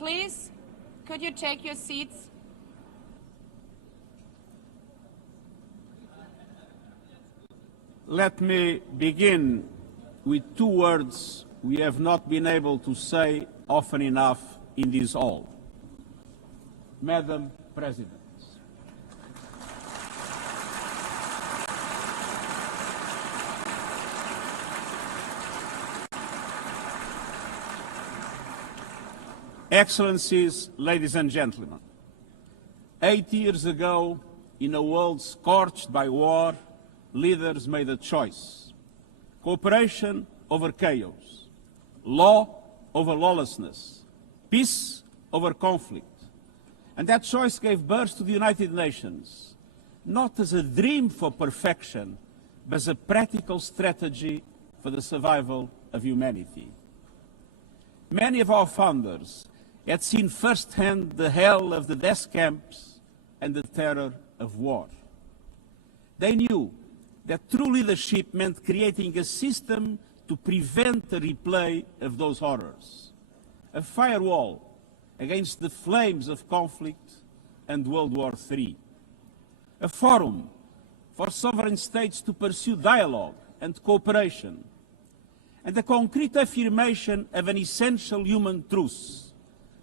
Please, could you take your seats? Let me begin with two words we have not been able to say often enough in this hall. Madam President. Excellencies, ladies and gentlemen, 8 years ago, in a world scorched by war, leaders made a choice: cooperation over chaos, law over lawlessness, peace over conflict. And that choice gave birth to the United Nations, not as a dream for perfection, but as a practical strategy for the survival of humanity. Many of our founders had seen firsthand the hell of the death camps and the terror of war. They knew that true leadership meant creating a system to prevent the replay of those horrors, a firewall against the flames of conflict and World War III, a forum for sovereign states to pursue dialogue and cooperation, and the concrete affirmation of an essential human truth: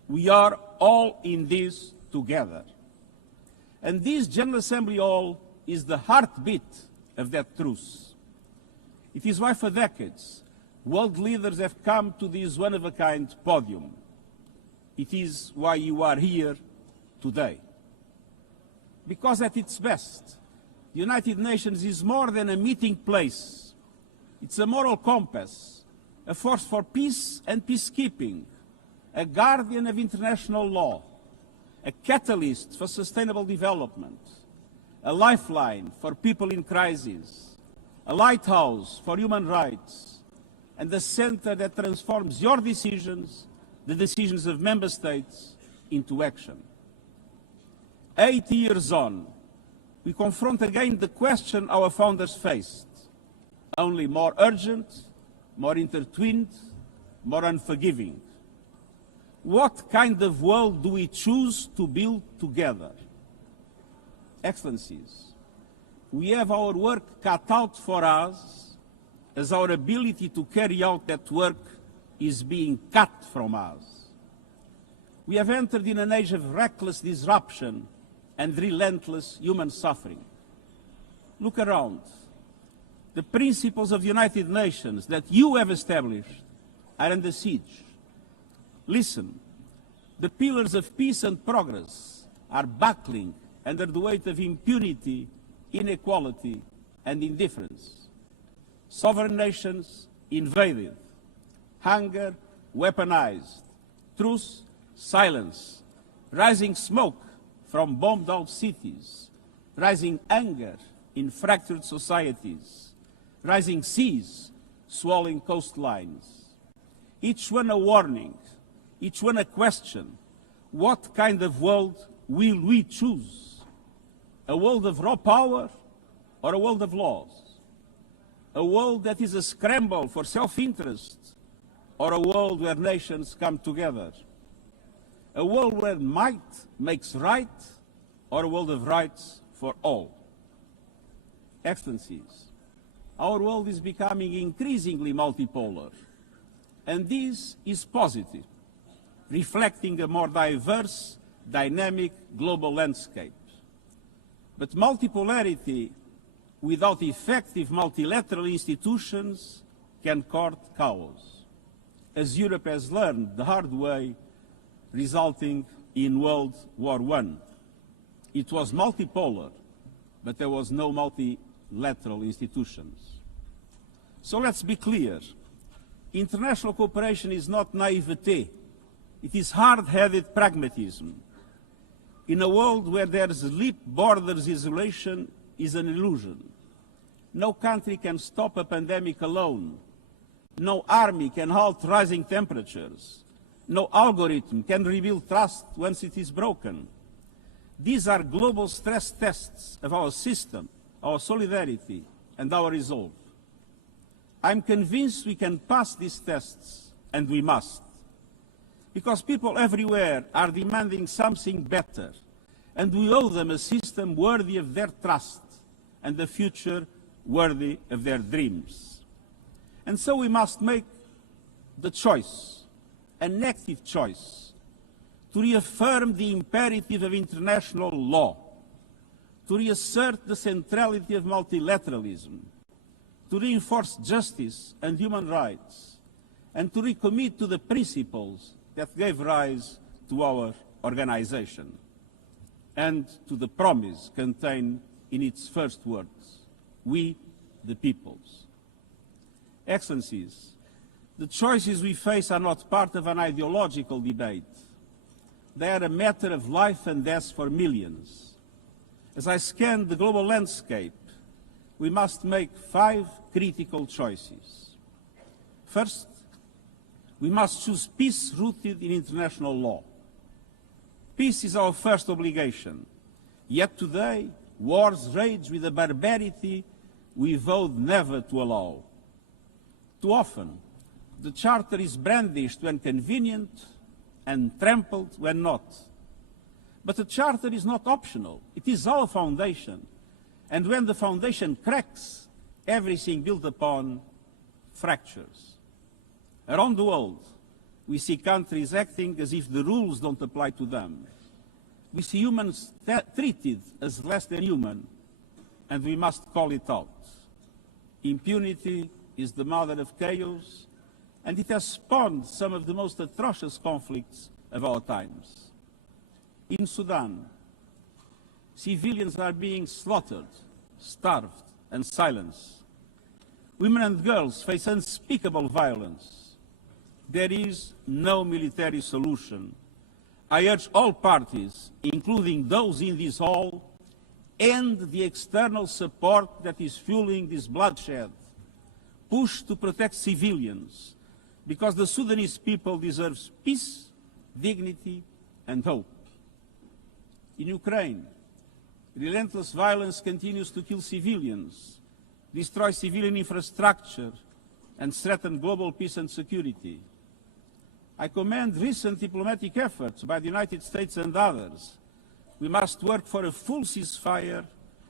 we are all in this together. And this General Assembly Hall is the heartbeat of that truth. It is why for decades world leaders have come to this one-of-a-kind podium. It is why you are here today. Because at its best, the United Nations is more than a meeting place. It's a moral compass, a force for peace and peacekeeping, a guardian of international law, a catalyst for sustainable development, a lifeline for people in crisis, a lighthouse for human rights, and a center that transforms your decisions, the decisions of member states, into action. 8 years on, we confront again the question our founders faced, only more urgent, more intertwined, more unforgiving. What kind of world do we choose to build together? Excellencies, we have our work cut out for us, as our ability to carry out that work is being cut from us. We have entered in an age of reckless disruption and relentless human suffering. Look around. The principles of the United Nations that you have established are under siege. Listen, the pillars of peace and progress are buckling under the weight of impunity, inequality, and indifference. Sovereign nations invaded, hunger weaponized, truth silence, rising smoke from bombed-out cities, rising anger in fractured societies, rising seas swallowing coastlines. Each one a warning, each one a question: what kind of world will we choose? A world of raw power or a world of laws? A world that is a scramble for self-interest or a world where nations come together? A world where might makes right or a world of rights for all? Excellencies, our world is becoming increasingly multipolar, and this is positive, reflecting a more diverse, dynamic global landscape. But multipolarity without effective multilateral institutions can court chaos, as Europe has learned the hard way, resulting in World War I. It was multipolar, but there was no multilateral institutions. So let's be clear. International cooperation is not naivete. It is hard-headed pragmatism. In a world where there's leap borders, isolation is an illusion. No country can stop a pandemic alone. No army can halt rising temperatures. No algorithm can rebuild trust once it is broken. These are global stress tests of our system, our solidarity, and our resolve. I'm convinced we can pass these tests, and we must. because people everywhere are demanding something better, and we owe them a system worthy of their trust and a future worthy of their dreams. And so we must make the choice, an active choice, to reaffirm the imperative of international law, to reassert the centrality of multilateralism, to reinforce justice and human rights, and to recommit to the principles that gave rise to our organization, and to the promise contained in its first words, we the peoples. Excellencies, the choices we face are not part of an ideological debate. They are a matter of life and death for millions. As I scan the global landscape, we must make 5 critical choices. First, we must choose peace rooted in international law. Peace is our first obligation. Yet today, wars rage with a barbarity we vowed never to allow. Too often, the Charter is brandished when convenient and trampled when not. But the Charter is not optional. It is our foundation. And when the foundation cracks, everything built upon fractures. Around the world, we see countries acting as if the rules don't apply to them. We see humans treated as less than human, and we must call it out. Impunity is the mother of chaos, and it has spawned some of the most atrocious conflicts of our times. In Sudan, civilians are being slaughtered, starved, and silenced. Women and girls face unspeakable violence. There is no military solution. I urge all parties, including those in this hall, end the external support that is fueling this bloodshed. Push to protect civilians, because the Sudanese people deserve peace, dignity, and hope. In Ukraine, relentless violence continues to kill civilians, destroy civilian infrastructure, and threaten global peace and security. I commend recent diplomatic efforts by the United States and others. We must work for a full ceasefire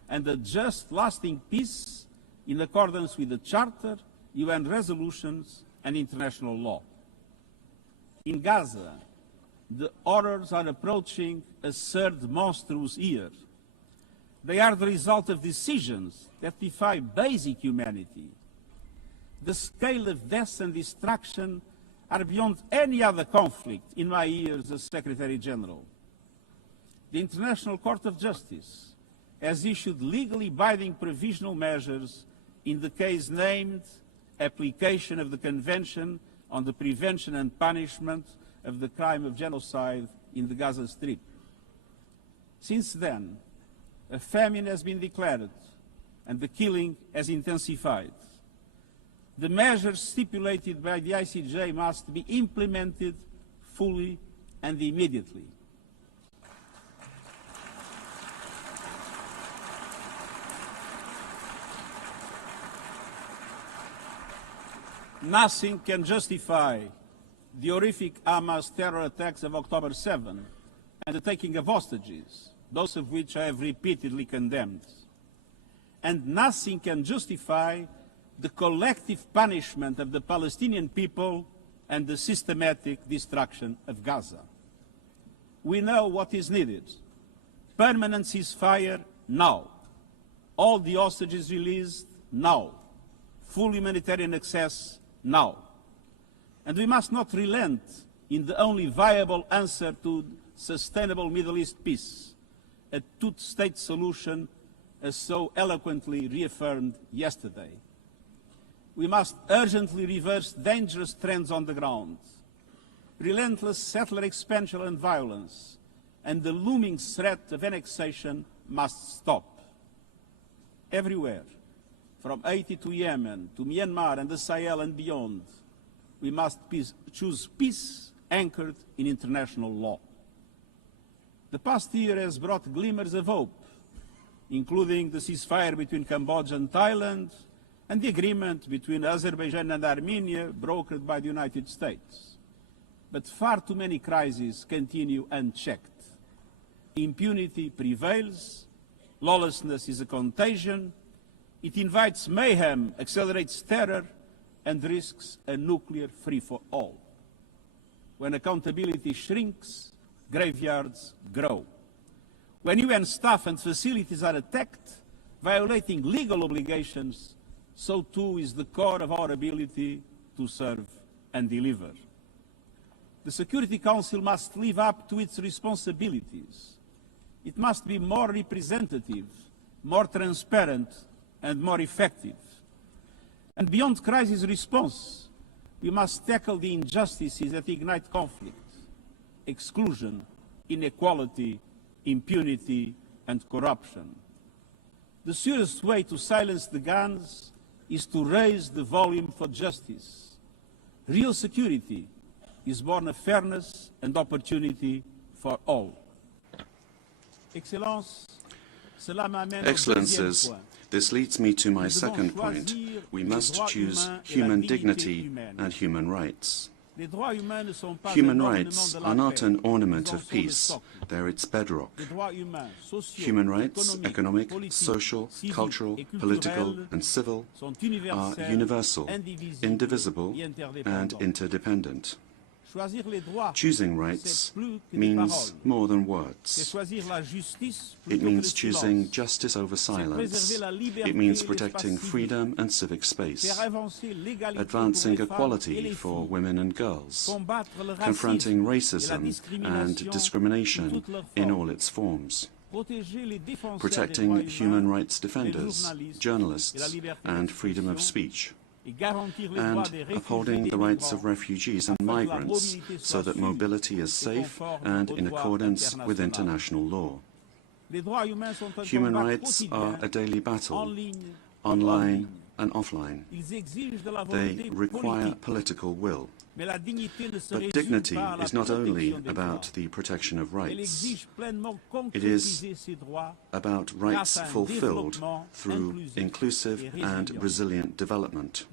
and a just, lasting peace in accordance with the Charter, UN resolutions, and international law. In Gaza, the horrors are approaching a third monstrous year. They are the result of decisions that defy basic humanity. The scale of death and destruction are beyond any other conflict in my years as Secretary General. The International Court of Justice has issued legally binding provisional measures in the case named Application of the Convention on the Prevention and Punishment of the Crime of Genocide in the Gaza Strip. Since then, a famine has been declared and the killing has intensified. The measures stipulated by the ICJ must be implemented fully and immediately. Nothing can justify the horrific Hamas terror attacks of October 7 and the taking of hostages, both of which I have repeatedly condemned. And nothing can justify the collective punishment of the Palestinian people and the systematic destruction of Gaza. We know what is needed. Permanent ceasefire now. All the hostages released now. Full humanitarian access now. And we must not relent in the only viable answer to sustainable Middle East peace, a two-state solution as so eloquently reaffirmed yesterday. We must urgently reverse dangerous trends on the ground. Relentless settler expansion and violence, and the looming threat of annexation must stop. Everywhere, from Haiti to Yemen, to Myanmar and the Sahel and beyond, we must choose peace anchored in international law. The past year has brought glimmers of hope, including the ceasefire between Cambodia and Thailand, and the agreement between Azerbaijan and Armenia brokered by the United States. But far too many crises continue unchecked. Impunity prevails, lawlessness is a contagion, it invites mayhem, accelerates terror, and risks a nuclear free-for-all. When accountability shrinks, graveyards grow. When UN staff and facilities are attacked, violating legal obligations, so too is the core of our ability to serve and deliver. The Security Council must live up to its responsibilities. It must be more representative, more transparent, and more effective. And beyond crisis response, we must tackle the injustices that ignite conflict: exclusion, inequality, impunity, and corruption. The surest way to silence the guns is to raise the volume for justice. Real security is born of fairness and opportunity for all. Excellences, this leads me to my second point. We must choose human dignity and human rights. Human rights are not an ornament of peace, they're its bedrock. Human rights, economic, social, cultural, political, and civil, are universal, indivisible, and interdependent. Choosing rights means more than words. It means choosing justice over silence. It means protecting freedom and civic space, advancing equality for women and girls, confronting racism and discrimination in all its forms, protecting human rights defenders, journalists, and freedom of speech, and upholding the rights of refugees and migrants so that mobility is safe and in accordance with international law. Human rights are a daily battle, online and offline. They require political will. But dignity is not only about the protection of rights. It is about rights fulfilled through inclusive and resilient development.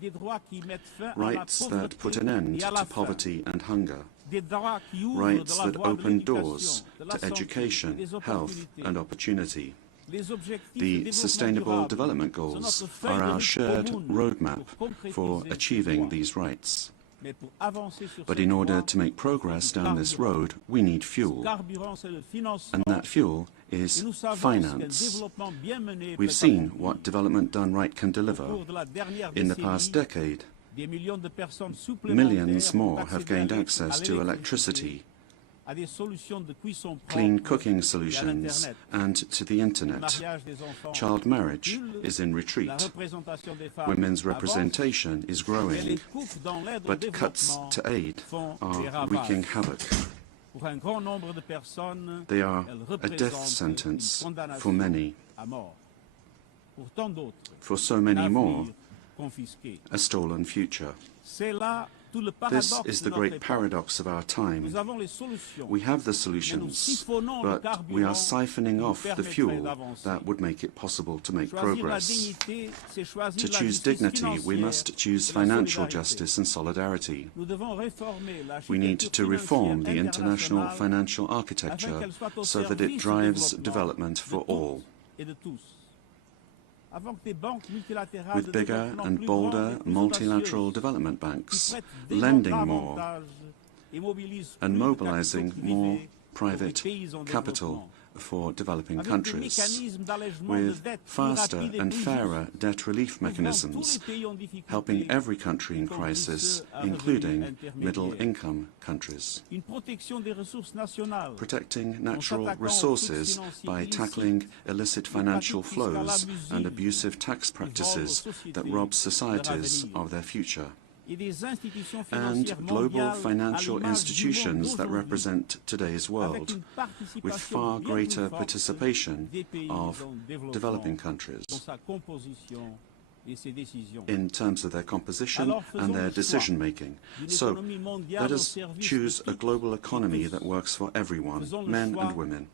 Rights that put an end to poverty and hunger. Rights that open doors to education, health and opportunity. The Sustainable Development Goals are our shared roadmap for achieving these rights. But in order to make progress down this road, we need fuel. And that fuel is finance. We've seen what development done right can deliver. In the past decade, millions more have gained access to electricity, clean cooking solutions, and to the internet. Child marriage is in retreat. Women's representation is growing, but cuts to aid are wreaking havoc. They are a death sentence for many. For so many more, a stolen future. This is the great paradox of our time. We have the solutions, but we are siphoning off the fuel that would make it possible to make progress. To choose dignity, we must choose financial justice and solidarity. We need to reform the international financial architecture so that it drives development for all. With bigger and bolder multilateral development banks, lending more and mobilizing more private capital for developing countries, with faster and fairer debt relief mechanisms, helping every country in crisis, including middle-income countries. Protecting natural resources by tackling illicit financial flows and abusive tax practices that rob societies of their future. And global financial institutions that represent today's world, with far greater participation of developing countries in terms of their composition and their decision-making. So, let us choose a global economy that works for everyone, men and women.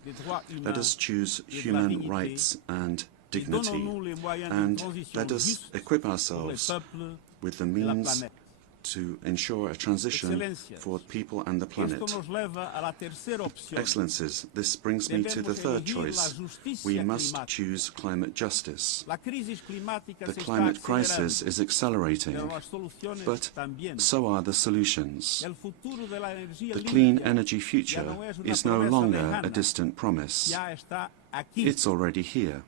Let us choose human rights and dignity, and let us equip ourselves with the means to ensure a transition for people and the planet. Excellencies, this brings me to the third choice. We must choose climate justice. The climate crisis is accelerating, but so are the solutions. The clean energy future is no longer a distant promise. It's already here.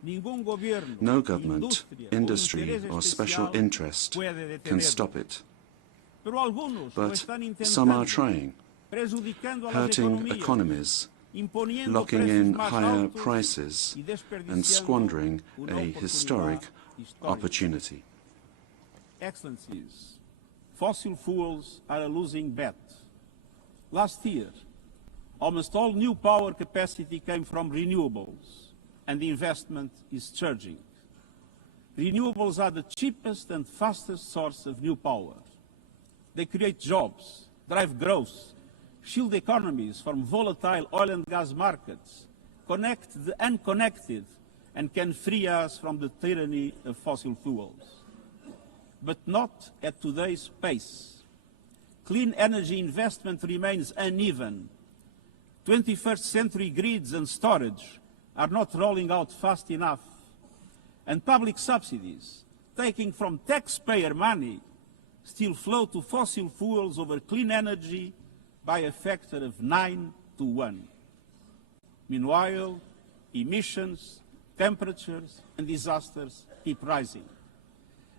No government, industry, or special interest can stop it. But some are trying, hurting economies, locking in higher prices, and squandering a historic opportunity. Excellencies, fossil fuels are a losing bet. Last year, almost all new power capacity came from renewables, and the investment is surging. Renewables are the cheapest and fastest source of new power. They create jobs, drive growth, shield economies from volatile oil and gas markets, connect the unconnected, and can free us from the tyranny of fossil fuels. But not at today's pace. Clean energy investment remains uneven. 21st century grids and storage are not rolling out fast enough. And public subsidies, taking from taxpayer money, still flow to fossil fuels over clean energy by a factor of 9 to 1. Meanwhile, emissions, temperatures, and disasters keep rising.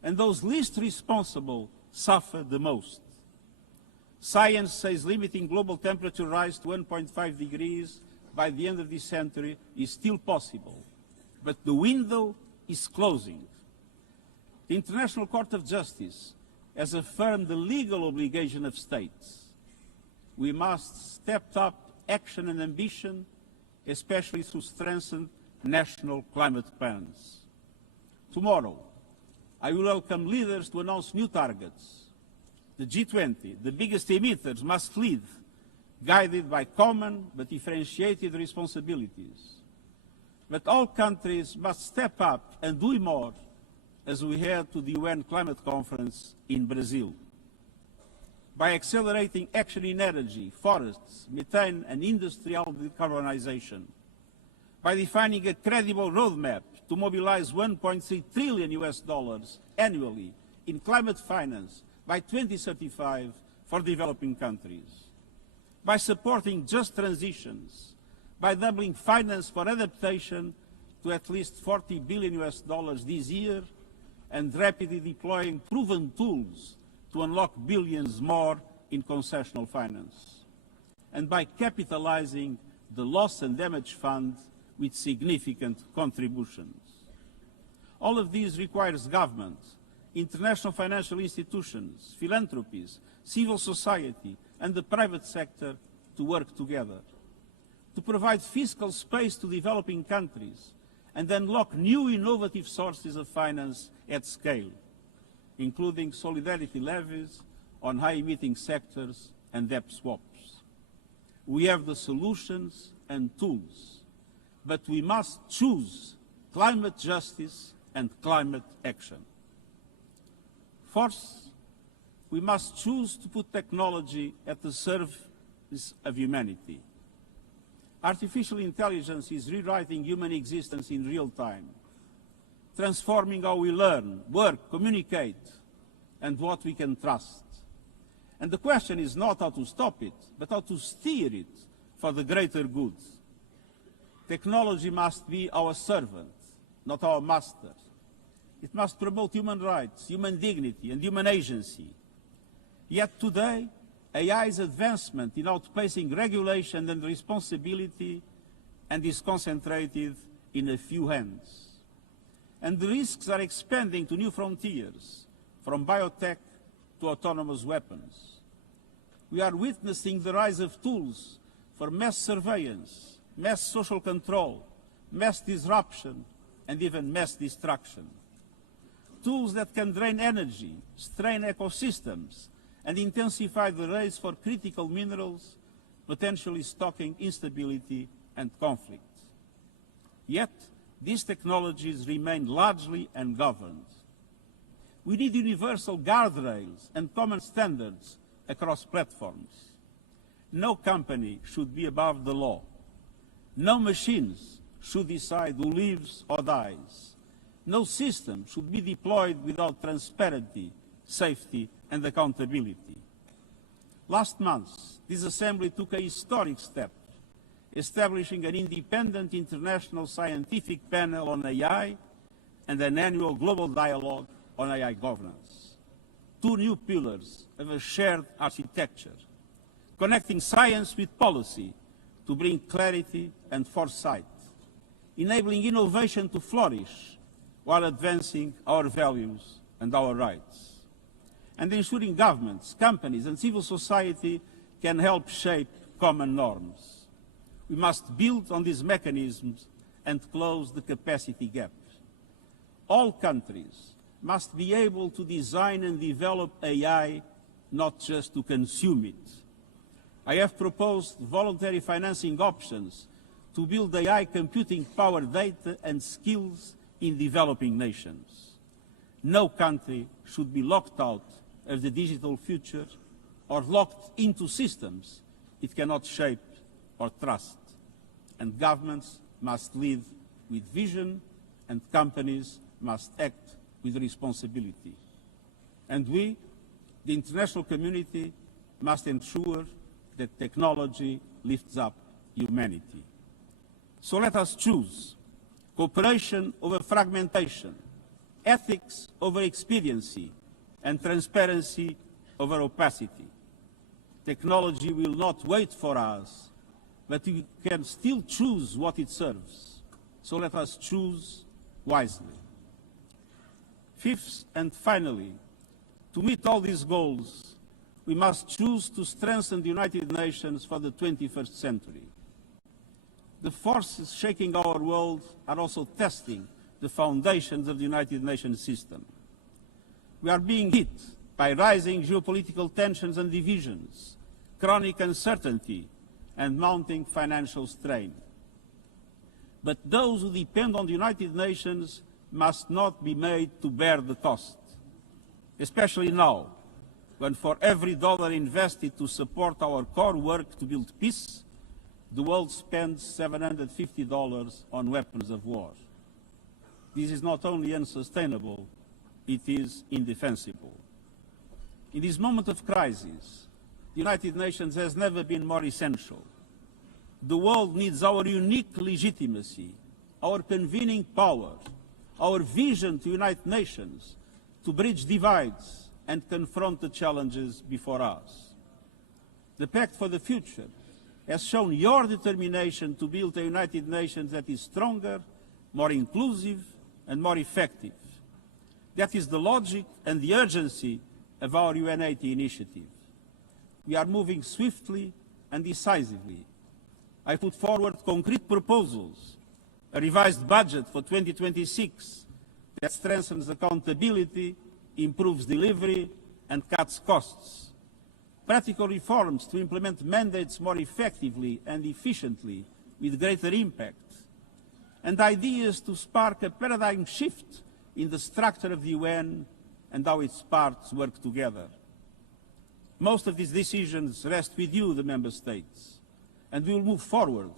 And those least responsible suffer the most. Science says limiting global temperature rise to 1.5 degrees by the end of this century is still possible, but the window is closing. The International Court of Justice has affirmed the legal obligation of states. We must step up action and ambition, especially through strengthened national climate plans. Tomorrow, I will welcome leaders to announce new targets. The G20, the biggest emitters, must lead, guided by common but differentiated responsibilities. But all countries must step up and do more as we head to the UN Climate Conference in Brazil. By accelerating action in energy, forests, methane and industrial decarbonization. By defining a credible roadmap to mobilize $1.3 trillion annually in climate finance by 2035 for developing countries. By supporting just transitions, by doubling finance for adaptation to at least $40 billion this year, and rapidly deploying proven tools to unlock billions more in concessional finance. And by capitalizing the Loss and Damage Fund with significant contributions. All of these requires government, international financial institutions, philanthropies, civil society, and the private sector to work together, to provide fiscal space to developing countries and unlock new innovative sources of finance at scale, including solidarity levies on high-emitting sectors and debt swaps. We have the solutions and tools, but we must choose climate justice and climate action. First, we must choose to put technology at the service of humanity. Artificial intelligence is rewriting human existence in real time, transforming how we learn, work, communicate, and what we can trust. And the question is not how to stop it, but how to steer it for the greater good. Technology must be our servant, not our master. It must promote human rights, human dignity, and human agency. Yet today, AI's advancement in outpacing regulation and responsibility and is concentrated in a few hands. And the risks are expanding to new frontiers, from biotech to autonomous weapons. We are witnessing the rise of tools for mass surveillance, mass social control, mass disruption, and even mass destruction. Tools that can drain energy, strain ecosystems, and intensify the race for critical minerals, potentially stoking instability and conflict. Yet, these technologies remain largely ungoverned. We need universal guardrails and common standards across platforms. No company should be above the law. No machines should decide who lives or dies. No system should be deployed without transparency, safety and accountability. Last month, this Assembly took a historic step, establishing an independent international scientific panel on AI and an annual global dialogue on AI governance. Two new pillars of a shared architecture, connecting science with policy to bring clarity and foresight, enabling innovation to flourish while advancing our values and our rights, and ensuring governments, companies and civil society can help shape common norms. We must build on these mechanisms and close the capacity gap. All countries must be able to design and develop AI, not just to consume it. I have proposed voluntary financing options to build AI computing power, data and skills in developing nations. No country should be locked out of the digital future or locked into systems it cannot shape or trust. And governments must lead with vision and companies must act with responsibility. And we, the international community, must ensure that technology lifts up humanity. So let us choose cooperation over fragmentation, ethics over expediency, and transparency over opacity. Technology will not wait for us, but we can still choose what it serves. So let us choose wisely. Fifth and finally, to meet all these goals, we must choose to strengthen the United Nations for the 21st century. The forces shaking our world are also testing the foundations of the United Nations system. We are being hit by rising geopolitical tensions and divisions, chronic uncertainty, and mounting financial strain. But those who depend on the United Nations must not be made to bear the cost, especially now, when for every dollar invested to support our core work to build peace, the world spends $750 on weapons of war. This is not only unsustainable, it is indefensible. In this moment of crisis, the United Nations has never been more essential. The world needs our unique legitimacy, our convening power, our vision to unite nations, to bridge divides and confront the challenges before us. The Pact for the Future has shown your determination to build a United Nations that is stronger, more inclusive, and more effective. That is the logic and the urgency of our UN80 initiative. We are moving swiftly and decisively. I put forward concrete proposals, a revised budget for 2026 that strengthens accountability, improves delivery, and cuts costs. Practical reforms to implement mandates more effectively and efficiently with greater impact. And ideas to spark a paradigm shift in the structure of the UN and how its parts work together. Most of these decisions rest with you, the Member States, and we will move forward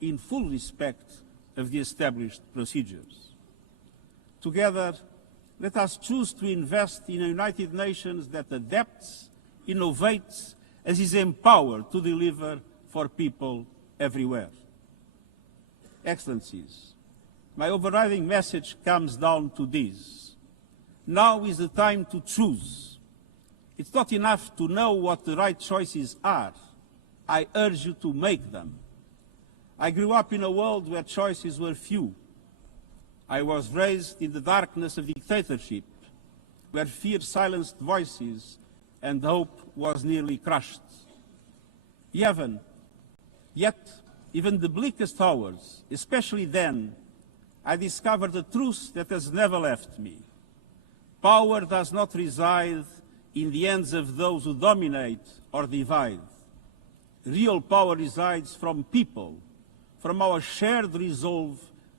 in full respect of the established procedures. Together, let us choose to invest in a United Nations that adapts, innovates, and is empowered to deliver for people everywhere. Excellencies, my overriding message comes down to this. Now is the time to choose. It's not enough to know what the right choices are. I urge you to make them. I grew up in a world where choices were few. I was raised in the darkness of dictatorship, where fear silenced voices and hope was nearly crushed. Yet, even the bleakest hours, especially then, I discovered a truth that has never left me. Power does not reside in the hands of those who dominate or divide. Real power resides from people, from our shared resolve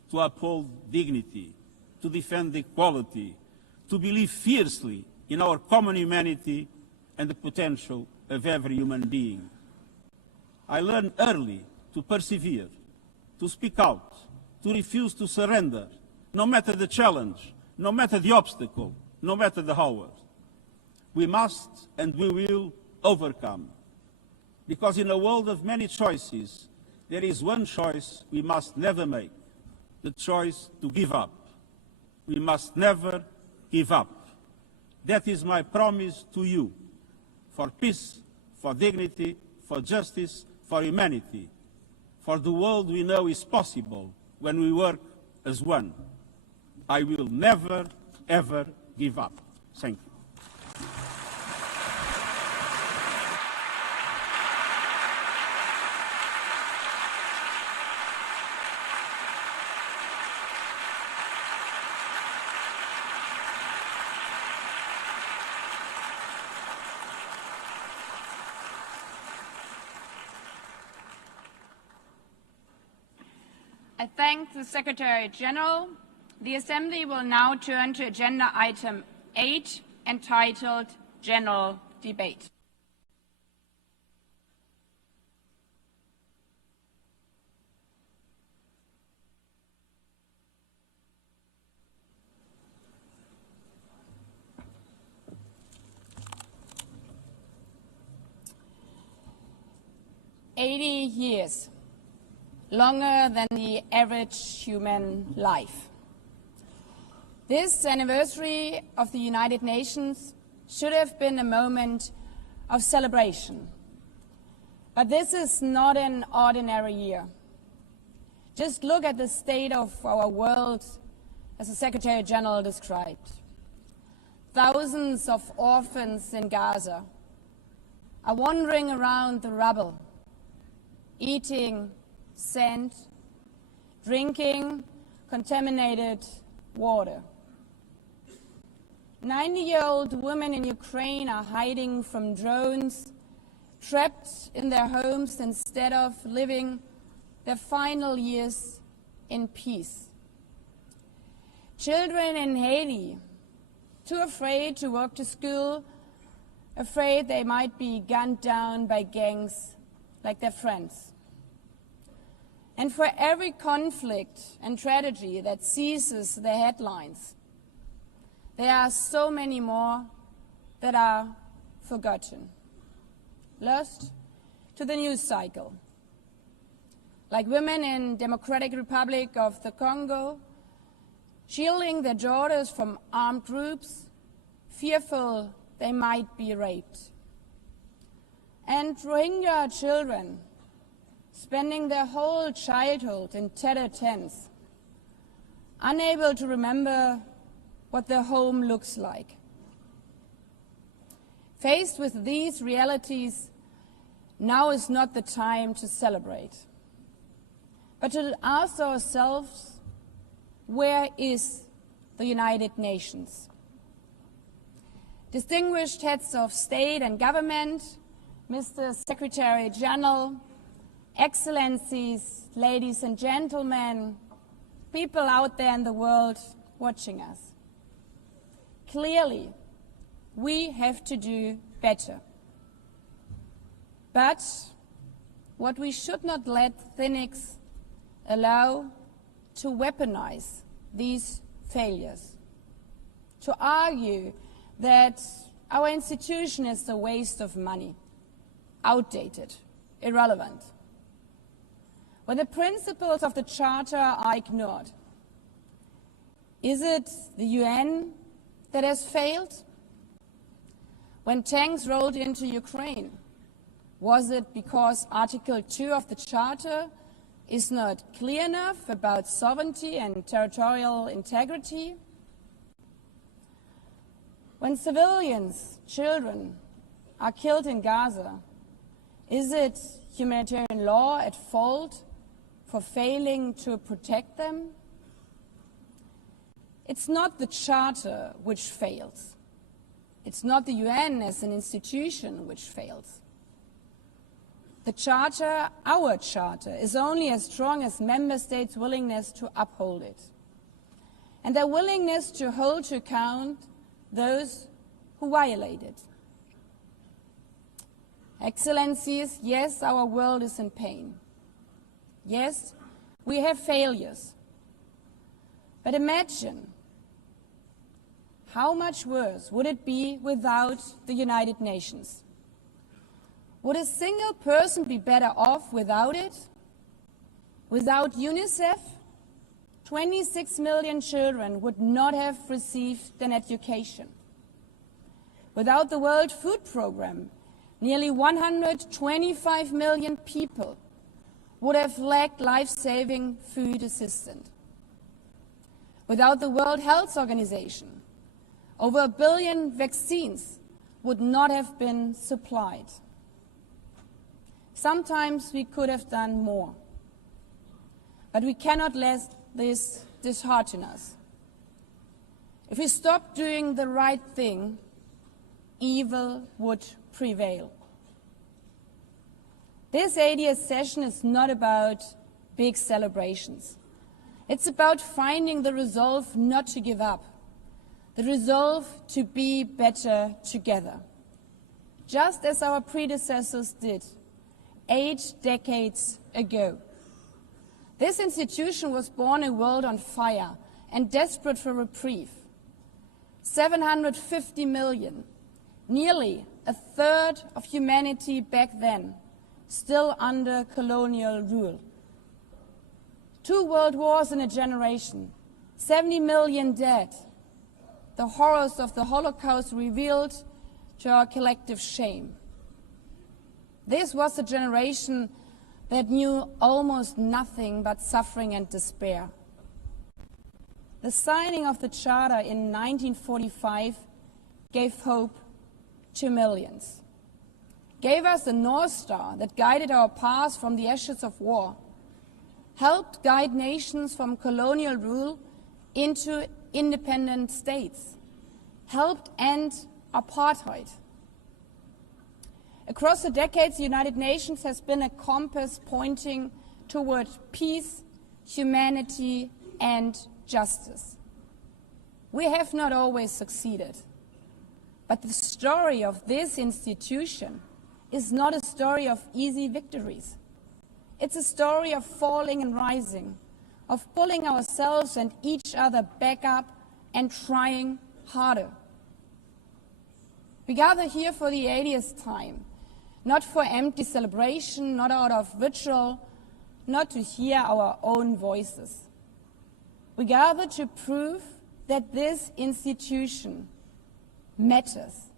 to uphold dignity, to defend equality, to believe fiercely in our common humanity and the potential of every human being. I learned early to persevere, to speak out, to refuse to surrender, no matter the challenge, no matter the obstacle, no matter the hour. We must and we will overcome. Because in a world of many choices, there is one choice we must never make, the choice to give up. We must never give up. That is my promise to you, for peace, for dignity, for justice, for humanity, for the world we know is possible when we work as one. I will never, ever give up. Thank you. I thank the Secretary General. The Assembly will now turn to Agenda Item 8, entitled General Debate. "80 years. Longer than the average human life. This anniversary of the United Nations should have been a moment of celebration. But this is not an ordinary year. Just look at the state of our world, as the Secretary General described. Thousands of orphans in Gaza are wandering around the rubble, eating sand, drinking contaminated water. 90-year-old women in Ukraine are hiding from drones, trapped in their homes instead of living their final years in peace. Children in Haiti, too afraid to walk to school, afraid they might be gunned down by gangs like their friends. And for every conflict and tragedy that seizes the headlines, there are so many more that are forgotten, lost to the news cycle. Like women in Democratic Republic of the Congo, shielding their daughters from armed groups, fearful they might be raped. And Rohingya children, spending their whole childhood in tattered tents, unable to remember what their home looks like. Faced with these realities, now is not the time to celebrate, but to ask ourselves, where is the United Nations? Distinguished heads of state and government, Mr. Secretary General, Excellencies, ladies and gentlemen, people out there in the world watching us. Clearly, we have to do better. But what we should not let cynics allow to weaponize these failures, to argue that our institution is a waste of money, outdated, irrelevant. When the principles of the Charter are ignored, is it the UN that has failed? When tanks rolled into Ukraine, was it because Article 2 of the Charter is not clear enough about sovereignty and territorial integrity? When civilians, children, are killed in Gaza, is it humanitarian law at fault for failing to protect them? It's not the Charter which fails. It's not the UN as an institution which fails. The Charter, our Charter, is only as strong as member states' willingness to uphold it, and their willingness to hold to account those who violate it. Excellencies, yes, our world is in pain. Yes, we have failures. But imagine how much worse would it be without the United Nations? Would a single person be better off without it? Without UNICEF, 26 million children would not have received an education. Without the World Food Programme, nearly 125 million people would have lacked life-saving food assistance. Without the World Health Organization, over 1 billion vaccines would not have been supplied. Sometimes we could have done more, but we cannot let this dishearten us. If we stop doing the right thing, evil would prevail. This 80th session is not about big celebrations. It's about finding the resolve not to give up, the resolve to be better together, just as our predecessors did 8 decades ago. This institution was born in a world on fire and desperate for reprieve. 750 million, nearly a third of humanity back then, still under colonial rule. 2 world wars in a generation, 70 million dead. The horrors of the Holocaust revealed to our collective shame. This was a generation that knew almost nothing but suffering and despair. The signing of the Charter in 1945 gave hope to millions, gave us a North Star that guided our path from the ashes of war, helped guide nations from colonial rule into independent states, helped end apartheid. Across the decades, the United Nations has been a compass pointing toward peace, humanity, and justice. We have not always succeeded, but the story of this institution is not a story of easy victories. It's a story of falling and rising, of pulling ourselves and each other back up and trying harder. We gather here for the 80th time, not for empty celebration, not out of ritual, not to hear our own voices. We gather to prove that this institution matters,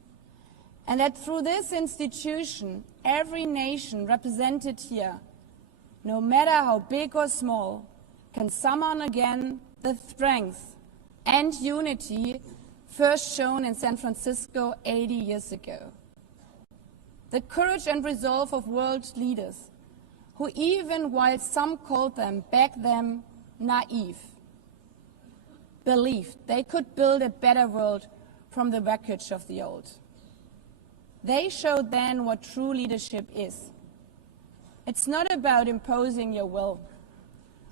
and that through this institution, every nation represented here, no matter how big or small, can summon again the strength and unity first shown in San Francisco 80 years ago. The courage and resolve of world leaders who, even while some called them back then naive, believed they could build a better world from the wreckage of the old. They showed then what true leadership is. It's not about imposing your will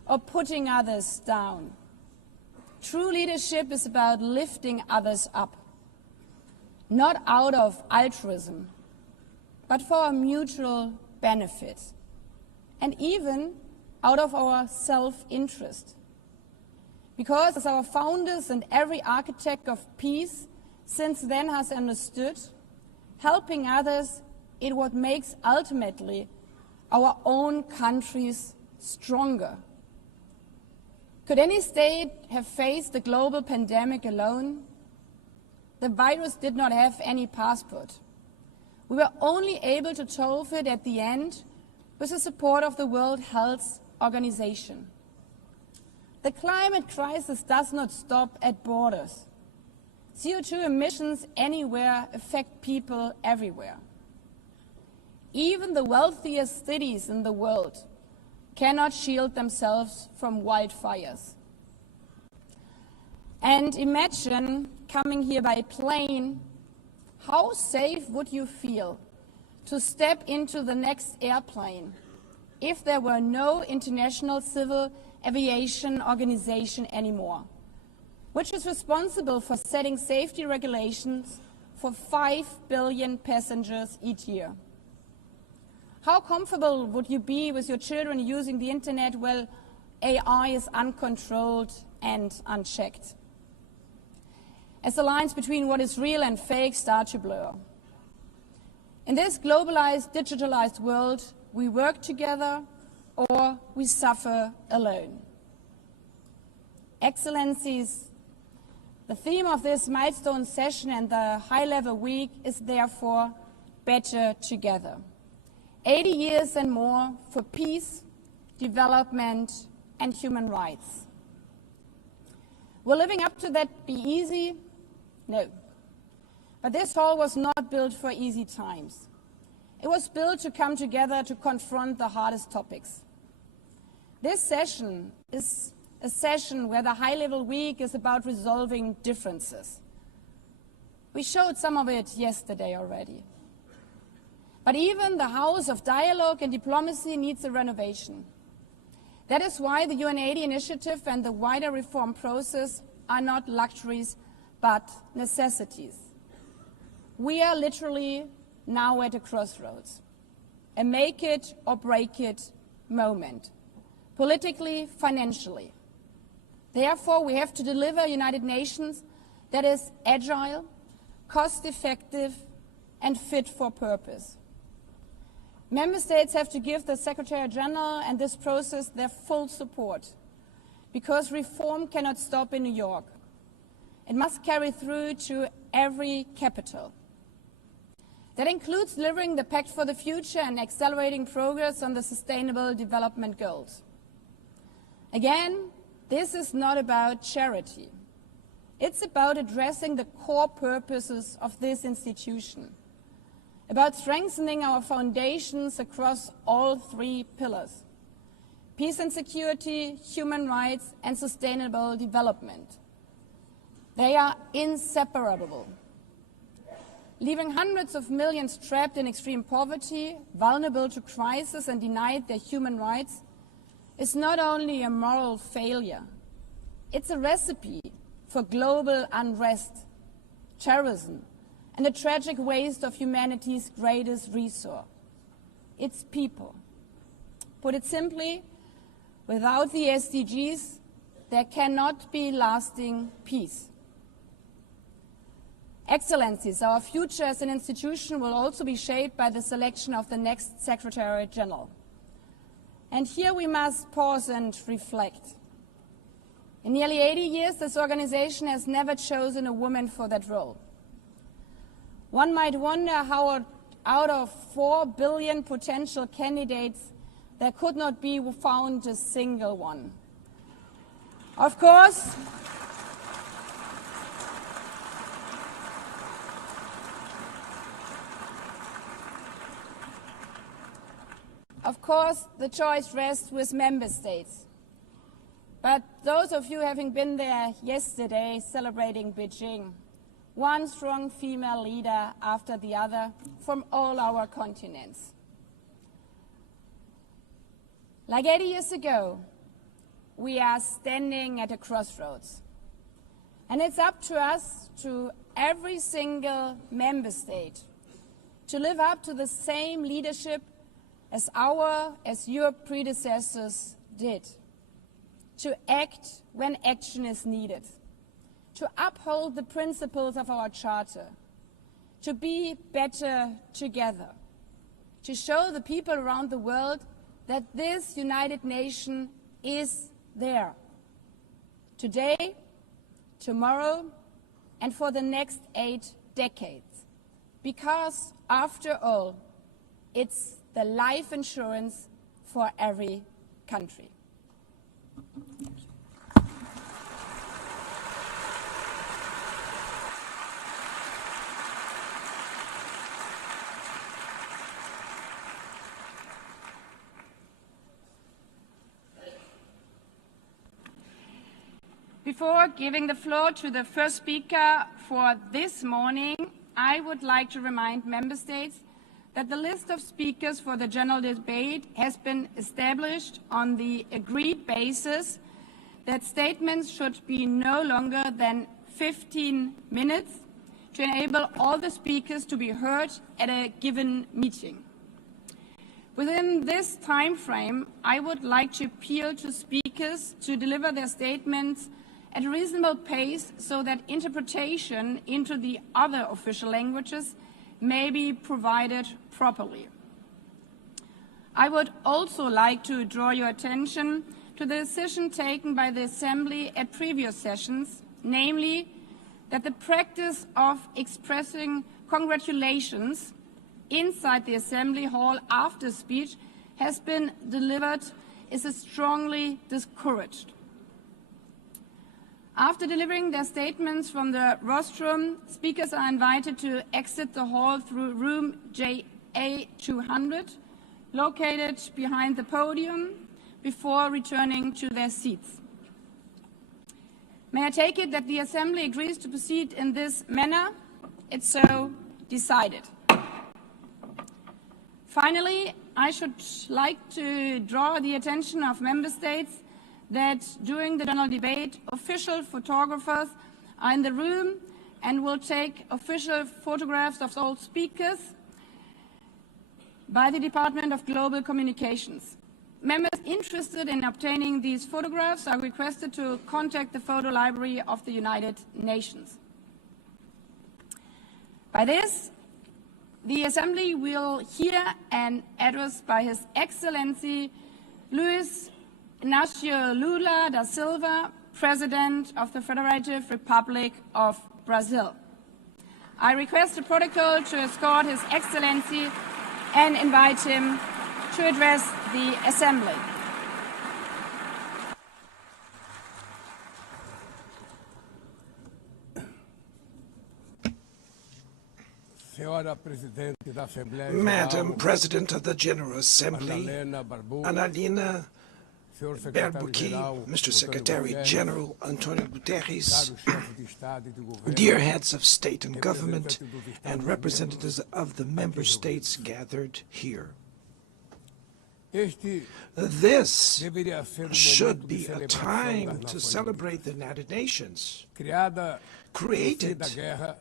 or putting others down. True leadership is about lifting others up, not out of altruism, but for our mutual benefit, and even out of our self-interest. Because as our founders and every architect of peace since then has understood, helping others is what makes ultimately our own countries stronger. Could any state have faced the global pandemic alone? The virus did not have any passport. We were only able to solve it at the end with the support of the World Health Organization. The climate crisis does not stop at borders. CO2 emissions anywhere affect people everywhere. Even the wealthiest cities in the world cannot shield themselves from wildfires. And imagine coming here by plane. How safe would you feel to step into the next airplane if there were no International Civil Aviation Organization anymore? which is responsible for setting safety regulations for 5 billion passengers each year. How comfortable would you be with your children using the internet while AI is uncontrolled and unchecked? As the lines between what is real and fake start to blur. In this globalized, digitalized world, we work together or we suffer alone. Excellencies, the theme of this milestone session and the high-level week is therefore better together. 80 years and more for peace, development, and human rights. Will living up to that be easy? No. But this hall was not built for easy times. It was built to come together to confront the hardest topics. This session is a session where the high-level week is about resolving differences. We showed some of it yesterday already. But even the house of dialogue and diplomacy needs a renovation. That is why the UNGA initiative and the wider reform process are not luxuries, but necessities. We are literally now at a crossroads, a make it or break it moment, politically, financially. Therefore, we have to deliver a United Nations that is agile, cost-effective, and fit for purpose. Member States have to give the Secretary General and this process their full support, because reform cannot stop in New York. It must carry through to every capital. That includes delivering the Pact for the Future and accelerating progress on the Sustainable Development Goals. Again, this is not about charity. It's about addressing the core purposes of this institution, about strengthening our foundations across all 3 pillars: peace and security, human rights, and sustainable development. They are inseparable. Leaving hundreds of millions trapped in extreme poverty, vulnerable to crisis, and denied their human rights is not only a moral failure, it's a recipe for global unrest, terrorism, and a tragic waste of humanity's greatest resource, its people. Put it simply, without the SDGs, there cannot be lasting peace. Excellencies, our future as an institution will also be shaped by the selection of the next Secretary General. And here we must pause and reflect. In nearly 80 years, this organization has never chosen a woman for that role. One might wonder how out of 4 billion potential candidates, there could not be found a single one. Of course, the choice rests with member states. But those of you having been there yesterday celebrating Beijing, one strong female leader after the other from all our continents. Like 80 years ago, we are standing at a crossroads. And it's up to us, to every single member state, to live up to the same leadership as your predecessors did, to act when action is needed, to uphold the principles of our Charter, to be better together, to show the people around the world that this United Nation is there, today, tomorrow, and for the next 8 decades. Because, after all, it's the life insurance for every country. Before giving the floor to the first speaker for this morning, I would like to remind member states that the list of speakers for the general debate has been established on the agreed basis that statements should be no longer than 15 minutes to enable all the speakers to be heard at a given meeting. Within this time frame, I would like to appeal to speakers to deliver their statements at a reasonable pace so that interpretation into the other official languages may be provided properly. I would also like to draw your attention to the decision taken by the Assembly at previous sessions, namely that the practice of expressing congratulations inside the Assembly Hall after speech has been delivered is strongly discouraged. After delivering their statements from the rostrum, speakers are invited to exit the hall through room JA200, located behind the podium, before returning to their seats. May I take it that the Assembly agrees to proceed in this manner? It's so decided. Finally, I should like to draw the attention of Member States that during the general debate, official photographers are in the room and will take official photographs of all speakers by the Department of Global Communications. Members interested in obtaining these photographs are requested to contact the Photo Library of the United Nations. By this, the Assembly will hear an address by His Excellency Luiz Inácio Lula da Silva, President of the Federative Republic of Brazil. I request the protocol to escort His Excellency and invite him to address the Assembly. Madam President of the General Assembly, Annalena Baerbock, Mr. Secretary General Antonio Guterres, dear heads of state and government, and representatives of the member states gathered here. This should be a time to celebrate the United Nations. Created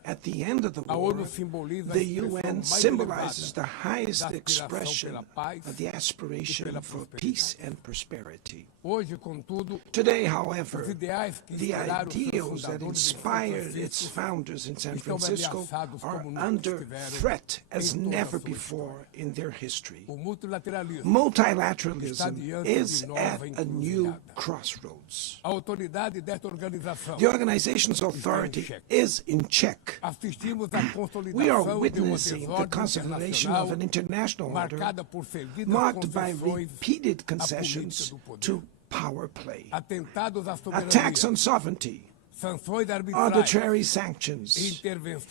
at the end of the war, the UN symbolizes the highest expression of the aspiration for peace and prosperity. Today, however, the ideals that inspired its founders in San Francisco are under threat as never before in their history. Multilateralism is at a new crossroads. The organization's authority is in check. We are witnessing the consolidation of an international order marked by repeated concessions to power play, attacks on sovereignty, arbitrary sanctions,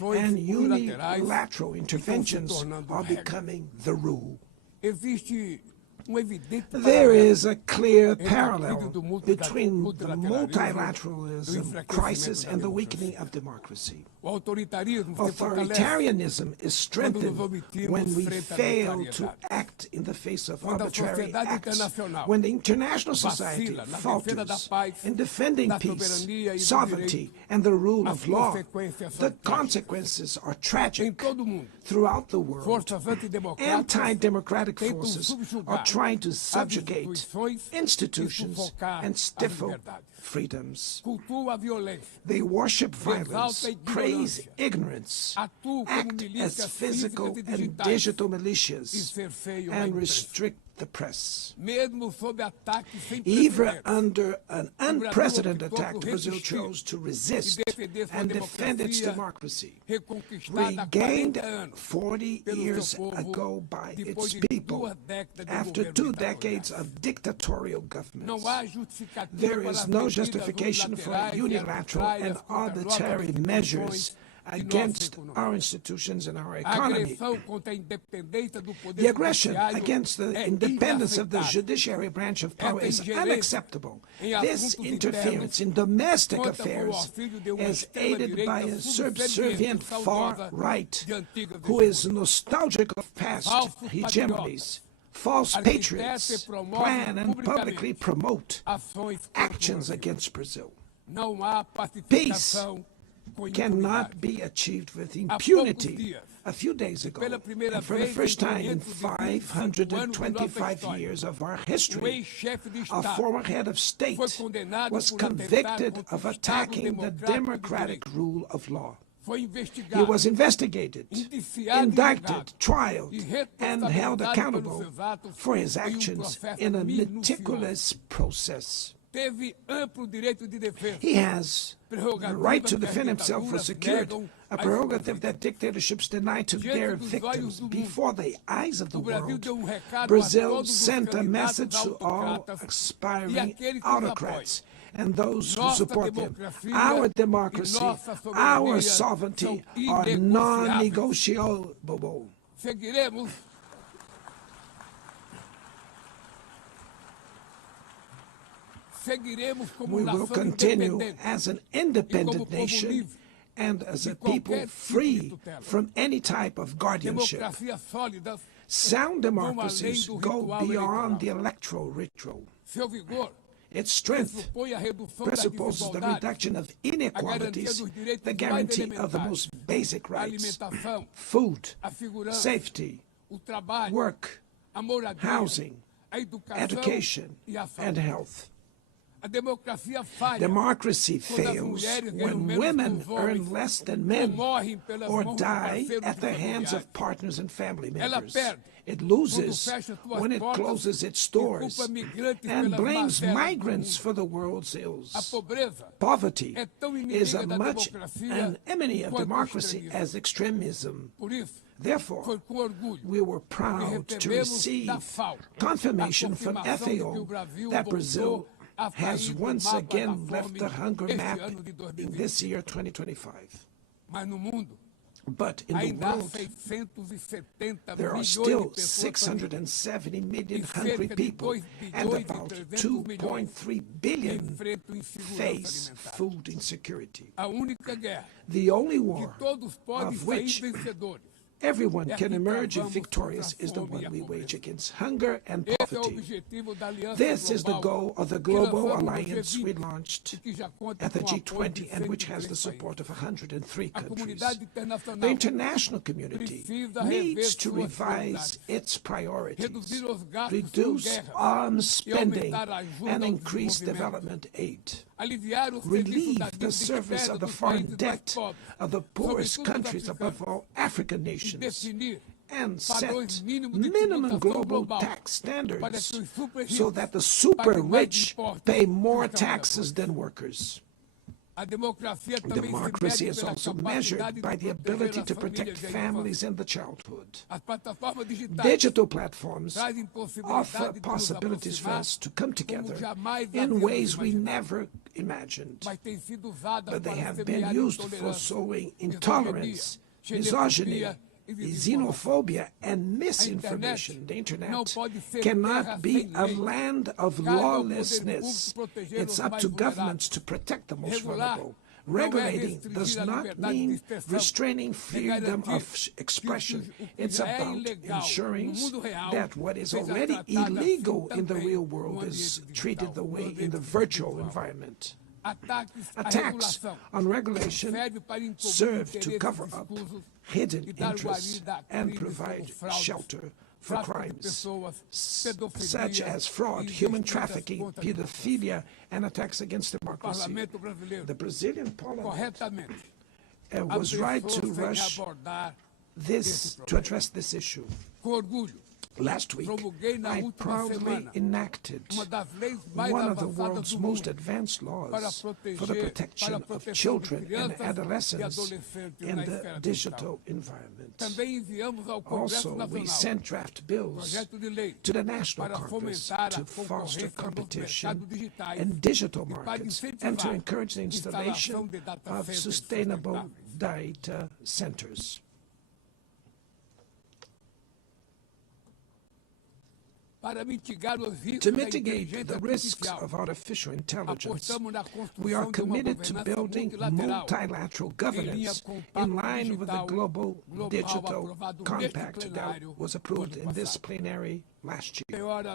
and unilateral interventions are becoming the rule. There is a clear parallel between the multilateralism crisis and the weakening of democracy. Authoritarianism is strengthened when we fail to act in the face of arbitrary acts, when the international society falters in defending peace, sovereignty, and the rule of law. The consequences are tragic. Throughout the world, anti-democratic forces are trying to subjugate institutions and stifle freedoms. They worship violence, praise ignorance, act as physical and digital militias, and restrict the press. Even under an unprecedented attack, Brazil chose to resist and defend its democracy, regained 40 years ago by its people after 2 decades of dictatorial governments. There is no justification for unilateral and arbitrary measures against our institutions and our economy. The aggression against the independence of the judiciary branch of power is unacceptable. This interference in domestic affairs is aided by a subservient far right who is nostalgic of past hegemonies, False patriots plan and publicly promote actions against Brazil. Peace cannot be achieved with impunity. A few days ago, and for the first time in 525 years of our history, a former head of state was convicted of attacking the democratic rule of law. He was investigated, indicted, trialed, and held accountable for his actions in a meticulous process. He has the right to defend himself was secured, a prerogative that dictatorships deny to their victims. Before the eyes of the world, Brazil sent a message to all aspiring autocrats and those who support them. Our democracy, our sovereignty are non-negotiable. We will continue as an independent nation and as a people free from any type of guardianship. Sound democracies go beyond the electoral ritual. Its strength presupposes the reduction of inequalities, the guarantee of the most basic rights: food, safety, work, housing, education, and health. Democracy fails when women earn less than men or die at the hands of partners and family members. It loses when it closes its doors and blames migrants for the world's ills. Poverty is as much an enemy of democracy as extremism. Therefore, we were proud to receive confirmation from FAO that Brazil has once again left the hunger map in this year, 2025. But in the world, there are still 670 million hungry people, and about 2.3 billion face food insecurity. The only war of which everyone can emerge victorious is the one we wage against hunger and poverty. This is the goal of the global alliance we launched at the G20 and which has the support of 103 countries. The international community needs to revise its priorities, reduce arms spending, and increase development aid. Relieve the service of the foreign debt of the poorest countries, above all African nations, and set minimum global tax standards so that the super rich pay more taxes than workers. Democracy is also measured by the ability to protect families and the childhood. Digital platforms offer possibilities for us to come together in ways we never imagined, but they have been used for sowing intolerance, misogyny, xenophobia, and misinformation. The internet cannot be a land of lawlessness. It's up to governments to protect the most vulnerable. Regulating does not mean restraining freedom of expression. It's about ensuring that what is already illegal in the real world is treated the way in the virtual environment. Attacks on regulation serve to cover up hidden interests and provide shelter for crimes such as fraud, human trafficking, pedophilia, and attacks against democracy. The Brazilian parliament was right to rush to address this issue. Last week, I proudly enacted one of the world's most advanced laws for the protection of children and adolescents in the digital environment. Also, we sent draft bills to the National Congress to foster competition in digital markets and to encourage the installation of sustainable data centers. To mitigate the risks of artificial intelligence, we are committed to building multilateral governance in line with the Global Digital Compact that was approved in this plenary last year.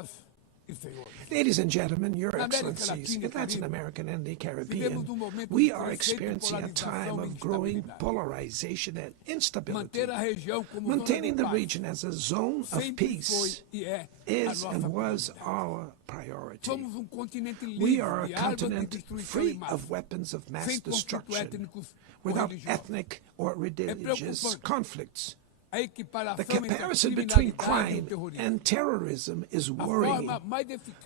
Ladies and gentlemen, Your Excellencies, in Latin America and the Caribbean, we are experiencing a time of growing polarization and instability. Maintaining the region as a zone of peace is and was our priority. We are a continent free of weapons of mass destruction, without ethnic or religious conflicts. The comparison between crime and terrorism is worrying.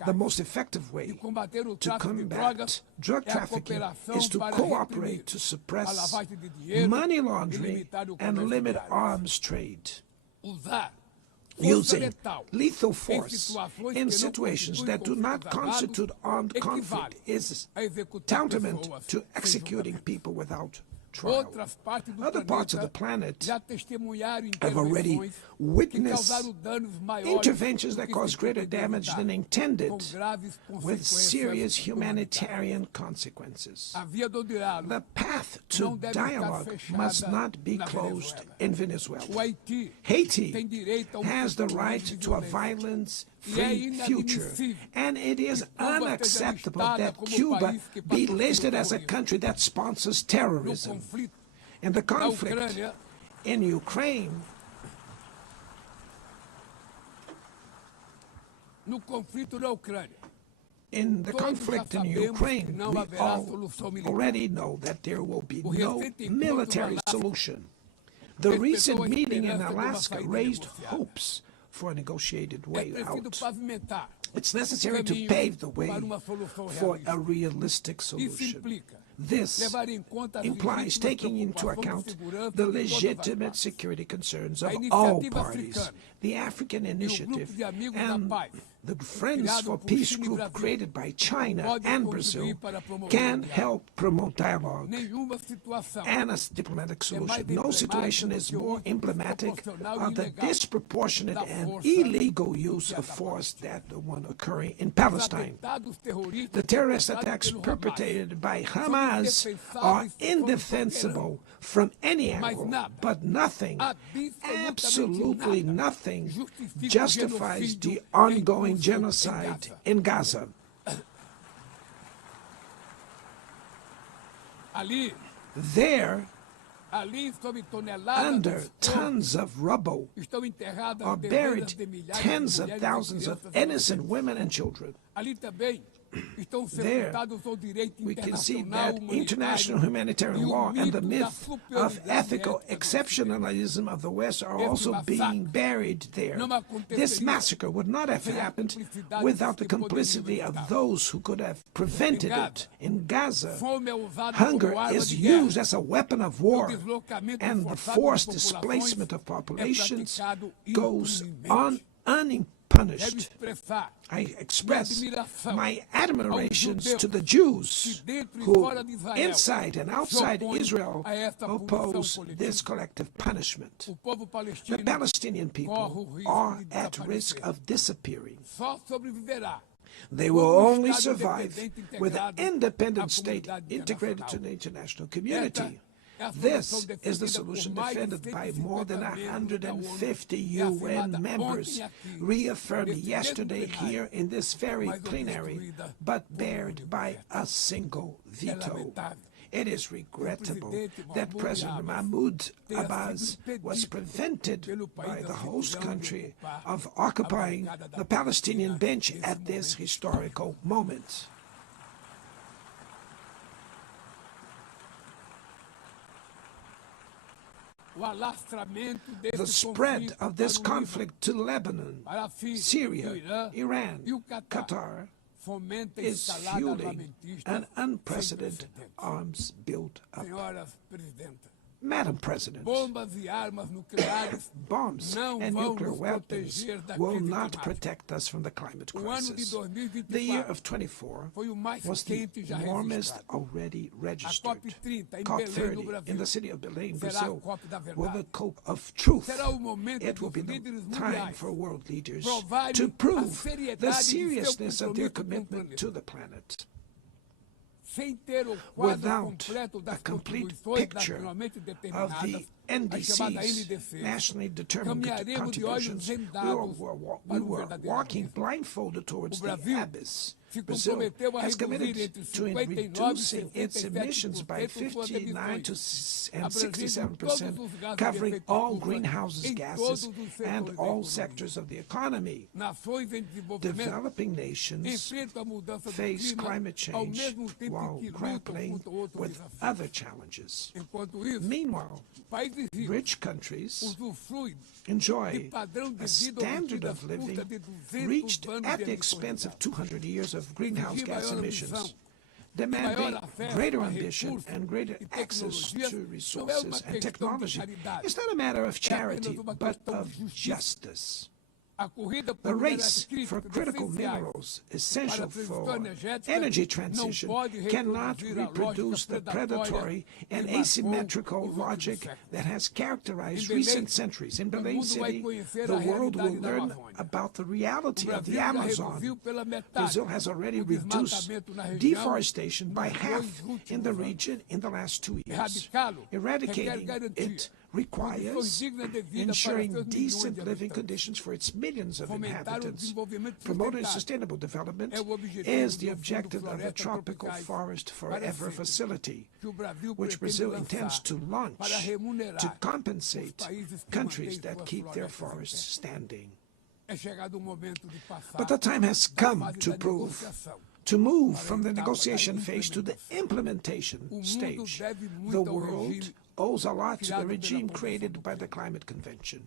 The most effective way to combat drug trafficking is to cooperate to suppress money laundering and limit arms trade. Using lethal force in situations that do not constitute armed conflict is tantamount to executing people without trial. Other parts of the planet have already witnessed interventions that cause greater damage than intended, with serious humanitarian consequences. The path to dialogue must not be closed in Venezuela. Haiti has the right to a violence-free future, and it is unacceptable that Cuba be listed as a country that sponsors terrorism. In the conflict in Ukraine, we all already know that there will be no military solution. The recent meeting in Alaska raised hopes for a negotiated way out. It's necessary to pave the way for a realistic solution. This implies taking into account the legitimate security concerns of all parties. The African Initiative and the Friends for Peace group created by China and Brazil can help promote dialogue and a diplomatic solution. No situation is more emblematic of the disproportionate and illegal use of force than the one occurring in Palestine. The terrorist attacks perpetrated by Hamas are indefensible from any angle, but nothing, absolutely nothing, justifies the ongoing genocide in Gaza. There, under tons of rubble, are buried tens of thousands of innocent women and children. There, we can see that international humanitarian law and the myth of ethical exceptionalism of the West are also being buried there. This massacre would not have happened without the complicity of those who could have prevented it. In Gaza, hunger is used as a weapon of war, and the forced displacement of populations goes on unimpeded. Punished. I express my admirations to the Jews who, inside and outside Israel, oppose this collective punishment. The Palestinian people are at risk of disappearing. They will only survive with an independent state integrated to the international community. This is the solution defended by more than 150 UN members, reaffirmed yesterday here in this very plenary, but bared by a single veto. It is regrettable that President Mahmoud Abbas was prevented by the host country of occupying the Palestinian bench at this historical moment. The spread of this conflict to Lebanon, Syria, Iran, Qatar is fueling an unprecedented arms build-up. Madam President, bombs and nuclear weapons will not protect us from the climate crisis. The year of 24 was the warmest already registered. COP30 in the city of Belém, Brazil, will be the COP of truth. It will be the time for world leaders to prove the seriousness of their commitment to the planet. Without a complete picture of the NDC's nationally determined contributions, we were walking blindfolded towards the abyss. Brazil has committed to reducing its emissions by 59 and 67%, covering all greenhouse gases and all sectors of the economy. Developing nations face climate change while grappling with other challenges. Meanwhile, rich countries enjoy a standard of living reached at the expense of 200 years of greenhouse gas emissions, demanding greater ambition and greater access to resources and technology. It's not a matter of charity, but of justice. The race for critical minerals essential for energy transition cannot reproduce the predatory and asymmetrical logic that has characterized recent centuries. In Belém City, the world will learn about the reality of the Amazon. Brazil has already reduced deforestation by half in the region in the last 2 years. Eradicating it requires ensuring decent living conditions for its millions of inhabitants. Promoting sustainable development is the objective of the Tropical Forest Forever facility, which Brazil intends to launch to compensate countries that keep their forests standing. But the time has come to move from the negotiation phase to the implementation stage. The world owes a lot to the regime created by the Climate Convention.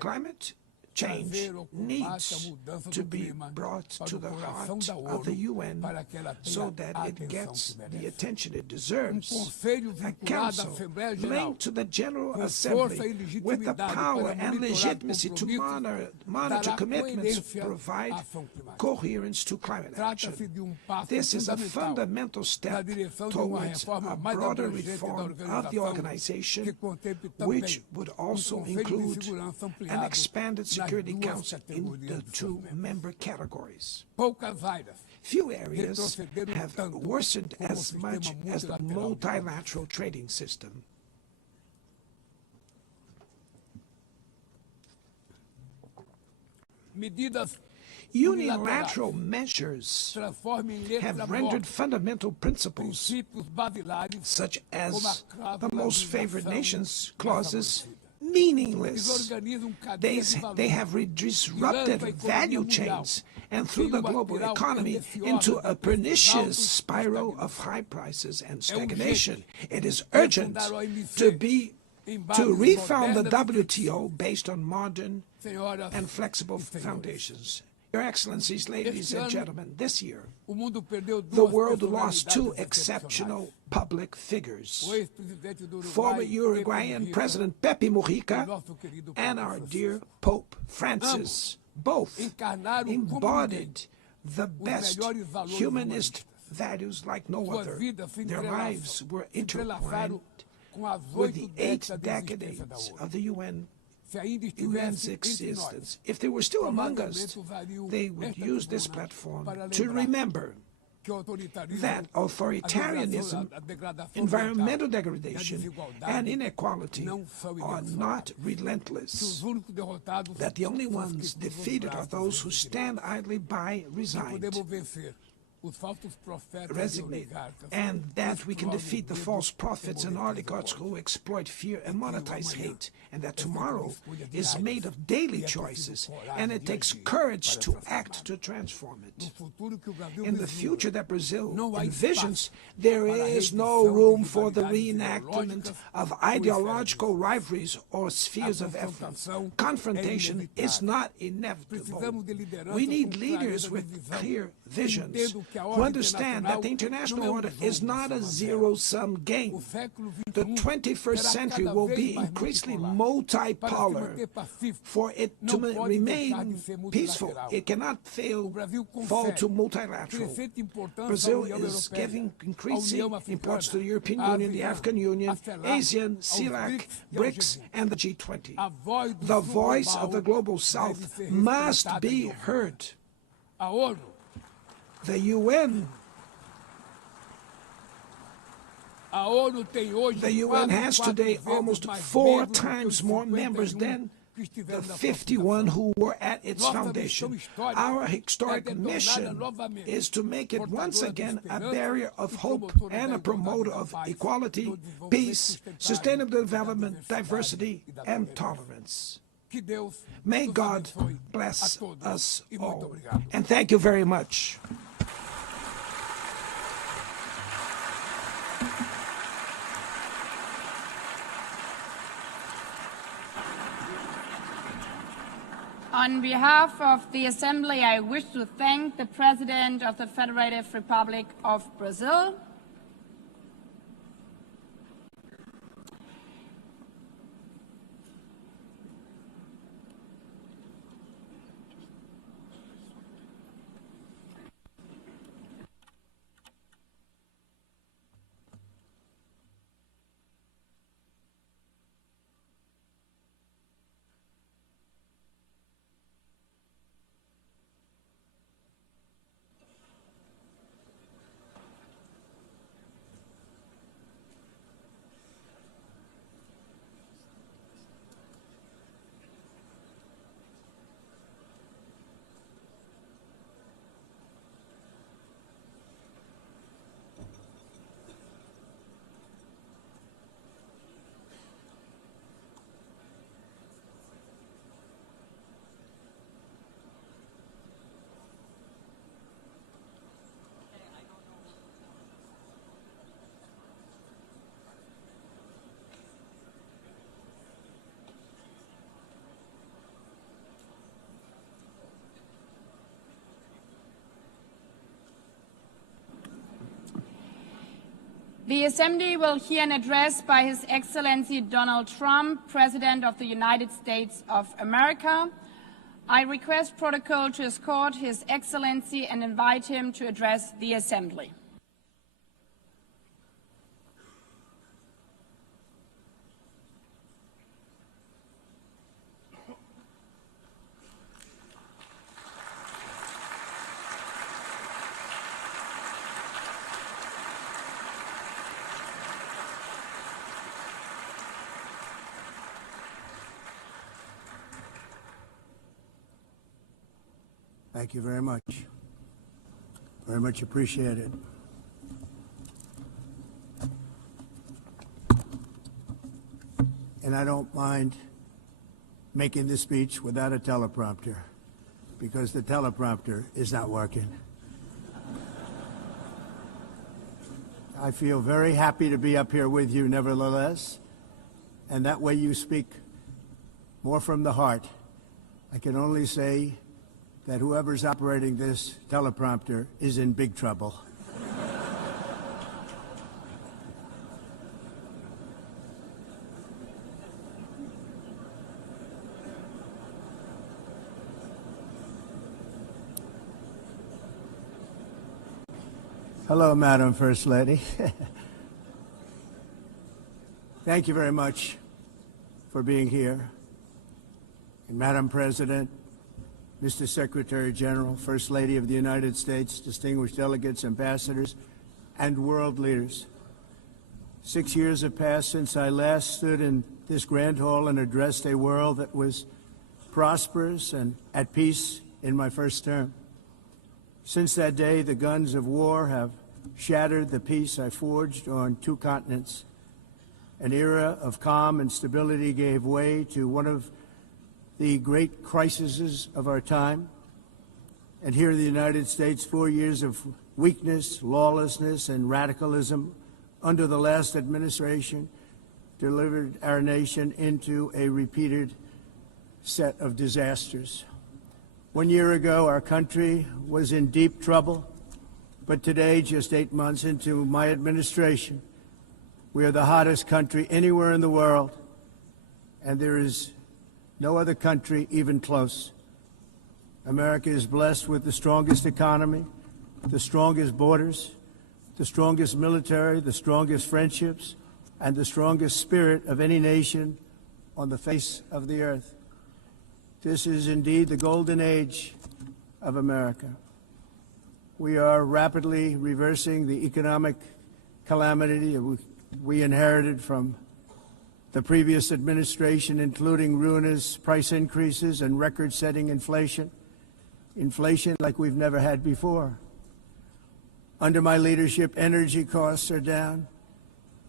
Climate change needs to be brought to the heart of the UN so that it gets the attention it deserves. A council linked to the General Assembly with the power and legitimacy to monitor commitments provide coherence to climate action. This is a fundamental step towards a broader reform of the organization, which would also include an expanded Security Council in the 2 member categories. Few areas have worsened as much as the multilateral trading system. Unilateral measures have rendered fundamental principles, such as the most favored nations clauses, meaningless. They have disrupted value chains and threw the global economy into a pernicious spiral of high prices and stagnation. It is urgent to refound the WTO based on modern and flexible foundations. Your Excellencies, ladies and gentlemen, this year, the world lost 2 exceptional public figures. Former Uruguayan President Pepe Mujica and our dear Pope Francis. Both embodied the best humanist values like no other. Their lives were intertwined with the 8 decades of the UN's existence. If they were still among us, they would use this platform to remember that authoritarianism, environmental degradation, and inequality are not relentless, that the only ones defeated are those who stand idly by, resignate, and that we can defeat the false prophets and oligarchs who exploit fear and monetize hate, and that tomorrow is made of daily choices, and it takes courage to act to transform it. In the future that Brazil envisions, there is no room for the reenactment of ideological rivalries or spheres of influence. Confrontation is not inevitable. We need leaders with clear visions who understand that the international order is not a zero-sum game. The 21st century will be increasingly multipolar. For it to remain peaceful, it cannot fall to multilateral. Brazil is giving increasing importance to the European Union, the African Union, ASEAN, CELAC, BRICS, and the G20. The voice of the Global South must be heard. The UN has today almost 4 times more members than the 51 who were at its foundation. Our historic mission is to make it once again a barrier of hope and a promoter of equality, peace, sustainable development, diversity, and tolerance. May God bless us all. And thank you very much. On behalf of the Assembly, I wish to thank the President of the Federative Republic of Brazil, the Assembly will hear an address by His Excellency Donald Trump, President of the United States of America. I request protocol to escort His Excellency and invite him to address the Assembly. Thank you very much. Very much appreciated. And I don't mind making this speech without a teleprompter, because the teleprompter is not working. I feel very happy to be up here with you nevertheless, and that way you speak more from the heart. I can only say that whoever's operating this teleprompter is in big trouble. Hello, Madam First Lady. Thank you very much for being here. And Madam President, Mr. Secretary General, First Lady of the United States, distinguished delegates, ambassadors, and world leaders. 6 years have passed since I last stood in this grand hall and addressed a world that was prosperous and at peace in my first term. Since that day, the guns of war have shattered the peace I forged on 2 continents. An era of calm and stability gave way to one of the great crises of our time. And here in the United States, 4 years of weakness, lawlessness, and radicalism under the last administration delivered our nation into a repeated set of disasters. 1 year ago, our country was in deep trouble. But today, just 8 months into my administration, we are the hottest country anywhere in the world, and there is no other country even close. America is blessed with the strongest economy, the strongest borders, the strongest military, the strongest friendships, and the strongest spirit of any nation on the face of the earth. This is indeed the golden age of America. We are rapidly reversing the economic calamity we inherited from the previous administration, including ruinous price increases and record-setting inflation like we've never had before. Under my leadership, energy costs are down,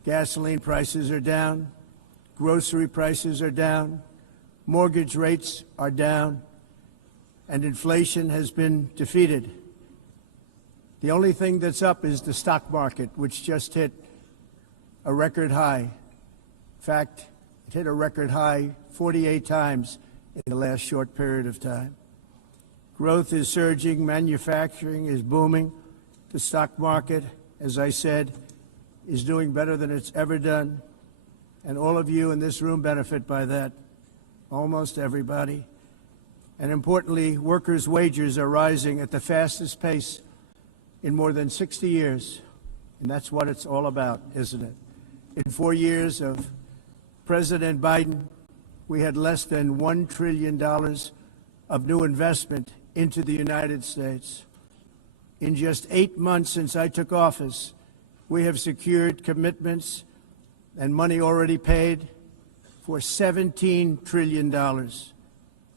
gasoline prices are down, grocery prices are down, mortgage rates are down, and inflation has been defeated. The only thing that's up is the stock market, which just hit a record high. In fact, it hit a record high 48 times in the last short period of time. Growth is surging, manufacturing is booming. The stock market, as I said, is doing better than it's ever done. And all of you in this room benefit by that, almost everybody. And importantly, workers' wages are rising at the fastest pace in more than 60 years. And that's what it's all about, isn't it? In 4 years of President Biden, we had less than $1 trillion of new investment into the United States. In just 8 months since I took office, we have secured commitments and money already paid for $17 trillion.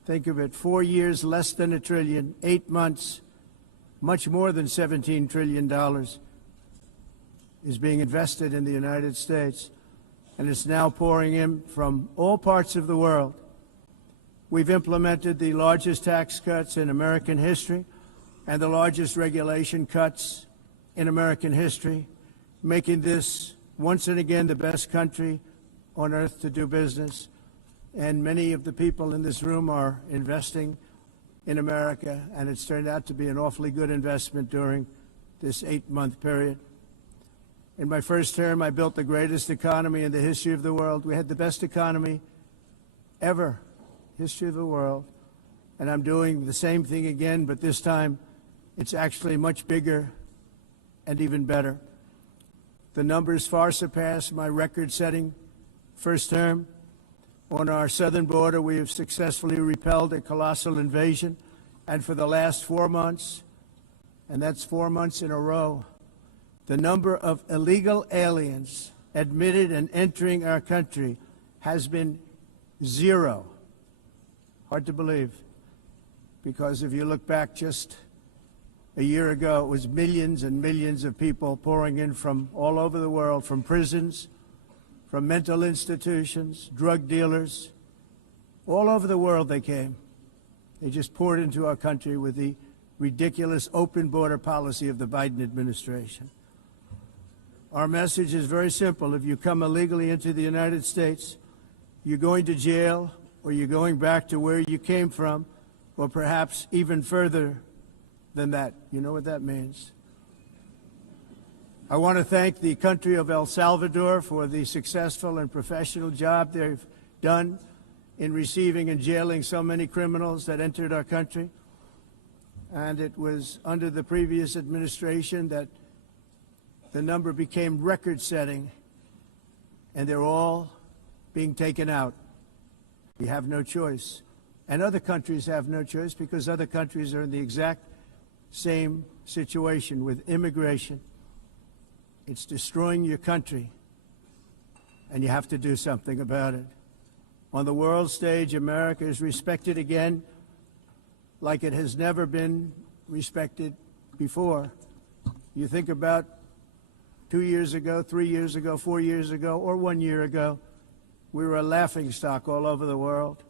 Think of it, 4 years, less than $1 trillion, 8 months, much more than $17 trillion is being invested in the United States, and it's now pouring in from all parts of the world. We've implemented the largest tax cuts in American history and the largest regulation cuts in American history, making this once and again the best country on earth to do business. And many of the people in this room are investing in America, and it's turned out to be an awfully good investment during this 8-month period. In my first term, I built the greatest economy in the history of the world. We had the best economy ever, history of the world. And I'm doing the same thing again, but this time it's actually much bigger and even better. The numbers far surpass my record-setting first term. On our southern border, we have successfully repelled a colossal invasion. And for the last 4 months, and that's 4 months in a row, the number of illegal aliens admitted and entering our country has been 0. Hard to believe, because if you look back just a year ago, it was millions and millions of people pouring in from all over the world, from prisons, from mental institutions, drug dealers. All over the world they came. They just poured into our country with the ridiculous open border policy of the Biden administration. Our message is very simple. If you come illegally into the United States, you're going to jail, or you're going back to where you came from, or perhaps even further than that. You know what that means. I want to thank the country of El Salvador for the successful and professional job they've done in receiving and jailing so many criminals that entered our country. And it was under the previous administration that the number became record-setting, and they're all being taken out. We have no choice. And other countries have no choice, because other countries are in the exact same situation with immigration. It's destroying your country, and you have to do something about it. On the world stage, America is respected again like it has never been respected before. You think about 2 years ago, 3 years ago, 4 years ago, or 1 year ago, we were a laughingstock all over the world.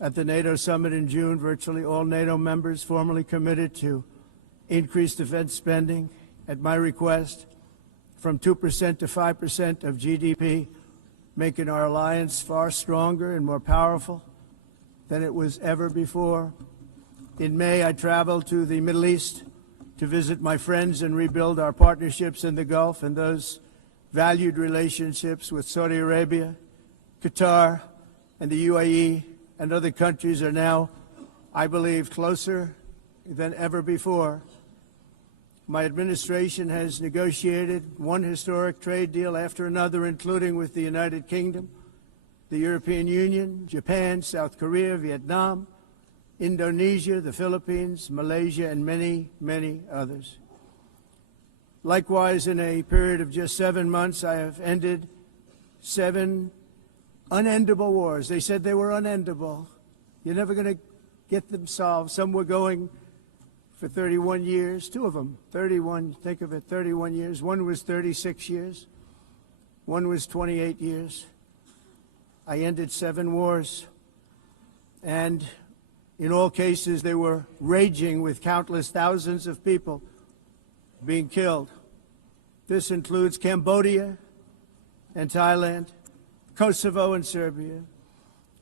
At the NATO summit in June, virtually all NATO members formally committed to increase defense spending at my request from 2% to 5% of GDP, making our alliance far stronger and more powerful than it was ever before. In May, I traveled to the Middle East to visit my friends and rebuild our partnerships in the Gulf and those valued relationships with Saudi Arabia, Qatar, and the UAE and other countries are now, I believe, closer than ever before. My administration has negotiated one historic trade deal after another, including with the United Kingdom, the European Union, Japan, South Korea, Vietnam, Indonesia, the Philippines, Malaysia, and many, many others. Likewise, in a period of just 7 months, I have ended 7 unendable wars. They said they were unendable. You're never going to get them solved. Some were going for 31 years, 2 of them, 31, think of it, 31 years. One was 36 years. One was 28 years. I ended 7 wars. And in all cases, they were raging with countless thousands of people being killed. This includes Cambodia and Thailand, Kosovo and Serbia,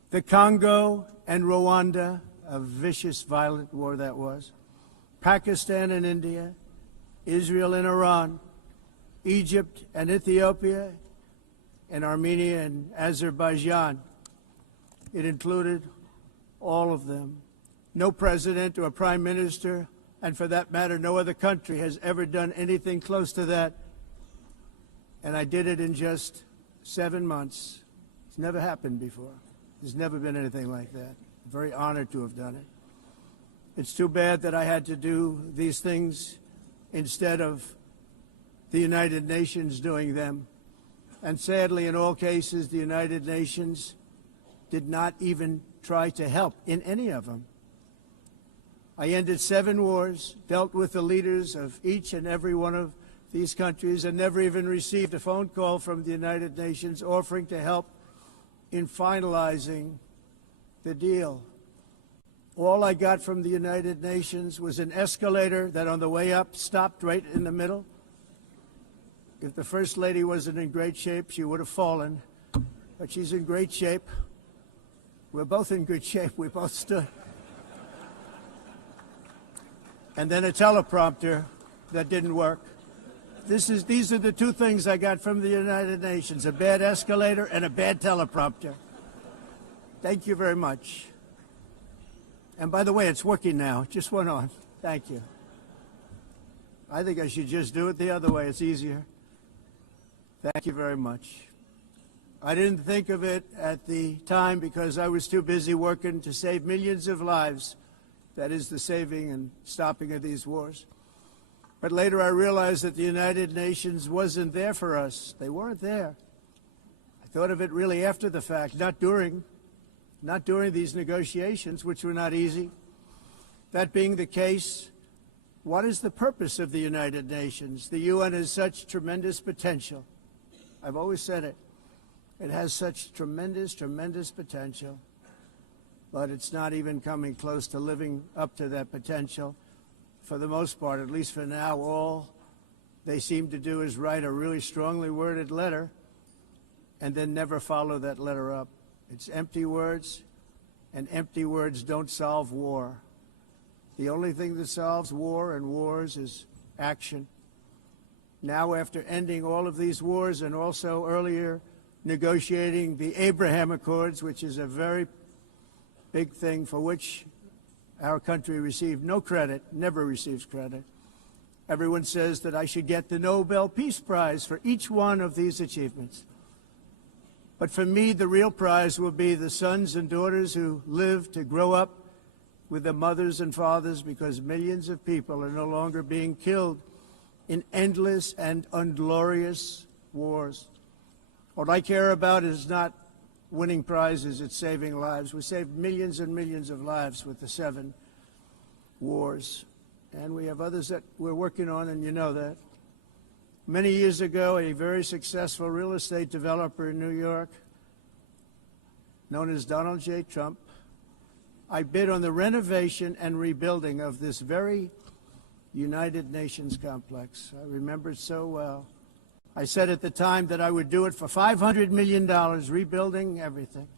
the Congo and Rwanda, a vicious, violent war that was, Pakistan and India, Israel and Iran, Egypt and Ethiopia, and Armenia and Azerbaijan. It included all of them. No president or prime minister, and for that matter, no other country has ever done anything close to that. And I did it in just 7 months. It's never happened before. There's never been anything like that. I'm very honored to have done it. It's too bad that I had to do these things instead of the United Nations doing them. And sadly, in all cases, the United Nations did not even try to help in any of them. I ended 7 wars, dealt with the leaders of each and every one of these countries, and never even received a phone call from the United Nations offering to help in finalizing the deal. All I got from the United Nations was an escalator that on the way up stopped right in the middle. If the First Lady wasn't in great shape, she would have fallen, but she's in great shape. We're both in good shape. We both stood. And then a teleprompter that didn't work. These are the 2 things I got from the United Nations, a bad escalator and a bad teleprompter. Thank you very much. And by the way, it's working now. It just went on. Thank you. I think I should just do it the other way. It's easier. Thank you very much. I didn't think of it at the time because I was too busy working to save millions of lives. That is the saving and stopping of these wars. But later I realized that the United Nations wasn't there for us. They weren't there. I thought of it really after the fact, not during these negotiations, which were not easy. That being the case, what is the purpose of the United Nations? The UN has such tremendous potential. I've always said it. It has such tremendous, tremendous potential, but it's not even coming close to living up to that potential. For the most part, at least for now, all they seem to do is write a really strongly worded letter and then never follow that letter up. It's empty words, and empty words don't solve war. The only thing that solves war and wars is action. Now, after ending all of these wars and also earlier negotiating the Abraham Accords, which is a very big thing for which our country received no credit, never receives credit. Everyone says that I should get the Nobel Peace Prize for each one of these achievements. But for me, the real prize will be the sons and daughters who live to grow up with their mothers and fathers, because millions of people are no longer being killed in endless and unglorious wars. What I care about is not winning prizes, it's saving lives. We saved millions and millions of lives with the 7 wars. And we have others that we're working on, and you know that. Many years ago, a very successful real estate developer in New York, known as Donald J. Trump, I bid on the renovation and rebuilding of this very United Nations complex. I remember it so well. I said at the time that I would do it for $500 million, rebuilding everything.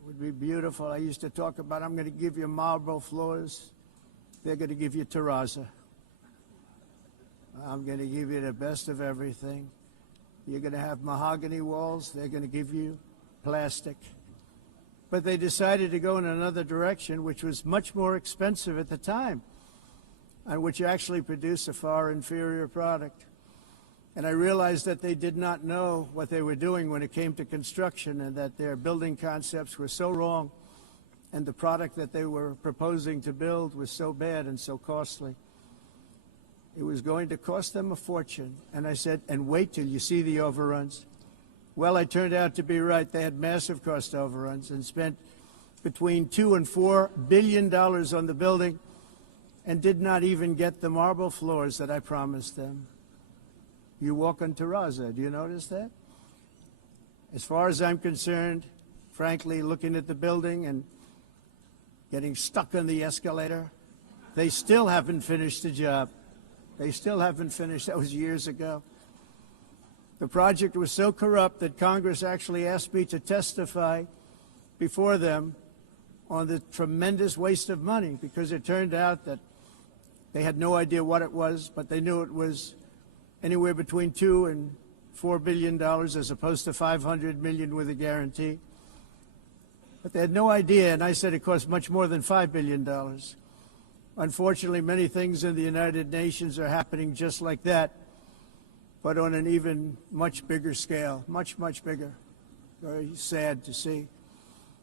It would be beautiful. I used to talk about, I'm going to give you marble floors. They're going to give you terrazzo. I'm going to give you the best of everything. You're going to have mahogany walls. They're going to give you plastic. But they decided to go in another direction, which was much more expensive at the time, and which actually produced a far inferior product. And I realized that they did not know what they were doing when it came to construction, and that their building concepts were so wrong, and the product that they were proposing to build was so bad and so costly. It was going to cost them a fortune. And I said, and wait till you see the overruns. Well, I turned out to be right. They had massive cost overruns and spent between $2 and $4 billion on the building and did not even get the marble floors that I promised them. You walk on terrazzo. Do you notice that? As far as I'm concerned, frankly, looking at the building and getting stuck on the escalator, they still haven't finished the job. They still haven't finished. That was years ago. The project was so corrupt that Congress actually asked me to testify before them on the tremendous waste of money, because it turned out that they had no idea what it was, but they knew it was anywhere between $2 and $4 billion as opposed to $500 million with a guarantee. But they had no idea, and I said it cost much more than $5 billion. Unfortunately, many things in the United Nations are happening just like that, but on an even much bigger scale, much, much bigger. Very sad to see.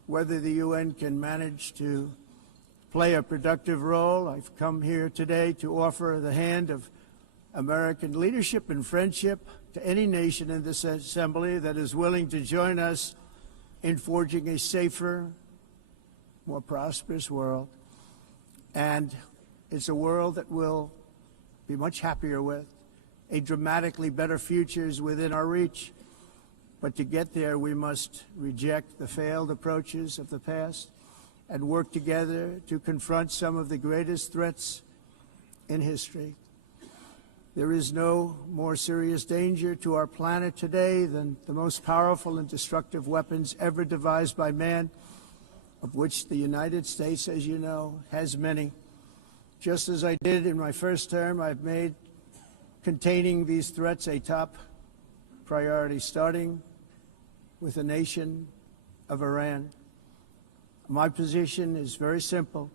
Whether the UN can manage to play a productive role, I've come here today to offer the hand of American leadership and friendship to any nation in this assembly that is willing to join us in forging a safer, more prosperous world. And it's a world that we'll be much happier with. A dramatically better future is within our reach. But to get there, we must reject the failed approaches of the past and work together to confront some of the greatest threats in history. There is no more serious danger to our planet today than the most powerful and destructive weapons ever devised by man, of which the United States, as you know, has many. Just as I did in my first term, I've made containing these threats a top priority, starting with the nation of Iran. My position is very simple.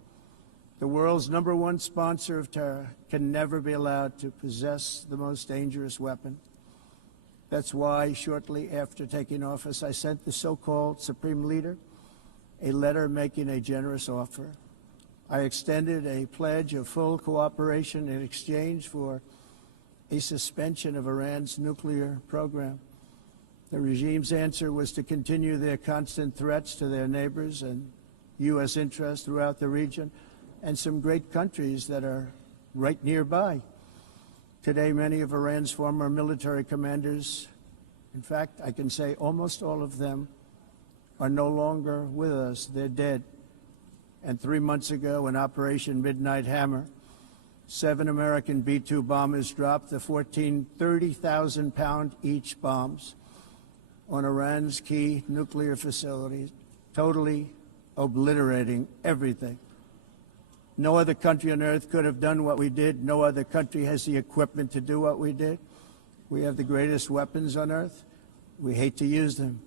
The world's #1 sponsor of terror can never be allowed to possess the most dangerous weapon. That's why, shortly after taking office, I sent the so-called Supreme Leader a letter making a generous offer. I extended a pledge of full cooperation in exchange for a suspension of Iran's nuclear program. The regime's answer was to continue their constant threats to their neighbors and U.S. interests throughout the region, and some great countries that are right nearby. Today, many of Iran's former military commanders, in fact, I can say almost all of them, are no longer with us. They're dead. And 3 months ago, in Operation Midnight Hammer, 7 American B-2 bombers dropped the 14 30,000-pound each bombs on Iran's key nuclear facilities, totally obliterating everything. No other country on earth could have done what we did. No other country has the equipment to do what we did. We have the greatest weapons on earth. We hate to use them.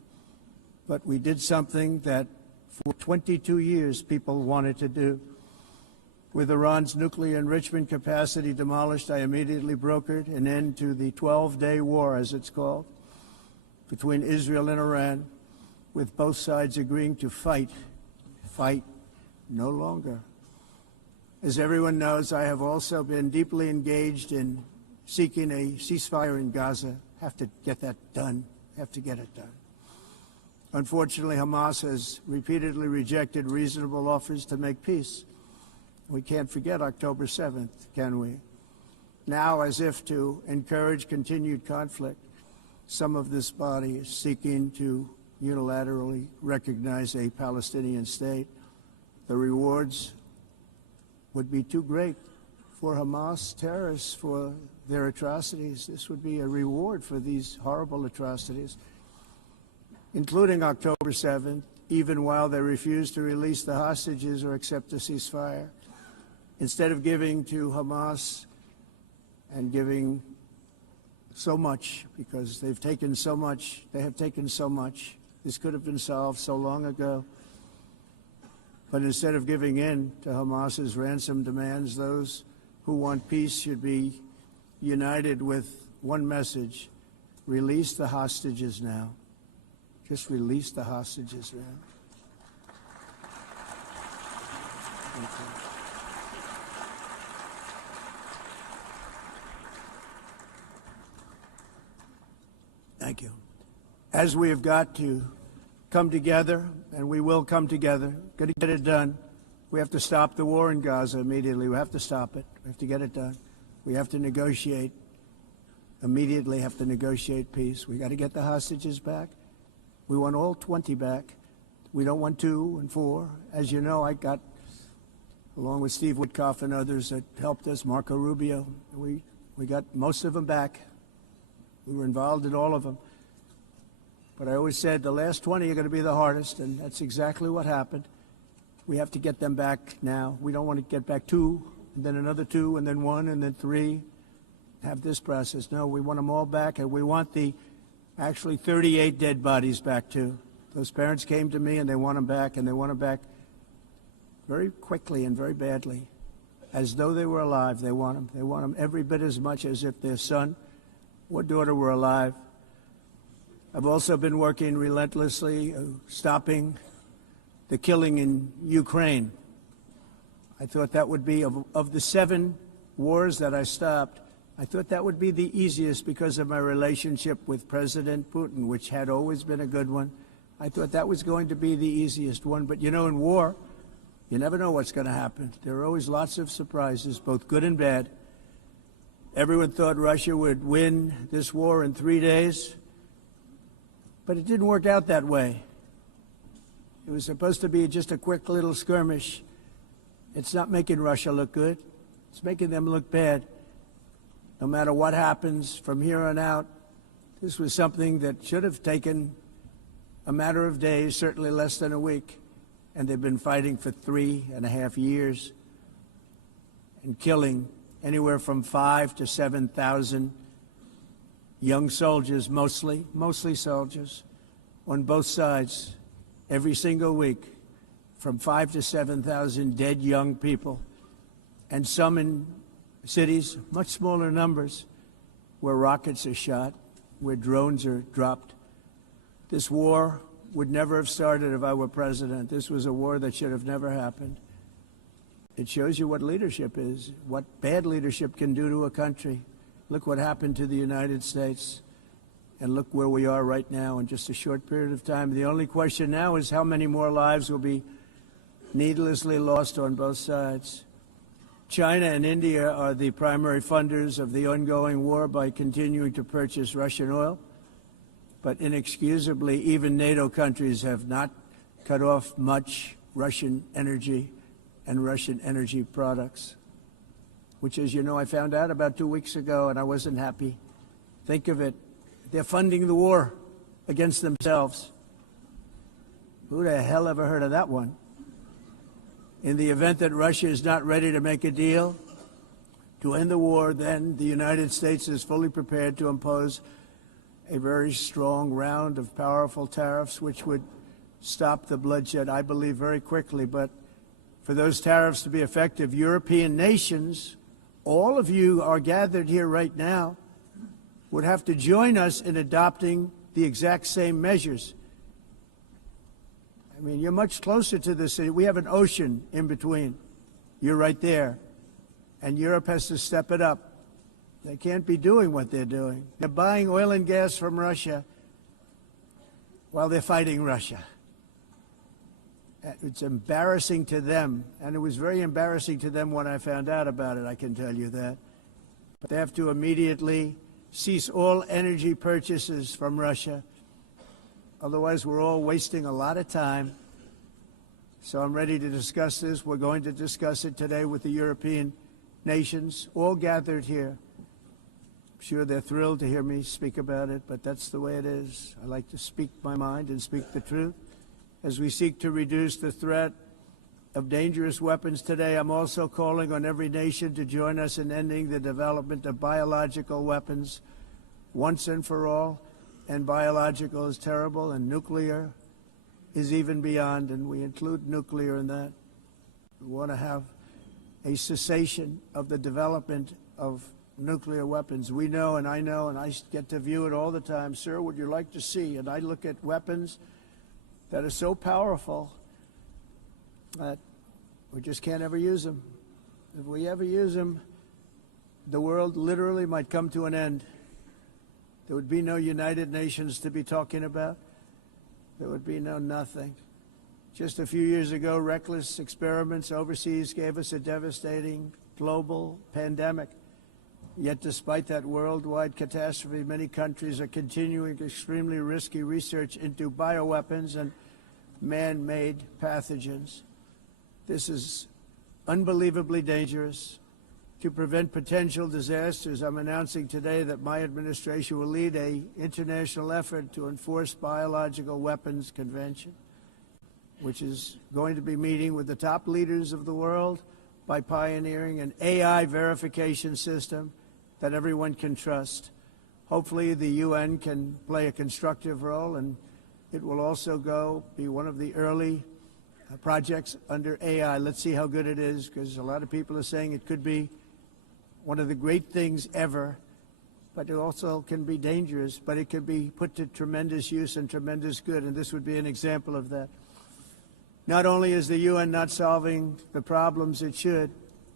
But we did something that for 22 years people wanted to do. With Iran's nuclear enrichment capacity demolished, I immediately brokered an end to the 12-day war, as it's called, between Israel and Iran, with both sides agreeing to fight no longer. As everyone knows, I have also been deeply engaged in seeking a ceasefire in Gaza. Have to get that done. Have to get it done. Unfortunately, Hamas has repeatedly rejected reasonable offers to make peace. We can't forget October 7th, can we? Now, as if to encourage continued conflict, some of this body is seeking to unilaterally recognize a Palestinian state. The rewards would be too great for Hamas terrorists for their atrocities. This would be a reward for these horrible atrocities, including October 7th, even while they refuse to release the hostages or accept a ceasefire. Instead of giving to Hamas and giving so much, because they've taken so much. They have taken so much. This could have been solved so long ago. But instead of giving in to Hamas's ransom demands, those who want peace should be united with one message: release the hostages now. Just release the hostages now. Thank you. Thank you. As we have got to come together, and we will come together, got to get it done. We have to stop the war in Gaza immediately. We have to stop it. We have to get it done. We have to negotiate, immediately have to negotiate peace. We got to get the hostages back. We want all 20 back. We don't want 2 and 4. As you know, I got, along with Steve Witkoff and others that helped us, Marco Rubio, we got most of them back. We were involved in all of them. But I always said the last 20 are going to be the hardest, and that's exactly what happened. We have to get them back now. We don't want to get back 2, and then another 2, and then 1, and then 3. Have this process. No, we want them all back, and we want the actually 38 dead bodies back too. Those parents came to me, and they want them back, and they want them back very quickly and very badly. As though they were alive, they want them. They want them every bit as much as if their son or daughter were alive. I've also been working relentlessly, stopping the killing in Ukraine. I thought that would be, of the 7 wars that I stopped, I thought that would be the easiest because of my relationship with President Putin, which had always been a good one. I thought that was going to be the easiest one. But, you know, in war, you never know what's going to happen. There are always lots of surprises, both good and bad. Everyone thought Russia would win this war in 3 days, but it didn't work out that way. It was supposed to be just a quick little skirmish. It's not making Russia look good. It's making them look bad. No matter what happens from here on out, this was something that should have taken a matter of days, certainly less than a week. And they've been fighting for 3.5 years and killing anywhere from 5,000 to 7,000 young soldiers, mostly soldiers, on both sides, every single week, from 5,000 to 7,000 dead young people, and some in cities, much smaller numbers, where rockets are shot, where drones are dropped. This war would never have started if I were president. This was a war that should have never happened. It shows you what leadership is, what bad leadership can do to a country. Look what happened to the United States, and look where we are right now in just a short period of time. The only question now is how many more lives will be needlessly lost on both sides. China and India are the primary funders of the ongoing war by continuing to purchase Russian oil. But inexcusably, even NATO countries have not cut off much Russian energy and Russian energy products, which, as you know, I found out about 2 weeks ago, and I wasn't happy. Think of it. They're funding the war against themselves. Who the hell ever heard of that one? In the event that Russia is not ready to make a deal to end the war, then the United States is fully prepared to impose a very strong round of powerful tariffs, which would stop the bloodshed, I believe, very quickly. But for those tariffs to be effective, European nations, all of you are gathered here right now, would have to join us in adopting the exact same measures. I mean, you're much closer to the city. We have an ocean in between. You're right there. And Europe has to step it up. They can't be doing what they're doing. They're buying oil and gas from Russia while they're fighting Russia. It's embarrassing to them, and it was very embarrassing to them when I found out about it, I can tell you that. But they have to immediately cease all energy purchases from Russia. Otherwise, we're all wasting a lot of time. So I'm ready to discuss this. We're going to discuss it today with the European nations, all gathered here. I'm sure they're thrilled to hear me speak about it, but that's the way it is. I like to speak my mind and speak the truth as we seek to reduce the threat of dangerous weapons today, I'm also calling on every nation to join us in ending the development of biological weapons once and for all. And biological is terrible, and nuclear is even beyond, and we include nuclear in that. We want to have a cessation of the development of nuclear weapons. We know, and I get to view it all the time. Sir, would you like to see? And I look at weapons that are so powerful that we just can't ever use them. If we ever use them, the world literally might come to an end. There would be no United Nations to be talking about. There would be no nothing. Just a few years ago, reckless experiments overseas gave us a devastating global pandemic. Yet despite that worldwide catastrophe, many countries are continuing extremely risky research into bioweapons and man-made pathogens. This is unbelievably dangerous. To prevent potential disasters, I'm announcing today that my administration will lead an international effort to enforce Biological Weapons Convention, which is going to be meeting with the top leaders of the world by pioneering an AI verification system that everyone can trust. Hopefully the UN can play a constructive role, and it will also be one of the early projects under AI. Let's see how good it is, because a lot of people are saying it could be one of the great things ever, but it also can be dangerous, but it could be put to tremendous use and tremendous good, and this would be an example of that. Not only is the UN not solving the problems it should,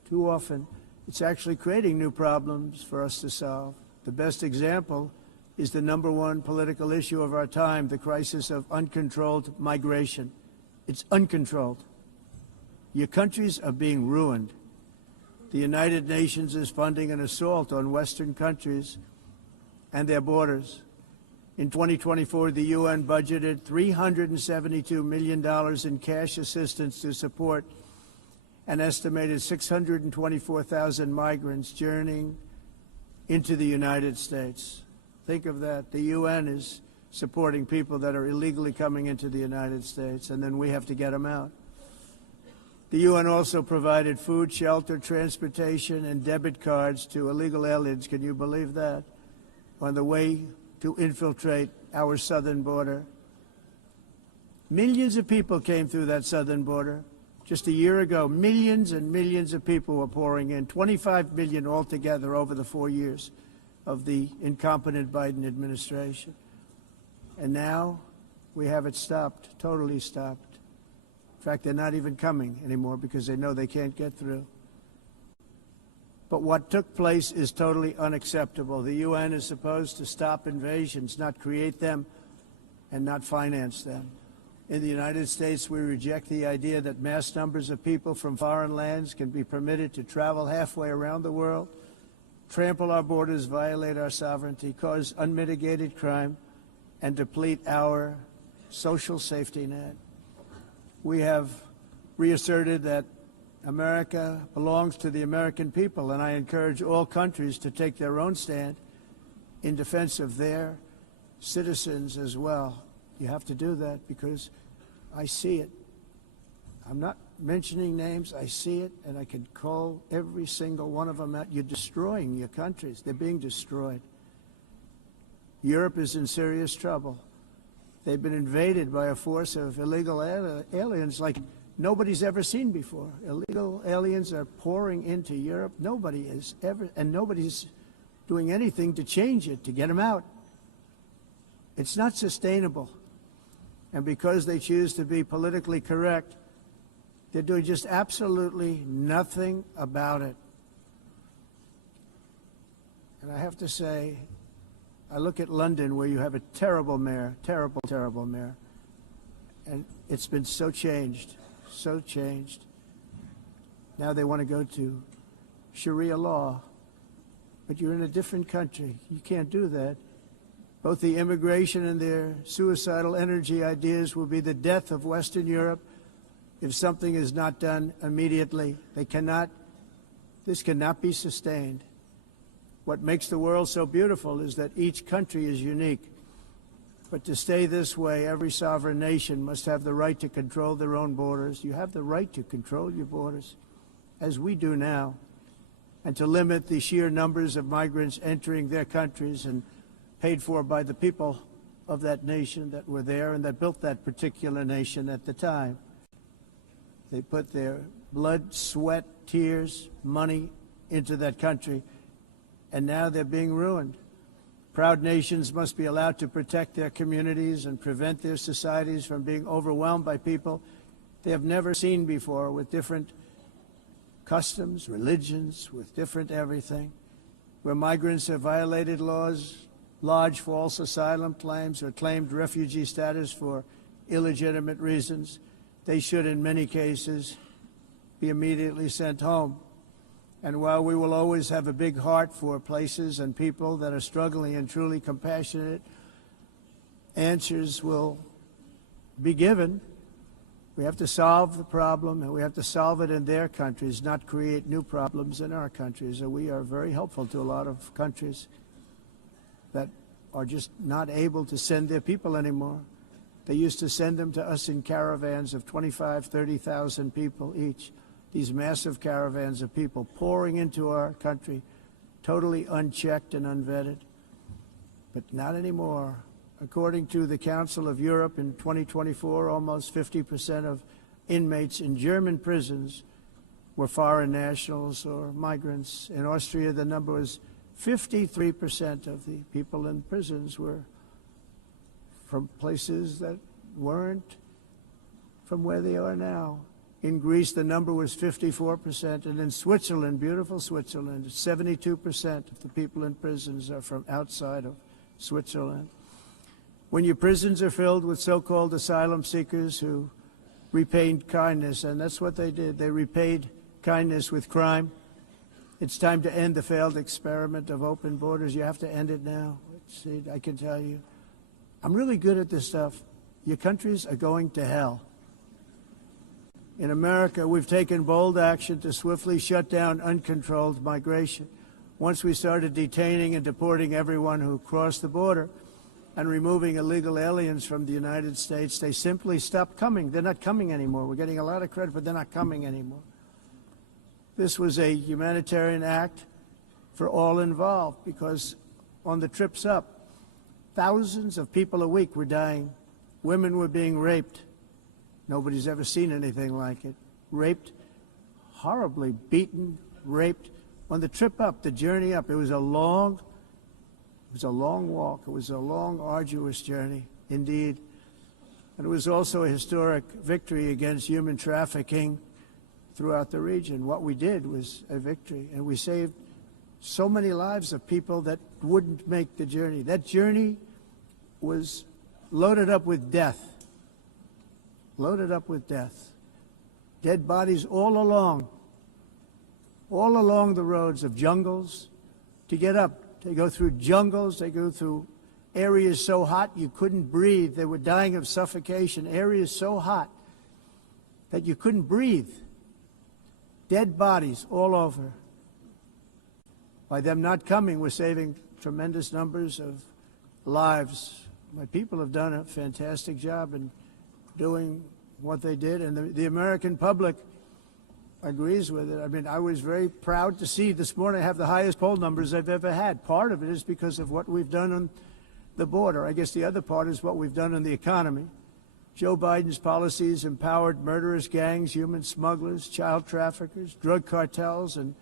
too often, it's actually creating new problems for us to solve. The best example is the #1 political issue of our time, the crisis of uncontrolled migration. It's uncontrolled. Your countries are being ruined. The United Nations is funding an assault on Western countries and their borders. In 2024, the UN budgeted $372 million in cash assistance to support an estimated 624,000 migrants journeying into the United States. Think of that. The UN is supporting people that are illegally coming into the United States, and then we have to get them out. The UN also provided food, shelter, transportation, and debit cards to illegal aliens. Can you believe that? On the way to infiltrate our southern border. Millions of people came through that southern border. Just a year ago, millions and millions of people were pouring in, 25 million altogether over the 4 years of the incompetent Biden administration. And now we have it stopped, totally stopped. In fact, they're not even coming anymore because they know they can't get through. But what took place is totally unacceptable. The UN is supposed to stop invasions, not create them and not finance them. In the United States, we reject the idea that mass numbers of people from foreign lands can be permitted to travel halfway around the world, trample our borders, violate our sovereignty, cause unmitigated crime, and deplete our social safety net. We have reasserted that America belongs to the American people, and I encourage all countries to take their own stand in defense of their citizens as well. You have to do that because I see it. I'm not mentioning names. I see it, and I can call every single one of them out. You're destroying your countries. They're being destroyed. Europe is in serious trouble. They've been invaded by a force of illegal aliens like nobody's ever seen before. Illegal aliens are pouring into Europe. Nobody is ever, and nobody's doing anything to change it, to get them out. It's not sustainable. And because they choose to be politically correct, they're doing just absolutely nothing about it. And I have to say, I look at London, where you have a terrible mayor, terrible, terrible mayor, and it's been so changed, so changed. Now they want to go to Sharia law, but you're in a different country. You can't do that. Both the immigration and their suicidal energy ideas will be the death of Western Europe if something is not done immediately. This cannot be sustained. What makes the world so beautiful is that each country is unique. But to stay this way, every sovereign nation must have the right to control their own borders. You have the right to control your borders, as we do now, and to limit the sheer numbers of migrants entering their countries and paid for by the people of that nation that were there and that built that particular nation at the time. They put their blood, sweat, tears, money into that country, and now they're being ruined. Proud nations must be allowed to protect their communities and prevent their societies from being overwhelmed by people they have never seen before, with different customs, religions, with different everything. Where migrants have violated laws, lodged false asylum claims, or claimed refugee status for illegitimate reasons, they should, in many cases, be immediately sent home. And while we will always have a big heart for places and people that are struggling and truly compassionate, answers will be given. We have to solve the problem, and we have to solve it in their countries, not create new problems in our countries. And we are very helpful to a lot of countries that are just not able to send their people anymore. They used to send them to us in caravans of 25,000, 30,000 people each. These massive caravans of people pouring into our country, totally unchecked and unvetted. But not anymore. According to the Council of Europe, in 2024, almost 50% of inmates in German prisons were foreign nationals or migrants. In Austria, the number was 53% of the people in prisons were from places that weren't from where they are now. In Greece, the number was 54%, and in Switzerland, beautiful Switzerland, 72% of the people in prisons are from outside of Switzerland. When your prisons are filled with so-called asylum seekers who repaid kindness, and that's what they did, they repaid kindness with crime. It's time to end the failed experiment of open borders. You have to end it now. See, I can tell you. I'm really good at this stuff. Your countries are going to hell. In America, we've taken bold action to swiftly shut down uncontrolled migration. Once we started detaining and deporting everyone who crossed the border and removing illegal aliens from the United States, they simply stopped coming. They're not coming anymore. We're getting a lot of credit, but they're not coming anymore. This was a humanitarian act for all involved, because on the trips up, thousands of people a week were dying. Women were being raped. Nobody's ever seen anything like it. Raped, horribly beaten, raped. On the trip up, the journey up, it was a long walk. It was a long, arduous journey, indeed. And it was also a historic victory against human trafficking throughout the region. What we did was a victory, and we saved so many lives of people that wouldn't make the journey. That journey was loaded up with death. Loaded up with death. Dead bodies all along the roads of jungles to get up. They go through jungles, they go through areas so hot you couldn't breathe. They were dying of suffocation, areas so hot that you couldn't breathe. Dead bodies all over. By them not coming, we're saving tremendous numbers of lives. My people have done a fantastic job in doing what they did, and the American public agrees with it. I mean, I was very proud to see this morning I have the highest poll numbers I've ever had. Part of it is because of what we've done on the border. I guess the other part is what we've done on the economy. Joe Biden's policies empowered murderous gangs, human smugglers, child traffickers, drug cartels, and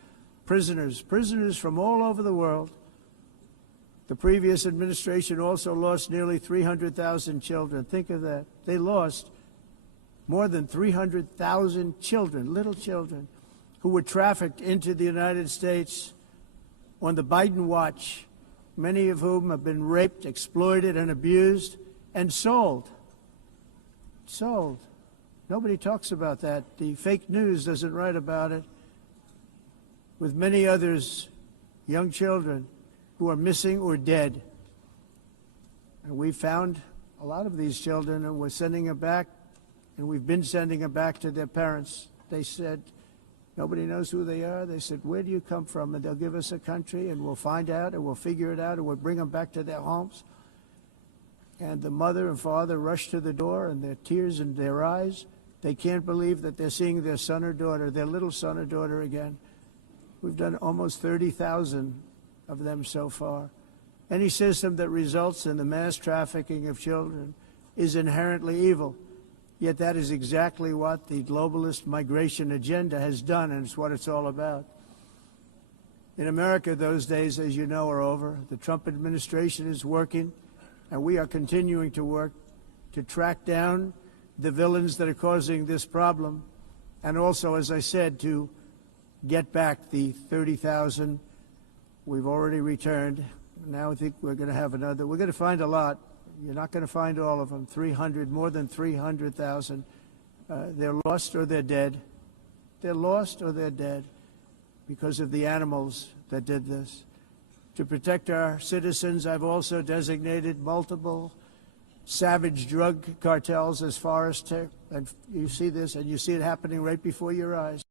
prisoners from all over the world. The previous administration also lost nearly 300,000 children. Think of that. They lost more than 300,000 children, little children, who were trafficked into the United States on the Biden watch, many of whom have been raped, exploited, and abused, and sold. Sold. Nobody talks about that. The fake news doesn't write about it. With many others, young children who are missing or dead. And we found a lot of these children, and we're sending them back, and we've been sending them back to their parents. They said, nobody knows who they are. They said, where do you come from? And they'll give us a country, and we'll find out, and we'll figure it out, and we'll bring them back to their homes. And the mother and father rush to the door, and there are tears in their eyes. They can't believe that they're seeing their son or daughter, their little son or daughter again. We've done almost 30,000 of them so far. Any system that results in the mass trafficking of children is inherently evil. Yet that is exactly what the globalist migration agenda has done, and it's what it's all about. In America, those days, as you know, are over. The Trump administration is working, and we are continuing to work to track down the villains that are causing this problem, and also, as I said, to get back the 30,000 we've already returned. Now I think we're going to have another. We're going to find a lot. You're not going to find all of them. 300, more than 300,000. They're lost or they're dead. They're lost or they're dead because of the animals that did this. To protect our citizens, I've also designated multiple savage drug cartels as far as and you see this, and you see it happening right before your eyes.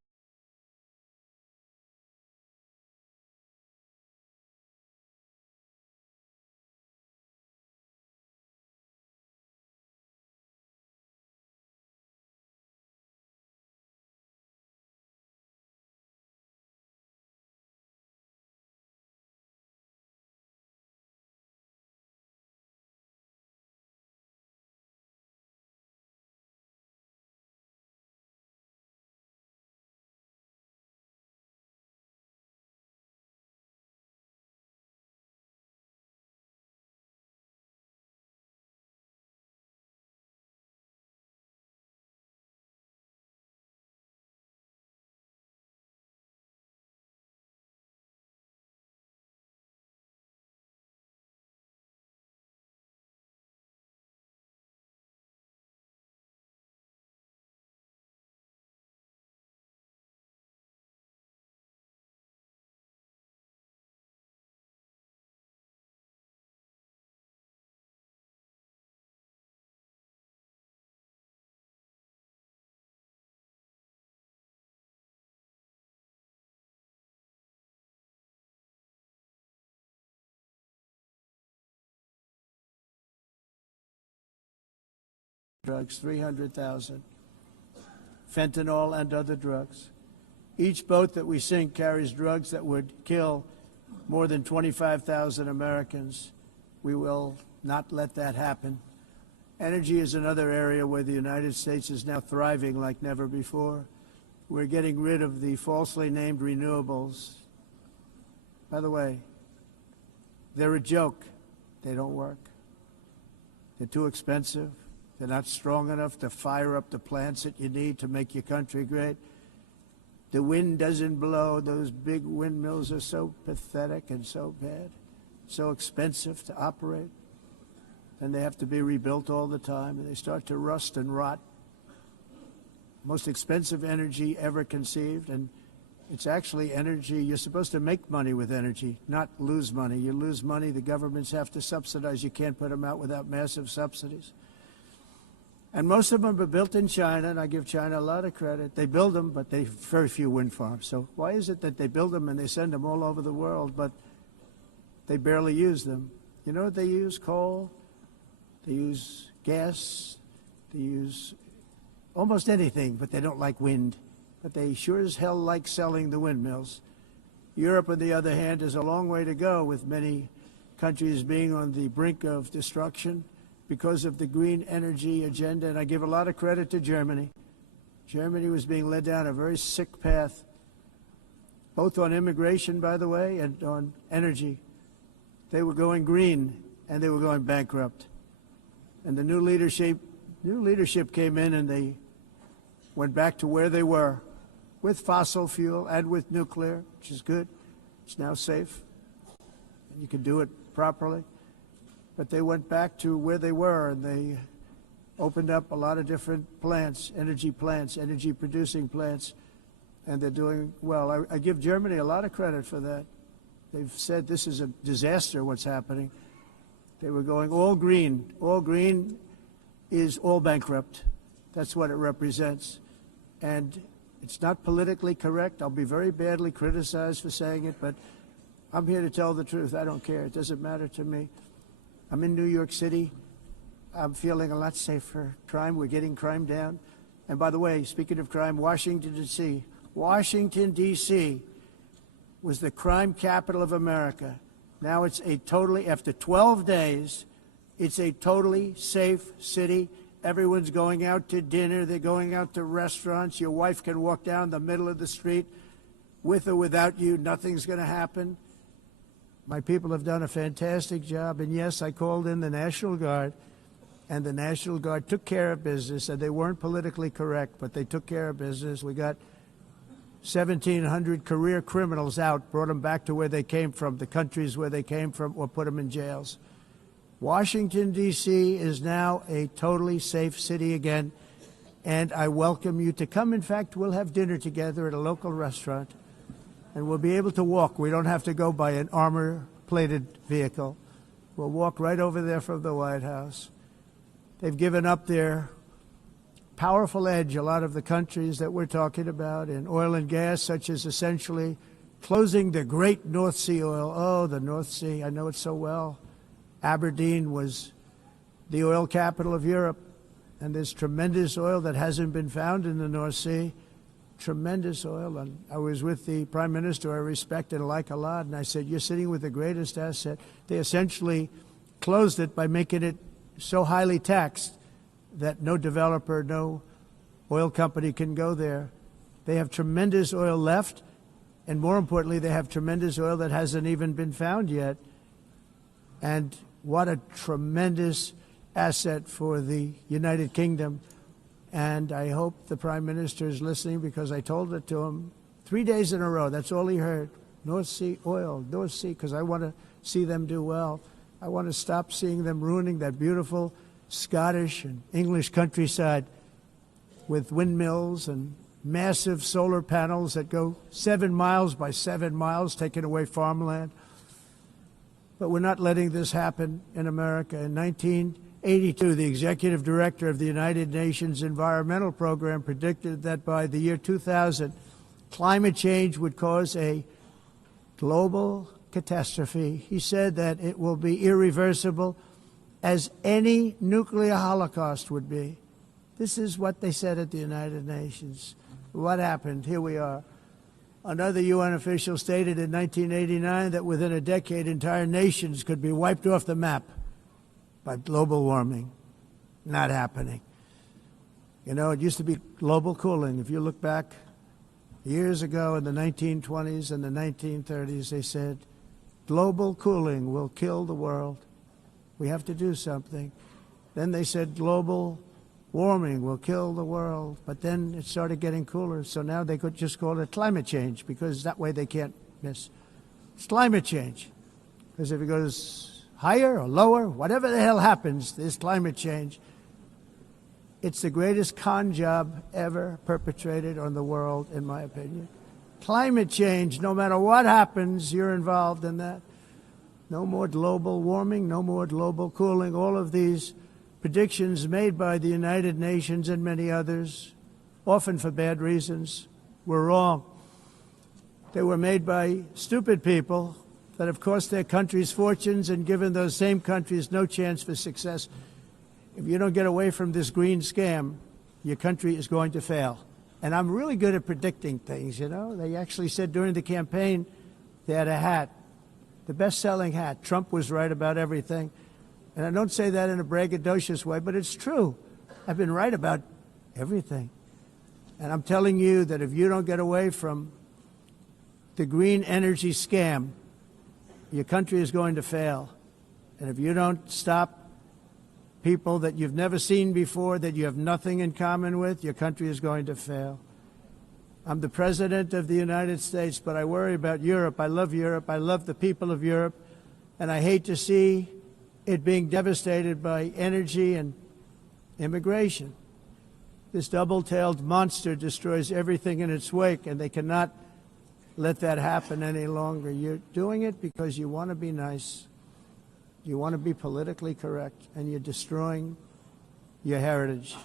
Drugs, 300,000. Fentanyl and other drugs. Each boat that we sink carries drugs that would kill more than 25,000 Americans. We will not let that happen. Energy is another area where the United States is now thriving like never before. We're getting rid of the falsely named renewables. By the way, they're a joke. They don't work. They're too expensive. They're not strong enough to fire up the plants that you need to make your country great. The wind doesn't blow. Those big windmills are so pathetic and so bad, so expensive to operate. And they have to be rebuilt all the time, and they start to rust and rot. Most expensive energy ever conceived, and it's actually energy. You're supposed to make money with energy, not lose money. You lose money, the governments have to subsidize. You can't put them out without massive subsidies. And most of them are built in China, and I give China a lot of credit. They build them, but they have very few wind farms. So why is it that they build them and they send them all over the world, but they barely use them? You know what they use? Coal. They use gas. They use almost anything, but they don't like wind. But they sure as hell like selling the windmills. Europe, on the other hand, has a long way to go, with many countries being on the brink of destruction because of the green energy agenda, and I give a lot of credit to Germany. Germany was being led down a very sick path, both on immigration, by the way, and on energy. They were going green, and they were going bankrupt. And the new leadership came in, and they went back to where they were, with fossil fuel and with nuclear, which is good. It's now safe, and you can do it properly. But they went back to where they were, and they opened up a lot of different plants, energy-producing plants, and they're doing well. I give Germany a lot of credit for that. They've said this is a disaster, what's happening. They were going all green. All green is all bankrupt. That's what it represents. And it's not politically correct. I'll be very badly criticized for saying it, but I'm here to tell the truth. I don't care. It doesn't matter to me. I'm in New York City. I'm feeling a lot safer. Crime, we're getting crime down. And by the way, speaking of crime, Washington, D.C. Washington, D.C. was the crime capital of America. Now it's a totally, after 12 days, it's a totally safe city. Everyone's going out to dinner. They're going out to restaurants. Your wife can walk down the middle of the street with or without you. Nothing's going to happen. My people have done a fantastic job. And yes, I called in the National Guard, and the National Guard took care of business. And they weren't politically correct, but they took care of business. We got 1,700 career criminals out, brought them back to where they came from, the countries where they came from, or put them in jails. Washington, D.C. is now a totally safe city again, and I welcome you to come. In fact, we'll have dinner together at a local restaurant, and we'll be able to walk. We don't have to go by an armor-plated vehicle. We'll walk right over there from the White House. They've given up their powerful edge, a lot of the countries that we're talking about, in oil and gas, such as essentially closing the great North Sea oil. Oh, the North Sea, I know it so well. Aberdeen was the oil capital of Europe, and there's tremendous oil that hasn't been found in the North Sea. Tremendous oil. And I was with the Prime Minister I respect and like a lot, and I said, you're sitting with the greatest asset. They essentially closed it by making it so highly taxed that no developer, no oil company can go there. They have tremendous oil left, and more importantly, they have tremendous oil that hasn't even been found yet. And what a tremendous asset for the United Kingdom. And I hope the Prime Minister is listening, because I told it to him 3 days in a row. That's all he heard. North Sea oil, North Sea, because I want to see them do well. I want to stop seeing them ruining that beautiful Scottish and English countryside with windmills and massive solar panels that go 7 miles by 7 miles, taking away farmland. But we're not letting this happen in America. In 1982, the executive director of the United Nations Environmental Program predicted that by the year 2000, climate change would cause a global catastrophe. He said that it will be irreversible, as any nuclear holocaust would be. This is what they said at the United Nations. What happened? Here we are. Another UN official stated in 1989 that within a decade, entire nations could be wiped off the map by global warming. Not happening. You know, it used to be global cooling. If you look back years ago in the 1920s and the 1930s, they said, global cooling will kill the world. We have to do something. Then they said global warming will kill the world. But then it started getting cooler, so now they could just call it climate change, because that way they can't miss. It's climate change. Because if it goes higher or lower, whatever the hell happens, there's climate change. It's the greatest con job ever perpetrated on the world, in my opinion. Climate change, no matter what happens, you're involved in that. No more global warming, no more global cooling. All of these predictions made by the United Nations and many others, often for bad reasons, were wrong. They were made by stupid people that have cost their countries fortunes and given those same countries no chance for success. If you don't get away from this green scam, your country is going to fail. And I'm really good at predicting things, you know. They actually said during the campaign they had a hat, the best-selling hat. Trump was right about everything. And I don't say that in a braggadocious way, but it's true. I've been right about everything. And I'm telling you that if you don't get away from the green energy scam, your country is going to fail. And if you don't stop people that you've never seen before, that you have nothing in common with, your country is going to fail. I'm the President of the United States, but I worry about Europe. I love Europe. I love the people of Europe. And I hate to see it being devastated by energy and immigration. This double-tailed monster destroys everything in its wake, and they cannot let that happen any longer. You're doing it because you want to be nice. You want to be politically correct, and you're destroying your heritage.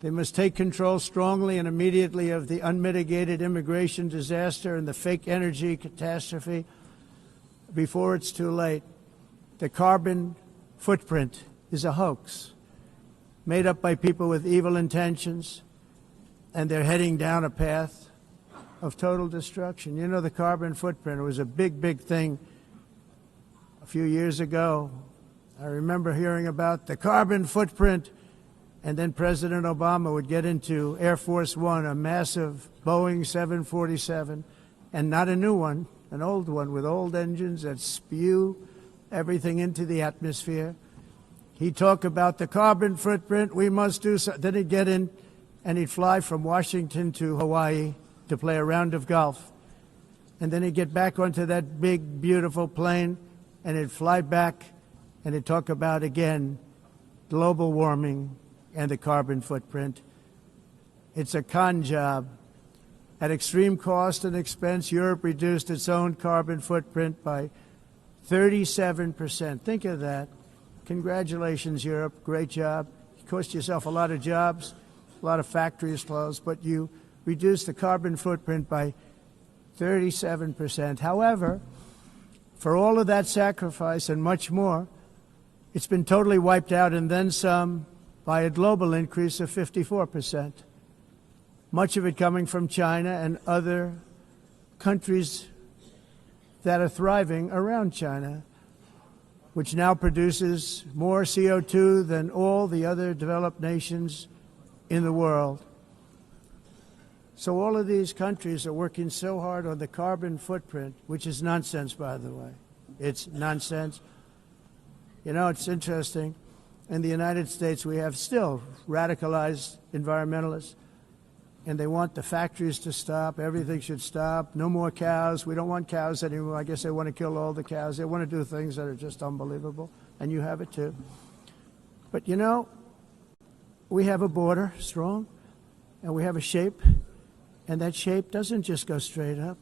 They must take control strongly and immediately of the unmitigated immigration disaster and the fake energy catastrophe before it's too late. The carbon footprint is a hoax made up by people with evil intentions, and they're heading down a path of total destruction. You know, the carbon footprint, it was a big, big thing a few years ago. I remember hearing about the carbon footprint, and then President Obama would get into Air Force One, a massive Boeing 747, and not a new one, an old one with old engines that spew everything into the atmosphere. He'd talk about the carbon footprint, we must do so. Then he'd get in and he'd fly from Washington to Hawaii to play a round of golf. And then he'd get back onto that big, beautiful plane and he'd fly back and he'd talk about, again, global warming and the carbon footprint. It's a con job. At extreme cost and expense, Europe reduced its own carbon footprint by 37%. Think of that. Congratulations, Europe. Great job. It cost yourself a lot of jobs, a lot of factories closed, but you reduced the carbon footprint by 37%. However, for all of that sacrifice and much more, it's been totally wiped out and then some by a global increase of 54%. Much of it coming from China and other countries that are thriving around China, which now produces more CO2 than all the other developed nations in the world. So all of these countries are working so hard on the carbon footprint, which is nonsense, by the way. It's nonsense. You know, it's interesting. In the United States, we have still radicalized environmentalists, and they want the factories to stop. Everything should stop. No more cows. We don't want cows anymore. I guess they want to kill all the cows. They want to do things that are just unbelievable, and you have it too. But you know, we have a border, strong, and we have a shape, and that shape doesn't just go straight up.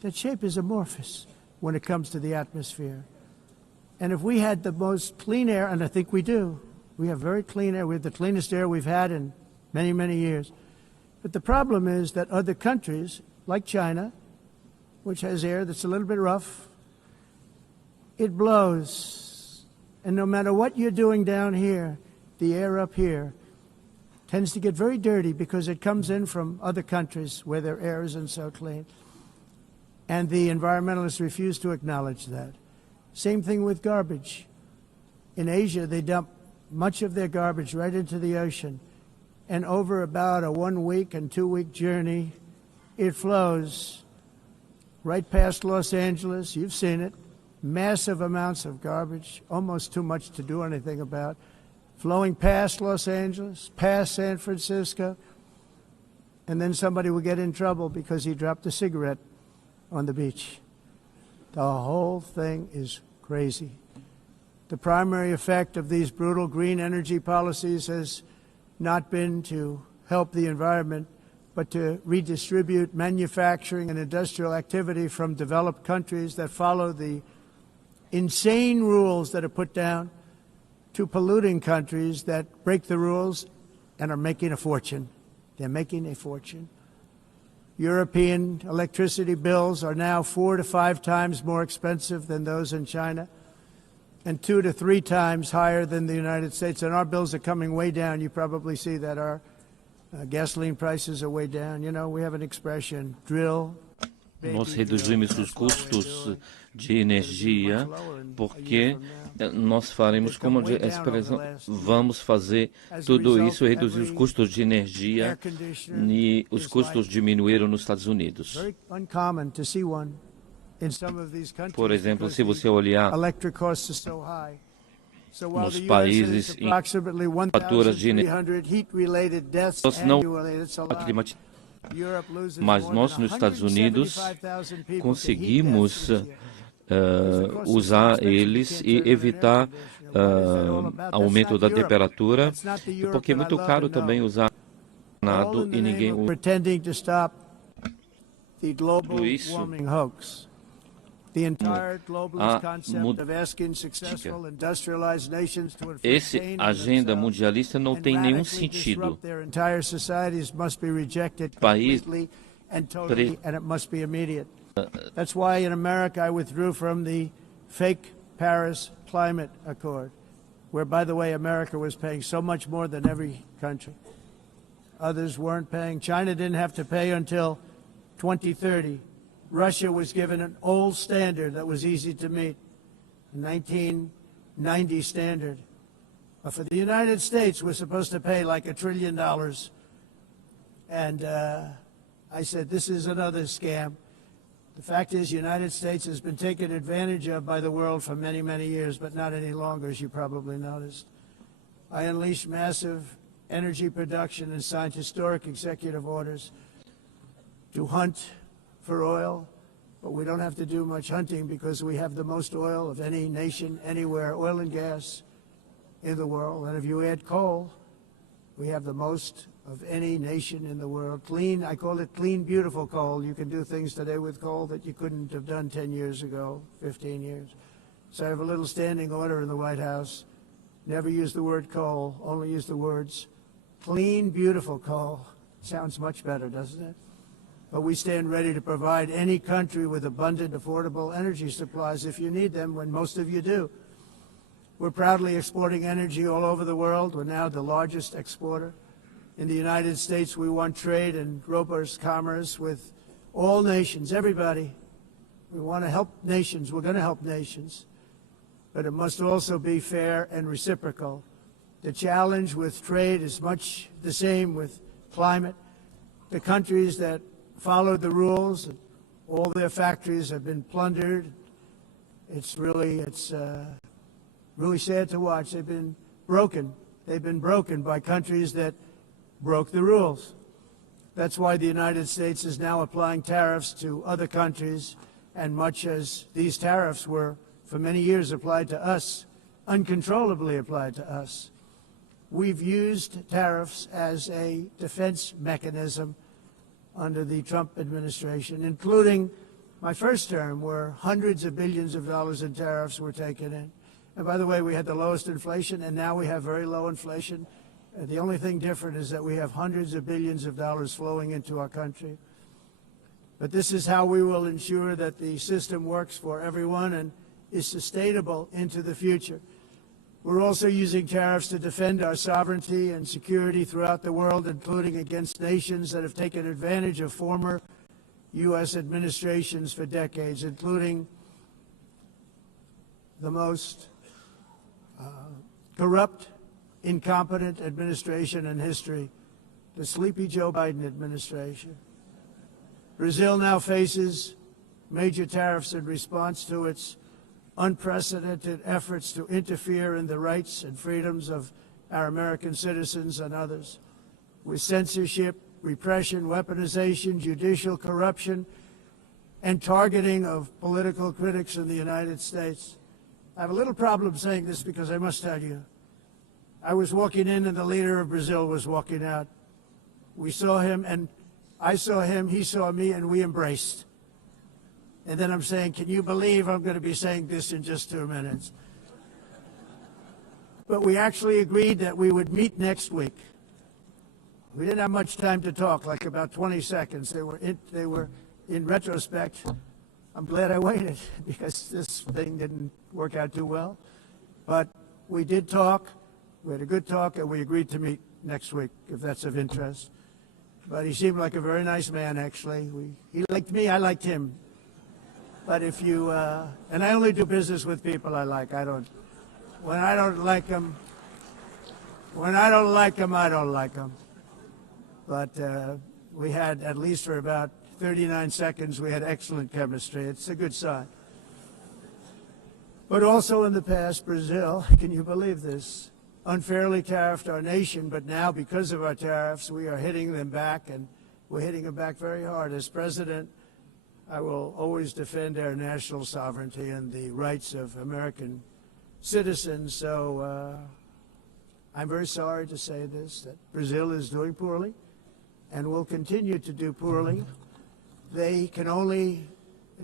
That shape is amorphous when it comes to the atmosphere. And if we had the most clean air, and I think we do, we have very clean air. We have the cleanest air we've had in many, many years. But the problem is that other countries, like China, which has air that's a little bit rough, it blows. And no matter what you're doing down here, the air up here tends to get very dirty because it comes in from other countries where their air isn't so clean. And the environmentalists refuse to acknowledge that. Same thing with garbage. In Asia, they dump much of their garbage right into the ocean. And over about a 1 week and 2 week journey, it flows right past Los Angeles. You've seen it. Massive amounts of garbage, almost too much to do anything about, flowing past Los Angeles, past San Francisco, and then somebody will get in trouble because he dropped a cigarette on the beach. The whole thing is crazy. The primary effect of these brutal green energy policies has not been to help the environment, but to redistribute manufacturing and industrial activity from developed countries that follow the insane rules that are put down to polluting countries that break the rules and are making a fortune. They're making a fortune. European electricity bills are now 4 to 5 times more expensive than those in China, and 2 to 3 times higher than the United States. And our bills are coming way down. You probably see that our gasoline prices are way down. You know, we have an expression, drill. Nós reduzimos os custos de energia porque nós faremos como a expressão, vamos fazer tudo isso, reduzir os custos de energia, e os custos diminuíram nos Estados Unidos. Por exemplo, se você olhar nos países em faturas de energia, nós não climatizamos. Mas nós, nos Estados Unidos, conseguimos usar eles e evitar aumento da temperatura, porque é muito caro também usar nado e ninguém usa tudo isso. Essa agenda mundialista não tem nenhum sentido. País That's why in America I withdrew from the fake Paris Climate Accord, where, by the way, America was paying so much more than every country. Others weren't paying. China didn't have to pay until 2030. Russia was given an old standard that was easy to meet, a 1990 standard. But for the United States, we're supposed to pay like $1 trillion. And I said, this is another scam. The fact is, the United States has been taken advantage of by the world for many, many years, but not any longer, as you probably noticed. I unleashed massive energy production and signed historic executive orders to hunt for oil, but we don't have to do much hunting because we have the most oil of any nation anywhere, oil and gas in the world. And if you add coal, we have the most of any nation in the world. Clean, I call it clean, beautiful coal. You can do things today with coal that you couldn't have done 10 years ago, 15 years. So I have a little standing order in the White House. Never use the word coal, only use the words clean, beautiful coal. Sounds much better, doesn't it? But we stand ready to provide any country with abundant, affordable energy supplies if you need them, when most of you do. We're proudly exporting energy all over the world. We're now the largest exporter. In the United States, we want trade and robust commerce with all nations, everybody. We want to help nations. We're going to help nations. But it must also be fair and reciprocal. The challenge with trade is much the same with climate. The countries that followed the rules, all their factories have been plundered. It's really sad to watch. They've been broken. They've been broken by countries that broke the rules. That's why the United States is now applying tariffs to other countries, and much as these tariffs were for many years applied to us, uncontrollably applied to us. We've used tariffs as a defense mechanism under the Trump administration, including my first term, where hundreds of billions of dollars in tariffs were taken in. And by the way, we had the lowest inflation, and now we have very low inflation. The only thing different is that we have hundreds of billions of dollars flowing into our country. But this is how we will ensure that the system works for everyone and is sustainable into the future. We're also using tariffs to defend our sovereignty and security throughout the world, including against nations that have taken advantage of former U.S. administrations for decades, including the most corrupt, incompetent administration in history, the sleepy Joe Biden administration. Brazil now faces major tariffs in response to its unprecedented efforts to interfere in the rights and freedoms of our American citizens and others, with censorship, repression, weaponization, judicial corruption, and targeting of political critics in the United States. I have a little problem saying this because I must tell you, I was walking in and the leader of Brazil was walking out. We saw him and I saw him, he saw me, and we embraced. And then I'm saying, can you believe I'm going to be saying this in just 2 minutes? But we actually agreed that we would meet next week. We didn't have much time to talk, like about 20 seconds. They were in retrospect, I'm glad I waited because this thing didn't work out too well. But we did talk. We had a good talk, and we agreed to meet next week, if that's of interest. But he seemed like a very nice man, actually. He liked me, I liked him. But if you, and I only do business with people I like. When I don't like them, I don't like them. But we had, at least for about 39 seconds, we had excellent chemistry. It's a good sign. But also in the past, Brazil, can you believe this, unfairly tariffed our nation, but now because of our tariffs, we are hitting them back, and we're hitting them back very hard. As president, I will always defend our national sovereignty and the rights of American citizens. So I'm very sorry to say this, that Brazil is doing poorly and will continue to do poorly. They can only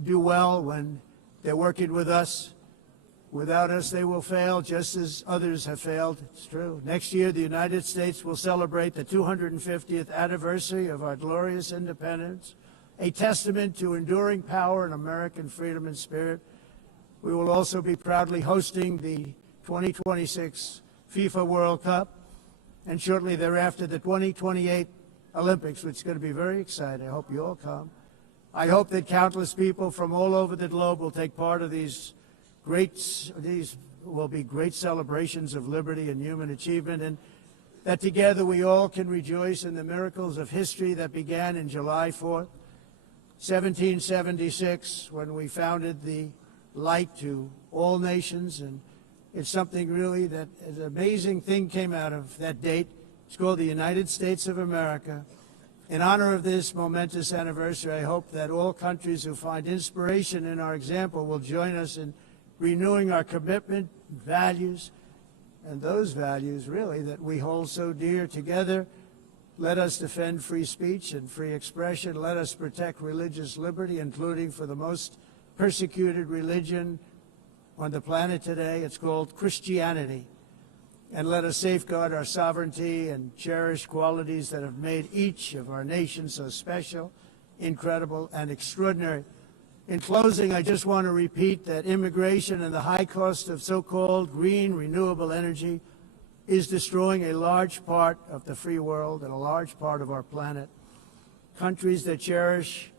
do well when they're working with us. Without us, they will fail, just as others have failed. It's true. Next year, the United States will celebrate the 250th anniversary of our glorious independence, a testament to enduring power and American freedom and spirit. We will also be proudly hosting the 2026 FIFA World Cup, and shortly thereafter the 2028 Olympics, which is going to be very exciting. I hope you all come. I hope that countless people from all over the globe will take part of these will be great celebrations of liberty and human achievement, and that together we all can rejoice in the miracles of history that began in July 4th, 1776, when we founded the light to all nations. And it's something really that an amazing thing came out of that date. It's called the United States of America. In honor of this momentous anniversary, I hope that all countries who find inspiration in our example will join us in renewing our commitment, values, and those values really that we hold so dear. Together, let us defend free speech and free expression. Let us protect religious liberty, including for the most persecuted religion on the planet today. It's called Christianity. And let us safeguard our sovereignty and cherish qualities that have made each of our nations so special, incredible, and extraordinary. In closing, I just want to repeat that immigration and the high cost of so-called green renewable energy is destroying a large part of the free world and a large part of our planet. Countries that cherish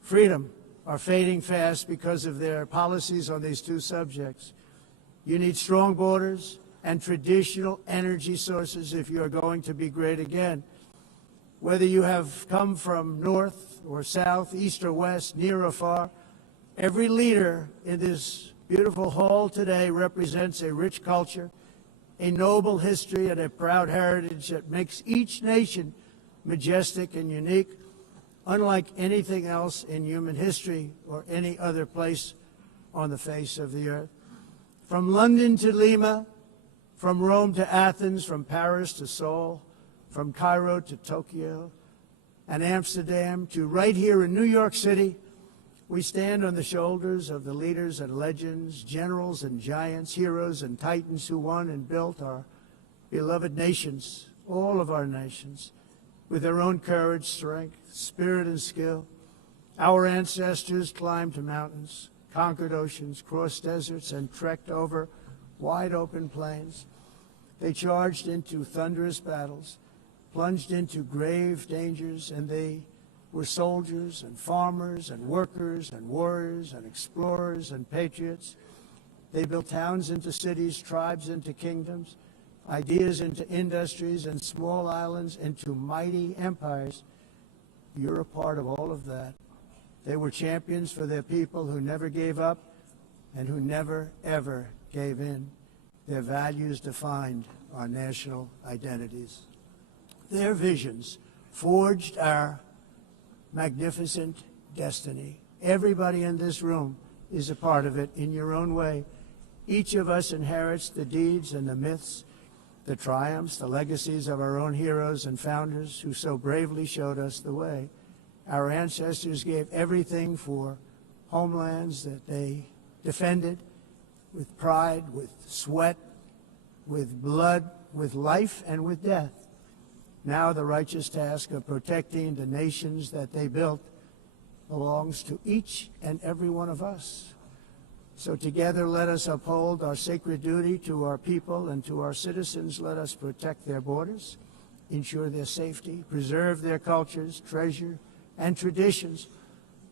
freedom are fading fast because of their policies on these two subjects. You need strong borders and traditional energy sources if you are going to be great again. Whether you have come from north or south, east or west, near or far, every leader in this beautiful hall today represents a rich culture, a noble history, and a proud heritage that makes each nation majestic and unique, unlike anything else in human history or any other place on the face of the earth. From London to Lima, from Rome to Athens, from Paris to Seoul, from Cairo to Tokyo and Amsterdam to right here in New York City, we stand on the shoulders of the leaders and legends, generals and giants, heroes and titans who won and built our beloved nations, all of our nations, with their own courage, strength, spirit, and skill. Our ancestors climbed mountains, conquered oceans, crossed deserts, and trekked over wide-open plains. They charged into thunderous battles, plunged into grave dangers, and they were soldiers and farmers and workers and warriors and explorers and patriots. They built towns into cities, tribes into kingdoms, ideas into industries, and small islands into mighty empires. You're a part of all of that. They were champions for their people who never gave up and who never, ever gave in. Their values defined our national identities. Their visions forged our magnificent destiny. Everybody in this room is a part of it in your own way. Each of us inherits the deeds and the myths, the triumphs, the legacies of our own heroes and founders who so bravely showed us the way. Our ancestors gave everything for homelands that they defended with pride, with sweat, with blood, with life, and with death. Now the righteous task of protecting the nations that they built belongs to each and every one of us. So together let us uphold our sacred duty to our people and to our citizens. Let us protect their borders, ensure their safety, preserve their cultures, treasure, and traditions,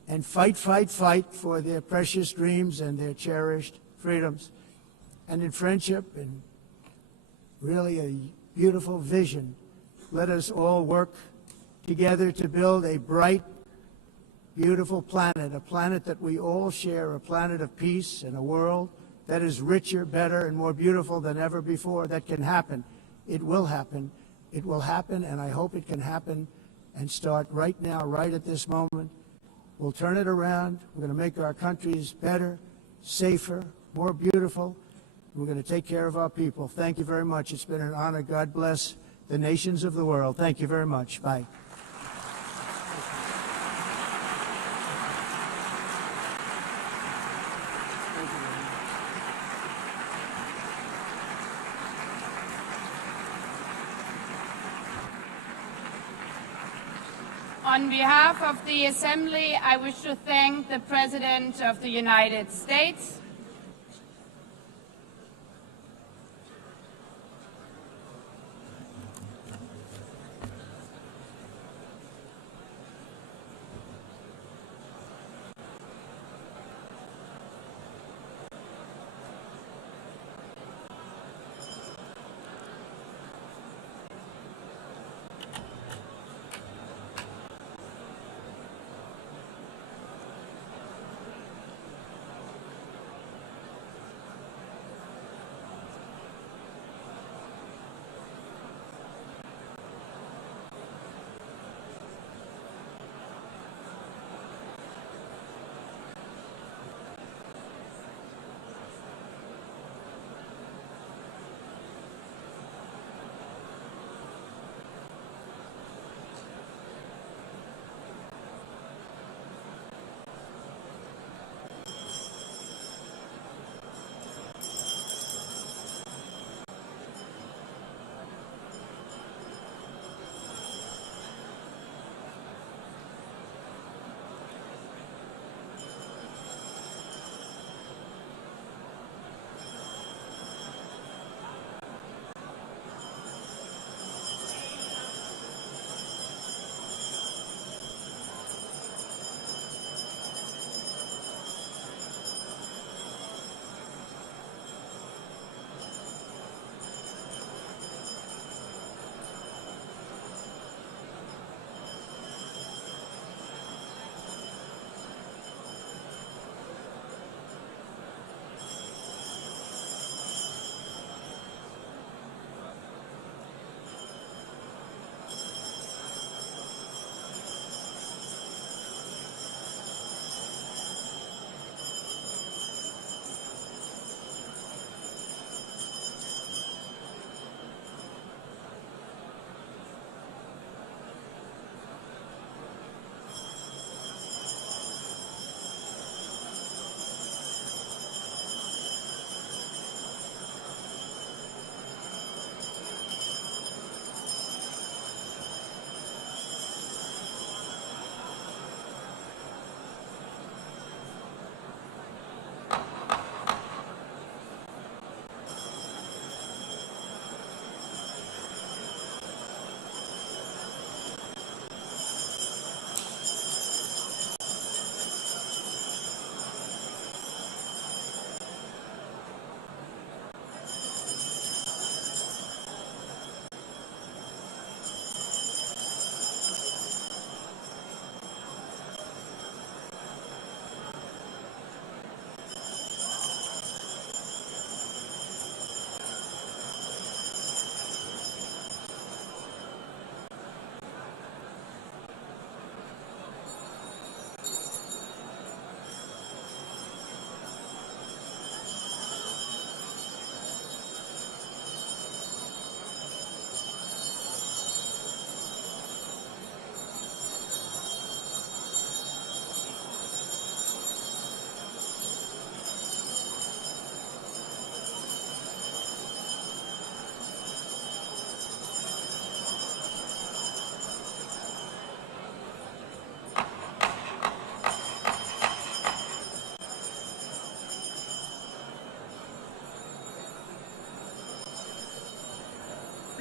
and fight, fight, fight for their precious dreams and their cherished freedoms. And in friendship and really a beautiful vision, let us all work together to build a bright, beautiful planet, a planet that we all share, a planet of peace and a world that is richer, better, and more beautiful than ever before. That can happen. It will happen. It will happen, and I hope it can happen and start right now, right at this moment. We'll turn it around. We're going to make our countries better, safer, more beautiful. We're going to take care of our people. Thank you very much. It's been an honor. God bless the nations of the world. Thank you very much. Bye. On behalf of the Assembly, I wish to thank the President of the United States,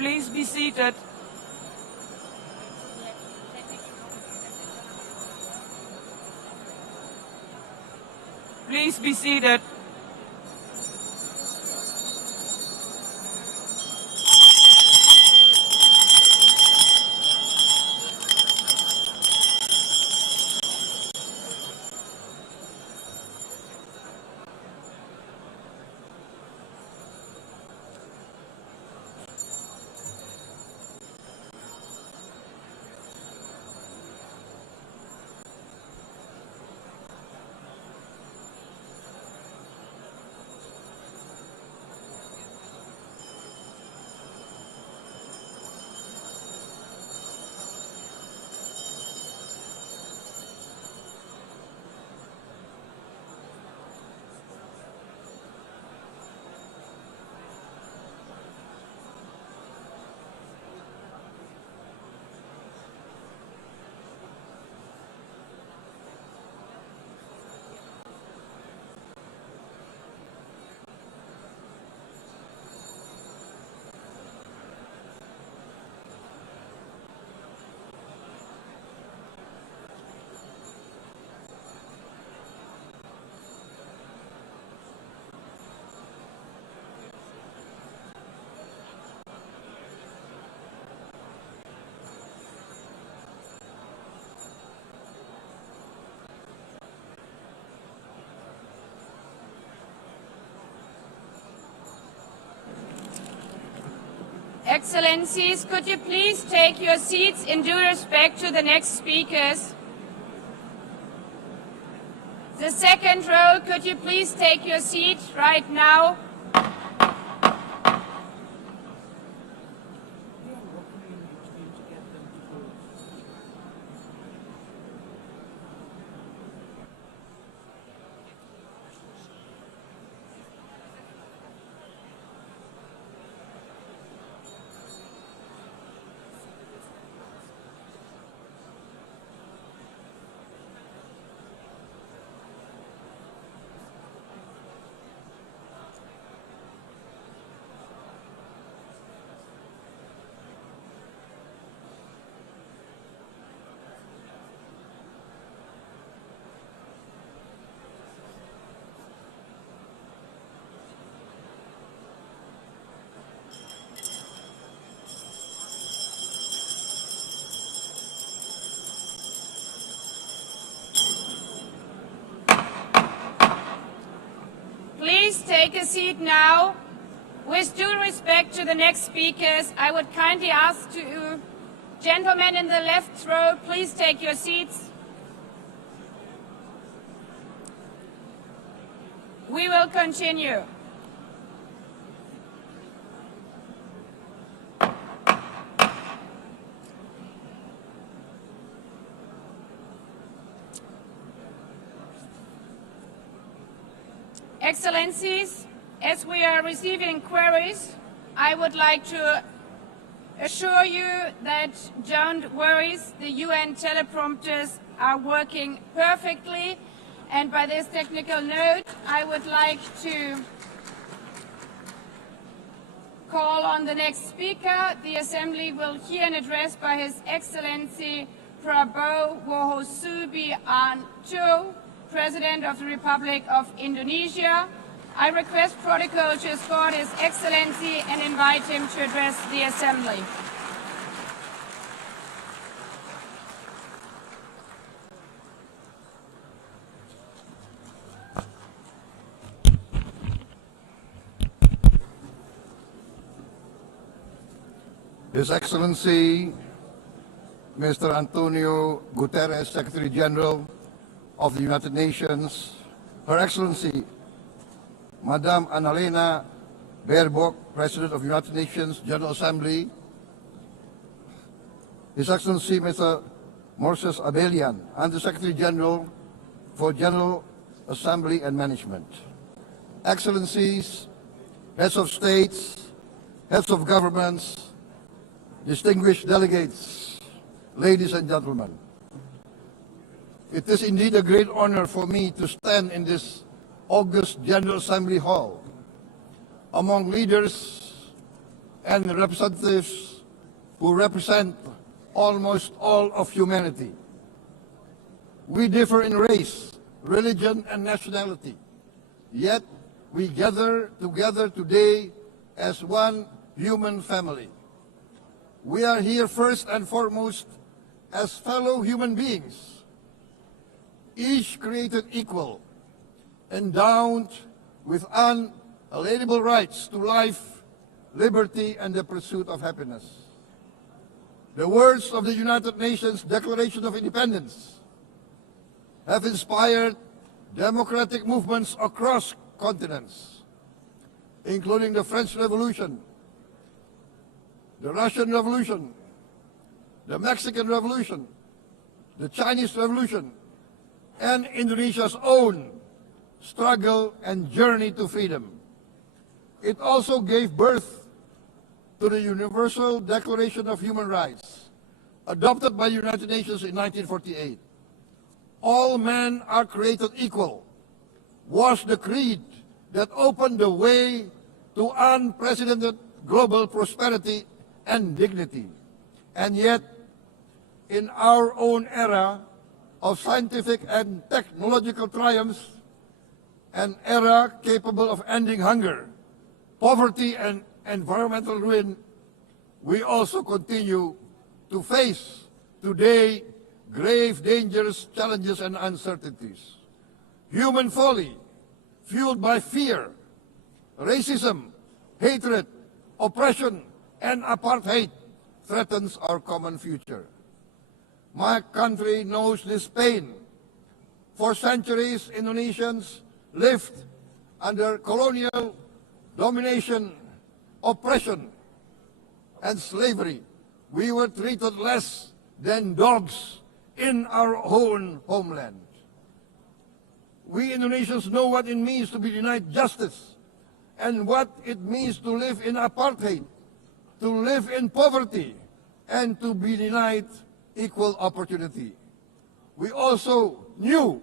please be seated? Please be seated. Excellencies, could you please take your seats in due respect to the next speakers? The second row, could you please take your seat right now? Please take a seat now. With due respect to the next speakers, I would kindly ask you, gentlemen in the left row, please take your seats. We will continue. Excellencies, as we are receiving queries, I would like to assure you that don't worry, the UN teleprompters are working perfectly. And by this technical note, I would like to call on the next speaker. The Assembly will hear an address by His Excellency Prabowo Subianto, President of the Republic of Indonesia. I request protocol to escort His Excellency and invite him to address the Assembly. His Excellency Mr. Antonio Guterres, Secretary General of the United Nations, Her Excellency Madame Annalena Baerbock, President of the United Nations General Assembly, His Excellency Mr. Moses Abelian, Under Secretary General for General Assembly and Management, Excellencies, Heads of States, Heads of Governments, distinguished delegates, ladies and gentlemen. It is indeed a great honor for me to stand in this August General Assembly Hall among leaders and representatives who represent almost all of humanity. We differ in race, religion, and nationality, yet we gather together today as one human family. We are here first and foremost as fellow human beings, each created equal, endowed with unalienable rights to life, liberty, and the pursuit of happiness. The words of the United Nations Declaration of Independence have inspired democratic movements across continents, including the French Revolution, the Russian Revolution, the Mexican Revolution, the Chinese Revolution, and Indonesia's own struggle and journey to freedom. It also gave birth to the Universal Declaration of Human Rights, adopted by the United Nations in 1948. All men are created equal was the creed that opened the way to unprecedented global prosperity and dignity. And yet, in our own era of scientific and technological triumphs, an era capable of ending hunger, poverty, and environmental ruin, we also continue to face today grave dangers, challenges, and uncertainties. Human folly, fueled by fear, racism, hatred, oppression, and apartheid, threatens our common future. My country knows this pain. For centuries, Indonesians lived under colonial domination, oppression, and slavery. We were treated less than dogs in our own homeland. We Indonesians know what it means to be denied justice and what it means to live in apartheid, to live in poverty, and to be denied equal opportunity. We also knew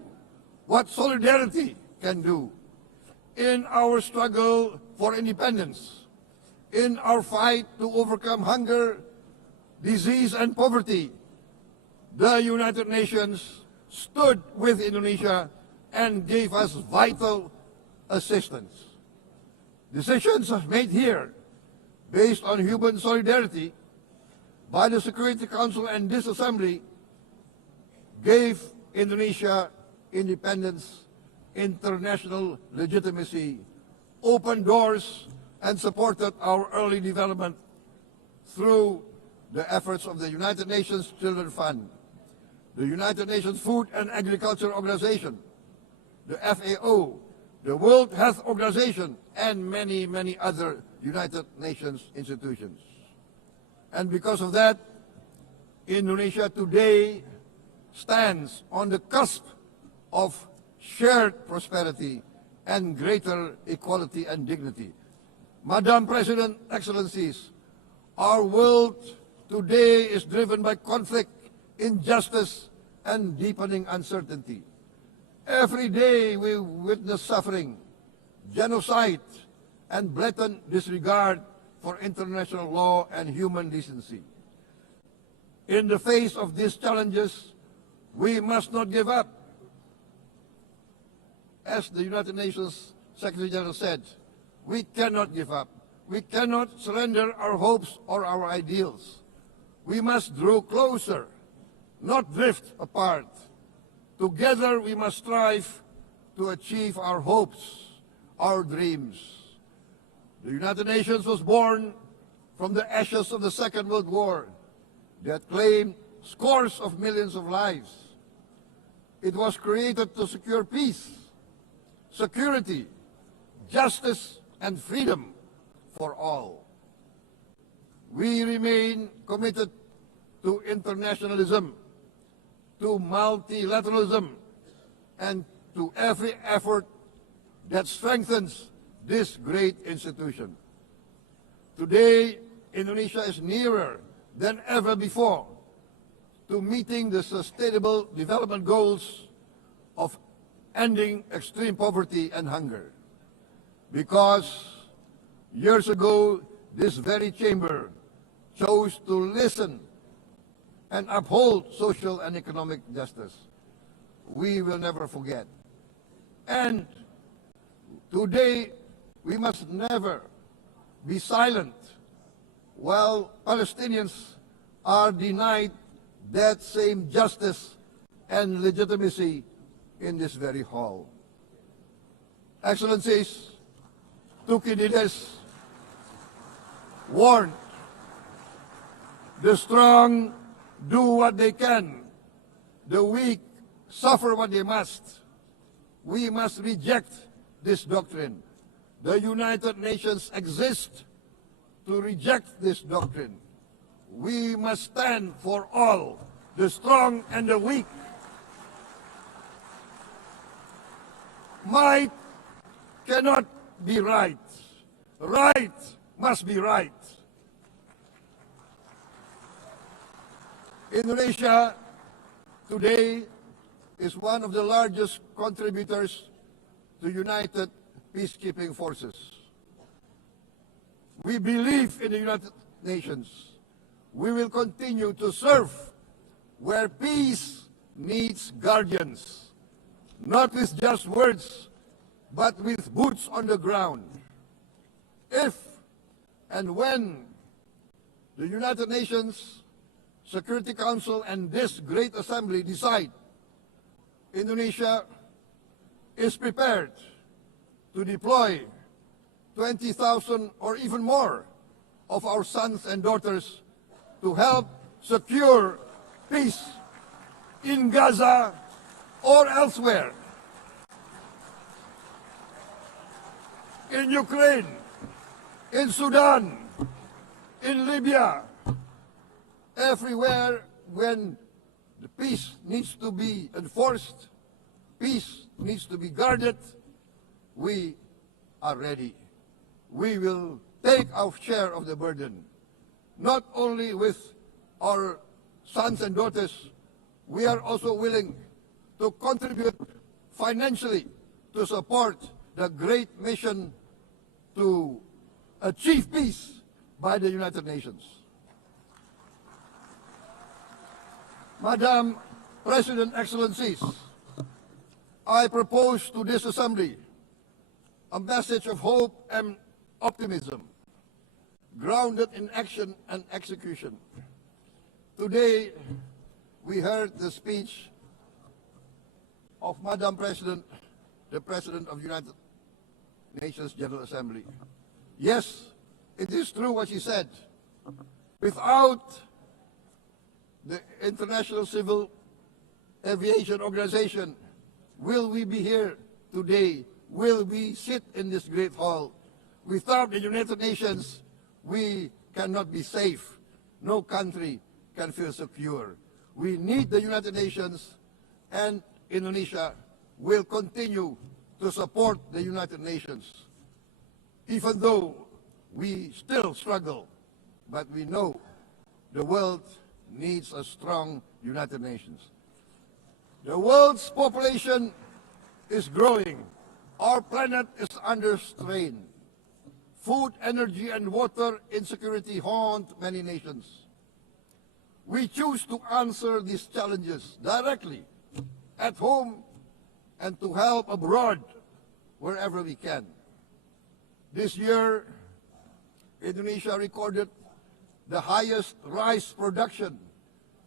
what solidarity can do in our struggle for independence, in our fight to overcome hunger, disease, and poverty. The United Nations stood with Indonesia and gave us vital assistance. Decisions made here based on human solidarity by the Security Council and this Assembly gave Indonesia independence, international legitimacy, opened doors, and supported our early development through the efforts of the United Nations Children Fund, the United Nations Food and Agriculture Organization, the FAO, the World Health Organization, and many, many other United Nations institutions. And because of that, Indonesia today stands on the cusp of shared prosperity and greater equality and dignity. Madam President, Excellencies, our world today is driven by conflict, injustice, and deepening uncertainty. Every day we witness suffering, genocide, and blatant disregard for international law and human decency. In the face of these challenges, we must not give up. As the United Nations Secretary General said, we cannot give up. We cannot surrender our hopes or our ideals. We must draw closer, not drift apart. Together we must strive to achieve our hopes, our dreams. The United Nations was born from the ashes of the Second World War that claimed scores of millions of lives. It was created to secure peace, security, justice, and freedom for all. We remain committed to internationalism, to multilateralism, and to every effort that strengthens this great institution. Today, Indonesia is nearer than ever before to meeting the Sustainable Development Goals of ending extreme poverty and hunger. Because years ago, this very chamber chose to listen and uphold social and economic justice, we will never forget. And today, we must never be silent while Palestinians are denied that same justice and legitimacy in this very hall. Excellencies, Thucydides warned, the strong do what they can, the weak suffer what they must. We must reject this doctrine. The United Nations exist to reject this doctrine. We must stand for all, the strong and the weak. Might cannot be right. Right must be right. Indonesia today is one of the largest contributors to United Peacekeeping Forces. We believe in the United Nations. We will continue to serve where peace needs guardians, not with just words, but with boots on the ground. If and when the United Nations Security Council and this great assembly decide Indonesia is prepared to deploy 20,000 or even more of our sons and daughters to help secure peace in Gaza or elsewhere, in Ukraine, in Sudan, in Libya, everywhere when the peace needs to be enforced, peace needs to be guarded, we are ready. We will take our share of the burden, not only with our sons and daughters, we are also willing to contribute financially to support the great mission to achieve peace by the United Nations. Madam President, Excellencies, I propose to this Assembly a message of hope and optimism, grounded in action and execution. Today, we heard the speech of Madam President, the President of the United Nations General Assembly. Yes, it is true what she said. Without the International Civil Aviation Organization, will we be here today? Will we sit in this great hall? Without the United Nations, we cannot be safe. No country can feel secure. We need the United Nations, and Indonesia will continue to support the United Nations, even though we still struggle, but we know the world needs a strong United Nations. The world's population is growing. Our planet is under strain. Food, energy, and water insecurity haunt many nations. We choose to answer these challenges directly at home and to help abroad wherever we can. This year, Indonesia recorded the highest rice production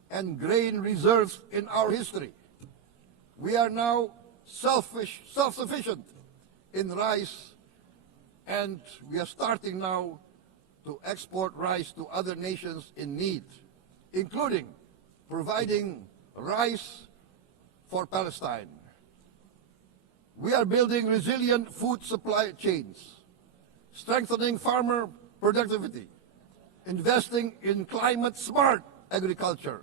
and grain reserves in our history. We are now self-sufficient in rice, and we are starting now to export rice to other nations in need, including providing rice for Palestine. We are building resilient food supply chains, strengthening farmer productivity, investing in climate-smart agriculture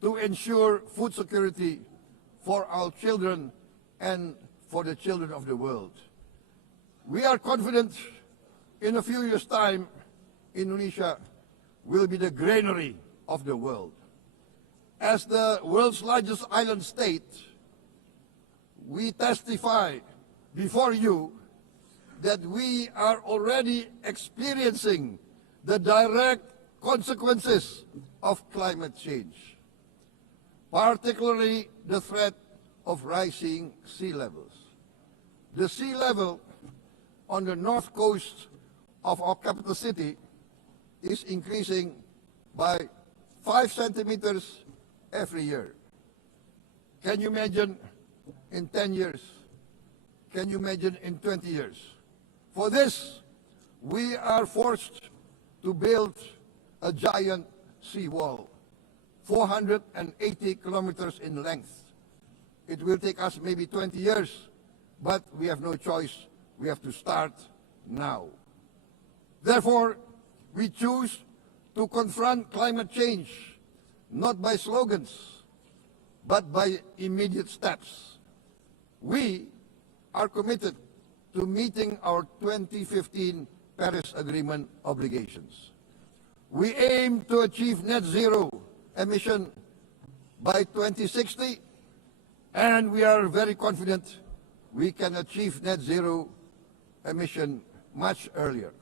to ensure food security for our children and for the children of the world. We are confident in a few years' time, Indonesia will be the granary of the world. As the world's largest island state, we testify before you that we are already experiencing the direct consequences of climate change, particularly the threat of rising sea levels. The sea level on the north coast of our capital city is increasing by 5 centimeters every year. Can you imagine in 10 years? Can you imagine in 20 years? For this, we are forced to build a giant seawall, 480 kilometers in length. It will take us maybe 20 years, but we have no choice. We have to start now. Therefore, we choose to confront climate change, not by slogans, but by immediate steps. We are committed to meeting our 2015 Paris Agreement obligations. We aim to achieve net zero emission by 2060, and we are very confident we can achieve net zero emission much earlier.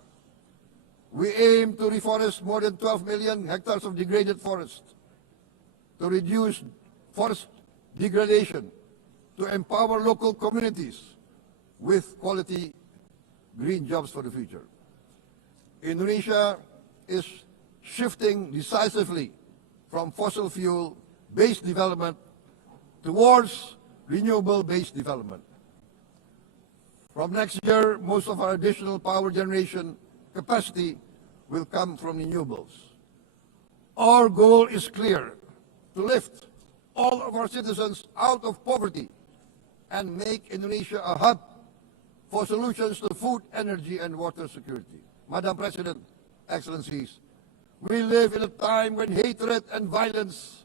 We aim to reforest more than 12 million hectares of degraded forest, to reduce forest degradation, to empower local communities with quality green jobs for the future. Indonesia is shifting decisively from fossil fuel-based development towards renewable-based development. From next year, most of our additional power generation capacity will come from renewables. Our goal is clear: to lift all of our citizens out of poverty and make Indonesia a hub for solutions to food, energy, and water security. Madam President, Excellencies, we live in a time when hatred and violence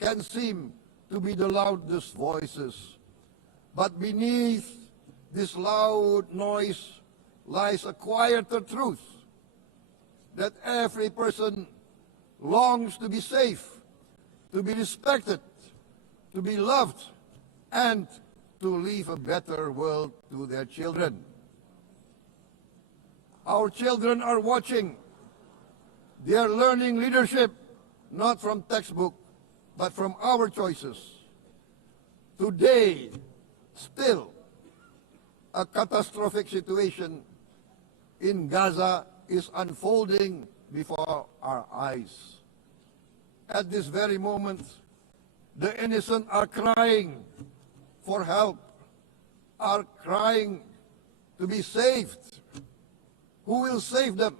can seem to be the loudest voices. But beneath this loud noise lies a quieter truth, that every person longs to be safe, to be respected, to be loved, and to leave a better world to their children. Our children are watching. They are learning leadership, not from textbook, but from our choices. Today, still, a catastrophic situation in Gaza is unfolding before our eyes. At this very moment, the innocent are crying for help, are crying to be saved. Who will save them?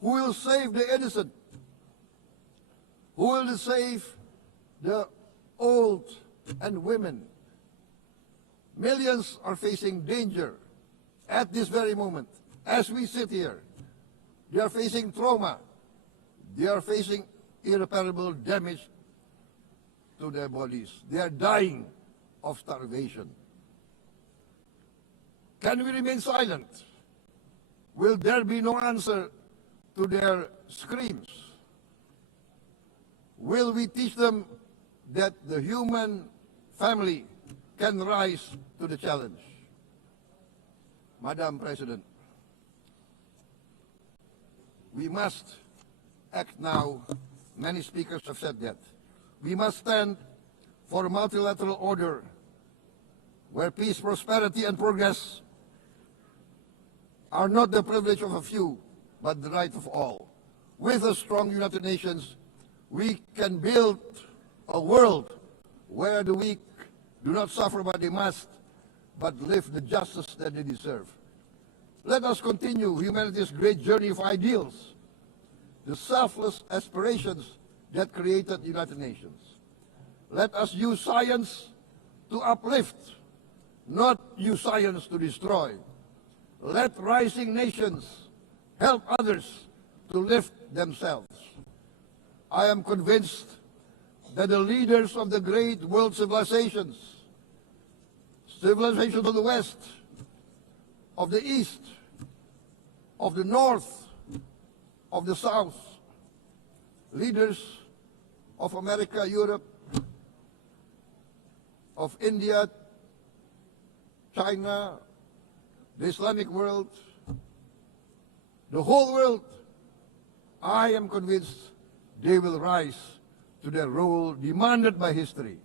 Who will save the innocent? Who will save the old and women? Millions are facing danger at this very moment. As we sit here, they are facing trauma. They are facing irreparable damage to their bodies. They are dying of starvation. Can we remain silent? Will there be no answer to their screams? Will we teach them that the human family can rise to the challenge? Madam President, we must act now. Many speakers have said that. We must stand for a multilateral order where peace, prosperity, and progress are not the privilege of a few, but the right of all. With a strong United Nations, we can build a world where the weak do not suffer what they must, but live the justice that they deserve. Let us continue humanity's great journey of ideals, the selfless aspirations that created the United Nations. Let us use science to uplift, not use science to destroy. Let rising nations help others to lift themselves. I am convinced that the leaders of the great world civilizations of the West, of the East, of the North, of the South, leaders of America, Europe, of India, China, the Islamic world, the whole world I am convinced they will rise to their role demanded by history.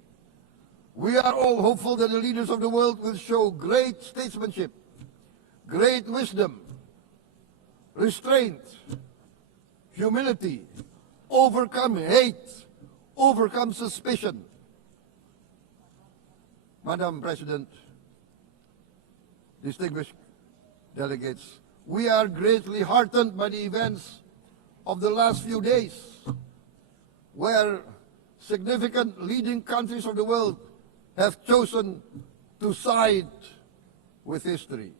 We are all hopeful that the leaders of the world will show great statesmanship, great wisdom, restraint, humility, overcome hate, overcome suspicion. Madam President, distinguished delegates, we are greatly heartened by the events of the last few days, where significant leading countries of the world have chosen to side with history,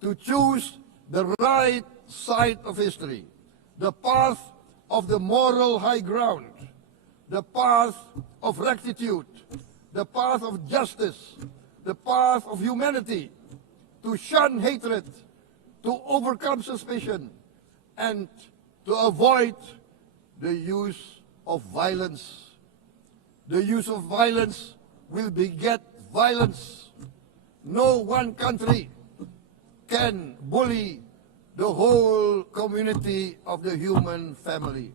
to choose the right side of history, the path of the moral high ground, the path of rectitude, the path of justice, the path of humanity, to shun hatred, to overcome suspicion, and to avoid the use of violence. The use of violence will beget violence. No one country can bully the whole community of the human family.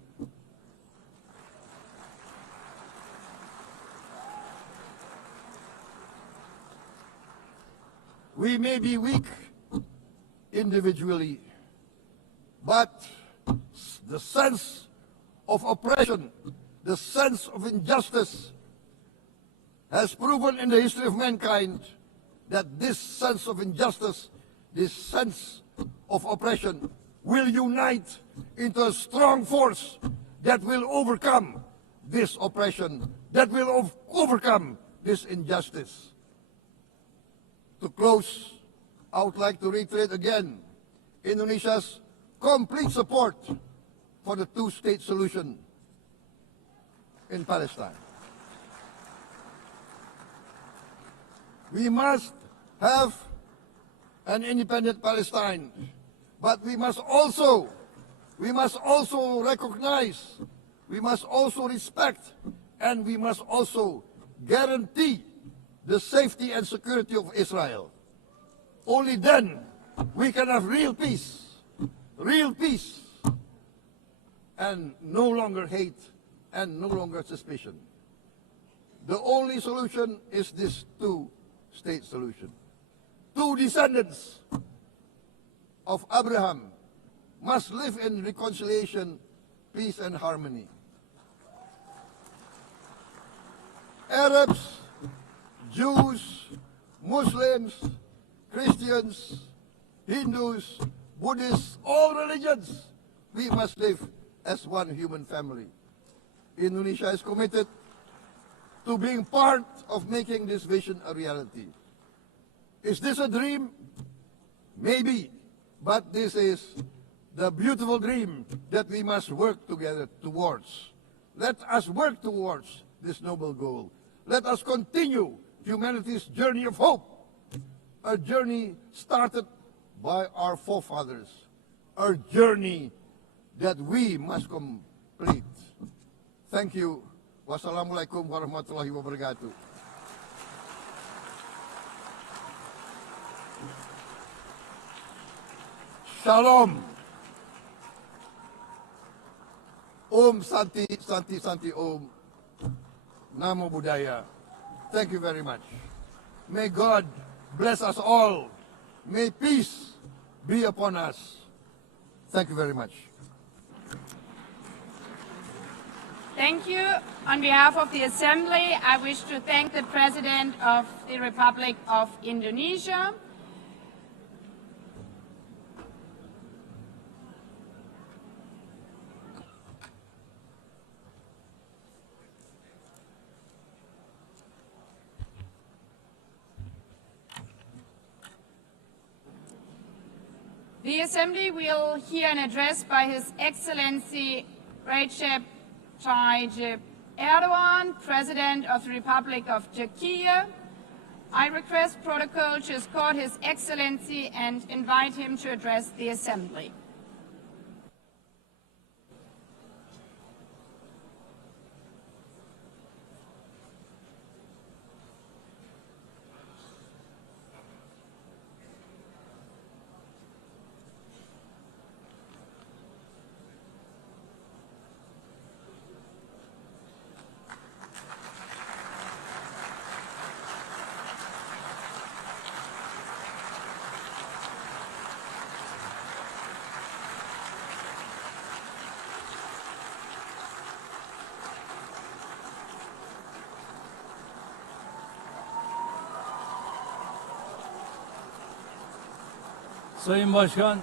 We may be weak individually, but the sense of oppression, the sense of injustice has proven in the history of mankind that this sense of injustice, this sense of oppression will unite into a strong force that will overcome this oppression, that will overcome this injustice. To close, I would like to reiterate again Indonesia's complete support for the two-state solution in Palestine. We must have an independent Palestine, but we must also recognize, we must also respect, and we must also guarantee the safety and security of Israel. Only then we can have real peace, and no longer hate and no longer suspicion. The only solution is this two-state solution. Two descendants of Abraham must live in reconciliation, peace, and harmony. Arabs, Jews, Muslims, Christians, Hindus, Buddhists, all religions, we must live as one human family. Indonesia is committed to being part of making this vision a reality. Is this a dream? Maybe, but this is the beautiful dream that we must work together towards. Let us work towards this noble goal. Let us continue humanity's journey of hope, a journey started by our forefathers, a journey that we must complete. Thank you. Wassalamualaikum warahmatullahi wabarakatuh. Shalom. Om Santi, Santi, Santi Om. Namo Buddhaya. Thank you very much. May God bless us all. May peace be upon us. Thank you very much. Thank you. On behalf of the Assembly, I wish to thank the President of the Republic of Indonesia. The Assembly will hear an address by His Excellency Recep Tayyip Erdogan, President of the Republic of Turkey. I request protocol to escort His Excellency and invite him to address the Assembly. Sayın Başkan,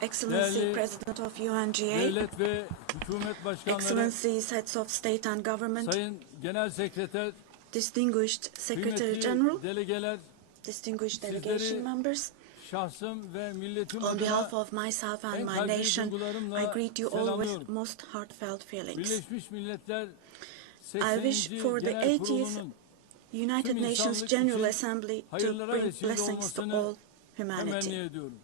Excellency, President of UNGA, devlet ve hükümet başkanları, Excellencies, Heads of State and Government, Sayın Genel Sekreter, Distinguished Secretary General, kıymetli delegeler, distinguished delegation members, şahsım ve milletim on behalf adına of myself and en my kalbi nation, I duygularımla greet you all with selamlıyorum. most heartfelt feelings. Birleşmiş Milletler I wish 80. for the Genel 80th Kurulu'nun United tüm Nations insanlık General için Assembly to hayırlara bring vesile blessings to olmasını all temenni humanity. ediyorum.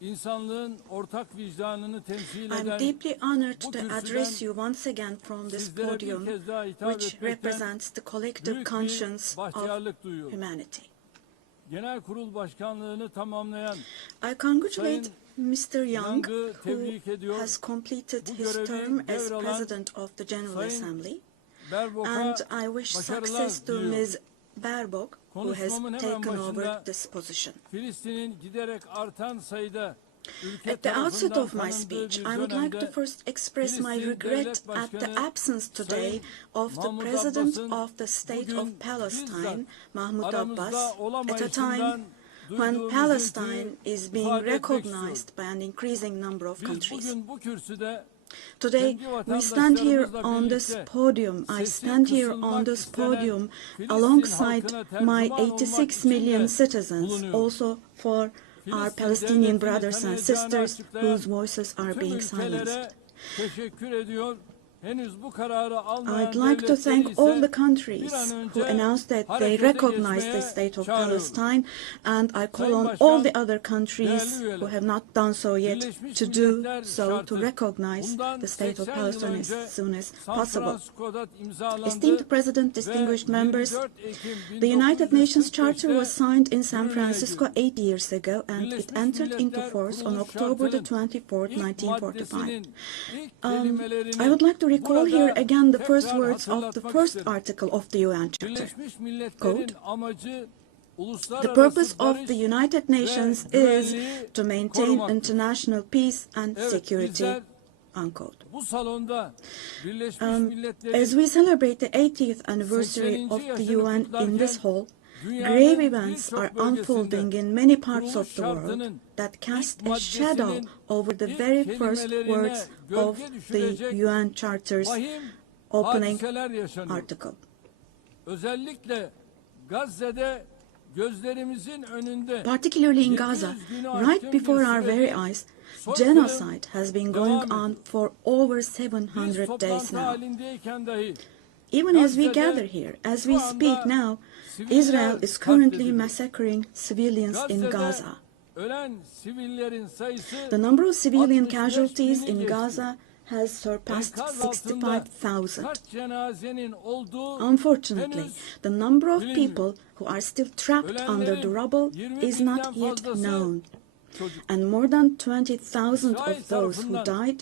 İnsanlığın ortak vicdanını temsil I'm eden deeply honored bu to address kürsüden you once again from this sizlere bir podium, kez daha hitap which etmekten represents the collective büyük bir conscience of bahtiyarlık duyuyorum. humanity. Genel Kurul Başkanlığını tamamlayan I congratulate Sayın Mr. Young, Young'ı who tebrik ediyor. has completed Bu his görevi term as devralan President of the General Sayın Assembly, Berbok'a and I wish başarılar success to diliyorum. Ms. Baerbock, who has Konuşmamın hemen taken over başında this position. Filistin'in giderek artan sayıda ülke At the outset tarafından of my tanındığı speech, bir I would like to dönemde first express my Filistin regret Devlet at the Başkanı absence today Sayın of the Mahmut President Abbas'ın of the State bugün of Palestine, bizzat Mahmoud aramızda Abbas, at a olamayışından time duyduğum when Palestine üzüntüyü is being ifade etmek recognized istiyorum. by an increasing number of Biz countries. bugün bu kürsüde Today, kendi we stand here vatandaşlarımızla on this birlikte podium. I sesi stand here kısılmak on this istenen podium Filistin alongside halkına my tercüman olmak 86 için million de citizens, bulunuyorum. also for our Filistin Palestinian devletini brothers and tanıyacağını sisters açıklayan whose voices are tüm being silenced. ülkelere teşekkür ediyor. Henüz bu kararı almayan I'd like to devletleri thank all the ise countries bir an who önce announced that they harekete recognize the geçmeye state of çağırıyorum. Palestine, and I call Sayın on Başkan, all the other countries değerli üyeler, who have not done so yet Birleşmiş to do Milletler so to şartı recognize bundan the state of 80 yıl Palestine önce as soon as San possible. Francisco'da imzalandı Esteemed President, ve distinguished members, 24 Ekim the United Nations Charter 1945'te was signed in San yürürlüğe Francisco girdi. 8 years ago, and it Birleşmiş entered into Milletler force on Kuruluş October the Şartı'nın 24th, ilk 1945. maddesinin ilk I kelimelerini would like to recall burada here again the first tekrar words of the hatırlatmak first isterim. article of the UN Charter. Birleşmiş Milletler'in Quote, amacı the uluslararası purpose of barış the United Nations ve is güvenliği to maintain korumaktır. international peace and Evet, security, bizler unquote. bu salonda Birleşmiş As Milletler'in we celebrate the 80th anniversary 80. of the yaşını UN in kutlarken this hall, dünyanın grave events birçok are bölgesinde unfolding in many parts kuruluş of the world şartının that cast ilk a shadow maddesinin over the ilk very first kelimelerine words of gölge the düşürecek UN Charter's vahim opening hadiseler yaşanıyor. article. Özellikle Gazze'de gözlerimizin önünde Particularly in 700 Gaza, günü right aşkın before bir our very süredir eyes, soykırım genocide has been going devam on ediyor. for over Biz 700 days toplantı now. halindeyken dahi Even as we Gazze'de gather here, as we şu speak anda now, siviller Israel is currently katlediliyor. massacring civilians in Gazze'de Gaza. ölen sivillerin sayısı The number of civilian 65 casualties bini in geçti. Gaza has surpassed Enkaz altında 65,000. kaç cenazenin olduğu Unfortunately, henüz the number of bilinmiyor. people who are still trapped under the Ölenlerin rubble 20 is binden not yet fazlası known, çocuk. and more than 20,000 İsrail of those who tarafından died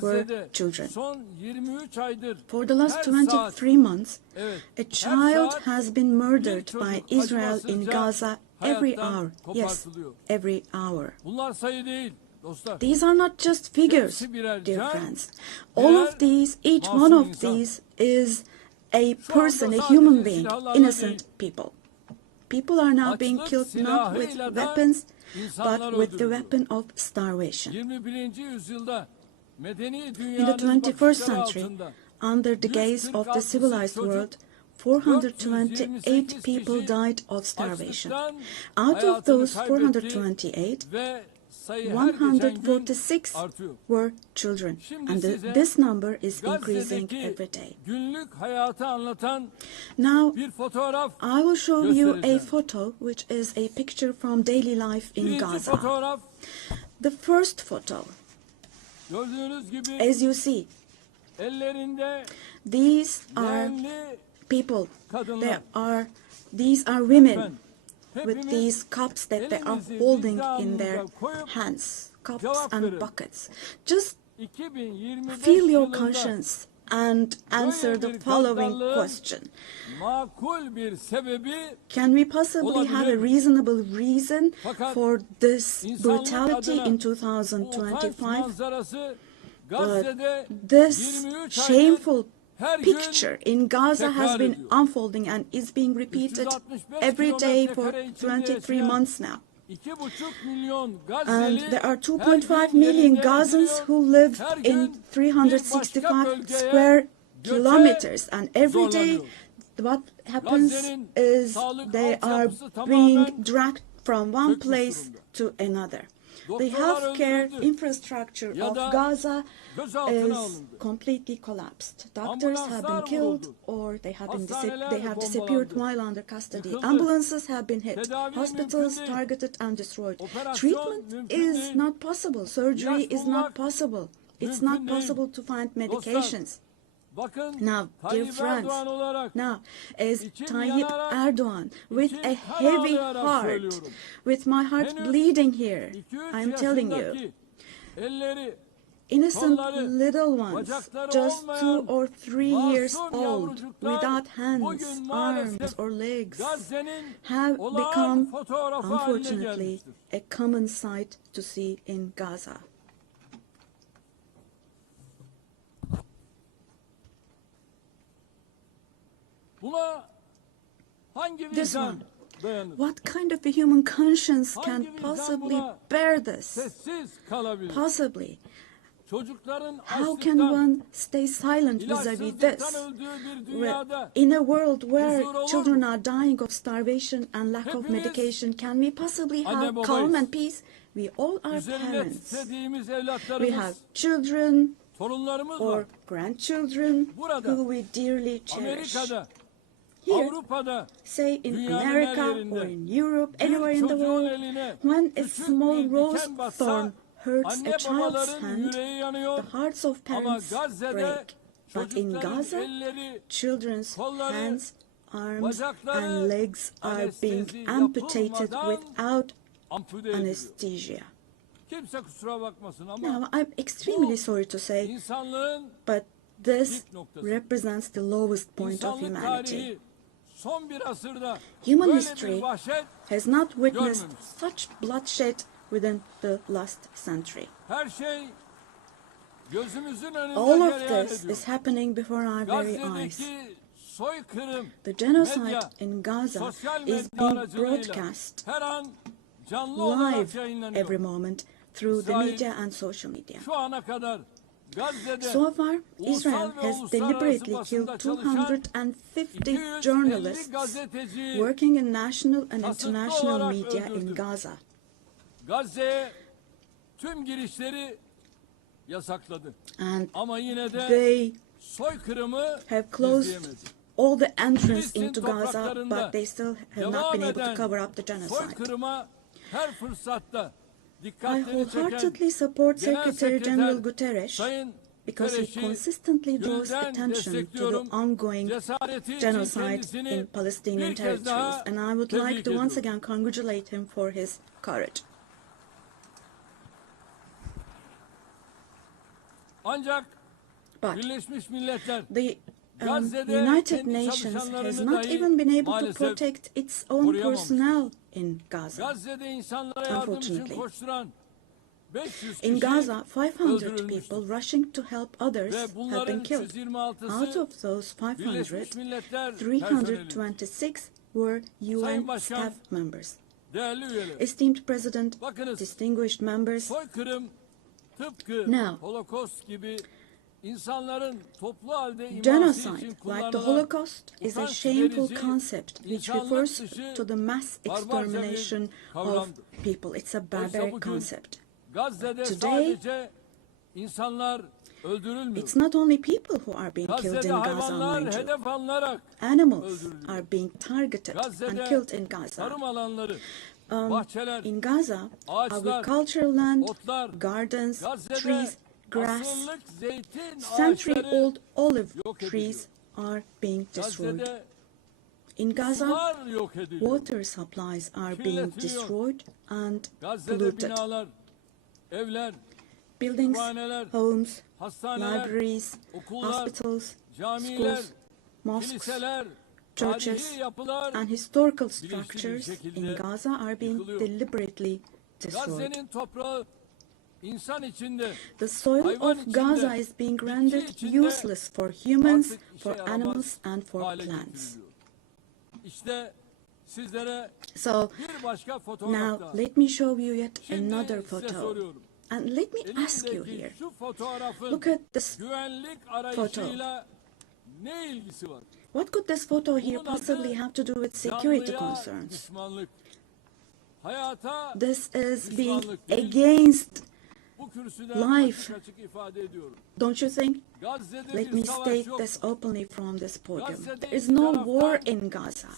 were children. son 23 aydır For the last her 23 saat, months, evet, a her child saat has been murdered bir by çocuk Israel in acımasızca Gaza every hayattan hour. Yes, kopartılıyor. every hour. Bunlar sayı değil dostlar. These are not just figures, Hepsi birer dear can, friends. All birer of these, each one masum of insan. these is a Şu anda person, a sadece human being, silahlarla innocent değil, people. People are now being açlık killed not with silahıyla da weapons, insanlar but with the öldürülüyor. weapon of starvation. 21. yüzyılda medeni In the dünyanın 21st bakışları century, altında under the gaze of the civilized world, 428 people died of starvation. Out of those 428, ve sayı her geçen gün 146 artıyor. were children, Şimdi and size this number is increasing Gazze'deki every day. günlük hayatı anlatan Now, bir fotoğraf I will show you a göstereceğim. photo, which is a picture from daily life in Birinci Gaza. fotoğraf The first photo, gördüğünüz gibi as you see, ellerinde these are değerli people. kadınlar. These are women Ben with hepimiz these cups that they are elimizi holding in their vicdanımıza koyup hands, cups cevap and verelim. buckets. Just 2025 feel your yılında conscience and answer böyle the bir following gaddalığın question. makul bir sebebi Can we possibly have a olabilir mi? reasonable reason Fakat for this insanlık brutality adına in bu utanç 2025? manzarası Gazze'de This 23 shameful aydır her gün picture in Gaza has tekrar been ediyor. unfolding and is being repeated 365 every day kilometre for kare içinde 23 yaşayan months now. And there are 2.5 million Gazans who live in 365 square kilometers. And every day what happens is they are being dragged from one place to another. The healthcare infrastructure of Gaza is completely collapsed. Doctors have been killed or they have disappeared while under custody. Ambulances have been hit. Hospitals targeted and destroyed. Treatment is not possible. Surgery is not possible. It's not possible to find medications. Now, dear friends, now, as Tayyip Erdogan, with a heavy heart, with my heart bleeding here, I'm telling you, innocent little ones, just 2 or 3 years old, without hands, arms, or legs, have become, unfortunately, a common sight to see in Gaza. This one. What kind of a human conscience can possibly bear this? Possibly. How can one stay silent vis-à-vis this? In a world where children are dying of starvation and lack of medication, can we possibly have calm and peace? We all are parents. We have children or grandchildren who we dearly cherish. Here, say in America or in Europe, anywhere in the world, when a small rose thorn hurts a child's hand, the hearts of parents break. But in Gaza, children's hands, arms, and legs are being amputated without anesthesia. Now, I'm extremely sorry to say, but this represents the lowest point of humanity. Human history has not witnessed such bloodshed within the last century. All of this is happening before our very eyes. The genocide in Gaza is being broadcast live every moment through the media and social media. So far, Israel has deliberately killed 250 journalists working in national and international media in Gaza. And they have closed all the entrance into Gaza, but they still have not been able to cover up the genocide. I wholeheartedly support Secretary General Guterres because he consistently draws attention to the ongoing genocide in Palestinian territories, and I would like to once again congratulate him for his courage. But the United Nations has not even been able to protect its own personnel in Gaza, unfortunately. In Gaza, 500 people rushing to help others have been killed. Out of those 500, 326 were UN staff members. Esteemed President, distinguished members, now, genocide, like the Holocaust, is a shameful concept which refers to the mass extermination of people. It's a barbaric concept. Today, it's not only people who are being killed in Gaza, mind you. Animals are being targeted and killed in Gaza. In Gaza, agricultural land, gardens, trees, grass, century-old olive trees are being destroyed. In Gaza, water supplies are being destroyed and polluted. Buildings, homes, libraries, hospitals, schools, mosques, churches, and historical structures in Gaza are being deliberately destroyed. The soil of Gaza is being rendered useless for humans, for animals, and for plants. So now let me show you yet another photo. And let me ask you here, look at this photo. What could this photo here possibly have to do with security concerns? This is being against life, don't you think? Let me state this openly from this podium. There is no war in Gaza.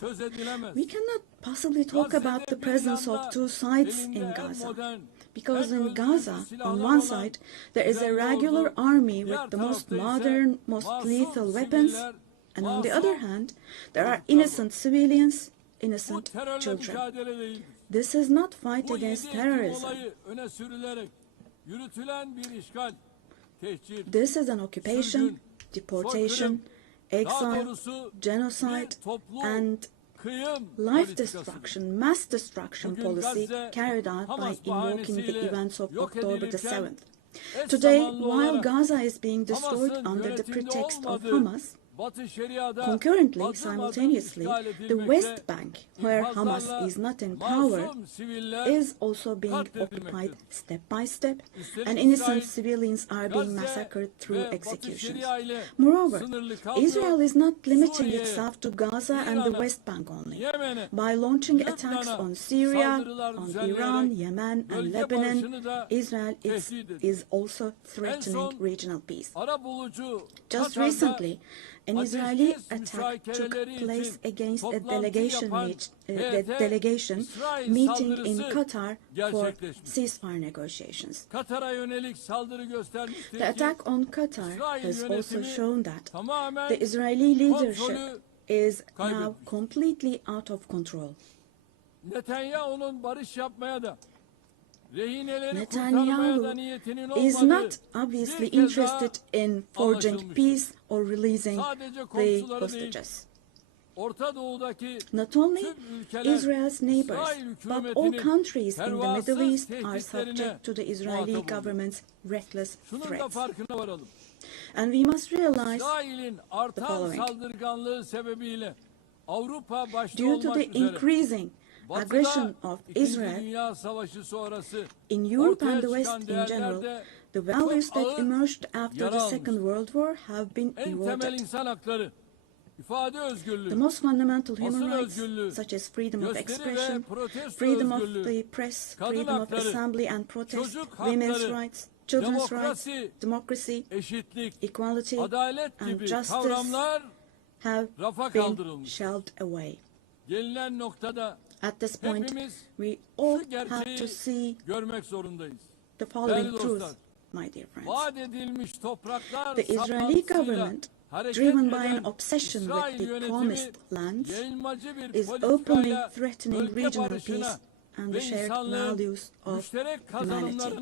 We cannot possibly talk about the presence of two sides in Gaza. Because in Gaza, on one side, there is a regular army with the most modern, most lethal weapons, and on the other hand, there are innocent civilians, innocent children. This is not fight against terrorism. This is an occupation, deportation, exile, genocide, and life destruction, mass destruction policy carried out by invoking the events of October the 7th. Today, while Gaza is being destroyed under the pretext of Hamas, concurrently, simultaneously, the West Bank, where Hamas is not in power, is also being occupied step by step, and innocent civilians are being massacred through executions. Moreover, Israel is not limiting itself to Gaza and the West Bank only. By launching attacks on Syria, on Iran, Yemen, and Lebanon, Israel is also threatening regional peace. Just recently, an Israeli attack took place against a delegation meeting in Qatar for ceasefire negotiations. The attack on Qatar has also shown that the Israeli leadership is now completely out of control. Netanyahu is not obviously interested in forging peace or releasing the hostages. Not only Israel's neighbors, but all countries in the Middle East are subject to the Israeli government's reckless threats. And we must realize the following. Due to the increasing aggression of Israel in Europe and the West in general, the values that emerged after the Second World War have been eroded. The most fundamental human rights, such as freedom of expression, freedom of the press, freedom of assembly and protest, women's rights, children's rights, democracy, equality, and justice, have been shelved away. At this point, we all have to see the following truth, my dear friends. The Israeli government, driven by an obsession with the promised lands, is openly threatening regional peace and the shared values of humanity.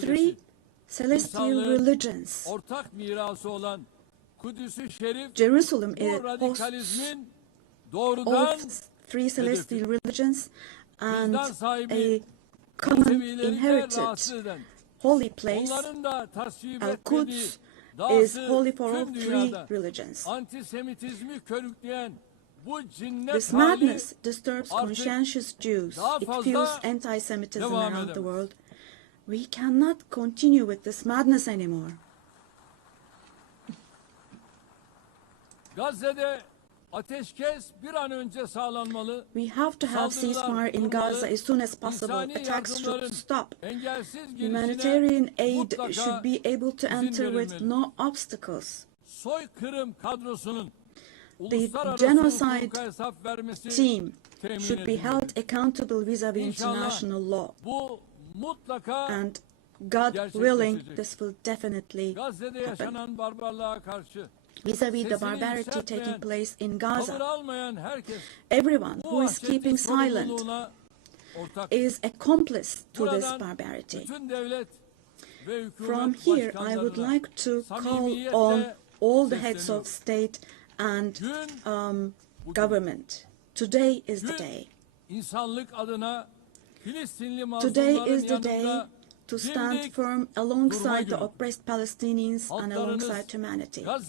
Three celestial religions. Jerusalem hosts all three celestial religions, and a common inherited holy place, Al-Quds, is holy for all three religions. This madness disturbs conscientious Jews. It fuels anti-Semitism around the world. We cannot continue with this madness anymore. We have to have ceasefire in Gaza as soon as possible. Attacks should stop. Humanitarian aid should be able to enter with no obstacles. The genocide team should be held accountable vis-à-vis international law. And God willing, this will definitely happen. Vis-à-vis the barbarity taking place in Gaza, everyone who is keeping silent is accomplice to this barbarity. From here, I would like to call on all the heads of state and government. Today is the day. Today is the day to stand firm alongside the oppressed Palestinians and alongside humanity. While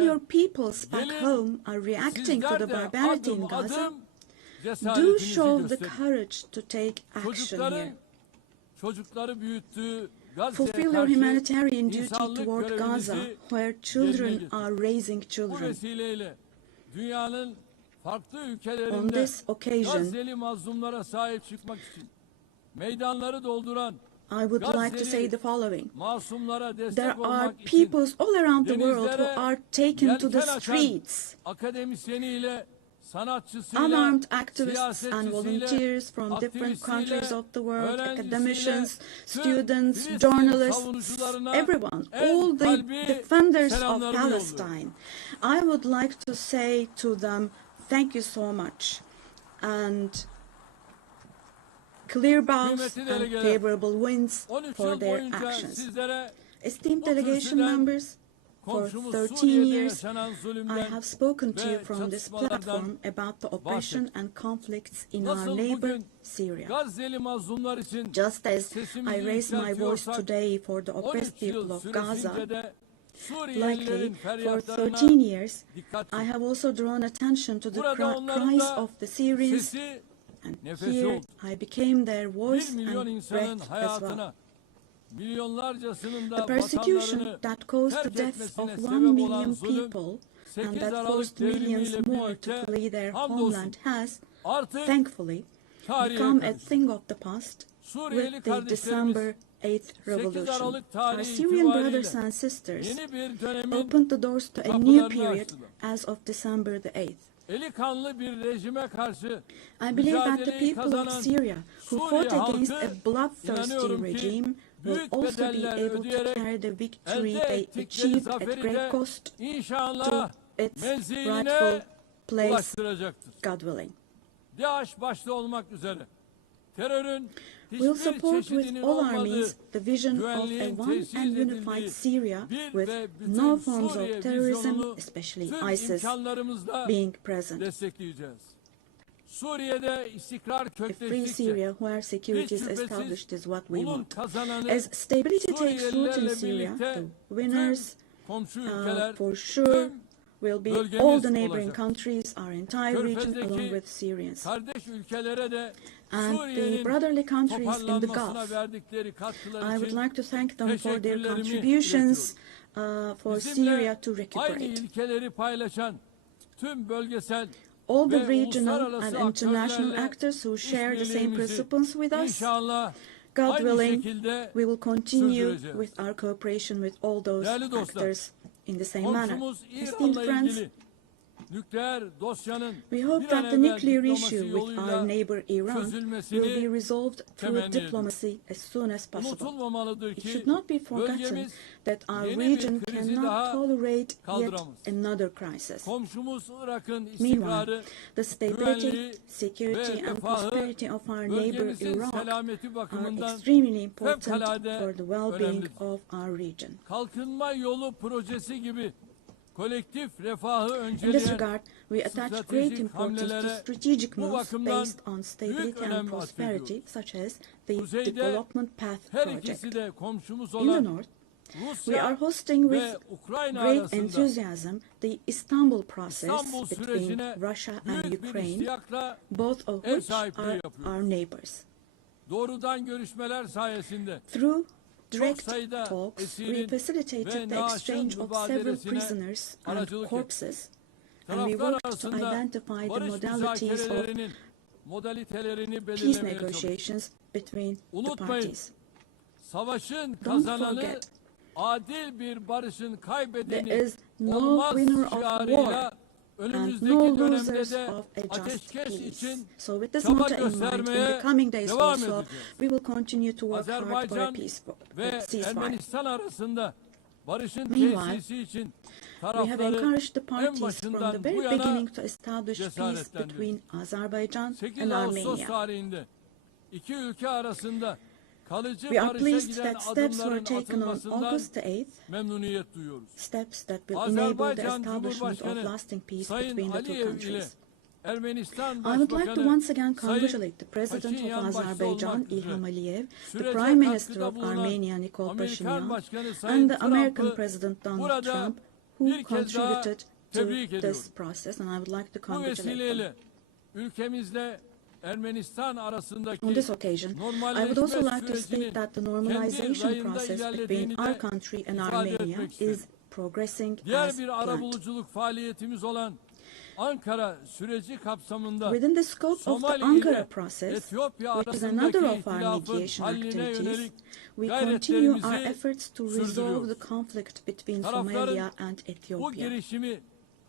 your peoples back home are reacting to the barbarity in Gaza, do show the courage to take action here. Fulfill your humanitarian duty toward Gaza, where children are raising children. On this occasion, I would like to say the following. There are peoples all around the world who are taken to the streets. Unarmed activists and volunteers from different countries of the world, academicians, students, journalists, everyone, all the defenders of Palestine. I would like to say to them, thank you so much, and clear bows and favorable winds for their actions. Esteemed delegation members, for 13 years, I have spoken to you from this platform about the oppression and conflicts in our neighbor, Syria. Just as I raise my voice today for the oppressed people of Gaza, likely for 13 years, I have also drawn attention to the cries of the Syrians, and here I became their voice and breath as well. The persecution that caused the deaths of 1 million people and that forced millions more to flee their homeland has, thankfully, become a thing of the past with the December 8th revolution. Our Syrian brothers and sisters opened the doors to a new period as of December the 8th. I believe that the people of Syria who fought against a bloodthirsty regime will also be able to carry the victory they achieved at great cost to its rightful place, God willing. We'll support with all our means the vision of a one and unified Syria with no forms of terrorism, especially ISIS, being present. A free Syria where security is established is what we want. As stability takes root in Syria, the winners for sure will be all the neighboring countries, our entire region, along with Syrians. And the brotherly countries in the Gulf. I would like to thank them for their contributions for Syria to recuperate. All the regional and international actors who share the same principles with us, God willing, we will continue with our cooperation with all those actors in the same manner. Esteemed friends, we hope that the nuclear issue with our neighbor Iran will be resolved through diplomacy as soon as possible. It should not be forgotten that our region cannot tolerate yet another crisis. Meanwhile, the stability, security and prosperity of our neighbor Iraq are extremely important for the well-being of our region. In this regard, we attach great importance to strategic moves based on stability and prosperity, such as the Development Path Project. In the north, we are hosting with great enthusiasm the Istanbul process between Russia and Ukraine, both of which are our neighbors. Through direct talks, we facilitated the exchange of several prisoners and corpses, and we worked to identify the modalities of peace negotiations between the parties. Don't forget, there is no winner of war and no losers of a just peace. So with this motto in mind, in the coming days also, we will continue to work hard for a peaceful ceasefire. Meanwhile, we have encouraged the parties from the very beginning to establish peace between Azerbaijan and Armenia. We are pleased that steps were taken on August 8th, steps that will enable the establishment of lasting peace between the two countries. I would like to once again congratulate the President of Azerbaijan, Ilham Aliyev, the Prime Minister of Armenia, Nikol Pashinyan, and the American President Donald Trump, who contributed to this process, and I would like to congratulate them. On this occasion, I would also like to state that the normalization process between our country and Armenia is progressing as planned. Within the scope of the Ankara process, which is another of our mediation activities, we continue our efforts to resolve the conflict between Somalia and Ethiopia.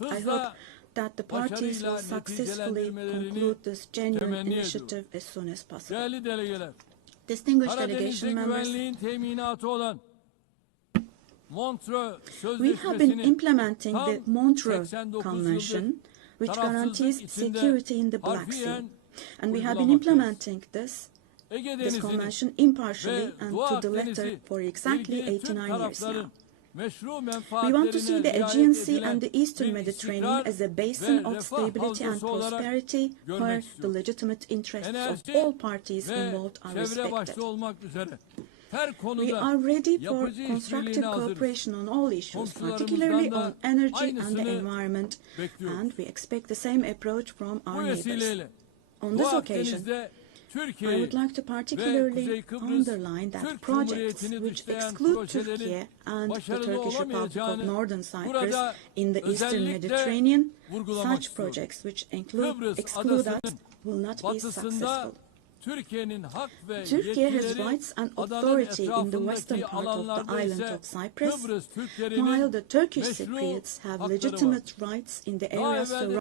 I hope that the parties will successfully conclude this genuine initiative as soon as possible. Distinguished delegation members, we have been implementing the Montreux Convention, which guarantees security in the Black Sea. And we have been implementing this convention impartially and to the letter for exactly 89 years now. We want to see the Aegean Sea and the Eastern Mediterranean as a basin of stability and prosperity where the legitimate interests of all parties involved are respected. We are ready for constructive cooperation on all issues, particularly on energy and the environment, and we expect the same approach from our neighbors. On this occasion, I would like to particularly underline that projects which exclude Turkey and the Turkish Republic of Northern Cyprus in the Eastern Mediterranean, such projects which exclude us will not be successful. Turkey has rights and authority in the western part of the island of Cyprus, while the Turkish Cypriots have legitimate rights in the areas surrounding.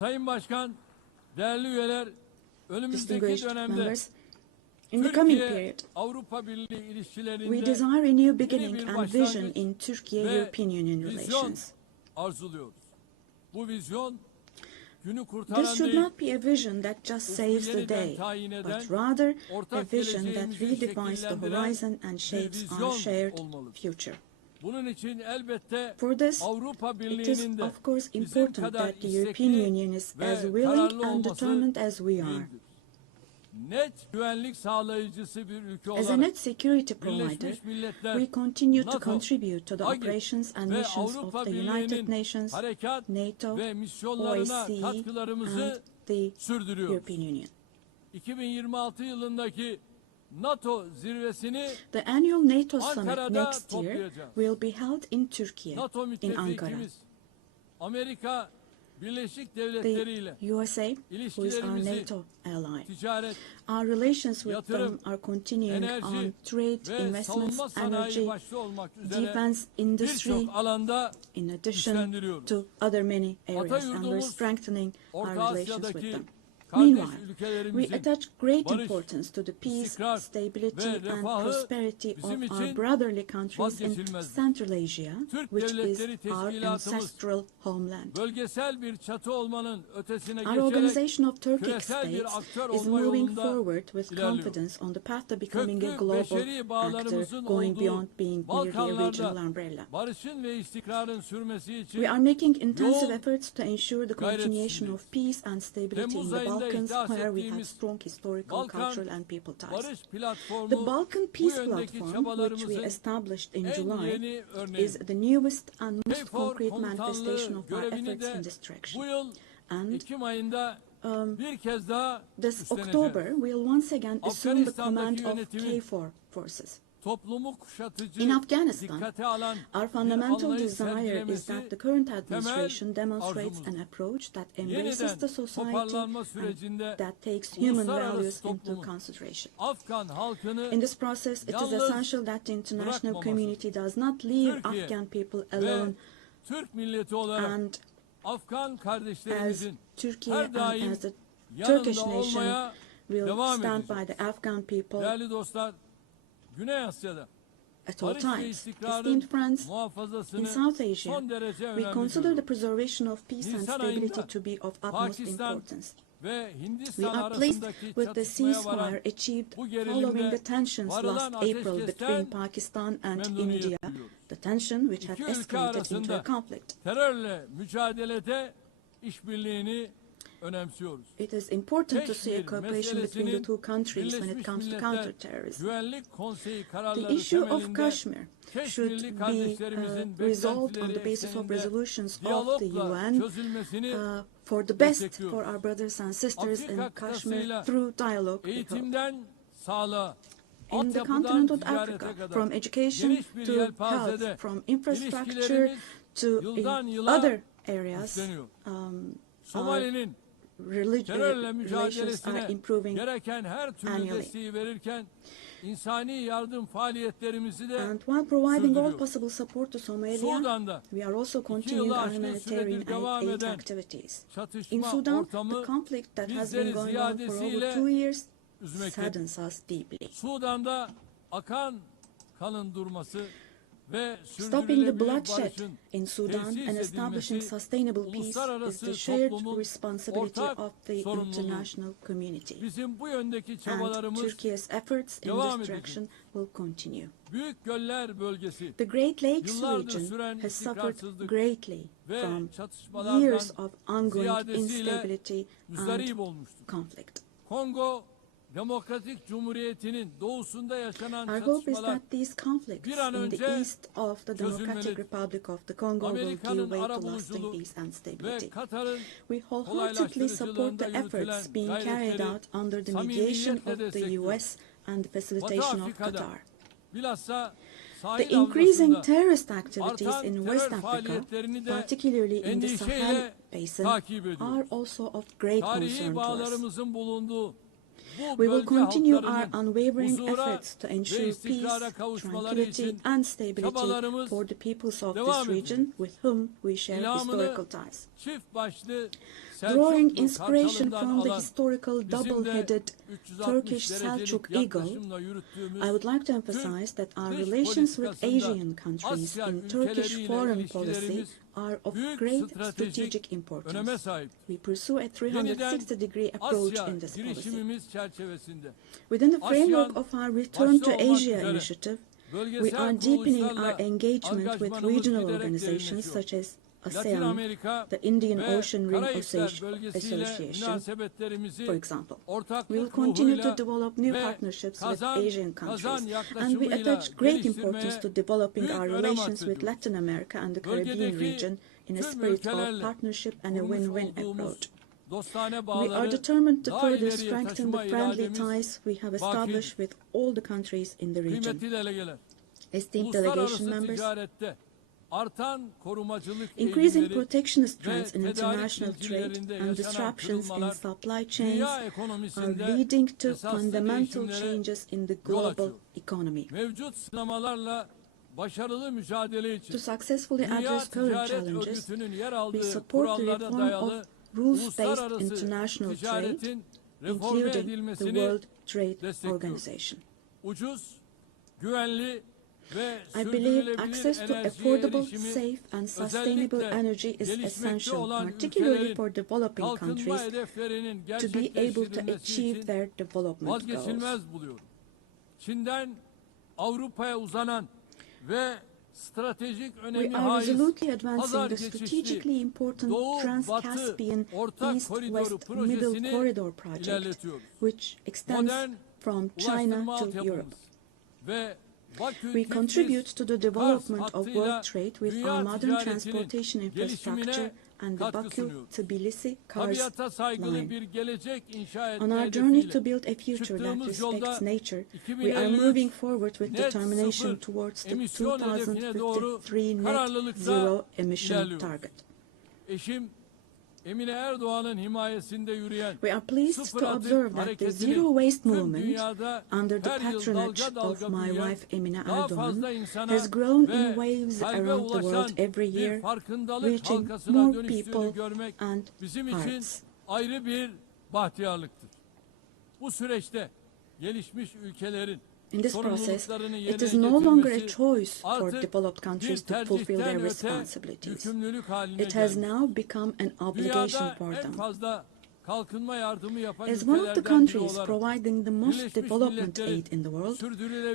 Sayın Başkan, değerli üyeler, önümüzdeki dönemde in the coming period, Avrupa Birliği ilişkilerinde we desire a new beginning and vision in Turkey-European Union relations. Arzuluyoruz. Bu vizyon günü This kurtaran should değil, not be a vision that just saves the day, but rather a vision that redefines the horizon and shapes our shared future. bunun için elbette For this, Avrupa it is Birliği'nin de of course bizim important kadar that the European Union is as willing and determined as we are. Net güvenlik sağlayıcısı bir ülke As a olarak net security provider, we continue to contribute to the operations and ve missions of Avrupa the United Birliği'nin Nations, harekat NATO, ve misyonlarına OSCE, katkılarımızı and the sürdürüyoruz. European Union. 2026 yılındaki NATO zirvesini The annual NATO summit Ankara'da next year toplayacağız. will be held in Turkey, NATO in Ankara. müttefikimiz Amerika Birleşik Devletleri ile The USA, who is our NATO ally. ticaret, Our relations with yatırım, them are continuing enerji on trade, ve investments, savunma sanayi energy, başta olmak üzere defense industry, birçok alanda in addition güçlendiriyoruz. to other many areas, and we're Atayurdumuz, strengthening our Orta relations with Asya'daki them. Meanwhile, we attach great importance to the peace, stability and prosperity of our brotherly countries in Central Asia, which is our ancestral homeland. Our organization of Turkic states is moving forward with confidence on the path to becoming a global actor, going beyond being merely a regional umbrella. We are making intensive efforts to ensure the continuation of peace and stability in the Balkans, where we have strong historical, cultural and people ties. The Balkan Peace Platform, which we established in July, is the newest and most concrete manifestation of our efforts in this direction. And this October, we'll once again assume the command of KFOR forces. In Afghanistan, our fundamental desire is that the current administration demonstrates an approach that embraces the society and that takes human values into consideration. In this process, it is essential that the international community does not leave Afghan people alone, and as Turkey and as the Turkish nation will stand by the Afghan people at all times. Esteemed friends, in South Asia, we consider the preservation of peace and stability to be of utmost importance. We are pleased with the ceasefire achieved following the tensions last April between Pakistan and India, the tension which had escalated into a conflict. It is important to see a cooperation between the two countries when it comes to counterterrorism. The issue of Kashmir should be resolved on the basis of resolutions of the UN for the best for our brothers and sisters in Kashmir through dialogue, we hope. In the continent of Africa, from education to health, from infrastructure to in other areas, our relations are improving annually. And while providing all possible support to Somalia, we are also continuing our humanitarian aid activities. In Sudan, the conflict that has been going on for over 2 years saddens us deeply. Stopping the bloodshed in Sudan and establishing sustainable peace is the shared responsibility of the international community. And Turkey's efforts in this direction will continue. The Great Lakes region has suffered greatly from years of ongoing instability and conflict. Our hope is that these conflicts in the east of the Democratic Republic of the Congo will give way to lasting peace and stability. We wholeheartedly support the efforts being carried out under the mediation of the US and the facilitation of Qatar. The increasing terrorist activities in West Africa, particularly in the Sahel Basin, are also of great concern to us. We will continue our unwavering efforts to ensure peace, tranquility and stability for the peoples of this region with whom we share historical ties. Drawing inspiration from the historical double-headed Turkish Selçuk eagle, I would like to emphasize that our relations with Asian countries in Turkish foreign policy are of great strategic importance. We pursue a 360-degree approach in this policy. Within the framework of our Return to Asia initiative, we are deepening our engagement with regional organizations such as ASEAN, the Indian Ocean Rim Association, for example. We will continue to develop new partnerships with Asian countries, and we attach great importance to developing our relations with Latin America and the Caribbean region in a spirit of partnership and a win-win approach. We are determined to further strengthen the friendly ties we have established with all the countries in the region. Esteemed delegation members, increasing protectionist trends in international trade and disruptions in supply chains are leading to fundamental changes in the global economy. To successfully address current challenges, we support the reform of rules-based international trade, including the World Trade Organization. I believe access to affordable, safe and sustainable energy is essential, particularly for developing countries, to be able to achieve their development goals. We are resolutely advancing the strategically important Trans-Caspian East-West Middle Corridor project, which extends from China to Europe. We contribute to the development of world trade with our modern transportation infrastructure and the Baku-Tbilisi-Kars line. On our journey to build a future that respects nature, we are moving forward with determination towards the 2053 net zero emission target. We are pleased to observe that the zero waste movement, under the patronage of my wife Emine Erdoğan, has grown in waves around the world every year, reaching more people and hearts. In this process, it is no longer a choice for developed countries to fulfill their responsibilities. It has now become an obligation for them. As one of the countries providing the most development aid in the world,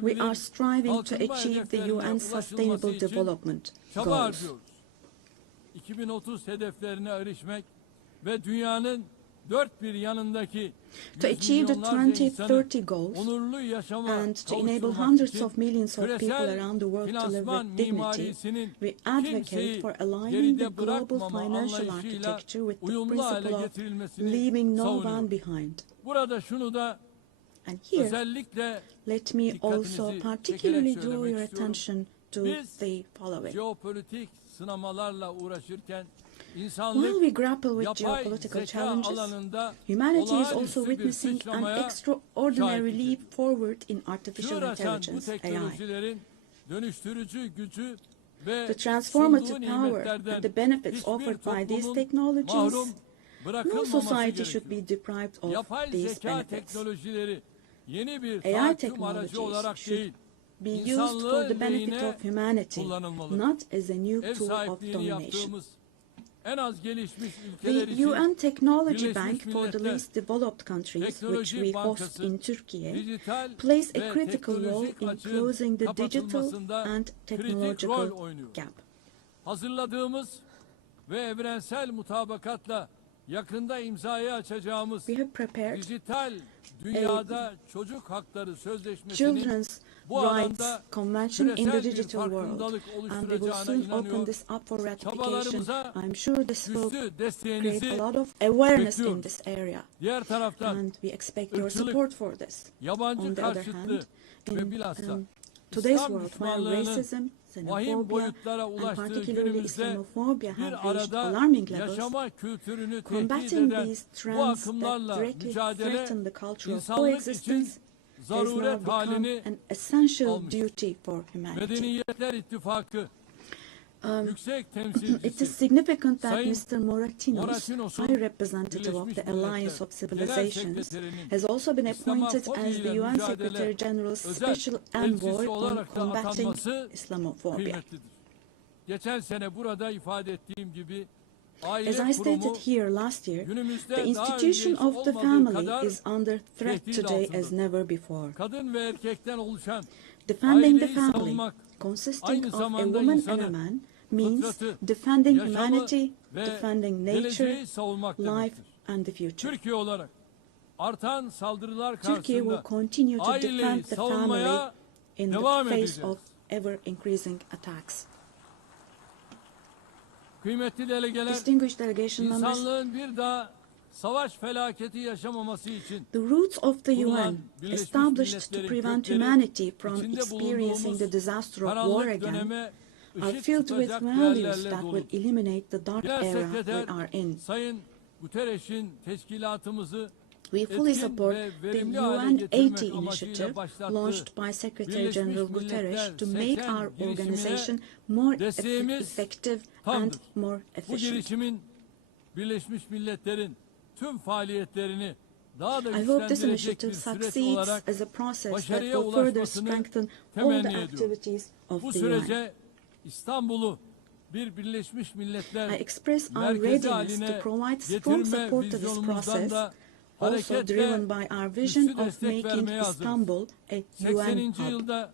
we are striving to achieve the UN Sustainable Development Goals. To achieve the 2030 goals and to enable hundreds of millions of people around the world to live with dignity, we advocate for aligning the global financial architecture with the principle of leaving no one behind. And here, let me also particularly draw your attention to the following. While we grapple with geopolitical challenges, humanity is also witnessing an extraordinary leap forward in artificial intelligence, AI. The transformative power and the benefits offered by these technologies, no society should be deprived of these benefits. AI technologies should be used for the benefit of humanity, not as a new tool of domination. The UN Technology Bank for the least developed countries, which we host in Turkey, plays a critical role in closing the digital and technological gap. We have prepared a children's rights convention in the digital world, and we will soon open this up for ratification. I'm sure this will create a lot of awareness in this area, and we expect your support for this. On the other hand, in today's world, while racism, xenophobia, and particularly Islamophobia have reached alarming levels, combating these trends that directly threaten the culture of coexistence has now become an essential duty for humanity. It is significant that Mr. Moratinos, High Representative of the Alliance of Civilizations, has also been appointed as the UN Secretary General's Special Envoy on combating Islamophobia. As I stated here last year, the institution of the family is under threat today as never before. Defending the family, consisting of a woman and a man, means defending humanity, defending nature, life, and the future. Turkey will continue to defend the family in the face of ever-increasing attacks. Distinguished delegation members, the roots of the UN, established to prevent humanity from experiencing the disaster of war again, are filled with values that will eliminate the dark era we are in. We fully support the UN APT initiative launched by Secretary General Guterres to make our organization more effective and more efficient. Birleşmiş Milletler'in tüm faaliyetlerini daha da I hope this güçlendirecek bir initiative süreç succeeds olarak as a process that başarıya will further ulaşmasını strengthen all the temenni ediyorum. activities of Bu the UN. sürece İstanbul'u bir Birleşmiş I Milletler express our merkezi readiness to haline provide strong getirme support to this vizyonumuzdan process, da also hareketle driven by our vision güçlü of destek making vermeye hazırız. Istanbul a UN 80. hub. yılda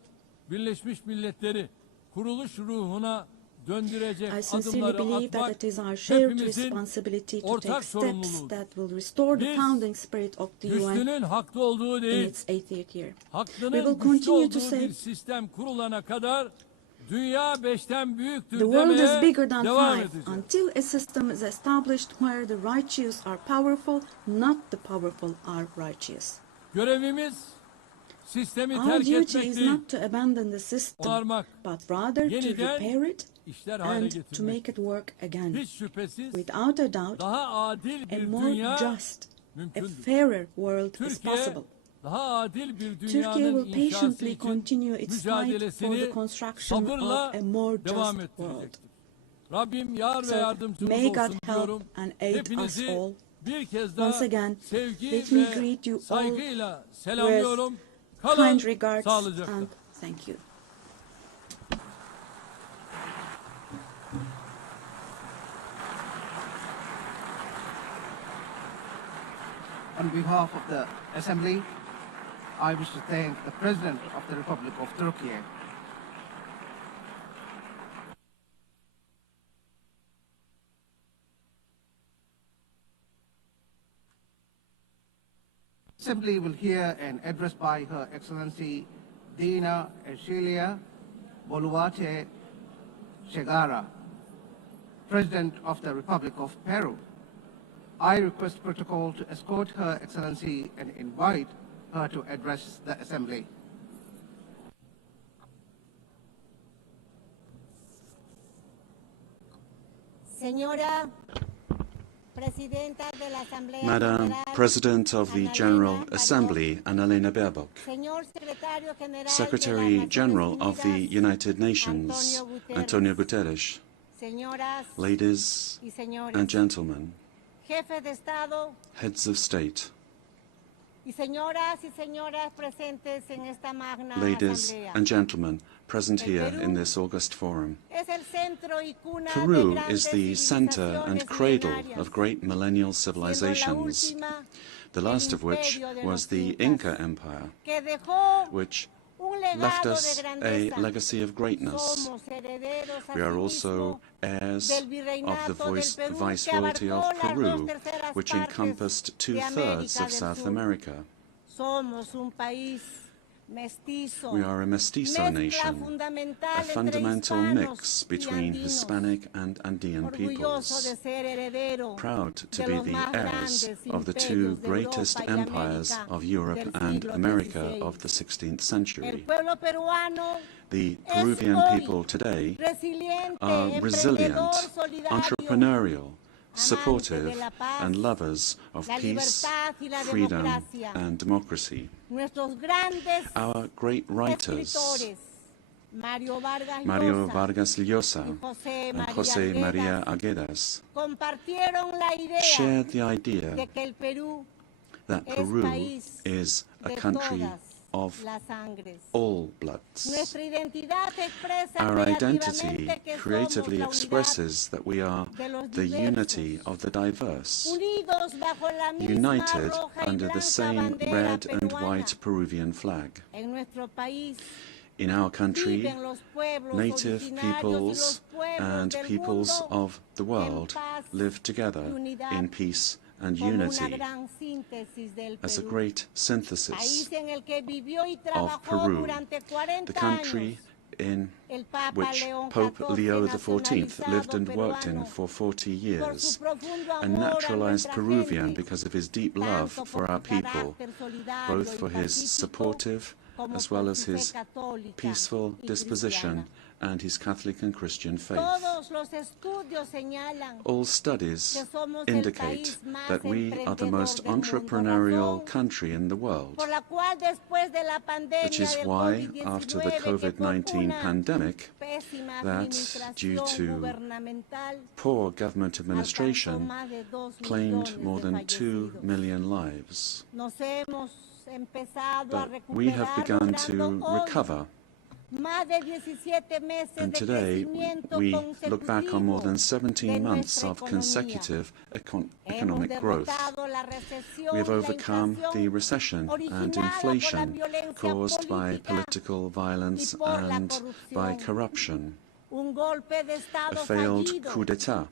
Birleşmiş Milletleri kuruluş ruhuna döndürecek I sincerely adımları believe that atmak it is our shared hepimizin responsibility to ortak take steps sorumluluğudur. that will restore the Biz founding spirit of the UN güçlünün haklı olduğu in değil, its 80th year. We haklının will güçlü continue to olduğu say bir sistem kurulana kadar dünya 5'ten büyüktür the world is demeye bigger than devam 5 edeceğiz. until a system is established where the righteous are powerful, not the powerful are righteous. Görevimiz sistemi Our terk duty etmek is değil, not to abandon the system, onarmak, but rather to yeniden repair it işler hale and to getirmek. make it work again. Hiç şüphesiz Without a doubt, daha adil a bir more dünya just, a mümkündür. fairer world is Türkiye possible. daha adil bir Turkey dünyanın will inşası patiently için continue its fight for mücadelesini the construction sabırla of a more devam just world. ettirecektir. Rabbim yar ve So, yardımcımız may God olsun help diyorum. and aid us Hepinizi all. bir kez daha Once again, sevgi let me ve greet you all saygıyla selamlıyorum. with Kalın kind regards sağlıcakla. and thank you. On behalf of the Assembly, I wish to thank the President of the Republic of Turkey, Assembly will hear an address by Her Excellency Dina Ercilia Boluarte Segara, President of the Republic of Peru. I request protocol to escort Her Excellency and invite her to address the Assembly. Señora Presidenta de la Asamblea Madam General, President of the General Annalena Assembly, Annalena Baerbock, Señor Secretario General Secretary de las General Naciones of the Unidas, United Nations, Antonio Guterres, Señoras ladies y señores, and gentlemen, Jefes de Estado heads of state, y señoras y señores presentes en esta magna ladies asamblea. and gentlemen present here in this august forum. Es el centro y cuna Peru de is grandes the center civilizaciones and cradle milenarias, of great millennial siendo la civilizations, última the last of which imperio de was los the Incas, Inca Empire, que dejó which un left legado us de a grandeza. legacy of greatness. Somos herederos We are asimismo also heirs del of virreinato the del Perú, que Viceroyalty of abarcó las Peru, 2/3 which partes encompassed de 2/3 América of del South Sur. America. Somos un país mestizo, We are a mestizo mezcla nation, fundamental a entre fundamental hispanos mix y between andinos, Hispanic and Andean orgulloso de peoples, ser heredero proud to de be los the más heirs grandes of the imperios two de greatest Europa y empires América of Europe del and siglo America XVI. of the 16th El century. pueblo peruano The es Peruvian hoy people today resiliente, are resilient, emprendedor, solidario, entrepreneurial, amante supportive, de la paz, and lovers of la peace, libertad y la freedom, democracia. and democracy. Nuestros grandes Our great writers, escritores, Mario Mario Vargas Vargas Llosa y and José María Arguedas, Arguedas, compartieron la idea shared the idea de que el Perú that es Peru país is a de country todas of las sangres. all bloods. Nuestra identidad expresa Our identity creativamente que creatively somos la expresses that we are de los the diversos, unity of the diverse, unidos bajo la misma united roja y under the blanca same bandera red and peruana. white Peruvian flag. En nuestro país In our country, viven los pueblos native originarios y peoples los pueblos and del peoples mundo of the world paz live together y unidad, in peace and como una unity gran síntesis del as a Perú. great synthesis País en el que vivió y of trabajó Peru, durante 40 the country años in el Papa which León Pope XIV, Leo XIV lived and nacionalizado worked in peruano, for 40 por su years, profundo a amor a naturalized nuestra Peruvian gente, because of his deep love tanto for por our su people, carácter solidario both y for his pacífico, supportive como as por well as su fe his católica peaceful y disposition cristiana. and his Catholic and Christian faith. Todos los estudios señalan All studies que somos el indicate país más that we are the most emprendedor del mundo, entrepreneurial razón country in the world, por la cual después de la pandemia which is del why, COVID-19, after the que por COVID-19 una pandemic, pésima that due administración to gubernamental poor government administration, alcanzó más de 2 claimed millones more de than 2 fallecidos. million lives. Nos hemos empezado a But we have recuperar begun to logrando hoy recover, más de 17 meses and de today crecimiento we look back on more than consecutivo 17 de months nuestra of economía. consecutive Hemos economic growth. derrotado la recesión We have y la overcome inflación the recession and originada por la inflation violencia caused by política political violence y por la and by corrupción. corruption, Un golpe de a Estado failed fallido coup d'etat,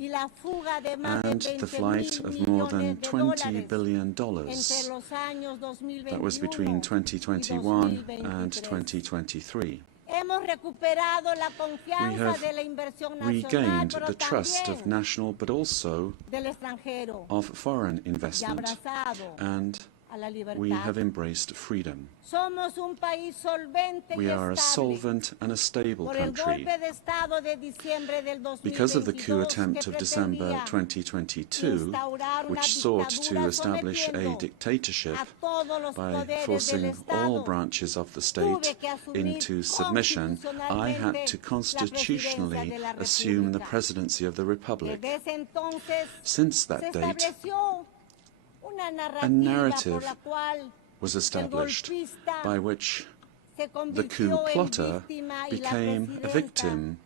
y la fuga de más de and 20 the flight mil of more than millones de $20 dólares billion entre los años 2021 that was between y 2021 and 2023. 2023. Hemos recuperado la We confianza have de la inversión nacional, regained pero the trust of también national but also del extranjero of foreign y investment, abrazado and a la we have libertad. embraced freedom. Somos un país solvente We y are a estable solvent and a stable por el country. golpe de Estado de diciembre del 2022 Because of the coup attempt que of December pretendía 2022, instaurar una which sought to dictadura establish a sometiendo dictatorship a todos los by poderes del forcing all Estado, branches of the tuve state que asumir into submission, I had to constitutionally la presidencia de la assume the República. presidency of the Republic. Desde ese entonces Since se that date, estableció una a narrative por la cual was el established golpista by which se the coup convirtió en plotter víctima y la became a presidenta victim,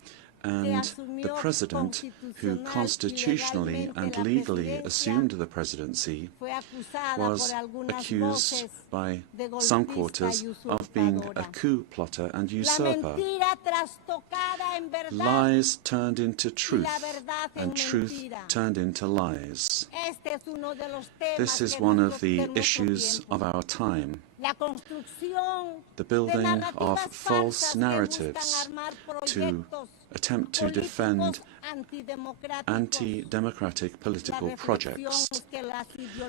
and the president, who constitutionally and legally assumed the presidency, fue acusada was por algunas accused voces by de some golpista quarters y of being a usurpadora. coup plotter and La usurper. mentira trastocada en verdad. Lies turned into truth, la verdad en and truth mentira. turned into lies. Este es uno de los temas This is que one nuestro- of the de nuestro issues tiempo. of our time. La construcción The de building narrativas of falsas false que narratives buscan armar to proyectos attempt to políticos defend antidemocráticos. anti-democratic political La projects. reflexión es que las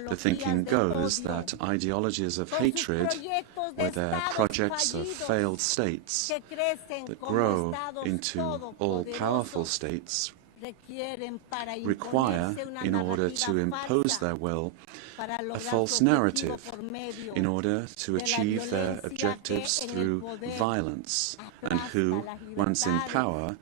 The thinking ideologías del goes odio, that ideologies of con sus hatred, proyectos de with their estados projects of fallidos failed states que crecen that como grow estados into todopoderosos, all-powerful states, requieren para require, imponerse una in order narrativa to impose falsa their will, para a lograr su false objetivo narrative por medio in order to de la achieve their violencia objectives que en el through poder violence, and aplasta who, las once in libertades, power,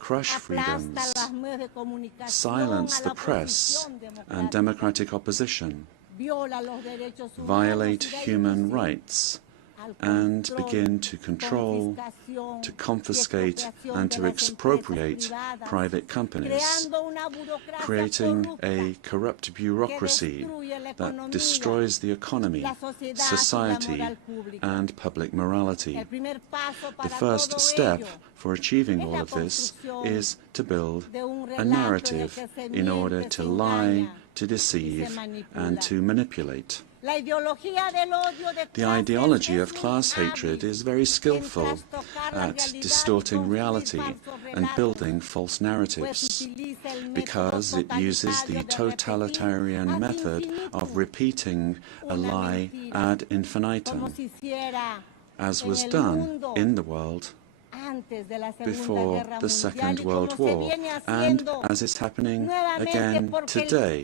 crush aplasta freedoms, los medios de comunicación, silence a the la press oposición and democrática, democratic opposition, viola los derechos humanos violate y de ahí human sí rights, al and control, begin to control, confiscación to y confiscate, expropiación and de to las expropriate empresas privadas, private companies, creando una burocracia creating corrupta a corrupt bureaucracy destruye la that economía, destroys the economy, la sociedad y la society, moral pública. and public morality. El primer paso The para first todo step ello for achieving es all la of this construcción is to build de un a relato en el narrative que se in order miente, to se lie, engaña to y se deceive, manipula. and to manipulate. La ideología del odio de The clases ideology es of muy class hábil hatred is very en skillful trastocar la at realidad y distorting construir reality falsos and relatos, building false pues narratives, utiliza el método because it uses the totalitario de repetir totalitarian ad method infinitum of repeating a una lie mentira, ad como infinitum, se hiciera as en was el done mundo in the world antes de la Segunda before Guerra the Mundial Second y World como se War, viene and haciendo as is happening nuevamente again porque el today,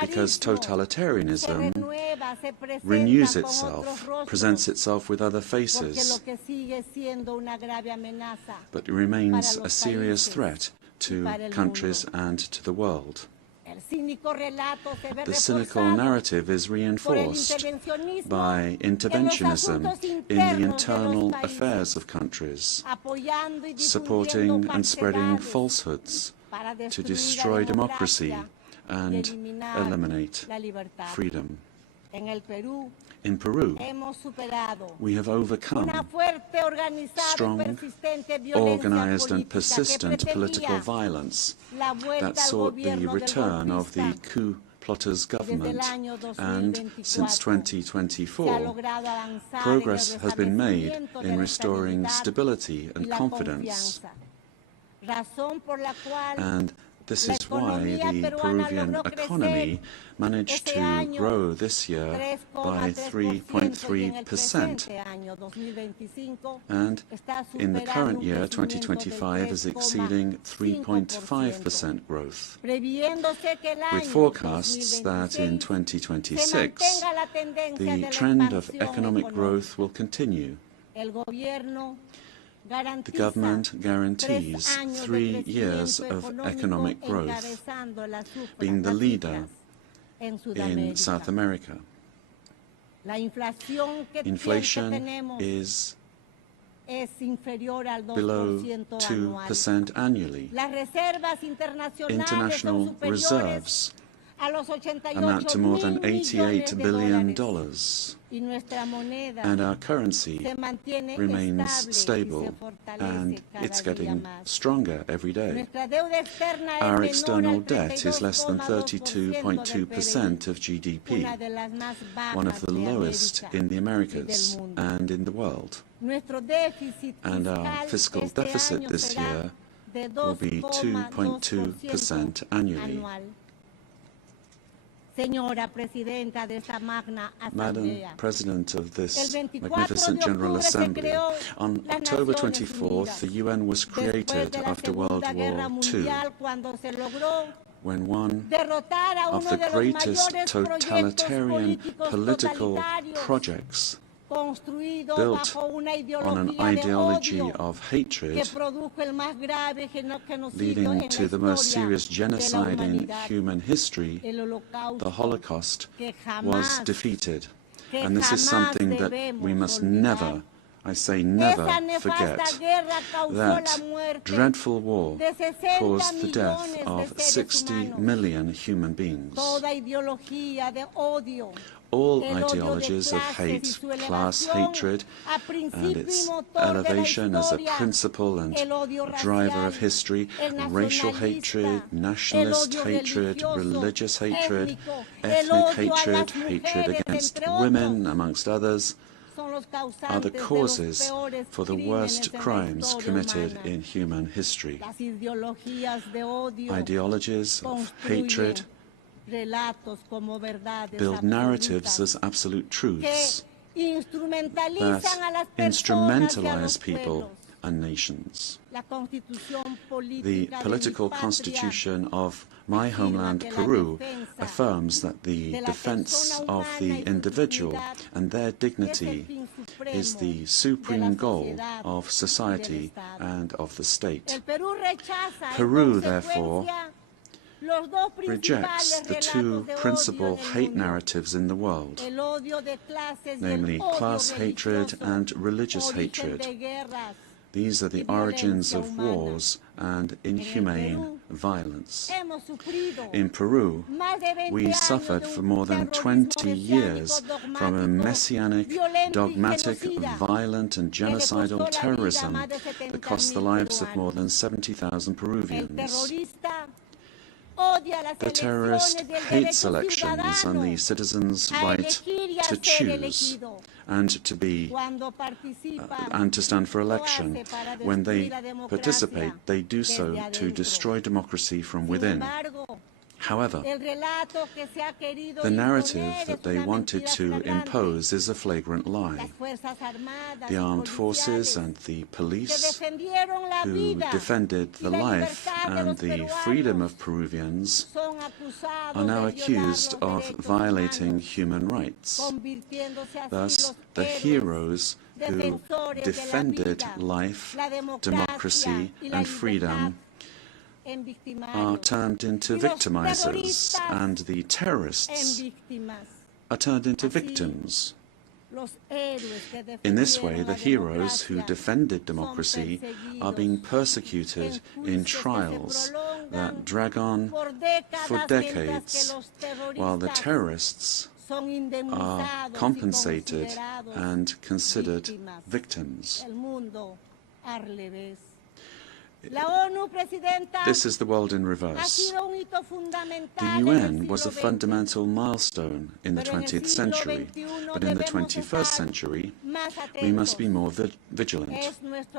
because totalitarismo se totalitarianism renueva, se presenta renews con itself, otros rostros, presents itself with other porque faces, lo que sigue siendo una grave amenaza but remains para a los serious países threat to para el countries and to the world. El cínico relato se ve The cynical reforzado narrative is por el reinforced intervencionismo by en los interventionism asuntos in the internos de los internal países, affairs of countries, apoyando y difundiendo supporting and spreading falsedades falsehoods para to destruir destroy la democracy democracia y and eliminar eliminate la libertad. freedom. En el Perú In Peru, hemos superado we have overcome una fuerte, organizada strong, y persistente violencia organized and política que persistent political pretendía violence la vuelta that al sought the gobierno del return of the golpista. coup plotters government, año and 2024 since se ha 2024, logrado avanzar progress en el has been made restablecimiento de in la restoring estabilidad stability y and la confidence, confianza, razón por la cual and This is why the Peruvian economy managed to grow this year by 3.3%, and in the current year, 2025, is exceeding 3.5% growth, with forecasts that in 2026 the trend of economic growth will continue. The government guarantees 3 years of economic growth, being the leader in South America. Inflation is below 2% annually. International reserves amount to more than $88 billion, and our currency remains stable, and it's getting stronger every day. Our external debt is less than 32.2% of GDP, one of the lowest in the Americas and in the world. And our fiscal deficit this year will be 2.2% annually. Madam President of this magnificent General Assembly, on October 24th, the UN was created after World War II, when one of the greatest totalitarian political projects built on an ideology of hatred, leading to the most serious genocide in human history, the Holocaust, was defeated. And this is something that we must never, I say never, forget. That dreadful war caused the death of 60 million human beings. All ideologies of hate, class hatred, and its elevation as a principle and driver of history, racial hatred, nationalist hatred, religious hatred, ethnic hatred, hatred against women, amongst others, are the causes for the worst crimes committed in human history. Ideologies of hatred build narratives as absolute truths that instrumentalize people and nations. The political constitution of my homeland, Peru, affirms that the defense of the individual and their dignity is the supreme goal of society and of the state. Peru, therefore, rejects the two principal hate narratives in the world, namely class hatred and religious hatred. These are the origins of wars and inhumane violence. In Peru, we suffered for more than 20 years from a messianic, dogmatic, violent and genocidal terrorism that cost the lives of more than 70,000 Peruvians. The terrorist hates elections and the citizens' right to choose and to be and to stand for election. When they participate, they do so to destroy democracy from within. However, the narrative that they wanted to impose is a flagrant lie. The armed forces and the police, who defended the life and the freedom of Peruvians, are now accused of violating human rights. Thus, the heroes who defended life, democracy, and freedom are turned into victimizers, and the terrorists are turned into victims. In this way, the heroes who defended democracy are being persecuted in trials that drag on for decades, while the terrorists are compensated and considered victims. This is the world in reverse. The UN was a fundamental milestone in the 20th century, but in the 21st century, we must be more vigilant.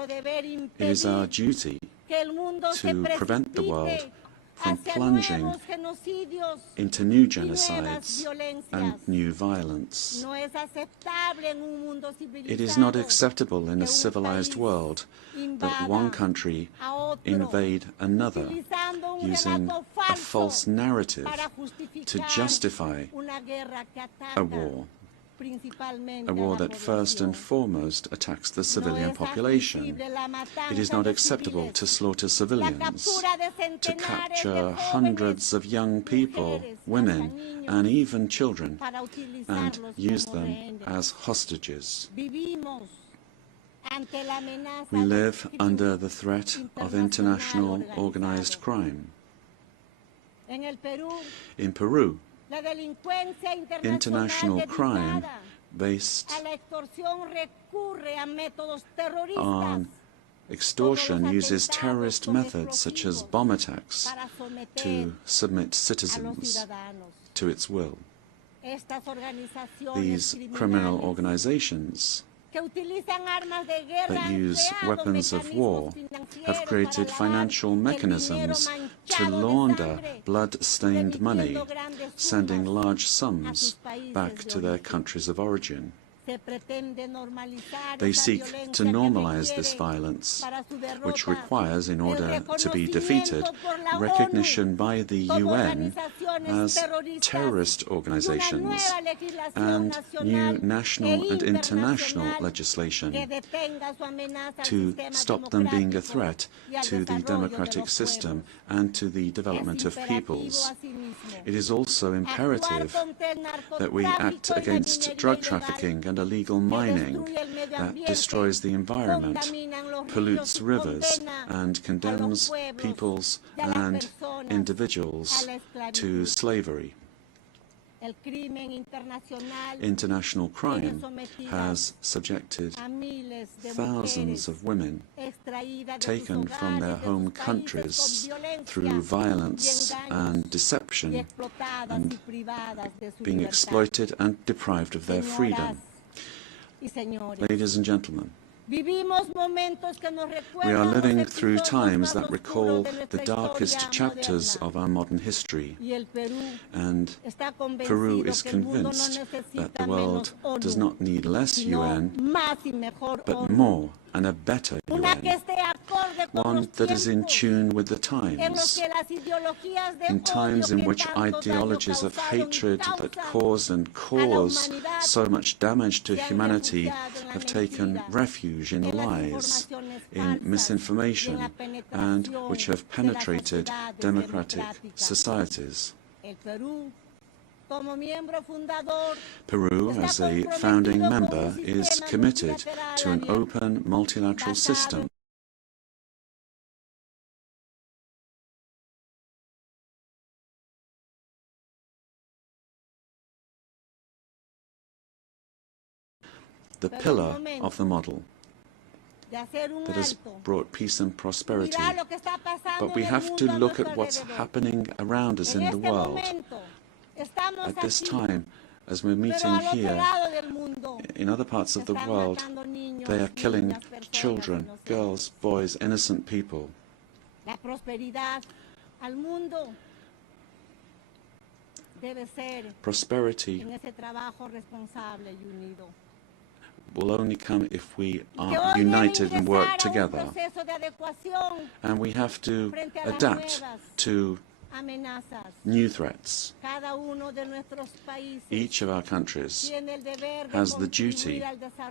It is our duty to prevent the world from plunging into new genocides and new violence. It is not acceptable in a civilized world that one country invade another using a false narrative to justify a war that first and foremost attacks the civilian population. It is not acceptable to slaughter civilians, to capture hundreds of young people, women, and even children, and use them as hostages. We live under the threat of international organized crime. In Peru, international crime based on extortion uses terrorist methods such as bomb attacks to submit citizens to its will. These criminal organizations that use weapons of war have created financial mechanisms to launder blood-stained money, sending large sums back to their countries of origin. They seek to normalize this violence, which requires, in order to be defeated, recognition by the UN as terrorist organizations and new national and international legislation to stop them being a threat to the democratic system and to the development of peoples. It is also imperative that we act against drug trafficking and illegal mining that destroys the environment, pollutes rivers, and condemns peoples and individuals to slavery. International crime has subjected thousands of women taken from their home countries through violence and deception and being exploited and deprived of their freedom. Ladies and gentlemen, we are living through times that recall the darkest chapters of our modern history, and Peru is convinced that the world does not need less UN, but more and a better UN, one that is in tune with the times. In times in which ideologies of hatred that cause and cause so much damage to humanity have taken refuge in lies, in misinformation, and which have penetrated democratic societies. Peru, as a founding member, is committed to an open multilateral system. The pillar of the model that has brought peace and prosperity. But we have to look at what's happening around us in the world. At this time, as we're meeting here, in other parts of the world, they are killing children, girls, boys, innocent people. Prosperity will only come if we are united and work together. And we have to adapt to new threats. Each of our countries has the duty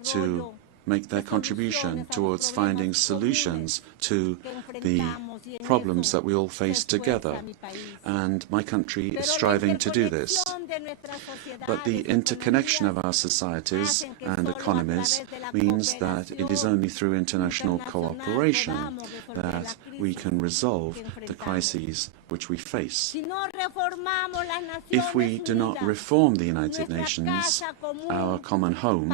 to make their contribution towards finding solutions to the problems that we all face together. And my country is striving to do this. But the interconnection of our societies and economies means that it is only through international cooperation that we can resolve the crises which we face. If we do not reform the United Nations, our common home,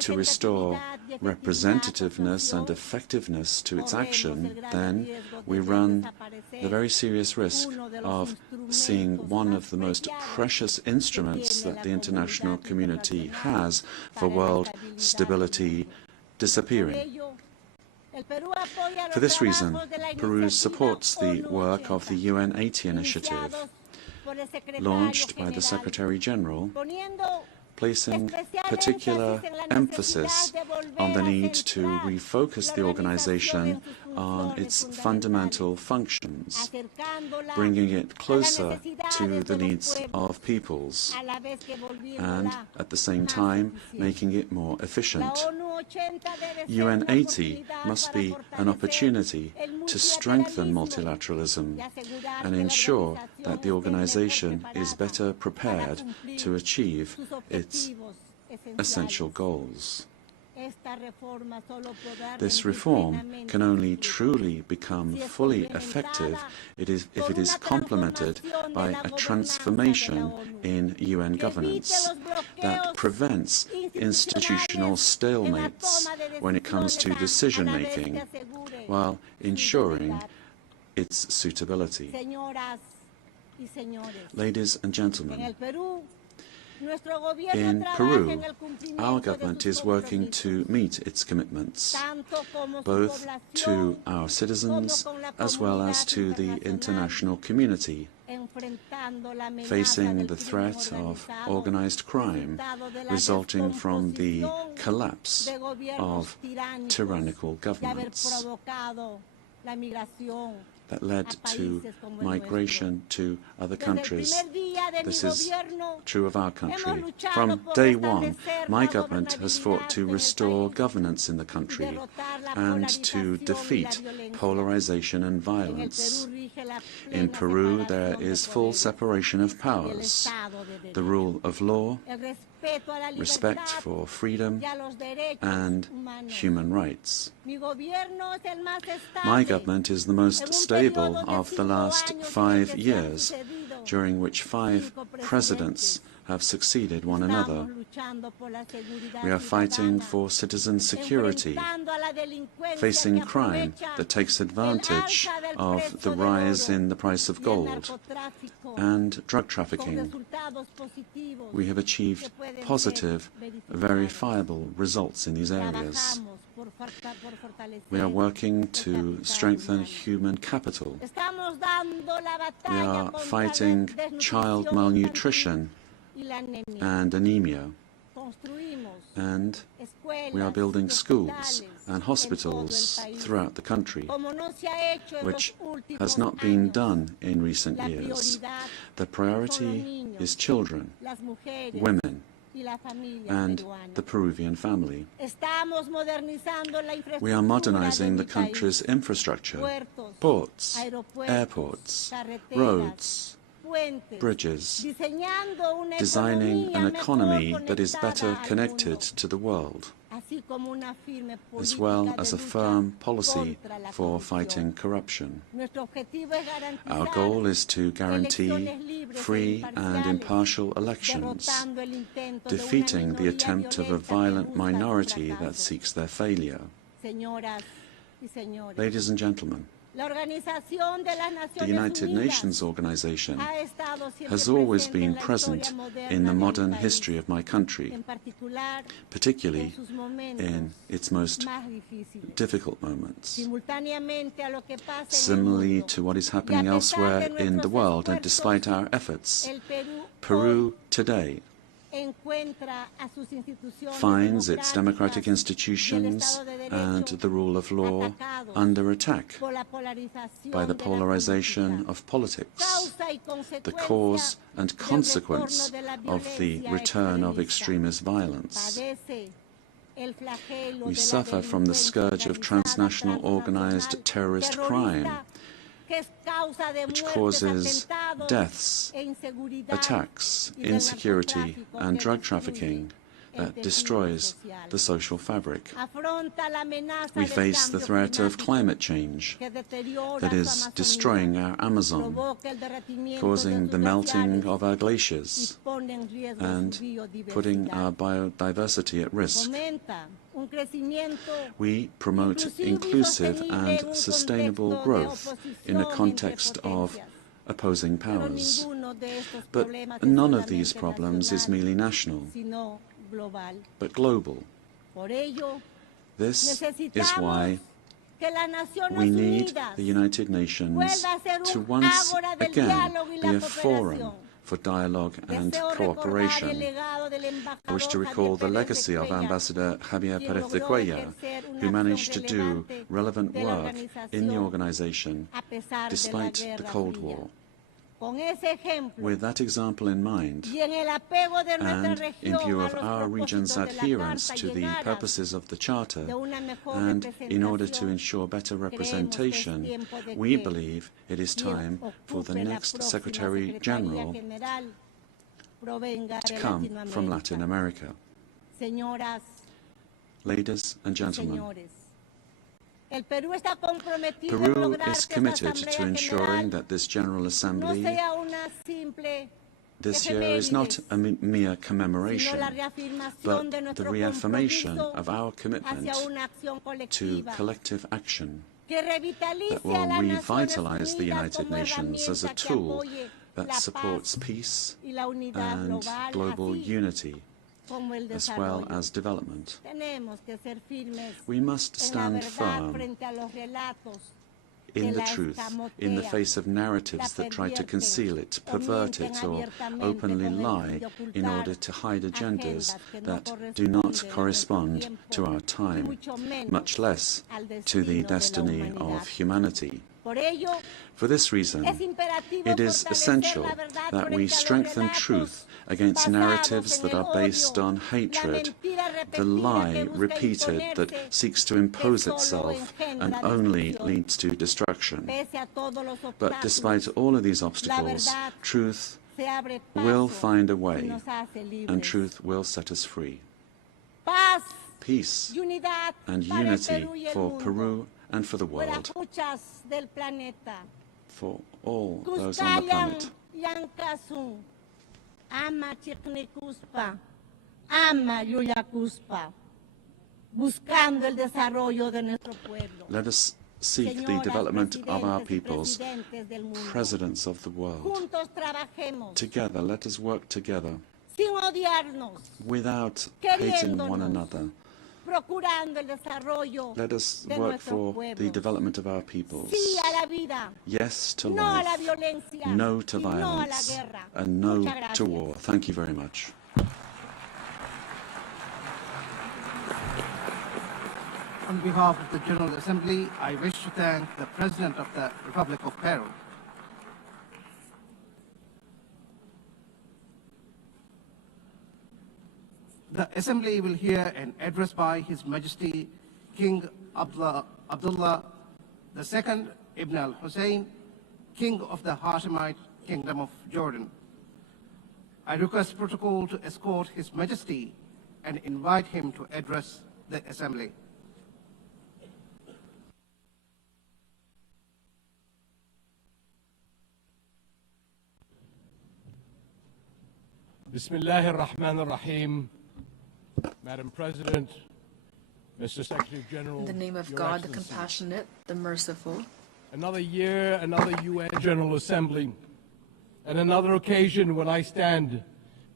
to restore representativeness and effectiveness to its action, then we run the very serious risk of seeing one of the most precious instruments that the international community has for world stability disappearing. For this reason, Peru supports the work of the UN-80 initiative, launched by the Secretary-General, placing particular emphasis on the need to refocus the organization on its fundamental functions, bringing it closer to the needs of peoples, and at the same time making it more efficient. UN-80 must be an opportunity to strengthen multilateralism and ensure that the organization is better prepared to achieve its essential goals. This reform can only truly become fully effective if it is complemented by a transformation in UN governance that prevents institutional stalemates when it comes to decision-making, while ensuring its suitability. Ladies and gentlemen, in Peru, our government is working to meet its commitments, both to our citizens as well as to the international community, facing the threat of organized crime resulting from the collapse of tyrannical governments that led to migration to other countries. This is true of our country. From day one, my government has fought to restore governance in the country and to defeat polarization and violence. In Peru, there is full separation of powers, the rule of law, respect for freedom and human rights. My government is the most stable of the last 5 years, during which 5 presidents have succeeded one another. We are fighting for citizen security, facing crime that takes advantage of the rise in the price of gold and drug trafficking. We have achieved positive, verifiable results in these areas. We are working to strengthen human capital. We are fighting child malnutrition and anemia. And we are building schools and hospitals throughout the country, which has not been done in recent years. The priority is children, women, and the Peruvian family. We are modernizing the country's infrastructure, ports, airports, roads, bridges, designing an economy that is better connected to the world, as well as a firm policy for fighting corruption. Our goal is to guarantee free and impartial elections, defeating the attempt of a violent minority that seeks their failure. Ladies and gentlemen, the United Nations organization has always been present in the modern history of my country, particularly in its most difficult moments. Similarly to what is happening elsewhere in the world, and despite our efforts, Peru today finds its democratic institutions and the rule of law under attack by the polarization of politics, the cause and consequence of the return of extremist violence. We suffer from the scourge of transnational organized terrorist crime, which causes deaths, attacks, insecurity, and drug trafficking that destroys the social fabric. We face the threat of climate change that is destroying our Amazon, causing the melting of our glaciers, and putting our biodiversity at risk. We promote inclusive and sustainable growth in a context of opposing powers. But none of these problems is merely national, but global. This is why We need the United Nations to once again be a forum for dialogue and cooperation. I wish to recall the legacy of Ambassador Javier Pérez de Cuellar, who managed to do relevant work in the organization despite the Cold War. With that example in mind, and in view of our region's adherence to the purposes of the Charter, and in order to ensure better representation, we believe it is time for the next Secretary General to come from Latin America. Ladies and gentlemen, Peru is committed to ensuring that this General Assembly this year is not a mere commemoration, but the reaffirmation of our commitment to collective action that will revitalize the United Nations as a tool that supports peace and global unity, as well as development. We must stand firm in the truth, in the face of narratives that try to conceal it, pervert it, or openly lie in order to hide agendas that do not correspond to our time, much less to the destiny of humanity. For this reason, it is essential that we strengthen truth against narratives that are based on hatred, the lie repeated that seeks to impose itself and only leads to destruction. But despite all of these obstacles, truth will find a way, and truth will set us free. Peace and unity for Peru and for the world, for all those on the planet. Ama Chiknikuspa, ama Yuyakuspa, buscando el desarrollo de nuestro pueblo. Let us seek the development of our peoples, presidents of the world. Together, let us work together, without hating one another. Let us work for the development of our peoples. Yes to life, no to violence, and no to war. Thank you very much. On behalf of the General Assembly, I wish to thank the President of the Republic of Peru. The Assembly will hear an address by His Majesty King Abdullah II Ibn al-Hussein, King of the Hashemite Kingdom of Jordan. I request protocol to escort His Majesty and invite him to address the Assembly. Bismillah ar-Rahman ar-Rahim. Madam President, Mr. Secretary General, in the name of God, the compassionate, the merciful. Another year, another UN General Assembly, and another occasion when I stand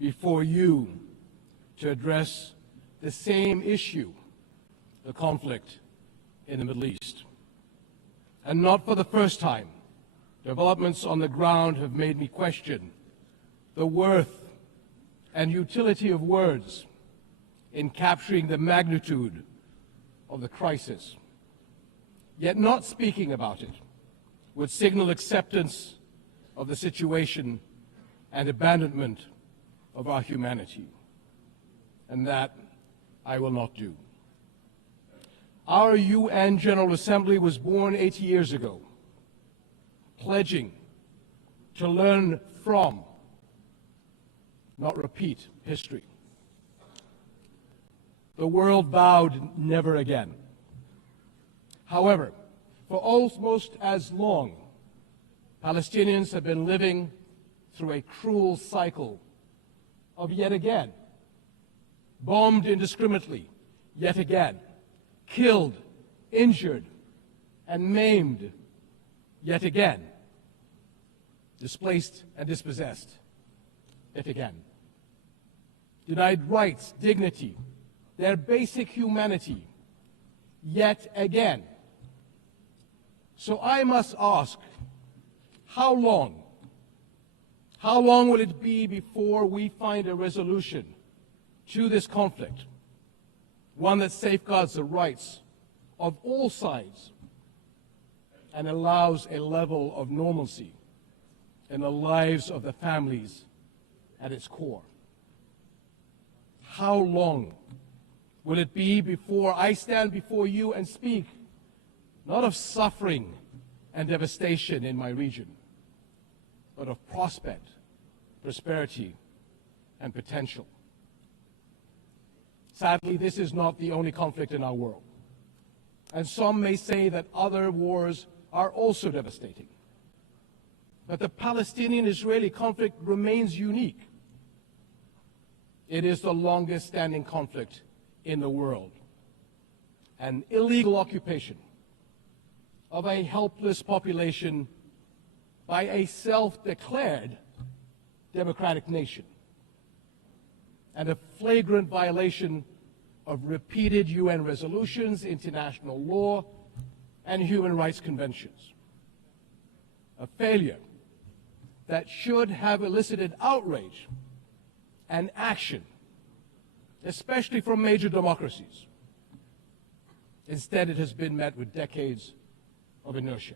before you to address the same issue, the conflict in the Middle East. And not for the first time, developments on the ground have made me question the worth and utility of words in capturing the magnitude of the crisis. Yet not speaking about it would signal acceptance of the situation and abandonment of our humanity. And that I will not do. Our UN General Assembly was born 80 years ago, pledging to learn from, not repeat, history. The world vowed never again. However, for almost as long, Palestinians have been living through a cruel cycle of yet again, bombed indiscriminately, yet again, killed, injured, and maimed, yet again, displaced and dispossessed, yet again. Denied rights, dignity, their basic humanity, yet again, So I must ask, how long? How long will it be before we find a resolution to this conflict, one that safeguards the rights of all sides and allows a level of normalcy in the lives of the families at its core? How long will it be before I stand before you and speak not of suffering and devastation in my region, but of prospect, prosperity, and potential? Sadly, this is not the only conflict in our world. And some may say that other wars are also devastating. But the Palestinian-Israeli conflict remains unique. It is the longest standing conflict in the world. An illegal occupation of a helpless population by a self-declared democratic nation, and a flagrant violation of repeated UN resolutions, international law, and human rights conventions. A failure that should have elicited outrage and action, especially from major democracies. Instead, it has been met with decades of inertia.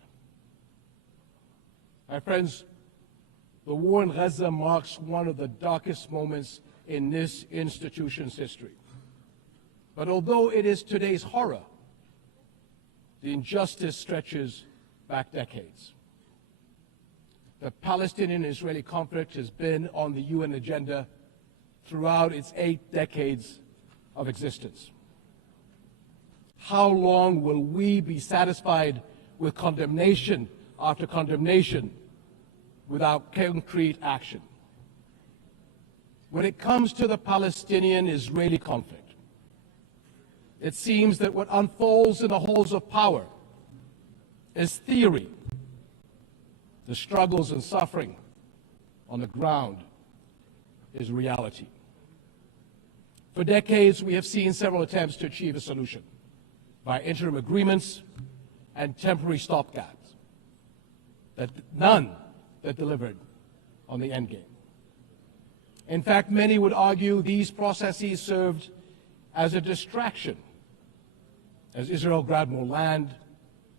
My friends, the war in Gaza marks one of the darkest moments in this institution's history. But although it is today's horror, the injustice stretches back decades. The Palestinian-Israeli conflict has been on the UN agenda throughout its 8 decades of existence. How long will we be satisfied with condemnation after condemnation without concrete action? When it comes to the Palestinian-Israeli conflict, it seems that what unfolds in the halls of power is theory. The struggles and suffering on the ground is reality. For decades, we have seen several attempts to achieve a solution by interim agreements and temporary stopgaps, none that delivered on the endgame. In fact, many would argue these processes served as a distraction as Israel grabbed more land,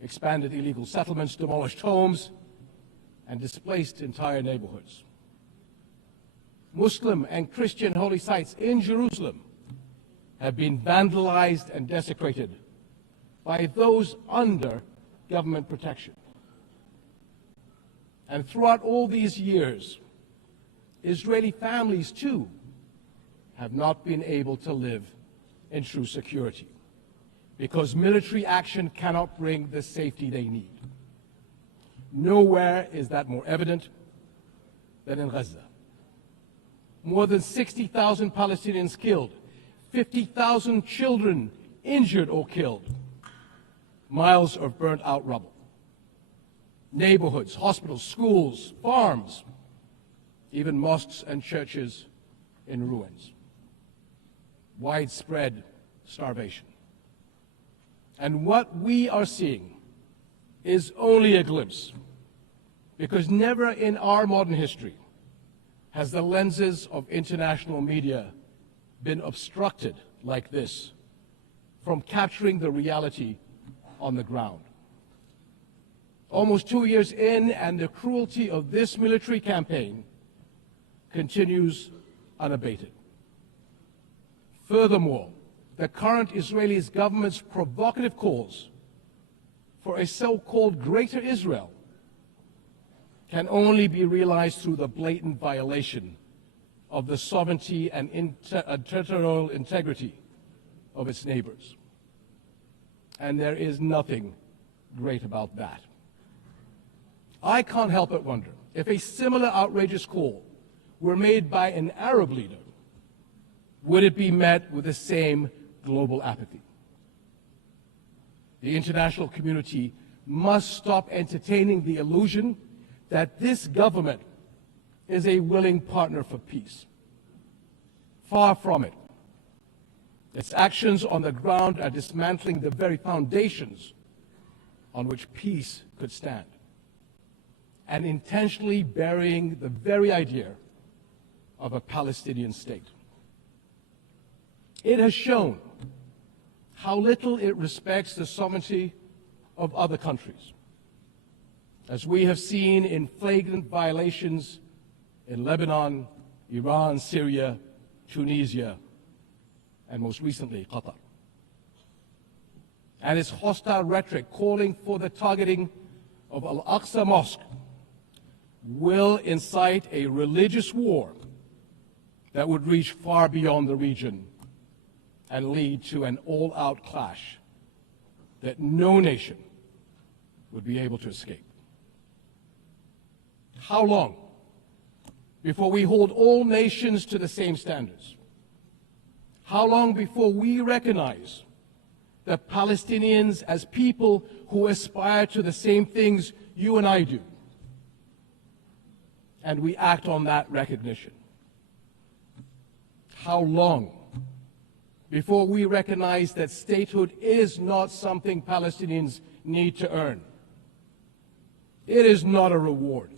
expanded illegal settlements, demolished homes, and displaced entire neighborhoods. Muslim and Christian holy sites in Jerusalem have been vandalized and desecrated by those under government protection. And throughout all these years, Israeli families, too, have not been able to live in true security because military action cannot bring the safety they need. Nowhere is that more evident than in Gaza. More than 60,000 Palestinians killed, 50,000 children injured or killed, miles of burnt-out rubble, neighborhoods, hospitals, schools, farms, even mosques and churches in ruins, widespread starvation. And what we are seeing is only a glimpse, because never in our modern history has the lenses of international media been obstructed like this from capturing the reality on the ground. Almost 2 years in, and the cruelty of this military campaign continues unabated. Furthermore, the current Israeli government's provocative calls for a so-called Greater Israel can only be realized through the blatant violation of the sovereignty and territorial integrity of its neighbors. And there is nothing great about that. I can't help but wonder if a similar outrageous call were made by an Arab leader, would it be met with the same global apathy? The international community must stop entertaining the illusion that this government is a willing partner for peace. Far from it. Its actions on the ground are dismantling the very foundations on which peace could stand, and intentionally burying the very idea of a Palestinian state. It has shown how little it respects the sovereignty of other countries, as we have seen in flagrant violations in Lebanon, Iran, Syria, Tunisia, and most recently, Qatar. And its hostile rhetoric calling for the targeting of Al-Aqsa Mosque will incite a religious war that would reach far beyond the region and lead to an all-out clash that no nation would be able to escape. How long before we hold all nations to the same standards? How long before we recognize the Palestinians as people who aspire to the same things you and I do, and we act on that recognition? How long before we recognize that statehood is not something Palestinians need to earn? It is not a reward.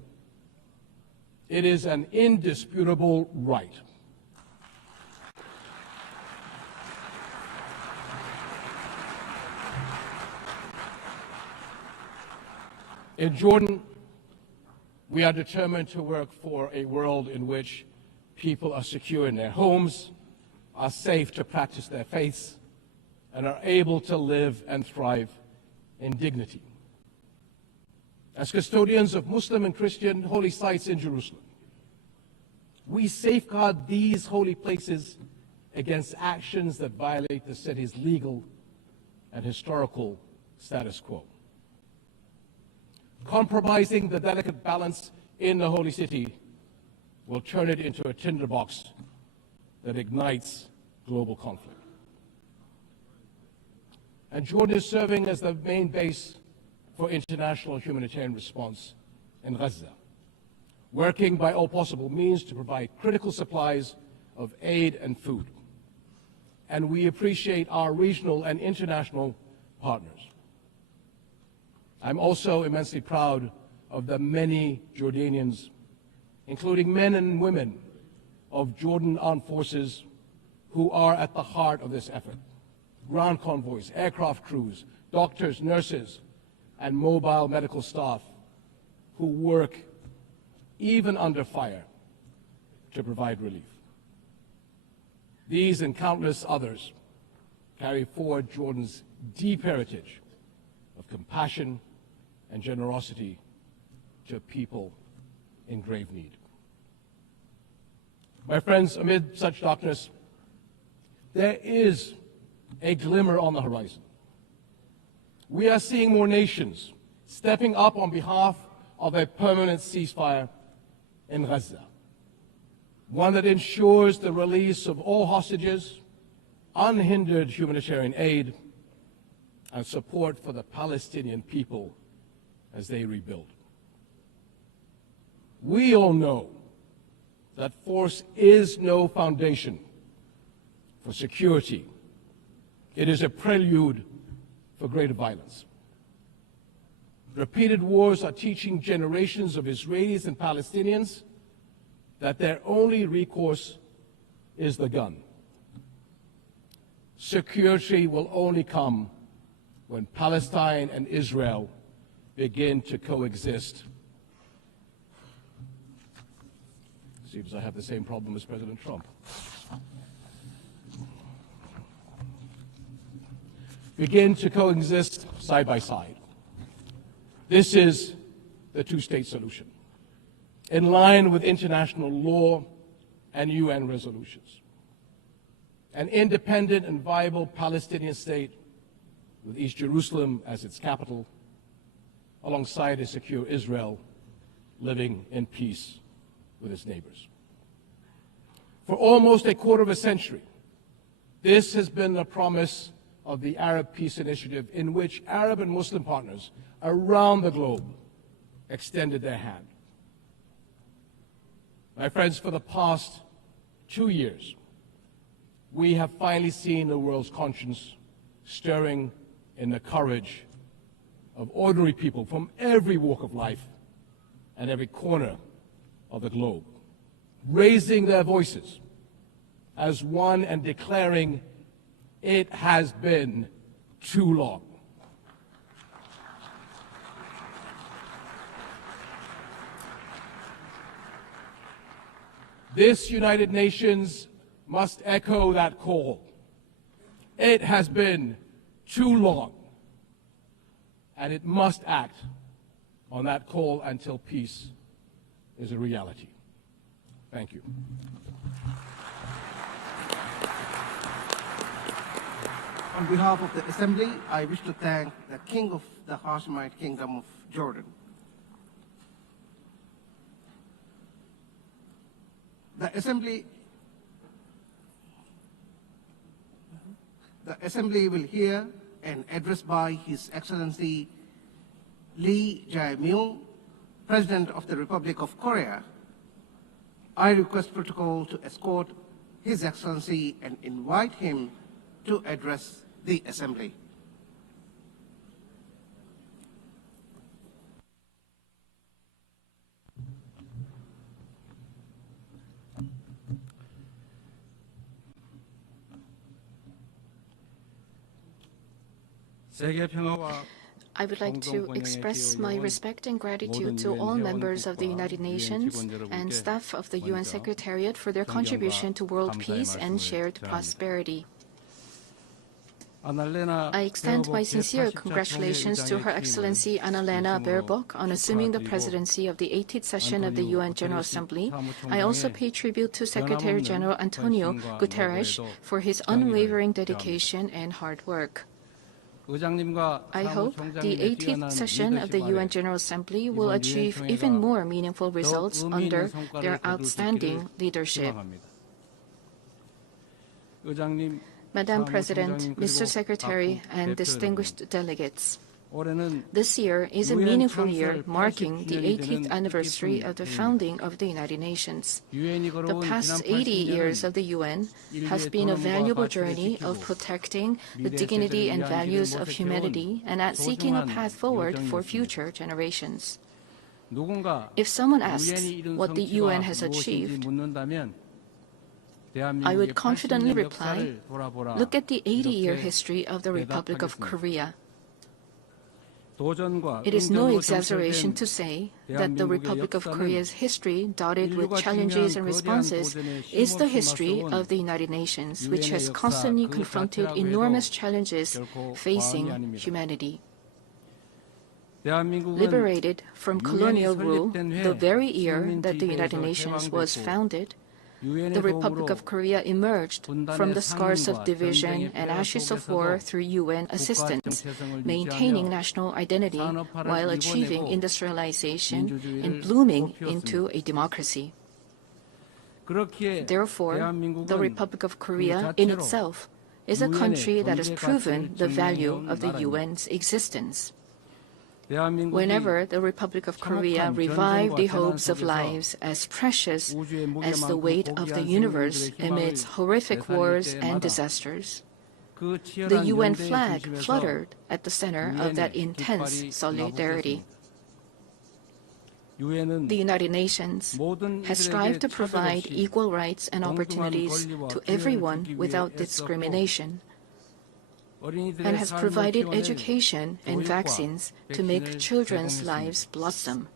It is an indisputable right. In Jordan, we are determined to work for a world in which people are secure in their homes, are safe to practice their faiths, and are able to live and thrive in dignity. As custodians of Muslim and Christian holy sites in Jerusalem, we safeguard these holy places against actions that violate the city's legal and historical status quo. Compromising the delicate balance in the holy city will turn it into a tinderbox that ignites global conflict. And Jordan is serving as the main base for international humanitarian response in Gaza, working by all possible means to provide critical supplies of aid and food. And we appreciate our regional and international partners. I'm also immensely proud of the many Jordanians, including men and women of Jordan Armed Forces, who are at the heart of this effort. Ground convoys, aircraft crews, doctors, nurses, and mobile medical staff who work even under fire to provide relief. These and countless others carry forward Jordan's deep heritage of compassion and generosity to people in grave need. My friends, amid such darkness, there is a glimmer on the horizon. We are seeing more nations stepping up on behalf of a permanent ceasefire in Gaza, one that ensures the release of all hostages, unhindered humanitarian aid, and support for the Palestinian people as they rebuild. We all know that force is no foundation for security. It is a prelude for greater violence. Repeated wars are teaching generations of Israelis and Palestinians that their only recourse is the gun. Security will only come when Palestine and Israel begin to coexist. Seems I have the same problem as President Trump. Begin to coexist side by side. This is the two-state solution, in line with international law and UN resolutions. An independent and viable Palestinian state with East Jerusalem as its capital, alongside a secure Israel living in peace with its neighbors. For almost a quarter of a century, this has been the promise of the Arab Peace Initiative, in which Arab and Muslim partners around the globe extended their hand. My friends, for the past 2 years, we have finally seen the world's conscience stirring in the courage of ordinary people from every walk of life and every corner of the globe, raising their voices as one and declaring, it has been too long. This United Nations must echo that call. It has been too long, and it must act on that call until peace is a reality. Thank you. On behalf of the Assembly, I wish to thank the King of the Hashemite Kingdom of Jordan. The Assembly will hear an address by His Excellency Lee Jae-myung, President of the Republic of Korea. I request protocol to escort His Excellency and invite him to address the Assembly. I would like to express my respect and gratitude to all members of the United Nations and staff of the UN Secretariat for their contribution to world peace and shared prosperity. I extend my sincere congratulations to Her Excellency Annalena Baerbock on assuming the presidency of the 18th session of the UN General Assembly. I also pay tribute to Secretary General Antonio Guterres for his unwavering dedication and hard work. I hope the 18th session of the UN General Assembly will achieve even more meaningful results under their outstanding leadership. Madam President, Mr. Secretary, and distinguished delegates, this year is a meaningful year marking the 80th anniversary of the founding of the United Nations. The past 80 years of the UN has been a valuable journey of protecting the dignity and values of humanity and at seeking a path forward for future generations. If someone asks what the UN has achieved, I would confidently reply, look at the 80-year history of the Republic of Korea. It is no exaggeration to say that the Republic of Korea's history, dotted with challenges and responses, is the history of the United Nations, which has constantly confronted enormous challenges facing humanity. Liberated from colonial rule the very year that the United Nations was founded, the Republic of Korea emerged from the scars of division and ashes of war through UN assistance, maintaining national identity while achieving industrialization and blooming into a democracy. Therefore, the Republic of Korea in itself is a country that has proven the value of the UN's existence. Whenever the Republic of Korea revived the hopes of lives as precious as the weight of the universe amidst horrific wars and disasters, the UN flag fluttered at the center of that intense solidarity. The United Nations has strived to provide equal rights and opportunities to everyone without discrimination, and has provided education and vaccines to make children's lives blossom.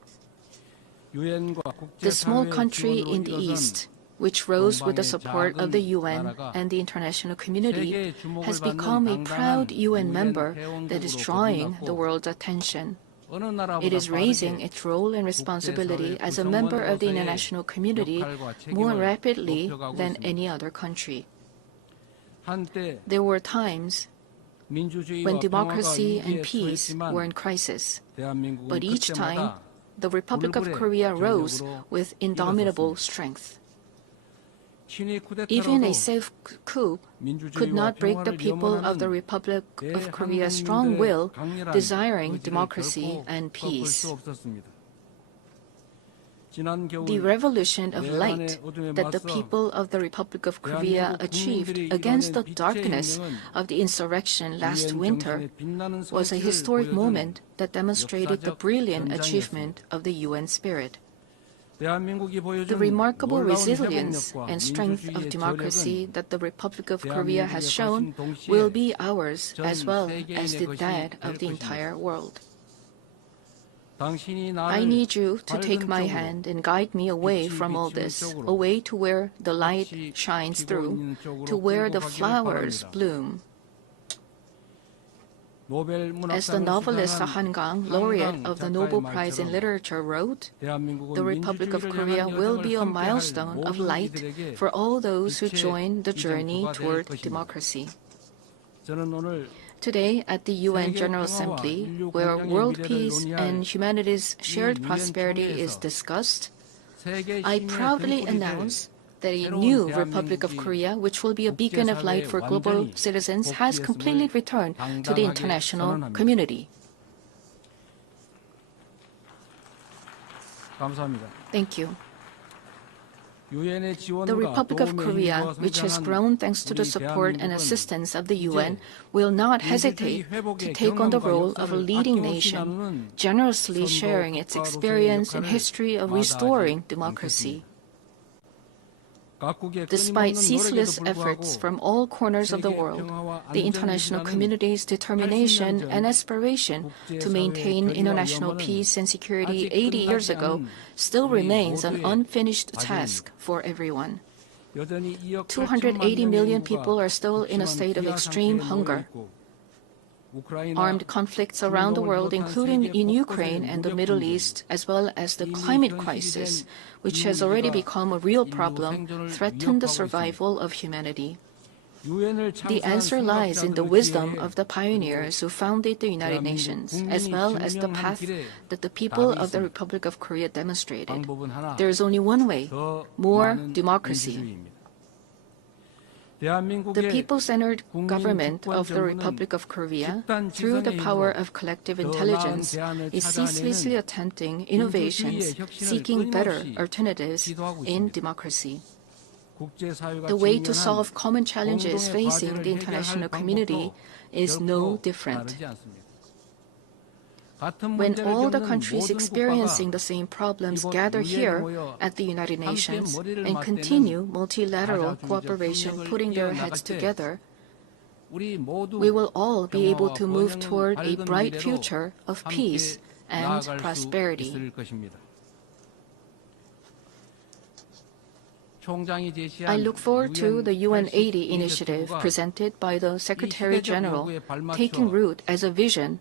The small country in the East, which rose with the support of the UN and the international community, has become a proud UN member that is drawing the world's attention. It is raising its role and responsibility as a member of the international community more rapidly than any other country. There were times when democracy and peace were in crisis, but each time, the Republic of Korea rose with indomitable strength. Even a safe coup could not break the people of the Republic of Korea's strong will, desiring democracy and peace. The revolution of light that the people of the Republic of Korea achieved against the darkness of the insurrection last winter was a historic moment that demonstrated the brilliant achievement of the UN spirit. The remarkable resilience and strength of democracy that the Republic of Korea has shown will be ours as well as that of the entire world. I need you to take my hand and guide me away from all this, away to where the light shines through, to where the flowers bloom. As the novelist Han Gang, laureate of the Nobel Prize in Literature, wrote, the Republic of Korea will be a milestone of light for all those who join the journey toward democracy. Today, at the UN General Assembly, where world peace and humanity's shared prosperity is discussed, I proudly announce that a new Republic of Korea, which will be a beacon of light for global citizens, has completely returned to the international community. Thank you. The Republic of Korea, which has grown thanks to the support and assistance of the UN, will not hesitate to take on the role of a leading nation, generously sharing its experience and history of restoring democracy. Despite ceaseless efforts from all corners of the world, the international community's determination and aspiration to maintain international peace and security 80 years ago still remains an unfinished task for everyone. 280 million people are still in a state of extreme hunger. Armed conflicts around the world, including in Ukraine and the Middle East, as well as the climate crisis, which has already become a real problem, threaten the survival of humanity. The answer lies in the wisdom of the pioneers who founded the United Nations, as well as the path that the people of the Republic of Korea demonstrated. There is only one way: more democracy. The people-centered government of the Republic of Korea, through the power of collective intelligence, is ceaselessly attempting innovations, seeking better alternatives in democracy. The way to solve common challenges facing the international community is no different. When all the countries experiencing the same problems gather here at the United Nations and continue multilateral cooperation, putting their heads together, we will all be able to move toward a bright future of peace and prosperity. I look forward to the UN 80 initiative presented by the Secretary General taking root as a vision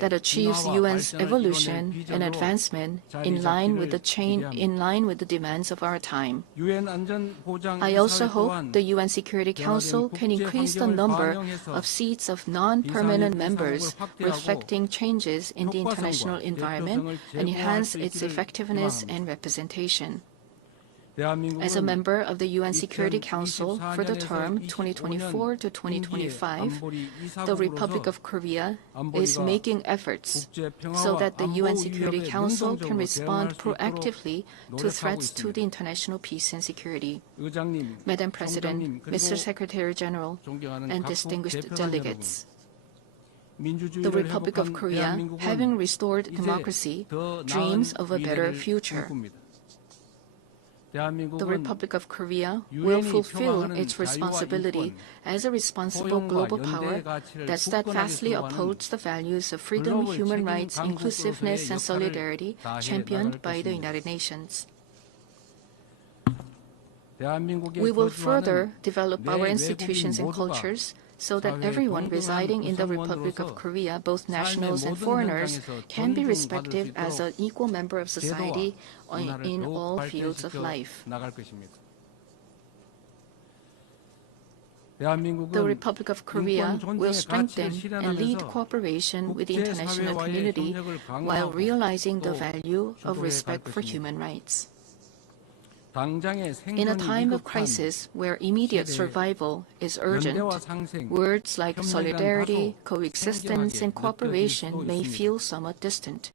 that achieves UN's evolution and advancement in line with the demands of our time. I also hope the UN Security Council can increase the number of seats of non-permanent members reflecting changes in the international environment and enhance its effectiveness and representation. As a member of the UN Security Council for the term 2024 to 2025, the Republic of Korea is making efforts so that the UN Security Council can respond proactively to threats to the international peace and security. Madam President, Mr. Secretary General, and distinguished delegates, the Republic of Korea, having restored democracy, dreams of a better future. The Republic of Korea will fulfill its responsibility as a responsible global power that steadfastly upholds the values of freedom, human rights, inclusiveness, and solidarity championed by the United Nations. We will further develop our institutions and cultures so that everyone residing in the Republic of Korea, both nationals and foreigners, can be respected as an equal member of society in all fields of life. The Republic of Korea will strengthen and lead cooperation with the international community while realizing the value of respect for human rights. In a time of crisis where immediate survival is urgent, words like solidarity, coexistence, and cooperation may feel somewhat distant.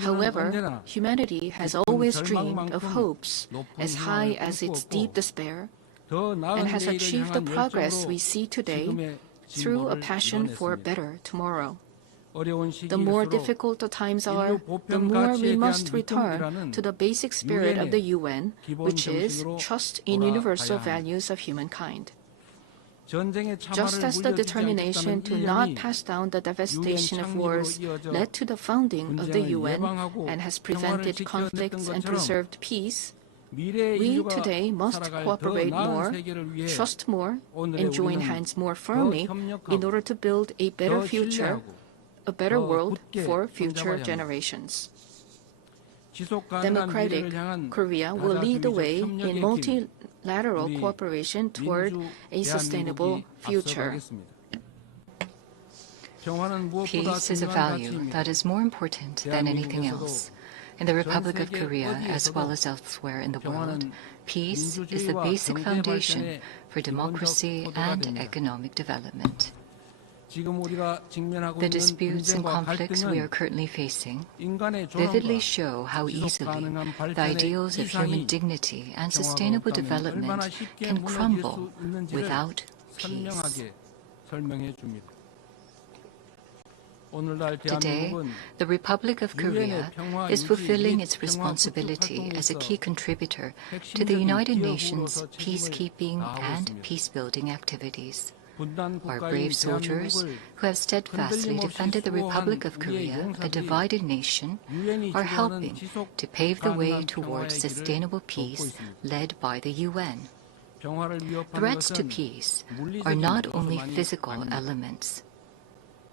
However, humanity has always dreamed of hopes as high as its deep despair and has achieved the progress we see today through a passion for a better tomorrow. The more difficult the times are, the more we must return to the basic spirit of the UN, which is trust in universal values of humankind. Just as the determination to not pass down the devastation of wars led to the founding of the UN and has prevented conflicts and preserved peace, we today must cooperate more, trust more, and join hands more firmly in order to build a better future, a better world for future generations. Democratic Korea will lead the way in multilateral cooperation toward a sustainable future. Peace is a value that is more important than anything else. In the Republic of Korea, as well as elsewhere in the world, peace is the basic foundation for democracy and economic development. The disputes and conflicts we are currently facing vividly show how easily the ideals of human dignity and sustainable development can crumble without peace. Today, the Republic of Korea is fulfilling its responsibility as a key contributor to the United Nations peacekeeping and peace-building activities. Our brave soldiers, who have steadfastly defended the Republic of Korea, a divided nation, are helping to pave the way towards sustainable peace led by the UN. Threats to peace are not only physical elements.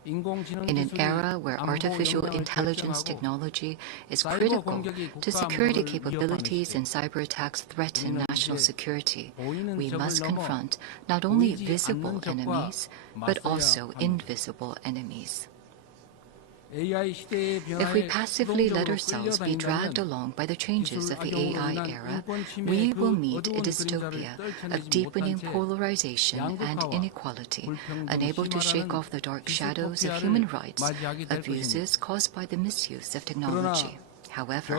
In an era where artificial intelligence technology is critical to security capabilities and cyber attacks threaten national security, we must confront not only visible enemies, but also invisible enemies. If we passively let ourselves be dragged along by the changes of the AI era, we will meet a dystopia of deepening polarization and inequality, unable to shake off the dark shadows of human rights abuses caused by the misuse of technology. However,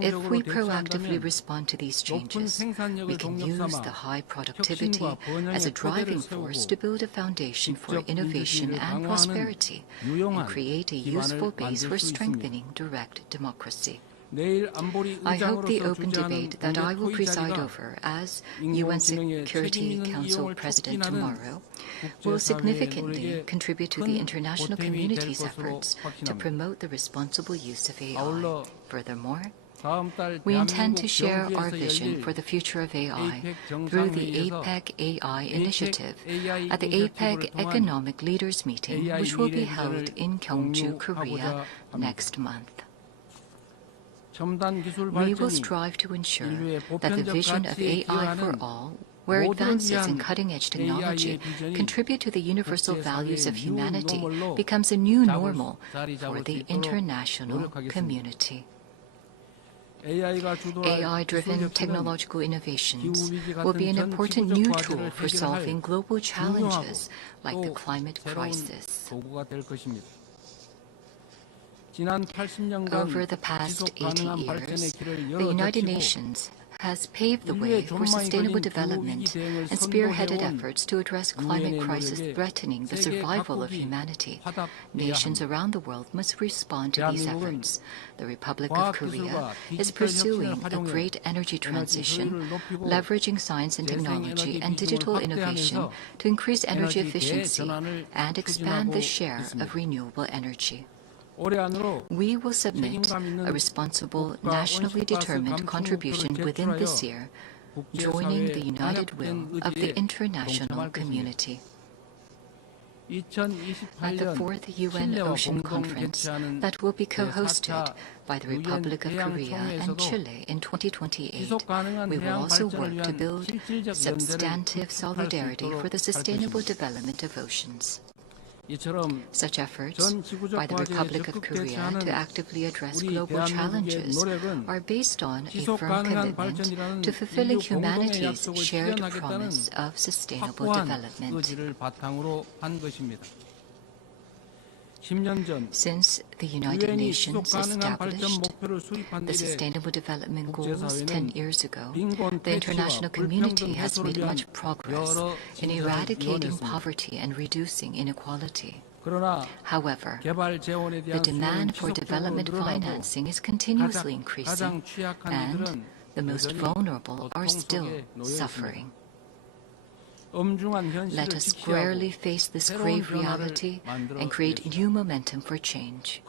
if we proactively respond to these changes, we can use the high productivity as a driving force to build a foundation for innovation and prosperity and create a useful base for strengthening direct democracy. I hope the open debate that I will preside over as UN Security Council President tomorrow will significantly contribute to the international community's efforts to promote the responsible use of AI. Furthermore, we intend to share our vision for the future of AI through the APEC AI initiative at the APEC Economic Leaders Meeting, which will be held in Gyeongju, Korea next month. We will strive to ensure that the vision of AI for all, where advances in cutting-edge technology contribute to the universal values of humanity, becomes a new normal for the international community. AI-driven technological innovations will be an important new tool for solving global challenges like the climate crisis. Over the past 80 years, the United Nations has paved the way for sustainable development and spearheaded efforts to address climate crisis threatening the survival of humanity. Nations around the world must respond to these efforts. The Republic of Korea is pursuing a great energy transition, leveraging science and technology and digital innovation to increase energy efficiency and expand the share of renewable energy. We will submit a responsible, nationally determined contribution within this year, joining the united will of the international community. At the 4th UN Ocean Conference that will be co-hosted by the Republic of Korea and Chile in 2028, we will also work to build substantive solidarity for the sustainable development of oceans. Such efforts by the Republic of Korea to actively address global challenges are based on a firm commitment to fulfilling humanity's shared promise of sustainable development. Since the United Nations established the Sustainable Development Goals 10 years ago, the international community has made much progress in eradicating poverty and reducing inequality. However, the demand for development financing is continuously increasing, and the most vulnerable are still suffering. Let us squarely face this grave reality and create new momentum for change.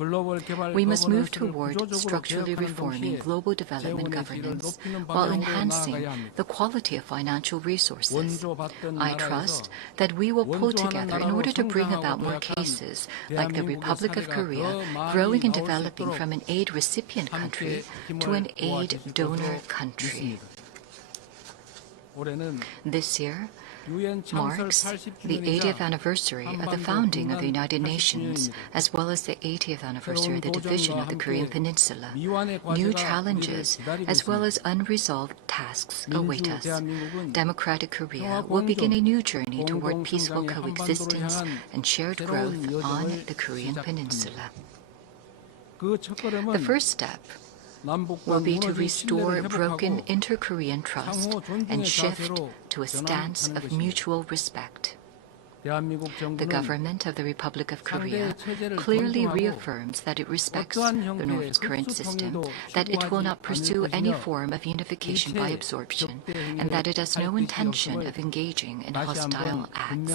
We must move toward structurally reforming global development governance while enhancing the quality of financial resources. I trust that we will pull together in order to bring about more cases like the Republic of Korea growing and developing from an aid recipient country to an aid donor country. This year marks the 80th anniversary of the founding of the United Nations, as well as the 80th anniversary of the division of the Korean Peninsula. New challenges, as well as unresolved tasks, await us. Democratic Korea will begin a new journey toward peaceful coexistence and shared growth on the Korean Peninsula. The first step will be to restore broken inter-Korean trust and shift to a stance of mutual respect. The government of the Republic of Korea clearly reaffirms that it respects the North current system, that it will not pursue any form of unification by absorption, and that it has no intention of engaging in hostile acts.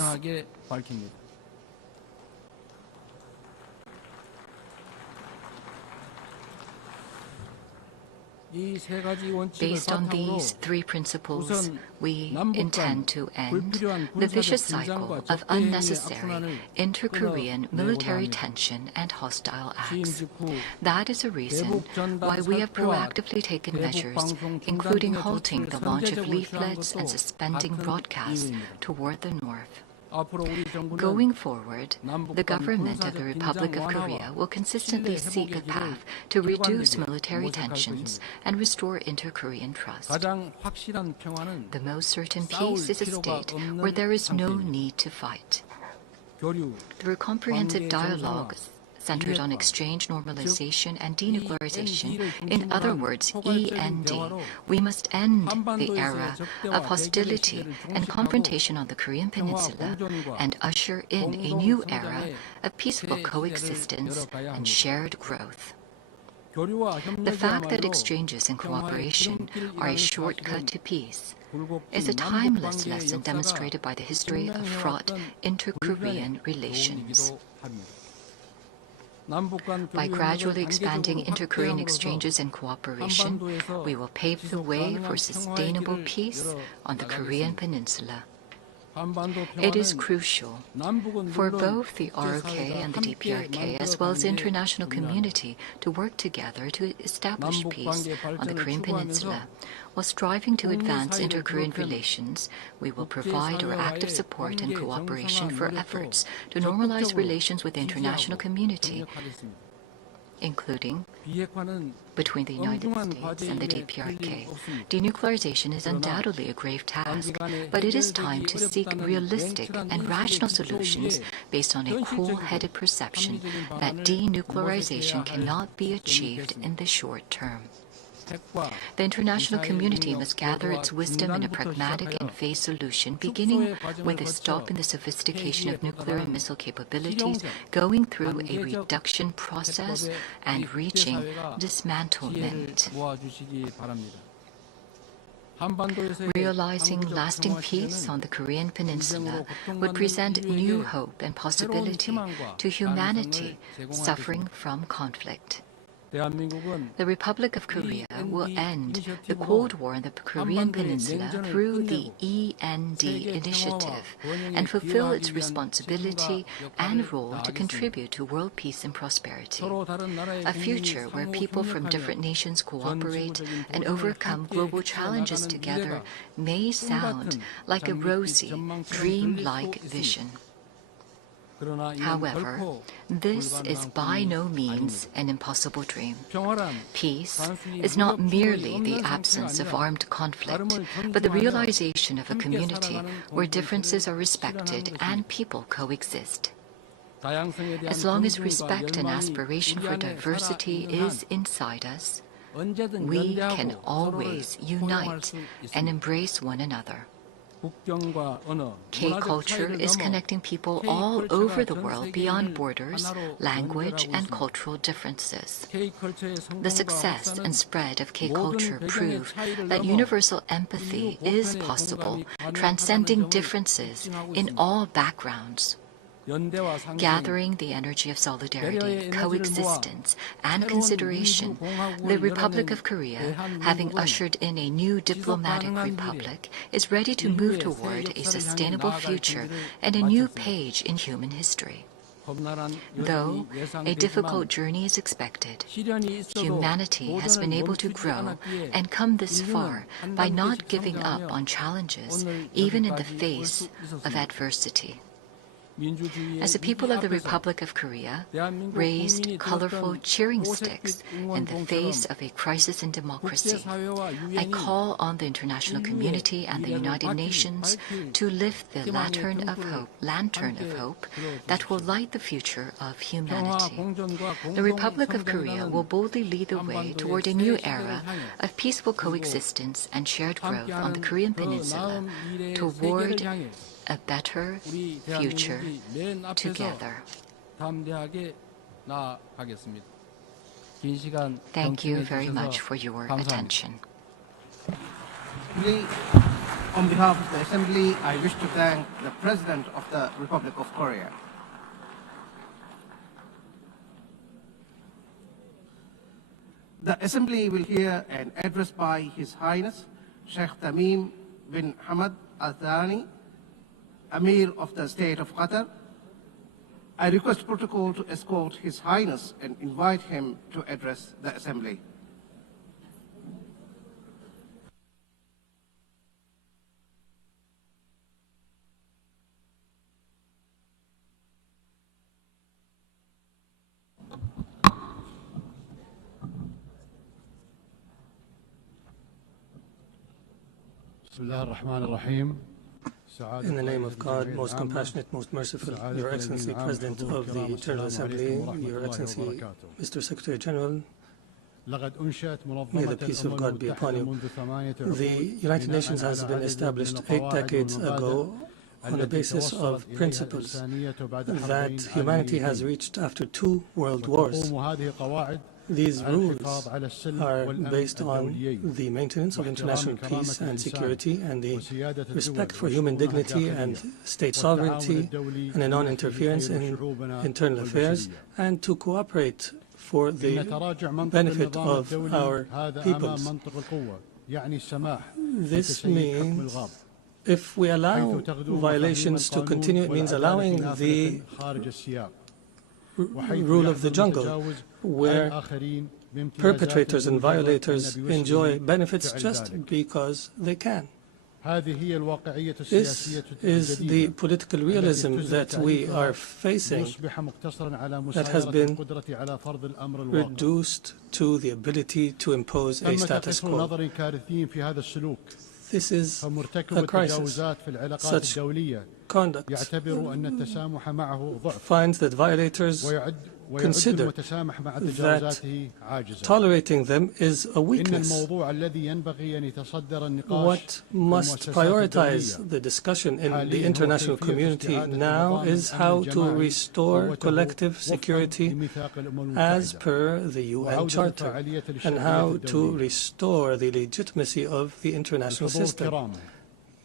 Based on these three principles, we intend to end the vicious cycle of unnecessary inter-Korean military tension and hostile acts. That is a reason why we have proactively taken measures, including halting the launch of leaflets and suspending broadcasts toward the north. Going forward, the government of the Republic of Korea will consistently seek a path to reduce military tensions and restore inter-Korean trust. The most certain peace is a state where there is no need to fight. Through comprehensive dialogue centered on exchange, normalization, and denuclearization, in other words, END, we must end the era of hostility and confrontation on the Korean Peninsula and usher in a new era of peaceful coexistence and shared growth. The fact that exchanges and cooperation are a shortcut to peace is a timeless lesson demonstrated by the history of fraught inter-Korean relations. By gradually expanding inter-Korean exchanges and cooperation, we will pave the way for sustainable peace on the Korean Peninsula. It is crucial for both the ROK and the DPRK, as well as the international community, to work together to establish peace on the Korean Peninsula. While striving to advance inter-Korean relations, we will provide our active support and cooperation for efforts to normalize relations with the international community, including between the United States and the DPRK. Denuclearization is undoubtedly a grave task, but it is time to seek realistic and rational solutions based on a cool-headed perception that denuclearization cannot be achieved in the short term. The international community must gather its wisdom in a pragmatic and phased solution, beginning with a stop in the sophistication of nuclear and missile capabilities, going through a reduction process, and reaching dismantlement. Realizing lasting peace on the Korean Peninsula would present new hope and possibility to humanity suffering from conflict. The Republic of Korea will end the Cold War in the Korean Peninsula through the END initiative and fulfill its responsibility and role to contribute to world peace and prosperity. A future where people from different nations cooperate and overcome global challenges together may sound like a rosy, dream-like vision. However, this is by no means an impossible dream. Peace is not merely the absence of armed conflict, but the realization of a community where differences are respected and people coexist. As long as respect and aspiration for diversity is inside us, we can always unite and embrace one another. K-culture is connecting people all over the world beyond borders, language, and cultural differences. The success and spread of K-culture prove that universal empathy is possible, transcending differences in all backgrounds. Gathering the energy of solidarity, coexistence, and consideration, the Republic of Korea, having ushered in a new diplomatic republic, is ready to move toward a sustainable future and a new page in human history. Though a difficult journey is expected, humanity has been able to grow and come this far by not giving up on challenges, even in the face of adversity. As the people of the Republic of Korea raised colorful cheering sticks in the face of a crisis in democracy, I call on the international community and the United Nations to lift the lantern of hope that will light the future of humanity. The Republic of Korea will boldly lead the way toward a new era of peaceful coexistence and shared growth on the Korean peninsula toward a better future together. Thank you very much for your attention. On behalf of the Assembly, I wish to thank the President of the Republic of Korea. The Assembly will hear an address by His Highness Sheikh Tamim bin Hamad Al Thani, Amir of the State of Qatar. I request protocol to escort His Highness and invite him to address the Assembly. In the name of God, most compassionate, most merciful, Your Excellency, President of the General Assembly, Your Excellency, Mr. Secretary General, may the peace of God be upon you. The United Nations has been established 8 decades ago on the basis of principles that humanity has reached after 2 world wars. These rules are based on the maintenance of international peace and security and the respect for human dignity and state sovereignty and a non-interference in internal affairs, and to cooperate for the benefit of our peoples. This means if we allow violations to continue, it means allowing the rule of the jungle, where perpetrators and violators enjoy benefits just because they can. This is the political realism that we are facing, that has been reduced to the ability to impose a status quo. This is a crisis. Such conduct finds that violators consider that tolerating them is a weakness. What must prioritize the discussion in the international community now is how to restore collective security as per the UN Charter, and how to restore the legitimacy of the international system.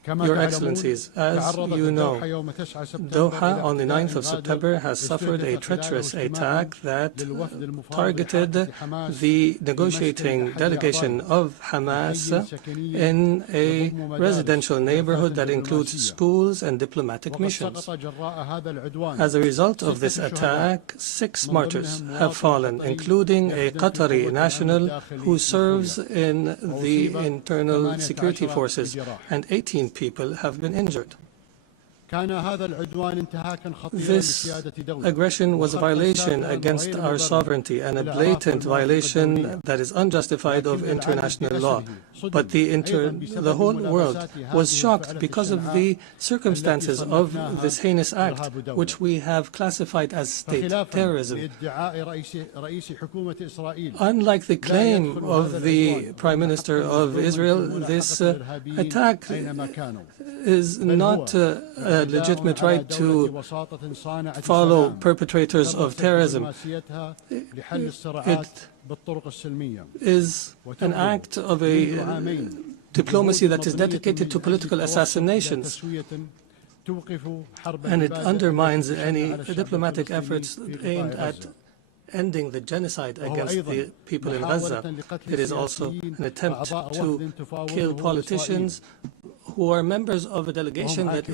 Your Excellencies, as you know, Doha on the 9th of September has suffered a treacherous attack that targeted the negotiating delegation of Hamas in a residential neighborhood that includes schools and diplomatic missions. As a result of this attack, 6 martyrs have fallen, including a Qatari national who serves in the internal security forces, and 18 people have been injured. This aggression was a violation against our sovereignty and a blatant violation that is unjustified of international law. But the whole world was shocked because of the circumstances of this heinous act, which we have classified as state terrorism. Unlike the claim of the Prime Minister of Israel, this attack is not a legitimate right to follow perpetrators of terrorism. It is an act of a diplomacy that is dedicated to political assassinations, and it undermines any diplomatic efforts aimed at ending the genocide against the people in Gaza. It is also an attempt to kill politicians who are members of a delegation that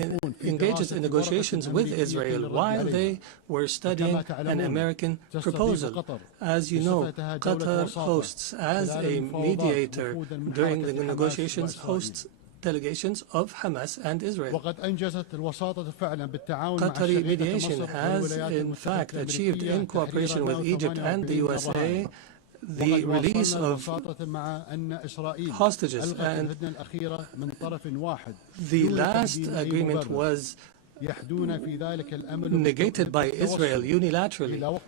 engages in negotiations with Israel while they were studying an American proposal. As you know, Qatar hosts, as a mediator during the negotiations, hosts delegations of Hamas and Israel. Qatari mediation has, in fact, achieved, in cooperation with Egypt and the USA, the release of hostages, and the last agreement was negated by Israel unilaterally,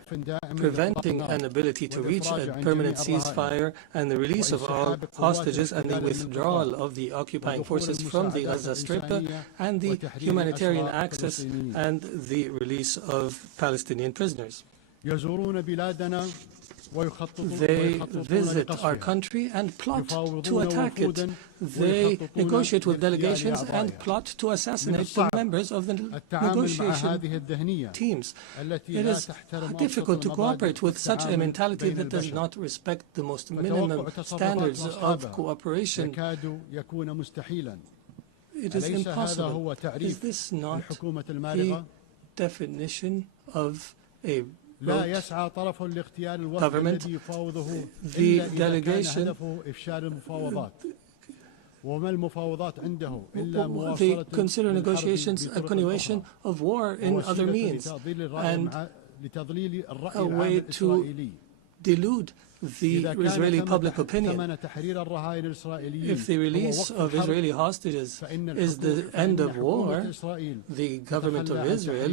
preventing an ability to reach a permanent ceasefire and the release of all hostages and the withdrawal of the occupying forces from the Gaza Strip and the humanitarian access and the release of Palestinian prisoners. They visit our country and plot to attack it. They negotiate with delegations and plot to assassinate the members of the negotiation teams. It is difficult to cooperate with such a mentality that does not respect the most minimum standards of cooperation. It is impossible. Is this not the definition of a government? The delegation, they consider negotiations a continuation of war in other means and a way to delude the Israeli public opinion. If the release of Israeli hostages is the end of war, the government of Israel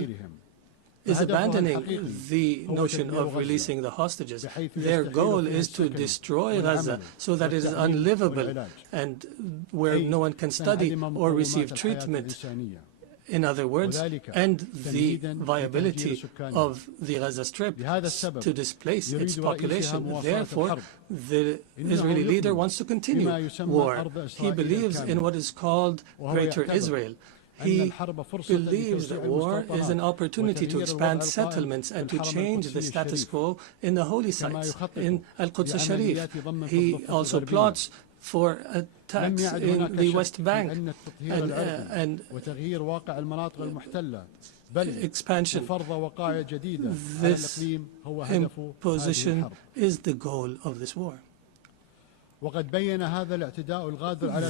is abandoning the notion of releasing the hostages. Their goal is to destroy Gaza so that it is unlivable and where no one can study or receive treatment. In other words, end the viability of the Gaza Strip to displace its population. Therefore, the Israeli leader wants to continue war. He believes in what is called Greater Israel. He believes that war is an opportunity to expand settlements and to change the status quo in the holy sites, in Al-Quds al-Sharif. He also plots for attacks in the West Bank and expansion. This imposition is the goal of this war.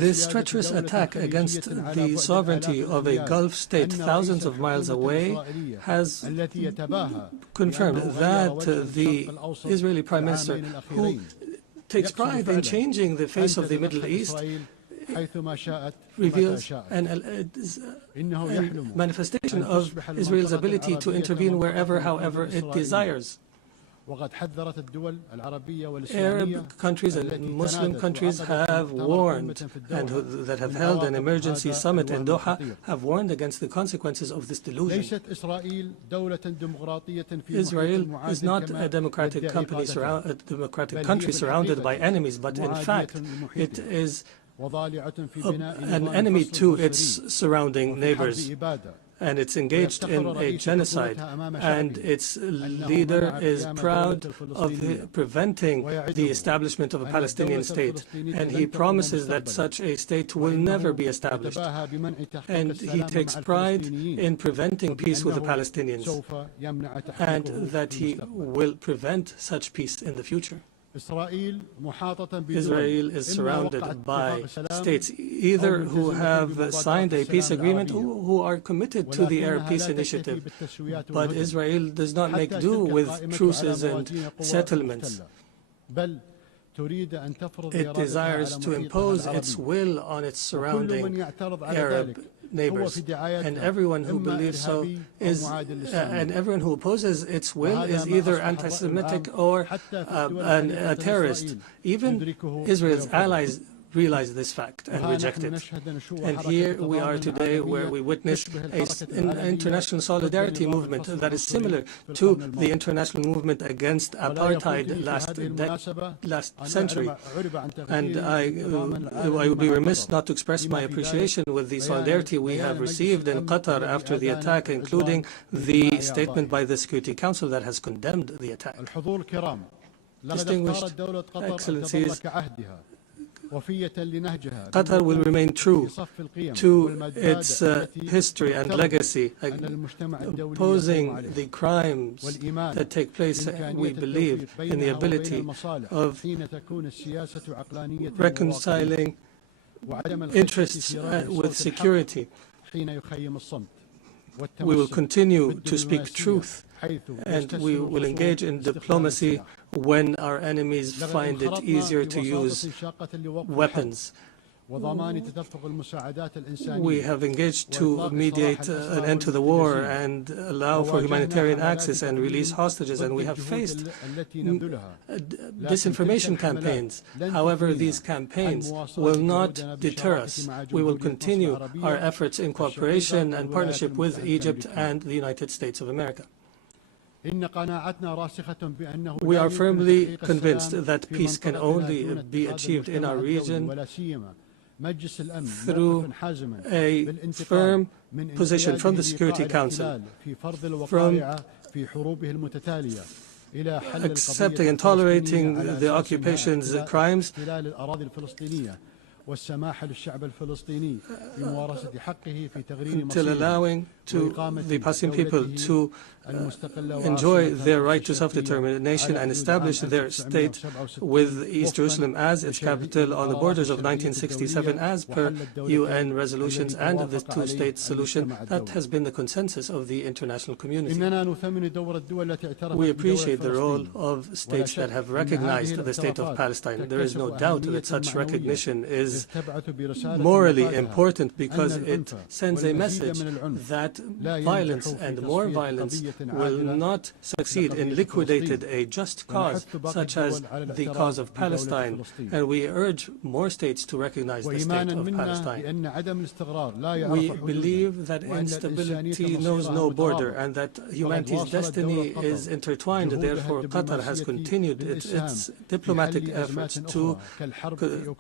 This treacherous attack against the sovereignty of a Gulf state thousands of miles away has confirmed that the Israeli Prime Minister, who takes pride in changing the face of the Middle East, reveals a manifestation of Israel's ability to intervene wherever, however it desires. Arab countries and Muslim countries have warned, and that have held an emergency summit in Doha, have warned against the consequences of this delusion. Israel is not a democratic country surrounded by enemies, but in fact it is an enemy to its surrounding neighbors. And it's engaged in a genocide, and its leader is proud of preventing the establishment of a Palestinian state, and he promises that such a state will never be established, and he takes pride in preventing peace with the Palestinians, and that he will prevent such peace in the future. Israel is surrounded by states either who have signed a peace agreement or who are committed to the Arab Peace Initiative. But Israel does not make do with truces and settlements. It desires to impose its will on its surrounding Arab neighbors, and everyone who believes so is, and everyone who opposes its will is either anti-Semitic or a terrorist. Even Israel's allies realize this fact and reject it. And here we are today where we witness an international solidarity movement that is similar to the international movement against apartheid last century. And I would be remiss not to express my appreciation with the solidarity we have received in Qatar after the attack, including the statement by the Security Council that has condemned the attack. Distinguished Excellencies, Qatar will remain true to its history and legacy, opposing the crimes that take place. We believe in the ability of reconciling interests with security. We will continue to speak truth, and we will engage in diplomacy when our enemies find it easier to use weapons. We have engaged to mediate an end to the war and allow for humanitarian access and release hostages, and we have faced disinformation campaigns. However, these campaigns will not deter us. We will continue our efforts in cooperation and partnership with Egypt and the United States of America. We are firmly convinced that peace can only be achieved in our region through a firm position from the Security Council, from accepting and tolerating the occupation's crimes, until allowing to the Palestinian people to enjoy their right to self-determination and establish their state with East Jerusalem as its capital on the borders of 1967 as per UN resolutions and the two-state solution that has been the consensus of the international community. We appreciate the role of states that have recognized the state of Palestine. There is no doubt that such recognition is morally important because it sends a message that violence and more violence will not succeed in liquidating a just cause such as the cause of Palestine, and we urge more states to recognize the state of Palestine. We believe that instability knows no border and that humanity's destiny is intertwined. Therefore, Qatar has continued its diplomatic efforts to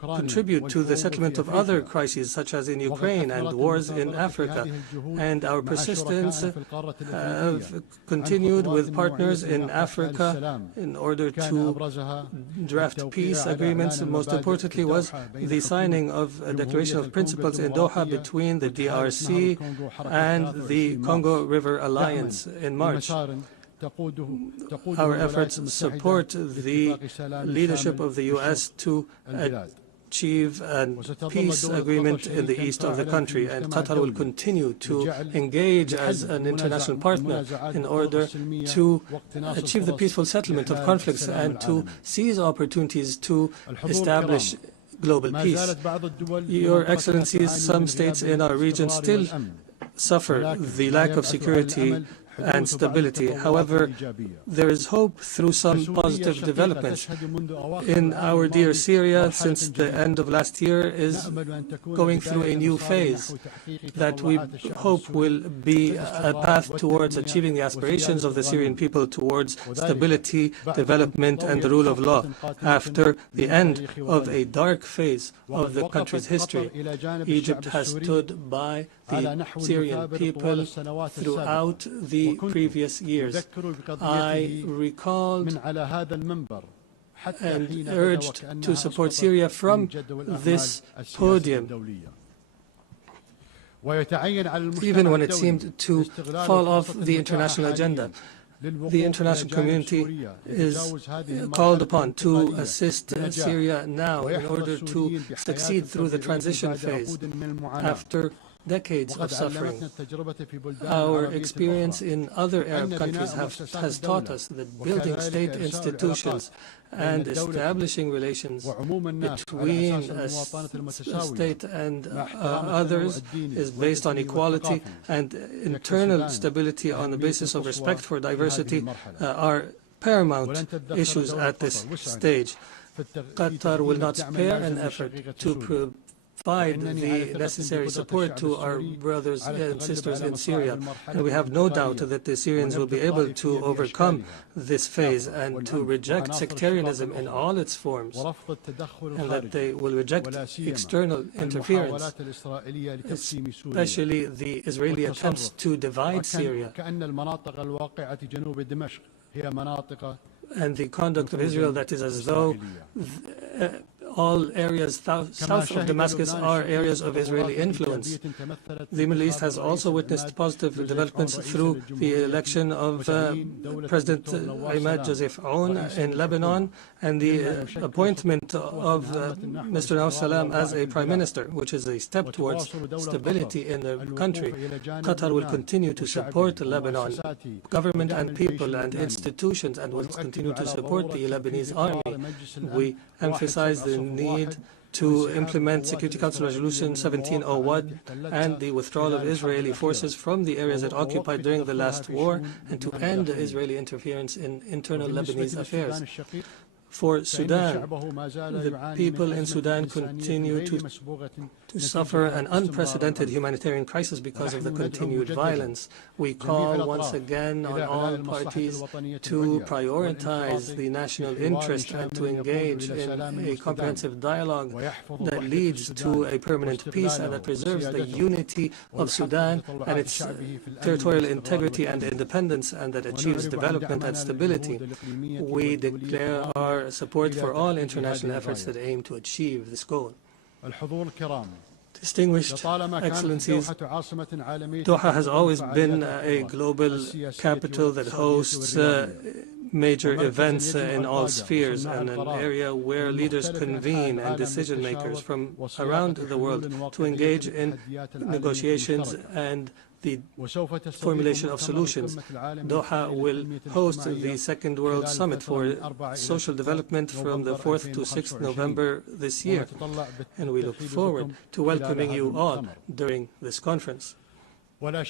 contribute to the settlement of other crises such as in Ukraine and wars in Africa, and our persistence have continued with partners in Africa in order to draft peace agreements. Most importantly was the signing of a declaration of principles in Doha between the DRC and the Congo River Alliance in March. Our efforts support the leadership of the U.S. to achieve a peace agreement in the east of the country, and Qatar will continue to engage as an international partner in order to achieve the peaceful settlement of conflicts and to seize opportunities to establish global peace. Your Excellencies, some states in our region still suffer the lack of security and stability. However, there is hope through some positive developments. In our dear Syria, since the end of last year, is going through a new phase that we hope will be a path towards achieving the aspirations of the Syrian people towards stability, development, and the rule of law after the end of a dark phase of the country's history. Egypt has stood by the Syrian people throughout the previous years. I recalled and urged to support Syria from this podium, even when it seemed to fall off the international agenda. The international community is called upon to assist Syria now in order to succeed through the transition phase after decades of suffering. Our experience in other Arab countries has taught us that building state institutions and establishing relations between a state and others is based on equality, and internal stability on the basis of respect for diversity are paramount issues at this stage. Qatar will not spare an effort to provide the necessary support to our brothers and sisters in Syria. And we have no doubt that the Syrians will be able to overcome this phase and to reject sectarianism in all its forms, and that they will reject external interference, especially the Israeli attempts to divide Syria. And the conduct of Israel that is as though all areas south of Damascus are areas of Israeli influence. The Middle East has also witnessed positive developments through the election of President Ahmed Joseph Aoun in Lebanon and the appointment of Mr. Nawaf Salam as a prime minister, which is a step towards stability in the country. Qatar will continue to support the Lebanon government and people and institutions, and will continue to support the Lebanese army. We emphasize the need to implement Security Council Resolution 1701 and the withdrawal of Israeli forces from the areas it occupied during the last war, and to end Israeli interference in internal Lebanese affairs. For Sudan, the people in Sudan continue to suffer an unprecedented humanitarian crisis because of the continued violence. We call once again on all parties to prioritize the national interest and to engage in a comprehensive dialogue that leads to a permanent peace and that preserves the unity of Sudan and its territorial integrity and independence, and that achieves development and stability. We declare our support for all international efforts that aim to achieve this goal. Distinguished Excellencies, Doha has always been a global capital that hosts major events in all spheres, and an area where leaders convene and decision makers from around the world to engage in negotiations and the formulation of solutions. Doha will host the Second World Summit for Social Development from the 4th to 6th November this year, and we look forward to welcoming you all during this conference. There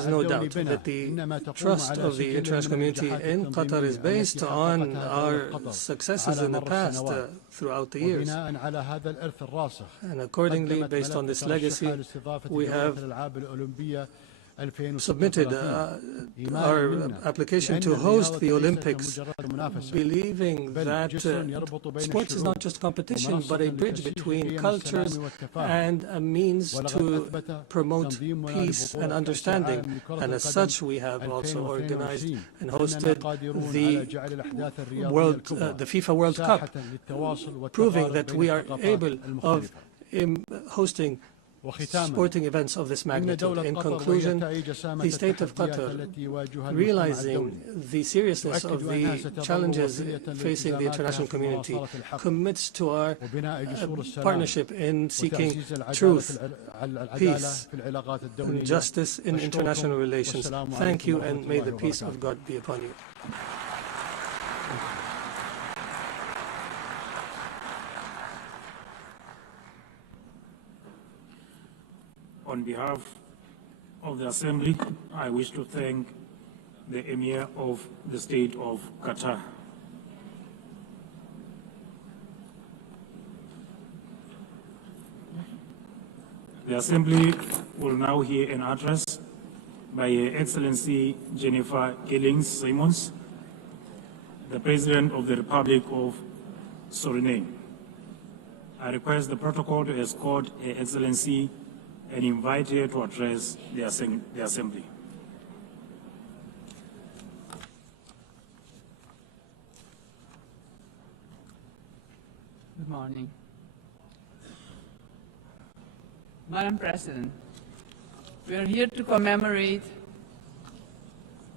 is no doubt that the trust of the international community in Qatar is based on our successes in the past throughout the years. And accordingly, based on this legacy, we have submitted our application to host the Olympics, believing that sports is not just competition, but a bridge between cultures and a means to promote peace and understanding. And as such, we have also organized and hosted the FIFA World Cup, proving that we are able of hosting sporting events of this magnitude. In conclusion, the state of Qatar, realizing the seriousness of the challenges facing the international community, commits to our partnership in seeking truth, peace, and justice in international relations. Thank you, and may the peace of God be upon you. On behalf of the Assembly, I wish to thank the Emir of the State of Qatar. The Assembly will now hear an address by Her Excellency Jennifer Gillings-Simons, the President of the Republic of Suriname. I request the protocol to escort Her Excellency and invite her to address the Assembly. Good morning. Madam President, we are here to commemorate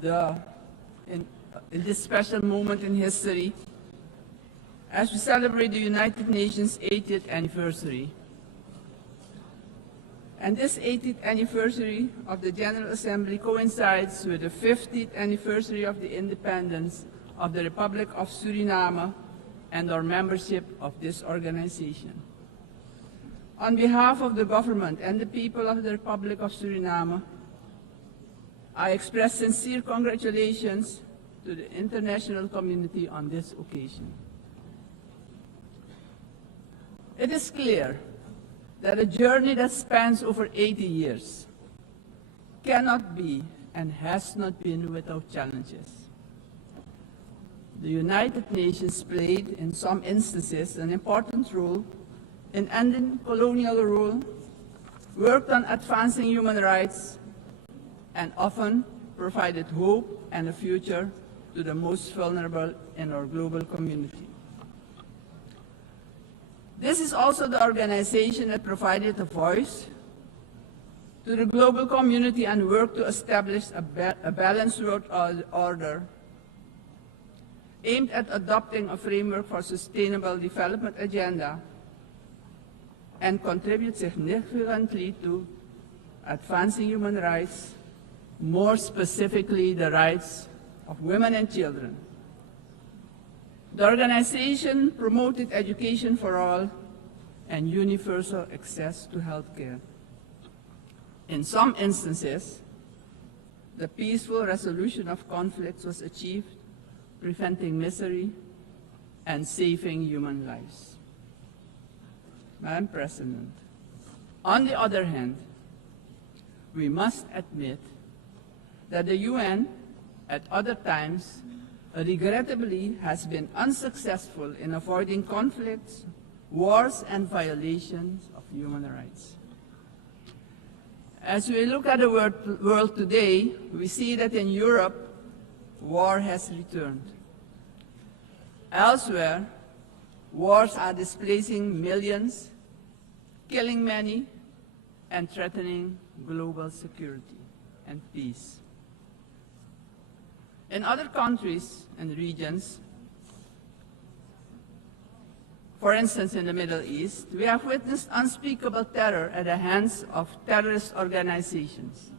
in this special moment in history, as we celebrate the United Nations 80th anniversary. And this 80th anniversary of the General Assembly coincides with the 50th anniversary of the independence of the Republic of Suriname and our membership of this organization. On behalf of the government and the people of the Republic of Suriname, I express sincere congratulations to the international community on this occasion. It is clear that a journey that spans over 80 years cannot be and has not been without challenges. The United Nations played, in some instances, an important role in ending colonial rule, worked on advancing human rights, and often provided hope and a future to the most vulnerable in our global community. This is also the organization that provided a voice to the global community and worked to establish a balanced world order aimed at adopting a framework for sustainable development agenda and contribute significantly to advancing human rights, more specifically the rights of women and children. The organization promoted education for all and universal access to health care. In some instances, the peaceful resolution of conflicts was achieved, preventing misery and saving human lives. Madam President, on the other hand, we must admit that the UN, at other times, regrettably has been unsuccessful in avoiding conflicts, wars, and violations of human rights. As we look at the world today, we see that in Europe, war has returned. Elsewhere, wars are displacing millions, killing many, and threatening global security and peace. In other countries and regions, for instance in the Middle East, we have witnessed unspeakable terror at the hands of terrorist organizations.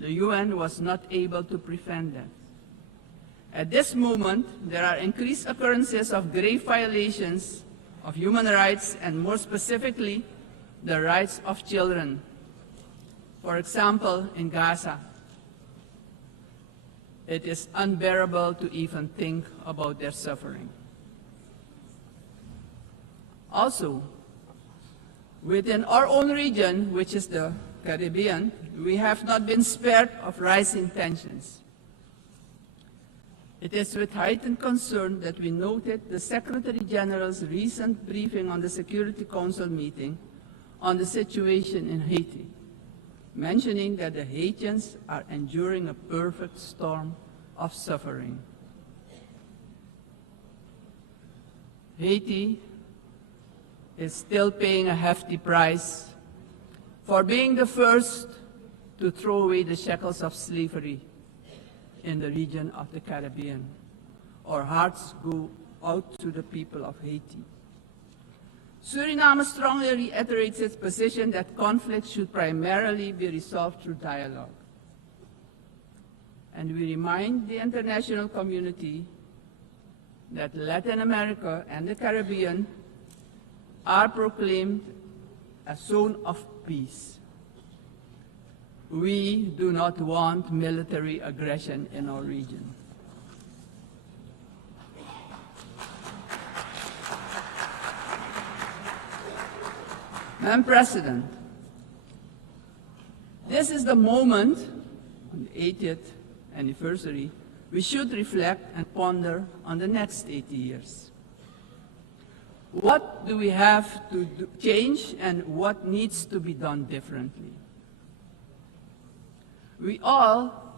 The UN was not able to prevent that. At this moment, there are increased occurrences of grave violations of human rights and more specifically, the rights of children. For example, in Gaza, it is unbearable to even think about their suffering. Also, within our own region, which is the Caribbean, we have not been spared of rising tensions. It is with heightened concern that we noted the Secretary General's recent briefing on the Security Council meeting on the situation in Haiti, mentioning that the Haitians are enduring a perfect storm of suffering. Haiti is still paying a hefty price for being the first to throw away the shackles of slavery in the region of the Caribbean. Our hearts go out to the people of Haiti. Suriname strongly reiterates its position that conflicts should primarily be resolved through dialogue. And we remind the international community that Latin America and the Caribbean are proclaimed a zone of peace. We do not want military aggression in our region. Madam President, this is the moment, on the 80th anniversary, we should reflect and ponder on the next 80 years. What do we have to change and what needs to be done differently? We all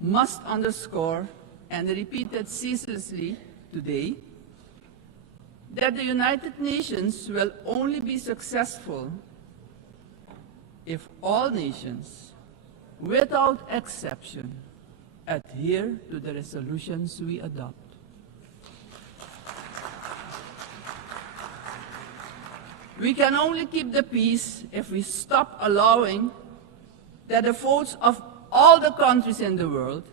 must underscore and repeat it ceaselessly today that the United Nations will only be successful if all nations without exception, adhere to the resolutions we adopt. We can only keep the peace if we stop allowing that the votes of all the countries in the world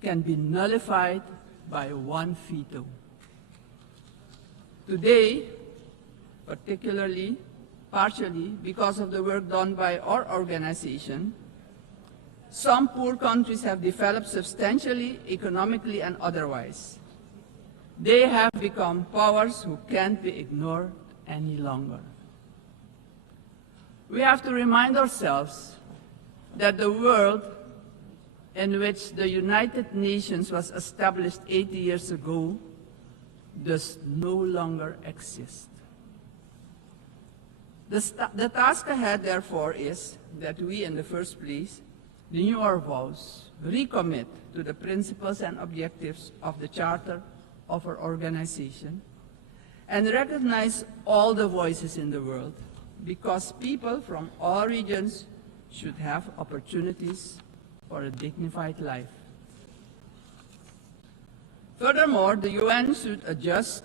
can be nullified by one veto. Today, partially because of the work done by our organization, some poor countries have developed substantially, economically and otherwise. They have become powers who can't be ignored any longer. We have to remind ourselves that the world in which the United Nations was established 80 years ago does no longer exist. The task ahead, therefore, is that we, in the first place, renew our vows, recommit to the principles and objectives of the Charter of our organization, and recognize all the voices in the world, because people from all regions should have opportunities for a dignified life. Furthermore, the UN should adjust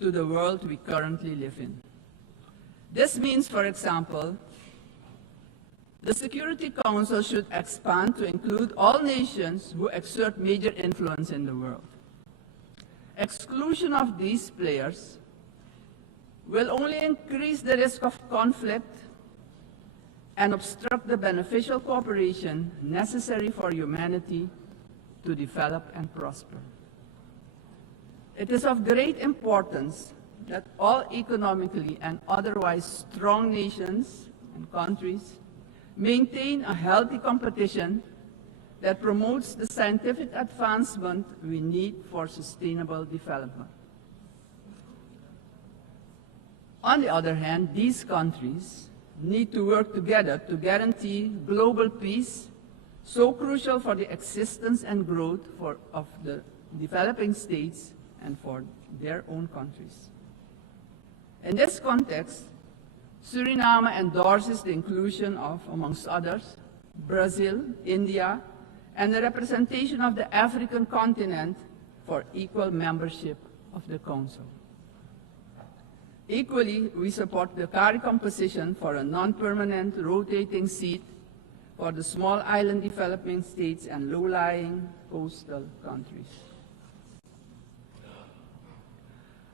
to the world we currently live in. This means, for example, the Security Council should expand to include all nations who exert major influence in the world. Exclusion of these players will only increase the risk of conflict and obstruct the beneficial cooperation necessary for humanity to develop and prosper. It is of great importance that all economically and otherwise strong nations and countries maintain a healthy competition that promotes the scientific advancement we need for sustainable development. On the other hand, these countries need to work together to guarantee global peace, so crucial for the existence and growth of the developing states and for their own countries. In this context, Suriname endorses the inclusion of, amongst others, Brazil, India, and the representation of the African continent for equal membership of the Council. Equally, we support the CARICOM position for a non-permanent rotating seat for the small island developing states and low-lying coastal countries.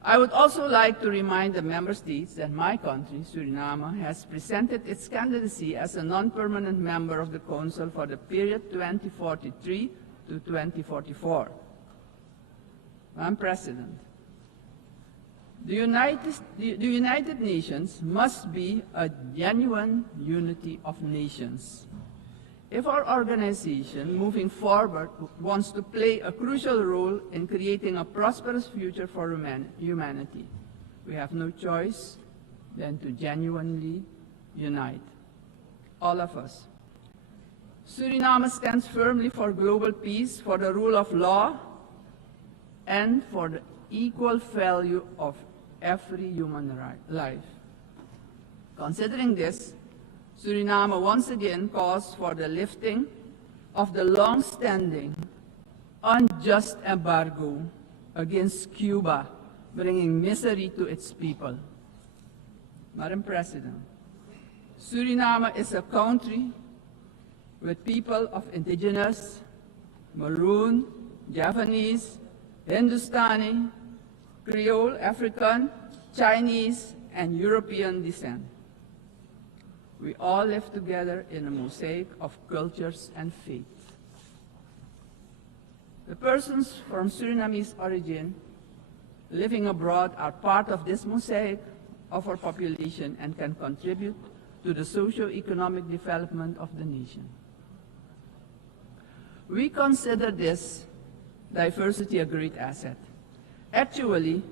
I would also like to remind the member states that my country, Suriname, has presented its candidacy as a non-permanent member of the Council for the period 2043 to 2044. Madam President, the United Nations must be a genuine unity of nations. If our organization, moving forward, wants to play a crucial role in creating a prosperous future for humanity, we have no choice than to genuinely unite, all of us. Suriname stands firmly for global peace, for the rule of law, and for the equal value of every human life. Considering this, Suriname once again calls for the lifting of the long-standing, unjust embargo against Cuba, bringing misery to its people. Madam President, Suriname is a country with people of indigenous, Maroon, Javanese, Hindustani, Creole, African, Chinese, and European descent. We all live together in a mosaic of cultures and faiths. The persons from Surinamese origin living abroad are part of this mosaic of our population and can contribute to the socio-economic development of the nation. We consider this diversity a great asset. Actually,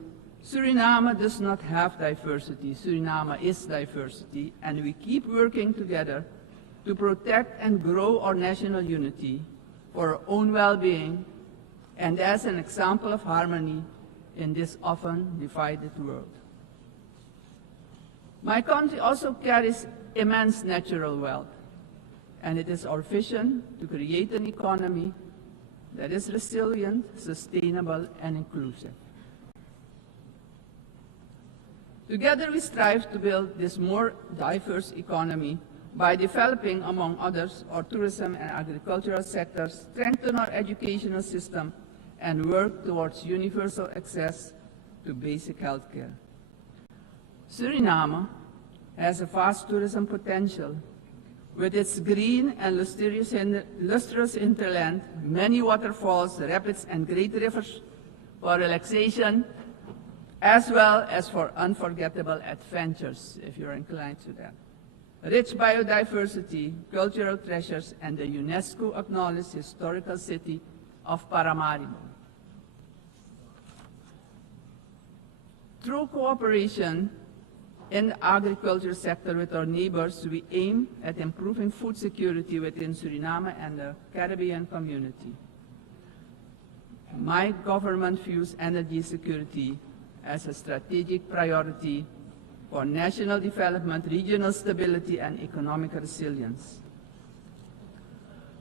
Suriname does not have diversity. Suriname is diversity, and we keep working together to protect and grow our national unity for our own well-being and as an example of harmony in this often divided world. My country also carries immense natural wealth. and it is our vision to create an economy that is resilient, sustainable, and inclusive. Together we strive to build this more diverse economy by developing, among others, our tourism and agricultural sectors, strengthen our educational system, and work towards universal access to basic health care. Suriname has a vast tourism potential. With its green and lustrous hinterland, many waterfalls, rapids, and great rivers for relaxation, as well as for unforgettable adventures, if you're inclined to that. Rich biodiversity, cultural treasures, and the UNESCO-acknowledged historical city of Paramaribo. Through cooperation in the agriculture sector with our neighbors, we aim at improving food security within Suriname and the Caribbean community. My government views energy security as a strategic priority for national development, regional stability, and economic resilience.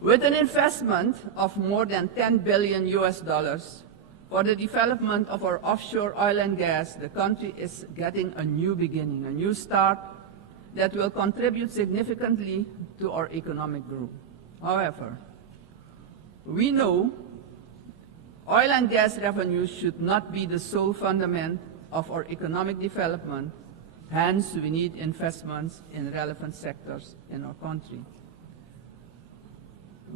With an investment of more than $10 billion for the development of our offshore oil and gas, the country is getting a new beginning, a new start that will contribute significantly to our economic growth. However, we know oil and gas revenues should not be the sole fundament of our economic development. Hence, we need investments in relevant sectors in our country.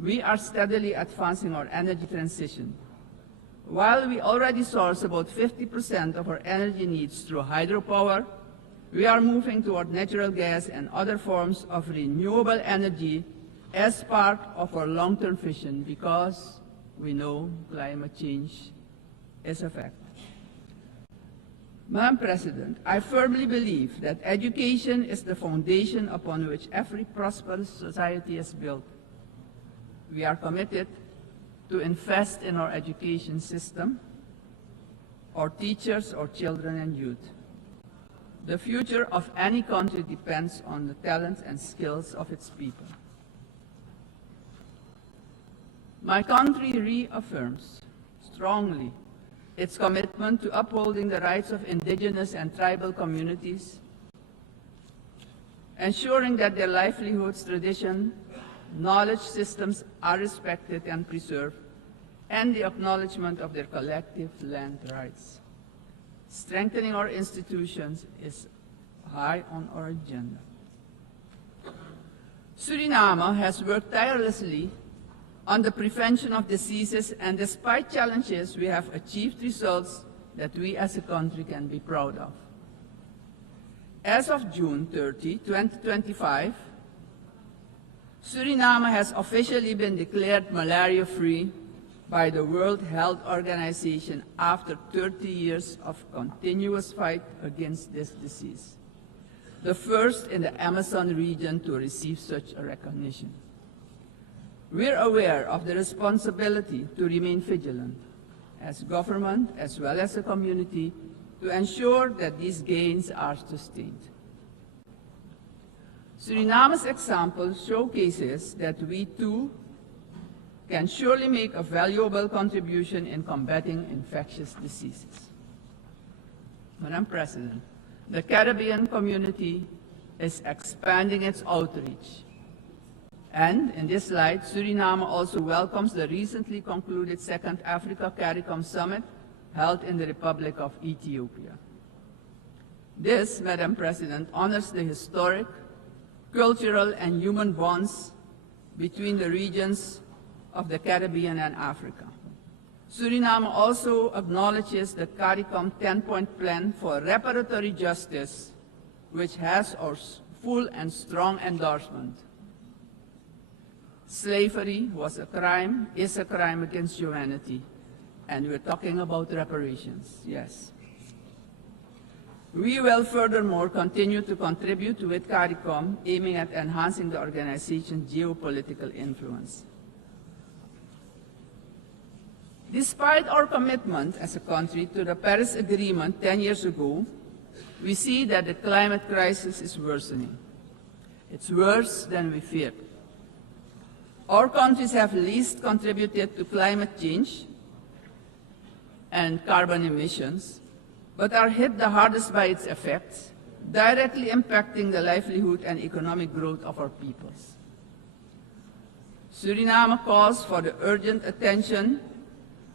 We are steadily advancing our energy transition. While we already source about 50% of our energy needs through hydropower, we are moving toward natural gas and other forms of renewable energy as part of our long-term vision, because we know climate change is a fact. Madam President, I firmly believe that education is the foundation upon which every prosperous society is built. We are committed to invest in our education system, our teachers, our children and youth. The future of any country depends on the talents and skills of its people. My country reaffirms strongly its commitment to upholding the rights of indigenous and tribal communities, ensuring that their livelihoods, tradition, knowledge systems are respected and preserved, and the acknowledgement of their collective land rights. Strengthening our institutions is high on our agenda. Suriname has worked tirelessly on the prevention of diseases, and despite challenges, we have achieved results that we as a country can be proud of. As of June 30, 2025, Suriname has officially been declared malaria-free by the World Health Organization after 30 years of continuous fight against this disease, the first in the Amazon region to receive such a recognition. We're aware of the responsibility to remain vigilant as government as well as a community to ensure that these gains are sustained. Suriname's example showcases that we too can surely make a valuable contribution in combating infectious diseases. Madam President, the Caribbean community is expanding its outreach. And in this light, Suriname also welcomes the recently concluded Second Africa CARICOM Summit held in the Republic of Ethiopia. This, Madam President, honors the historic, cultural, and human bonds between the regions of the Caribbean and Africa. Suriname also acknowledges the CARICOM 10-point plan for reparatory justice, which has our full and strong endorsement. Slavery was a crime, is a crime against humanity, and we're talking about reparations, yes. We will furthermore continue to contribute with CARICOM, aiming at enhancing the organization's geopolitical influence. Despite our commitment as a country to the Paris Agreement 10 years ago, we see that the climate crisis is worsening. It's worse than we feared. Our countries have least contributed to climate change and carbon emissions, but are hit the hardest by its effects, directly impacting the livelihood and economic growth of our peoples. Suriname calls for the urgent attention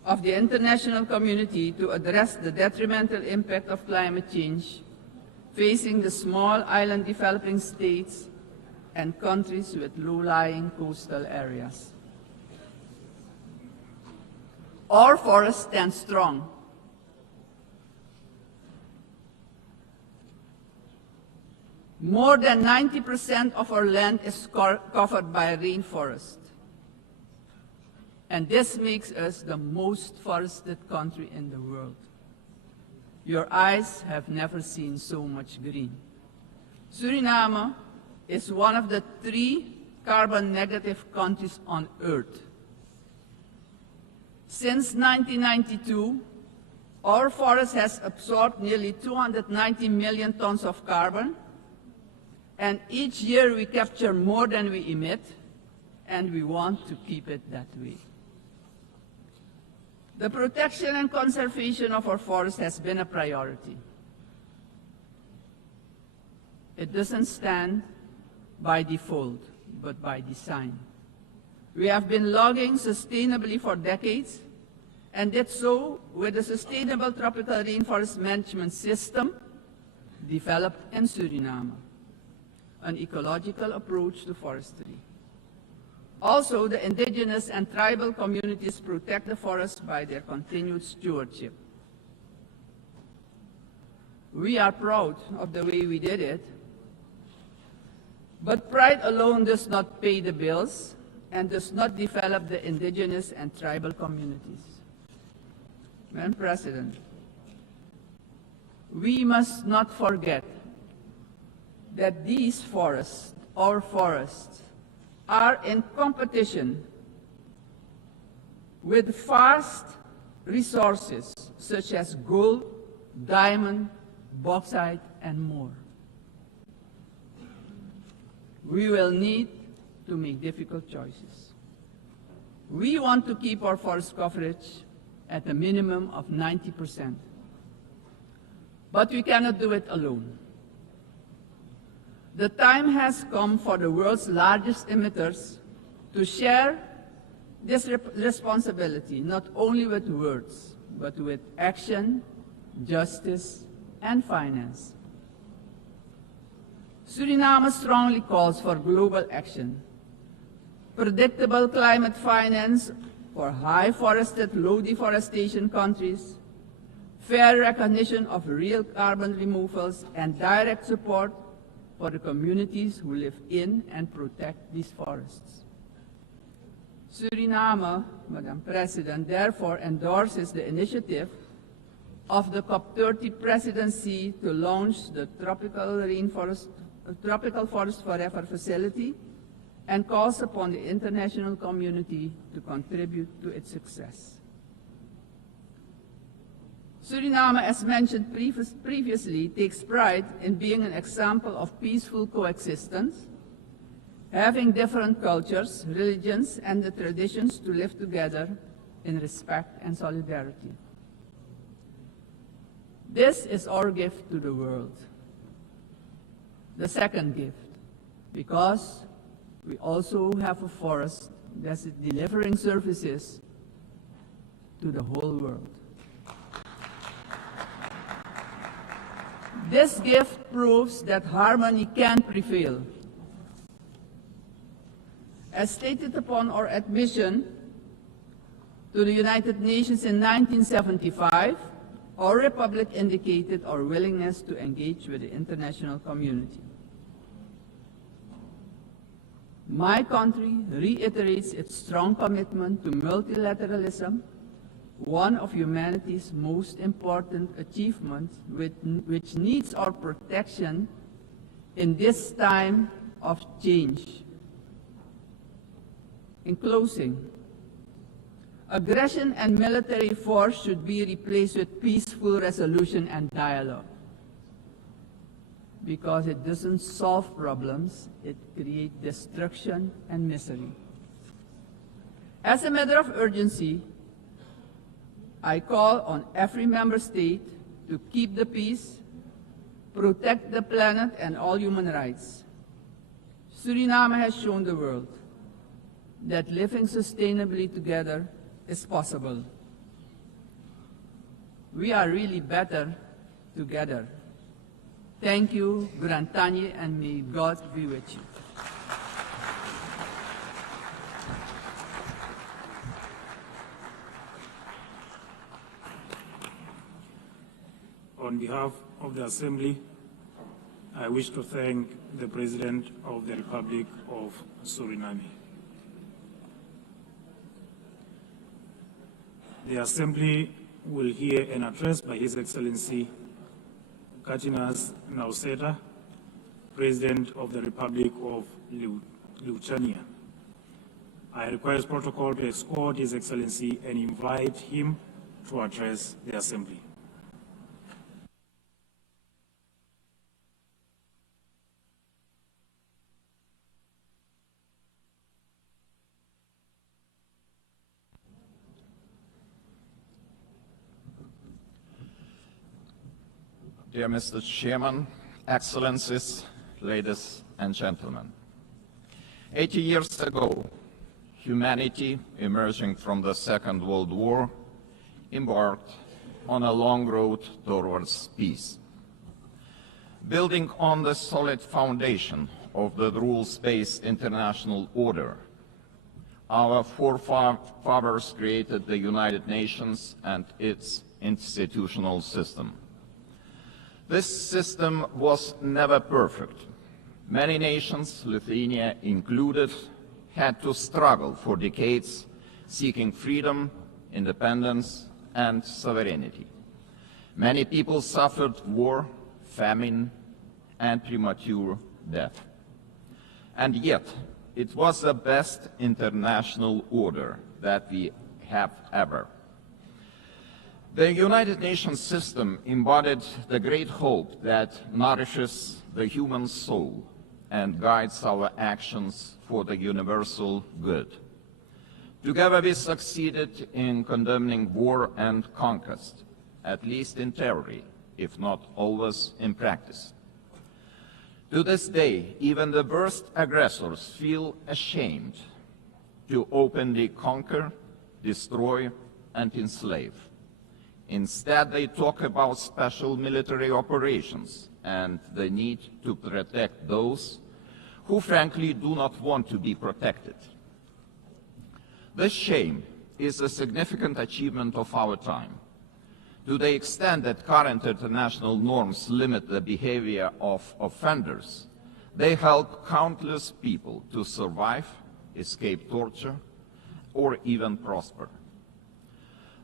of the international community to address the detrimental impact of climate change facing the small island developing states and countries with low-lying coastal areas. Our forests stand strong. More than 90% of our land is covered by rainforest. And this makes us the most forested country in the world. Your eyes have never seen so much green. Suriname is one of the 3 carbon-negative countries on Earth. Since 1992, our forest has absorbed nearly 290 million tons of carbon, and each year we capture more than we emit, and we want to keep it that way. The protection and conservation of our forests has been a priority. It doesn't stand by default, but by design. We have been logging sustainably for decades, and did so with a sustainable tropical rainforest management system developed in Suriname, an ecological approach to forestry. Also, the indigenous and tribal communities protect the forest by their continued stewardship. We are proud of the way we did it, but pride alone does not pay the bills and does not develop the indigenous and tribal communities. Madam President, we must not forget that these forests, our forests, are in competition with vast resources such as gold, diamond, bauxite, and more. We will need to make difficult choices. We want to keep our forest coverage at a minimum of 90%. But we cannot do it alone. The time has come for the world's largest emitters to share this responsibility, not only with words, but with action, justice, and finance. Suriname strongly calls for global action, predictable climate finance for high forested, low deforestation countries, fair recognition of real carbon removals, and direct support for the communities who live in and protect these forests. Suriname, Madam President, therefore endorses the initiative of the COP30 presidency to launch the Tropical Forest Forever facility and calls upon the international community to contribute to its success. Suriname, as mentioned previously, takes pride in being an example of peaceful coexistence, having different cultures, religions, and the traditions to live together in respect and solidarity. This is our gift to the world. The second gift, because we also have a forest that is delivering services to the whole world. This gift proves that harmony can prevail. As stated upon our admission to the United Nations in 1975, our republic indicated our willingness to engage with the international community. My country reiterates its strong commitment to multilateralism, one of humanity's most important achievements, which needs our protection in this time of change. In closing, aggression and military force should be replaced with peaceful resolution and dialogue, because it doesn't solve problems, it creates destruction and misery. As a matter of urgency, I call on every member state to keep the peace, protect the planet and all human rights. Suriname has shown the world that living sustainably together is possible. We are really better together. Thank you, Grantanye, and may God be with you. On behalf of the Assembly, I wish to thank the President of the Republic of Suriname. The Assembly will hear an address by His Excellency Katinas Nauseta, President of the Republic of Lithuania. I request protocol to escort His Excellency and invite him to address the Assembly. Dear Mr. Chairman, Excellencies, ladies and gentlemen. 80 years ago, humanity, emerging from the Second World War, embarked on a long road towards peace. Building on the solid foundation of the rules-based international order, our forefathers created the United Nations and its institutional system. This system was never perfect. Many nations, Lithuania included, had to struggle for decades, seeking freedom, independence, and sovereignty. Many people suffered war, famine, and premature death. And yet, it was the best international order that we have ever. The United Nations system embodied the great hope that nourishes the human soul and guides our actions for the universal good. Together we succeeded in condemning war and conquest, at least in theory, if not always in practice. To this day, even the worst aggressors feel ashamed to openly conquer, destroy, and enslave. Instead, they talk about special military operations and the need to protect those who frankly do not want to be protected. This shame is a significant achievement of our time. To the extent that current international norms limit the behavior of offenders, they help countless people to survive, escape torture, or even prosper.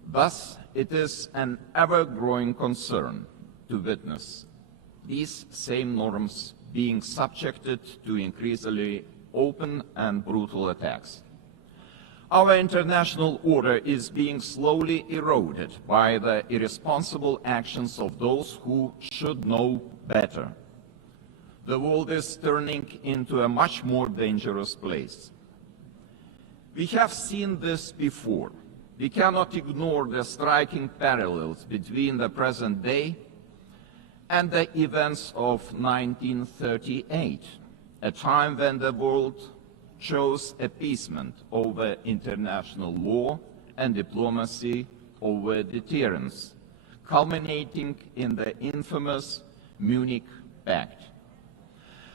Thus, it is an ever-growing concern to witness these same norms being subjected to increasingly open and brutal attacks. Our international order is being slowly eroded by the irresponsible actions of those who should know better. The world is turning into a much more dangerous place. We have seen this before. We cannot ignore the striking parallels between the present day and the events of 1938, a time when the world chose appeasement over international law and diplomacy over deterrence, culminating in the infamous Munich Pact.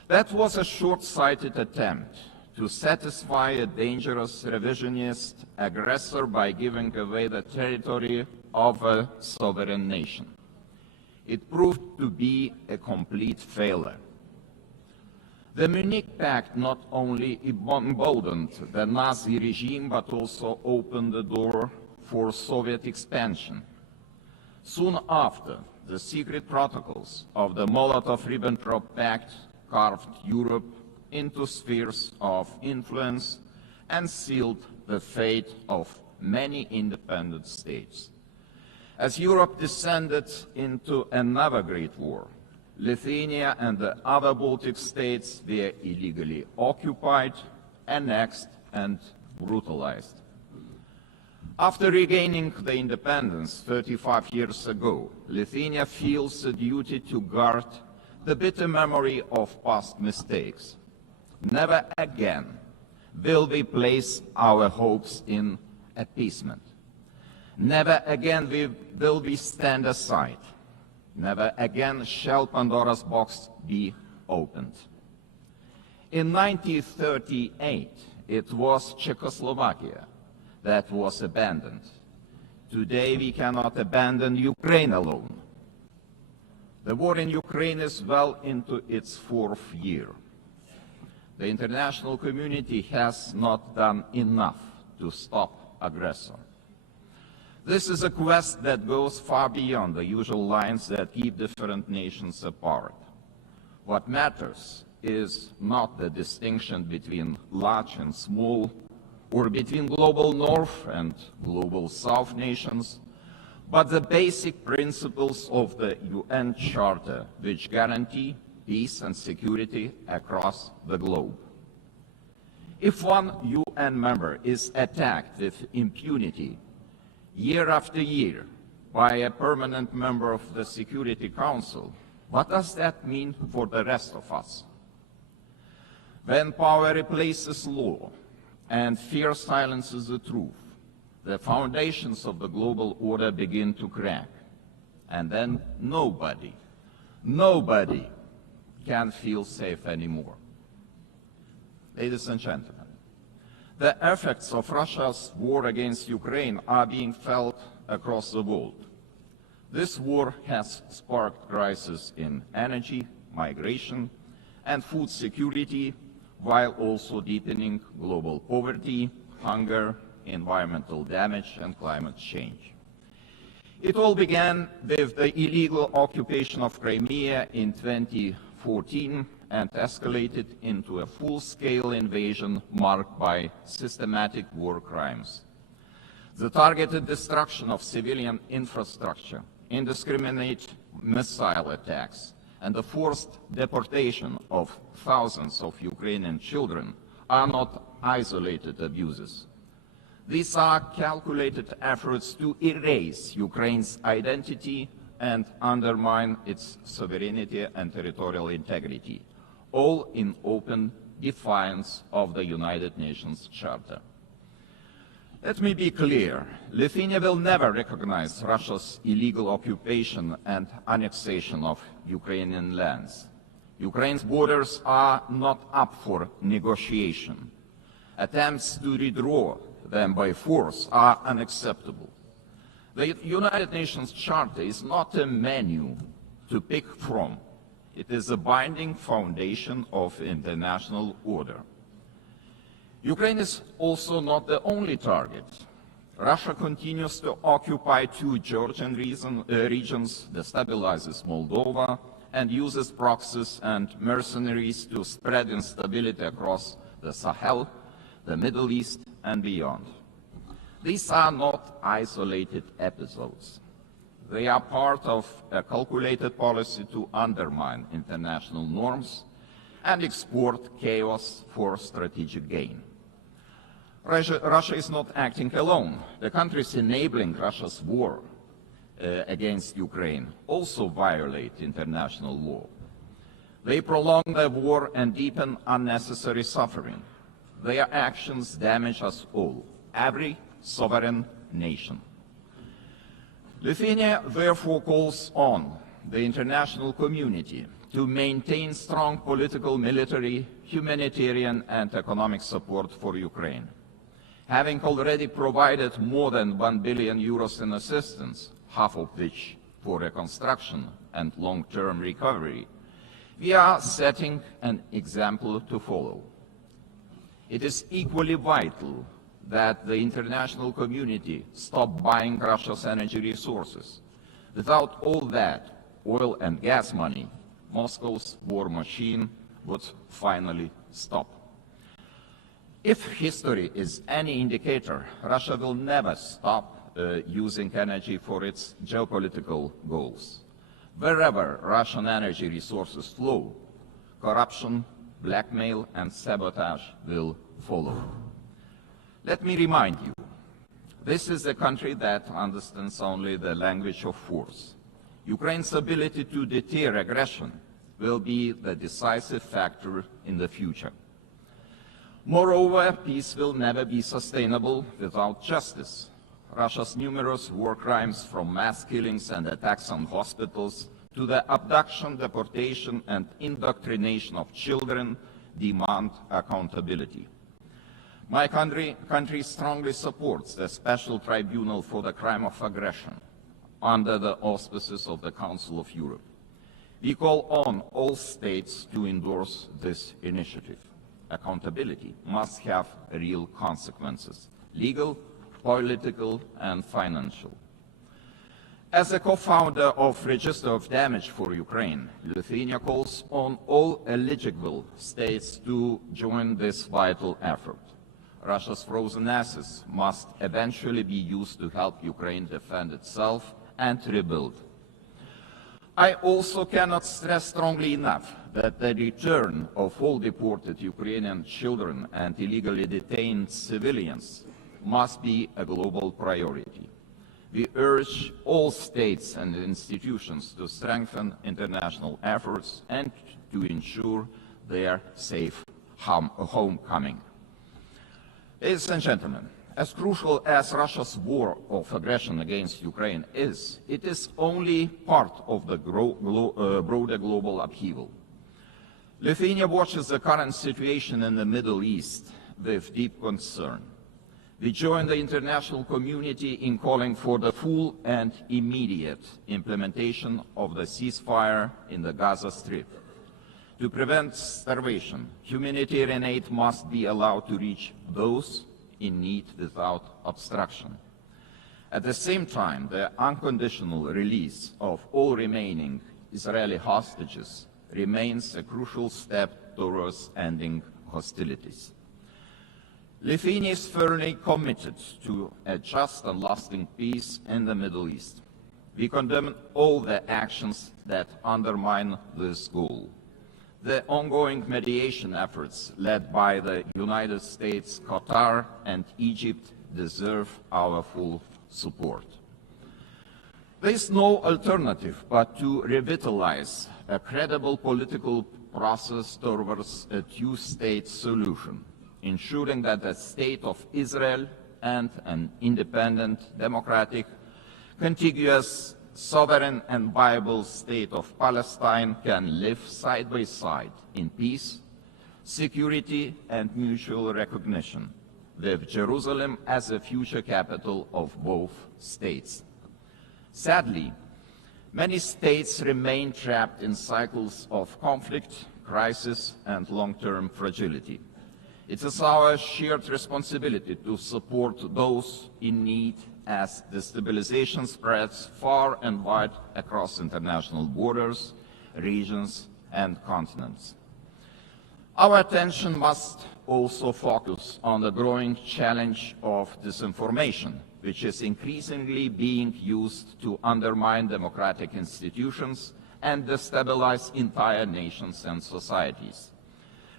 That was a short-sighted attempt to satisfy a dangerous revisionist aggressor by giving away the territory of a sovereign nation. It proved to be a complete failure. The Munich Pact not only emboldened the Nazi regime, but also opened the door for Soviet expansion. Soon after, the secret protocols of the Molotov-Ribbentrop Pact carved Europe into spheres of influence and sealed the fate of many independent states. As Europe descended into another great war, Lithuania and the other Baltic states were illegally occupied, annexed, and brutalized. After regaining the independence 35 years ago, Lithuania feels a duty to guard the bitter memory of past mistakes. Never again will we place our hopes in appeasement. Never again will we stand aside. Never again shall Pandora's box be opened. In 1938, it was Czechoslovakia that was abandoned. Today we cannot abandon Ukraine alone. The war in Ukraine is well into its 4th year. The international community has not done enough to stop aggression. This is a quest that goes far beyond the usual lines that keep different nations apart. What matters is not the distinction between large and small, or between global North and global South nations, but the basic principles of the UN Charter, which guarantee peace and security across the globe. If one UN member is attacked with impunity year after year by a permanent member of the Security Council, what does that mean for the rest of us? When power replaces law and fear silences the truth, the foundations of the global order begin to crack. And then nobody can feel safe anymore. Ladies and gentlemen, the effects of Russia's war against Ukraine are being felt across the world. This war has sparked crises in energy, migration, and food security, while also deepening global poverty, hunger, environmental damage, and climate change. It all began with the illegal occupation of Crimea in 2014 and escalated into a full-scale invasion marked by systematic war crimes. The targeted destruction of civilian infrastructure, indiscriminate missile attacks, and the forced deportation of thousands of Ukrainian children are not isolated abuses. These are calculated efforts to erase Ukraine's identity and undermine its sovereignty and territorial integrity, all in open defiance of the United Nations Charter. Let me be clear, Lithuania will never recognize Russia's illegal occupation and annexation of Ukrainian lands. Ukraine's borders are not up for negotiation. Attempts to redraw them by force are unacceptable. The United Nations Charter is not a menu to pick from. It is a binding foundation of international order. Ukraine is also not the only target. Russia continues to occupy 2 Georgian regions, destabilizes Moldova, and uses proxies and mercenaries to spread instability across the Sahel, the Middle East, and beyond. These are not isolated episodes. They are part of a calculated policy to undermine international norms and export chaos for strategic gain. Russia is not acting alone. The countries enabling Russia's war against Ukraine also violate international law. They prolong the war and deepen unnecessary suffering. Their actions damage us all, every sovereign nation. Lithuania therefore calls on the international community to maintain strong political, military, humanitarian, and economic support for Ukraine. Having already provided more than 1 billion euros in assistance, half of which for reconstruction and long-term recovery, we are setting an example to follow. It is equally vital that the international community stop buying Russia's energy resources. Without all that oil and gas money, Moscow's war machine would finally stop. If history is any indicator, Russia will never stop using energy for its geopolitical goals. Wherever Russian energy resources flow, corruption, blackmail, and sabotage will follow. Let me remind you, This is a country that understands only the language of force. Ukraine's ability to deter aggression will be the decisive factor in the future. Moreover, peace will never be sustainable without justice. Russia's numerous war crimes, from mass killings and attacks on hospitals to the abduction, deportation, and indoctrination of children, demand accountability. My country strongly supports the Special Tribunal for the Crime of Aggression under the auspices of the Council of Europe. We call on all states to endorse this initiative. Accountability must have real consequences, legal, political, and financial. As a co-founder of Register of Damage for Ukraine, Lithuania calls on all eligible states to join this vital effort. Russia's frozen assets must eventually be used to help Ukraine defend itself and rebuild. I also cannot stress strongly enough that the return of all deported Ukrainian children and illegally detained civilians must be a global priority. We urge all states and institutions to strengthen international efforts and to ensure their safe homecoming. Ladies and gentlemen, as crucial as Russia's war of aggression against Ukraine is, it is only part of the broader global upheaval. Lithuania watches the current situation in the Middle East with deep concern. We join the international community in calling for the full and immediate implementation of the ceasefire in the Gaza Strip. To prevent starvation, humanitarian aid must be allowed to reach those in need without obstruction. At the same time, the unconditional release of all remaining Israeli hostages remains a crucial step towards ending hostilities. Lithuania is firmly committed to a just and lasting peace in the Middle East. We condemn all the actions that undermine this goal. The ongoing mediation efforts led by the United States, Qatar, and Egypt deserve our full support. There is no alternative but to revitalize a credible political process towards a two-state solution, ensuring that the State of Israel and an independent, democratic, contiguous, sovereign and viable State of Palestine can live side by side in peace, security and mutual recognition, with Jerusalem as a future capital of both states. Sadly, many states remain trapped in cycles of conflict, crisis and long-term fragility. It is our shared responsibility to support those in need as destabilization spreads far and wide across international borders, regions, and continents. Our attention must also focus on the growing challenge of disinformation, which is increasingly being used to undermine democratic institutions and destabilize entire nations and societies.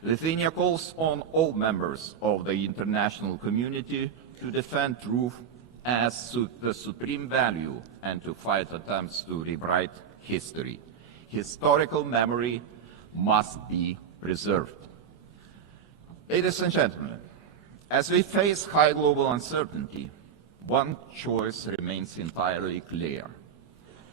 Lithuania calls on all members of the international community to defend truth as the supreme value and to fight attempts to rewrite history. Historical memory must be preserved. Ladies and gentlemen, as we face high global uncertainty, one choice remains entirely clear.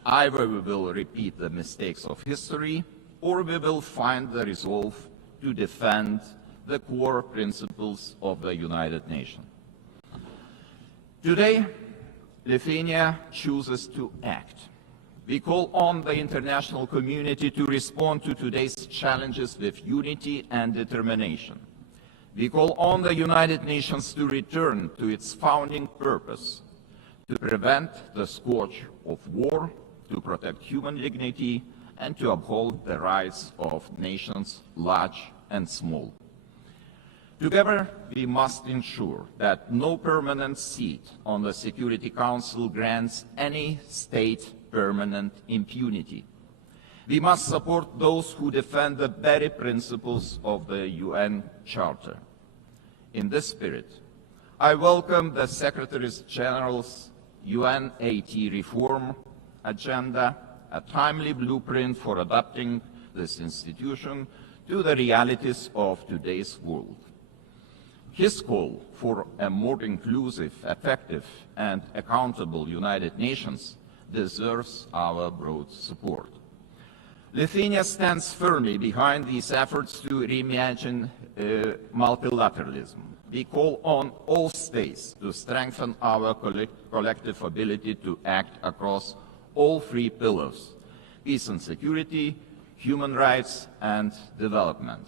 Either we will repeat the mistakes of history, or we will find the resolve to defend the core principles of the United Nations. Today, Lithuania chooses to act. We call on the international community to respond to today's challenges with unity and determination. We call on the United Nations to return to its founding purpose, to prevent the scourge of war, to protect human dignity, and to uphold the rights of nations large and small. Together, we must ensure that no permanent seat on the Security Council grants any state permanent impunity. We must support those who defend the very principles of the UN Charter. In this spirit, I welcome the Secretary General's UN AT reform agenda, a timely blueprint for adapting this institution to the realities of today's world. His call for a more inclusive, effective, and accountable United Nations deserves our broad support. Lithuania stands firmly behind these efforts to reimagine multilateralism. We call on all states to strengthen our collective ability to act across all three pillars: peace and security, human rights, and development.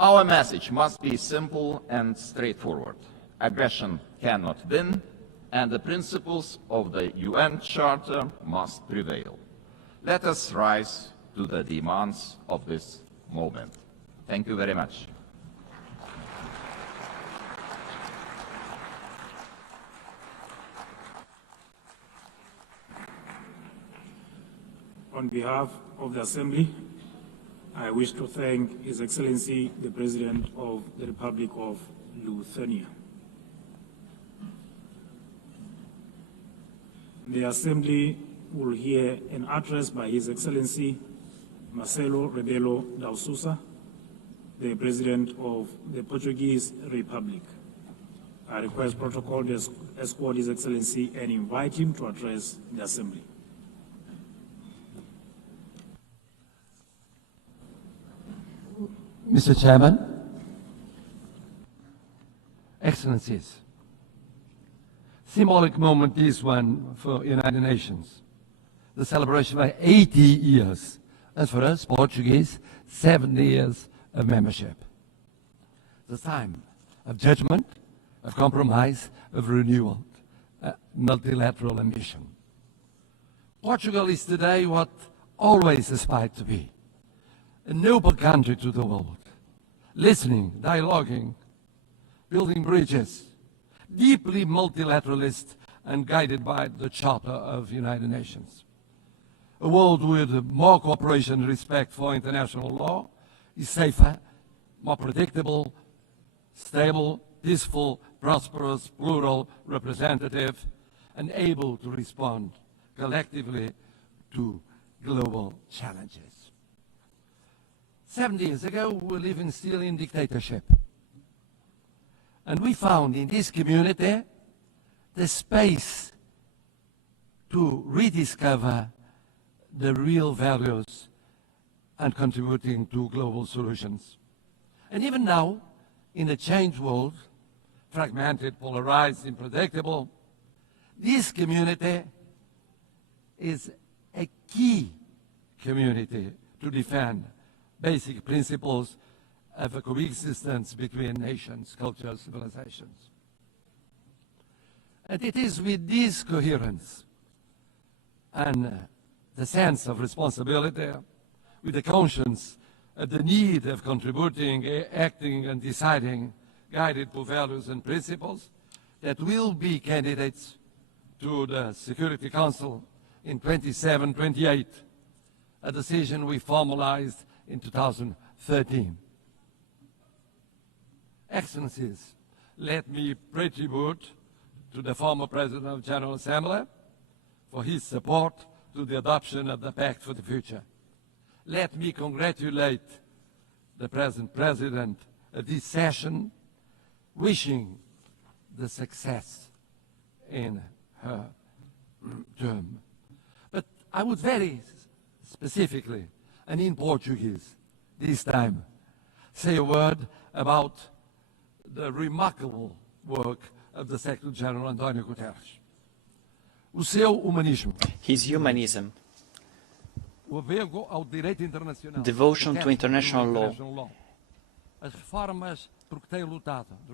Our message must be simple and straightforward. Aggression cannot win, and the principles of the UN Charter must prevail. Let us rise to the demands of this moment. Thank you very much. On behalf of the Assembly, I wish to thank His Excellency, the President of the Republic of Lithuania. The Assembly will hear an address by His Excellency Marcelo Rebelo da Sousa, the President of the Portuguese Republic. I request protocol to escort His Excellency and invite him to address the Assembly. Mr. Chairman, Excellencies, symbolic moment this one for United Nations. The celebration of 80 years, and for us, Portuguese, 70 years of membership. The time of judgment, of compromise, of renewal, multilateral ambition. Portugal is today what always aspired to be, a noble country to the world, listening, dialoguing, building bridges, deeply multilateralist and guided by the Charter of United Nations. A world with more cooperation and respect for international law is safer, more predictable, stable, peaceful, prosperous, plural, representative, and able to respond collectively to global challenges. 70 years ago, we were living still in dictatorship. And we found in this community the space to rediscover the real values and contributing to global solutions. And even now, in a changed world, fragmented, polarized, unpredictable, this community is a key community to defend basic principles of a coexistence between nations, cultures, civilizations. And it is with this coherence and the sense of responsibility, with the conscience of the need of contributing, acting, and deciding, guided by values and principles, that will be candidates to the Security Council in 27-28, a decision we formalized in 2013. Excellencies, let me pay tribute to the former President of the General Assembly for his support to the adoption of the Pact for the Future. Let me congratulate the present President of this session, wishing the success in her term. But I would very specifically, and in Portuguese this time, say a word about the remarkable work of the Secretary-General António Guterres. O seu humanismo. His humanism. Devotion to international law.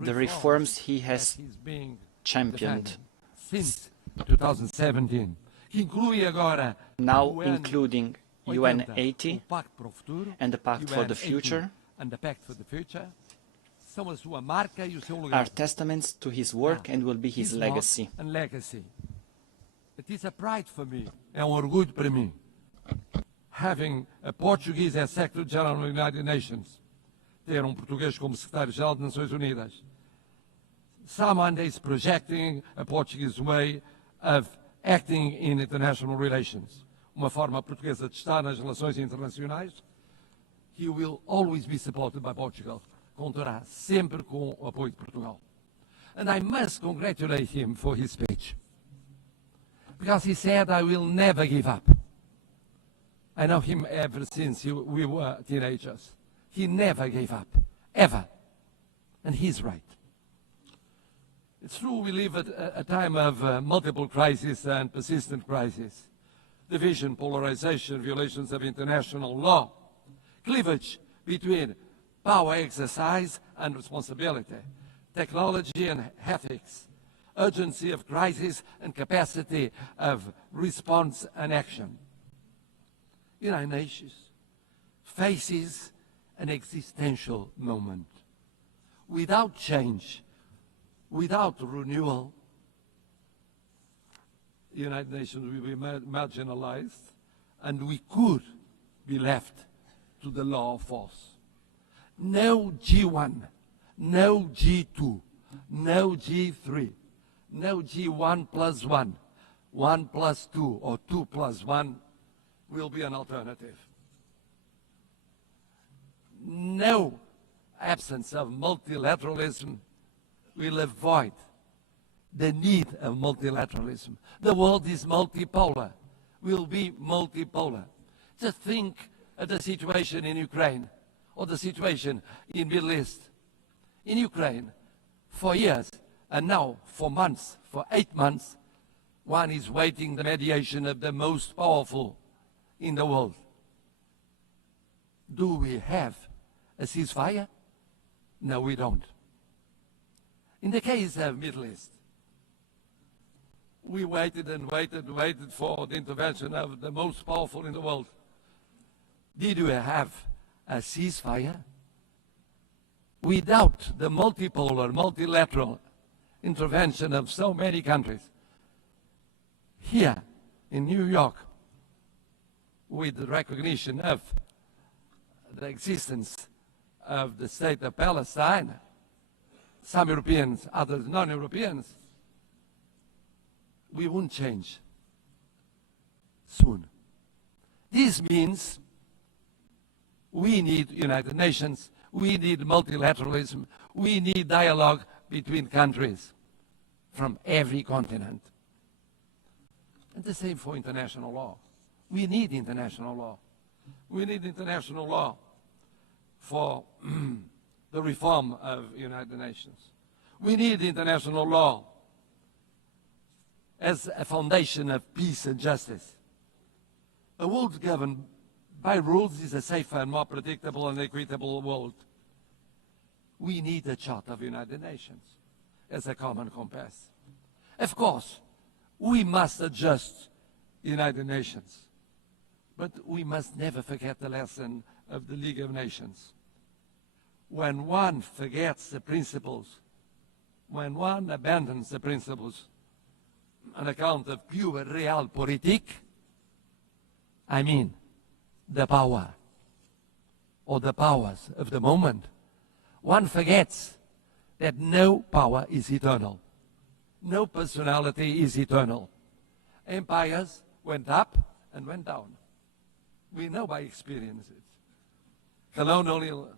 The reforms he has championed. Since 2017. Now including UN AT and the Pact for the Future are testaments to his work and will be his legacy. It is a pride for me, orgulho para mim, having a Portuguese as Secretary-General of the United Nations, ter português como Secretário-Geral das Nações Unidas, someone is projecting a Portuguese way of acting in international relations, uma forma portuguesa de estar nas relações internacionais, he will always be supported by Portugal. Contará sempre com o apoio de Portugal. And I must congratulate him for his speech, because he said, I will never give up. I know him ever since we were teenagers. He never gave up, ever. And he's right. It's true we live at a time of multiple crises and persistent crises. Division, polarization, violations of international law, cleavage between power exercise and responsibility, technology and ethics, urgency of crisis and capacity of response and action. United Nations faces an existential moment. Without change, without renewal, the United Nations will be marginalized, and we could be left to the law of force. No G1, no G2, no G3, no G1 plus 1, 1 plus 2, or 2 plus 1 will be an alternative. No absence of multilateralism will avoid the need of multilateralism. The world is multipolar, will be multipolar. Just think of the situation in Ukraine or the situation in Middle East. In Ukraine, for years, and now for months, for 8 months, one is waiting the mediation of the most powerful in the world. Do we have a ceasefire? No, we don't. In the case of Middle East, we waited and waited for the intervention of the most powerful in the world. Did we have a ceasefire? Without the multipolar, multilateral intervention of so many countries, here in New York, with the recognition of the existence of the state of Palestine, some Europeans, others non-Europeans, we won't change soon. This means we need United Nations, we need multilateralism, we need dialogue between countries from every continent. And the same for international law. We need international law. We need international law for the reform of United Nations. We need international law as a foundation of peace and justice. A world governed by rules is a safer and more predictable and equitable world. We need a Charter of United Nations as a common compass. Of course, we must adjust United Nations, but we must never forget the lesson of the League of Nations. When one forgets the principles, when one abandons the principles on account of pure realpolitik, I mean the power or the powers of the moment, one forgets that no power is eternal. No personality is eternal. Empires went up and went down. We know by experience it. Colonial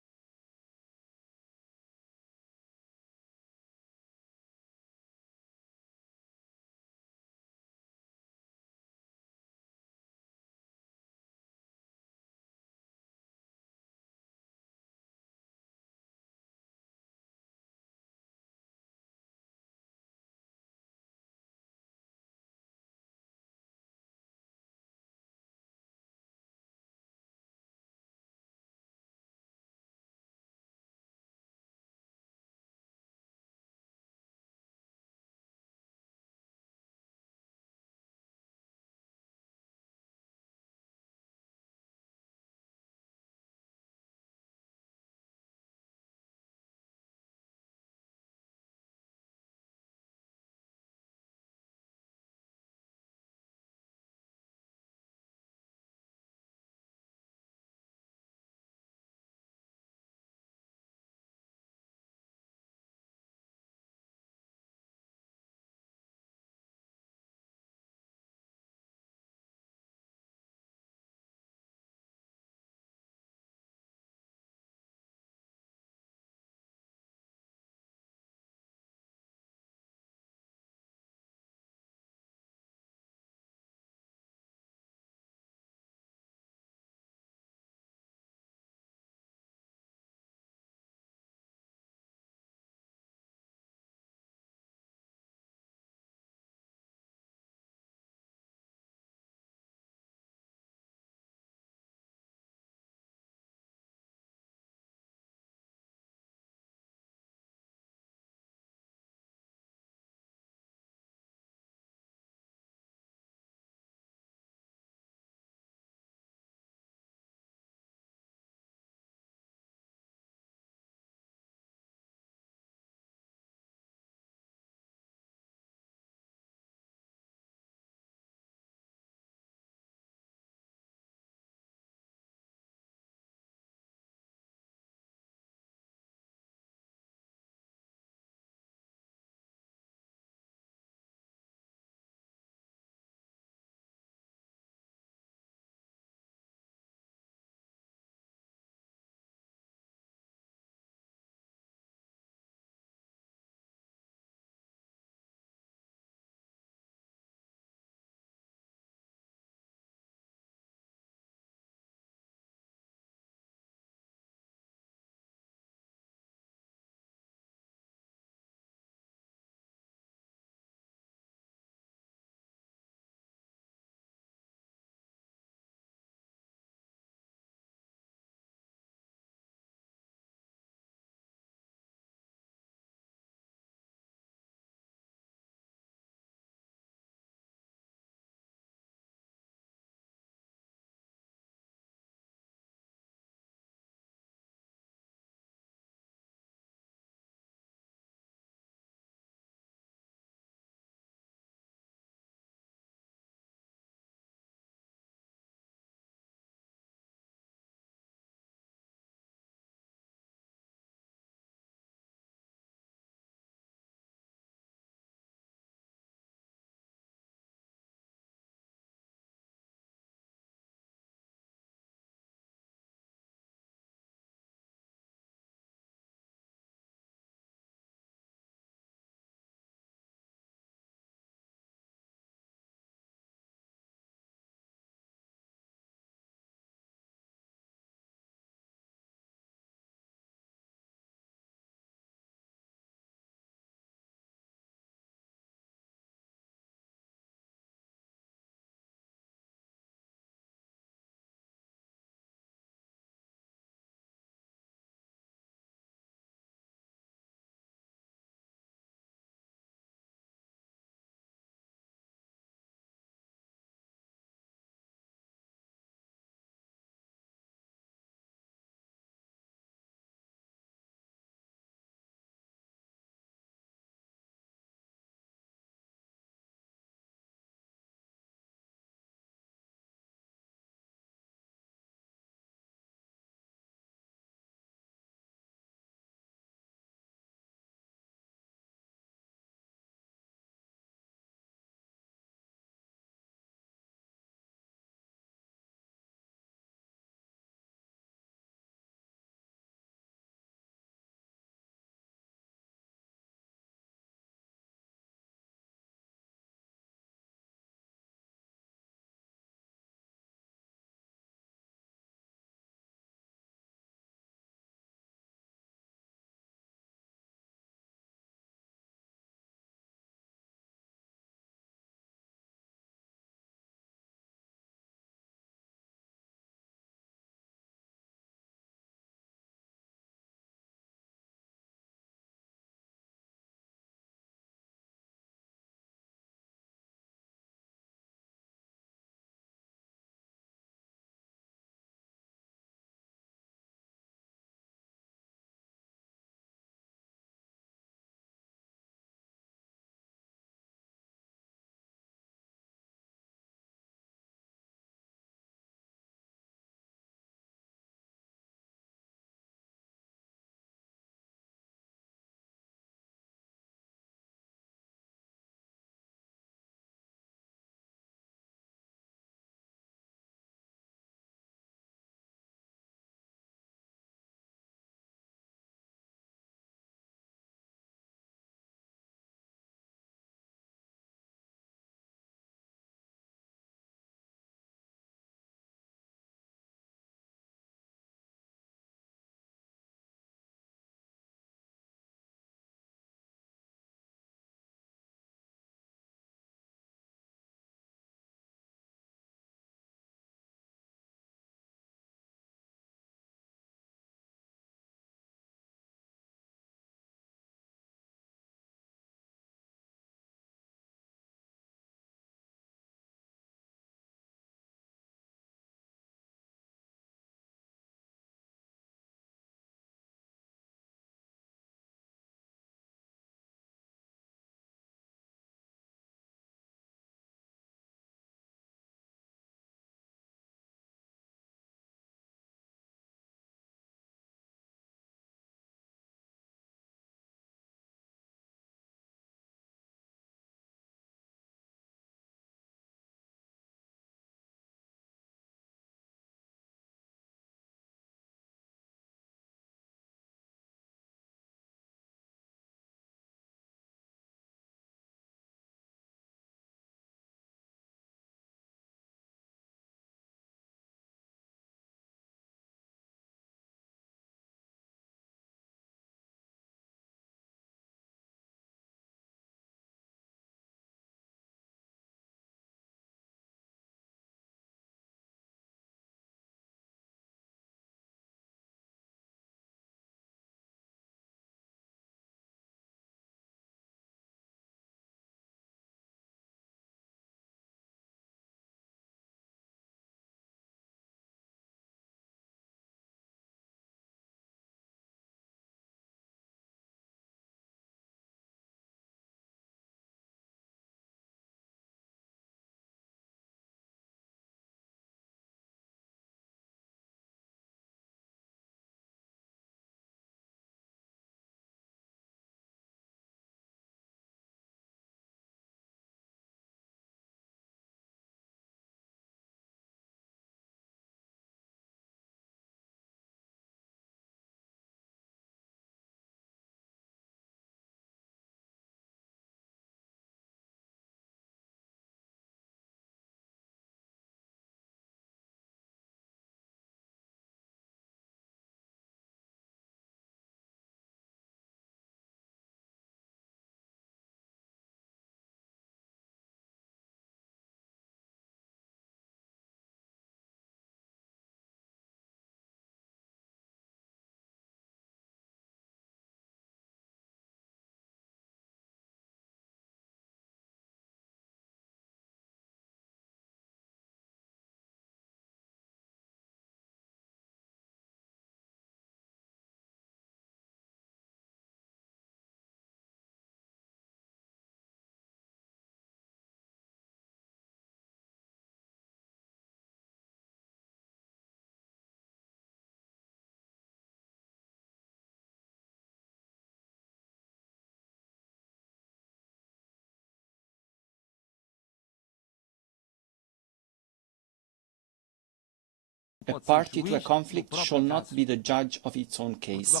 A party to a conflict shall not be the judge of its own case.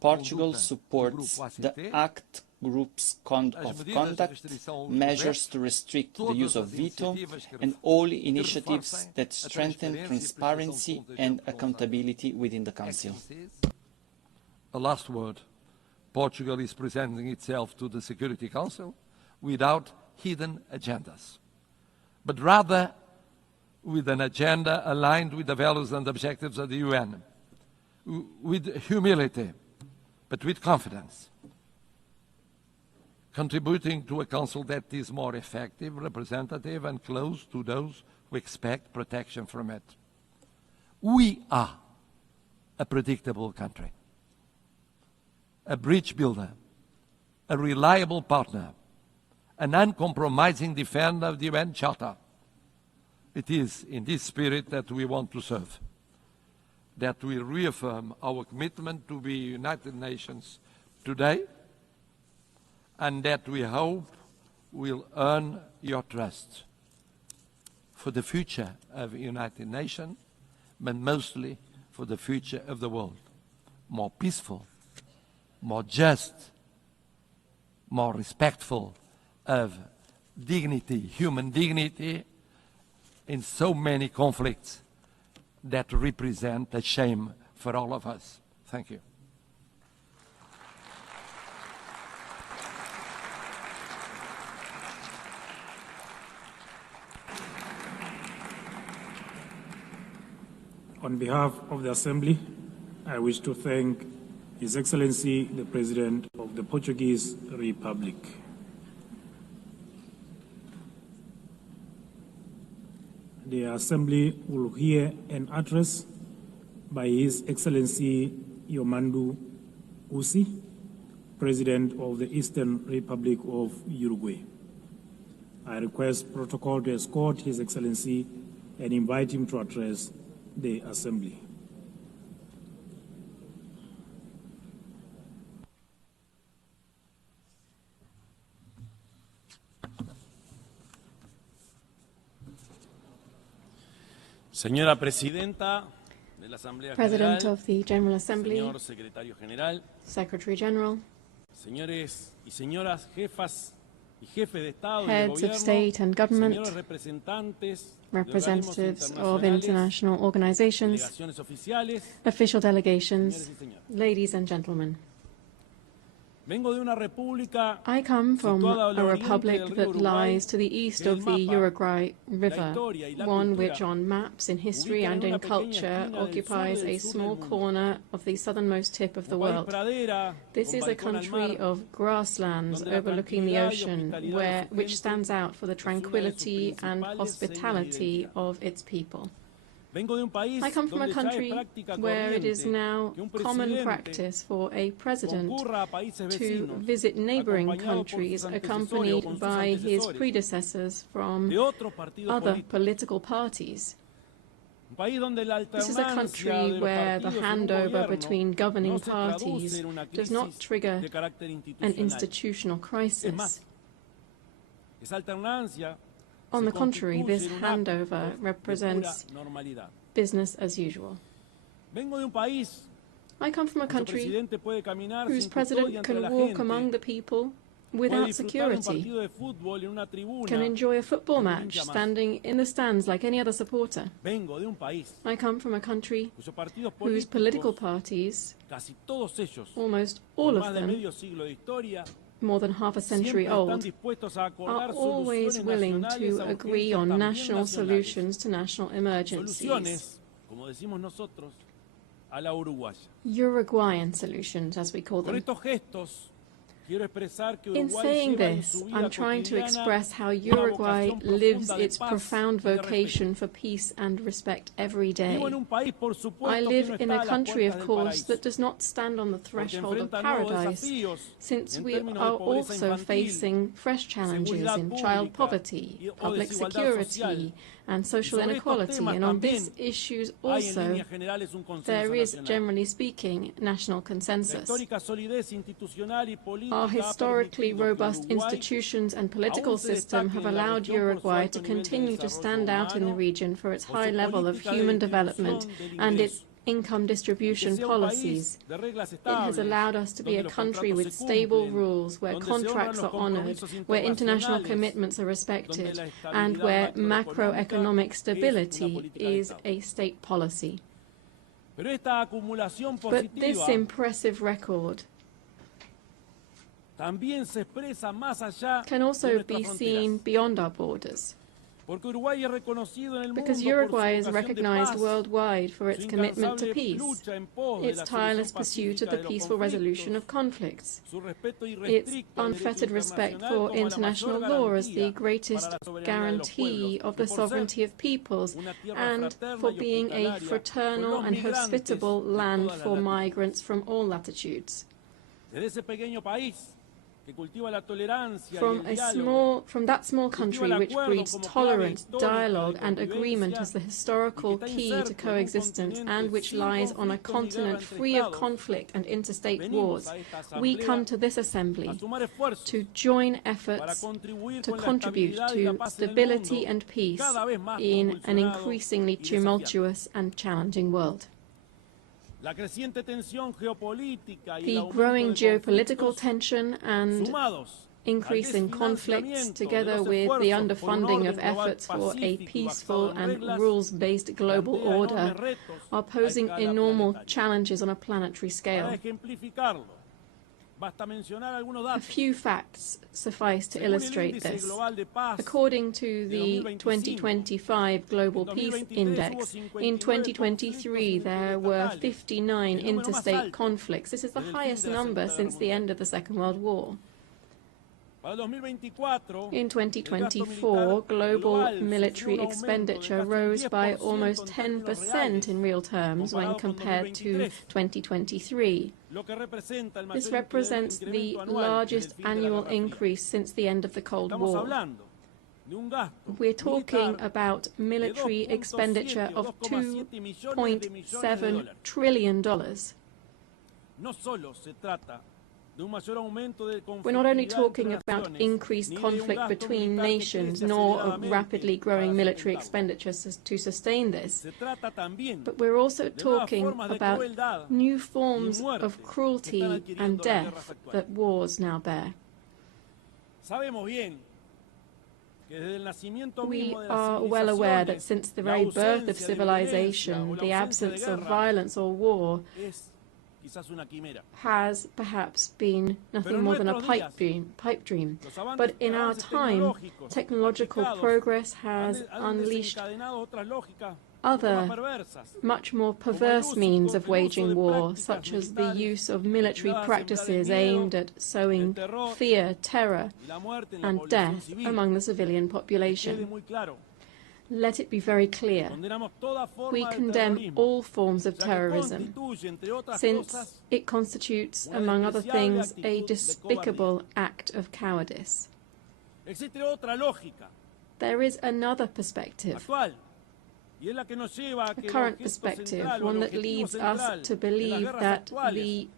Portugal supports the ACT Group's code of conduct, measures to restrict the use of veto, and all initiatives that strengthen transparency and accountability within the Council. A last word. Portugal is presenting itself to the Security Council without hidden agendas, but rather with an agenda aligned with the values and objectives of the UN, with humility, but with confidence, contributing to a council that is more effective, representative, and close to those who expect protection from it. We are a predictable country, a bridge builder, a reliable partner, an uncompromising defender of the UN Charter. It is in this spirit that we want to serve, that we reaffirm our commitment to the United Nations today, and that we hope will earn your trust for the future of the United Nations, but mostly for the future of the world, more peaceful, more just, more respectful of dignity, human dignity, in so many conflicts that represent a shame for all of us. Thank you. On behalf of the Assembly, I wish to thank His Excellency, the President of the Portuguese Republic. The Assembly will hear an address by His Excellency Yomandu Usi, President of the Eastern Republic of Uruguay. I request protocol to escort His Excellency and invite him to address the Assembly. Señora Presidenta de la Asamblea President General, of the General Assembly, señor Secretario General, Secretary General, señores y señoras jefas y jefes de Estado y de heads of Gobierno, state and government, señores representantes representatives of internacionales, international organizations, delegaciones oficiales, official señores delegations, y señores. ladies and gentlemen. Vengo de una república I come from situada al a oriente republic del río that Uruguay, lies to the east que el of the mapa, Uruguay River, historia y la one cultura which on maps, in history ubican and en in una pequeña culture esquina del occupies sur y a del sur small del mundo. corner of the southernmost tip of the Un país world. pradera, This con is a balcón al country mar, of grasslands donde la overlooking the tranquilidad y ocean, hospitalidad de su which gente stands out for the es una de sus tranquility and principales señas de hospitality identidad. of its people. Vengo de un país I come from a donde ya es country práctica where it is corriente now que un common presidente practice for a president concurra a países to vecinos, visit neighboring acompañado por countries, sus antecesores o accompanied con sus by his antecesores predecessors from de otros partidos other políticos. political parties. Un país donde la This is a alternancia country de los where the partidos en un handover gobierno between governing no se traduce parties en una does not crisis trigger de carácter an institucional. institutional Es crisis. más, esa alternancia On se the contrary, this constituye en un acto handover de represents pura normalidad. business as usual. Vengo de un país I come from a cuyo country presidente puede caminar whose sin custodia president entre can la walk gente, among the people puede without disfrutar de un security, partido de fútbol en una tribuna, can enjoy a football como un match hincha más. standing in the stands like any other supporter. Vengo de un país I come from a country cuyos partidos whose political políticos, parties, casi todos ellos, almost con all más of de them, medio siglo de historia, more than half a century siempre están old, dispuestos a are acordar always soluciones willing nacionales to a agree urgencias on también national nacionales. solutions to national emergencies. Soluciones, como decimos nosotros, a la uruguaya. Uruguayan solutions, as we call Con them. estos gestos, quiero expresar que In Uruguay saying lleva en this, su vida I'm trying to cotidiana express how una Uruguay vocación lives profunda de its paz profound y de respeto. vocation for peace and respect every day. Vivo en un país, por supuesto, I que live no in está a a las country, puertas of del course, paraíso, that does not stand on the porque threshold of enfrenta nuevos paradise, desafíos since en we términos de are pobreza also infantil, facing fresh challenges seguridad in child pública poverty, o public desigualdad security, social. and social Y sobre estos inequality. temas And on también these issues hay en also, líneas generales un consenso there is, nacional. generally speaking, national La consensus. histórica solidez institucional y política Our historically robust institutions and political system have allowed Uruguay to continue to stand out in the region for its high level of human development and its income distribution policies. It has allowed us to be a country with stable rules, where contracts are honored, where international commitments are respected, and where macroeconomic stability is a state policy. But this impressive record can also be seen beyond our borders, because Uruguay is recognized worldwide for its commitment to peace, its tireless pursuit of the peaceful resolution of conflicts, its unfettered respect for international law as the greatest guarantee of the sovereignty of peoples, and for being a fraternal and hospitable land for migrants from all latitudes. From that small country which breeds tolerance, dialogue and agreement as the historical key to coexistence, and which lies on a continent free of conflict and interstate wars, we come to this assembly to join efforts to contribute to stability and peace in an increasingly tumultuous and challenging world. The growing geopolitical tension and increasing conflicts, together with the underfunding of efforts for a peaceful and rules-based global order, are posing enormous challenges on a planetary scale. A few facts suffice to illustrate this. According to the 2025 Global Peace Index, in 2023 there were 59 interstate conflicts. This is the highest number since the end of the Second World War. In 2024, global military expenditure rose by almost 10% in real terms when compared to 2023. This represents the largest annual increase since the end of the Cold War. We're talking about military expenditure of $2.7 trillion. We're not only talking about increased conflict between nations, nor of rapidly growing military expenditures to sustain this, but we're also talking about new forms of cruelty and death that wars now bear. We are well aware that since the very birth of civilization, the absence of violence or war has perhaps been nothing more than a pipe dream. But in our time, technological progress has unleashed other, much more perverse means of waging war, such as the use of military practices aimed at sowing fear, terror, and death among the civilian population. Let it be very clear. We condemn all forms of terrorism, since it constitutes, among other things, a despicable act of cowardice. There is another perspective, a current perspective, one that leads us to believe that the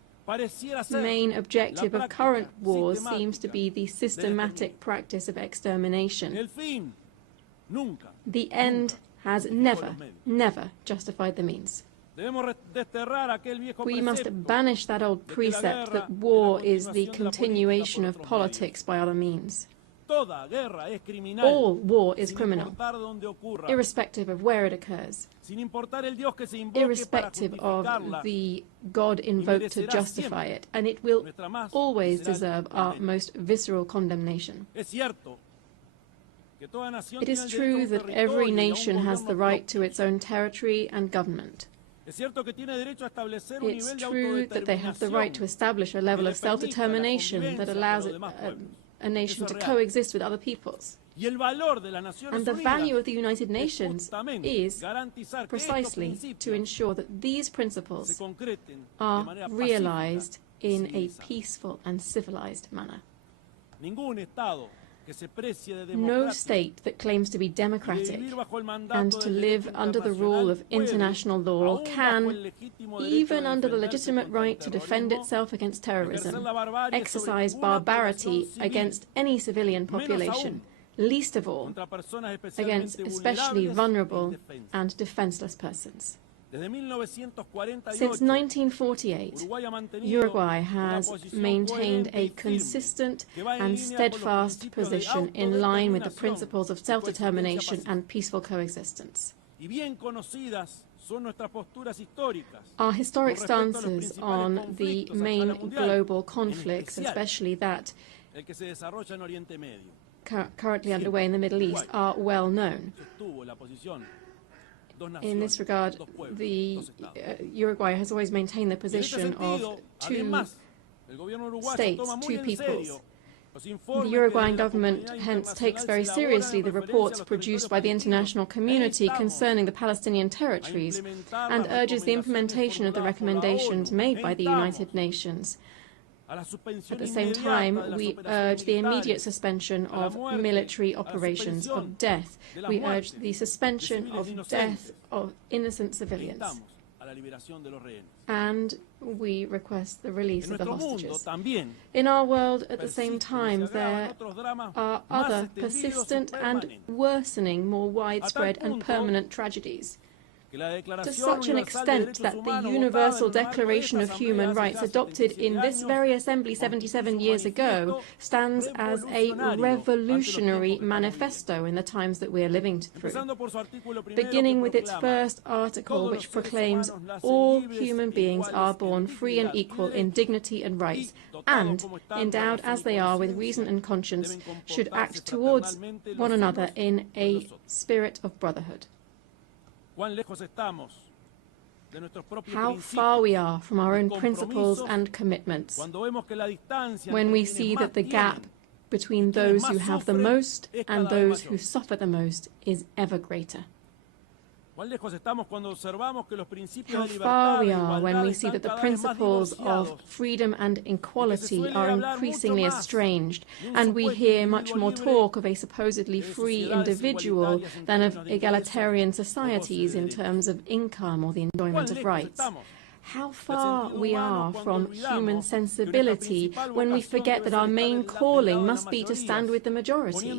main objective of current wars seems to be the systematic practice of extermination. The end has never justified the means. We must banish that old precept that war is the continuation of politics by other means. All war is criminal, irrespective of where it occurs, irrespective of the God invoked to justify it, and it will always deserve our most visceral condemnation. It is true that every nation has the right to its own territory and government. It's true that they have the right to establish a level of self-determination that allows a nation to coexist with other peoples. And the value of the United Nations is precisely to ensure that these principles are realized in a peaceful and civilized manner. No state that claims to be democratic and to live under the rule of international law can, even under the legitimate right to defend itself against terrorism, exercise barbarity against any civilian population, least of all against especially vulnerable and defenseless persons. Since 1948, Uruguay has maintained a consistent and steadfast position in line with the principles of self-determination and peaceful coexistence. Our historic stances on the main global conflicts, especially that currently underway in the Middle East, are well known. In this regard, Uruguay has always maintained the position of two states, two peoples. The Uruguayan government hence takes very seriously the reports produced by the international community concerning the Palestinian territories and urges the implementation of the recommendations made by the United Nations. At the same time, we urge the immediate suspension of military operations of death. We urge the suspension of death of innocent civilians. And we request the release of the hostages. In our world, at the same time, there are other persistent and worsening, more widespread and permanent tragedies. To such an extent that the Universal Declaration of Human Rights, adopted in this very assembly 77 years ago, stands as a revolutionary manifesto in the times that we are living through. Beginning with its first article, which proclaims all human beings are born free and equal in dignity and rights, and, endowed as they are with reason and conscience, should act towards one another in a spirit of brotherhood. How far we are from our own principles and commitments when we see that the gap between those who have the most and those who suffer the most is ever greater. How far we are when we see that the principles of freedom and equality are increasingly estranged, and we hear much more talk of a supposedly free individual than of egalitarian societies in terms of income or the enjoyment of rights. How far we are from human sensibility when we forget that our main calling must be to stand with the majority,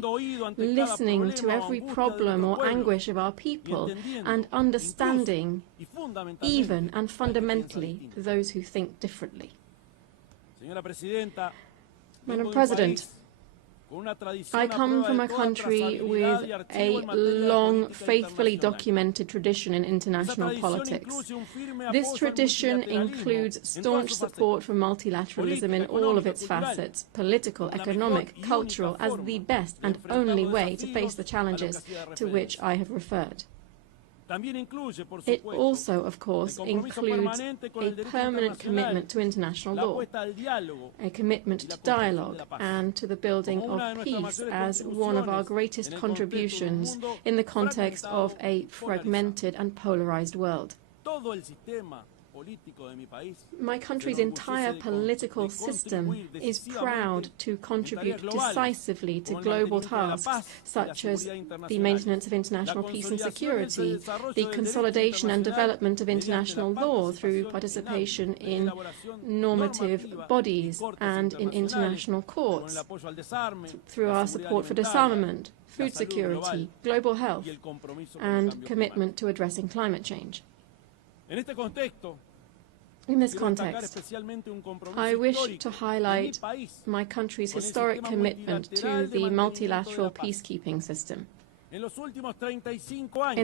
listening to every problem or anguish of our people and understanding, even and fundamentally, those who think differently. Madam President, I come from a country with a long, faithfully documented tradition in international politics. This tradition includes staunch support for multilateralism in all of its facets, political, economic, cultural, as the best and only way to face the challenges to which I have referred. It also, of course, includes a permanent commitment to international law, a commitment to dialogue and to the building of peace as one of our greatest contributions in the context of a fragmented and polarized world. My country's entire political system is proud to contribute decisively to global tasks such as the maintenance of international peace and security, the consolidation and development of international law through participation in normative bodies and in international courts, through our support for disarmament, food security, global health, and commitment to addressing climate change. In this context, I wish to highlight my country's historic commitment to the multilateral peacekeeping system. In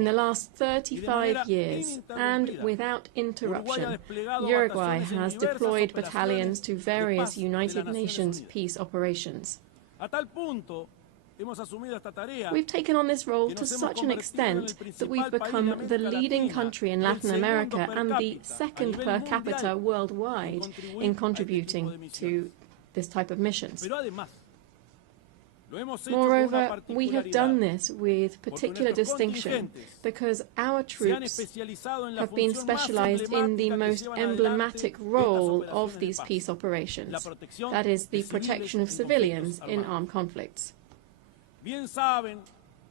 the last 35 years, and without interruption, Uruguay has deployed battalions to various United Nations peace operations. We've taken on this role to such an extent that we've become the leading country in Latin America and the second per capita worldwide in contributing to this type of missions. Moreover, we have done this with particular distinction because our troops have been specialized in the most emblematic role of these peace operations, that is, the protection of civilians in armed conflicts.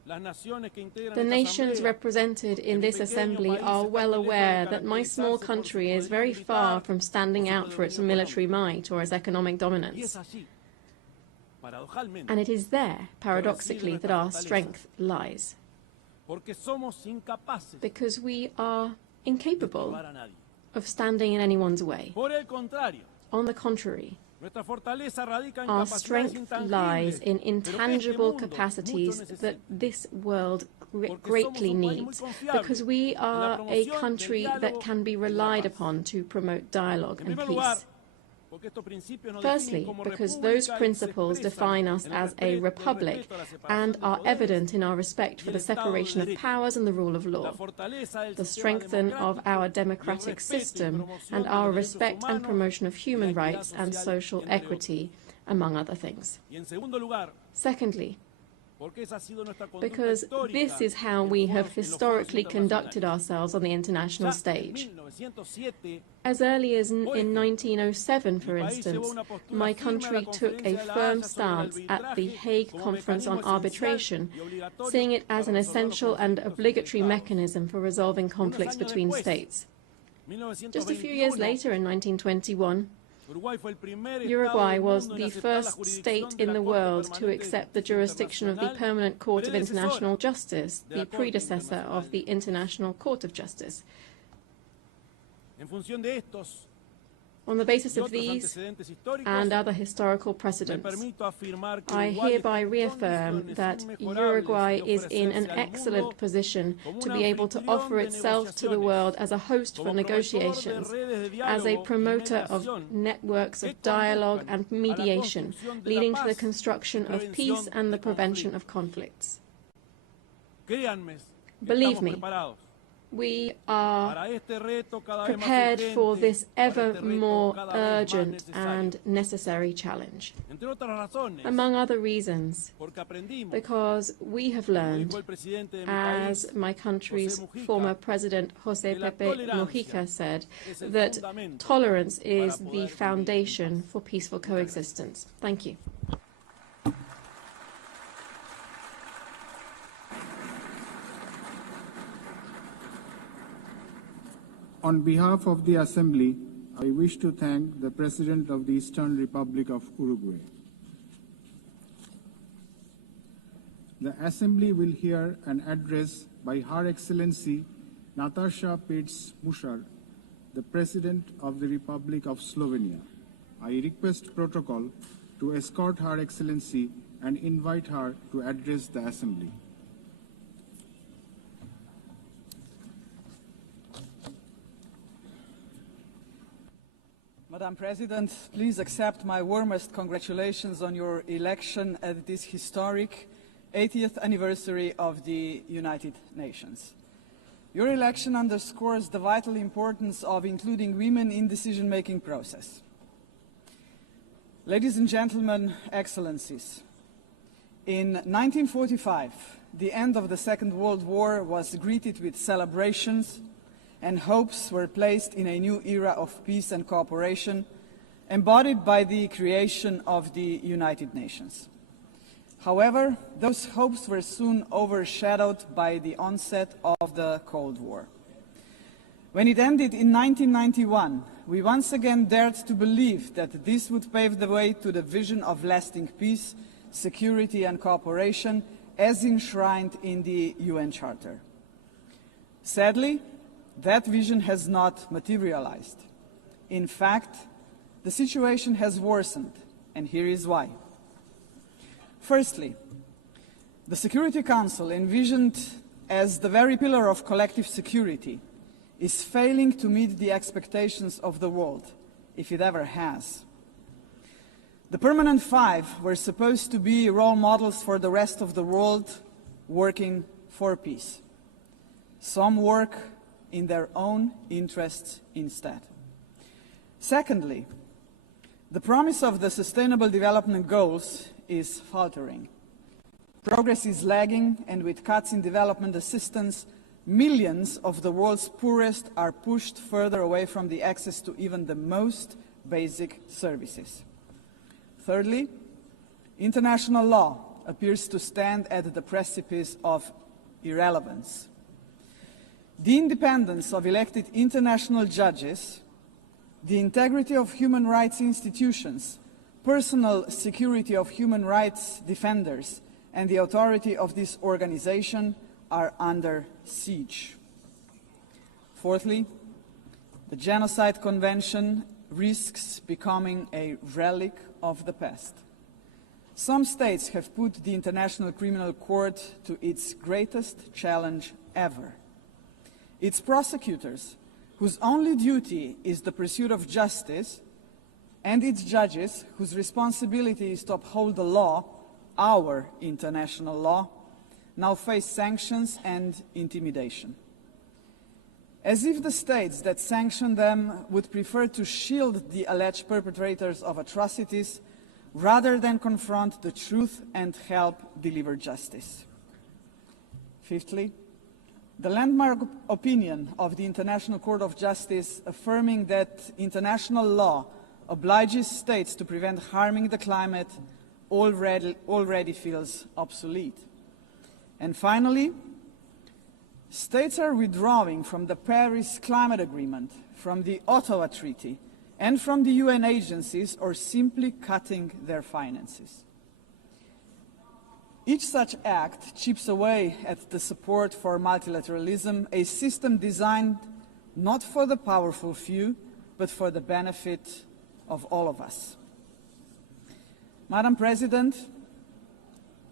The nations represented in this assembly are well aware that my small country is very far from standing out for its military might or its economic dominance. And it is there, paradoxically, that our strength lies. Because we are incapable of standing in anyone's way. On the contrary, our strength lies in intangible capacities that this world greatly needs, because we are a country that can be relied upon to promote dialogue and peace. Firstly, because those principles define us as a republic and are evident in our respect for the separation of powers and the rule of law, the strength of our democratic system, and our respect and promotion of human rights and social equity, among other things. Secondly, because this is how we have historically conducted ourselves on the international stage. As early as in 1907, for instance, my country took a firm stance at the Hague Conference on Arbitration, seeing it as an essential and obligatory mechanism for resolving conflicts between states. Just a few years later, in 1921, Uruguay was the first state in the world to accept the jurisdiction of the Permanent Court of International Justice, the predecessor of the International Court of Justice. On the basis of these and other historical precedents, I hereby reaffirm that Uruguay is in an excellent position to be able to offer itself to the world as a host for negotiations, as a promoter of networks of dialogue and mediation, leading to the construction of peace and the prevention of conflicts. Believe me, we are prepared for this ever more urgent and necessary challenge. Among other reasons, because we have learned, as my country's former president José Pepe Mujica said, that tolerance is the foundation for peaceful coexistence. Thank you. On behalf of the Assembly, I wish to thank the President of the Eastern Republic of Uruguay. The Assembly will hear an address by Her Excellency Nataša Pirc Musar, the President of the Republic of Slovenia. I request protocol to escort Her Excellency and invite her to address the Assembly. Madam President, please accept my warmest congratulations on your election at this historic 80th anniversary of the United Nations. Your election underscores the vital importance of including women in the decision-making process. Ladies and gentlemen, Excellencies, in 1945, the end of the Second World War was greeted with celebrations, and hopes were placed in a new era of peace and cooperation, embodied by the creation of the United Nations. However, those hopes were soon overshadowed by the onset of the Cold War. When it ended in 1991, we once again dared to believe that this would pave the way to the vision of lasting peace, security and cooperation as enshrined in the UN Charter. Sadly, that vision has not materialized. In fact, the situation has worsened, and here is why. Firstly, the Security Council, envisioned as the very pillar of collective security, is failing to meet the expectations of the world, if it ever has. The Permanent Five were supposed to be role models for the rest of the world working for peace. Some work in their own interests instead. Secondly, the promise of the Sustainable Development Goals is faltering. Progress is lagging, and with cuts in development assistance, millions of the world's poorest are pushed further away from the access to even the most basic services. Thirdly, international law appears to stand at the precipice of irrelevance. The independence of elected international judges, the integrity of human rights institutions, personal security of human rights defenders, and the authority of this organization are under siege. Fourthly, the Genocide Convention risks becoming a relic of the past. Some states have put the International Criminal Court to its greatest challenge ever. Its prosecutors, whose only duty is the pursuit of justice, and its judges, whose responsibility is to uphold the law, our international law, now face sanctions and intimidation. As if the states that sanction them would prefer to shield the alleged perpetrators of atrocities rather than confront the truth and help deliver justice. Fifthly, the landmark opinion of the International Court of Justice affirming that international law obliges states to prevent harming the climate already feels obsolete. And finally, states are withdrawing from the Paris Climate Agreement, from the Ottawa Treaty, and from the UN agencies, or simply cutting their finances. Each such act chips away at the support for multilateralism, a system designed not for the powerful few, but for the benefit of all of us. Madam President,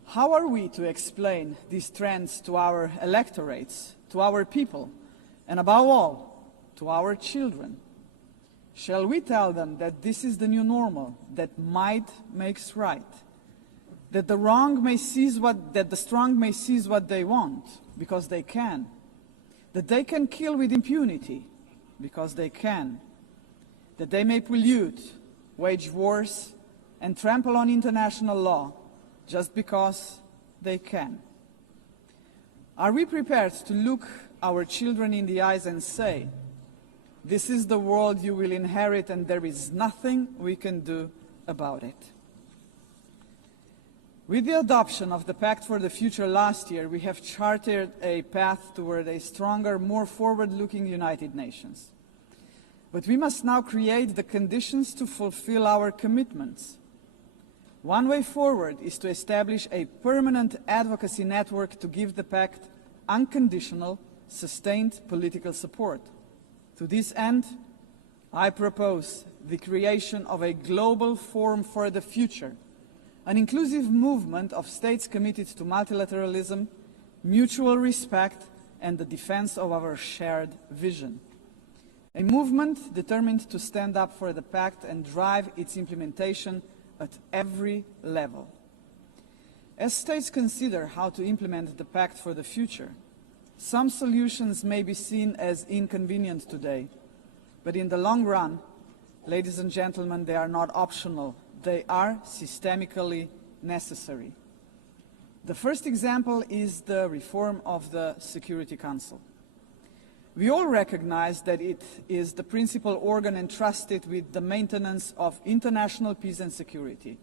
how are we to explain these trends to our electorates, to our people, and above all, to our children? Shall we tell them that this is the new normal, that might makes right, that the strong may seize what they want because they can, that they can kill with impunity because they can, that they may pollute, wage wars, and trample on international law just because they can? Are we prepared to look our children in the eyes and say, this is the world you will inherit and there is nothing we can do about it? With the adoption of the Pact for the Future last year, we have charted a path toward a stronger, more forward-looking United Nations. But we must now create the conditions to fulfill our commitments. One way forward is to establish a permanent advocacy network to give the Pact unconditional, sustained political support. To this end, I propose the creation of a global forum for the future, an inclusive movement of states committed to multilateralism, mutual respect, and the defense of our shared vision. A movement determined to stand up for the Pact and drive its implementation at every level. As states consider how to implement the Pact for the future, some solutions may be seen as inconvenient today, but in the long run, ladies and gentlemen, they are not optional. They are systemically necessary. The first example is the reform of the Security Council. We all recognize that it is the principal organ entrusted with the maintenance of international peace and security.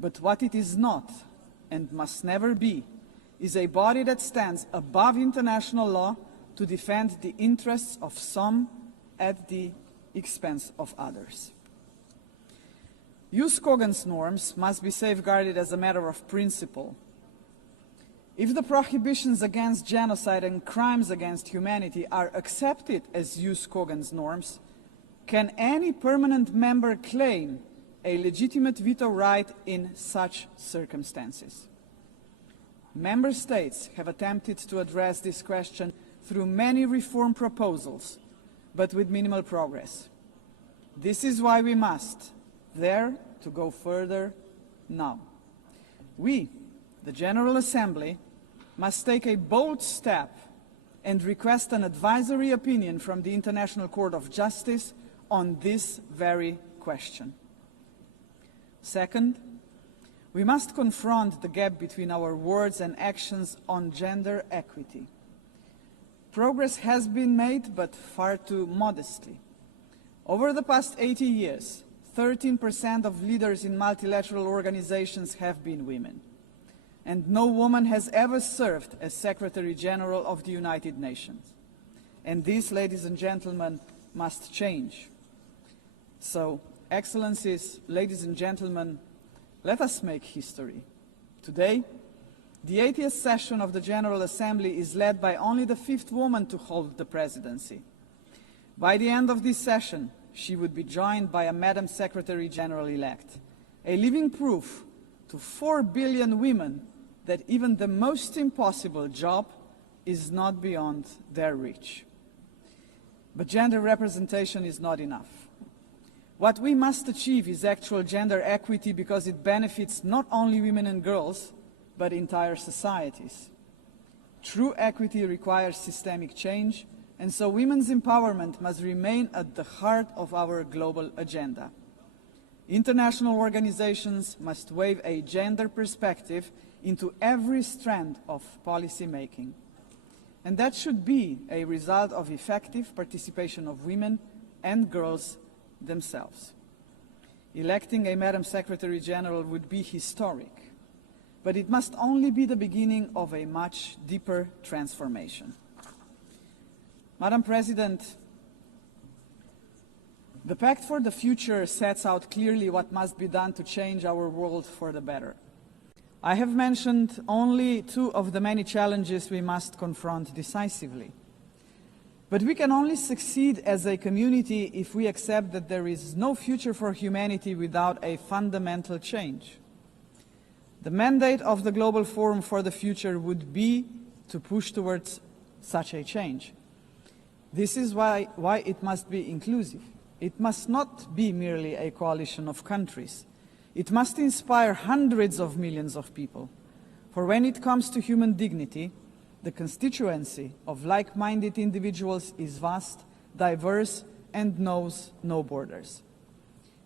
But what it is not, and must never be, is a body that stands above international law to defend the interests of some at the expense of others. Jus cogens norms must be safeguarded as a matter of principle. If the prohibitions against genocide and crimes against humanity are accepted as jus cogens norms, can any permanent member claim a legitimate veto right in such circumstances? Member states have attempted to address this question through many reform proposals, but with minimal progress. This is why we must dare to go further now. We, the General Assembly, must take a bold step and request an advisory opinion from the International Court of Justice on this very question. Second, we must confront the gap between our words and actions on gender equity. Progress has been made, but far too modestly. Over the past 80 years, 13% of leaders in multilateral organizations have been women. and no woman has ever served as Secretary General of the United Nations. And this, ladies and gentlemen, must change. So, Excellencies, ladies and gentlemen, let us make history. Today, the 80th session of the General Assembly is led by only the 5th woman to hold the presidency. By the end of this session, she would be joined by a Madam Secretary General-elect, a living proof to 4 billion women that even the most impossible job is not beyond their reach. But gender representation is not enough. What we must achieve is actual gender equity because it benefits not only women and girls, but entire societies. True equity requires systemic change, and so women's empowerment must remain at the heart of our global agenda. International organizations must weave a gender perspective into every strand of policy making. And that should be a result of effective participation of women and girls themselves. Electing a Madam Secretary General would be historic, but it must only be the beginning of a much deeper transformation. Madam President, the Pact for the Future sets out clearly what must be done to change our world for the better. I have mentioned only 2 of the many challenges we must confront decisively. But we can only succeed as a community if we accept that there is no future for humanity without a fundamental change. The mandate of the Global Forum for the Future would be to push towards such a change. This is why it must be inclusive. It must not be merely a coalition of countries. It must inspire hundreds of millions of people. For when it comes to human dignity, the constituency of like-minded individuals is vast, diverse, and knows no borders.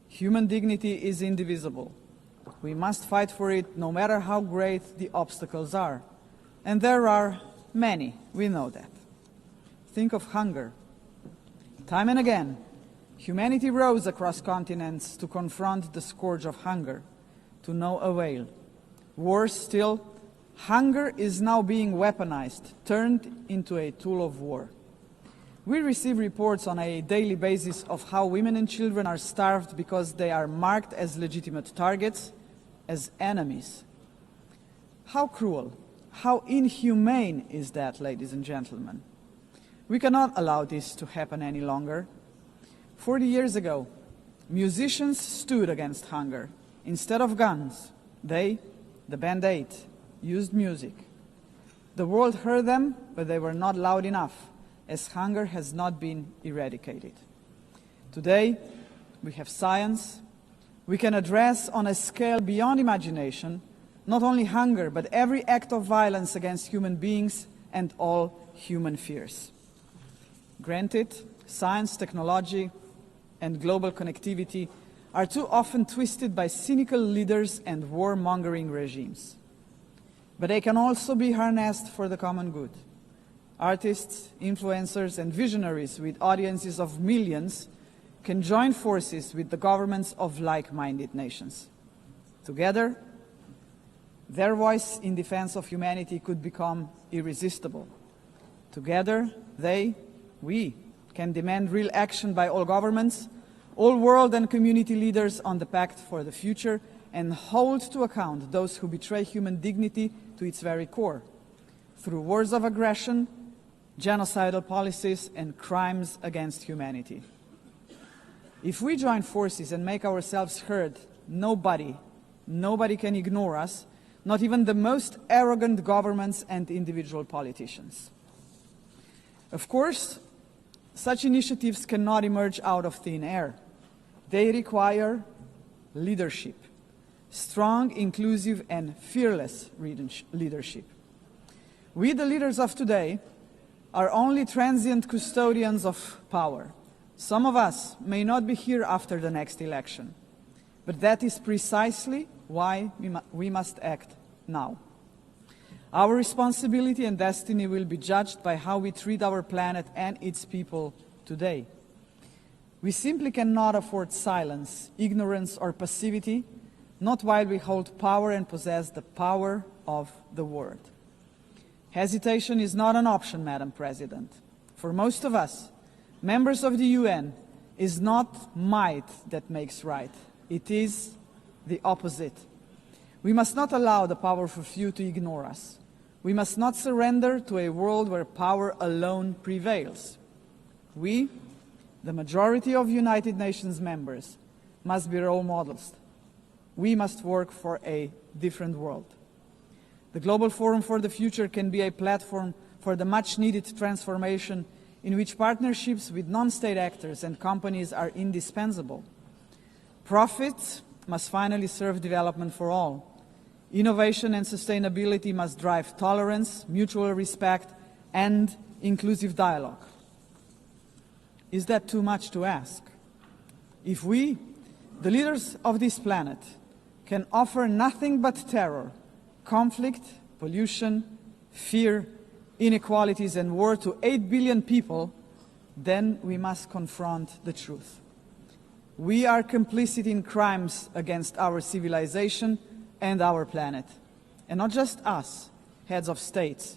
Human dignity is indivisible. We must fight for it no matter how great the obstacles are. And there are many, we know that. Think of hunger. Time and again, humanity rose across continents to confront the scourge of hunger, to no avail. Worse still, hunger is now being weaponized, turned into a tool of war. We receive reports on a daily basis of how women and children are starved because they are marked as legitimate targets, as enemies. How cruel, how inhumane is that, ladies and gentlemen? We cannot allow this to happen any longer. 40 years ago, musicians stood against hunger. Instead of guns, they, the Band 8, used music. The world heard them, but they were not loud enough, as hunger has not been eradicated. Today, we have science. We can address on a scale beyond imagination not only hunger, but every act of violence against human beings and all human fears. Granted, science, technology, and global connectivity are too often twisted by cynical leaders and warmongering regimes. But they can also be harnessed for the common good. Artists, influencers, and visionaries with audiences of millions can join forces with the governments of like-minded nations. Together, their voice in defense of humanity could become irresistible. Together, we can demand real action by all governments, all world and community leaders on the Pact for the Future, and hold to account those who betray human dignity to its very core, through wars of aggression, genocidal policies, and crimes against humanity. If we join forces and make ourselves heard, nobody can ignore us, not even the most arrogant governments and individual politicians. Of course, such initiatives cannot emerge out of thin air. They require leadership. Strong, inclusive, and fearless leadership. We, the leaders of today, are only transient custodians of power. Some of us may not be here after the next election, but that is precisely why we must act now. Our responsibility and destiny will be judged by how we treat our planet and its people today. We simply cannot afford silence, ignorance, or passivity, not while we hold power and possess the power of the world. Hesitation is not an option, Madam President. For most of us, members of the UN, is not might that makes right. It is the opposite. We must not allow the powerful few to ignore us. We must not surrender to a world where power alone prevails. We, the majority of United Nations members, must be role models. We must work for a different world. The Global Forum for the Future can be a platform for the much-needed transformation in which partnerships with non-state actors and companies are indispensable. Profits must finally serve development for all. Innovation and sustainability must drive tolerance, mutual respect, and inclusive dialogue. Is that too much to ask? If we, the leaders of this planet, can offer nothing but terror, conflict, pollution, fear, inequalities, and war to 8 billion people, then we must confront the truth. We are complicit in crimes against our civilization and our planet. And not just us, heads of states,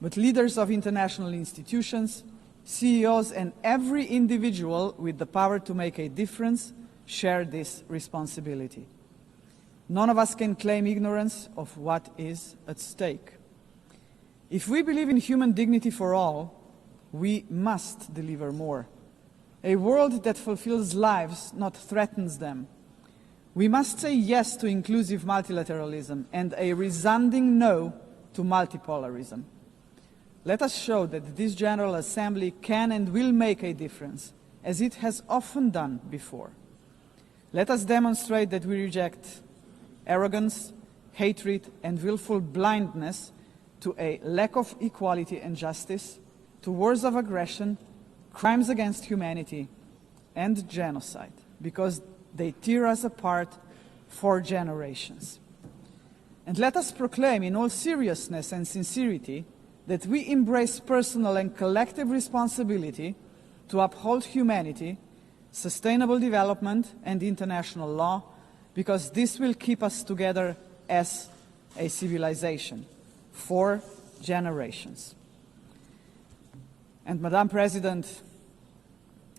but leaders of international institutions, CEOs, and every individual with the power to make a difference share this responsibility. None of us can claim ignorance of what is at stake. If we believe in human dignity for all, we must deliver more. A world that fulfills lives, not threatens them. We must say yes to inclusive multilateralism and a resounding no to multipolarism. Let us show that this General Assembly can and will make a difference, as it has often done before. Let us demonstrate that we reject arrogance, hatred, and willful blindness to a lack of equality and justice, to wars of aggression, crimes against humanity, and genocide, because they tear us apart for generations. And let us proclaim in all seriousness and sincerity that we embrace personal and collective responsibility to uphold humanity, sustainable development, and international law, because this will keep us together as a civilization for generations. And Madam President,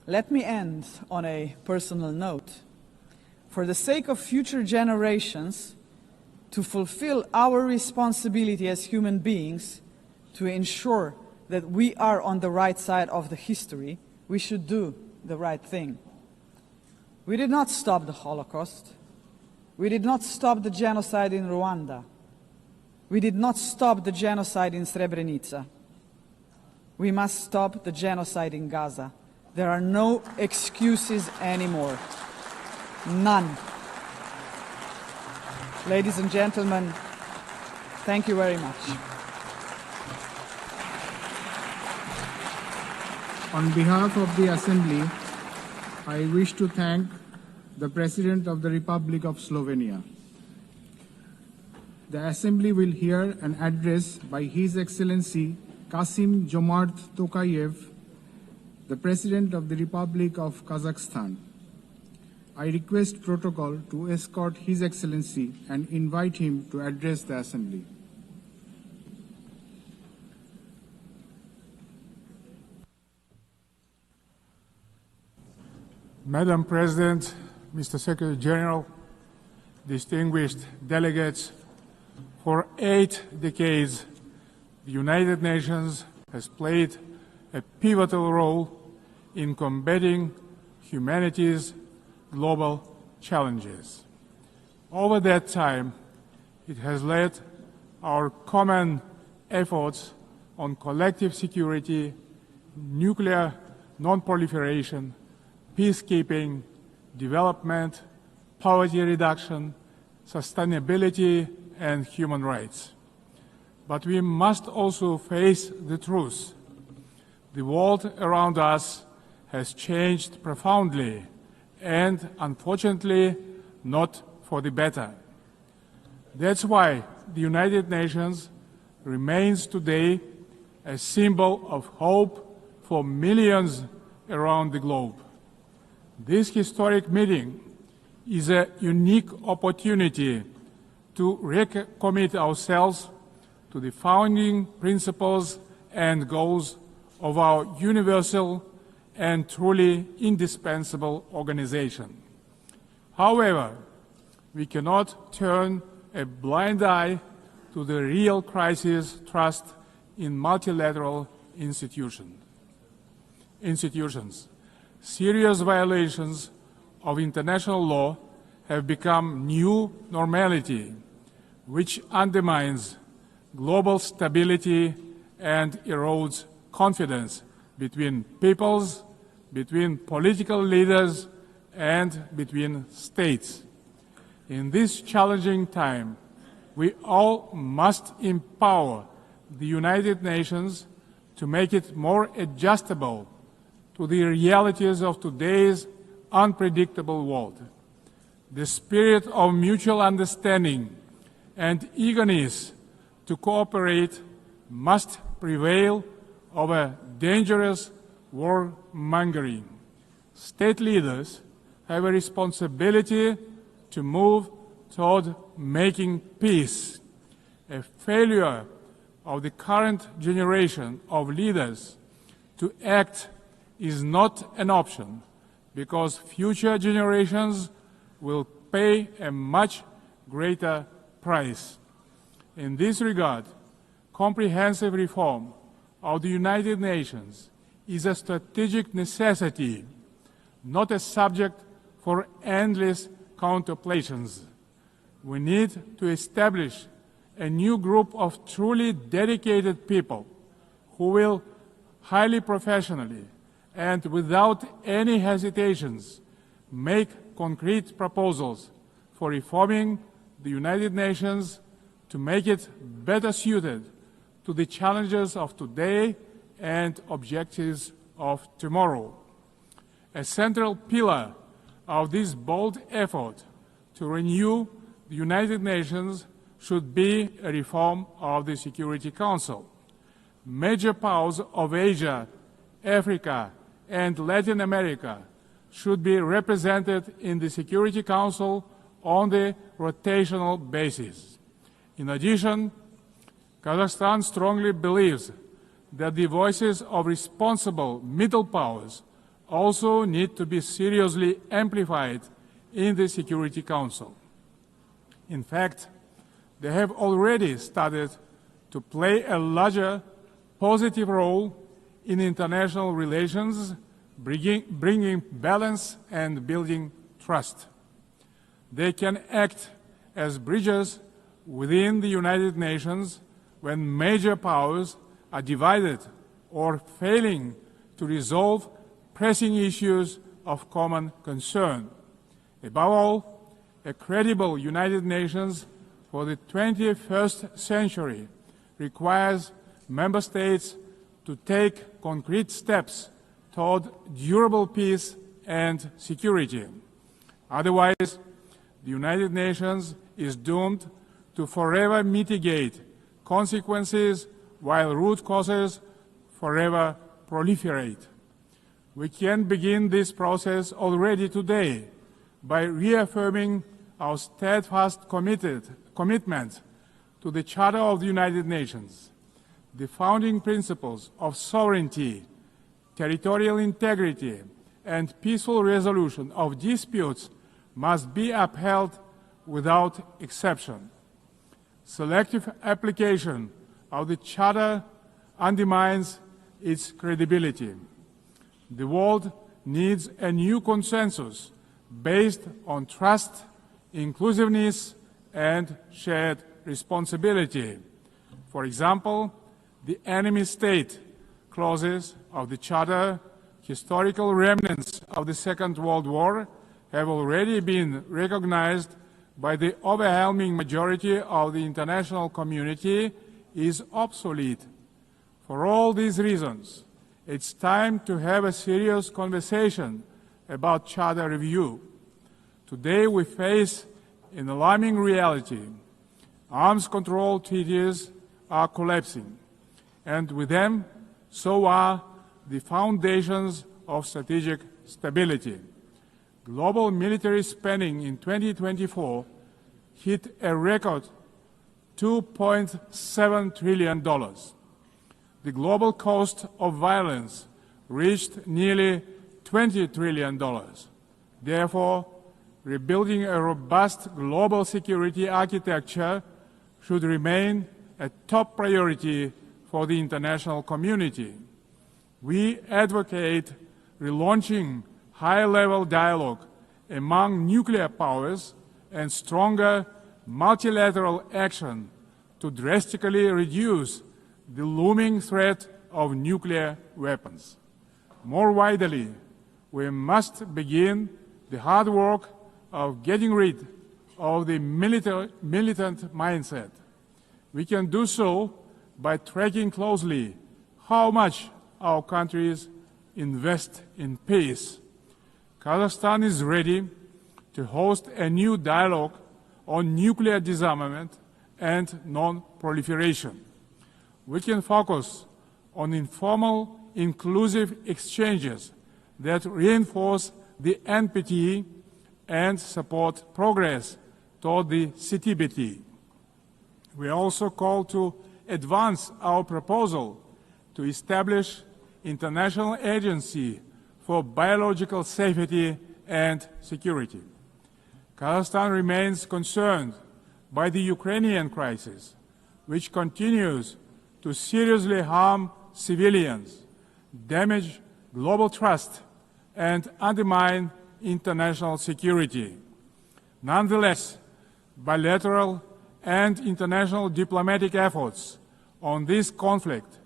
let me end on a personal note. For the sake of future generations, to fulfill our responsibility as human beings, to ensure that we are on the right side of the history, we should do the right thing. We did not stop the Holocaust. We did not stop the genocide in Rwanda. We did not stop the genocide in Srebrenica. We must stop the genocide in Gaza. There are no excuses anymore. None. Ladies and gentlemen, thank you very much. On behalf of the Assembly, I wish to thank the President of the Republic of Slovenia. The Assembly will hear an address by His Excellency Kasim Jomart Tokayev, the President of the Republic of Kazakhstan. I request protocol to escort His Excellency and invite him to address the Assembly. Madam President, Mr. Secretary General, distinguished delegates, for 8 decades, the United Nations has played a pivotal role in combating humanity's global challenges. Over that time, it has led our common efforts on collective security, nuclear non-proliferation, peacekeeping, development, poverty reduction, sustainability, and human rights. But we must also face the truth. The world around us has changed profoundly and, unfortunately, not for the better. That's why the United Nations remains today a symbol of hope for millions around the globe. This historic meeting is a unique opportunity to recommit ourselves to the founding principles and goals of our universal and truly indispensable organization. However, we cannot turn a blind eye to the real crisis thrust in multilateral institutions. Serious violations of international law have become new normality, which undermines global stability and erodes confidence between peoples, between political leaders, and between states. In this challenging time, we all must empower the United Nations to make it more adjustable to the realities of today's unpredictable world. The spirit of mutual understanding and eagerness to cooperate must prevail over dangerous warmongering. State leaders have a responsibility to move toward making peace. A failure of the current generation of leaders to act is not an option, because future generations will pay a much greater price. In this regard, comprehensive reform of the United Nations is a strategic necessity, not a subject for endless contemplations. We need to establish a new group of truly dedicated people who will highly professionally and without any hesitations make concrete proposals for reforming the United Nations to make it better suited to the challenges of today and objectives of tomorrow. A central pillar of this bold effort to renew the United Nations should be a reform of the Security Council. Major powers of Asia, Africa, and Latin America should be represented in the Security Council on the rotational basis. In addition, Kazakhstan strongly believes that the voices of responsible middle powers also need to be seriously amplified in the Security Council. In fact, they have already started to play a larger positive role in international relations, bringing balance and building trust. They can act as bridges within the United Nations when major powers are divided or failing to resolve pressing issues of common concern. Above all, a credible United Nations for the 21st century requires member states to take concrete steps toward durable peace and security. Otherwise, the United Nations is doomed to forever mitigate consequences while root causes forever proliferate. We can begin this process already today by reaffirming our steadfast commitment to the Charter of the United Nations. The founding principles of sovereignty, territorial integrity, and peaceful resolution of disputes must be upheld without exception. Selective application of the Charter undermines its credibility. The world needs a new consensus based on trust, inclusiveness, and shared responsibility. For example, the enemy state clauses of the Charter, historical remnants of the Second World War, have already been recognized by the overwhelming majority of the international community is obsolete. For all these reasons, it's time to have a serious conversation about Charter review. Today we face an alarming reality. Arms control treaties are collapsing, and with them, so are the foundations of strategic stability. Global military spending in 2024 hit a record $2.7 trillion. The global cost of violence reached nearly $20 trillion. Therefore, rebuilding a robust global security architecture should remain a top priority for the international community. We advocate relaunching high-level dialogue among nuclear powers and stronger multilateral action to drastically reduce the looming threat of nuclear weapons. More widely, we must begin the hard work of getting rid of the militant mindset. We can do so by tracking closely how much our countries invest in peace. Kazakhstan is ready to host a new dialogue on nuclear disarmament and non-proliferation. We can focus on informal, inclusive exchanges that reinforce the NPT and support progress toward the CTBT. We also call to advance our proposal to establish international agency for biological safety and security. Kazakhstan remains concerned by the Ukrainian crisis, which continues to seriously harm civilians, damage global trust, and undermine international security. Nonetheless, bilateral and international diplomatic efforts on this conflict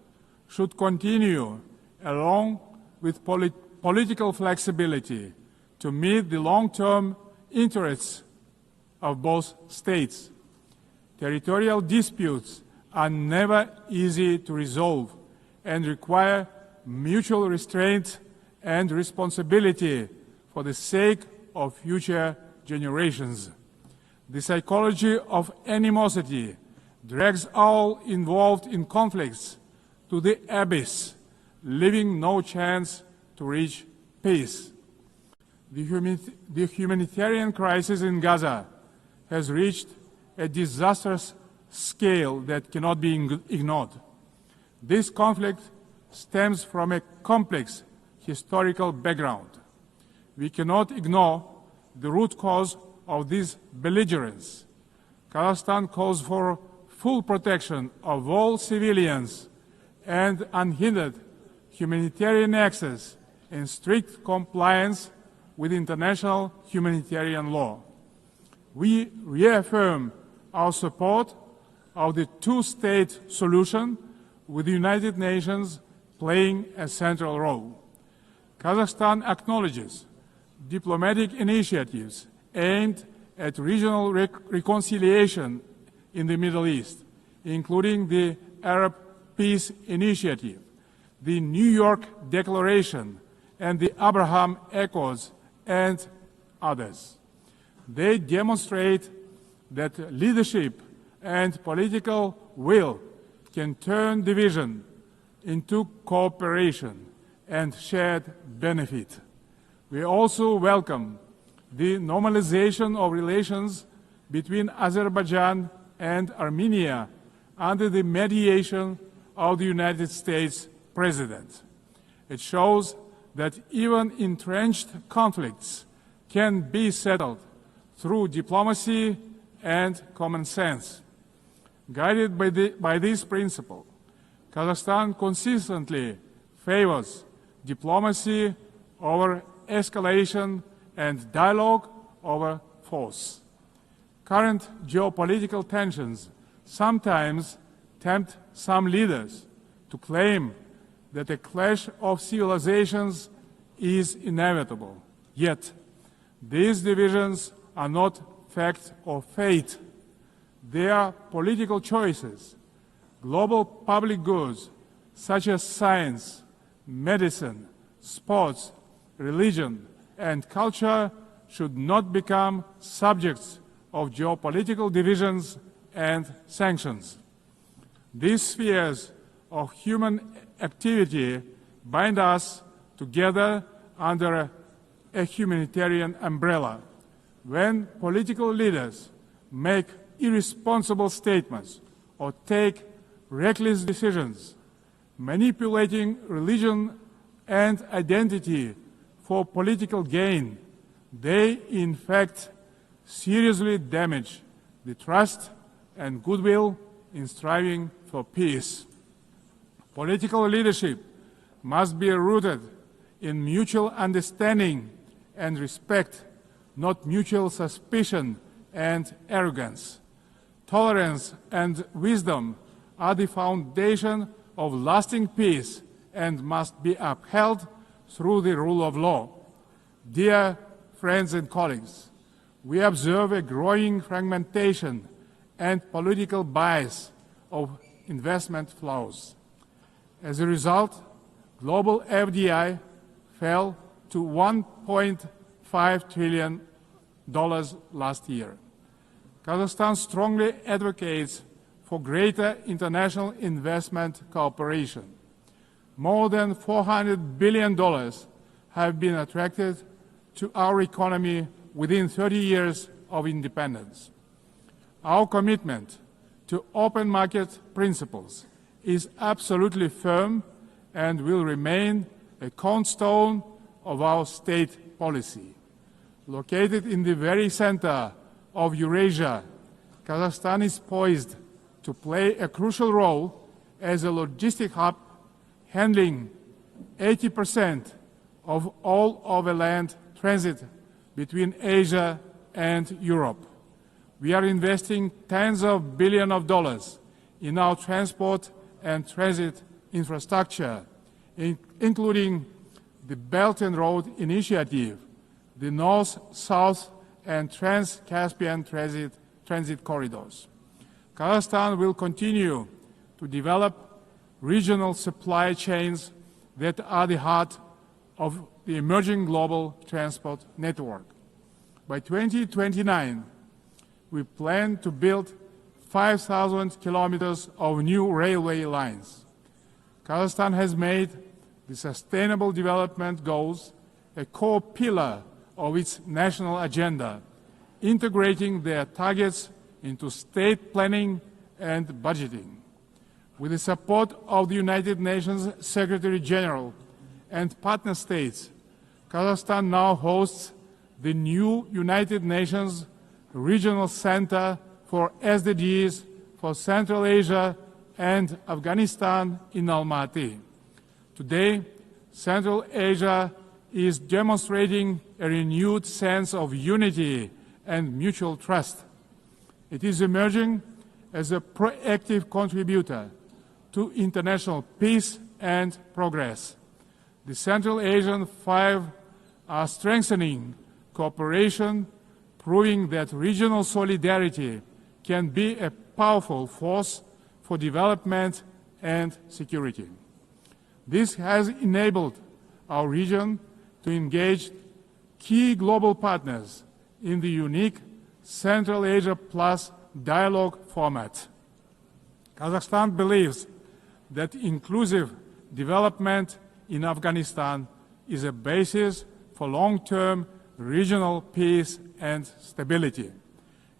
should continue along with political flexibility to meet the long-term interests of both states. Territorial disputes are never easy to resolve and require mutual restraint and responsibility for the sake of future generations. The psychology of animosity drags all involved in conflicts to the abyss, leaving no chance to reach peace. The humanitarian crisis in Gaza has reached a disastrous scale that cannot be ignored. This conflict stems from a complex historical background. We cannot ignore the root cause of this belligerence. Kazakhstan calls for full protection of all civilians and unhindered humanitarian access in strict compliance with international humanitarian law. We reaffirm our support of the two-state solution, with the United Nations playing a central role. Kazakhstan acknowledges diplomatic initiatives aimed at regional reconciliation in the Middle East, including the Arab Peace Initiative, the New York Declaration, and the Abraham Accords, and others. They demonstrate that leadership and political will can turn division into cooperation and shared benefit. We also welcome the normalization of relations between Azerbaijan and Armenia under the mediation of the United States President. It shows that even entrenched conflicts can be settled through diplomacy and common sense. Guided by this principle, Kazakhstan consistently favors diplomacy over escalation and dialogue over force. Current geopolitical tensions sometimes tempt some leaders to claim that a clash of civilizations is inevitable. Yet, these divisions are not fact or fate. They are political choices. Global public goods such as science, medicine, sports, religion, and culture should not become subjects of geopolitical divisions and sanctions. These spheres of human activity bind us together under a humanitarian umbrella. When political leaders make irresponsible statements or take reckless decisions, manipulating religion and identity for political gain, they in fact seriously damage the trust and goodwill in striving for peace. Political leadership must be rooted in mutual understanding and respect, not mutual suspicion and arrogance. Tolerance and wisdom are the foundation of lasting peace and must be upheld through the rule of law. Dear friends and colleagues, we observe a growing fragmentation and political bias of investment flows. As a result, global FDI fell to $1.5 trillion last year. Kazakhstan strongly advocates for greater international investment cooperation. More than $400 billion have been attracted to our economy within 30 years of independence. Our commitment to open market principles is absolutely firm and will remain a cornerstone of our state policy. Located in the very center of Eurasia, Kazakhstan is poised to play a crucial role as a logistic hub, handling 80% of all overland transit between Asia and Europe. We are investing tens of billions of dollars in our transport and transit infrastructure, including the Belt and Road Initiative, the North, South, and Trans-Caspian transit corridors. Kazakhstan will continue to develop regional supply chains that are the heart of the emerging global transport network. By 2029, we plan to build 5,000 kilometers of new railway lines. Kazakhstan has made the Sustainable Development Goals a core pillar of its national agenda, integrating their targets into state planning and budgeting. With the support of the United Nations Secretary General and partner states, Kazakhstan now hosts the new United Nations Regional Center for SDGs for Central Asia and Afghanistan in Almaty. Today, Central Asia is demonstrating a renewed sense of unity and mutual trust. It is emerging as a proactive contributor to international peace and progress. The Central Asian Five are strengthening cooperation, proving that regional solidarity can be a powerful force for development and security. This has enabled our region to engage key global partners in the unique Central Asia Plus dialogue format. Kazakhstan believes that inclusive development in Afghanistan is a basis for long-term regional peace and stability.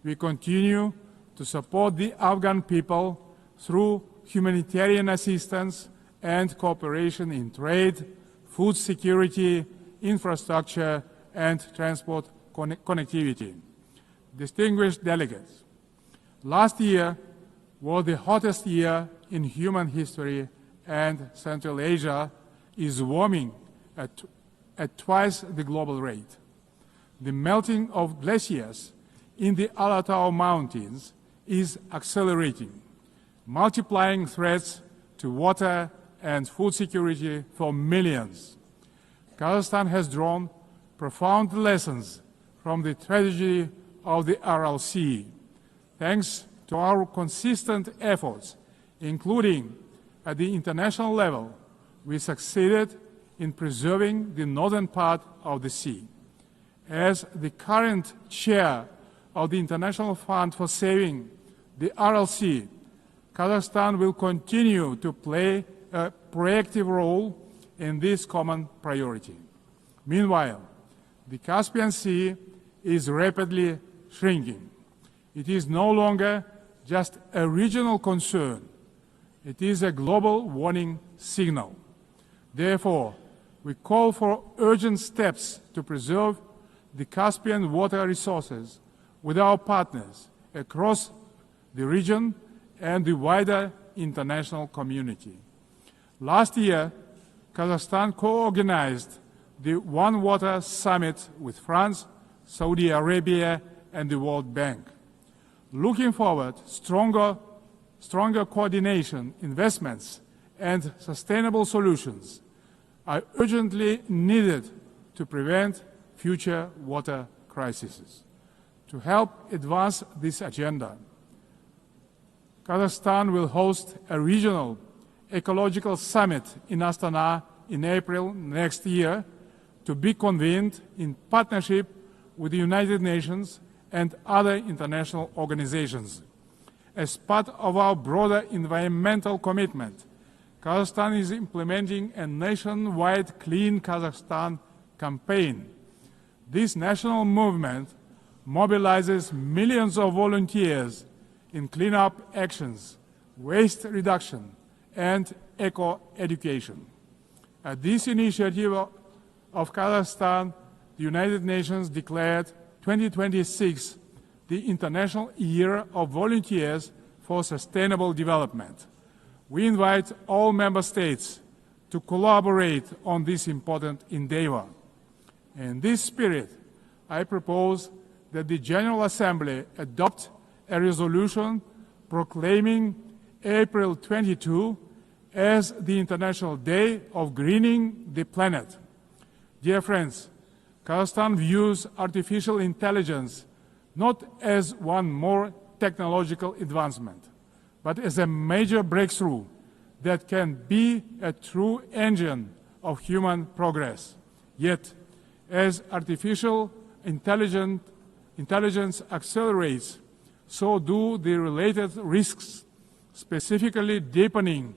We continue to support the Afghan people through humanitarian assistance and cooperation in trade, food security, infrastructure, and transport connectivity. Distinguished delegates, last year was the hottest year in human history, and Central Asia is warming at twice the global rate. The melting of glaciers in the Alatau Mountains is accelerating, multiplying threats to water and food security for millions. Kazakhstan has drawn profound lessons from the tragedy of the Aral Sea. Thanks to our consistent efforts, including at the international level, we succeeded in preserving the northern part of the sea. As the current chair of the International Fund for Saving the Aral Sea, Kazakhstan will continue to play a proactive role in this common priority. Meanwhile, the Caspian Sea is rapidly shrinking. It is no longer just a regional concern. It is a global warning signal. Therefore, we call for urgent steps to preserve the Caspian water resources with our partners across the region and the wider international community. Last year, Kazakhstan co-organized the One Water Summit with France, Saudi Arabia, and the World Bank. Looking forward, stronger coordination, investments, and sustainable solutions are urgently needed to prevent future water crises. To help advance this agenda, Kazakhstan will host a regional ecological summit in Astana in April next year, to be convened in partnership with the United Nations and other international organizations. As part of our broader environmental commitment, Kazakhstan is implementing a nationwide Clean Kazakhstan campaign. This national movement mobilizes millions of volunteers in cleanup actions, waste reduction, and eco-education. At this initiative of Kazakhstan, the United Nations declared 2026 the International Year of Volunteers for Sustainable Development. We invite all member states to collaborate on this important endeavor. In this spirit, I propose that the General Assembly adopt a resolution proclaiming April 22 as the International Day of Greening the Planet. Dear friends, Kazakhstan views artificial intelligence not as one more technological advancement, but as a major breakthrough that can be a true engine of human progress. Yet, as artificial intelligence accelerates, so do the related risks, specifically deepening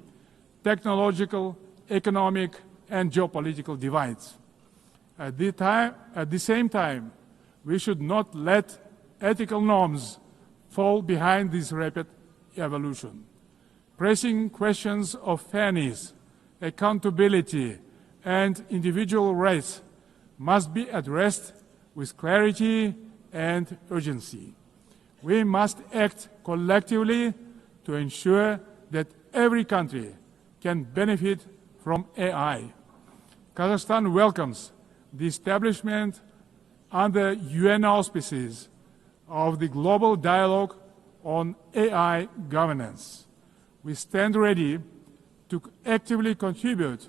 technological, economic, and geopolitical divides. At the same time, we should not let ethical norms fall behind this rapid evolution. Pressing questions of fairness, accountability, and individual rights must be addressed with clarity and urgency. We must act collectively to ensure that every country can benefit from AI. Kazakhstan welcomes the establishment under UN auspices of the Global Dialogue on AI Governance. We stand ready to actively contribute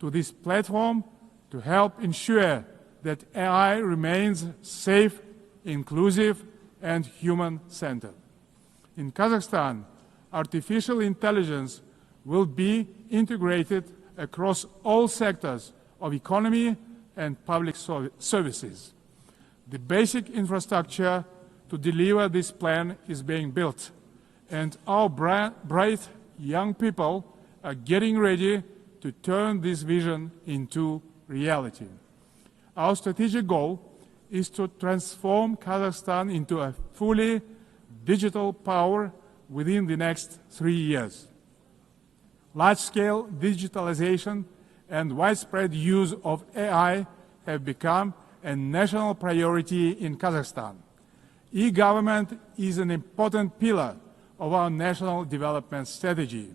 to this platform to help ensure that AI remains safe, inclusive, and human-centered. In Kazakhstan, artificial intelligence will be integrated across all sectors of economy and public services. The basic infrastructure to deliver this plan is being built, and our bright young people are getting ready to turn this vision into reality. Our strategic goal is to transform Kazakhstan into a fully digital power within the next 3 years. Large-scale digitalization and widespread use of AI have become a national priority in Kazakhstan. E-government is an important pillar of our national development strategy.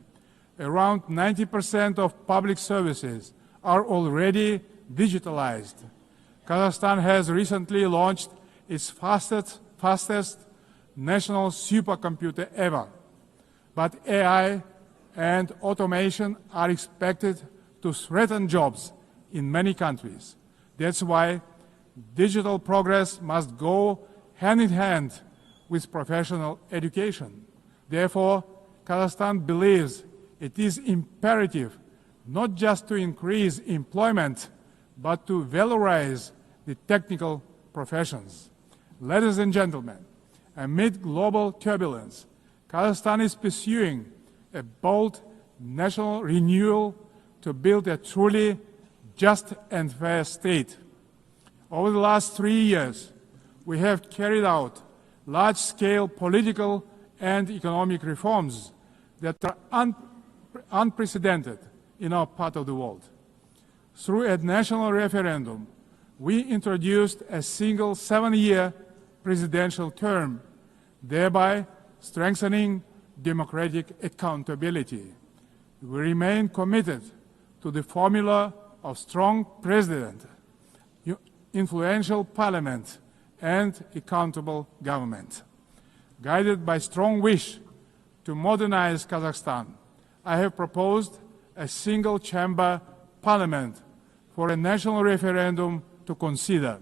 Around 90% of public services are already digitalized. Kazakhstan has recently launched its fastest national supercomputer ever. But AI and automation are expected to threaten jobs in many countries. That's why digital progress must go hand in hand with professional education. Therefore, Kazakhstan believes it is imperative not just to increase employment, but to valorize the technical professions. Ladies and gentlemen, amid global turbulence, Kazakhstan is pursuing a bold national renewal to build a truly just and fair state. Over the last 3 years, we have carried out large-scale political and economic reforms that are unprecedented in our part of the world. Through a national referendum, we introduced a single 7-year presidential term, thereby strengthening democratic accountability. We remain committed to the formula of strong president, influential parliament, and accountable government. Guided by strong wish to modernize Kazakhstan, I have proposed a single-chamber parliament for a national referendum to consider.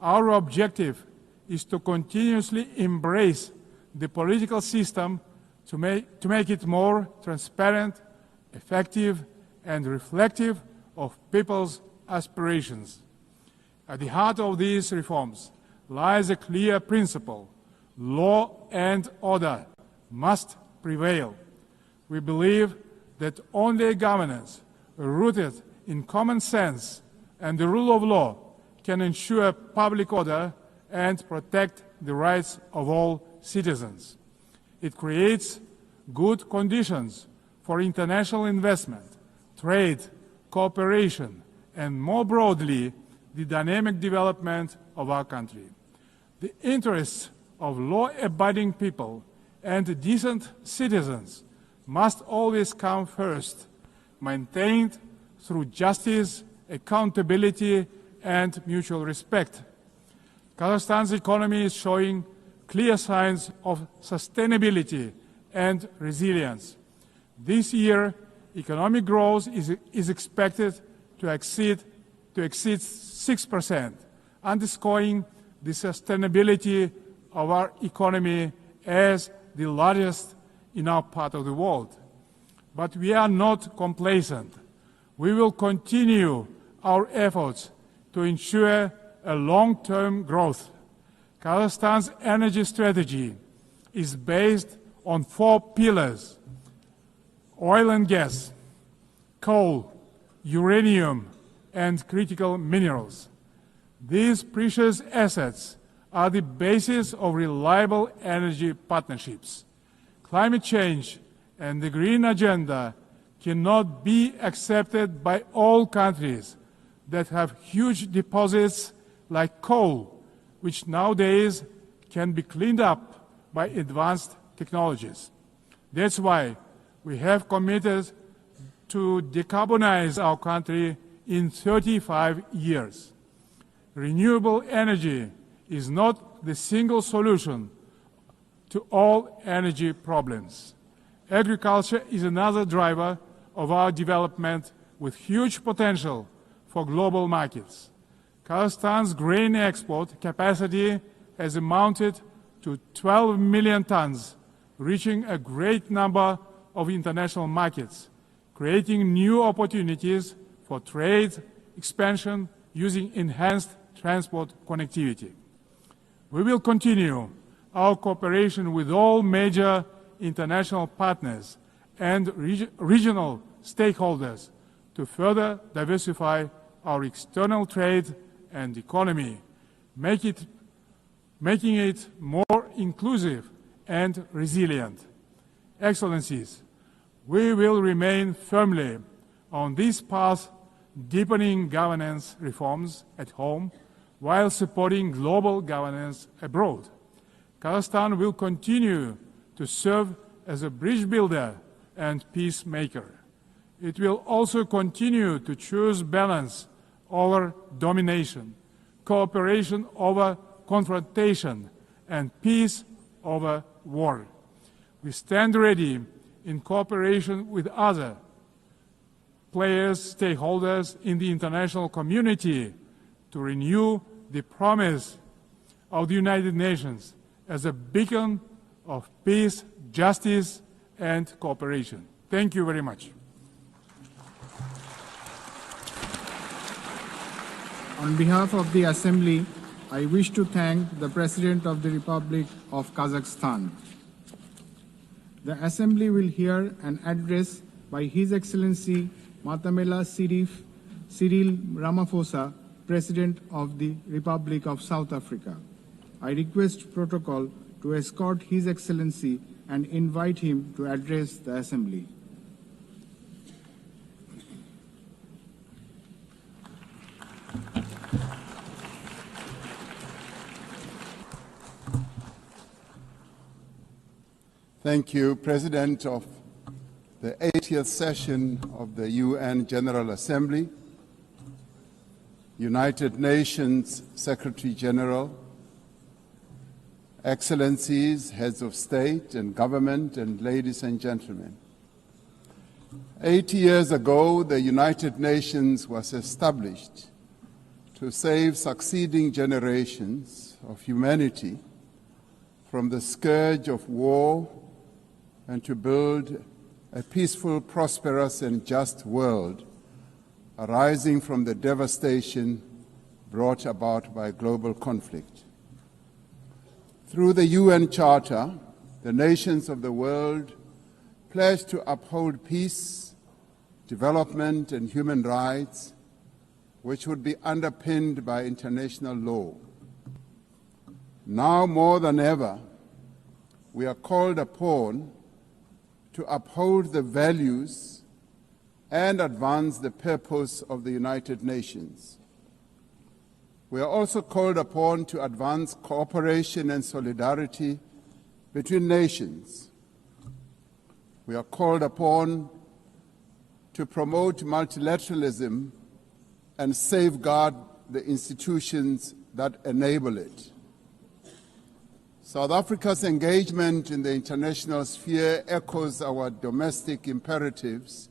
Our objective is to continuously embrace the political system to make it more transparent, effective, and reflective of people's aspirations. At the heart of these reforms lies a clear principle: law and order must prevail. We believe that only governance rooted in common sense and the rule of law can ensure public order and protect the rights of all citizens. It creates good conditions for international investment, trade, cooperation, and more broadly, the dynamic development of our country. The interests of law-abiding people and decent citizens must always come first, maintained through justice, accountability, and mutual respect. Kazakhstan's economy is showing clear signs of sustainability and resilience. This year, economic growth is expected to exceed 6%, underscoring the sustainability of our economy as the largest in our part of the world. But we are not complacent. We will continue our efforts to ensure a long-term growth. Kazakhstan's energy strategy is based on 4 pillars: oil and gas, coal, uranium, and critical minerals. These precious assets are the basis of reliable energy partnerships. Climate change and the green agenda cannot be accepted by all countries that have huge deposits like coal, which nowadays can be cleaned up by advanced technologies. That's why we have committed to decarbonize our country in 35 years. Renewable energy is not the single solution to all energy problems. Agriculture is another driver of our development with huge potential for global markets. Kazakhstan's grain export capacity has amounted to 12 million tons, reaching a great number of international markets, creating new opportunities for trade expansion using enhanced transport connectivity. We will continue our cooperation with all major international partners and regional stakeholders to further diversify our external trade and economy, making it more inclusive and resilient. Excellencies, we will remain firmly on this path, deepening governance reforms at home while supporting global governance abroad. Kazakhstan will continue to serve as a bridge builder and peacemaker. It will also continue to choose balance over domination, cooperation over confrontation, and peace over war. We stand ready in cooperation with other players, stakeholders in the international community to renew the promise of the United Nations as a beacon of peace, justice, and cooperation. Thank you very much. On behalf of the Assembly, I wish to thank the President of the Republic of Kazakhstan. The Assembly will hear an address by His Excellency Matamela Cyril Ramaphosa, President of the Republic of South Africa. I request Protocol to escort His Excellency and invite him to address the Assembly. Thank you, President of the 80th session of the UN General Assembly, United Nations Secretary General, Excellencies, Heads of State and Government, and ladies and gentlemen. 80 years ago, the United Nations was established to save succeeding generations of humanity from the scourge of war and to build a peaceful, prosperous, and just world arising from the devastation brought about by global conflict. Through the UN Charter, the nations of the world pledged to uphold peace, development, and human rights, which would be underpinned by international law. Now more than ever, we are called upon to uphold the values and advance the purpose of the United Nations. We are also called upon to advance cooperation and solidarity between nations. We are called upon to promote multilateralism and safeguard the institutions that enable it. South Africa's engagement in the international sphere echoes our domestic imperatives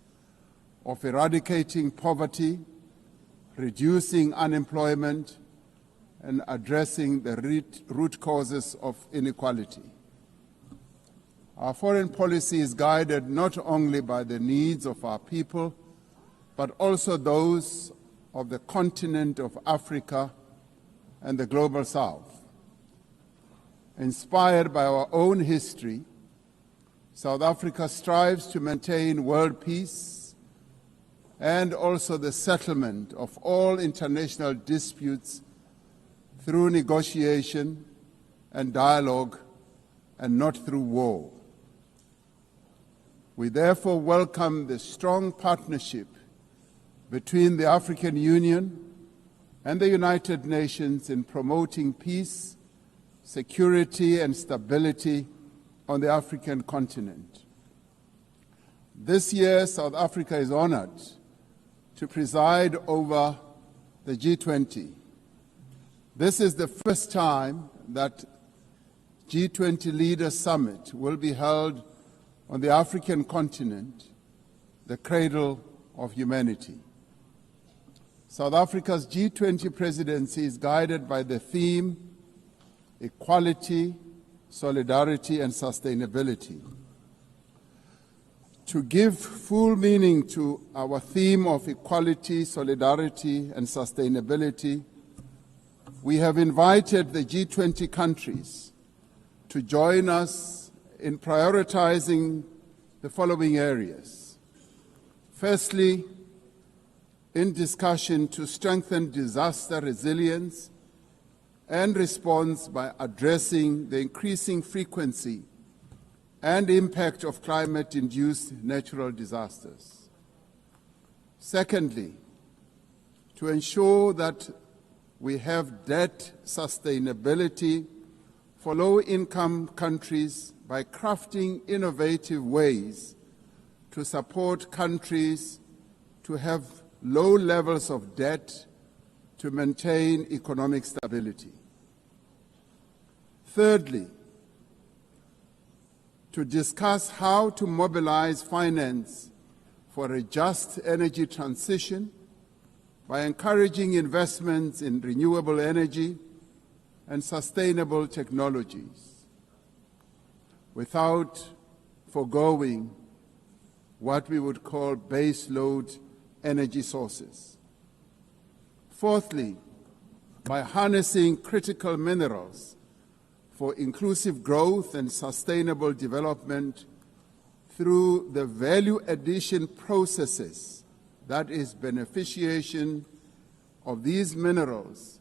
of eradicating poverty, reducing unemployment, and addressing the root causes of inequality. Our foreign policy is guided not only by the needs of our people, but also those of the continent of Africa and the global South. Inspired by our own history, South Africa strives to maintain world peace and also the settlement of all international disputes through negotiation and dialogue and not through war. We therefore welcome the strong partnership between the African Union and the United Nations in promoting peace, security, and stability on the African continent. This year, South Africa is honored to preside over the G20. This is the first time that G20 Leaders Summit will be held on the African continent, the cradle of humanity. South Africa's G20 presidency is guided by the theme equality, solidarity, and sustainability. To give full meaning to our theme of equality, solidarity, and sustainability, we have invited the G20 countries to join us in prioritizing the following areas. Firstly, in discussion to strengthen disaster resilience and response by addressing the increasing frequency and impact of climate-induced natural disasters. Secondly, to ensure that we have debt sustainability for low-income countries by crafting innovative ways to support countries to have low levels of debt to maintain economic stability. Thirdly, to discuss how to mobilize finance for a just energy transition by encouraging investments in renewable energy and sustainable technologies, without foregoing what we would call baseload energy sources. Fourthly, by harnessing critical minerals for inclusive growth and sustainable development through the value addition processes, that is, beneficiation of these minerals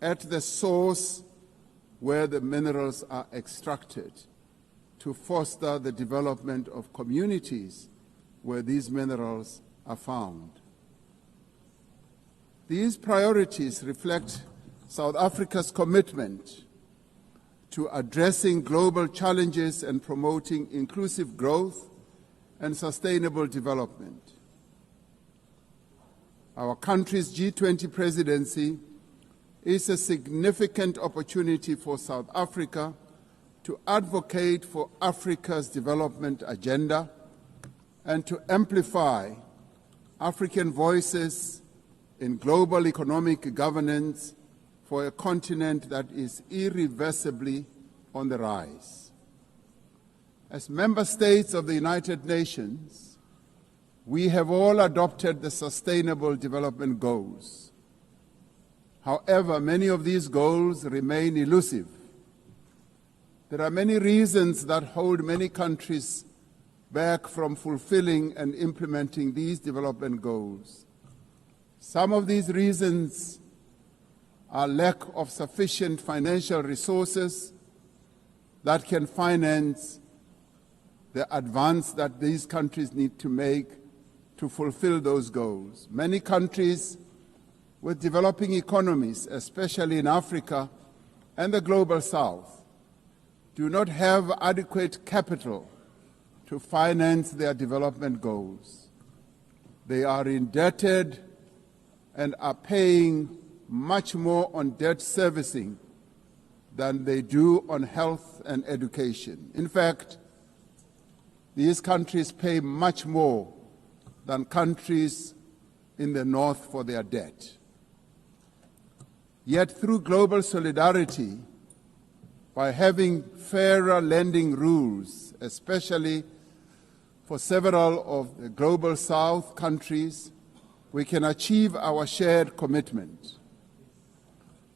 at the source where the minerals are extracted, to foster the development of communities where these minerals are found. These priorities reflect South Africa's commitment to addressing global challenges and promoting inclusive growth and sustainable development. Our country's G20 presidency is a significant opportunity for South Africa to advocate for Africa's development agenda and to amplify African voices in global economic governance for a continent that is irreversibly on the rise. As member states of the United Nations, we have all adopted the Sustainable Development Goals. However, many of these goals remain elusive. There are many reasons that hold many countries back from fulfilling and implementing these development goals. Some of these reasons are lack of sufficient financial resources that can finance the advance that these countries need to make to fulfill those goals. Many countries with developing economies, especially in Africa and the global South, do not have adequate capital to finance their development goals. They are indebted and are paying much more on debt servicing than they do on health and education. In fact, these countries pay much more than countries in the North for their debt. Yet through global solidarity, by having fairer lending rules, especially for several of the global South countries, we can achieve our shared commitment.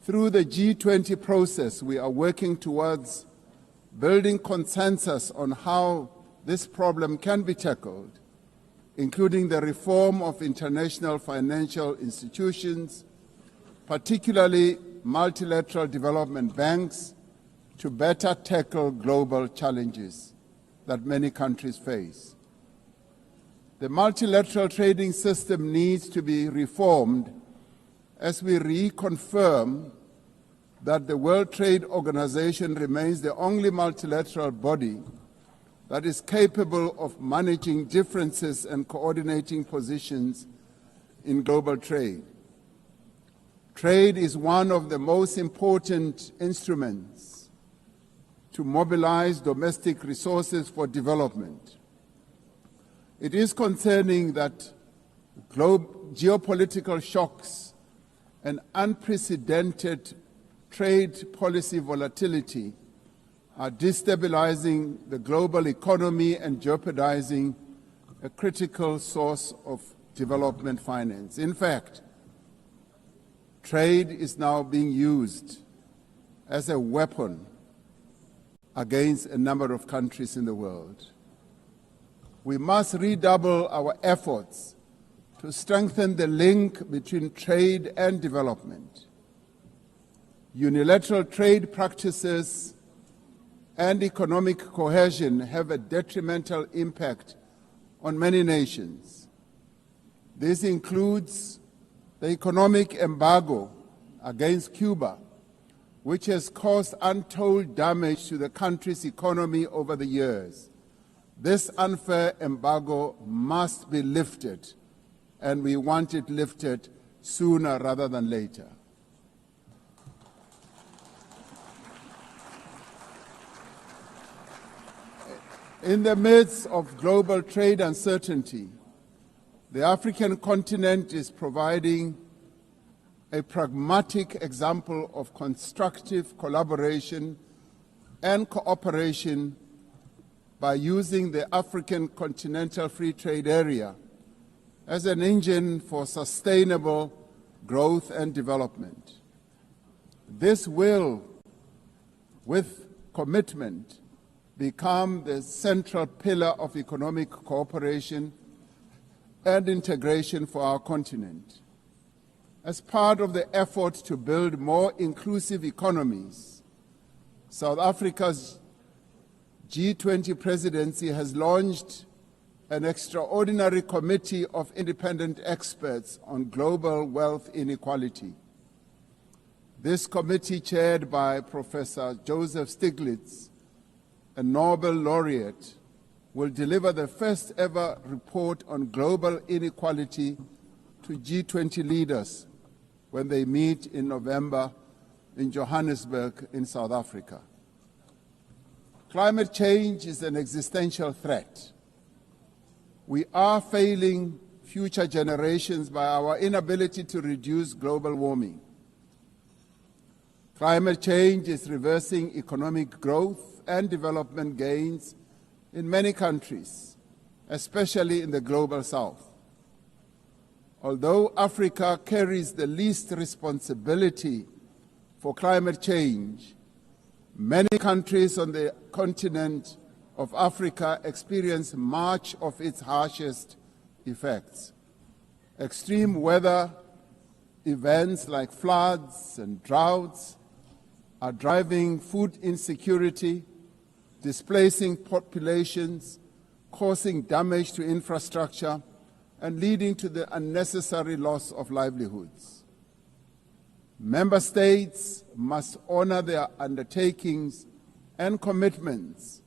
Through the G20 process, we are working towards building consensus on how this problem can be tackled, including the reform of international financial institutions, particularly multilateral development banks, to better tackle global challenges that many countries face. The multilateral trading system needs to be reformed as we reconfirm that the World Trade Organization remains the only multilateral body that is capable of managing differences and coordinating positions in global trade. Trade is one of the most important instruments to mobilize domestic resources for development. It is concerning that geopolitical shocks and unprecedented trade policy volatility are destabilizing the global economy and jeopardizing a critical source of development finance. In fact, trade is now being used as a weapon against a number of countries in the world. We must redouble our efforts to strengthen the link between trade and development. Unilateral trade practices and economic cohesion have a detrimental impact on many nations. This includes the economic embargo against Cuba, which has caused untold damage to the country's economy over the years. This unfair embargo must be lifted, and we want it lifted sooner rather than later. In the midst of global trade uncertainty, the African continent is providing a pragmatic example of constructive collaboration and cooperation by using the African Continental Free Trade Area as an engine for sustainable growth and development. This will, with commitment, become the central pillar of economic cooperation and integration for our continent. As part of the effort to build more inclusive economies, South Africa's G20 presidency has launched an extraordinary committee of independent experts on global wealth inequality. This committee, chaired by Professor Joseph Stiglitz, a Nobel laureate, will deliver the first ever report on global inequality to G20 leaders when they meet in November in Johannesburg in South Africa. Climate change is an existential threat. We are failing future generations by our inability to reduce global warming. Climate change is reversing economic growth and development gains in many countries, especially in the global south. Although Africa carries the least responsibility for climate change, many countries on the continent of Africa experience much of its harshest effects. Extreme weather events like floods and droughts are driving food insecurity, displacing populations, causing damage to infrastructure, and leading to the unnecessary loss of livelihoods. Member states must honor their undertakings and commitments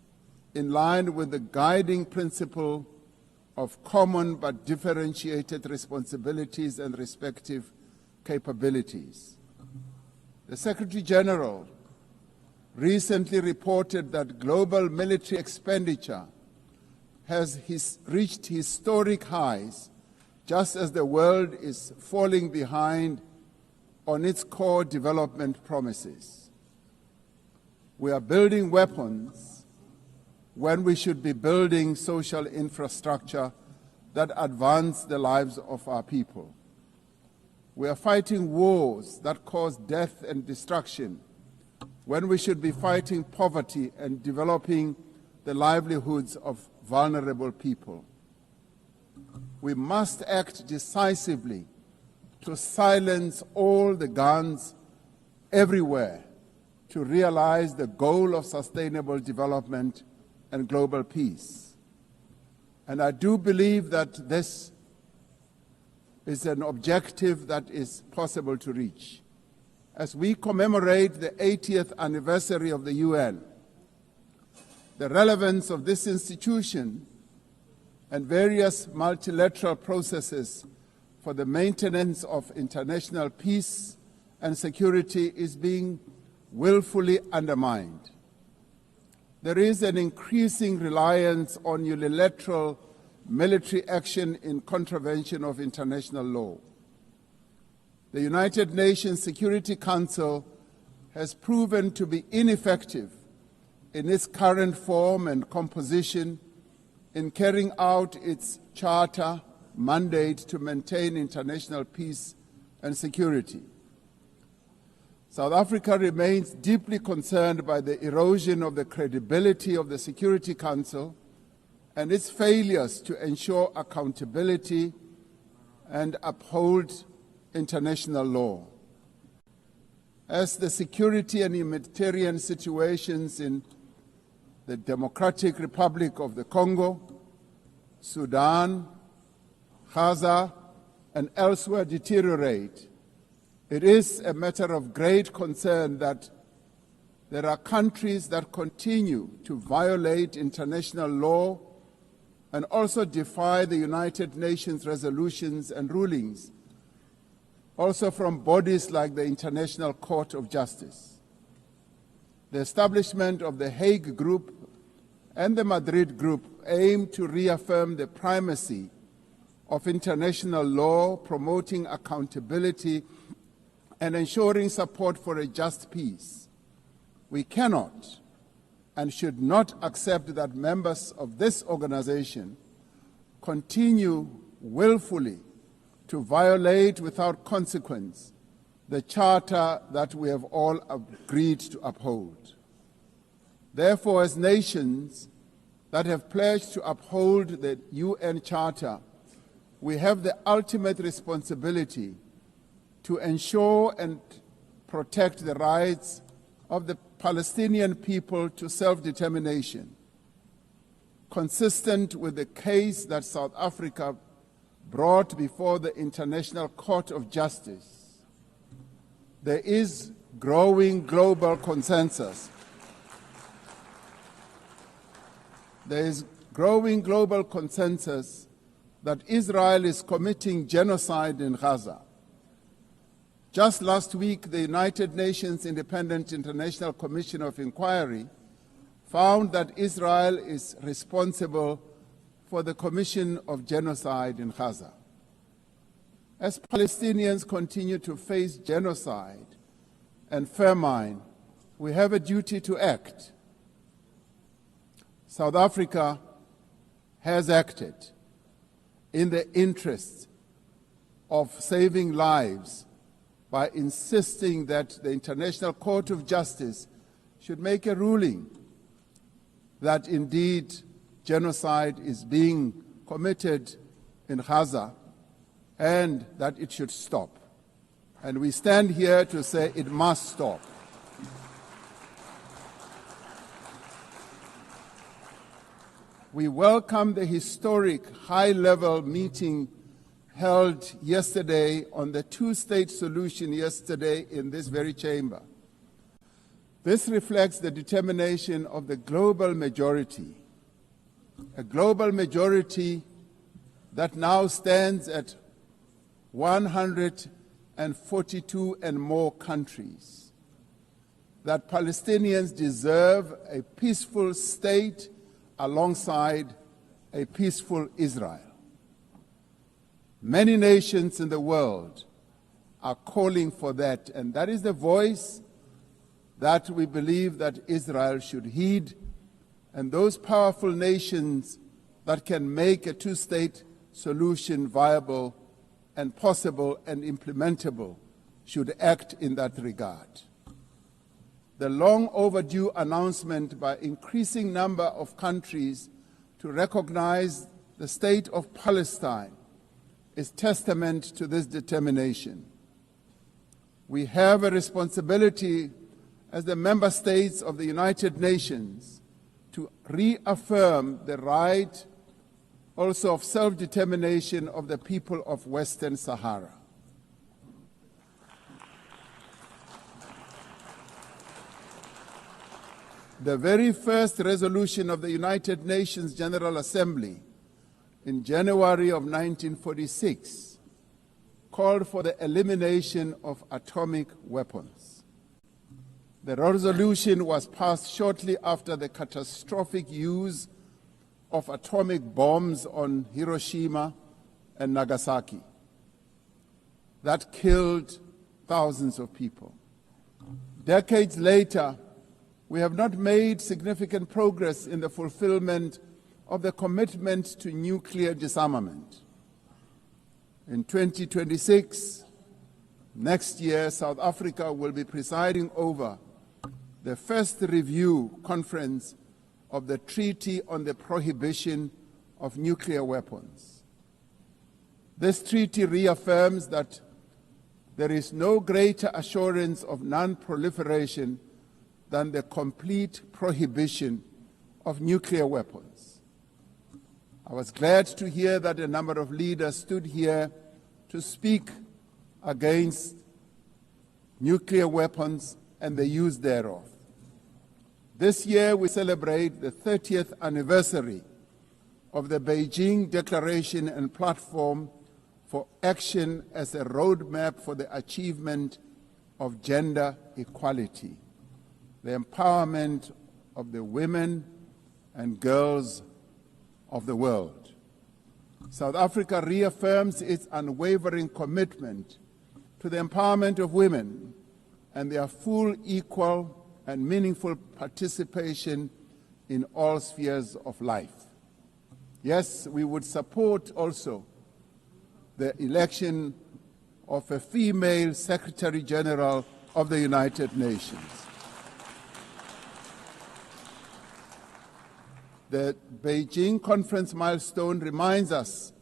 in line with the guiding principle of common but differentiated responsibilities and respective capabilities. The Secretary General recently reported that global military expenditure has reached historic highs, just as the world is falling behind on its core development promises. We are building weapons when we should be building social infrastructure that advance the lives of our people. We are fighting wars that cause death and destruction when we should be fighting poverty and developing the livelihoods of vulnerable people. We must act decisively to silence all the guns everywhere to realize the goal of sustainable development and global peace. And I do believe that this is an objective that is possible to reach. As we commemorate the 80th anniversary of the UN, the relevance of this institution and various multilateral processes for the maintenance of international peace and security is being willfully undermined. There is an increasing reliance on unilateral military action in contravention of international law. The United Nations Security Council has proven to be ineffective in its current form and composition in carrying out its charter mandate to maintain international peace and security. South Africa remains deeply concerned by the erosion of the credibility of the Security Council and its failures to ensure accountability and uphold international law. As the security and humanitarian situations in the Democratic Republic of the Congo, Sudan, Gaza, and elsewhere deteriorate, it is a matter of great concern that there are countries that continue to violate international law and also defy the United Nations resolutions and rulings, also from bodies like the International Court of Justice. The establishment of the Hague Group and the Madrid Group aim to reaffirm the primacy of international law, promoting accountability and ensuring support for a just peace. We cannot and should not accept that members of this organization continue willfully to violate without consequence the charter that we have all agreed to uphold. Therefore, as nations that have pledged to uphold the UN Charter, we have the ultimate responsibility to ensure and protect the rights of the Palestinian people to self-determination, consistent with the case that South Africa brought before the International Court of Justice, there is growing global consensus. There is growing global consensus that Israel is committing genocide in Gaza. Just last week, the United Nations Independent International Commission of Inquiry found that Israel is responsible for the commission of genocide in Gaza. As Palestinians continue to face genocide and famine, we have a duty to act. South Africa has acted in the interest of saving lives by insisting that the International Court of Justice should make a ruling that indeed genocide is being committed in Gaza and that it should stop. And we stand here to say it must stop. We welcome the historic high-level meeting held yesterday on the two-state solution yesterday in this very chamber. This reflects the determination of the global majority, a global majority that now stands at 142 and more countries, that Palestinians deserve a peaceful state alongside a peaceful Israel. Many nations in the world are calling for that, and that is the voice that we believe that Israel should heed, and those powerful nations that can make a two-state solution viable and possible and implementable should act in that regard. The long overdue announcement by increasing number of countries to recognize the state of Palestine is testament to this determination. We have a responsibility as the member states of the United Nations to reaffirm the right also of self-determination of the people of Western Sahara. The very first resolution of the United Nations General Assembly in January of 1946 called for the elimination of atomic weapons. The resolution was passed shortly after the catastrophic use of atomic bombs on Hiroshima and Nagasaki that killed thousands of people. Decades later, we have not made significant progress in the fulfillment of the commitment to nuclear disarmament. In 2026, next year, South Africa will be presiding over the first review conference of the Treaty on the Prohibition of Nuclear Weapons. This treaty reaffirms that there is no greater assurance of non-proliferation than the complete prohibition of nuclear weapons. I was glad to hear that a number of leaders stood here to speak against nuclear weapons and the use thereof. This year we celebrate the 30th anniversary of the Beijing Declaration and Platform for Action as a roadmap for the achievement of gender equality, the empowerment of the women and girls of the world. South Africa reaffirms its unwavering commitment to the empowerment of women and their full, equal, and meaningful participation in all spheres of life. Yes, we would support also the election of a female Secretary General of the United Nations. The Beijing conference milestone reminds us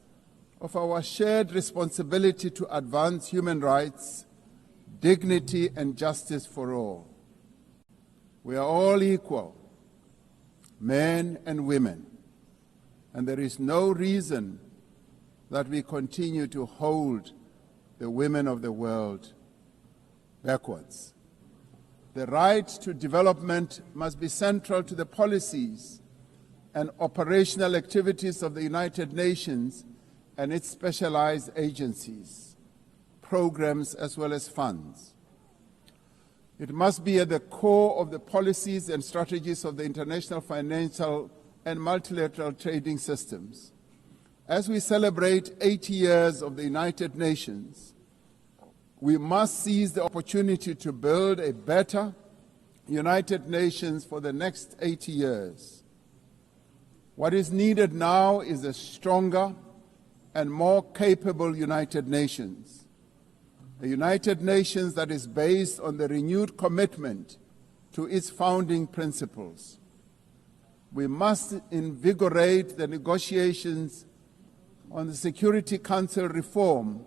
of our shared responsibility to advance human rights, dignity, and justice for all. We are all equal, men and women, and there is no reason that we continue to hold the women of the world backwards. The right to development must be central to the policies and operational activities of the United Nations and its specialized agencies, programs, as well as funds. It must be at the core of the policies and strategies of the international financial and multilateral trading systems. As we celebrate 80 years of the United Nations, we must seize the opportunity to build a better United Nations for the next 80 years. What is needed now is a stronger and more capable United Nations, a United Nations that is based on the renewed commitment to its founding principles. We must invigorate the negotiations on the Security Council reform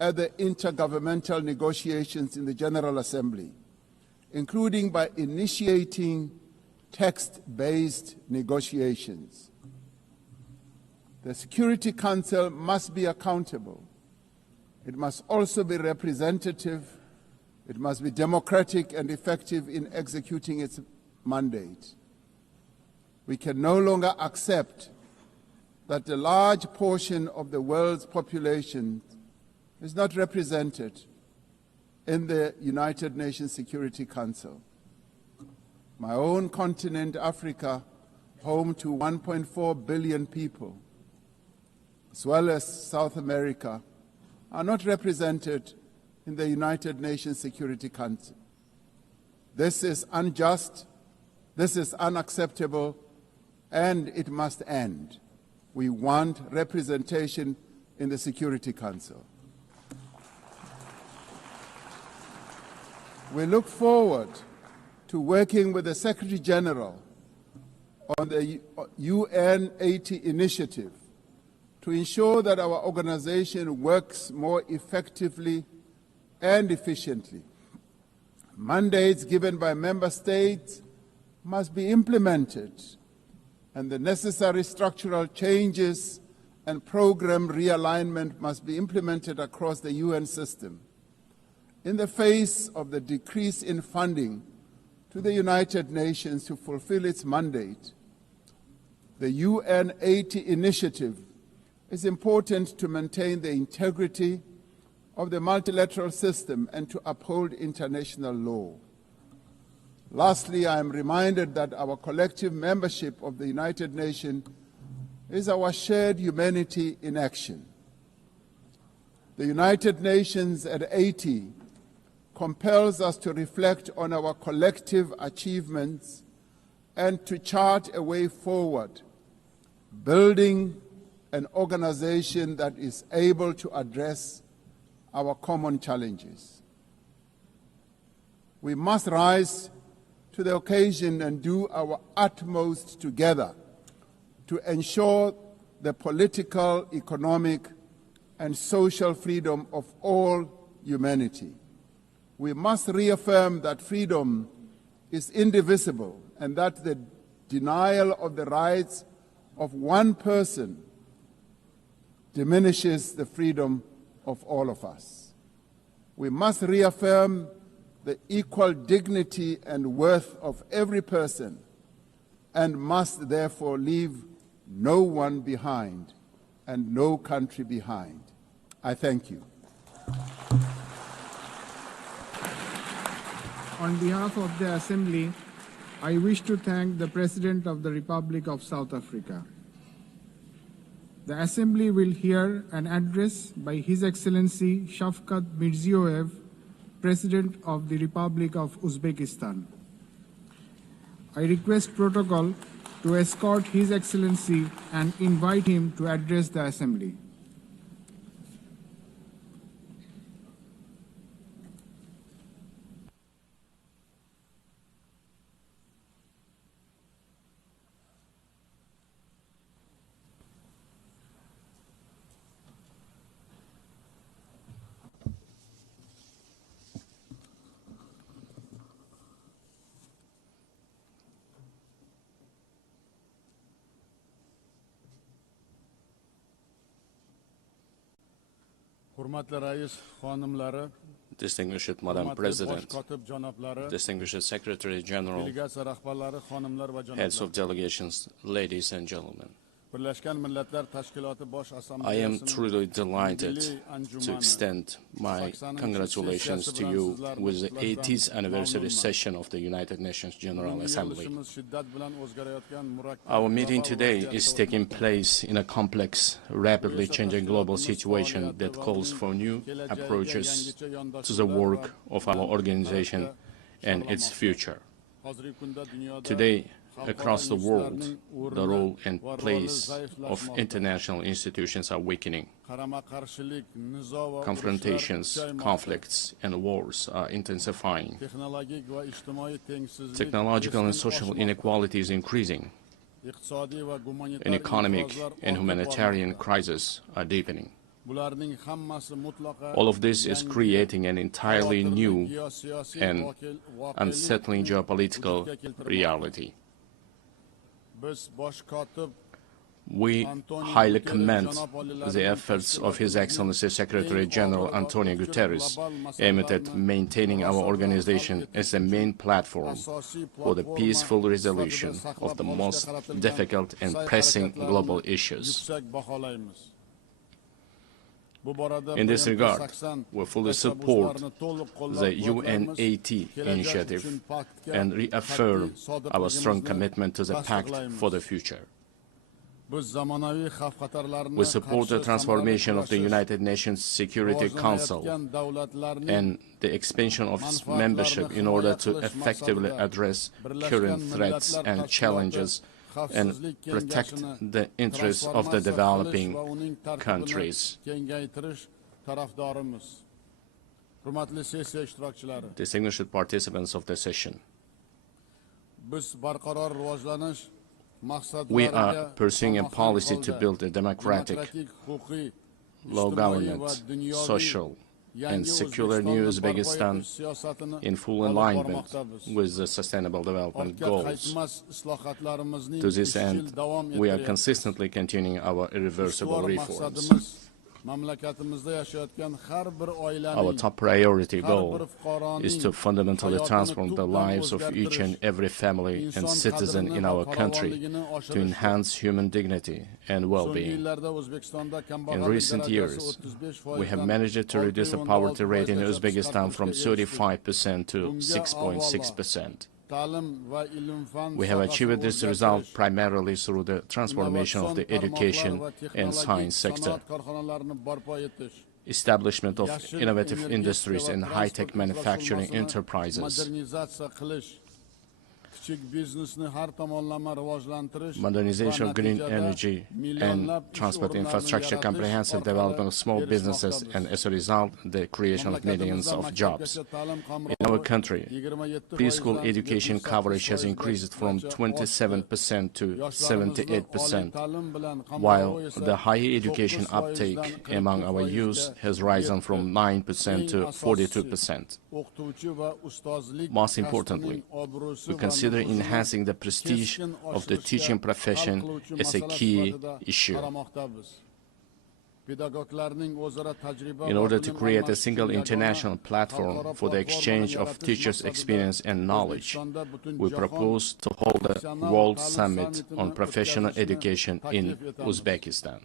at the intergovernmental negotiations in the General Assembly, including by initiating text-based negotiations. The Security Council must be accountable. It must also be representative. It must be democratic and effective in executing its mandate. We can no longer accept that a large portion of the world's population is not represented in the United Nations Security Council. My own continent, Africa, home to 1.4 billion people, as well as South America, are not represented in the United Nations Security Council. This is unjust, this is unacceptable, and it must end. We want representation in the Security Council. We look forward to working with the Secretary General on the UN APT initiative to ensure that our organization works more effectively and efficiently. Mandates given by member states must be implemented, and the necessary structural changes and program realignment must be implemented across the UN system. In the face of the decrease in funding to the United Nations to fulfill its mandate, the UN APT initiative is important to maintain the integrity of the multilateral system and to uphold international law. Lastly, I am reminded that our collective membership of the United Nations is our shared humanity in action. The United Nations at 80 compels us to reflect on our collective achievements and to chart a way forward, building an organization that is able to address our common challenges. We must rise to the occasion and do our utmost together to ensure the political, economic, and social freedom of all humanity. We must reaffirm that freedom is indivisible and that the denial of the rights of one person diminishes the freedom of all of us. We must reaffirm the equal dignity and worth of every person and must therefore leave no one behind and no country behind. I thank you. On behalf of the Assembly, I wish to thank the President of the Republic of South Africa. The Assembly will hear an address by His Excellency Shavkat Mirziyoyev, President of the Republic of Uzbekistan. I request protocol to escort His Excellency and invite him to address the Assembly. Distinguished Madam President, distinguished Secretary General, heads of delegations, ladies and gentlemen. I am truly delighted to extend my congratulations to you with the 80th anniversary session of the United Nations General Assembly. Our meeting today is taking place in a complex, rapidly changing global situation that calls for new approaches to the work of our organization and its future. Today, across the world, the role and place of international institutions are weakening. Confrontations, conflicts, and wars are intensifying. Technological and social inequality is increasing. An economic and humanitarian crisis are deepening. All of this is creating an entirely new and unsettling geopolitical reality. We highly commend the efforts of His Excellency Secretary General Antonio Guterres aimed at maintaining our organization as the main platform for the peaceful resolution of the most difficult and pressing global issues. In this regard, we fully support the UNAT initiative and reaffirm our strong commitment to the Pact for the Future. We support the transformation of the United Nations Security Council and the expansion of its membership in order to effectively address current threats and challenges and protect the interests of the developing countries. Distinguished participants of the session, we are pursuing a policy to build a democratic, law government, social, and secular new Uzbekistan in full alignment with the Sustainable Development Goals. To this end, we are consistently continuing our irreversible reforms. Our top priority goal is to fundamentally transform the lives of each and every family and citizen in our country to enhance human dignity and well-being. In recent years, we have managed to reduce the poverty rate in Uzbekistan from 35% to 6.6%. We have achieved this result primarily through the transformation of the education and science sector, establishment of innovative industries and high-tech manufacturing enterprises, modernization of green energy and transport infrastructure, comprehensive development of small businesses, and as a result, the creation of millions of jobs. In our country, preschool education coverage has increased from 27% to 78%, while the higher education uptake among our youth has risen from 9% to 42%. Most importantly, we consider enhancing the prestige of the teaching profession as a key issue. In order to create a single international platform for the exchange of teachers' experience and knowledge, we propose to hold a World Summit on Professional Education in Uzbekistan.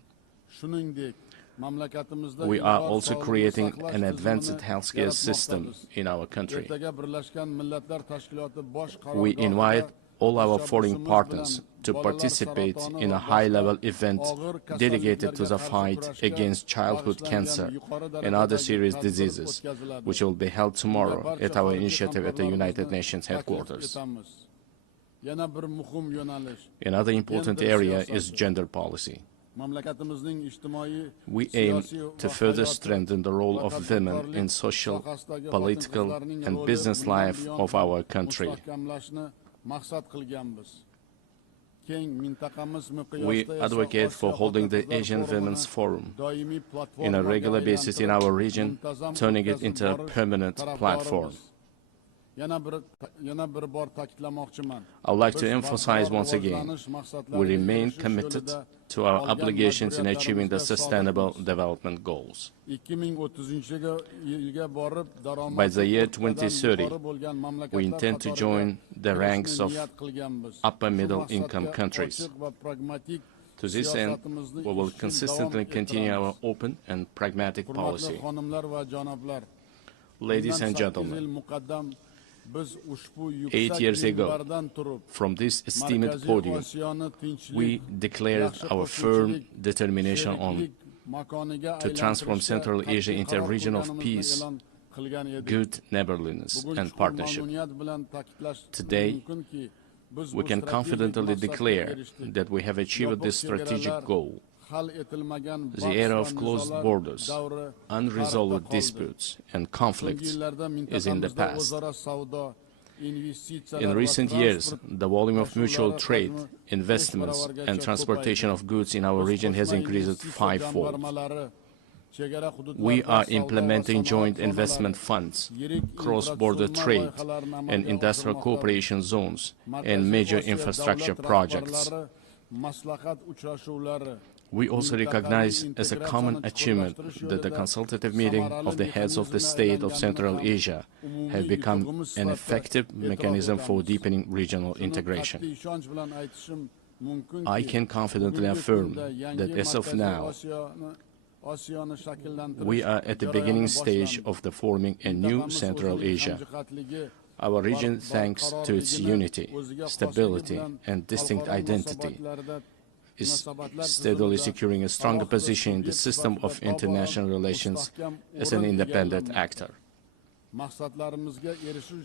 We are also creating an advanced healthcare system in our country. We invite all our foreign partners to participate in a high-level event dedicated to the fight against childhood cancer and other serious diseases, which will be held tomorrow at our initiative at the United Nations headquarters. Another important area is gender policy. We aim to further strengthen the role of women in social, political, and business life of our country. We advocate for holding the Asian Women's Forum on a regular basis in our region, turning it into a permanent platform. I would like to emphasize once again, we remain committed to our obligations in achieving the Sustainable Development Goals. By the year 2030, we intend to join the ranks of upper middle income countries. To this end, we will consistently continue our open and pragmatic policy. Ladies and gentlemen, 8 years ago, from this esteemed podium, we declared our firm determination to transform Central Asia into a region of peace, good neighborliness, and partnership. Today, we can confidently declare that we have achieved this strategic goal. The era of closed borders, unresolved disputes, and conflicts is in the past. In recent years, the volume of mutual trade, investments, and transportation of goods in our region has increased fivefold. We are implementing joint investment funds, cross-border trade, and industrial cooperation zones, and major infrastructure projects. We also recognize as a common achievement that the consultative meeting of the heads of the state of Central Asia have become an effective mechanism for deepening regional integration. I can confidently affirm that as of now, we are at the beginning stage of the forming a new Central Asia. Our region, thanks to its unity, stability, and distinct identity, is steadily securing a stronger position in the system of international relations as an independent actor.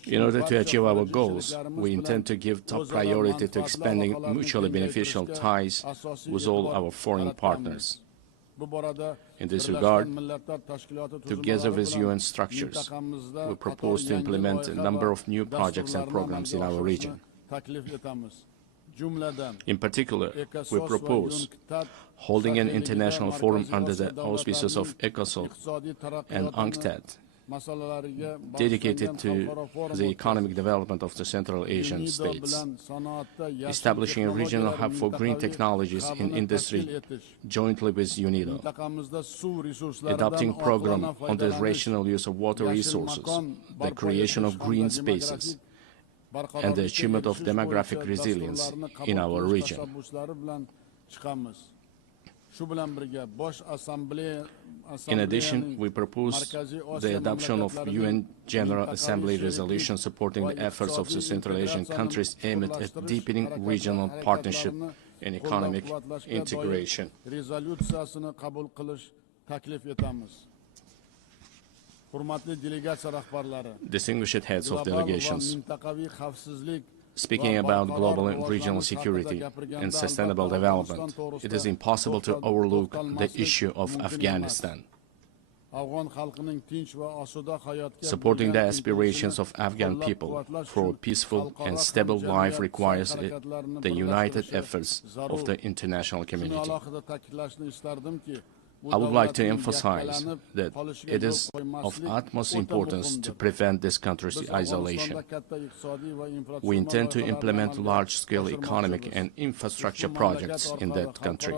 In order to achieve our goals, we intend to give top priority to expanding mutually beneficial ties with all our foreign partners. In this regard, together with UN structures, we propose to implement a number of new projects and programs in our region. In particular, we propose holding an international forum under the auspices of ECOSOC and UNCTAD, dedicated to the economic development of the Central Asian states, establishing a regional hub for green technologies in industry jointly with UNIDO, adopting a program on the rational use of water resources, the creation of green spaces, and the achievement of demographic resilience in our region. In addition, we propose the adoption of UN General Assembly resolution supporting the efforts of the Central Asian countries aimed at deepening regional partnership and economic integration. Distinguished heads of delegations, speaking about global and regional security and sustainable development, it is impossible to overlook the issue of Afghanistan. Supporting the aspirations of Afghan people for a peaceful and stable life requires the united efforts of the international community. I would like to emphasize that it is of utmost importance to prevent this country's isolation. We intend to implement large-scale economic and infrastructure projects in that country.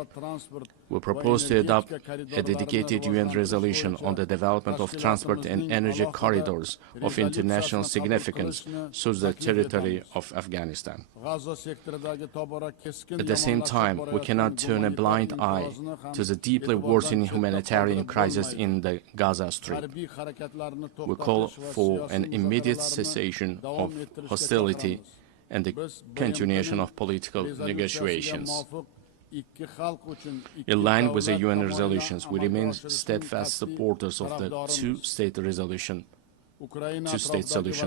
We propose to adopt a dedicated UN resolution on the development of transport and energy corridors of international significance through the territory of Afghanistan. At the same time, we cannot turn a blind eye to the deeply worsening humanitarian crisis in the Gaza Strip. We call for an immediate cessation of hostility and the continuation of political negotiations. In line with the UN resolutions, we remain steadfast supporters of the two-state solution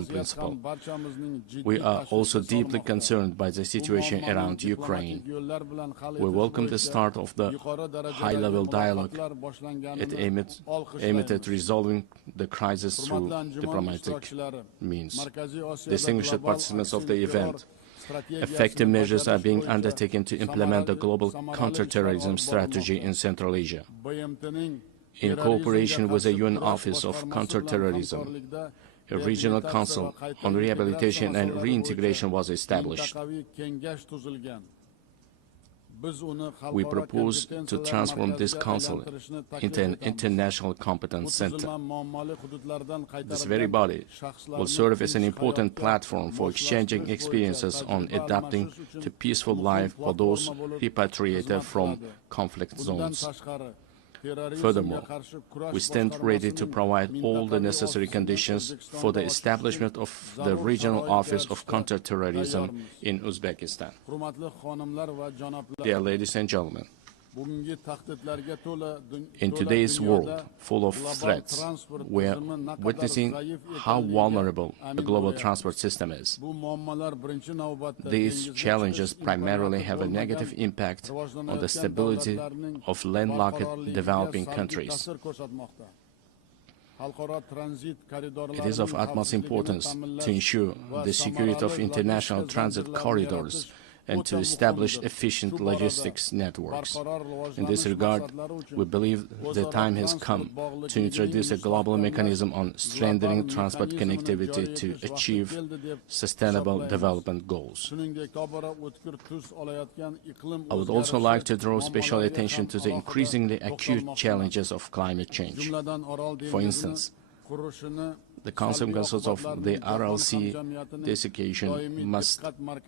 principle. We are also deeply concerned by the situation around Ukraine. We welcome the start of the high-level dialogue aimed at resolving the crisis through diplomatic means. Distinguished participants of the event, effective measures are being undertaken to implement the global counterterrorism strategy in Central Asia. In cooperation with the UN Office of Counterterrorism, a regional council on rehabilitation and reintegration was established. We propose to transform this council into an international competence center. This very body will serve as an important platform for exchanging experiences on adapting to peaceful life for those repatriated from conflict zones. Furthermore, we stand ready to provide all the necessary conditions for the establishment of the Regional Office of Counterterrorism in Uzbekistan. Dear ladies and gentlemen, in today's world full of threats, we are witnessing how vulnerable the global transport system is. These challenges primarily have a negative impact on the stability of landlocked developing countries. It is of utmost importance to ensure the security of international transit corridors and to establish efficient logistics networks. In this regard, we believe the time has come to introduce a global mechanism on strengthening transport connectivity to achieve sustainable development goals. I would also like to draw special attention to the increasingly acute challenges of climate change. For instance, the consequences of the RLC desiccation must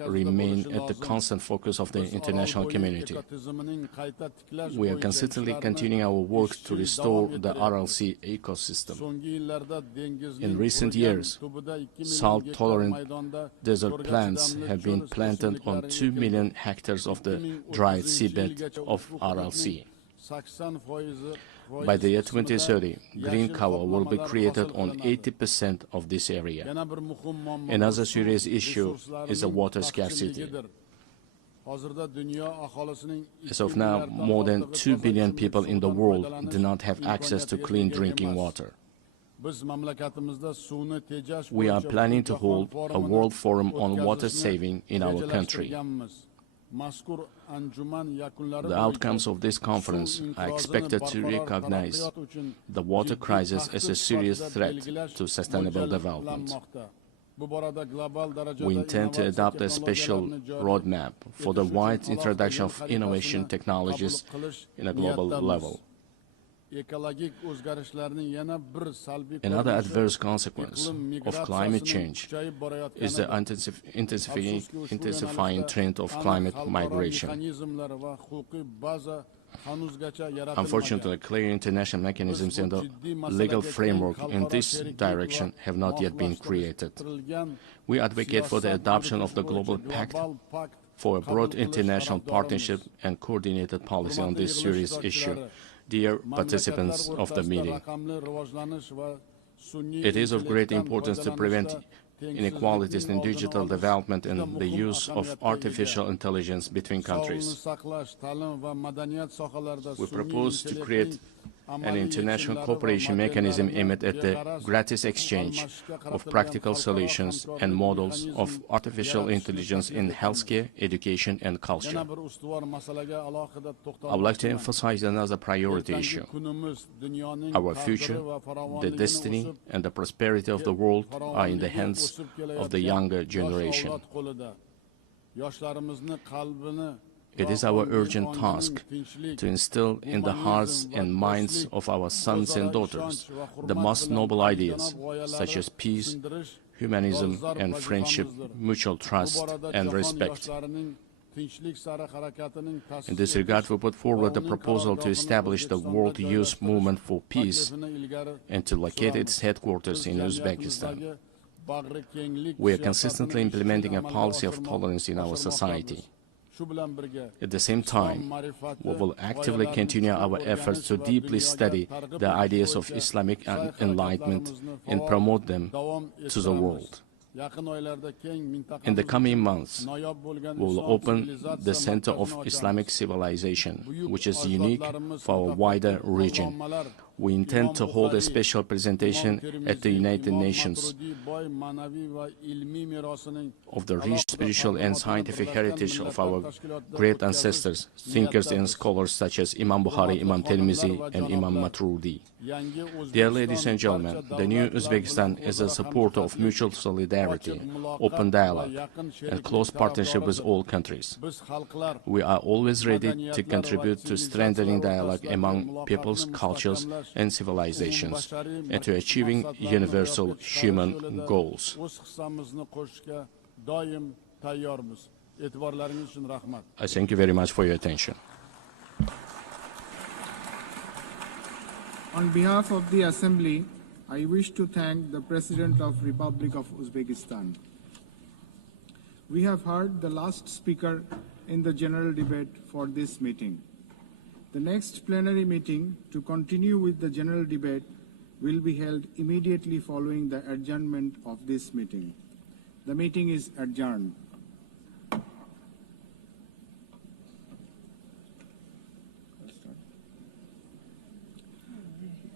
remain at the constant focus of the international community. We are consistently continuing our work to restore the RLC ecosystem. In recent years, salt-tolerant desert plants have been planted on 2 million hectares of the dried seabed of RLC. By the year 2030, green cover will be created on 80% of this area. Another serious issue is the water scarcity. As of now, more than 2 billion people in the world do not have access to clean drinking water. We are planning to hold a World Forum on water saving in our country. The outcomes of this conference are expected to recognize the water crisis as a serious threat to sustainable development. We intend to adopt a special roadmap for the wide introduction of innovation technologies in a global level. Another adverse consequence of climate change is the intensifying trend of climate migration. Unfortunately, clear international mechanisms and the legal framework in this direction have not yet been created. We advocate for the adoption of the Global Pact for a broad international partnership and coordinated policy on this serious issue. Dear participants of the meeting, it is of great importance to prevent inequalities in digital development and the use of artificial intelligence between countries. We propose to create an international cooperation mechanism aimed at the gratis exchange of practical solutions and models of artificial intelligence in healthcare, education, and culture. I would like to emphasize another priority issue. Our future, the destiny, and the prosperity of the world are in the hands of the younger generation. It is our urgent task to instill in the hearts and minds of our sons and daughters the most noble ideas, such as peace, humanism, and friendship, mutual trust, and respect. In this regard, we put forward the proposal to establish the World Youth Movement for Peace and to locate its headquarters in Uzbekistan. We are consistently implementing a policy of tolerance in our society. At the same time, we will actively continue our efforts to deeply study the ideas of Islamic enlightenment and promote them to the world. In the coming months, we will open the Center of Islamic Civilization, which is unique for our wider region. We intend to hold a special presentation at the United Nations of the rich spiritual and scientific heritage of our great ancestors, thinkers and scholars such as Imam Bukhari, Imam Tirmizi, and Imam Maturidi. Dear ladies and gentlemen, the new Uzbekistan is a supporter of mutual solidarity, open dialogue, and close partnership with all countries. We are always ready to contribute to strengthening dialogue among peoples, cultures, and civilizations, and to achieving universal human goals. I thank you very much for your attention. On behalf of the Assembly, I wish to thank the President of Republic of Uzbekistan. We have heard the last speaker in the general debate for this meeting. The next plenary meeting to continue with the general debate will be held immediately following the adjournment of this meeting. The meeting is adjourned.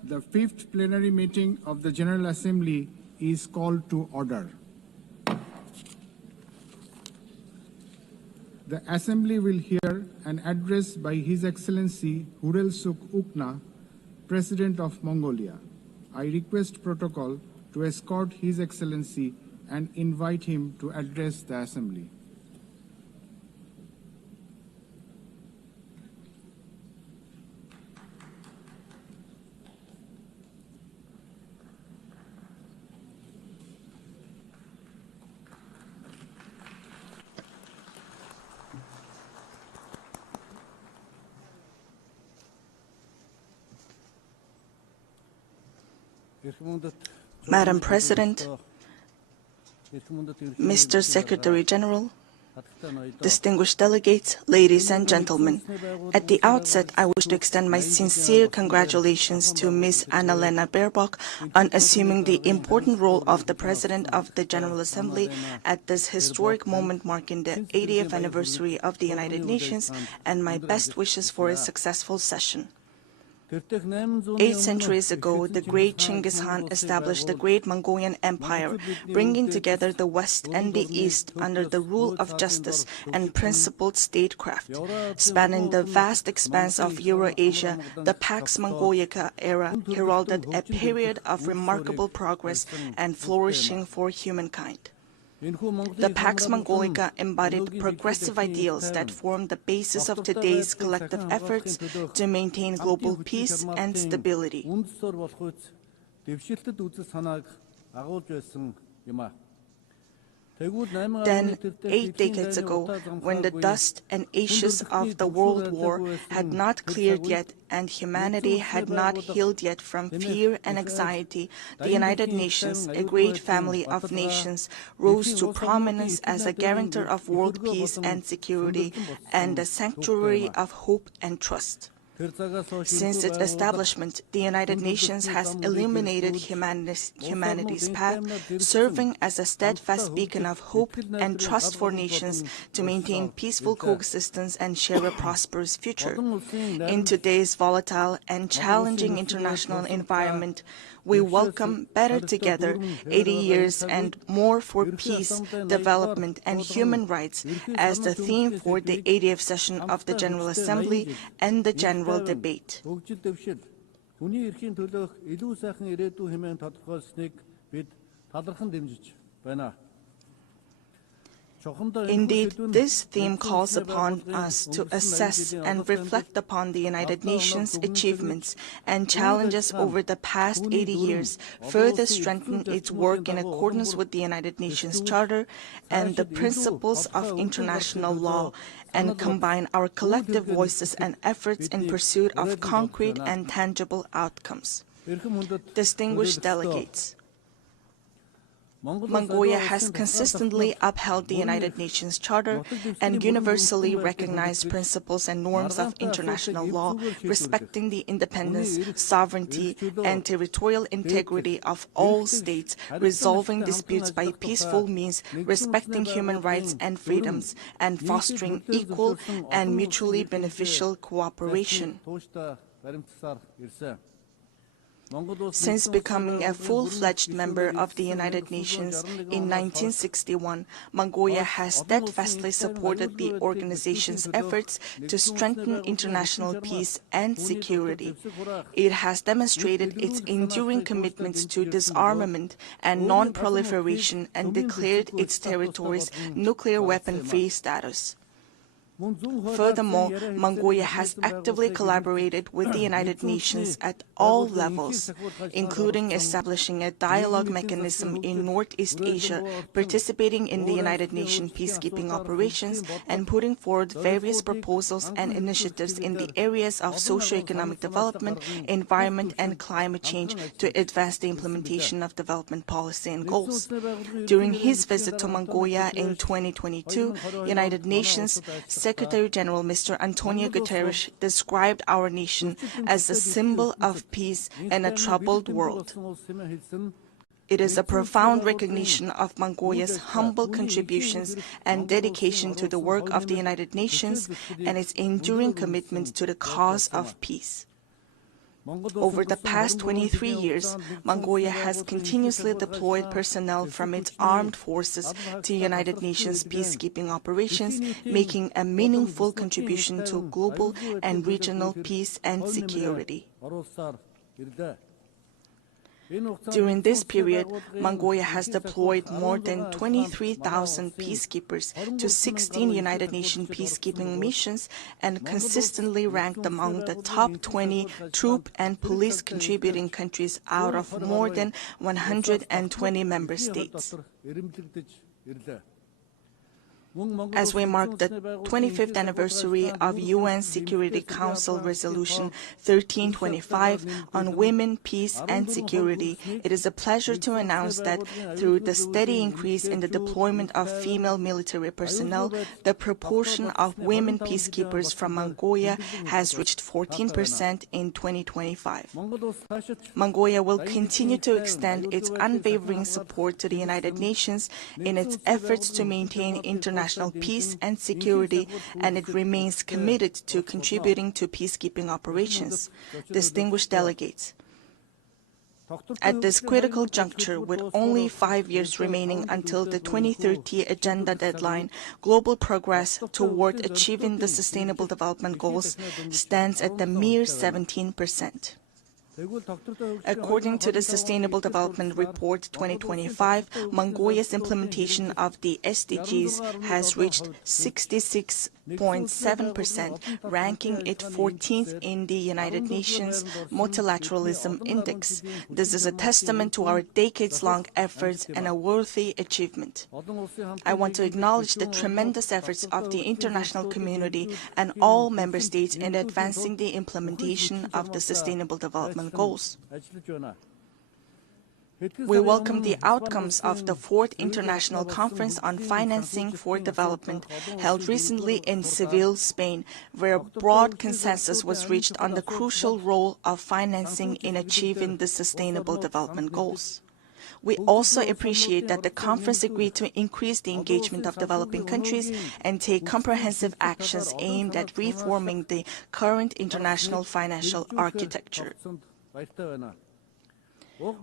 The fifth plenary meeting of the General Assembly is called to order. The Assembly will hear an address by His Excellency Hurel Suk Ukna, President of Mongolia. I request protocol to escort His Excellency and invite him to address the Assembly. Madam President, Mr. Secretary General, distinguished delegates, ladies and gentlemen, at the outset I wish to extend my sincere congratulations to Ms. Annalena Baerbock on assuming the important role of the President of the General Assembly at this historic moment marking the 80th anniversary of the United Nations, and my best wishes for a successful session. 8 centuries ago, the great Chinggis Khan established the great Mongolian Empire, bringing together the West and the East under the rule of justice and principled statecraft. Spanning the vast expanse of Eurasia, the Pax Mongolica era heralded a period of remarkable progress and flourishing for humankind. The Pax Mongolica embodied progressive ideals that form the basis of today's collective efforts to maintain global peace and stability. Then, 8 decades ago, when the dust and ashes of the World War had not cleared yet and humanity had not healed yet from fear and anxiety, the United Nations, a great family of nations, rose to prominence as a guarantor of world peace and security and a sanctuary of hope and trust. Since its establishment, the United Nations has illuminated humanity's path, serving as a steadfast beacon of hope and trust for nations to maintain peaceful coexistence and share a prosperous future. In today's volatile and challenging international environment, we welcome Better Together, 80 years and more for peace, development, and human rights as the theme for the 80th session of the General Assembly and the general debate. Indeed, this theme calls upon us to assess and reflect upon the United Nations' achievements and challenges over the past 80 years, further strengthen its work in accordance with the United Nations Charter and the principles of international law, and combine our collective voices and efforts in pursuit of concrete and tangible outcomes. Distinguished delegates, Mongolia has consistently upheld the United Nations Charter and universally recognized principles and norms of international law, respecting the independence, sovereignty, and territorial integrity of all states, resolving disputes by peaceful means, respecting human rights and freedoms, and fostering equal and mutually beneficial cooperation. Since becoming a full-fledged member of the United Nations in 1961, Mongolia has steadfastly supported the organization's efforts to strengthen international peace and security. It has demonstrated its enduring commitments to disarmament and non-proliferation and declared its territories nuclear weapon-free status. Furthermore, Mongolia has actively collaborated with the United Nations at all levels, including establishing a dialogue mechanism in Northeast Asia, participating in the United Nations peacekeeping operations, and putting forward various proposals and initiatives in the areas of socio-economic development, environment, and climate change to advance the implementation of development policy and goals. During his visit to Mongolia in 2022, United Nations Secretary General Mr. Antonio Guterres described our nation as a symbol of peace in a troubled world. It is a profound recognition of Mongolia's humble contributions and dedication to the work of the United Nations and its enduring commitment to the cause of peace. Over the past 23 years, Mongolia has continuously deployed personnel from its armed forces to United Nations peacekeeping operations, making a meaningful contribution to global and regional peace and security. During this period, Mongolia has deployed more than 23,000 peacekeepers to 16 United Nations peacekeeping missions and consistently ranked among the top 20 troop and police contributing countries out of more than 120 member states. As we mark the 25th anniversary of UN Security Council Resolution 1325 on women, peace, and security, it is a pleasure to announce that through the steady increase in the deployment of female military personnel, the proportion of women peacekeepers from Mongolia has reached 14% in 2025. Mongolia will continue to extend its unwavering support to the United Nations in its efforts to maintain international peace and security, and it remains committed to contributing to peacekeeping operations. Distinguished delegates, at this critical juncture, with only 5 years remaining until the 2030 agenda deadline, global progress toward achieving the Sustainable Development Goals stands at the mere 17%. According to the Sustainable Development Report 2025, Mongolia's implementation of the SDGs has reached 66.7%, ranking it 14th in the United Nations Multilateralism Index. This is a testament to our decades-long efforts and a worthy achievement. I want to acknowledge the tremendous efforts of the international community and all member states in advancing the implementation of the Sustainable Development Goals. We welcome the outcomes of the 4th International Conference on Financing for Development held recently in Seville, Spain, where a broad consensus was reached on the crucial role of financing in achieving the Sustainable Development Goals. We also appreciate that the conference agreed to increase the engagement of developing countries and take comprehensive actions aimed at reforming the current international financial architecture.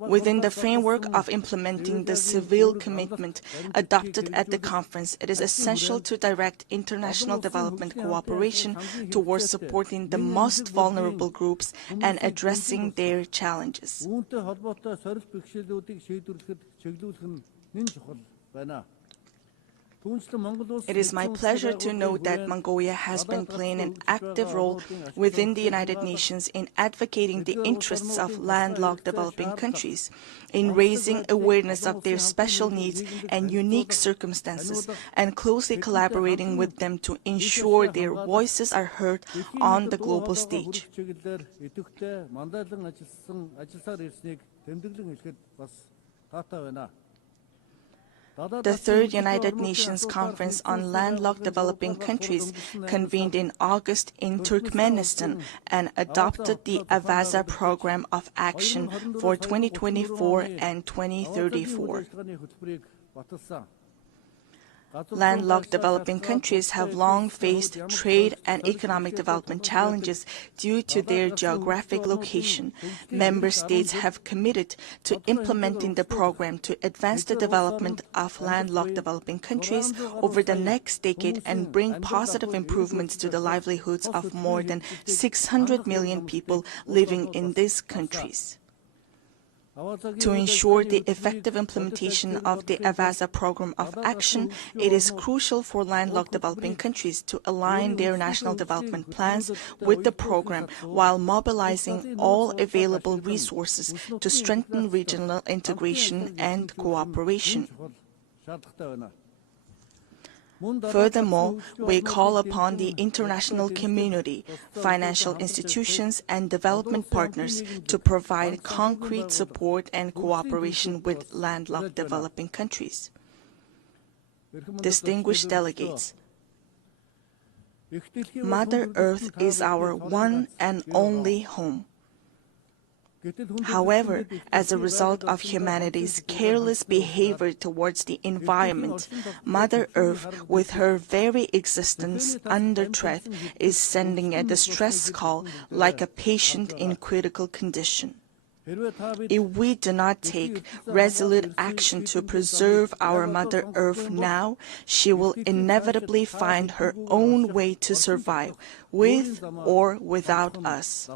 Within the framework of implementing the Seville commitment adopted at the conference, it is essential to direct international development cooperation towards supporting the most vulnerable groups and addressing their challenges. It is my pleasure to note that Mongolia has been playing an active role within the United Nations in advocating the interests of landlocked developing countries, in raising awareness of their special needs and unique circumstances, and closely collaborating with them to ensure their voices are heard on the global stage. The 3rd United Nations Conference on Landlocked Developing Countries convened in August in Turkmenistan and adopted the Avaza Program of Action for 2024 and 2034. Landlocked developing countries have long faced trade and economic development challenges due to their geographic location. Member states have committed to implementing the program to advance the development of landlocked developing countries over the next decade and bring positive improvements to the livelihoods of more than 600 million people living in these countries. To ensure the effective implementation of the AVASA program of action, it is crucial for landlocked developing countries to align their national development plans with the program while mobilizing all available resources to strengthen regional integration and cooperation. Furthermore, we call upon the international community, financial institutions, and development partners to provide concrete support and cooperation with landlocked developing countries. Distinguished delegates, Mother Earth is our one and only home. However, as a result of humanity's careless behavior towards the environment, Mother Earth, with her very existence under threat, is sending a distress call like a patient in critical condition. If we do not take resolute action to preserve our Mother Earth now, she will inevitably find her own way to survive, with or without us.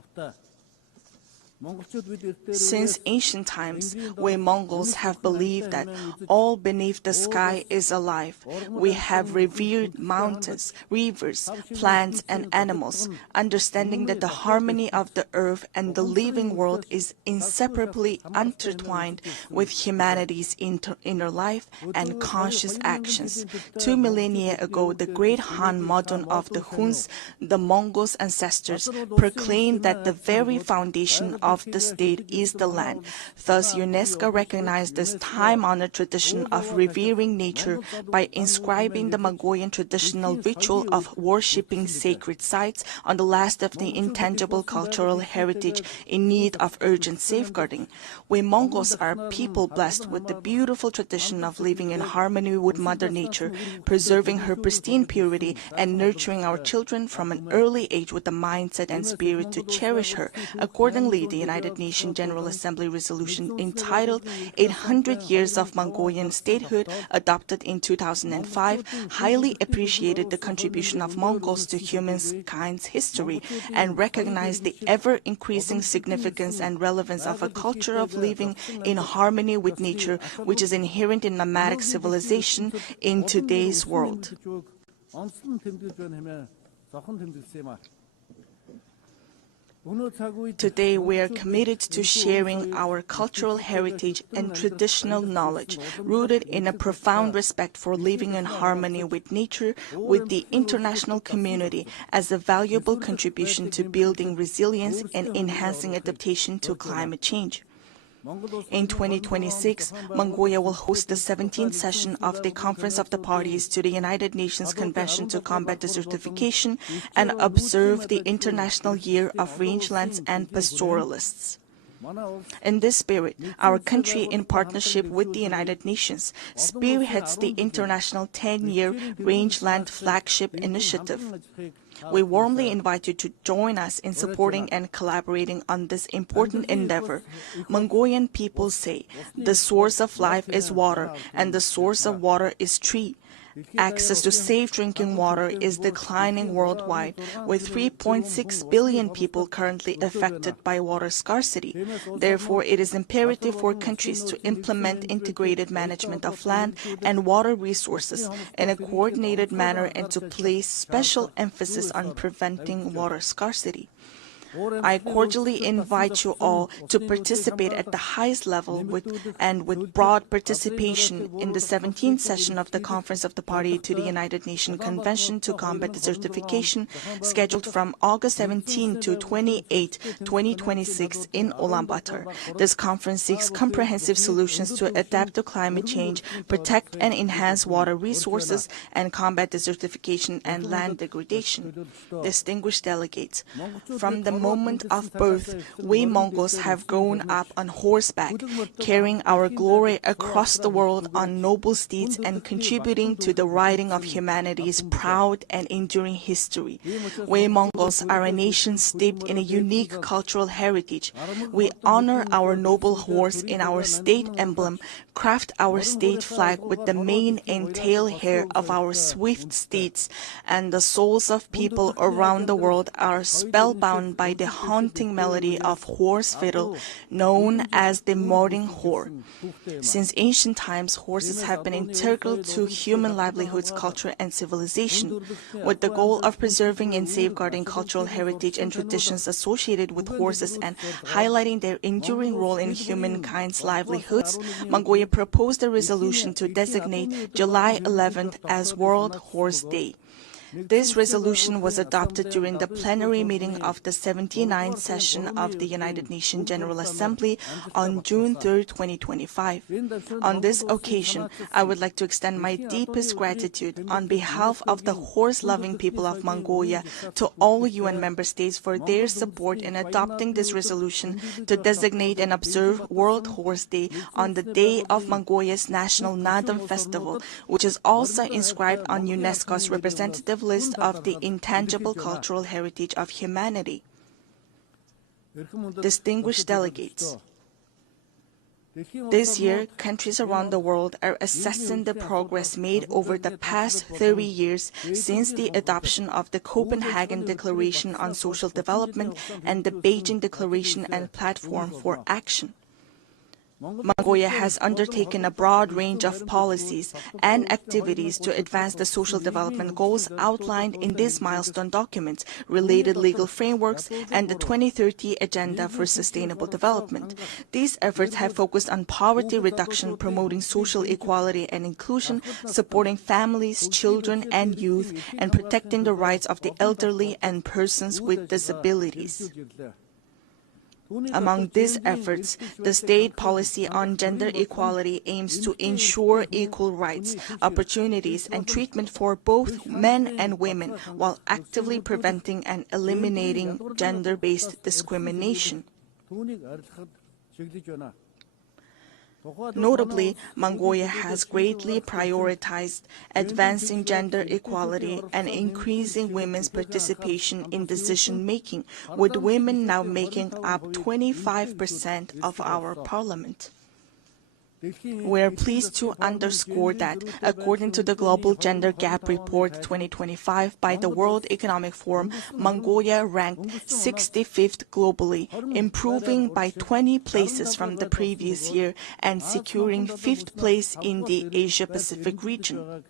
Since ancient times, we Mongols have believed that all beneath the sky is alive. We have revered mountains, rivers, plants, and animals, understanding that the harmony of the earth and the living world is inseparably intertwined with humanity's inner life and conscious actions. 2 millennia ago, the great Han Modon of the Huns, the Mongols' ancestors, proclaimed that the very foundation of the state is the land. Thus, UNESCO recognized this time-honored tradition of revering nature by inscribing the Mongolian traditional ritual of worshipping sacred sites on the last of the intangible cultural heritage in need of urgent safeguarding. We Mongols are a people blessed with the beautiful tradition of living in harmony with Mother Nature, preserving her pristine purity and nurturing our children from an early age with the mindset and spirit to cherish her. Accordingly, the United Nations General Assembly resolution entitled 800 Years of Mongolian Statehood, adopted in 2005, highly appreciated the contribution of Mongols to humankind's history and recognized the ever-increasing significance and relevance of a culture of living in harmony with nature, which is inherent in nomadic civilization in today's world. Today, we are committed to sharing our cultural heritage and traditional knowledge, rooted in a profound respect for living in harmony with nature, with the international community, as a valuable contribution to building resilience and enhancing adaptation to climate change. In 2026, Mongolia will host the 17th session of the Conference of the Parties to the United Nations Convention to Combat Desertification and observe the International Year of Rangelands and Pastoralists. In this spirit, our country, in partnership with the United Nations, spearheads the international 10-year Rangeland Flagship Initiative. We warmly invite you to join us in supporting and collaborating on this important endeavor. Mongolian people say, the source of life is water, and the source of water is tree. Access to safe drinking water is declining worldwide, with 3.6 billion people currently affected by water scarcity. Therefore, it is imperative for countries to implement integrated management of land and water resources in a coordinated manner and to place special emphasis on preventing water scarcity. I cordially invite you all to participate at the highest level with broad participation in the 17th session of the Conference of the Party to the United Nations Convention to Combat Desertification, scheduled from August 17 to 28, 2026 in Ulaanbaatar. This conference seeks comprehensive solutions to adapt to climate change, protect and enhance water resources, and combat desertification and land degradation. Distinguished delegates, from the moment of birth, we Mongols have grown up on horseback, carrying our glory across the world on noble steeds and contributing to the writing of humanity's proud and enduring history. We Mongols are a nation steeped in a unique cultural heritage. We honor our noble horse in our state emblem, craft our state flag with the mane and tail hair of our swift steeds, and the souls of people around the world are spellbound by the haunting melody of horse fiddle known as the morning whore. Since ancient times, horses have been integral to human livelihoods, culture, and civilization. With the goal of preserving and safeguarding cultural heritage and traditions associated with horses and highlighting their enduring role in humankind's livelihoods, Mongolia proposed a resolution to designate July 11th as World Horse Day. This resolution was adopted during the plenary meeting of the 79th session of the United Nations General Assembly on June 3, 2025. On this occasion, I would like to extend my deepest gratitude on behalf of the horse-loving people of Mongolia to all UN member states for their support in adopting this resolution to designate and observe World Horse Day on the day of Mongolia's National Nadam Festival, which is also inscribed on UNESCO's representative list of the intangible cultural heritage of humanity. Distinguished delegates, this year, countries around the world are assessing the progress made over the past 30 years since the adoption of the Copenhagen Declaration on Social Development and the Beijing Declaration and Platform for Action. Mongolia has undertaken a broad range of policies and activities to advance the social development goals outlined in these milestone documents, related legal frameworks, and the 2030 Agenda for Sustainable Development. These efforts have focused on poverty reduction, promoting social equality and inclusion, supporting families, children, and youth, and protecting the rights of the elderly and persons with disabilities. Among these efforts, the state policy on gender equality aims to ensure equal rights, opportunities, and treatment for both men and women, while actively preventing and eliminating gender-based discrimination. Notably, Mongolia has greatly prioritized advancing gender equality and increasing women's participation in decision-making, with women now making up 25% of our parliament. We are pleased to underscore that, according to the Global Gender Gap Report 2025 by the World Economic Forum, Mongolia ranked 65th globally, improving by 20 places from the previous year and securing 5th place in the Asia-Pacific region.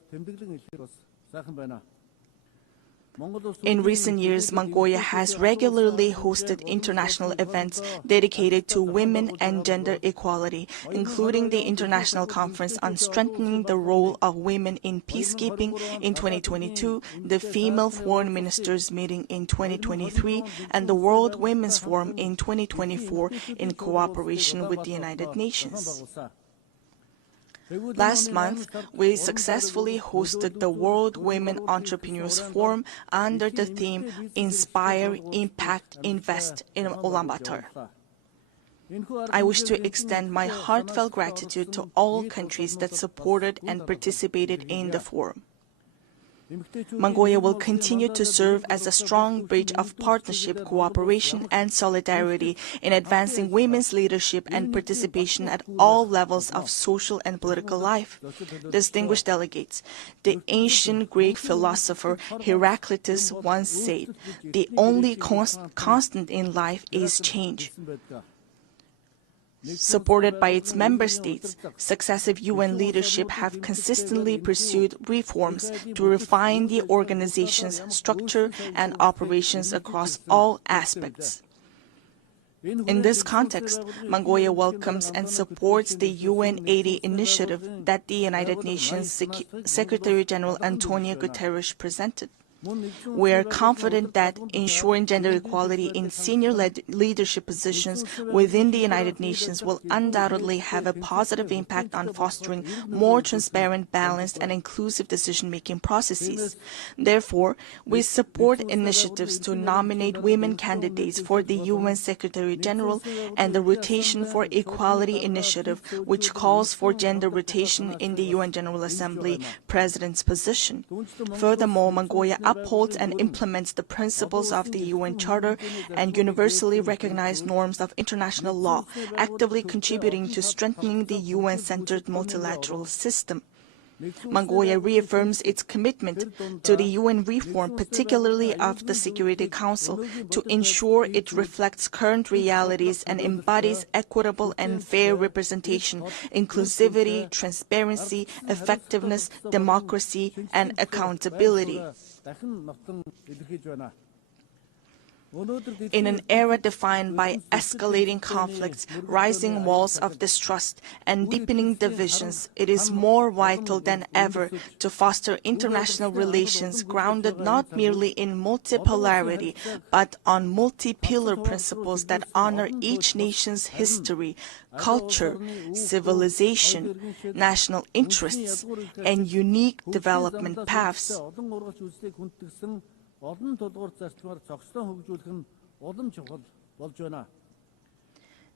In recent years, Mongolia has regularly hosted international events dedicated to women and gender equality, including the International Conference on Strengthening the Role of Women in Peacekeeping in 2022, the Female Foreign Ministers Meeting in 2023, and the World Women's Forum in 2024 in cooperation with the United Nations. Last month, we successfully hosted the World Women Entrepreneurs Forum under the theme Inspire, Impact, Invest in Ulaanbaatar. I wish to extend my heartfelt gratitude to all countries that supported and participated in the forum. Mongolia will continue to serve as a strong bridge of partnership, cooperation, and solidarity in advancing women's leadership and participation at all levels of social and political life. Distinguished delegates, the ancient Greek philosopher Heraclitus once said, "The only constant in life is change." Supported by its member states, successive UN leadership have consistently pursued reforms to refine the organization's structure and operations across all aspects. In this context, Mongolia welcomes and supports the UN 80 initiative that the United Nations Secretary-General Antonio Guterres presented. We are confident that ensuring gender equality in senior leadership positions within the United Nations will undoubtedly have a positive impact on fostering more transparent, balanced, and inclusive decision-making processes. Therefore, we support initiatives to nominate women candidates for the UN Secretary-General and the Rotation for Equality initiative, which calls for gender rotation in the UN General Assembly President's position. Furthermore, Mongolia upholds and implements the principles of the UN Charter and universally recognized norms of international law, actively contributing to strengthening the UN-centered multilateral system. Mongolia reaffirms its commitment to the UN reform, particularly of the Security Council, to ensure it reflects current realities and embodies equitable and fair representation, inclusivity, transparency, effectiveness, democracy, and accountability. In an era defined by escalating conflicts, rising walls of distrust, and deepening divisions, it is more vital than ever to foster international relations grounded not merely in multipolarity, but on multi-pillar principles that honor each nation's history, culture, civilization, national interests, and unique development paths.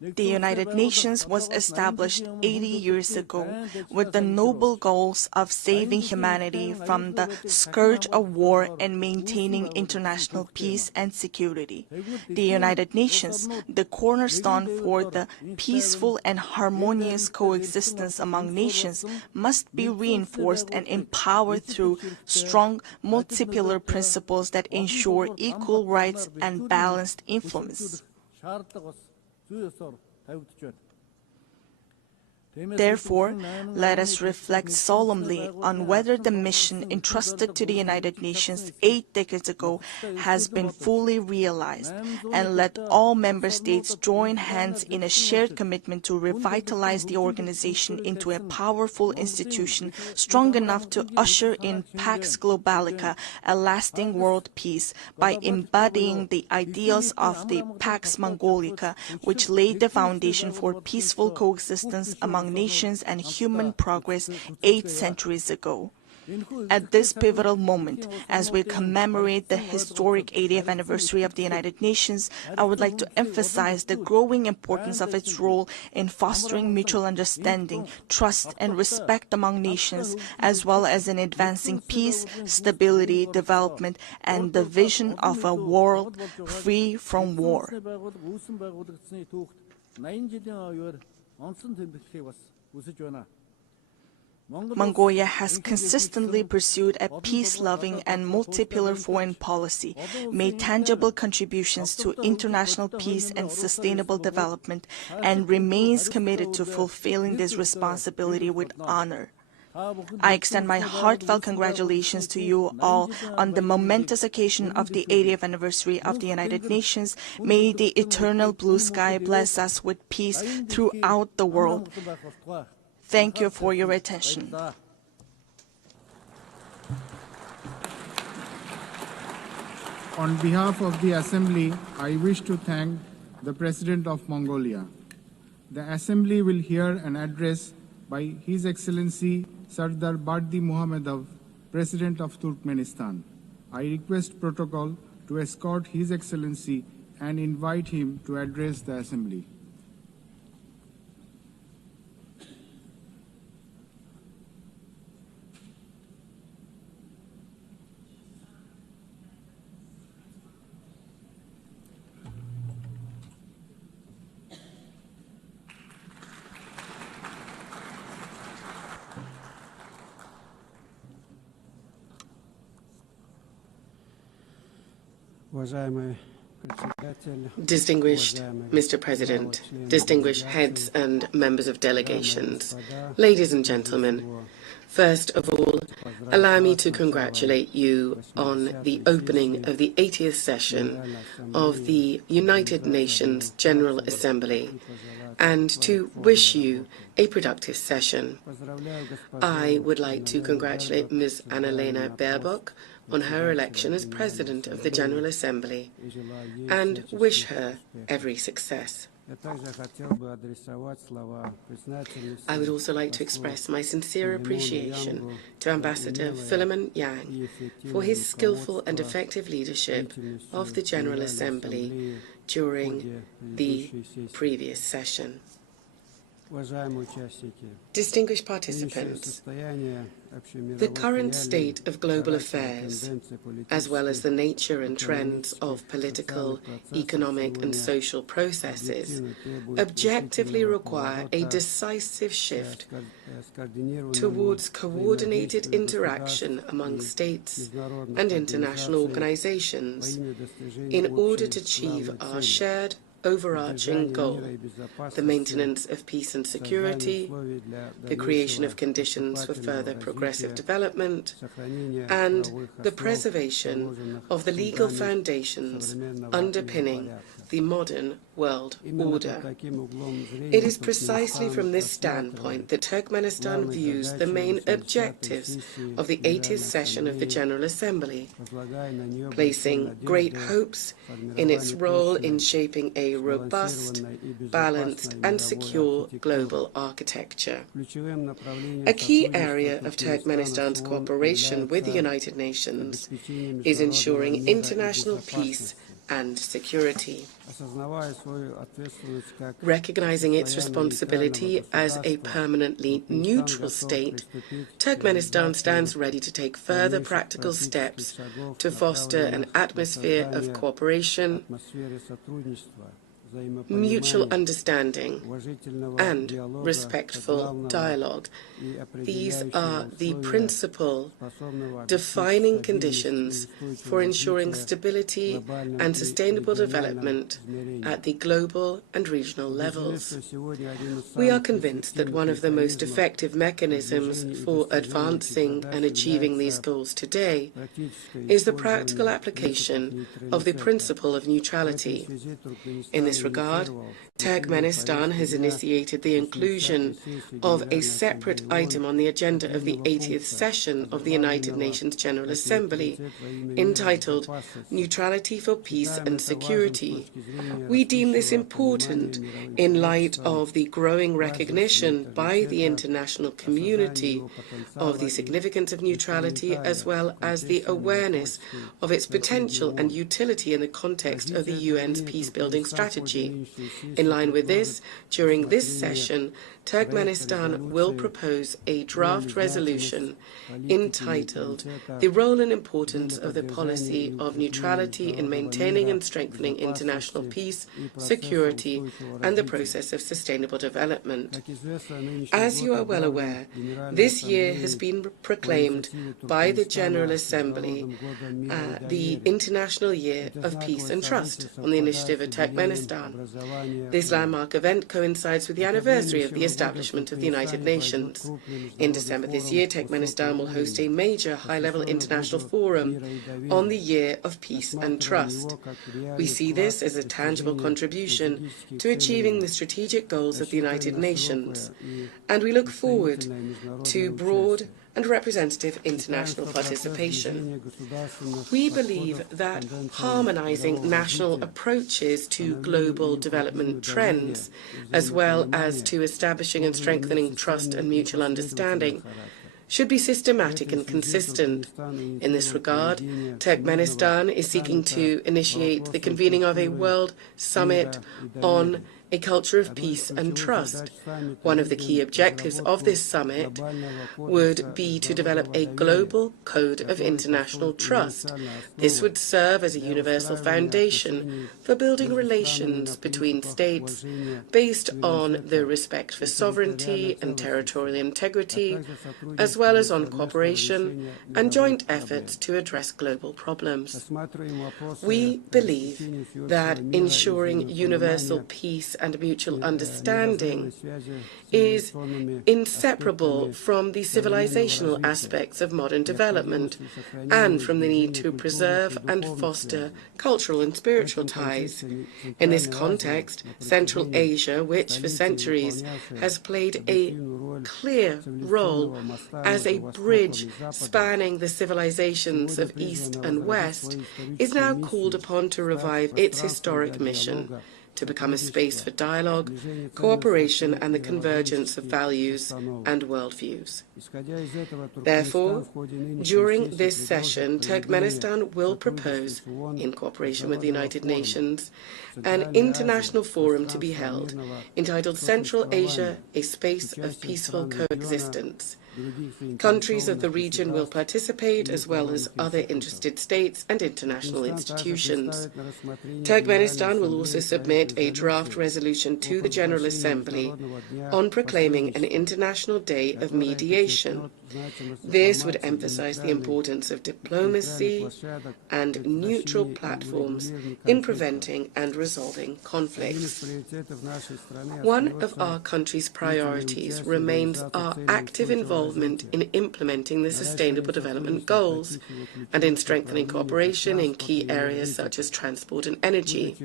The United Nations was established 80 years ago with the noble goals of saving humanity from the scourge of war and maintaining international peace and security. The United Nations, the cornerstone for the peaceful and harmonious coexistence among nations, must be reinforced and empowered through strong multi-pillar principles that ensure equal rights and balanced influence. Therefore, let us reflect solemnly on whether the mission entrusted to the United Nations 8 decades ago has been fully realized, and let all member states join hands in a shared commitment to revitalize the organization into a powerful institution strong enough to usher in Pax Globalica, a lasting world peace, by embodying the ideals of the Pax Mongolica, which laid the foundation for peaceful coexistence among nations and human progress 8 centuries ago. At this pivotal moment, as we commemorate the historic 80th anniversary of the United Nations, I would like to emphasize the growing importance of its role in fostering mutual understanding, trust, and respect among nations, as well as in advancing peace, stability, development, and the vision of a world free from war. Mongolia has consistently pursued a peace-loving and multi-pillar foreign policy, made tangible contributions to international peace and sustainable development, and remains committed to fulfilling this responsibility with honor. I extend my heartfelt congratulations to you all on the momentous occasion of the 80th anniversary of the United Nations. May the eternal blue sky bless us with peace throughout the world. Thank you for your attention. On behalf of the Assembly, I wish to thank the President of Mongolia. The Assembly will hear an address by His Excellency Sardar Bardi Muhammadov, President of Turkmenistan. I request protocol to escort His Excellency and invite him to address the Assembly. Distinguished Mr. President, distinguished heads and members of delegations, ladies and gentlemen, first of all, allow me to congratulate you on the opening of the 80th session of the United Nations General Assembly and to wish you a productive session. I would like to congratulate Ms. Annalena Baerbock on her election as President of the General Assembly and wish her every success. I would also like to express my sincere appreciation to Ambassador Philemon Yang for his skillful and effective leadership of the General Assembly during the previous session. Distinguished participants, the current state of global affairs, as well as the nature and trends of political, economic and social processes, objectively require a decisive shift towards coordinated interaction among states and international organizations in order to achieve our shared overarching goal, the maintenance of peace and security, the creation of conditions for further progressive development, and the preservation of the legal foundations underpinning the modern world order. It is precisely from this standpoint that Turkmenistan views the main objectives of the 80th session of the General Assembly, placing great hopes in its role in shaping a robust, balanced and secure global architecture. A key area of Turkmenistan's cooperation with the United Nations is ensuring international peace and security. Recognizing its responsibility as a permanently neutral state, Turkmenistan stands ready to take further practical steps to foster an atmosphere of cooperation, mutual understanding and respectful dialogue. These are the principal defining conditions for ensuring stability and sustainable development at the global and regional levels. We are convinced that one of the most effective mechanisms for advancing and achieving these goals today is the practical application of the principle of neutrality. In this regard, Turkmenistan has initiated the inclusion of a separate item on the agenda of the 80th session of the United Nations General Assembly, entitled Neutrality for Peace and Security. We deem this important in light of the growing recognition by the international community of the significance of neutrality, as well as the awareness of its potential and utility in the context of the UN's peace-building strategy. In line with this, during this session, Turkmenistan will propose a draft resolution entitled The Role and Importance of the Policy of Neutrality in Maintaining and Strengthening International Peace, Security, and the Process of Sustainable Development. As you are well aware, this year has been proclaimed by the General Assembly the International Year of Peace and Trust on the initiative of Turkmenistan. This landmark event coincides with the anniversary of the establishment of the United Nations. In December this year, Turkmenistan will host a major high-level international forum on the Year of Peace and Trust. We see this as a tangible contribution to achieving the strategic goals of the United Nations, and we look forward to broad and representative international participation. We believe that harmonizing national approaches to global development trends, as well as to establishing and strengthening trust and mutual understanding, should be systematic and consistent. In this regard, Turkmenistan is seeking to initiate the convening of a World Summit on a culture of peace and trust. One of the key objectives of this summit would be to develop a global code of international trust. This would serve as a universal foundation for building relations between states based on the respect for sovereignty and territorial integrity, as well as on cooperation and joint efforts to address global problems. We believe that ensuring universal peace and mutual understanding is inseparable from the civilizational aspects of modern development and from the need to preserve and foster cultural and spiritual ties. In this context, Central Asia, which for centuries has played a clear role as a bridge spanning the civilizations of East and West, is now called upon to revive its historic mission to become a space for dialogue, cooperation and the convergence of values and worldviews. Therefore, during this session, Turkmenistan will propose, in cooperation with the United Nations, an international forum to be held entitled Central Asia, a Space of Peaceful Coexistence. Countries of the region will participate, as well as other interested states and international institutions. Turkmenistan will also submit a draft resolution to the General Assembly on proclaiming an International Day of Mediation. This would emphasize the importance of diplomacy and neutral platforms in preventing and resolving conflicts. One of our country's priorities remains our active involvement in implementing the Sustainable Development Goals and in strengthening cooperation in key areas such as transport and energy.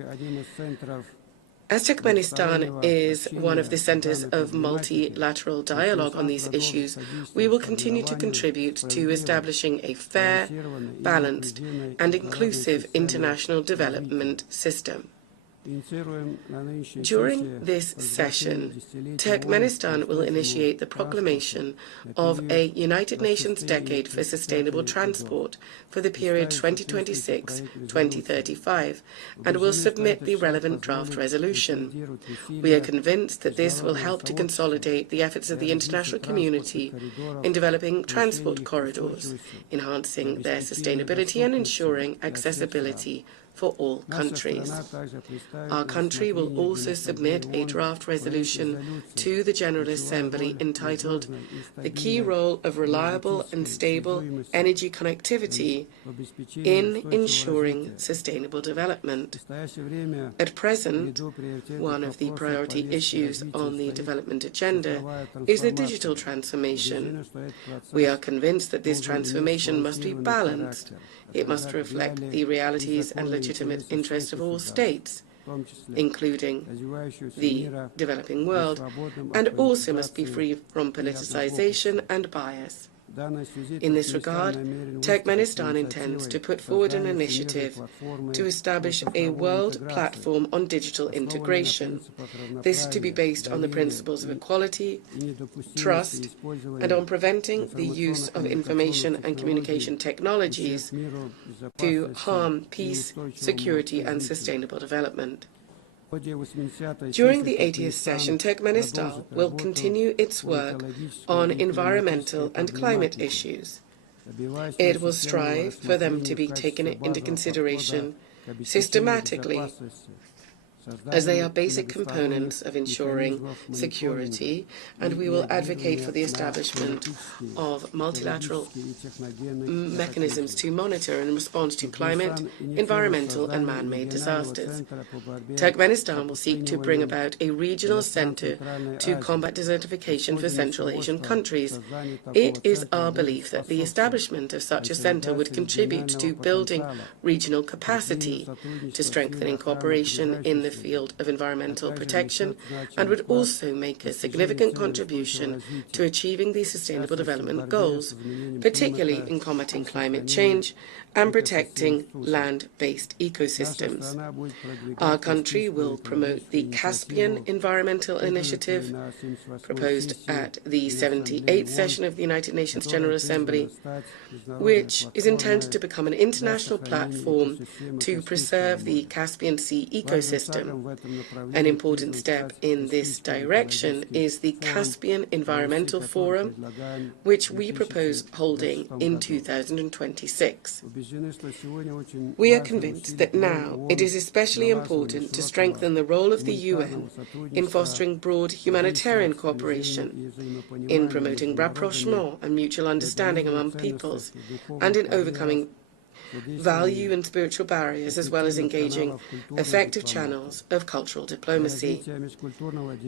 As Turkmenistan is one of the centers of multilateral dialogue on these issues, we will continue to contribute to establishing a fair, balanced, and inclusive international development system. During this session, Turkmenistan will initiate the proclamation of a United Nations Decade for Sustainable Transport for the period 2026-2035 and will submit the relevant draft resolution. We are convinced that this will help to consolidate the efforts of the international community in developing transport corridors, enhancing their sustainability and ensuring accessibility for all countries. Our country will also submit a draft resolution to the General Assembly entitled "The Key Role of Reliable and Stable Energy Connectivity in Ensuring Sustainable Development." At present, one of the priority issues on the development agenda is the digital transformation. We are convinced that this transformation must be balanced. It must reflect the realities and legitimate interests of all states, including the developing world, and also must be free from politicization and bias. In this regard, Turkmenistan intends to put forward an initiative to establish a world platform on digital integration. This is to be based on the principles of equality, trust, and on preventing the use of information and communication technologies to harm peace, security, and sustainable development. During the 80th session, Turkmenistan will continue its work on environmental and climate issues. It will strive for them to be taken into consideration systematically, as they are basic components of ensuring security, and we will advocate for the establishment of multilateral mechanisms to monitor and respond to climate, environmental and man-made disasters. Turkmenistan will seek to bring about a regional center to combat desertification for Central Asian countries. It is our belief that the establishment of such a center would contribute to building regional capacity, to strengthening cooperation in the field of environmental protection, and would also make a significant contribution to achieving the Sustainable Development Goals, particularly in combating climate change and protecting land-based ecosystems. Our country will promote the Caspian Environmental Initiative, proposed at the 78th session of the United Nations General Assembly, which is intended to become an international platform to preserve the Caspian Sea ecosystem. An important step in this direction is the Caspian Environmental Forum, which we propose holding in 2026. We are convinced that now it is especially important to strengthen the role of the UN in fostering broad humanitarian cooperation, in promoting rapprochement and mutual understanding among peoples, and in overcoming value and spiritual barriers, as well as engaging effective channels of cultural diplomacy.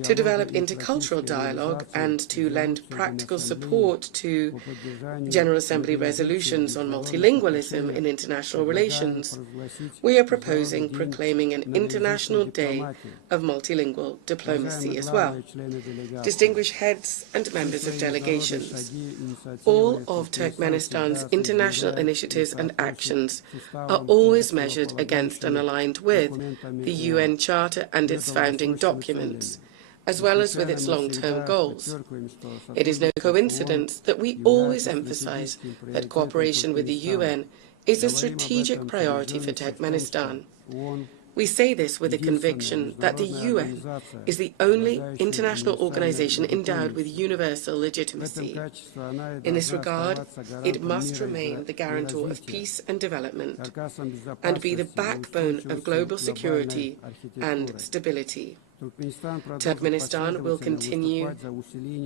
To develop intercultural dialogue and to lend practical support to General Assembly resolutions on multilingualism in international relations, we are proposing proclaiming an International Day of Multilingual Diplomacy as well. Distinguished heads and members of delegations, all of Turkmenistan's international initiatives and actions are always measured against and aligned with the UN Charter and its founding documents, as well as with its long-term goals. It is no coincidence that we always emphasize that cooperation with the UN is a strategic priority for Turkmenistan. We say this with the conviction that the UN is the only international organization endowed with universal legitimacy. In this regard, it must remain the guarantor of peace and development and be the backbone of global security and stability. Turkmenistan will continue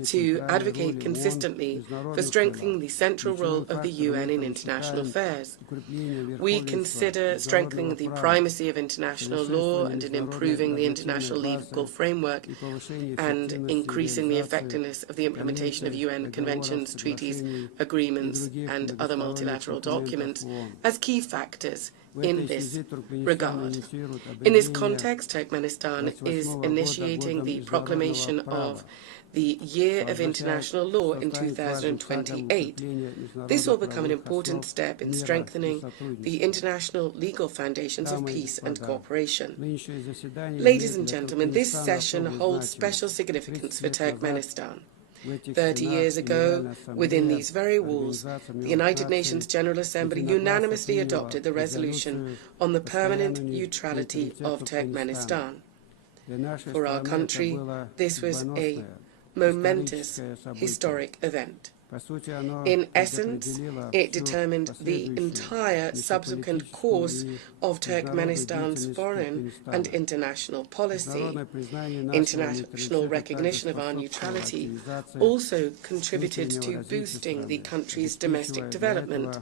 to advocate consistently for strengthening the central role of the UN in international affairs. We consider strengthening the primacy of international law and in improving the international legal framework and increasing the effectiveness of the implementation of UN conventions, treaties, agreements, and other multilateral documents as key factors in this regard. In this context, Turkmenistan is initiating the proclamation of the Year of International Law in 2028. This will become an important step in strengthening the international legal foundations of peace and cooperation. Ladies and gentlemen, this session holds special significance for Turkmenistan. 30 years ago, within these very walls, the United Nations General Assembly unanimously adopted the resolution on the permanent neutrality of Turkmenistan. For our country, this was a momentous historic event. In essence, it determined the entire subsequent course of Turkmenistan's foreign and international policy. International recognition of our neutrality also contributed to boosting the country's domestic development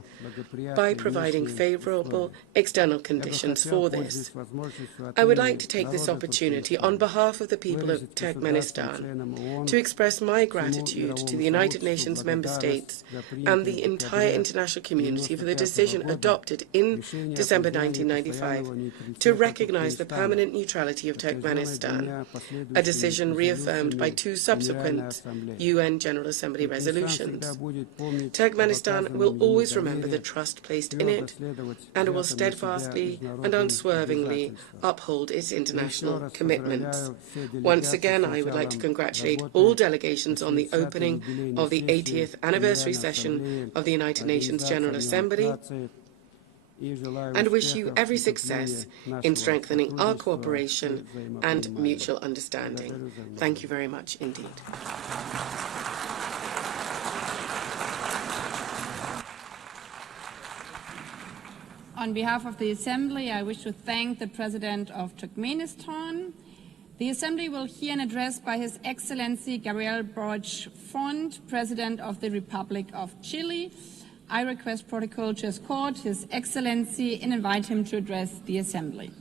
by providing favorable external conditions for this. I would like to take this opportunity on behalf of the people of Turkmenistan to express my gratitude to the United Nations Member States and the entire international community for the decision adopted in December 1995 to recognize the permanent neutrality of Turkmenistan, a decision reaffirmed by 2 subsequent UN General Assembly resolutions. Turkmenistan will always remember the trust placed in it and will steadfastly and unswervingly uphold its international commitments. Once again, I would like to congratulate all delegations on the opening of the 80th anniversary session of the United Nations General Assembly and wish you every success in strengthening our cooperation and mutual understanding. Thank you very much indeed. On behalf of the Assembly, I wish to thank the President of Turkmenistan. The Assembly will hear an address by His Excellency Gabriel Boric Font, President of the Republic of Chile. I request protocol to escort His Excellency and invite him to address the Assembly.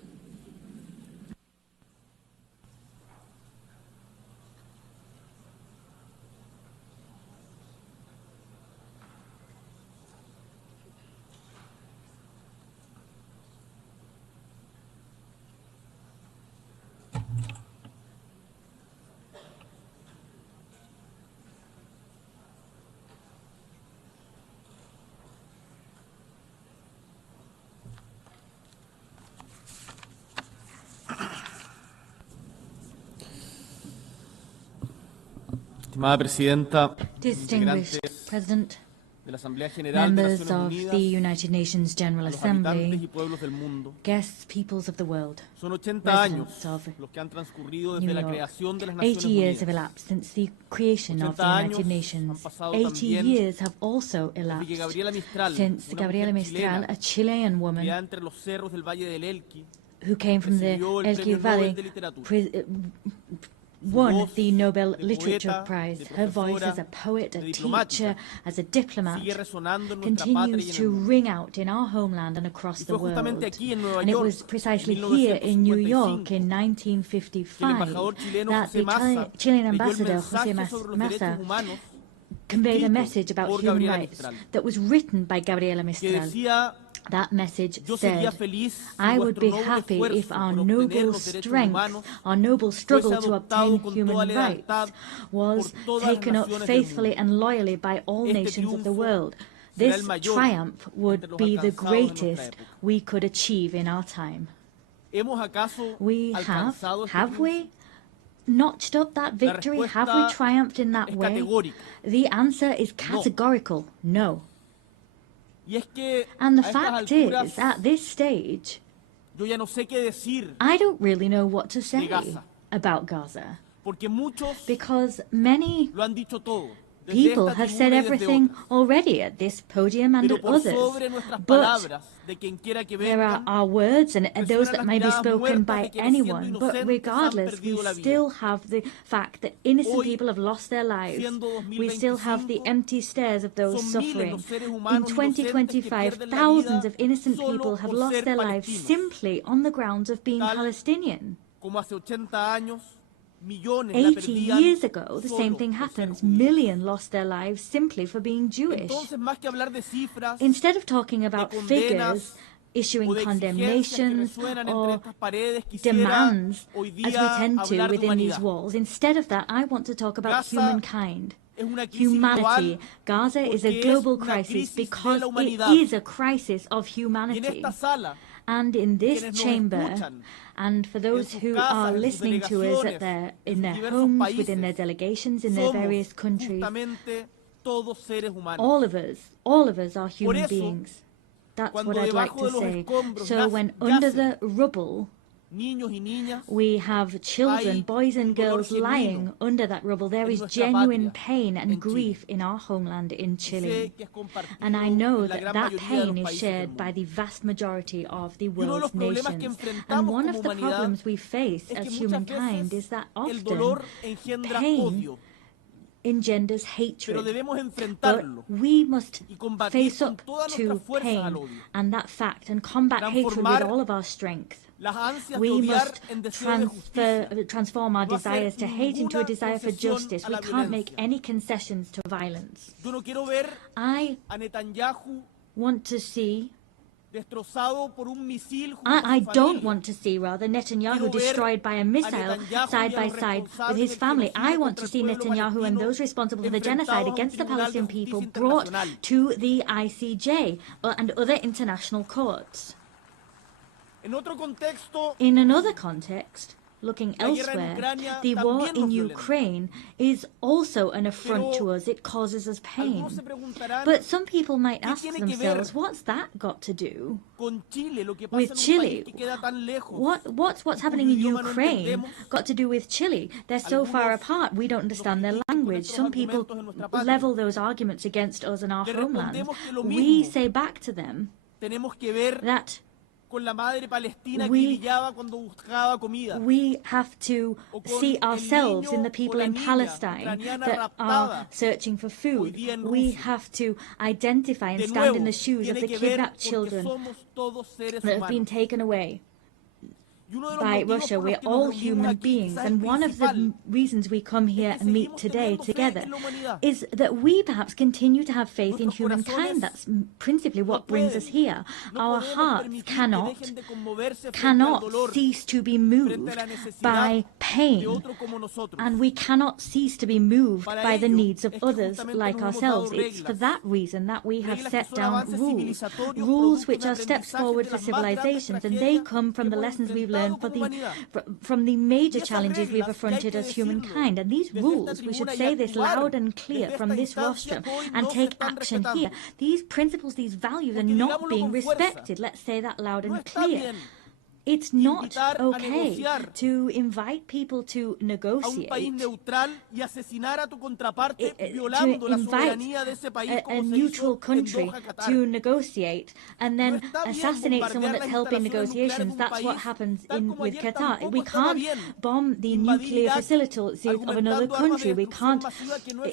Distinguished President, members of the United Nations General Assembly, guests, peoples of the world, residents of New York, 80 years have elapsed since the creation of the United Nations. 80 years have also elapsed since Gabriela Mistral, a Chilean woman who came from the Elqui Valley, won the Nobel Literature Prize. Her voice as a poet, a teacher, as a diplomat continues to ring out in our homeland and across the world. And it was precisely here in New York in 1955 that the Chilean ambassador, José Massa, conveyed a message about human rights that was written by Gabriela Mistral. That message said, "I would be happy if our noble strength, our noble struggle to obtain human rights was taken up faithfully and loyally by all nations of the world. This triumph would be the greatest we could achieve in our time." We have we notched up that victory? Have we triumphed in that way? The answer is categorical, no. And the fact is, at this stage, I don't really know what to say about Gaza, because many people have said everything already at this podium and at others, but there are our words and those that may be spoken by anyone, but regardless, we still have the fact that innocent people have lost their lives. We still have the empty stares of those suffering. In 2025, thousands of innocent people have lost their lives simply on the grounds of being Palestinian. 80 years ago, the same thing happens. Millions lost their lives simply for being Jewish. Instead of talking about figures, issuing condemnations or demands, as we tend to within these walls, instead of that, I want to talk about humankind. Humanity. Gaza is a global crisis because it is a crisis of humanity. And in this chamber, and for those who are listening to us in their homes, within their delegations, in their various countries, all of us are human beings. That's what I'd like to say. So when under the rubble, we have children, boys and girls lying under that rubble, there is genuine pain and grief in our homeland in Chile. And I know that that pain is shared by the vast majority of the world's nations. And one of the problems we face as humankind is that often pain engenders hatred. But we must face up to pain and that fact and combat hatred with all of our strength. We must transform our desires to hate into a desire for justice. We can't make any concessions to violence. I want to see I don't want to see, Netanyahu destroyed by a missile side by side with his family. I want to see Netanyahu and those responsible for the genocide against the Palestinian people brought to the ICJ and other international courts. In another context, looking elsewhere, the war in Ukraine is also an affront to us. It causes us pain. But some people might ask themselves, what's that got to do with Chile? What's happening in Ukraine got to do with Chile? They're so far apart, we don't understand their language. Some people level those arguments against us and our homeland. We say back to them that we have to see ourselves in the people in Palestine that are searching for food. We have to identify and stand in the shoes of the kidnapped children that have been taken away by Russia. We're all human beings, and one of the reasons we come here and meet today together is that we perhaps continue to have faith in humankind. That's principally what brings us here. Our hearts cannot cease to be moved by pain, and we cannot cease to be moved by the needs of others like ourselves. It's for that reason that we have set down rules which are steps forward for civilizations, and they come from the lessons we've learned from the major challenges we've affronted as humankind. And these rules, we should say this loud and clear from this rostrum and take action here. These principles, these values are not being respected. Let's say that loud and clear. It's not okay to invite people to negotiate, to invite a neutral country to negotiate and then assassinate someone that's helping negotiations. That's what happens with Qatar. We can't bomb the nuclear facilities of another country. We can't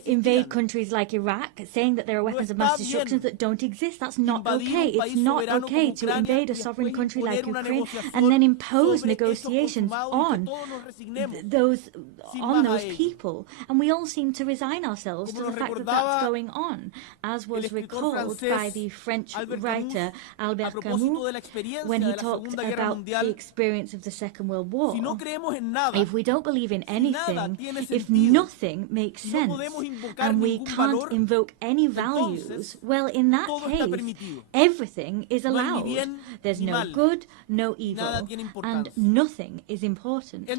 invade countries like Iraq, saying that there are weapons of mass destruction that don't exist. That's not okay. It's not okay to invade a sovereign country like Ukraine and then impose negotiations on those people. And we all seem to resign ourselves to the fact that that's going on, as was recalled by the French writer Albert Camus when he talked about the experience of the Second World War. If we don't believe in anything, if nothing makes sense, and we can't invoke any values, well, in that case, everything is allowed. There's no good, no evil, and nothing is important.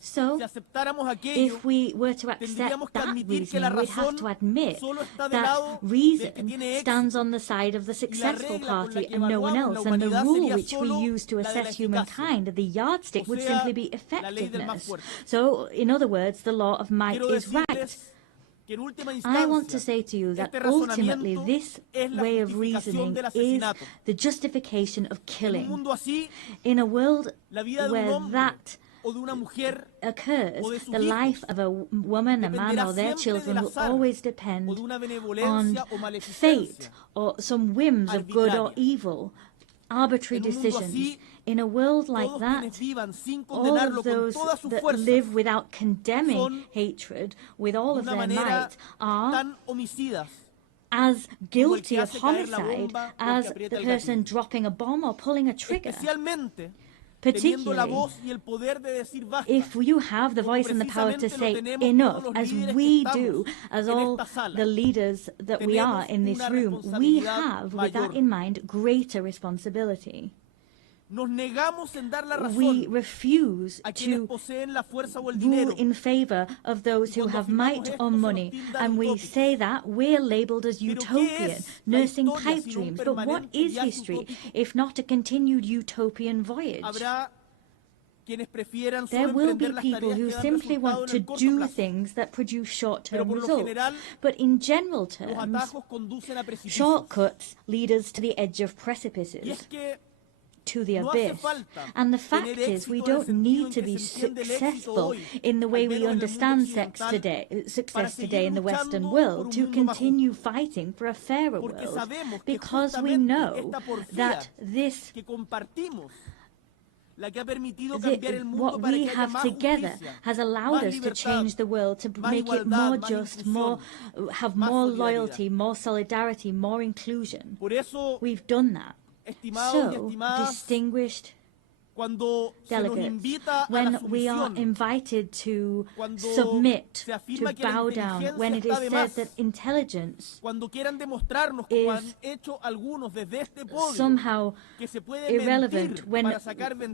So, if we were to accept that reasoning, we'd have to admit that reason stands on the side of the successful party and no one else, and the rule which we use to assess humankind, the yardstick, would simply be effectiveness. So, in other words, the law of might is right. I want to say to you that ultimately this way of reasoning is the justification of killing. In a world where that occurs, the life of a woman, a man, or their children will always depend on fate or some whims of good or evil, arbitrary decisions. In a world like that, all of those that live without condemning hatred with all of their might are as guilty of homicide as the person dropping a bomb or pulling a trigger. Particularly if you have the voice and the power to say enough, as we do, as all the leaders that we are in this room, we have, with that in mind, greater responsibility. We refuse to rule in favor of those who have might or money, and we say that we're labeled as utopian, nursing pipe dreams. But what is history if not a continued utopian voyage? There will be people who simply want to do things that produce short-term results. But in general terms, shortcuts lead us to the edge of precipices, to the abyss. And the fact is, we don't need to be successful in the way we understand success today in the Western world to continue fighting for a fairer world, because we know that this what we have together has allowed us to change the world, to make it more just, have more loyalty, more solidarity, more inclusion. We've done that. So, distinguished delegates, when we are invited to submit, to bow down, when it is said that intelligence is somehow irrelevant, when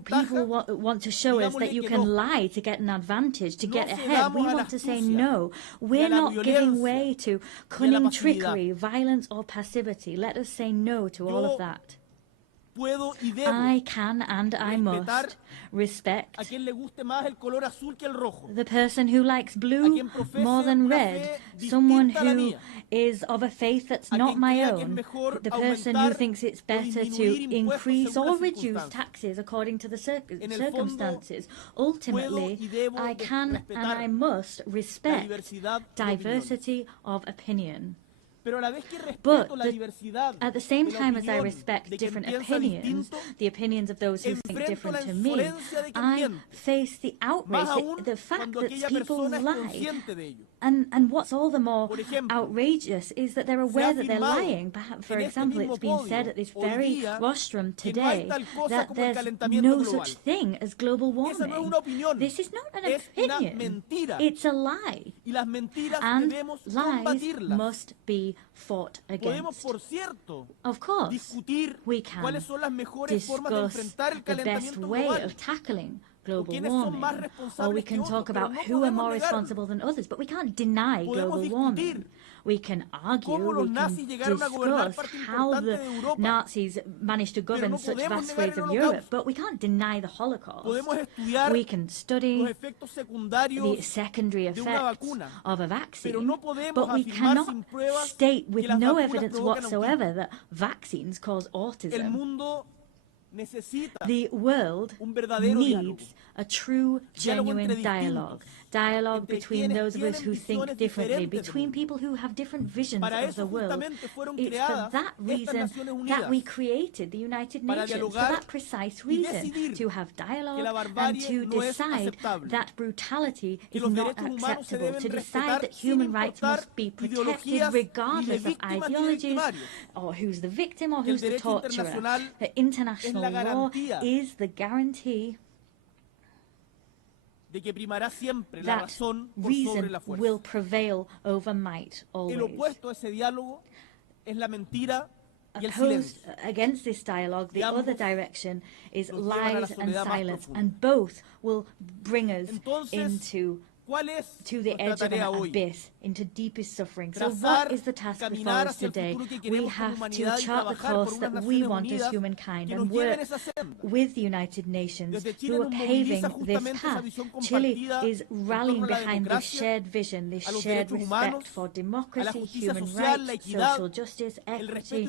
people want to show us that you can lie to get an advantage, to get ahead, we want to say no. We're not giving way to cunning trickery, violence, or passivity. Let us say no to all of that. I can and I must respect the person who likes blue more than red, someone who is of a faith that's not my own, the person who thinks it's better to increase or reduce taxes according to the circumstances. Ultimately, I can and I must respect diversity of opinion. But at the same time as I respect different opinions, the opinions of those who think different to me, I face the outrage, the fact that people lie. And what's all the more outrageous is that they're aware that they're lying. Perhaps, for example, it's been said at this very rostrum today that there's no such thing as global warming. This is not an opinion. It's a lie. And lies must be fought against. Of course, we can discuss the best way of tackling global warming, or we can talk about who are more responsible than others, but we can't deny global warming. We can argue, we can discuss how the Nazis managed to govern such vast swathes of Europe, but we can't deny the Holocaust. We can study the secondary effects of a vaccine, but we cannot state with no evidence whatsoever that vaccines cause autism. The world needs a true, genuine dialogue between those of us who think differently, between people who have different visions of the world. It's for that reason that we created the United Nations, for that precise reason, to have dialogue and to decide that brutality is not acceptable, to decide that human rights must be protected regardless of ideologies or who's the victim or who's the torturer. The international law is the guarantee that reason will prevail over might always. Opposed against this dialogue, the other direction is lies and silence, and both will bring us to the edge of an abyss, into deepest suffering. So what is the task before us today? We have to chart the course that we want as humankind and work with the United Nations who are paving this path. Chile is rallying behind this shared vision, this shared respect for democracy, human rights, social justice, equity,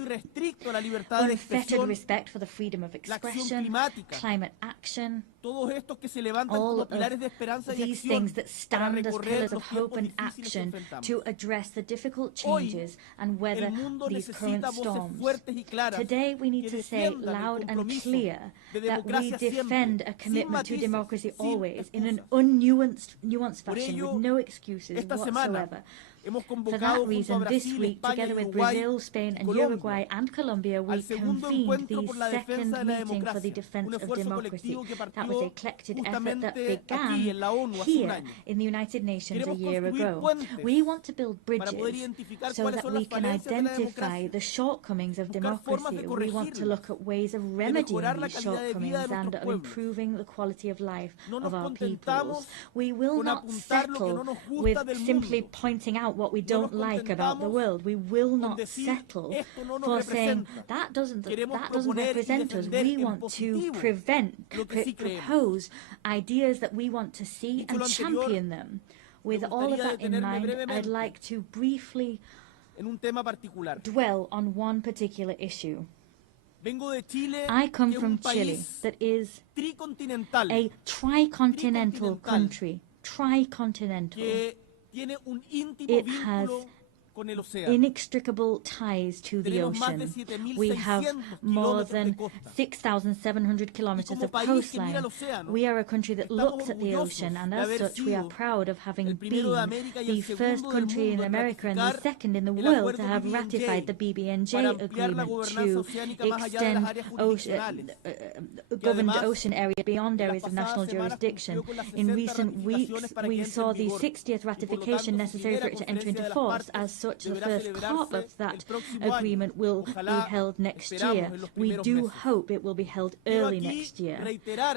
unfettered respect for the freedom of expression, climate action, all of these things that stand as pillars of hope and action to address the difficult changes and weather these current storms. Today we need to say loud and clear that we defend a commitment to democracy always in an unnuanced fashion with no excuses whatsoever. For that reason, this week, together with Brazil, Spain and Uruguay and Colombia, we convened the second meeting for the defense of democracy. That was a collected effort that began here in the United Nations a year ago. We want to build bridges so that we can identify the shortcomings of democracy. We want to look at ways of remedying these shortcomings and of improving the quality of life of our peoples. We will not settle with simply pointing out what we don't like about the world. We will not settle for saying that doesn't represent us. We want to propose ideas that we want to see and champion them. With all of that in mind, I'd like to briefly dwell on one particular issue. I come from Chile, that is a tricontinental country. Tricontinental. It has inextricable ties to the ocean. We have more than 6,700 kilometers of coastline. We are a country that looks at the ocean, and as such we are proud of having been the first country in America and the second in the world to have ratified the BBNJ agreement to extend governed ocean area beyond areas of national jurisdiction. In recent weeks, we saw the 60th ratification necessary for it to enter into force. As such, the first part of that agreement will be held next year. We do hope it will be held early next year.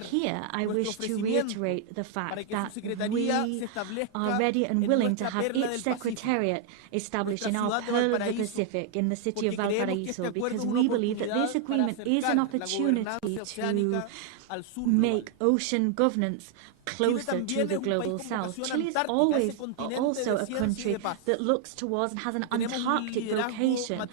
Here, I wish to reiterate the fact that we are ready and willing to have its secretariat established in our Pearl of the Pacific in the city of Valparaiso, because we believe that this agreement is an opportunity to make ocean governance closer to the global south. Chile is always also a country that looks towards and has an Antarctic vocation.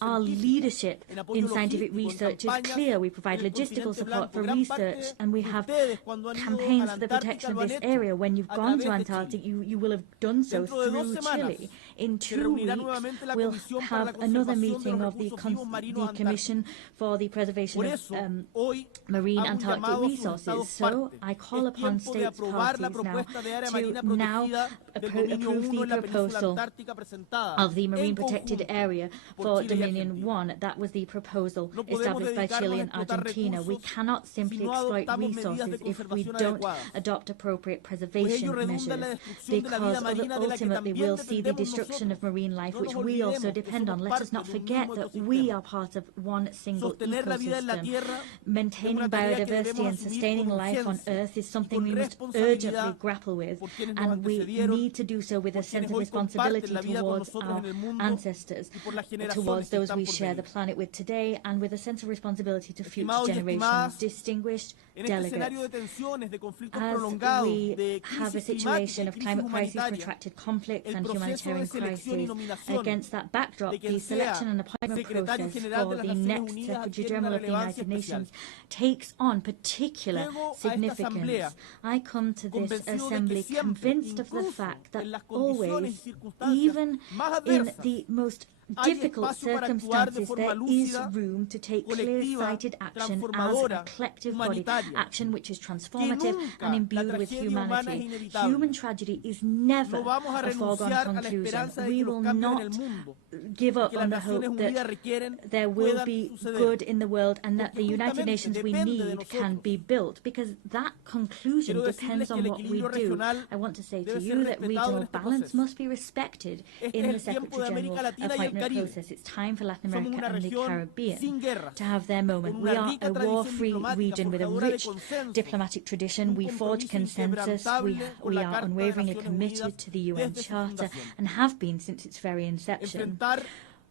Our leadership in scientific research is clear. We provide logistical support for research, and we have campaigns for the protection of this area. When you've gone to Antarctic, you will have done so through Chile. In 2 weeks, we'll have another meeting of the Commission for the Preservation of Marine Antarctic Resources. So I call upon states parties now to approve the proposal of the Marine Protected Area for Dominion 1. That was the proposal established by Chile and Argentina. We cannot simply exploit resources if we don't adopt appropriate preservation measures, because ultimately we'll see the destruction destruction of marine life, which we also depend on. Let us not forget that we are part of one single ecosystem. Maintaining biodiversity and sustaining life on Earth is something we must urgently grapple with, and we need to do so with a sense of responsibility towards our ancestors, towards those we share the planet with today, and with a sense of responsibility to future generations. Distinguished delegates, as we have a situation of climate crisis, protracted conflicts and humanitarian crises, against that backdrop, the selection and appointment process for the next Secretary General of the United Nations takes on particular significance. I come to this assembly convinced of the fact that always, even in the most difficult circumstances, there is room to take clear-sighted action as a collective body, action which is transformative and imbued with humanity. Human tragedy is never a foregone conclusion. We will not give up on the hope that there will be good in the world and that the United Nations we need can be built, because that conclusion depends on what we do. I want to say to you that regional balance must be respected in the Secretary General appointment process. It's time for Latin America and the Caribbean to have their moment. We are a war-free region with a rich diplomatic tradition. We forge consensus. We are unwaveringly committed to the UN Charter and have been since its very inception.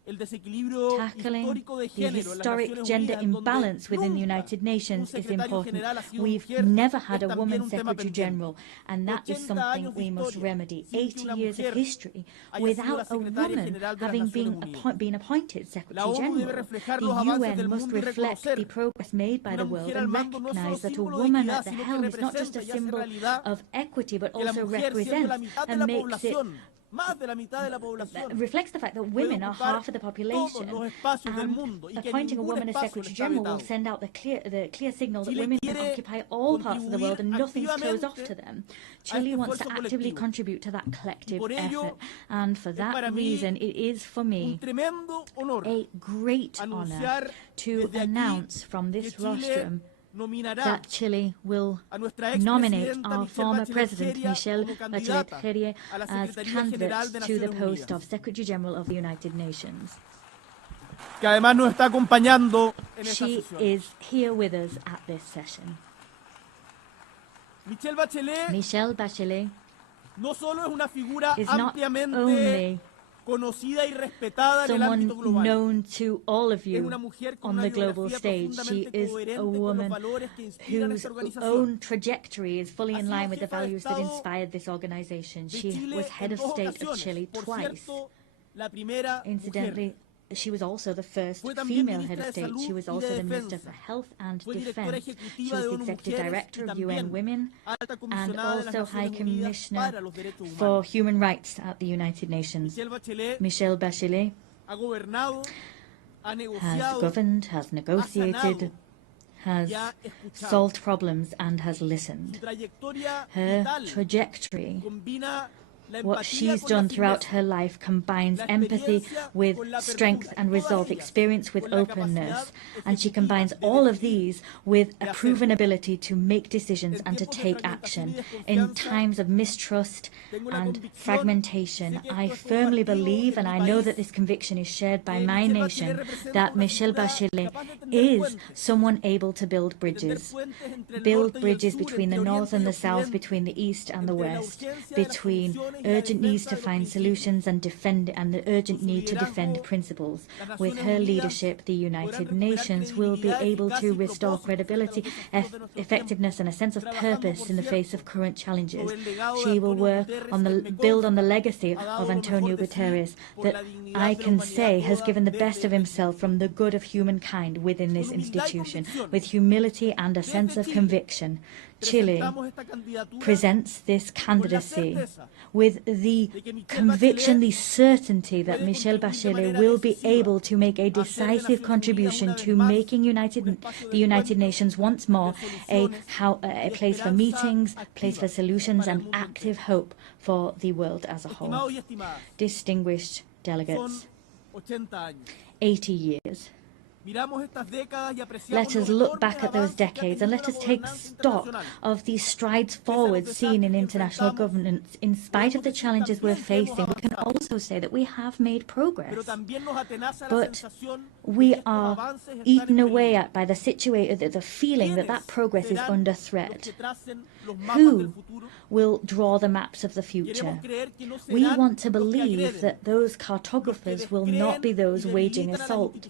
Tackling the historic gender imbalance within the United Nations is important. We've never had a woman Secretary General, and that is something we must remedy. 80 years of history without a woman having been appointed Secretary General. The UN must reflect the progress made by the world and recognise that a woman at the helm is not just a symbol of equity, but also represents and makes it reflects the fact that women are half of the population, and appointing a woman as Secretary General will send out the clear signal that women can occupy all parts of the world and nothing's closed off to them. Chile wants to actively contribute to that collective effort, and for that reason it is for me a great honour to announce from this rostrum that Chile will nominate our former President Michelle Bachelet as candidate to the post of Secretary General of the United Nations. She is here with us at this session. Michelle Bachelet is not only someone known to all of you on the global stage. She is a woman whose own trajectory is fully in line with the values that inspired this organization. She was head of state of Chile twice. Incidentally, she was also the first female head of state. She was also the Minister for Health and Defense. She was the Executive Director of UN Women and also High Commissioner for Human Rights at the United Nations. Michelle Bachelet has governed, has negotiated, has solved problems and has listened. Her trajectory, what she's done throughout her life, combines empathy with strength and resolve, experience with openness, and she combines all of these with a proven ability to make decisions and to take action. In times of mistrust and fragmentation, I firmly believe, and I know that this conviction is shared by my nation, that Michelle Bachelet is someone able to build bridges between the North and the South, between the East and the West, between urgent needs to find solutions and the urgent need to defend principles. With her leadership, the United Nations will be able to restore credibility, effectiveness and a sense of purpose in the face of current challenges. She will build on the legacy of Antonio Guterres that I can say has given the best of himself from the good of humankind within this institution, with humility and a sense of conviction. Chile presents this candidacy with the conviction, the certainty that Michelle Bachelet will be able to make a decisive contribution to making the United Nations once more a place for meetings, place for solutions and active hope for the world as a whole. Distinguished delegates, 80 years Let us look back at those decades and let us take stock of these strides forward seen in international governance. In spite of the challenges we're facing, we can also say that we have made progress. But we are eaten away at by the feeling that that progress is under threat. Who will draw the maps of the future? We want to believe that those cartographers will not be those waging assaults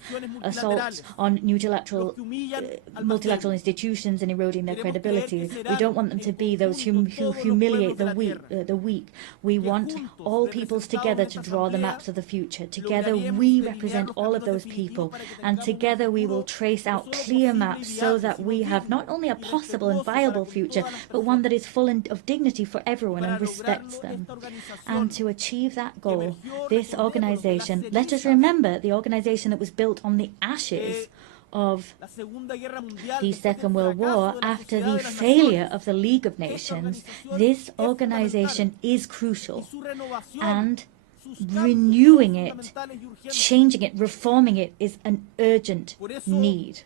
on multilateral institutions and eroding their credibility. We don't want them to be those who humiliate the weak. We want all peoples together to draw the maps of the future. Together we represent all of those people, and together we will trace out clear maps so that we have not only a possible and viable future, but one that is full of dignity for everyone and respects them. And to achieve that goal, this organization, let us remember the organization that was built on the ashes of the Second World War after the failure of the League of Nations, this organization is crucial, and renewing it, changing it, reforming it is an urgent need.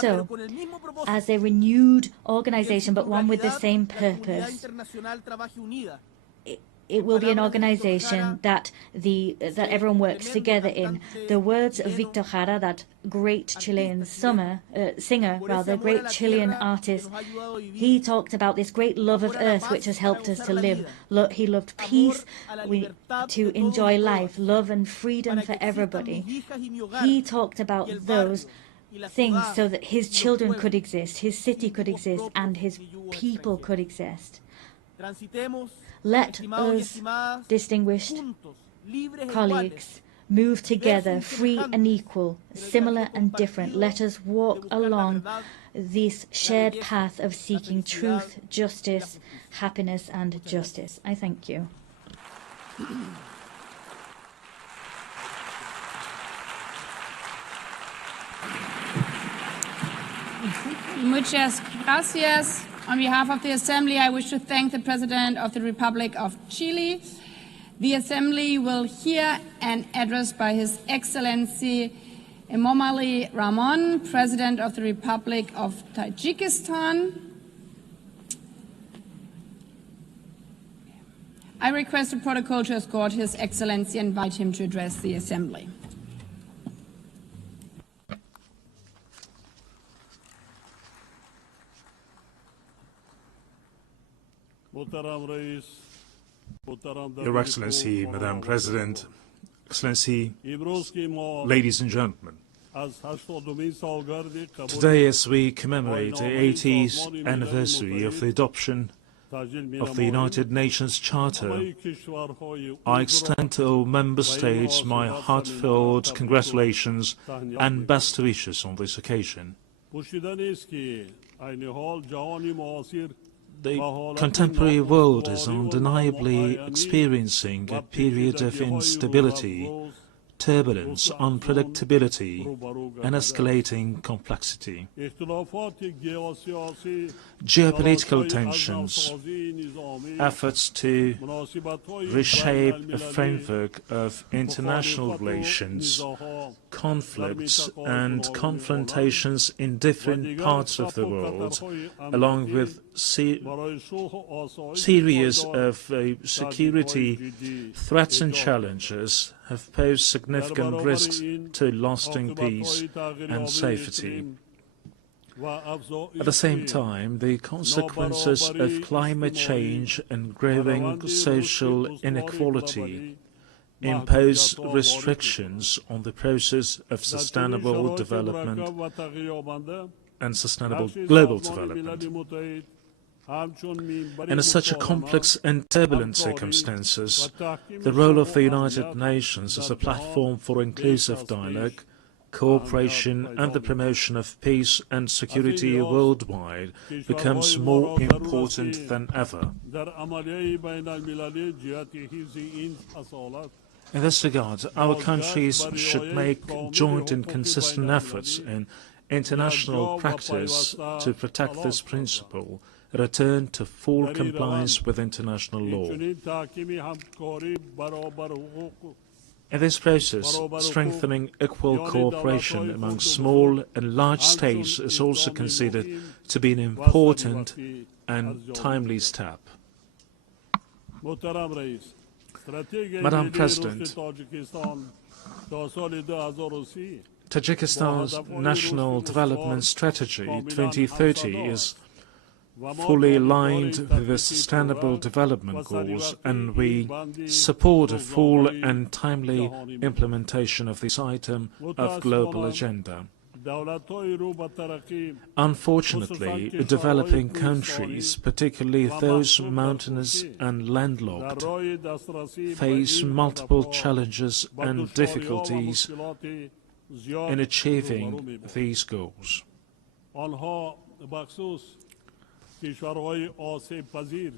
So, as a renewed organization, but one with the same purpose, it will be an organization that everyone works together in. The words of Victor Jara, that great Chilean singer, great Chilean artist, he talked about this great love of earth which has helped us to live. He loved peace, to enjoy life, love and freedom for everybody. He talked about those things so that his children could exist, his city could exist, and his people could exist. Let us, distinguished colleagues, move together, free and equal, similar and different. Let us walk along this shared path of seeking truth, justice, happiness, and justice. I thank you. Muchas gracias. On behalf of the Assembly, I wish to thank the President of the Republic of Chile. The Assembly will hear an address by His Excellency Emomali Rahmon, President of the Republic of Tajikistan. I request the protocol to escort His Excellency and invite him to address the Assembly. Your Excellency, Madam President, Excellency, ladies and gentlemen, today as we commemorate the 80th anniversary of the adoption of the United Nations Charter, I extend to all member states my heartfelt congratulations and best wishes on this occasion. The contemporary world is undeniably experiencing a period of instability, turbulence, unpredictability, and escalating complexity. Geopolitical tensions, efforts to reshape a framework of international relations, conflicts and confrontations in different parts of the world, along with series of security threats and challenges, have posed significant risks to lasting peace and safety. At the same time, the consequences of climate change and growing social inequality impose restrictions on the process of sustainable development and sustainable global development. In such a complex and turbulent circumstances, the role of the United Nations as a platform for inclusive dialogue, cooperation and the promotion of peace and security worldwide becomes more important than ever. In this regard, our countries should make joint and consistent efforts in international practice to protect this principle, return to full compliance with international law. In this process, strengthening equal cooperation among small and large states is also considered to be an important and timely step. Madam President, Tajikistan's National Development Strategy 2030 is fully aligned with the Sustainable Development Goals, and we support a full and timely implementation of this item of global agenda. Unfortunately, developing countries, particularly those mountainous and landlocked, face multiple challenges and difficulties in achieving these goals.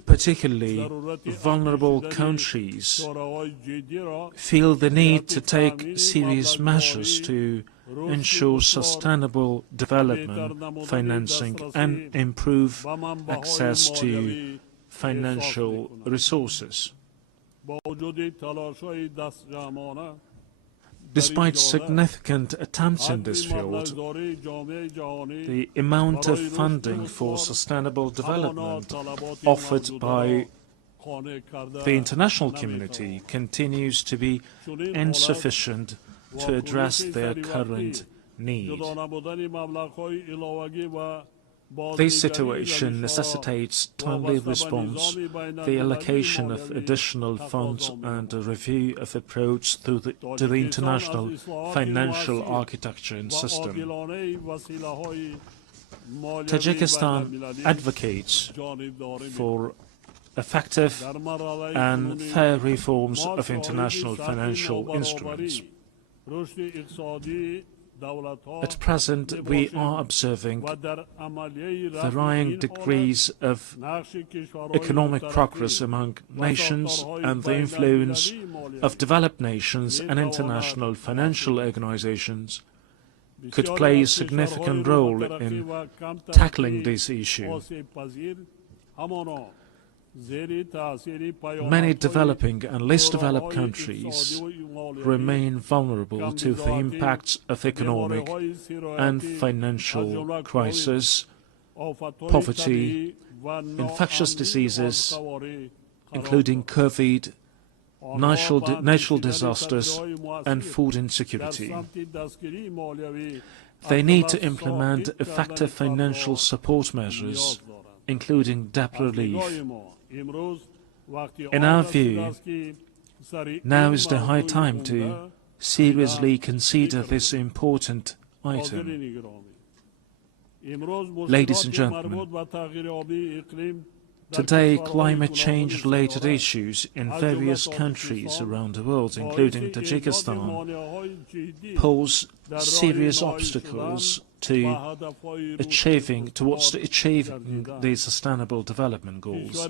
Particularly vulnerable countries feel the need to take serious measures to ensure sustainable development, financing, and improve access to financial resources. Despite significant attempts in this field, the amount of funding for sustainable development offered by the international community continues to be insufficient to address their current need. This situation necessitates timely response, the allocation of additional funds, and a review of approach to the international financial architecture and system. Tajikistan advocates for effective and fair reforms of international financial instruments. At present, we are observing varying degrees of economic progress among nations, and the influence of developed nations and international financial organizations could play a significant role in tackling this issue. Many developing and less developed countries remain vulnerable to the impacts of economic and financial crisis, poverty, infectious diseases, including COVID, natural disasters, and food insecurity. They need to implement effective financial support measures, including debt relief. In our view, now is the high time to seriously consider this important item. Ladies and gentlemen, today climate change-related issues in various countries around the world, including Tajikistan, pose serious obstacles to achieving the Sustainable Development Goals.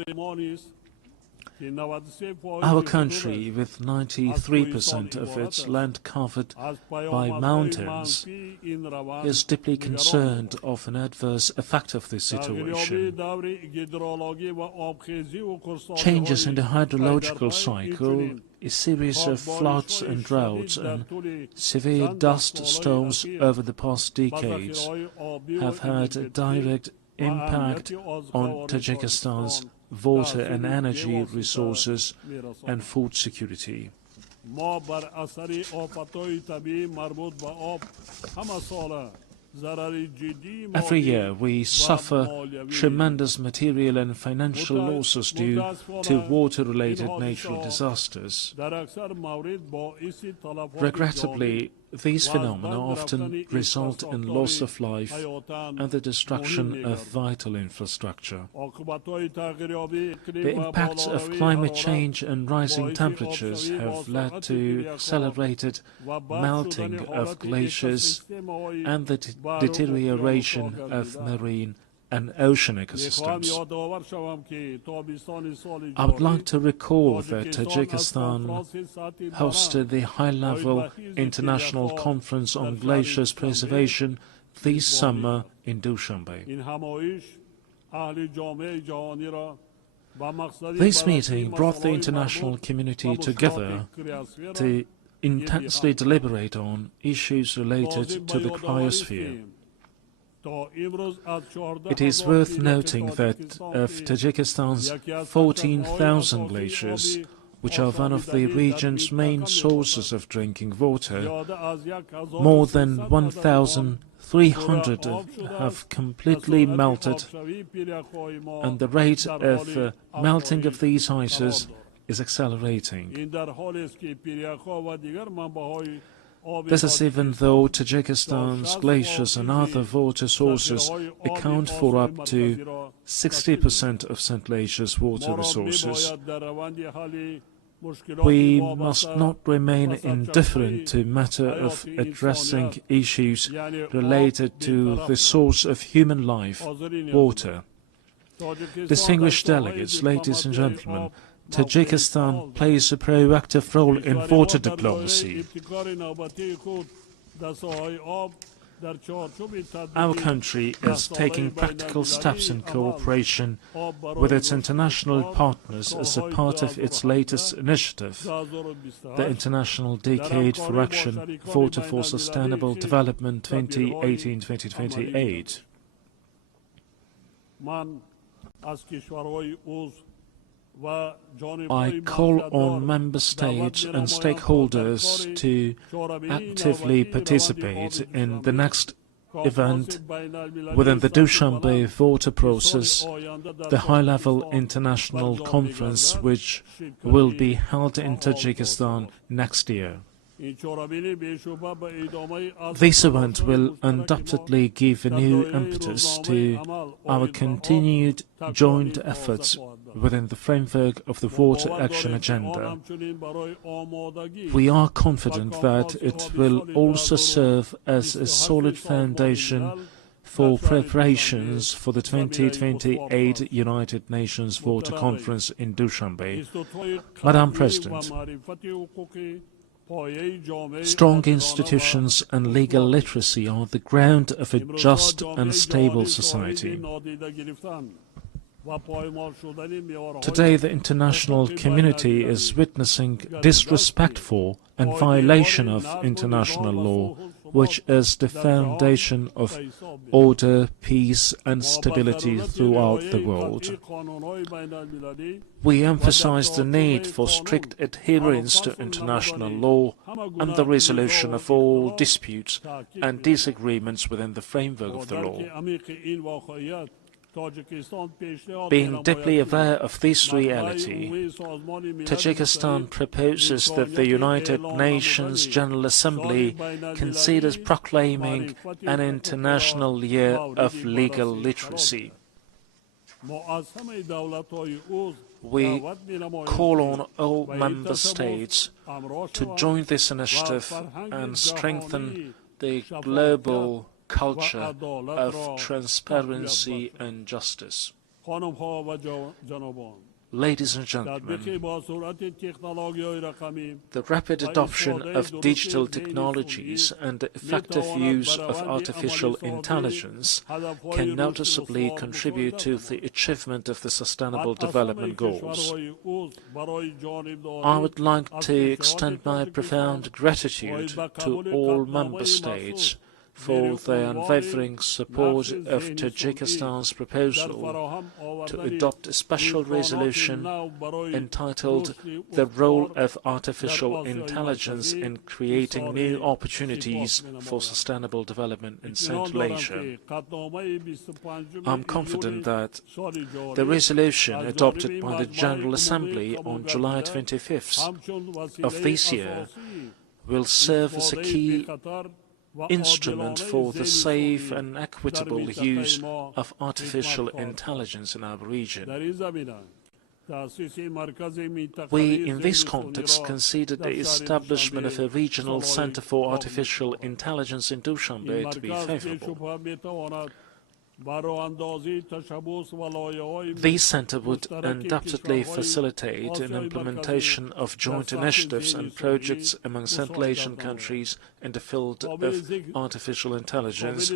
Our country, with 93% of its land covered by mountains, is deeply concerned of an adverse effect of this situation. Changes in the hydrological cycle, a series of floods and droughts, and severe dust storms over the past decades have had a direct impact on Tajikistan's water and energy resources and food security. Every year we suffer tremendous material and financial losses due to water-related natural disasters. Regrettably, these phenomena often result in loss of life and the destruction of vital infrastructure. The impacts of climate change and rising temperatures have led to accelerated melting of glaciers and the deterioration of marine and ocean ecosystems. I would like to recall that Tajikistan hosted the high-level international conference on glaciers preservation this summer in Dushanbe. This meeting brought the international community together to intensely deliberate on issues related to the cryosphere. It is worth noting that of Tajikistan's 14,000 glaciers, which are one of the region's main sources of drinking water, more than 1,300 have completely melted, and the rate of melting of these ices is accelerating. This is even though Tajikistan's glaciers and other water sources account for up to 60% of Central Asia's water resources. We must not remain indifferent to the matter of addressing issues related to the source of human life, water. Distinguished delegates, ladies and gentlemen, Tajikistan plays a proactive role in water diplomacy. Our country is taking practical steps in cooperation with its international partners as a part of its latest initiative, the International Decade for Action, Water for Sustainable Development 2018-2028. I call on member states and stakeholders to actively participate in the next event within the Dushanbe water process, the high-level international conference which will be held in Tajikistan next year. This event will undoubtedly give a new impetus to our continued joint efforts within the framework of the Water Action Agenda. We are confident that it will also serve as a solid foundation for preparations for the 2028 United Nations Water Conference in Dushanbe. Madam President, strong institutions and legal literacy are the ground of a just and stable society. Today, the international community is witnessing disrespect for and violation of international law, which is the foundation of order, peace and stability throughout the world. We emphasize the need for strict adherence to international law and the resolution of all disputes and disagreements within the framework of the law. Being deeply aware of this reality, Tajikistan proposes that the United Nations General Assembly considers proclaiming an International Year of Legal Literacy. We call on all member states to join this initiative and strengthen the global culture of transparency and justice. Ladies and gentlemen, the rapid adoption of digital technologies and the effective use of artificial intelligence can noticeably contribute to the achievement of the Sustainable Development Goals. I would like to extend my profound gratitude to all member states for their unwavering support of Tajikistan's proposal to adopt a special resolution entitled "The Role of Artificial Intelligence in Creating New Opportunities for Sustainable Development in Central Asia." I'm confident that the resolution adopted by the General Assembly on July 25th of this year will serve as a key instrument for the safe and equitable use of artificial intelligence in our region. We, in this context, consider the establishment of a regional center for artificial intelligence in Dushanbe to be favorable. This centre would undoubtedly facilitate an implementation of joint initiatives and projects among Central Asian countries in the field of artificial intelligence.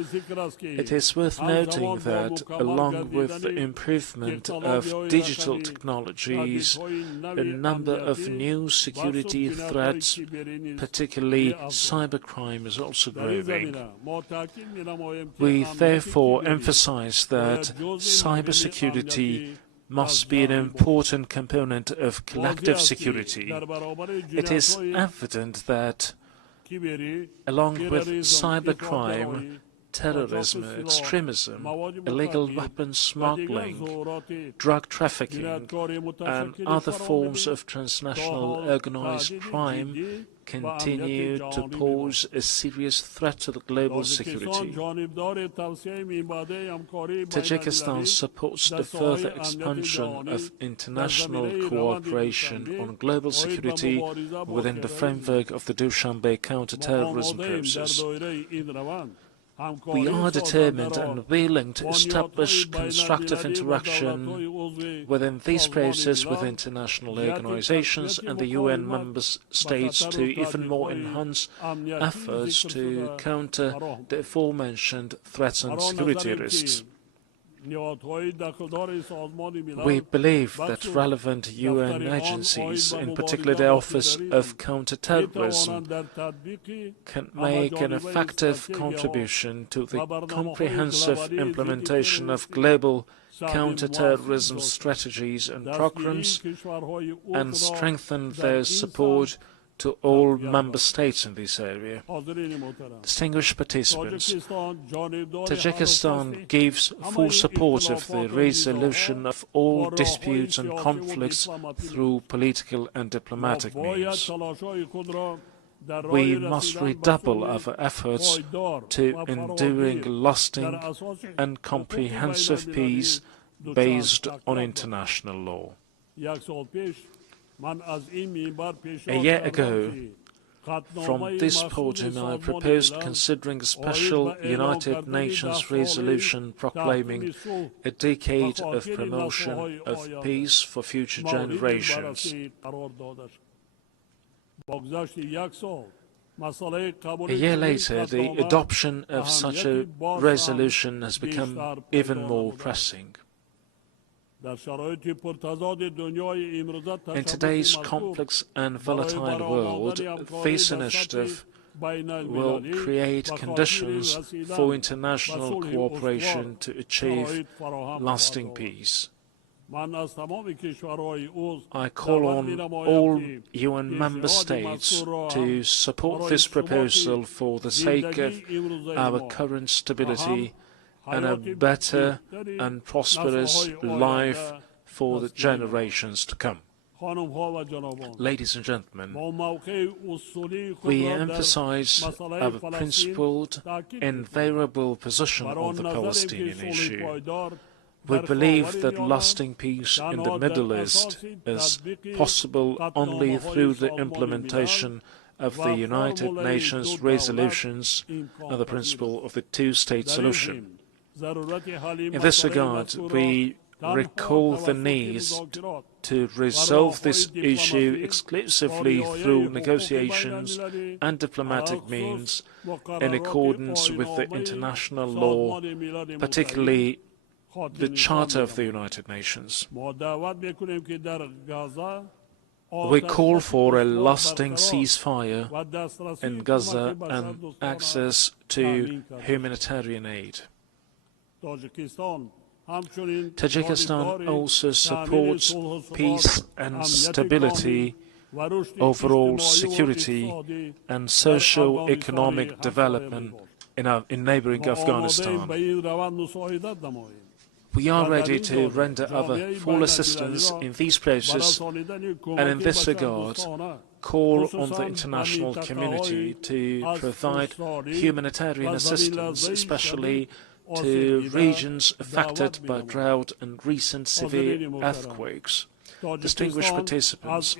It is worth noting that, along with the improvement of digital technologies, a number of new security threats, particularly cybercrime, is also growing. We therefore emphasize that cybersecurity must be an important component of collective security. It is evident that, along with cybercrime, terrorism, extremism, illegal weapons smuggling, drug trafficking, and other forms of transnational organized crime continue to pose a serious threat to the global security. Tajikistan supports the further expansion of international cooperation on global security within the framework of the Dushanbe counter-terrorism process. We are determined and willing to establish constructive interaction within this process with international organizations and the UN member states to even more enhance efforts to counter the aforementioned threats and security risks. We believe that relevant UN agencies, in particular the Office of Counterterrorism, can make an effective contribution to the comprehensive implementation of global counterterrorism strategies and programs and strengthen their support to all member states in this area. Distinguished participants, Tajikistan gives full support of the resolution of all disputes and conflicts through political and diplomatic means. We must redouble our efforts to enduring, lasting and comprehensive peace based on international law. A year ago, from this podium, I proposed considering a special United Nations resolution proclaiming a decade of promotion of peace for future generations. A year later, the adoption of such a resolution has become even more pressing. In today's complex and volatile world, this initiative will create conditions for international cooperation to achieve lasting peace. I call on all UN member states to support this proposal for the sake of our current stability and a better and prosperous life for the generations to come. Ladies and gentlemen, we emphasize our principled, invariable position on the Palestinian issue. We believe that lasting peace in the Middle East is possible only through the implementation of the United Nations resolutions and the principle of the two-state solution. In this regard, we recall the need to resolve this issue exclusively through negotiations and diplomatic means in accordance with the international law, particularly the Charter of the United Nations. We call for a lasting ceasefire in Gaza and access to humanitarian aid. Tajikistan also supports peace and stability, overall security and socio-economic development in neighboring Afghanistan. We are ready to render our full assistance in this process and in this regard call on the international community to provide humanitarian assistance, especially to regions affected by drought and recent severe earthquakes. Distinguished participants,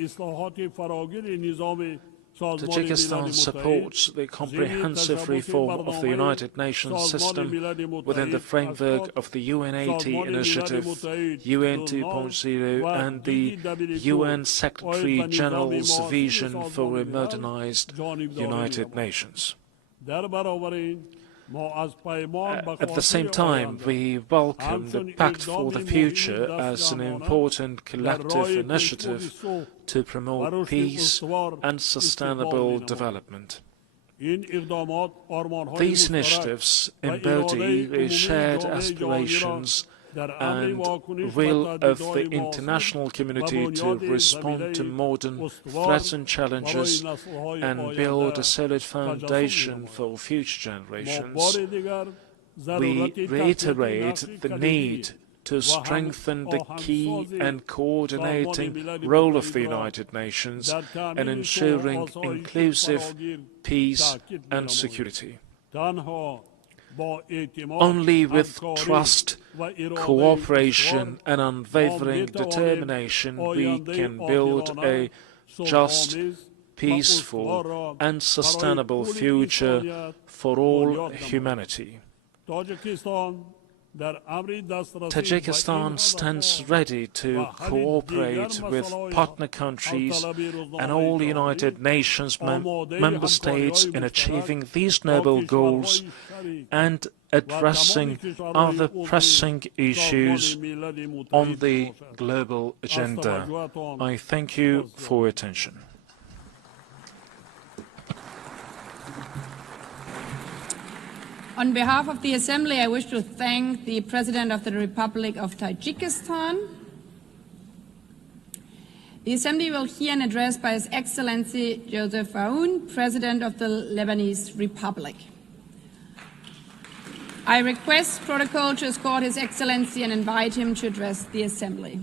Tajikistan supports the comprehensive reform of the United Nations system within the framework of the UN80 initiative, UN 2.0, and the UN Secretary General's vision for a modernized United Nations. At the same time, we welcome the Pact for the Future as an important collective initiative to promote peace and sustainable development. These initiatives embody the shared aspirations and will of the international community to respond to modern threats and challenges and build a solid foundation for future generations. We reiterate the need to strengthen the key and coordinating role of the United Nations in ensuring inclusive peace and security. Only with trust, cooperation and unwavering determination we can build a just, peaceful and sustainable future for all humanity. Tajikistan stands ready to cooperate with partner countries and all United Nations member states in achieving these noble goals and addressing other pressing issues on the global agenda. I thank you for your attention. On behalf of the Assembly, I wish to thank the President of the Republic of Tajikistan. The Assembly will hear an address by His Excellency Joseph Aoun, President of the Lebanese Republic. I request protocol to escort His Excellency and invite him to address the Assembly.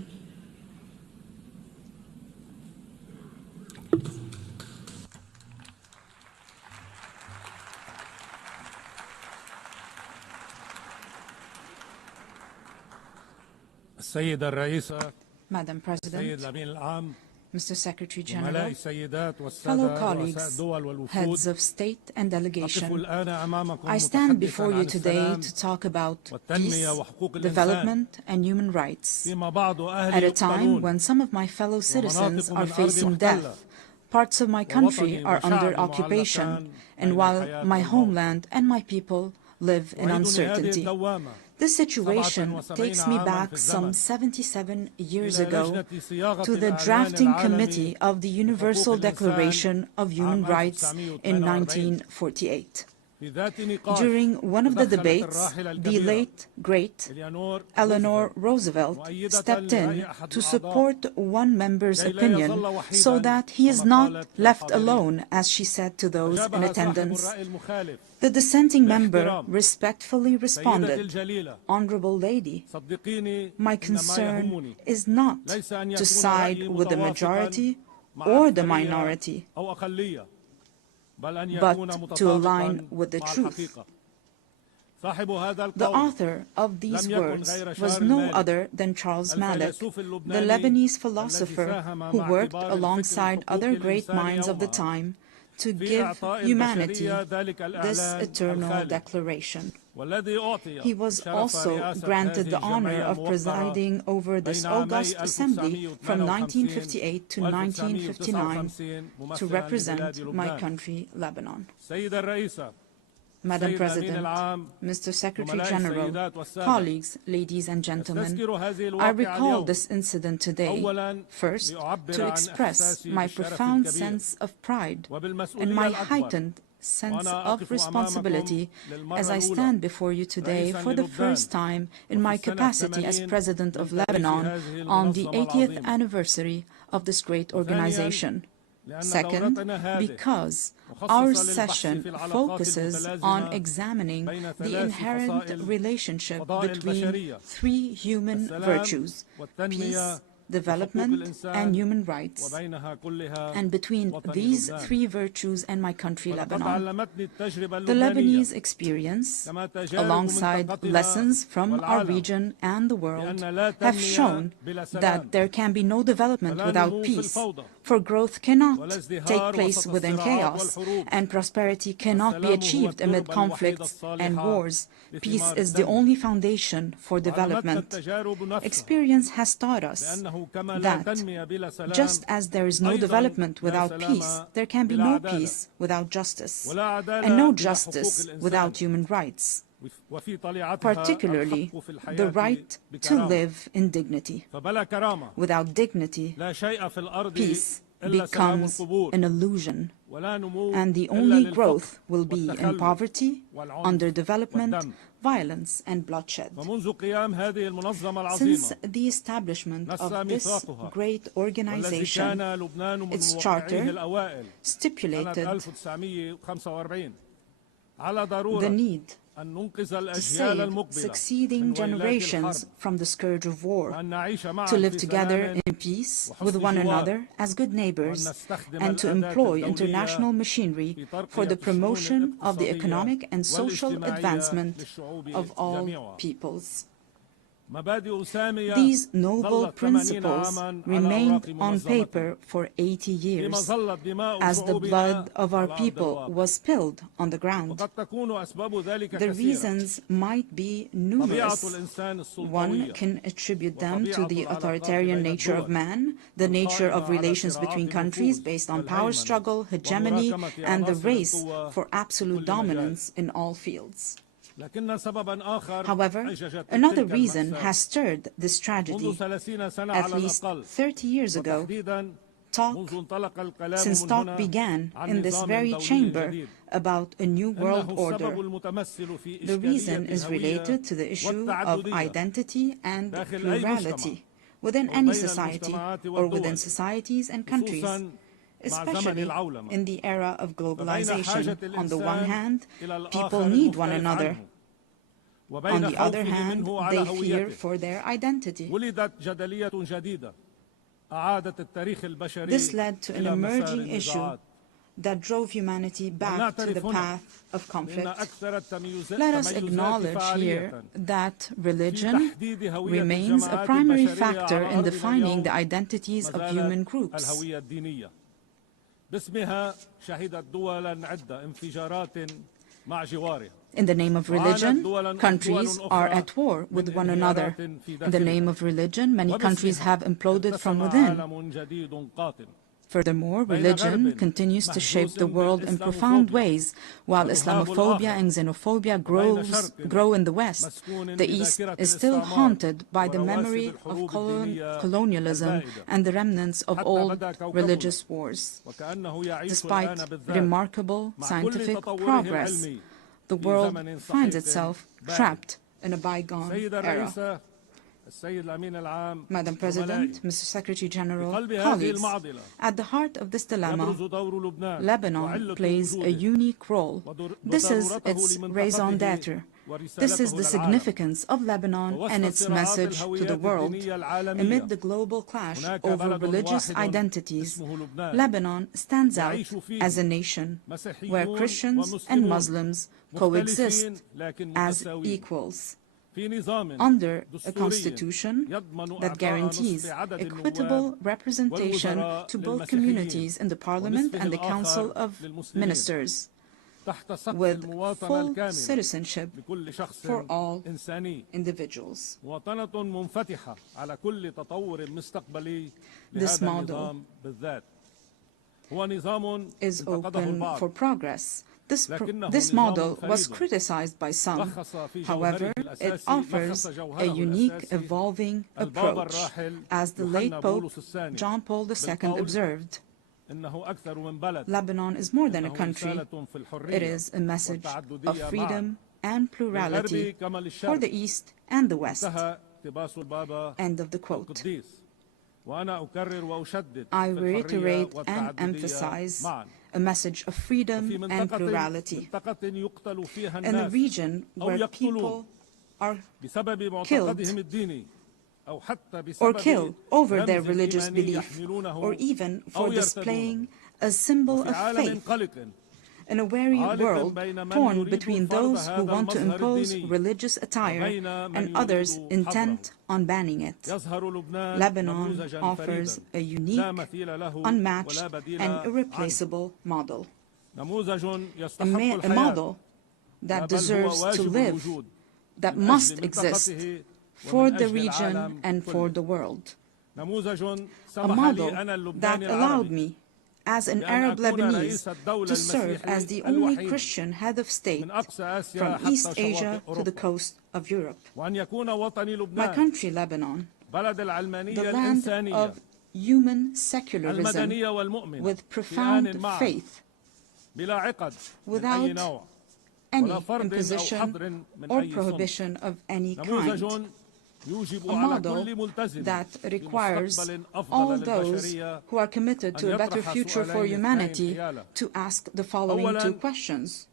Madam President, Mr. Secretary General, fellow colleagues, heads of state and delegation, I stand before you today to talk about peace, development and human rights at a time when some of my fellow citizens are facing death, parts of my country are under occupation, and while my homeland and my people live in uncertainty. This situation takes me back some 77 years ago to the drafting committee of the Universal Declaration of Human Rights in 1948. During one of the debates, the late, great Eleanor Roosevelt stepped in to support one member's opinion so that he is not left alone, as she said to those in attendance. The dissenting member respectfully responded, "Honorable lady, my concern is not to side with the majority or the minority, but to align with the truth." The author of these words was no other than Charles Malik, the Lebanese philosopher who worked alongside other great minds of the time to give humanity this eternal declaration. He was also granted the honor of presiding over this august assembly from 1958 to 1959 to represent my country, Lebanon. Madam President, Mr. Secretary General, colleagues, ladies and gentlemen, I recall this incident today, first, to express my profound sense of pride and my heightened sense of responsibility as I stand before you today for the first time in my capacity as President of Lebanon on the 80th anniversary of this great organization. Second, because our session focuses on examining the inherent relationship between three human virtues, peace, development and human rights, and between these three virtues and my country, Lebanon. The Lebanese experience, alongside lessons from our region and the world, have shown that there can be no development without peace, For growth cannot take place within chaos, and prosperity cannot be achieved amid conflicts and wars. Peace is the only foundation for development. Experience has taught us that just as there is no development without peace, there can be no peace without justice, and no justice without human rights, particularly the right to live in dignity. Without dignity, peace becomes an illusion, and the only growth will be in poverty, underdevelopment, violence, and bloodshed. Since the establishment of this great organization, its charter stipulated the need to save succeeding generations from the scourge of war, to live together in peace with one another as good neighbors, and to employ international machinery for the promotion of the economic and social advancement of all peoples. These noble principles remained on paper for 80 years, as the blood of our people was spilled on the ground. The reasons might be numerous. One can attribute them to the authoritarian nature of man, the nature of relations between countries based on power struggle, hegemony, and the race for absolute dominance in all fields. However, another reason has stirred this tragedy. At least 30 years ago, since talk began in this very chamber about a new world order, the reason is related to the issue of identity and plurality within any society or within societies and countries, especially in the era of globalization. On the one hand, people need one another. On the other hand, they fear for their identity. This led to an emerging issue that drove humanity back to the path of conflict. Let us acknowledge here that religion remains a primary factor in defining the identities of human groups. In the name of religion, countries are at war with one another. In the name of religion, many countries have imploded from within. Furthermore, religion continues to shape the world in profound ways. While Islamophobia and xenophobia grow in the West, the East is still haunted by the memory of colonialism and the remnants of old religious wars. Despite remarkable scientific progress, the world finds itself trapped in a bygone era. Madam President, Mr. Secretary General, colleagues, at the heart of this dilemma, Lebanon plays a unique role. This is its raison d'etre. This is the significance of Lebanon and its message to the world. Amid the global clash over religious identities, Lebanon stands out as a nation where Christians and Muslims coexist as equals, under a constitution that guarantees equitable representation to both communities in the Parliament and the Council of Ministers, with full citizenship for all individuals. This model is open for progress. This model was criticized by some. However, it offers a unique, evolving approach. As the late Pope John Paul II observed, Lebanon is more than a country. It is a message of freedom and plurality for the East and the West. End of the quote. I reiterate and emphasize a message of freedom and plurality. In a region where people are killed over their religious belief, or even for displaying a symbol of faith, In a wary world torn between those who want to impose religious attire and others intent on banning it, Lebanon offers a unique, unmatched, and irreplaceable model. A model that deserves to live, that must exist for the region and for the world. A model that allowed me, as an Arab Lebanese, to serve as the only Christian head of state from East Asia to the coast of Europe. My country, Lebanon, the land of human secularism with profound faith, without any imposition or prohibition of any kind. A model that requires all those who are committed to a better future for humanity to ask the following two questions.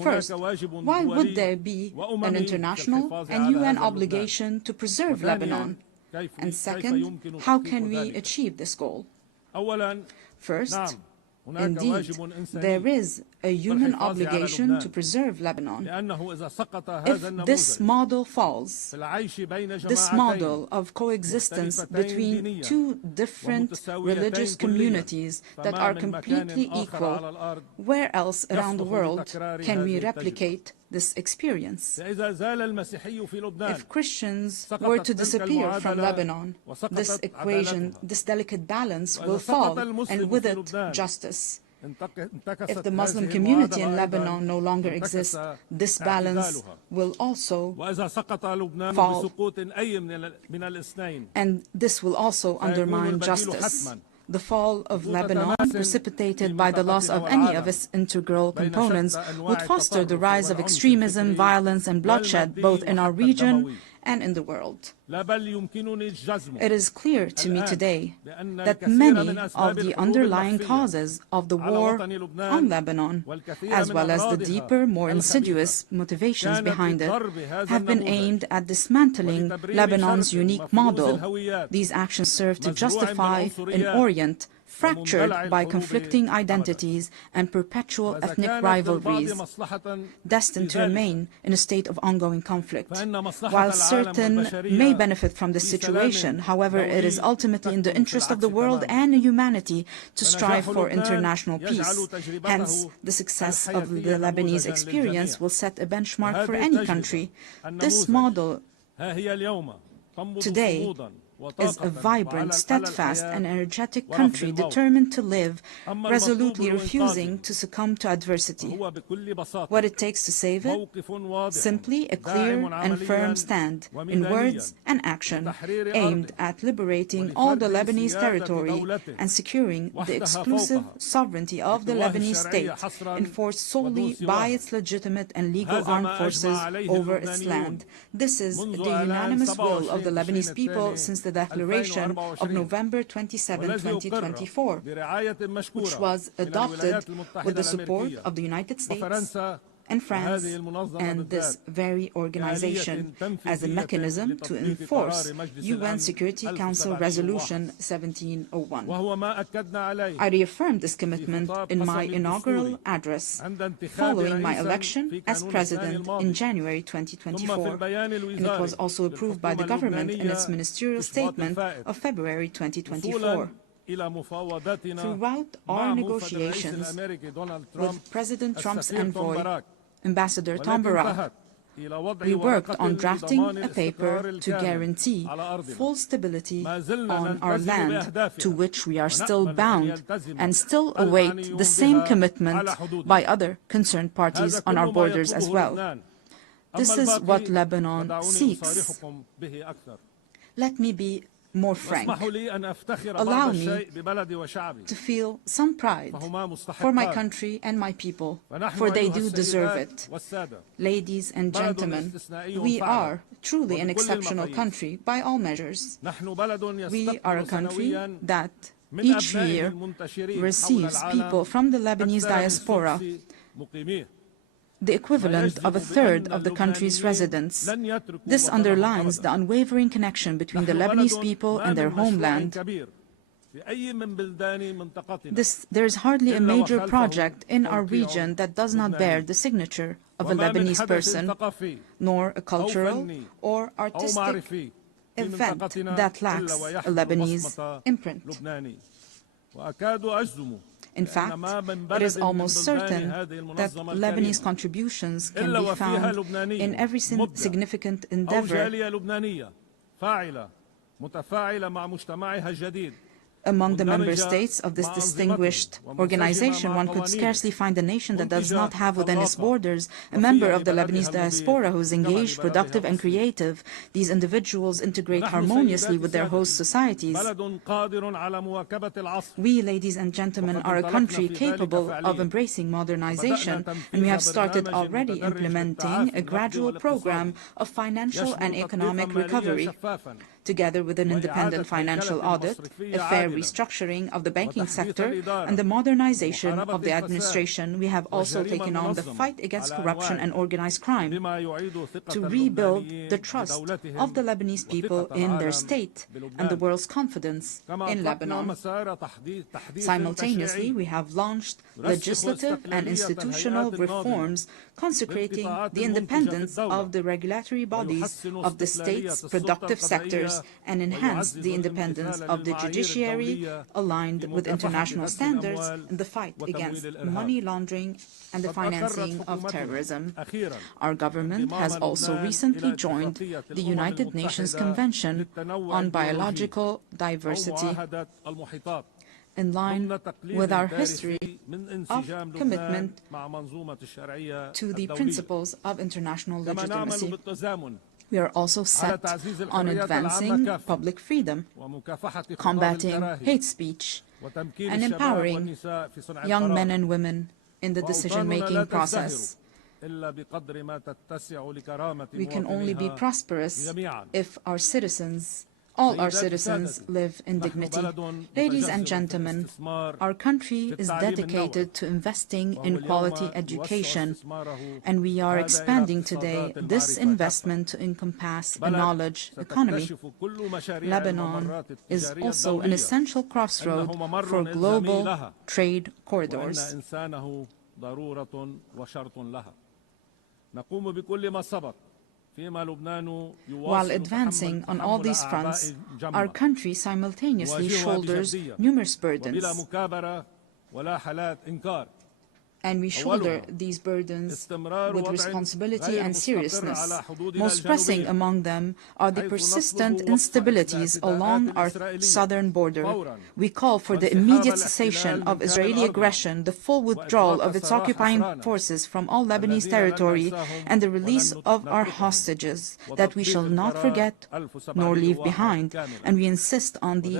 First, why would there be an international and UN obligation to preserve Lebanon? And second, how can we achieve this goal? First, indeed, there is a human obligation to preserve Lebanon. If this model falls, this model of coexistence between two different religious communities that are completely equal, where else around the world can we replicate this experience? If Christians were to disappear from Lebanon, this equation, this delicate balance will fall, and with it, justice. If the Muslim community in Lebanon no longer exists, this balance will also fall, and this will also undermine justice. The fall of Lebanon, precipitated by the loss of any of its integral components, would foster the rise of extremism, violence, and bloodshed, both in our region and in the world. It is clear to me today that many of the underlying causes of the war on Lebanon, as well as the deeper, more insidious motivations behind it, have been aimed at dismantling Lebanon's unique model. These actions serve to justify an Orient fractured by conflicting identities and perpetual ethnic rivalries, destined to remain in a state of ongoing conflict. While certain may benefit from this situation, however, it is ultimately in the interest of the world and humanity to strive for international peace. Hence, the success of the Lebanese experience will set a benchmark for any country. This model today is a vibrant, steadfast, and energetic country determined to live, resolutely refusing to succumb to adversity. What it takes to save it? Simply a clear and firm stand, in words and action, aimed at liberating all the Lebanese territory and securing the exclusive sovereignty of the Lebanese state, enforced solely by its legitimate and legal armed forces over its land. This is the unanimous will of the Lebanese people since the Declaration of November 27, 2024, which was adopted with the support of the United States and France and this very organization as a mechanism to enforce UN Security Council Resolution 1701. I reaffirmed this commitment in my inaugural address following my election as president in January 2024, and it was also approved by the government in its ministerial statement of February 2024. Throughout our negotiations with President Trump's envoy, Ambassador Tom Barak, we worked on drafting a paper to guarantee full stability on our land, to which we are still bound and still await the same commitment by other concerned parties on our borders as well. This is what Lebanon seeks. Let me be more frank. Allow me to feel some pride for my country and my people, for they do deserve it. Ladies and gentlemen, we are truly an exceptional country by all measures. We are a country that each year receives people from the Lebanese diaspora, the equivalent of a third of the country's residents. This underlines the unwavering connection between the Lebanese people and their homeland. There is hardly a major project in our region that does not bear the signature of a Lebanese person, nor a cultural or artistic event that lacks a Lebanese imprint. In fact, it is almost certain that Lebanese contributions can be found in every significant endeavor among the member states of this distinguished organization. One could scarcely find a nation that does not have within its borders a member of the Lebanese diaspora who is engaged, productive, and creative. These individuals integrate harmoniously with their host societies. We, ladies and gentlemen, are a country capable of embracing modernization, and we have started already implementing a gradual program of financial and economic recovery. Together with an independent financial audit, a fair restructuring of the banking sector, and the modernization of the administration, we have also taken on the fight against corruption and organized crime to rebuild the trust of the Lebanese people in their state and the world's confidence in Lebanon. Simultaneously, we have launched legislative and institutional reforms consecrating the independence of the regulatory bodies of the state's productive sectors and enhance the independence of the judiciary aligned with international standards in the fight against money laundering and the financing of terrorism. Our government has also recently joined the United Nations Convention on Biological Diversity, in line with our history of commitment to the principles of international legitimacy. We are also set on advancing public freedom, combating hate speech, and empowering young men and women in the decision-making process. We can only be prosperous if all our citizens live in dignity. Ladies and gentlemen, our country is dedicated to investing in quality education, and we are expanding today this investment to encompass a knowledge economy. Lebanon is also an essential crossroad for global trade corridors. While advancing on all these fronts, our country simultaneously shoulders numerous burdens. And we shoulder these burdens with responsibility and seriousness. Most pressing among them are the persistent instabilities along our southern border. We call for the immediate cessation of Israeli aggression, the full withdrawal of its occupying forces from all Lebanese territory, and the release of our hostages that we shall not forget nor leave behind. And we insist on the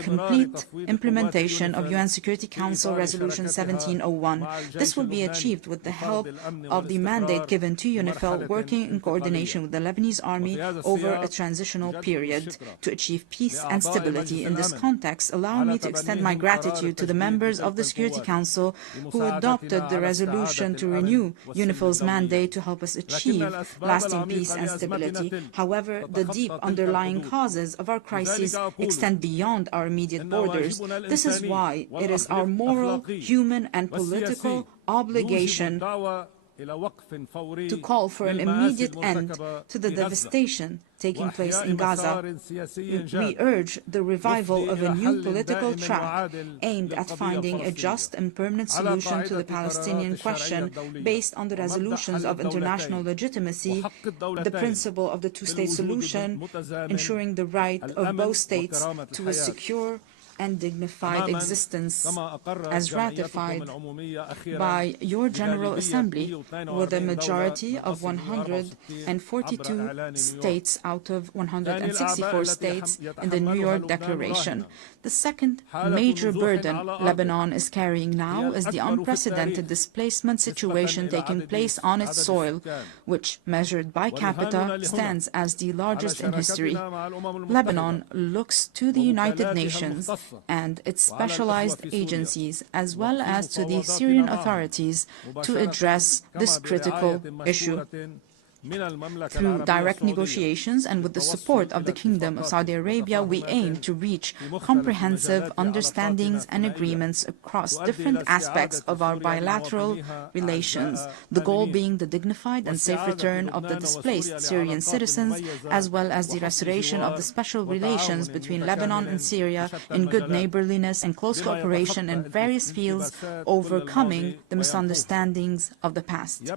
complete implementation of UN Security Council Resolution 1701. This will be achieved with the help of the mandate given to UNIFIL, working in coordination with the Lebanese army over a transitional period to achieve peace and stability. In this context, allow me to extend my gratitude to the members of the Security Council who adopted the resolution to renew UNIFIL's mandate to help us achieve lasting peace and stability. However, the deep underlying causes of our crises extend beyond our immediate borders. This is why it is our moral, human, and political obligation to call for an immediate end to the devastation taking place in Gaza. We urge the revival of a new political track aimed at finding a just and permanent solution to the Palestinian question based on the resolutions of international legitimacy, the principle of the two-state solution, ensuring the right of both states to a secure and dignified existence, as ratified by your General Assembly with a majority of 142 states out of 164 states in the New York Declaration. The second major burden Lebanon is carrying now is the unprecedented displacement situation taking place on its soil, which, measured by capita, stands as the largest in history. Lebanon looks to the United Nations and its specialized agencies, as well as to the Syrian authorities, to address this critical issue. Through direct negotiations and with the support of the Kingdom of Saudi Arabia, we aim to reach comprehensive understandings and agreements across different aspects of our bilateral relations, the goal being the dignified and safe return of the displaced Syrian citizens, as well as the restoration of the special relations between Lebanon and Syria in good neighborliness and close cooperation in various fields, overcoming the misunderstandings of the past.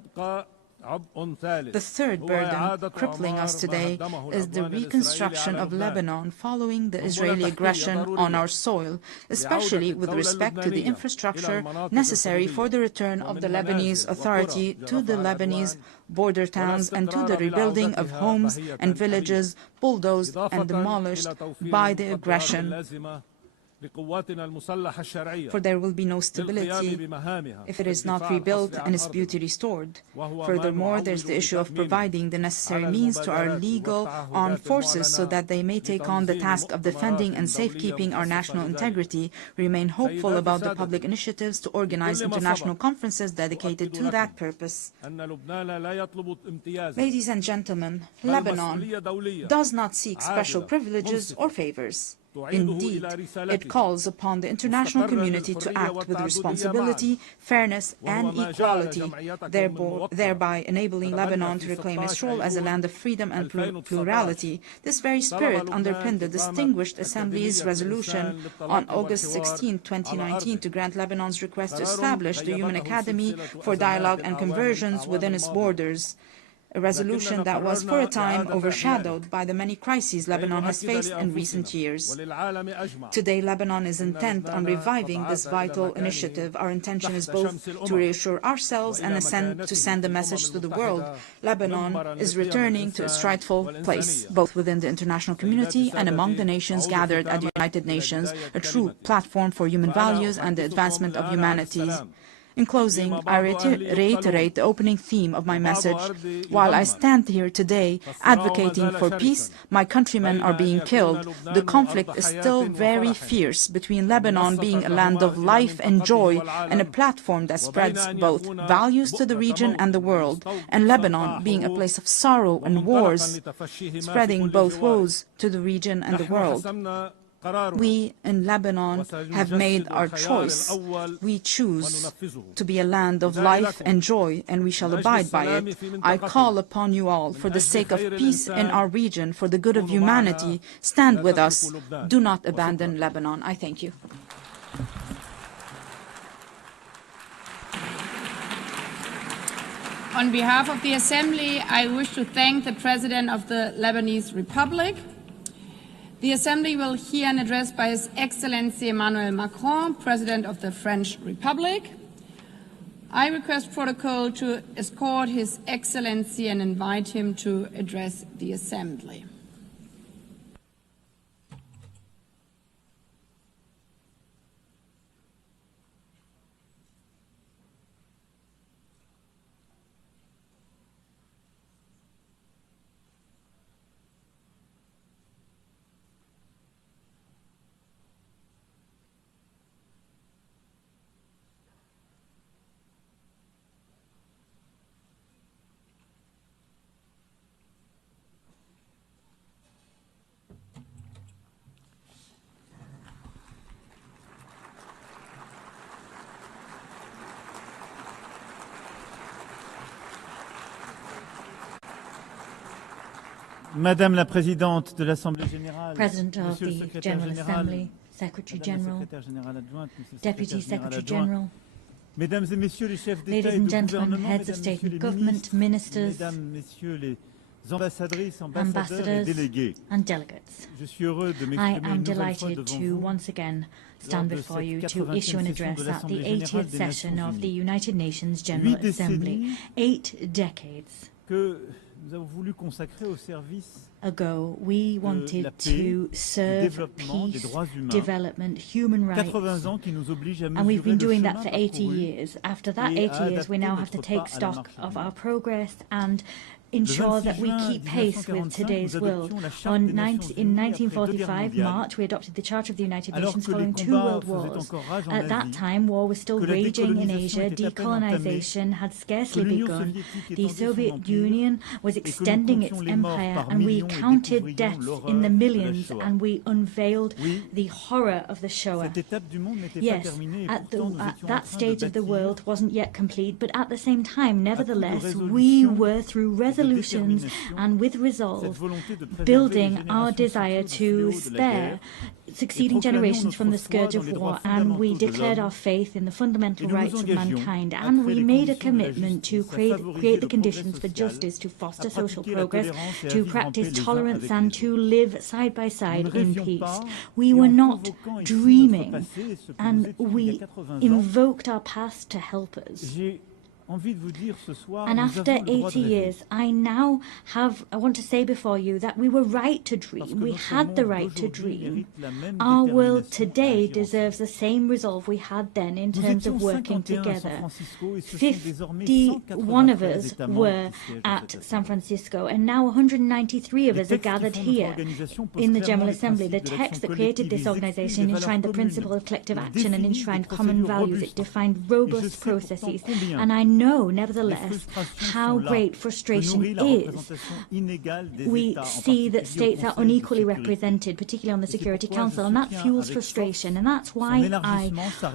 The third burden crippling us today is the reconstruction of Lebanon following the Israeli aggression on our soil, especially with respect to the infrastructure necessary for the return of the Lebanese Authority to the Lebanese border towns and to the rebuilding of homes and villages bulldozed and demolished by the aggression. For there will be no stability if it is not rebuilt and its beauty restored. Furthermore, there's the issue of providing the necessary means to our legal armed forces so that they may take on the task of defending and safekeeping our national integrity. We remain hopeful about the public initiatives to organize international conferences dedicated to that purpose. Ladies and gentlemen, Lebanon does not seek special privileges or favors. Indeed, it calls upon the international community to act with responsibility, fairness and equality, thereby enabling Lebanon to reclaim its role as a land of freedom and plurality. This very spirit underpinned the Distinguished Assembly's resolution on August 16, 2019 to grant Lebanon's request to establish the Human Academy for Dialogue and Conversions within its borders, a resolution that was for a time overshadowed by the many crises Lebanon has faced in recent years. Today, Lebanon is intent on reviving this vital initiative. Our intention is both to reassure ourselves and to send a message to the world. Lebanon is returning to its rightful place, both within the international community and among the nations gathered at the United Nations, a true platform for human values and the advancement of humanities. In closing, I reiterate the opening theme of my message. While I stand here today advocating for peace, my countrymen are being killed. The conflict is still very fierce between Lebanon being a land of life and joy and a platform that spreads both values to the region and the world, and Lebanon being a place of sorrow and wars, spreading both woes to the region and the world. We in Lebanon have made our choice. We choose to be a land of life and joy, and we shall abide by it. I call upon you all, for the sake of peace in our region, for the good of humanity, stand with us. Do not abandon Lebanon. I thank you. On behalf of the Assembly, I wish to thank the President of the Lebanese Republic. The Assembly will hear an address by His Excellency Emmanuel Macron, President of the French Republic. I request protocol to escort His Excellency and invite him to address the Assembly. Madame la Présidente de l'Assemblée Générale, President of the General Assembly, Secretary General, Deputy Secretary General, Mesdames et Messieurs les chefs d'État ladies et and de gentlemen, gouvernement, heads of Mesdames, state Messieurs and les government, ministres, ministers, Mesdames, Messieurs les ambassadrices, ambassadeurs et ambassadors délégués. and delegates. Je suis heureux de I m'exprimer am une nouvelle fois delighted devant to vous once again stand lors de before you cette to 80e issue an session address de at the l'Assemblée générale 80th des session Nations of the Unies. United Nations General 8 Assembly. décennies 8 decades que nous avons voulu consacrer au service ago, we wanted to serve peace, development, human rights, 80 ans qui nous obligent à and we've been mesurer doing le that for chemin 80 parcouru years. After that et 80 à years, we adapter now have to notre take pas à la stock marche of du our monde. progress and ensure that we keep pace with today's world. In 1945, March, we adopted the Charter of the United Nations following 2 world wars. At that time, war was still raging in Asia, decolonization had scarcely begun, the Soviet Union was extending its empire, and we counted deaths in the millions, and we unveiled the horror of the Shoah. Yes, at that stage of the world wasn't yet complete, but at the same time, nevertheless, we were, through resolutions and with resolve, building our desire to spare succeeding generations from the scourge of war, and we declared our faith in the fundamental rights of mankind, and we made a commitment to create the conditions for justice, to foster social progress, to practice tolerance, and to live side by side in peace. We were not dreaming, and we invoked our past to help us. And after 80 years, I want to say before you that we were right to dream. We had the right to dream. Our world today deserves the same resolve we had then in terms of working together. 51 of us were at San Francisco, and now 193 of us are gathered here in the General Assembly. The text that created this organization enshrined the principle of collective action and enshrined common values. It defined robust processes, and I know, nevertheless, how great frustration is. We see that states are unequally represented, particularly on the Security Council, and that fuels frustration, and that's why I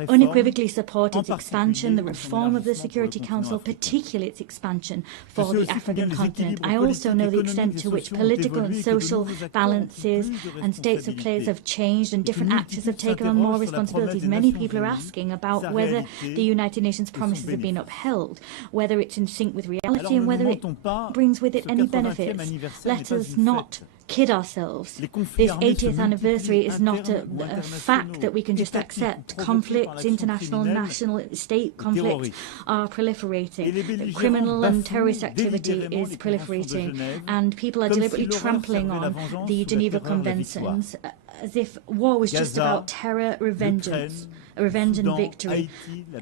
unequivocally support its expansion, the reform of the Security Council, particularly its expansion for the African continent. I also know the extent to which political and social balances and states of place have changed, and different actors have taken on more responsibilities. Many people are asking about whether the United Nations promises have been upheld, whether it's in sync with reality, and whether it brings with it any benefits. Let us not kid ourselves. This 80th anniversary is not a fact that we can just accept. Conflicts, international, national, state conflicts are proliferating. Criminal and terrorist activity is proliferating, and people are deliberately trampling on the Geneva Conventions as if war was just about terror, revenge and victory.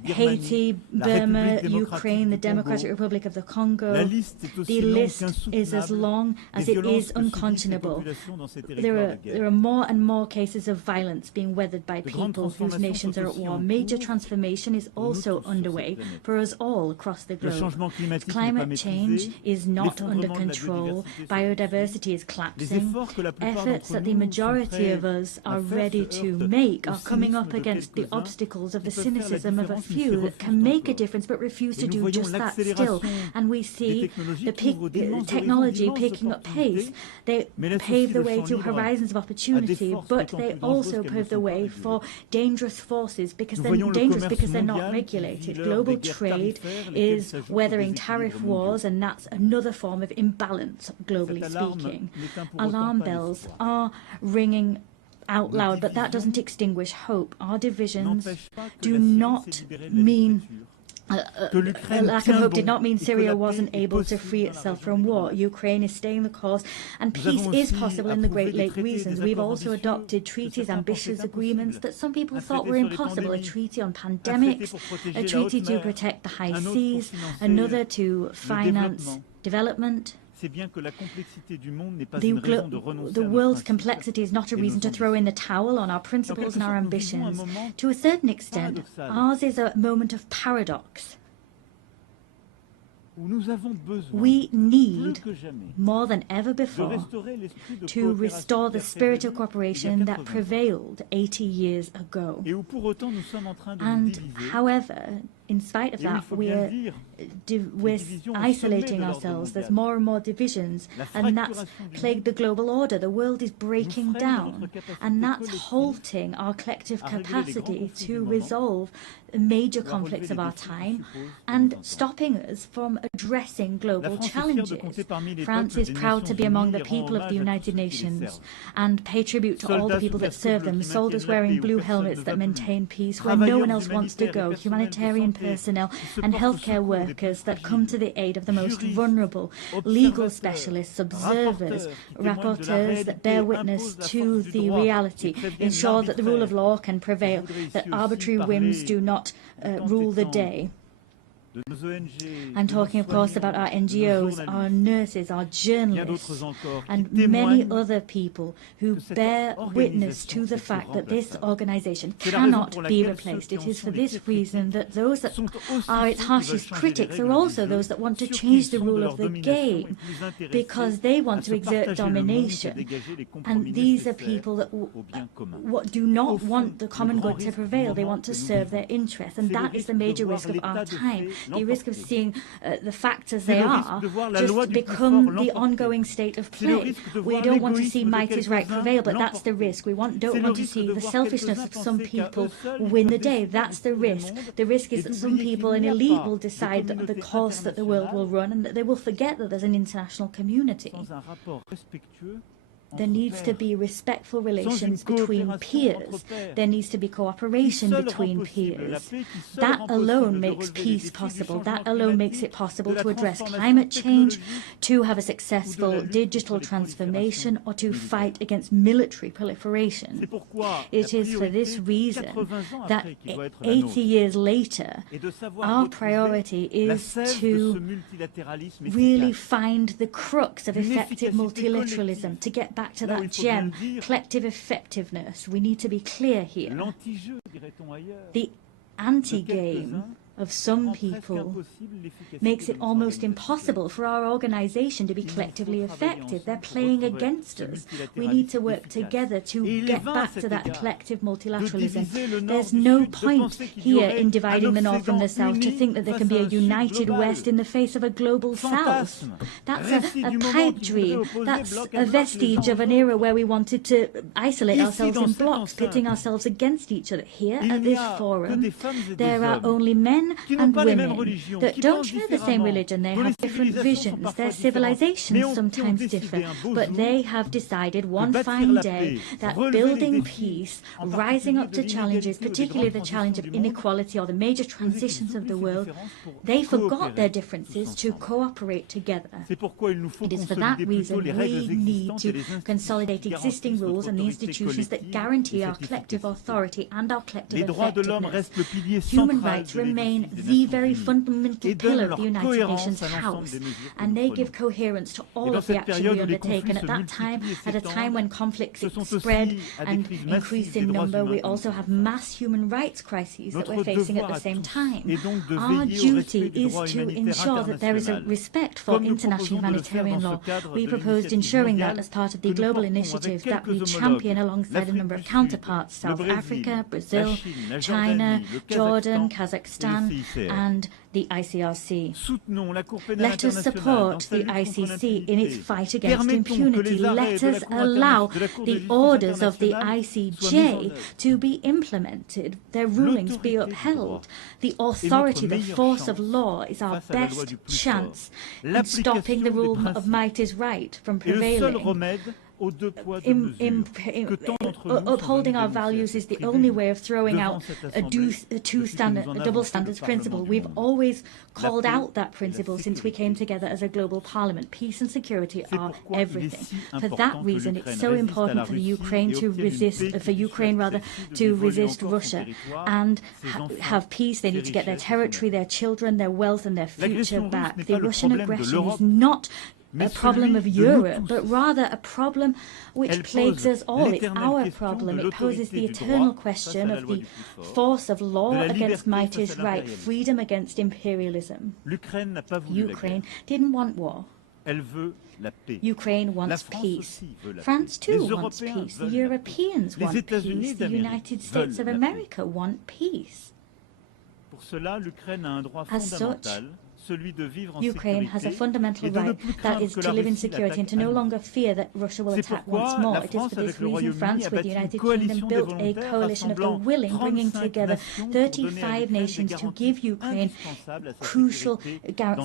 Haiti, Burma, Ukraine, the Democratic Republic of the Congo. The list is as long as it is unconscionable. There are more and more cases of violence being weathered by people whose nations are at war. Major transformation is also underway for us all across the globe. Climate change is not under control. Biodiversity is collapsing. Efforts that the majority of us are ready to make are coming up against the obstacles of the cynicism of a few that can make a difference but refuse to do just that still. And we see the technology picking up pace. They pave the way to horizons of opportunity, but they also pave the way for dangerous forces because they're dangerous because they're not regulated. Global trade is weathering tariff wars, and that's another form of imbalance, globally speaking. Alarm bells are ringing out loud, but that doesn't extinguish hope. Our divisions do not mean a lack of hope did not mean Syria wasn't able to free itself from war. Ukraine is staying the course, and peace is possible in the Great Lake regions. We've also adopted treaties, ambitious agreements that some people thought were impossible. A treaty on pandemics, a treaty to protect the high seas, another to finance development. The world's complexity is not a reason to throw in the towel on our principles and our ambitions. To a certain extent, ours is a moment of paradox. We need, more than ever before, to restore the spirit of cooperation that prevailed 80 years ago. And, however, in spite of that, we're isolating ourselves. There's more and more divisions, and that's plagued the global order. The world is breaking down, and that's halting our collective capacity to resolve major conflicts of our time and stopping us from addressing global challenges. France is proud to be among the people of the United Nations and pay tribute to all the people that serve them, soldiers wearing blue helmets that maintain peace where no one else wants to go, humanitarian personnel and healthcare workers that come to the aid of the most vulnerable, legal specialists, observers, rapporteurs that bear witness to the reality, ensure that the rule of law can prevail, that arbitrary whims do not rule the day. I'm talking, of course, about our NGOs, our nurses, our journalists, and many other people who bear witness to the fact that this organization cannot be replaced. It is for this reason that those that are its harshest critics are also those that want to change the rule of the game, because they want to exert domination. And these are people that do not want the common good to prevail. They want to serve their interests, and that is the major risk of our time. The risk of seeing the facts as they are just become the ongoing state of play. We don't want to see might is right prevail, but that's the risk. We don't want to see the selfishness of some people win the day. That's the risk. The risk is that some people, an elite, will decide the course that the world will run, and that they will forget that there's an international community. There needs to be respectful relations between peers. There needs to be cooperation between peers. That alone makes peace possible. That alone makes it possible to address climate change, to have a successful digital transformation, or to fight against military proliferation. It is for this reason that 80 years later, our priority is to really find the crux of effective multilateralism, to get back to that gem, collective effectiveness. We need to be clear here. The anti-game of some people makes it almost impossible for our organization to be collectively effective. They're playing against us. We need to work together to get back to that collective multilateralism. There's no point here in dividing the North from the South to think that there can be a united West in the face of a global South. That's a pipe dream. That's a vestige of an era where we wanted to isolate ourselves in blocks, pitting ourselves against each other. Here at this forum, there are only men and women that don't share the same religion. They have different visions. Their civilizations sometimes differ, but they have decided one fine day that building peace, rising up to challenges, particularly the challenge of inequality or the major transitions of the world, they forgot their differences to cooperate together. It is for that reason we need to consolidate existing rules and the institutions that guarantee our collective authority and our collective effectiveness. Human rights remain the very fundamental pillar of the United Nations House, and they give coherence to all of the action we undertake. And at that time, at a time when conflicts spread and increase in number, we also have mass human rights crises that we're facing at the same time. Our duty is to ensure that there is a respect for international humanitarian law. We proposed ensuring that as part of the global initiative that we champion alongside a number of counterparts: South Africa, Brazil, China, Jordan, Kazakhstan, and the ICRC. Let us support the ICC in its fight against impunity. Let us allow the orders of the ICJ to be implemented, their rulings be upheld. The authority, the force of law is our best chance in stopping the rule of might is right from prevailing. Upholding our values is the only way of throwing out a double standards principle. We've always called out that principle since we came together as a global parliament. Peace and security are everything. For that reason, it's so important for Ukraine to resist Russia and have peace. They need to get their territory, their children, their wealth, and their future back. The Russian aggression is not a problem of Europe, but rather a problem which plagues us all. It's our problem. It poses the eternal question of the force of law against might is right, freedom against imperialism. Ukraine didn't want war. Ukraine wants peace. France too wants peace. The Europeans want peace. The United States of America want peace. As such, Ukraine has a fundamental right, that is to live in security and to no longer fear that Russia will attack once more. It is for this reason France, with the United Kingdom, built a coalition of the willing, bringing together 35 nations to give Ukraine crucial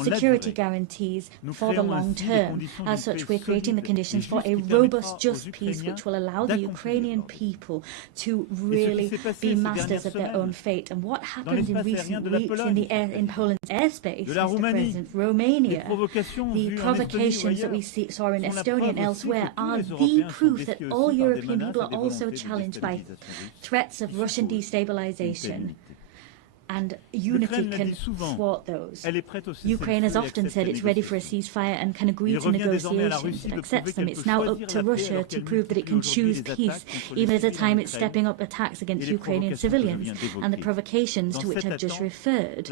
security guarantees for the long term. As such, we're creating the conditions for a robust, just peace which will allow the Ukrainian people to really be masters of their own fate. And what happens in recent weeks in Poland's airspace, Mr. President, Romania, the provocations that we saw in Estonia and elsewhere are the proof that all European people are also challenged by threats of Russian destabilization. and unity can thwart those. Ukraine has often said it's ready for a ceasefire and can agree to negotiations and accepts them. It's now up to Russia to prove that it can choose peace, even at a time it's stepping up attacks against Ukrainian civilians and the provocations to which I've just referred.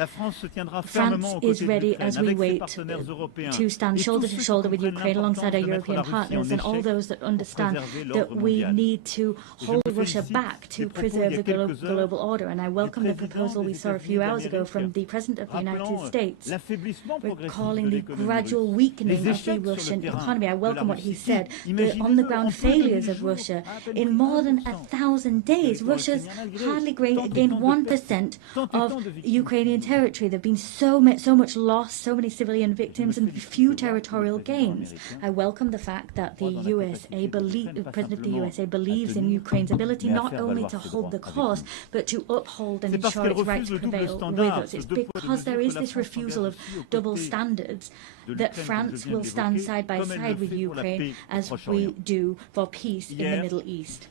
France is ready as we wait to stand shoulder to shoulder with Ukraine alongside our European partners and all those that understand that we need to hold Russia back to preserve the global order. And I welcome the proposal we saw a few hours ago from the President of the United States, recalling the gradual weakening of the Russian economy. I welcome what he said, the on-the-ground failures of Russia. In more than 1,000 days, Russia's hardly gained 1% of Ukrainian territory. There have been so much loss, so many civilian victims, and few territorial gains. I welcome the fact that the President of the USA believes in Ukraine's ability not only to hold the course, but to uphold and ensure its rights prevail with us. It's because there is this refusal of double standards that France will stand side by side with Ukraine as we do for peace in the Middle East.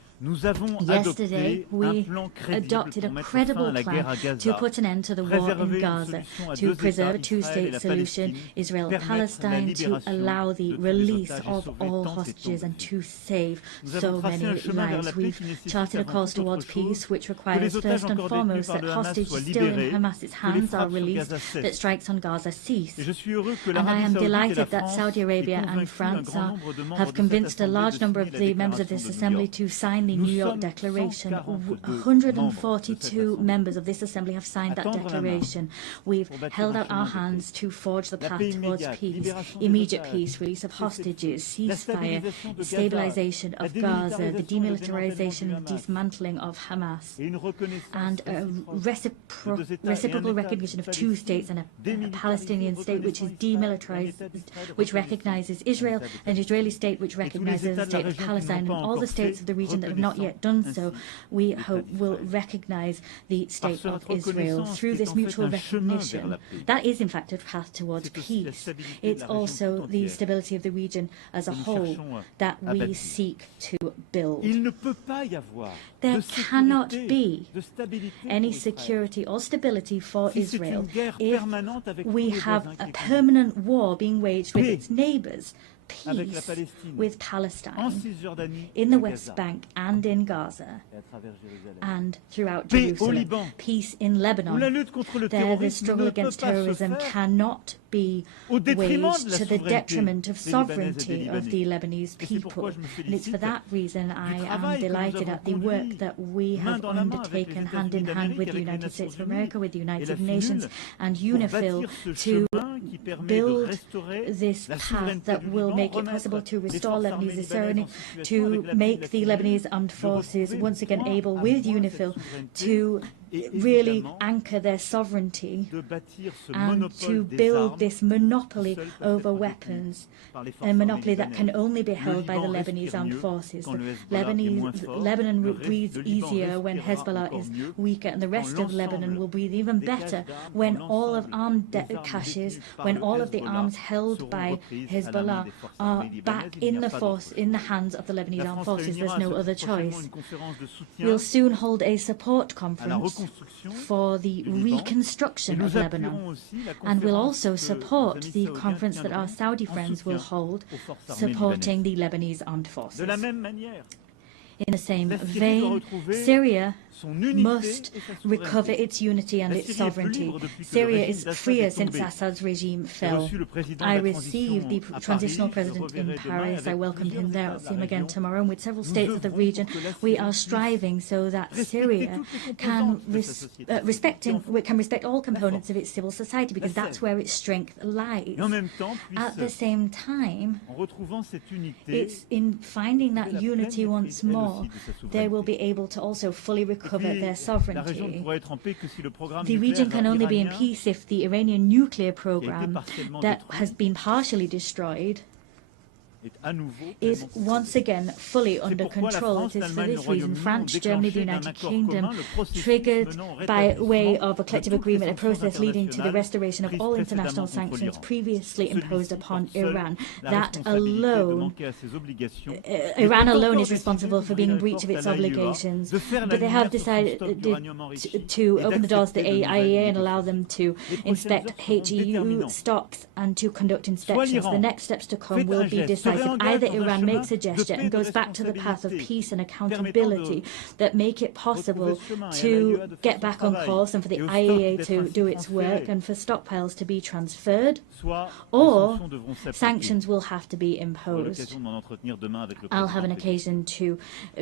Yesterday, we adopted a credible plan to put an end to the war in Gaza, to preserve a two-state solution, Israel-Palestine, to allow the release of all hostages and to save so many lives. We've charted a course towards peace, which requires first and foremost that hostages still in Hamas's hands are released, that strikes on Gaza cease. And I am delighted that Saudi Arabia and France have convinced a large number of the members of this assembly to sign the New York Declaration. 142 members of this assembly have signed that declaration. We've held out our hands to forge the path towards peace, immediate peace, release of hostages, ceasefire, stabilization of Gaza, the demilitarization and dismantling of Hamas, and a reciprocal recognition of two states and a Palestinian state which is demilitarized, which recognizes Israel, an Israeli state which recognizes the state of Palestine, and all the states of the region that have not yet done so, we hope will recognize the state of Israel through this mutual recognition. That is, in fact, a path towards peace. It's also the stability of the region as a whole that we seek to build. There cannot be any security or stability for Israel if we have a permanent war being waged with its neighbors. Peace with Palestine in the West Bank and in Gaza and throughout Jerusalem. Peace in Lebanon. There, the struggle against terrorism cannot be waged to the detriment of sovereignty of the Lebanese people. And it's for that reason I am delighted at the work that we have undertaken hand in hand with the United States of America, with the United Nations and UNIFIL to build this path that will make it possible to restore Lebanese sovereignty, to make the Lebanese armed forces once again able, with UNIFIL, to really anchor their sovereignty and to build this monopoly over weapons, a monopoly that can only be held by the Lebanese armed forces. Lebanon breathes easier when Hezbollah is weaker, and the rest of Lebanon will breathe even better when all of armed caches, when all of the arms held by Hezbollah are back in the hands of the Lebanese armed forces. There's no other choice. We'll soon hold a support conference for the reconstruction of Lebanon, and we'll also support the conference that our Saudi friends will hold supporting the Lebanese armed forces. In the same vein, Syria must recover its unity and its sovereignty. Syria is freer since Assad's regime fell. I received the transitional president in Paris. I welcomed him there. I'll see him again tomorrow. And with several states of the region, we are striving so that Syria can respect all components of its civil society, because that's where its strength lies. At the same time, it's in finding that unity once more, they will be able to also fully recover their sovereignty. The region can only be in peace if the Iranian nuclear program that has been partially destroyed is once again fully under control. It is for this reason France, Germany, the United Kingdom triggered by way of a collective agreement a process leading to the restoration of all international sanctions previously imposed upon Iran. That alone, Iran alone is responsible for being in breach of its obligations, but they have decided to open the doors to the IAEA and allow them to inspect HEU stocks and to conduct inspections. The next steps to come will be decisive. Either Iran makes a gesture and goes back to the path of peace and accountability that make it possible to get back on course and for the IAEA to do its work and for stockpiles to be transferred, or sanctions will have to be imposed. I'll have an occasion to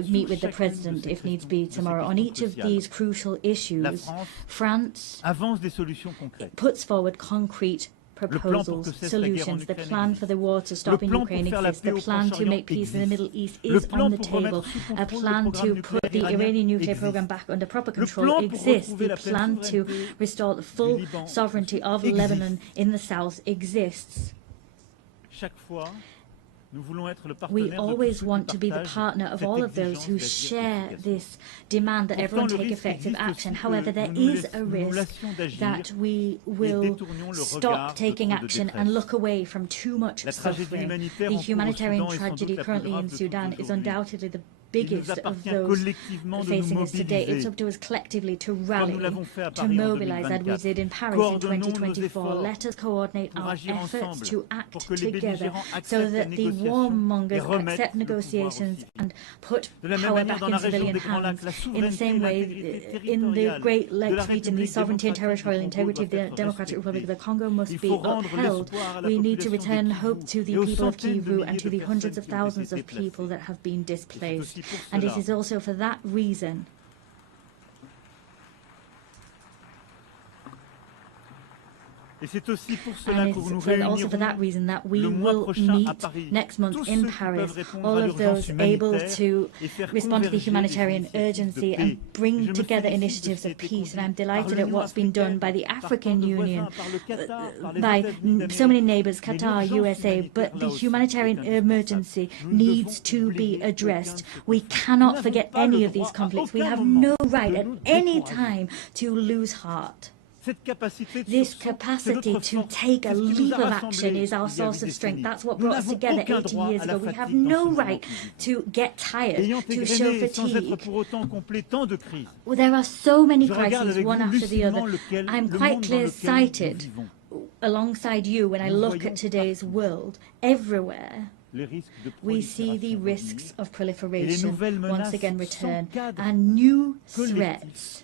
meet with the President, if needs be, tomorrow. On each of these crucial issues, France puts forward concrete proposals, solutions. The plan for the war to stop in Ukraine exists. The plan to make peace in the Middle East is on the table. A plan to put the Iranian nuclear program back under proper control exists. The plan to restore the full sovereignty of Lebanon in the south exists. We always want to be the partner of all of those who share this demand that everyone take effective action. However, there is a risk that we will stop taking action and look away from too much suffering. The humanitarian tragedy currently in Sudan is undoubtedly the biggest of those facing us today. It's up to us collectively to rally, to mobilize, as we did in Paris in 2024. Let us coordinate our efforts to act together so that the warmongers accept negotiations and put power back in civilian hands. In the same way, in the Great Lakes region, the sovereignty and territorial integrity of the Democratic Republic of the Congo must be upheld. We need to return hope to the people of Kivu and to the hundreds of thousands of people that have been displaced. And it is also for that reason and it's also for that reason that we will meet next month in Paris, all of those able to respond to the humanitarian urgency and bring together initiatives of peace. And I'm delighted at what's been done by the African Union, by so many neighbors, Qatar, USA, but the humanitarian emergency needs to be addressed. We cannot forget any of these conflicts. We have no right at any time to lose heart. This capacity to take a leap of action is our source of strength. That's what brought us together 80 years ago. We have no right to get tired, to show fatigue. Well, there are so many crises, one after the other. I'm quite clear-sighted alongside you when I look at today's world. Everywhere we see the risks of proliferation once again return and new threats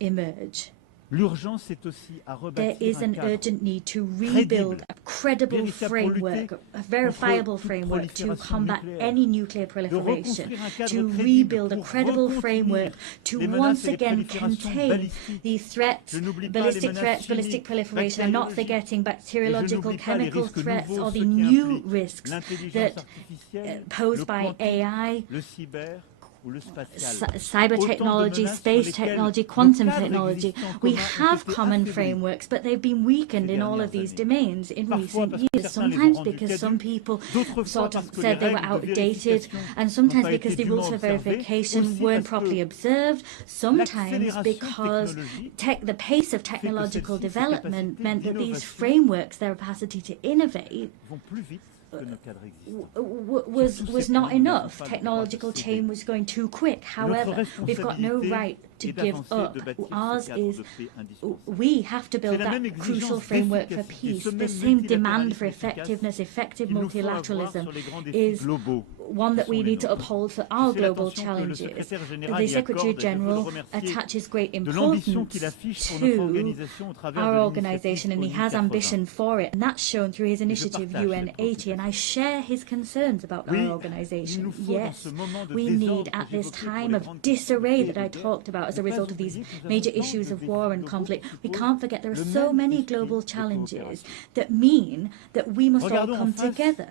emerge. There is an urgent need to rebuild a credible framework, a verifiable framework to combat any nuclear proliferation, to rebuild a credible framework to once again contain these threats, ballistic proliferation, and not forgetting bacteriological, chemical threats or the new risks that posed by AI, cyber technology, space technology, quantum technology. We have common frameworks, but they've been weakened in all of these domains in recent years, sometimes because some people sort of said they were outdated, and sometimes because the rules for verification weren't properly observed, sometimes because the pace of technological development meant that these frameworks, their capacity to innovate, was not enough. Technological change was going too quick. However, we've got no right to give up. Ours is, we have to build that crucial framework for peace. The same demand for effectiveness, effective multilateralism is one that we need to uphold for our global challenges. The Secretary General attaches great importance to our organization, and he has ambition for it, and that's shown through his initiative UN80, and I share his concerns about our organization. Yes, we need, at this time of disarray that I talked about as a result of these major issues of war and conflict, we can't forget there are so many global challenges that mean that we must all come together.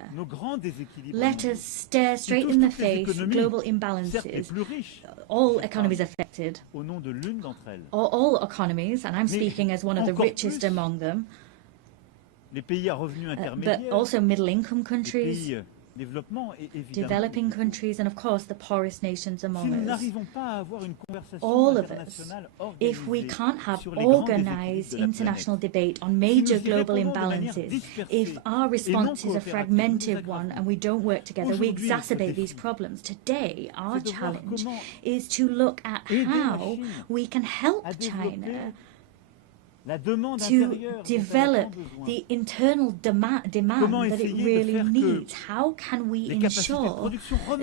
Let us stare straight in the face global imbalances. All economies affected, all economies, and I'm speaking as one of the richest among them, but also middle-income countries, developing countries, and of course the poorest nations among us. All of us, if we can't have organized international debate on major global imbalances, if our response is a fragmented one and we don't work together, we exacerbate these problems. Today, our challenge is to look at how we can help China to develop the internal demand that it really needs. How can we ensure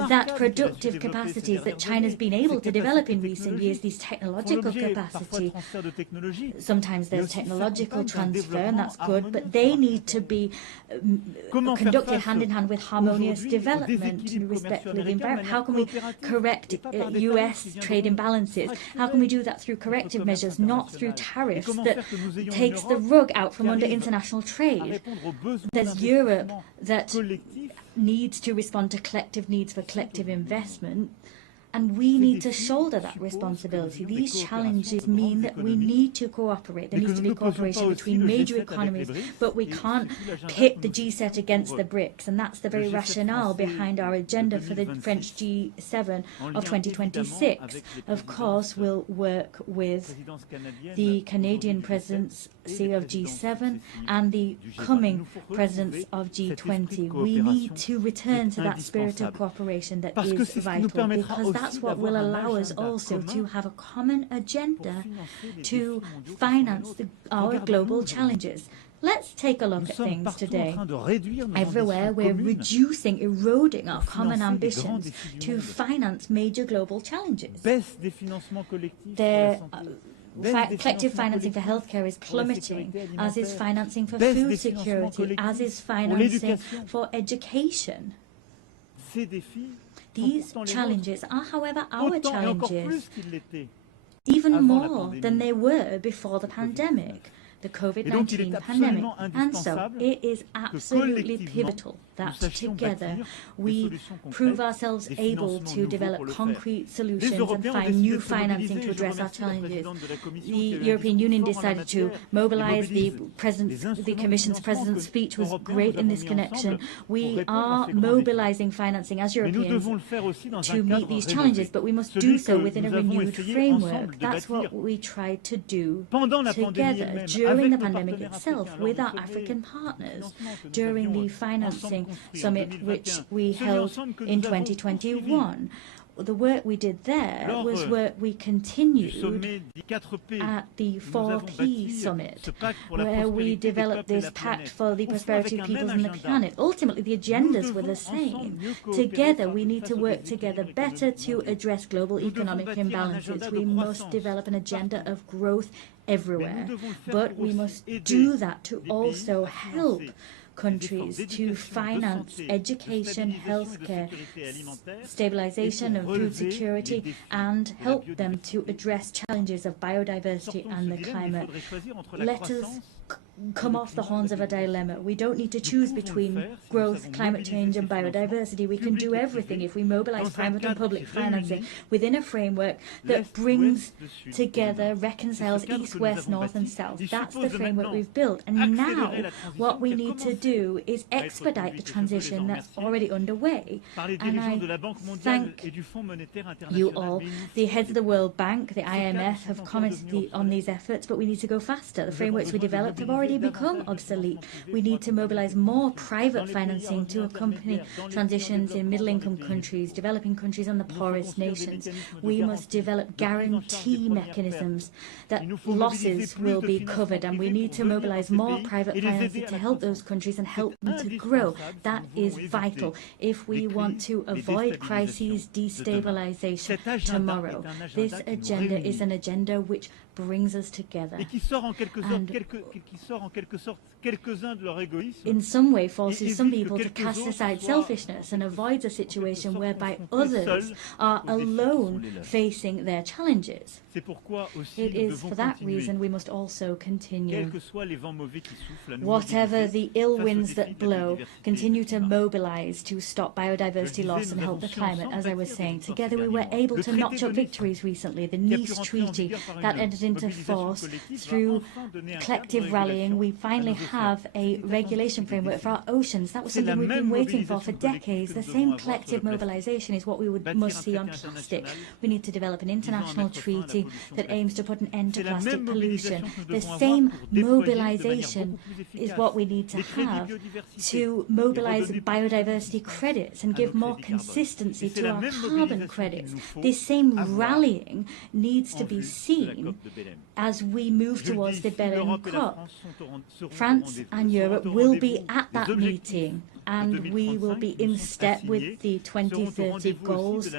that productive capacities that China's been able to develop in recent years, these technological capacity, sometimes there's technological transfer and that's good, but they need to be conducted hand in hand with harmonious development and respect for the environment. How can we correct US trade imbalances? How can we do that through corrective measures, not through tariffs that takes the rug out from under international trade? There's Europe that needs to respond to collective needs for collective investment, and we need to shoulder that responsibility. These challenges mean that we need to cooperate. There needs to be cooperation between major economies, but we can't pit the G7 against the BRICS, and that's the very rationale behind our agenda for the French G7 of 2026. Of course, we'll work with the Canadian presidency of G7 and the coming presidents of G20. We need to return to that spirit of cooperation that is vital, because that's what will allow us also to have a common agenda to finance our global challenges. Let's take a look at things today. Everywhere we're reducing, eroding our common ambitions to finance major global challenges. Collective financing for healthcare is plummeting, as is financing for food security, as is financing for education. These challenges are, however, our challenges, even more than they were before the pandemic, the COVID-19 pandemic. And so it is absolutely pivotal that together we prove ourselves able to develop concrete solutions and find new financing to address our challenges. The European Union decided to mobilize. The Commission's President's speech was great in this connection. We are mobilizing financing as Europeans to meet these challenges, but we must do so within a renewed framework. That's what we tried to do together during the pandemic itself with our African partners, during the financing summit which we held in 2021. The work we did there was work we continued at the 4P summit, where we developed this pact for the prosperity of peoples on the planet. Ultimately, the agendas were the same. Together, we need to work together better to address global economic imbalances. We must develop an agenda of growth everywhere, but we must do that to also help countries to finance education, healthcare, stabilization of food security, and help them to address challenges of biodiversity and the climate. Let us come off the horns of a dilemma. We don't need to choose between growth, climate change, and biodiversity. We can do everything if we mobilize private and public financing within a framework that brings together, reconciles East, West, North, and South. That's the framework we've built. And now what we need to do is expedite the transition that's already underway. And I thank you all. The heads of the World Bank, the IMF, have commented on these efforts, but we need to go faster. The frameworks we developed have already become obsolete. We need to mobilize more private financing to accompany transitions in middle-income countries, developing countries, and the poorest nations. We must develop guarantee mechanisms that losses will be covered, and we need to mobilize more private financing to help those countries and help them to grow. That is vital if we want to avoid crises, destabilization tomorrow. This agenda is an agenda which brings us together. And in some way forces some people to cast aside selfishness and avoids a situation whereby others are alone facing their challenges. It is for that reason we must also continue, whatever the ill winds that blow, continue to mobilize to stop biodiversity loss and help the climate. As I was saying, together we were able to notch up victories recently. The Nice Treaty that entered into force through collective rallying. We finally have a regulation framework for our oceans. That was something we've been waiting for decades. The same collective mobilization is what we must see on plastic. We need to develop an international treaty that aims to put an end to plastic pollution. The same mobilization is what we need to have to mobilize biodiversity credits and give more consistency to our carbon credits. This same rallying needs to be seen as we move towards the Berlin COP. France and Europe will be at that meeting, and we will be in step with the 2030 goals.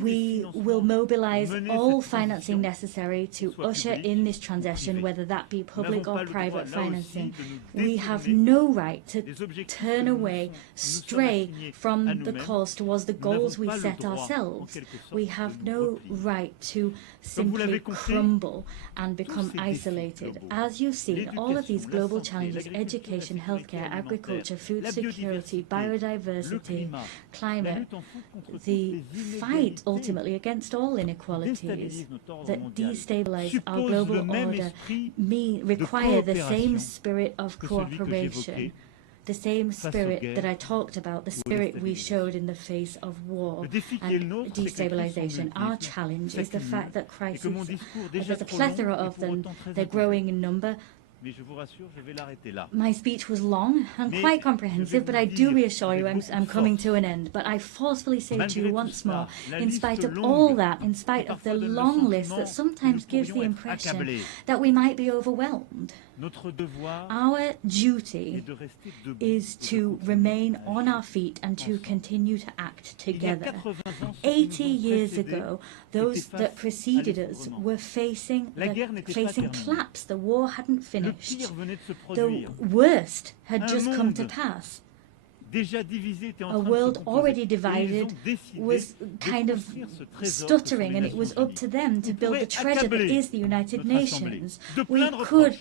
We will mobilize all financing necessary to usher in this transition, whether that be public or private financing. We have no right to turn away, stray from the course towards the goals we set ourselves. We have no right to simply crumble and become isolated. As you've seen, all of these global challenges, education, healthcare, agriculture, food security, biodiversity, climate, the fight ultimately against all inequalities that destabilize our global order require the same spirit of cooperation. The same spirit that I talked about, the spirit we showed in the face of war and destabilization. Our challenge is the fact that crises, there's a plethora of them, they're growing in number. My speech was long and quite comprehensive, but I do reassure you I'm coming to an end. But I forcefully say to you once more, in spite of all that, in spite of the long list that sometimes gives the impression that we might be overwhelmed, our duty is to remain on our feet and to continue to act together. 80 years ago, those that preceded us were facing collapse. The war hadn't finished. The worst had just come to pass. A world already divided was kind of stuttering, and it was up to them to build the treasure that is the United Nations. We could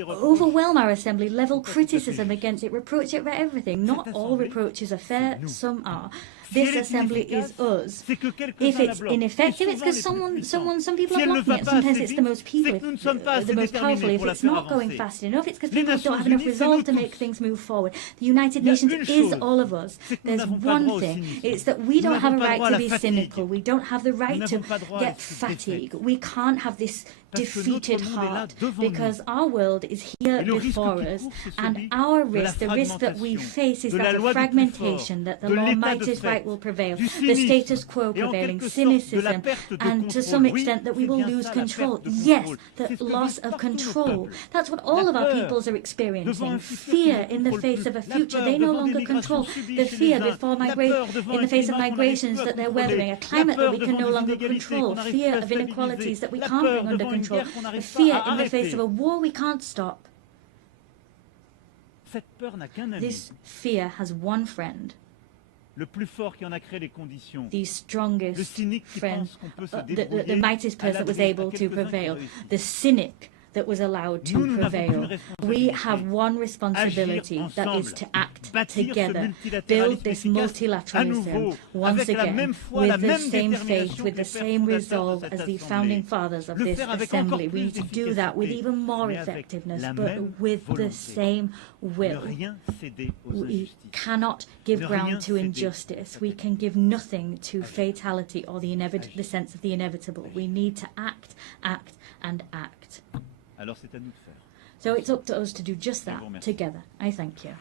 overwhelm our assembly, level criticism against it, reproach it for everything. Not all reproaches are fair, some are. This assembly is us. If it's ineffective, it's because some people are blocking it. Sometimes it's the most powerful. If it's not going fast enough, it's because people don't have enough resolve to make things move forward. The United Nations is all of us. There's one thing. It's that we don't have a right to be cynical. We don't have the right to get fatigued. We can't have this defeated heart, because our world is here before us, and our risk, the risk that we face, is that of fragmentation, that the law might is right will prevail, the status quo prevailing, cynicism, and to some extent that we will lose control. Yes, the loss of control. That's what all of our peoples are experiencing. Fear in the face of a future they no longer control. The fear in the face of migrations that they're weathering, a climate that we can no longer control, fear of inequalities that we can't bring under control, a fear in the face of a war we can't stop. This fear has one friend. The strongest friend, the mightiest person that was able to prevail, the cynic that was allowed to prevail. We have one responsibility, that is to act together, build this multilateralism once again with the same faith, with the same resolve as the founding fathers of this assembly. We need to do that with even more effectiveness, but with the same will. We cannot give ground to injustice. We can give nothing to fatality or the sense of the inevitable. We need to act, act, and act. So it's up to us to do just that together. I thank you.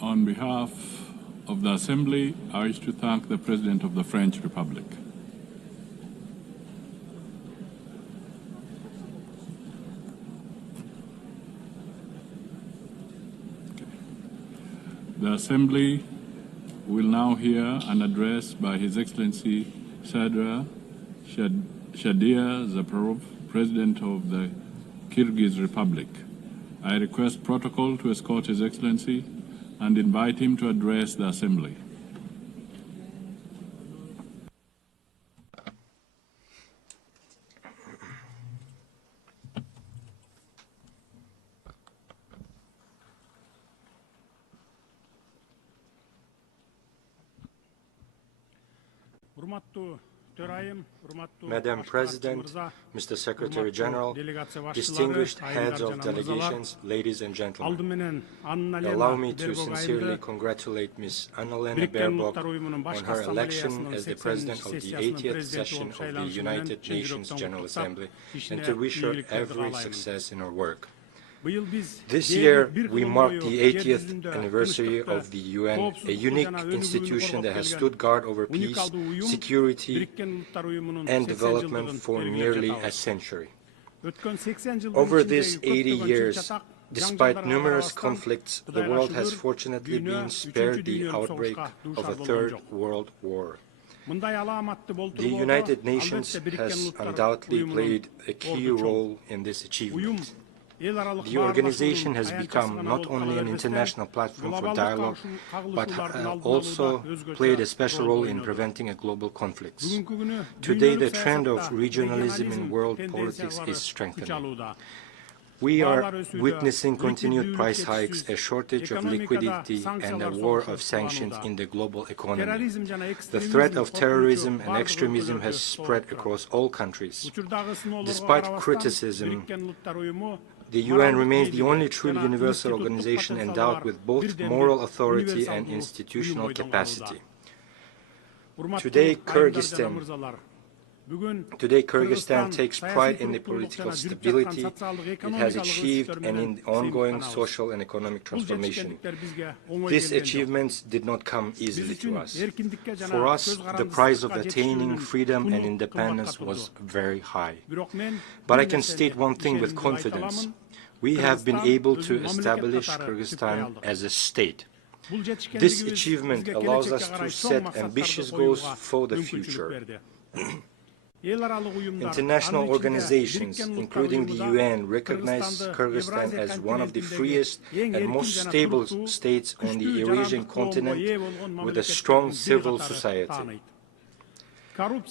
On behalf of the Assembly, I wish to thank the President of the French Republic. The Assembly will now hear an address by His Excellency Shadia Zaparov, President of the Kyrgyz Republic. I request protocol to escort His Excellency and invite him to address the Assembly. Madam President, Mr. Secretary General, distinguished heads of delegations, ladies and gentlemen, allow me to sincerely congratulate Ms. Annalena Baerbock on her election as the President of the 80th session of the United Nations General Assembly and to wish her every success in her work. This year, we mark the 80th anniversary of the UN, a unique institution that has stood guard over peace, security, and development for nearly a century. Over these 80 years, despite numerous conflicts, the world has fortunately been spared the outbreak of a Third World War. The United Nations has undoubtedly played a key role in this achievement. The organization has become not only an international platform for dialogue, but also played a special role in preventing global conflicts. Today, the trend of regionalism in world politics is strengthening. We are witnessing continued price hikes, a shortage of liquidity, and a war of sanctions in the global economy. The threat of terrorism and extremism has spread across all countries. Despite criticism, the UN remains the only truly universal organization endowed with both moral authority and institutional capacity. Today, Kyrgyzstan takes pride in the political stability it has achieved and in the ongoing social and economic transformation. These achievements did not come easily to us. For us, the price of attaining freedom and independence was very high. But I can state one thing with confidence. We have been able to establish Kyrgyzstan as a state. This achievement allows us to set ambitious goals for the future. International organizations, including the UN, recognize Kyrgyzstan as one of the freest and most stable states on the Eurasian continent with a strong civil society.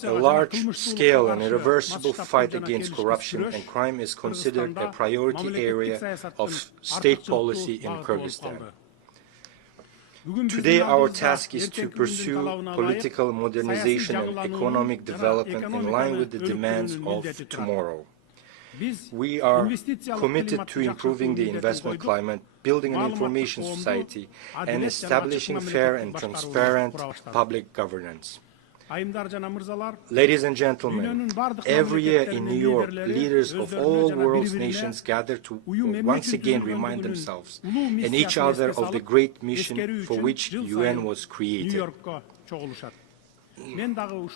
A large-scale and irreversible fight against corruption and crime is considered a priority area of state policy in Kyrgyzstan. Today, our task is to pursue political modernization and economic development in line with the demands of tomorrow. We are committed to improving the investment climate, building an information society, and establishing fair and transparent public governance. Ladies and gentlemen, every year in New York, leaders of all world's nations gather to once again remind themselves and each other of the great mission for which the UN was created.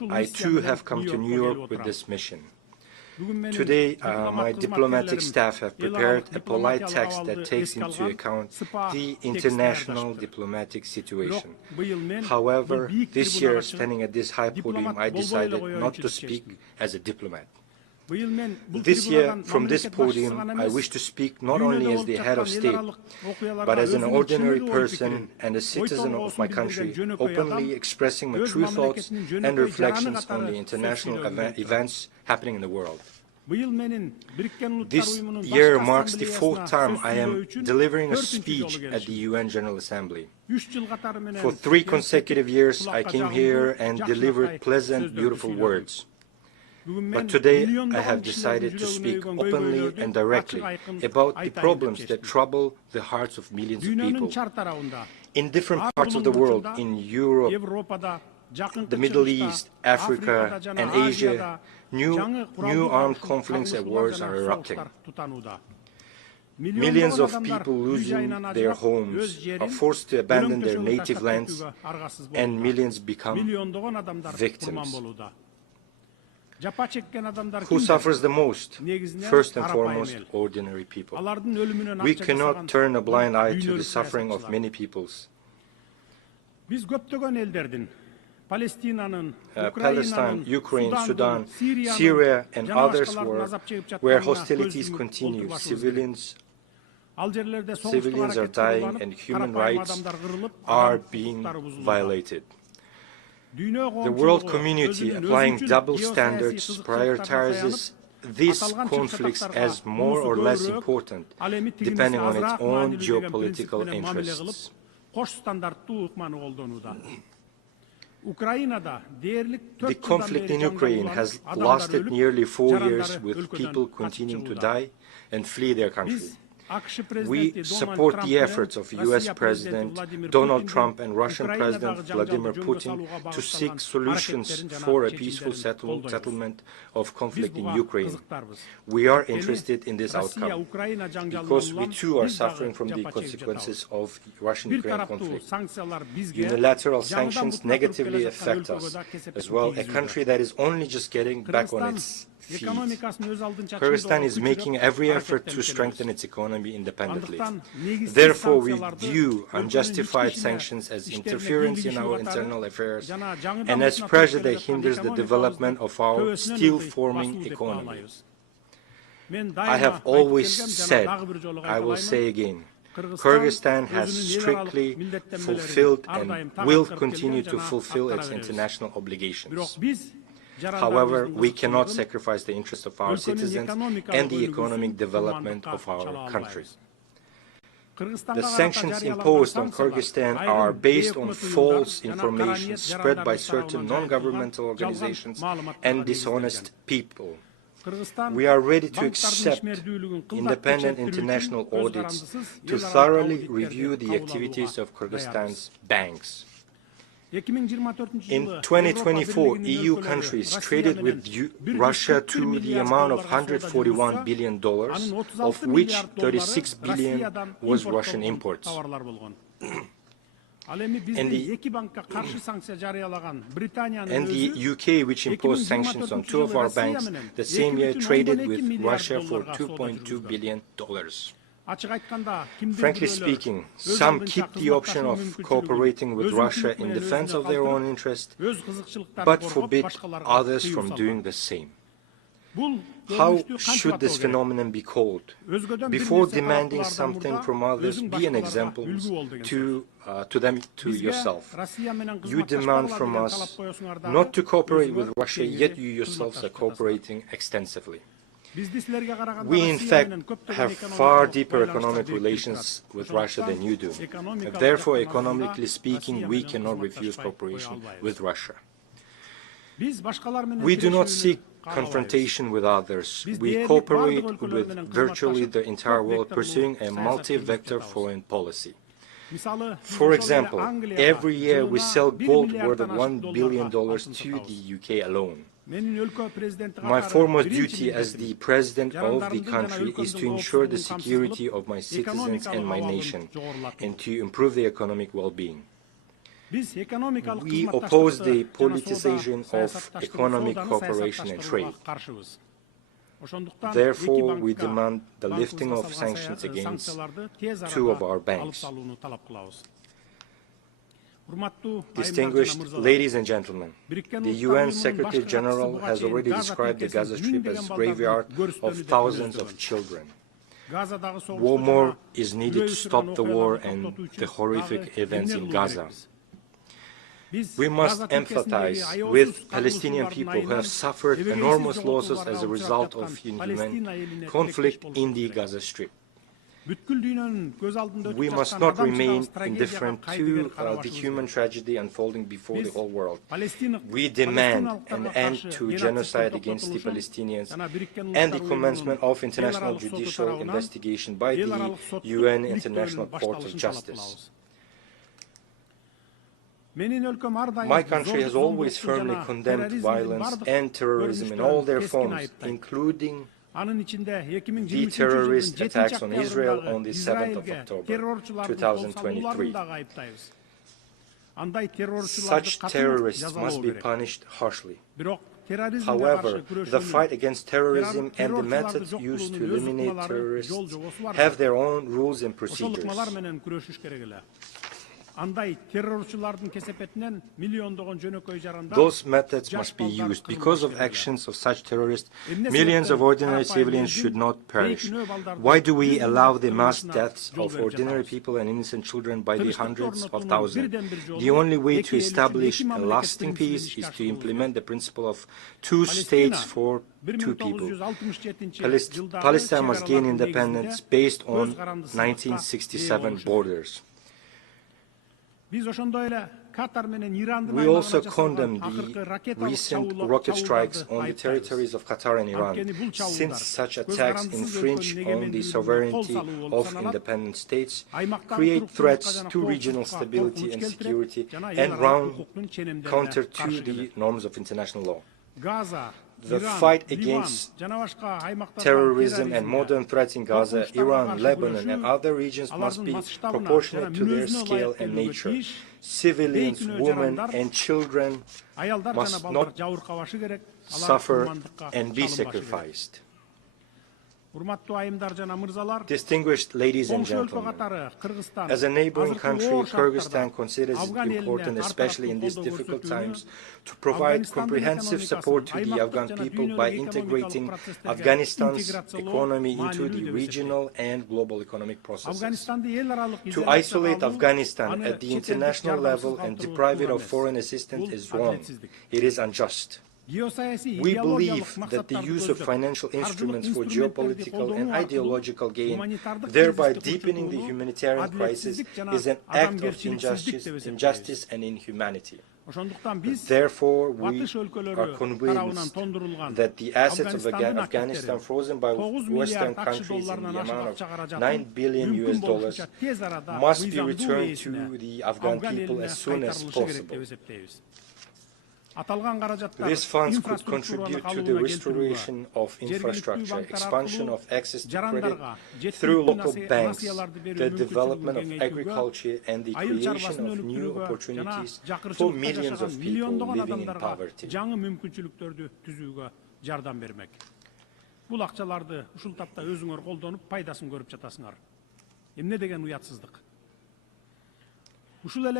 I too have come to New York with this mission. Today, my diplomatic staff have prepared a polite text that takes into account the international diplomatic situation. However, this year, standing at this high podium, I decided not to speak as a diplomat. This year, from this podium, I wish to speak not only as the head of state, but as an ordinary person and a citizen of my country, openly expressing my true thoughts and reflections on the international events happening in the world. This year marks the 4th time I am delivering a speech at the UN General Assembly. For 3 consecutive years, I came here and delivered pleasant, beautiful words. But today, I have decided to speak openly and directly about the problems that trouble the hearts of millions of people. In different parts of the world, in Europe, the Middle East, Africa, and Asia, new armed conflicts and wars are erupting. Millions of people losing their homes are forced to abandon their native lands, and millions become victims. Who suffers the most? First and foremost, ordinary people. We cannot turn a blind eye to the suffering of many peoples. Palestine, Ukraine, Sudan, Syria, and others where hostilities continue. Civilians are dying and human rights are being violated. The world community, applying double standards, prioritizes these conflicts as more or less important, depending on its own geopolitical interests. The conflict in Ukraine has lasted nearly 4 years, with people continuing to die and flee their country. We support the efforts of US President Donald Trump and Russian President Vladimir Putin to seek solutions for a peaceful settlement of conflict in Ukraine. We are interested in this outcome because we too are suffering from the consequences of Russian-Ukraine conflict. Unilateral sanctions negatively affect us as well, a country that is only just getting back on its feet. Kyrgyzstan is making every effort to strengthen its economy independently. Therefore, we view unjustified sanctions as interference in our internal affairs and as pressure that hinders the development of our still-forming economy. I have always said, I will say again, Kyrgyzstan has strictly fulfilled and will continue to fulfill its international obligations. However, we cannot sacrifice the interests of our citizens and the economic development of our country. The sanctions imposed on Kyrgyzstan are based on false information spread by certain non-governmental organizations and dishonest people. We are ready to accept independent international audits to thoroughly review the activities of Kyrgyzstan's banks. In 2024, EU countries traded with Russia to the amount of $141 billion, of which $36 billion was Russian imports. And the UK, which imposed sanctions on 2 of our banks, the same year traded with Russia for $2.2 billion. Frankly speaking, some keep the option of cooperating with Russia in defense of their own interest, but forbid others from doing the same. How should this phenomenon be called? Before demanding something from others, be an example to yourself. You demand from us not to cooperate with Russia, yet you yourselves are cooperating extensively. We, in fact, have far deeper economic relations with Russia than you do. Therefore, economically speaking, we cannot refuse cooperation with Russia. We do not seek confrontation with others. We cooperate with virtually the entire world, pursuing a multi-vector foreign policy. For example, every year we sell gold worth of $1 billion to the UK alone. My foremost duty as the president of the country is to ensure the security of my citizens and my nation, and to improve their economic well-being. We oppose the politicization of economic cooperation and trade. Therefore, we demand the lifting of sanctions against 2 of our banks. Distinguished ladies and gentlemen, the UN Secretary General has already described the Gaza Strip as a graveyard of thousands of children. One more is needed to stop the war and the horrific events in Gaza. We must empathize with Palestinian people who have suffered enormous losses as a result of inhuman conflict in the Gaza Strip. We must not remain indifferent to the human tragedy unfolding before the whole world. We demand an end to genocide against the Palestinians and the commencement of international judicial investigation by the UN International Court of Justice. My country has always firmly condemned violence and terrorism in all their forms, including the terrorist attacks on Israel on the 7th of October, 2023. Such terrorists must be punished harshly. However, the fight against terrorism and the methods used to eliminate terrorists have their own rules and procedures. Those methods must be used. Because of actions of such terrorists, millions of ordinary civilians should not perish. Why do we allow the mass deaths of ordinary people and innocent children by the hundreds of thousands? The only way to establish a lasting peace is to implement the principle of 2 states for 2 people. Palestine must gain independence based on 1967 borders. We also condemn the recent rocket strikes on the territories of Qatar and Iran, since such attacks infringe on the sovereignty of independent states, create threats to regional stability and security, and run counter to the norms of international law. The fight against terrorism and modern threats in Gaza, Iran, Lebanon, and other regions must be proportionate to their scale and nature. Civilians, women, and children must not suffer and be sacrificed. Distinguished ladies and gentlemen, as a neighboring country, Kyrgyzstan considers it important, especially in these difficult times, to provide comprehensive support to the Afghan people by integrating Afghanistan's economy into the regional and global economic processes. To isolate Afghanistan at the international level and deprive it of foreign assistance is wrong. It is unjust. We believe that the use of financial instruments for geopolitical and ideological gain, thereby deepening the humanitarian crisis, is an act of injustice and inhumanity. Therefore, we are convinced that the assets of Afghanistan frozen by Western countries in the amount of $9 billion must be returned to the Afghan people as soon as possible. These funds could contribute to the restoration of infrastructure, expansion of access to credit through local banks, the development of agriculture, and the creation of new opportunities for millions of people living in poverty. Бул акчаларды ушул тапта өзүңөр колдонуп, пайдасын көрүп жатасыңар. Эмне деген уятсыздык. According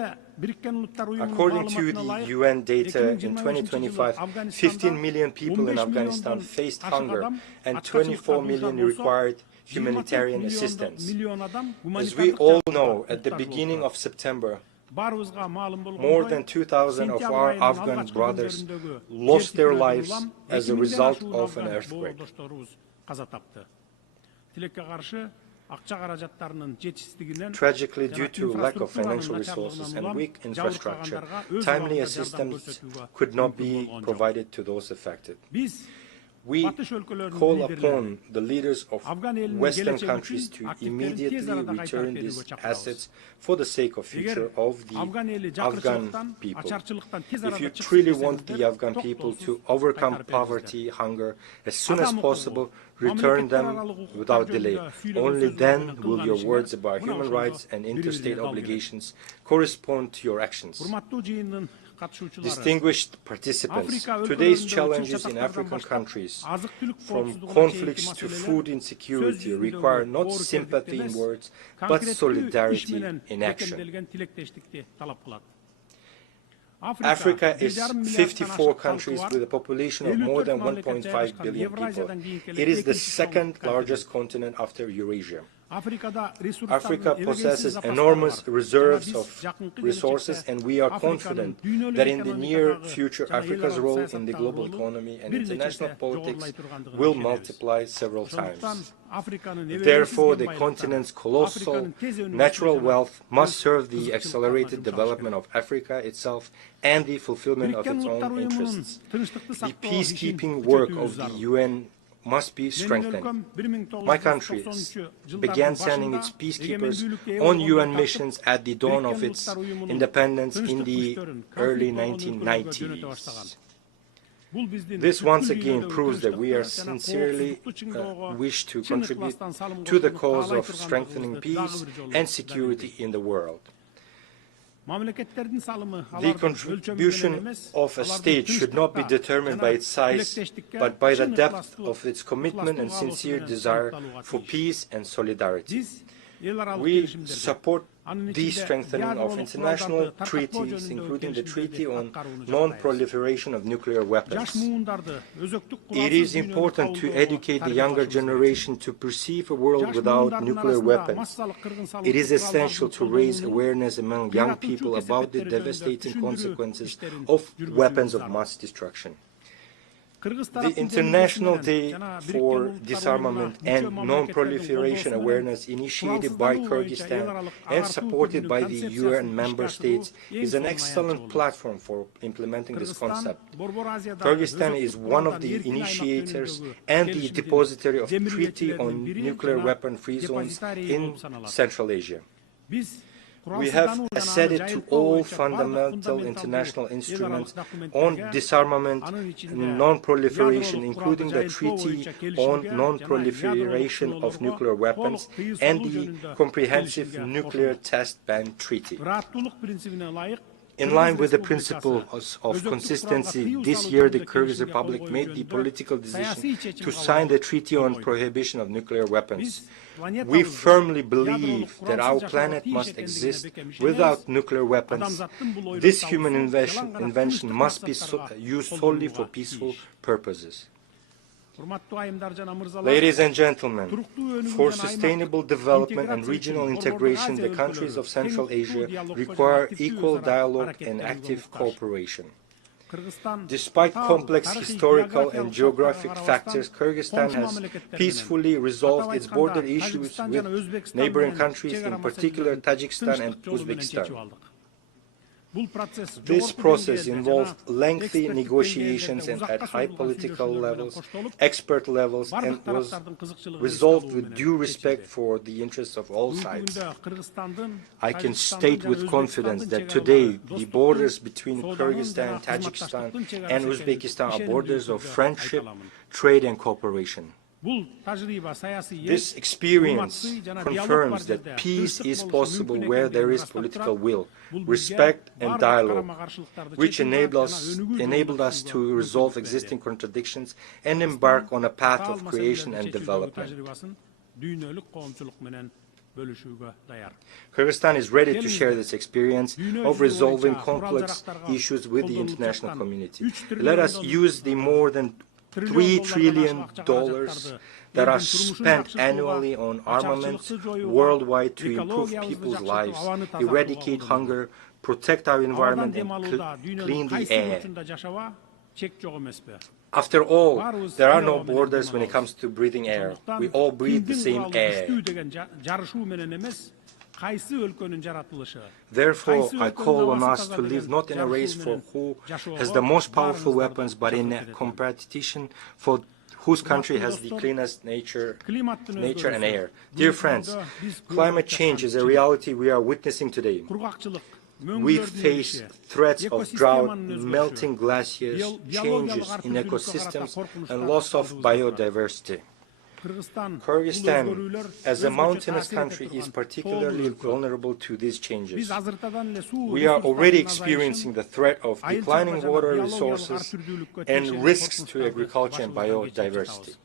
to the UN data, in 2025, 15 million people in Afghanistan faced hunger and 24 million required humanitarian assistance. As we all know, at the beginning of September, more than 2,000 of our Afghan brothers lost their lives as a result of an earthquake. Tragically, due to lack of financial resources and weak infrastructure, timely assistance could not be provided to those affected. We call upon the leaders of Western countries to immediately return these assets for the sake of future of the Afghan people. If you truly want the Afghan people to overcome poverty, hunger, as soon as possible, return them without delay. Only then will your words about human rights and interstate obligations correspond to your actions. Distinguished participants, today's challenges in African countries, from conflicts to food insecurity, require not sympathy in words, but solidarity in action. Africa is 54 countries with a population of more than 1.5 billion people. It is the second largest continent after Eurasia. Africa possesses enormous reserves of resources, and we are confident that in the near future Africa's role in the global economy and international politics will multiply several times. Therefore, the continent's colossal natural wealth must serve the accelerated development of Africa itself and the fulfillment of its own interests. The peacekeeping work of the UN must be strengthened. My country began sending its peacekeepers on UN missions at the dawn of its independence in the early 1990s. This once again proves that we are sincerely wish to contribute to the cause of strengthening peace and security in the world. The contribution of a state should not be determined by its size, but by the depth of its commitment and sincere desire for peace and solidarity. We support the strengthening of international treaties, including the Treaty on Non-Proliferation of Nuclear Weapons. It is important to educate the younger generation to perceive a world without nuclear weapons. It is essential to raise awareness among young people about the devastating consequences of weapons of mass destruction. The International Day for Disarmament and Non-Proliferation Awareness, initiated by Kyrgyzstan and supported by the UN member states, is an excellent platform for implementing this concept. Kyrgyzstan is one of the initiators and the depository of Treaty on Nuclear Weapon-Free Zones in Central Asia. We have acceded to all fundamental international instruments on disarmament and non-proliferation, including the Treaty on Non-Proliferation of Nuclear Weapons and the Comprehensive Nuclear Test Ban Treaty. In line with the principles of consistency, this year the Kyrgyz Republic made the political decision to sign the Treaty on Prohibition of Nuclear Weapons. We firmly believe that our planet must exist without nuclear weapons. This human invention must be used solely for peaceful purposes. Ladies and gentlemen, for sustainable development and regional integration, the countries of Central Asia require equal dialogue and active cooperation. Despite complex historical and geographic factors, Kyrgyzstan has peacefully resolved its border issues with neighboring countries, in particular Tajikistan and Uzbekistan. This process involved lengthy negotiations at high political levels, expert levels, and was resolved with due respect for the interests of all sides. I can state with confidence that today the borders between Kyrgyzstan, Tajikistan, and Uzbekistan are borders of friendship, trade, and cooperation. This experience confirms that peace is possible where there is political will, respect and dialogue, which enabled us to resolve existing contradictions and embark on a path of creation and development. Kyrgyzstan is ready to share this experience of resolving complex issues with the international community. Let us use the more than $3 trillion that are spent annually on armaments worldwide to improve people's lives, eradicate hunger, protect our environment, and clean the air. After all, there are no borders when it comes to breathing air. We all breathe the same air. Therefore, I call on us to live not in a race for who has the most powerful weapons, but in a competition for whose country has the cleanest nature and air. Dear friends, climate change is a reality we are witnessing today. We face threats of drought, melting glaciers, changes in ecosystems, and loss of biodiversity. Kyrgyzstan, as a mountainous country, is particularly vulnerable to these changes. We are already experiencing the threat of declining water resources and risks to agriculture and biodiversity.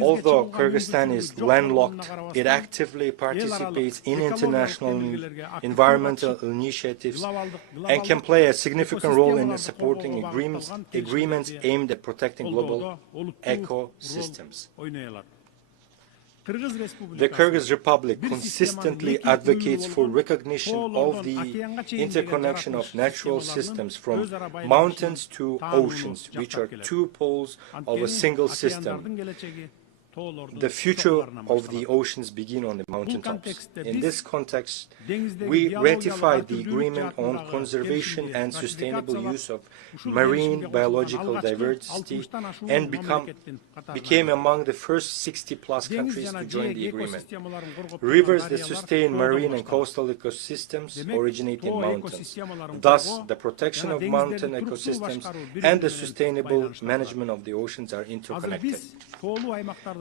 Although Kyrgyzstan is landlocked, it actively participates in international environmental initiatives and can play a significant role in supporting agreements aimed at protecting global ecosystems. The Kyrgyz Republic consistently advocates for recognition of the interconnection of natural systems from mountains to oceans, which are two poles of a single system. The future of the oceans begin on the mountaintops. In this context, we ratified the agreement on conservation and sustainable use of marine biological diversity and became among the first 60-plus countries to join the agreement. Rivers that sustain marine and coastal ecosystems originate in mountains. Thus, the protection of mountain ecosystems and the sustainable management of the oceans are interconnected.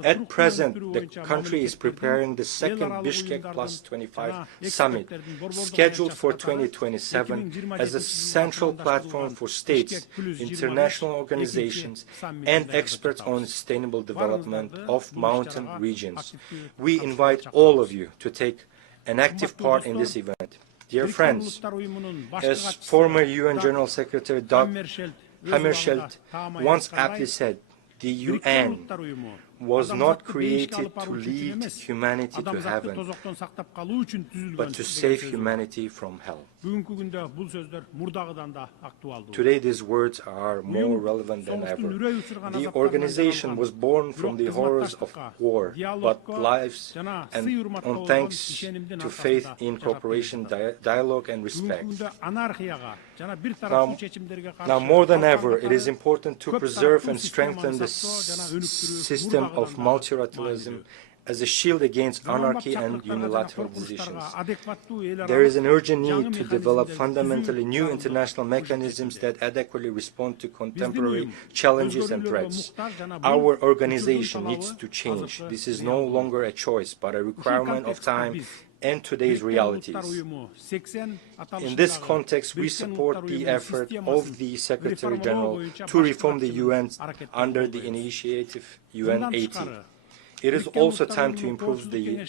At present, the country is preparing the second Bishkek Plus 25 summit, scheduled for 2027, as a central platform for states, international organizations, and experts on sustainable development of mountain regions. We invite all of you to take an active part in this event. Dear friends, as former UN General Secretary Dag Hammarskjöld once aptly said, the UN, was not created to lead humanity to heaven, but to save humanity from hell. Today these words are more relevant than ever. The organization was born from the horrors of war, but lives and on thanks to faith in cooperation, dialogue and respect. Now more than ever, it is important to preserve and strengthen the system of multilateralism as a shield against anarchy and unilateral decisions. There is an urgent need to develop fundamentally new international mechanisms that adequately respond to contemporary challenges and threats. Our organization needs to change. This is no longer a choice, but a requirement of time and today's realities. In this context, we support the effort of the Secretary General to reform the UN under the initiative UN-80. It is also time to improve the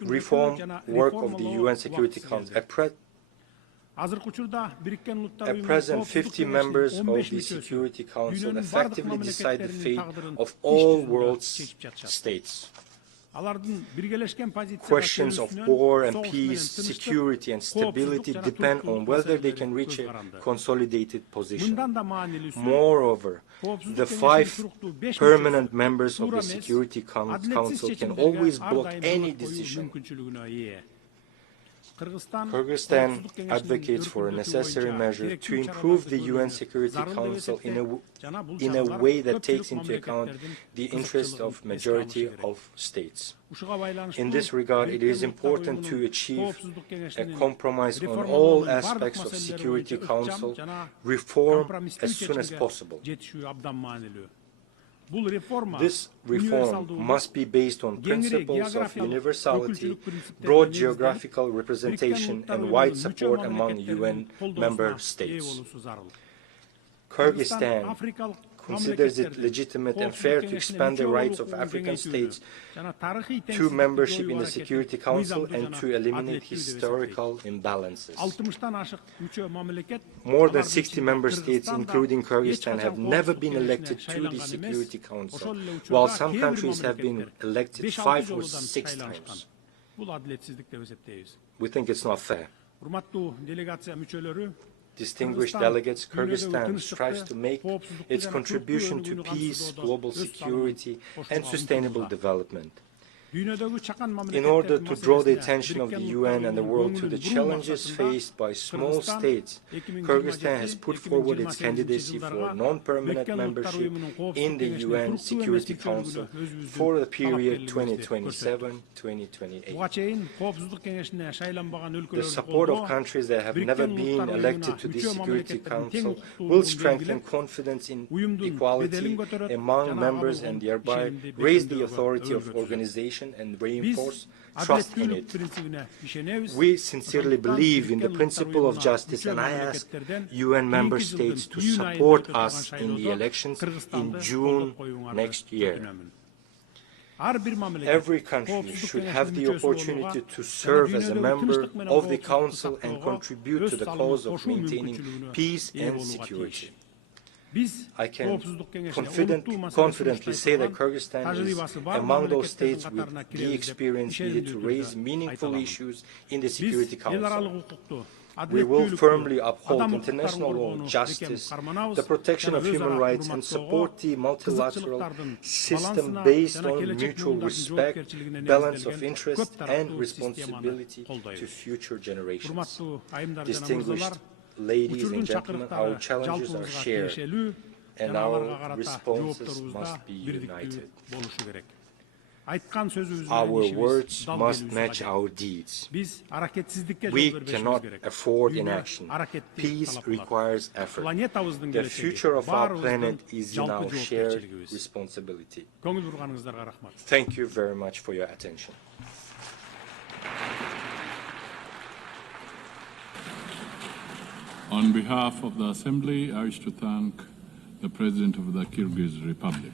reform work of the UN Security Council. At present, 50 members of the Security Council effectively decide the fate of all world's states. Questions of war and peace, security and stability depend on whether they can reach a consolidated position. Moreover, the 5 permanent members of the Security Council can always block any decision. Kyrgyzstan advocates for a necessary measure to improve the UN Security Council in a way that takes into account the interests of majority of states. In this regard, it is important to achieve a compromise on all aspects of Security Council reform as soon as possible. This reform must be based on principles of universality, broad geographical representation, and wide support among UN member states. Kyrgyzstan considers it legitimate and fair to expand the rights of African states to membership in the Security Council and to eliminate historical imbalances. More than 60 member states, including Kyrgyzstan, have never been elected to the Security Council, while some countries have been elected 5 or 6 times. We think it's not fair. Distinguished delegates, Kyrgyzstan strives to make its contribution to peace, global security, and sustainable development. In order to draw the attention of the UN and the world to the challenges faced by small states, Kyrgyzstan has put forward its candidacy for non-permanent membership in the UN Security Council for the period 2027-2028. The support of countries that have never been elected to the Security Council will strengthen confidence in equality among members and thereby raise the authority of organization and reinforce trust in it. We sincerely believe in the principle of justice, and I ask UN member states to support us in the elections in June next year. Every country should have the opportunity to serve as a member of the Council and contribute to the cause of maintaining peace and security. I can confidently say that Kyrgyzstan is among those states with the experience needed to raise meaningful issues in the Security Council. We will firmly uphold international law, justice, the protection of human rights, and support the multilateral system based on mutual respect, balance of interest, and responsibility to future generations. Distinguished ladies and gentlemen, our challenges are shared, and our responses must be united. Our words must match our deeds. We cannot afford inaction. Peace requires effort. The future of our planet is in our shared responsibility. Thank you very much for your attention. On behalf of the Assembly, I wish to thank the President of the Kyrgyz Republic.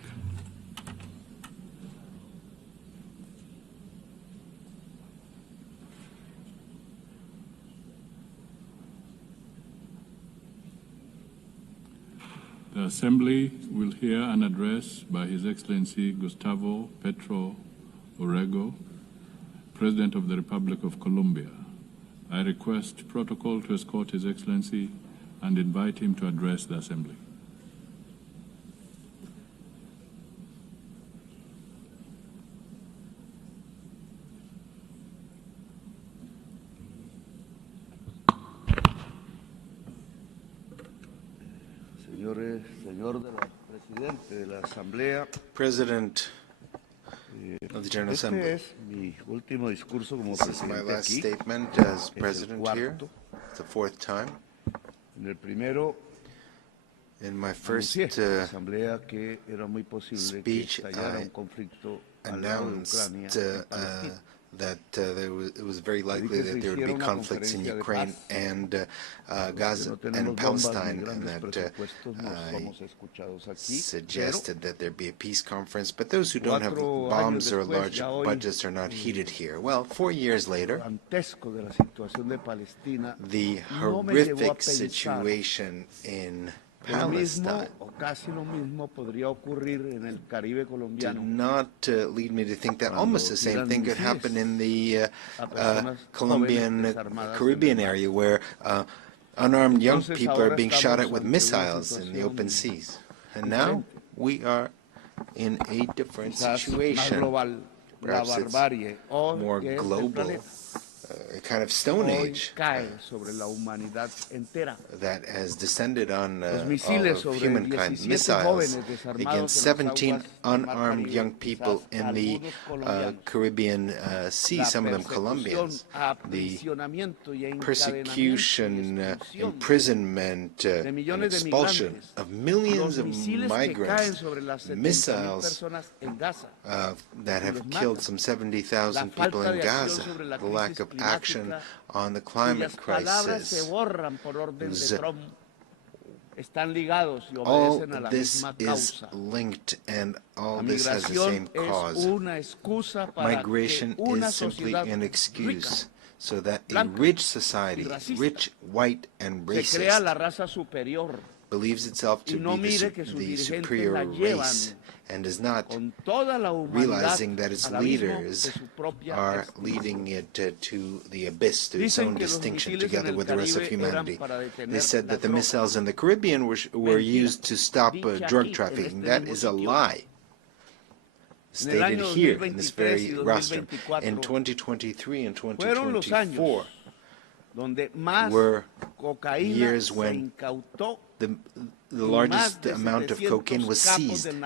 The Assembly will hear an address by His Excellency Gustavo Petro Urrego, President of the Republic of Colombia. I request protocol to escort His Excellency and invite him to address the Assembly. President of the General Assembly, this is my last statement as President here. It's the fourth time. In my first speech, I announced that it was very likely that there would be conflicts in Ukraine and Gaza and Palestine, and that I suggested that there be a peace conference. But those who don't have bombs or large budgets are not heeded here. Well, 4 years later, the horrific situation in Palestine did not lead me to think that almost the same thing could happen in the Colombian Caribbean area, where unarmed young people are being shot at with missiles in the open seas. And now we are in a different situation. Perhaps it's more global, a kind of Stone Age that has descended on all of humankind. Missiles against 17 unarmed young people in the Caribbean Sea, some of them Colombians. The persecution, imprisonment, and expulsion of millions of migrants, missiles that have killed some 70,000 people in Gaza, the lack of action on the climate crisis. All this is linked, and all this has the same cause. Migration is simply an excuse so that a rich society, rich, white, and racist, believes itself to be the superior race, and is not realizing that its leaders are leading it to the abyss, to its own distinction, together with the rest of humanity. They said that the missiles in the Caribbean were used to stop drug trafficking. That is a lie. Stated here in this very rostrum. In 2023 and 2024 were years when the largest amount of cocaine was seized, and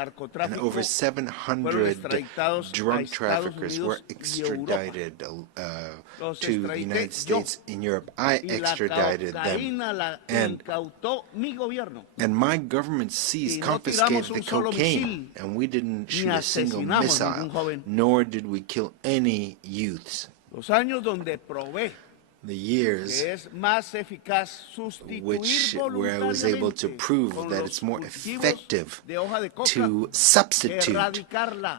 over 700 drug traffickers were extradited to the United States in Europe. I extradited them, and my government seized, confiscated the cocaine, and we didn't shoot a single missile, nor did we kill any youths. The years where I was able to prove that it's more effective to substitute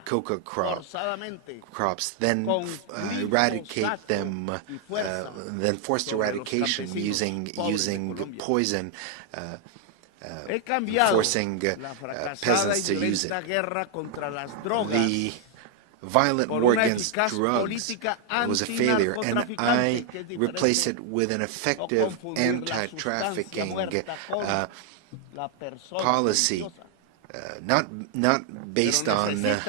coca crops than eradicate them, than forced eradication using poison, forcing peasants to use it. The violent war against drugs was a failure, and I replaced it with an effective anti-trafficking policy, not based on a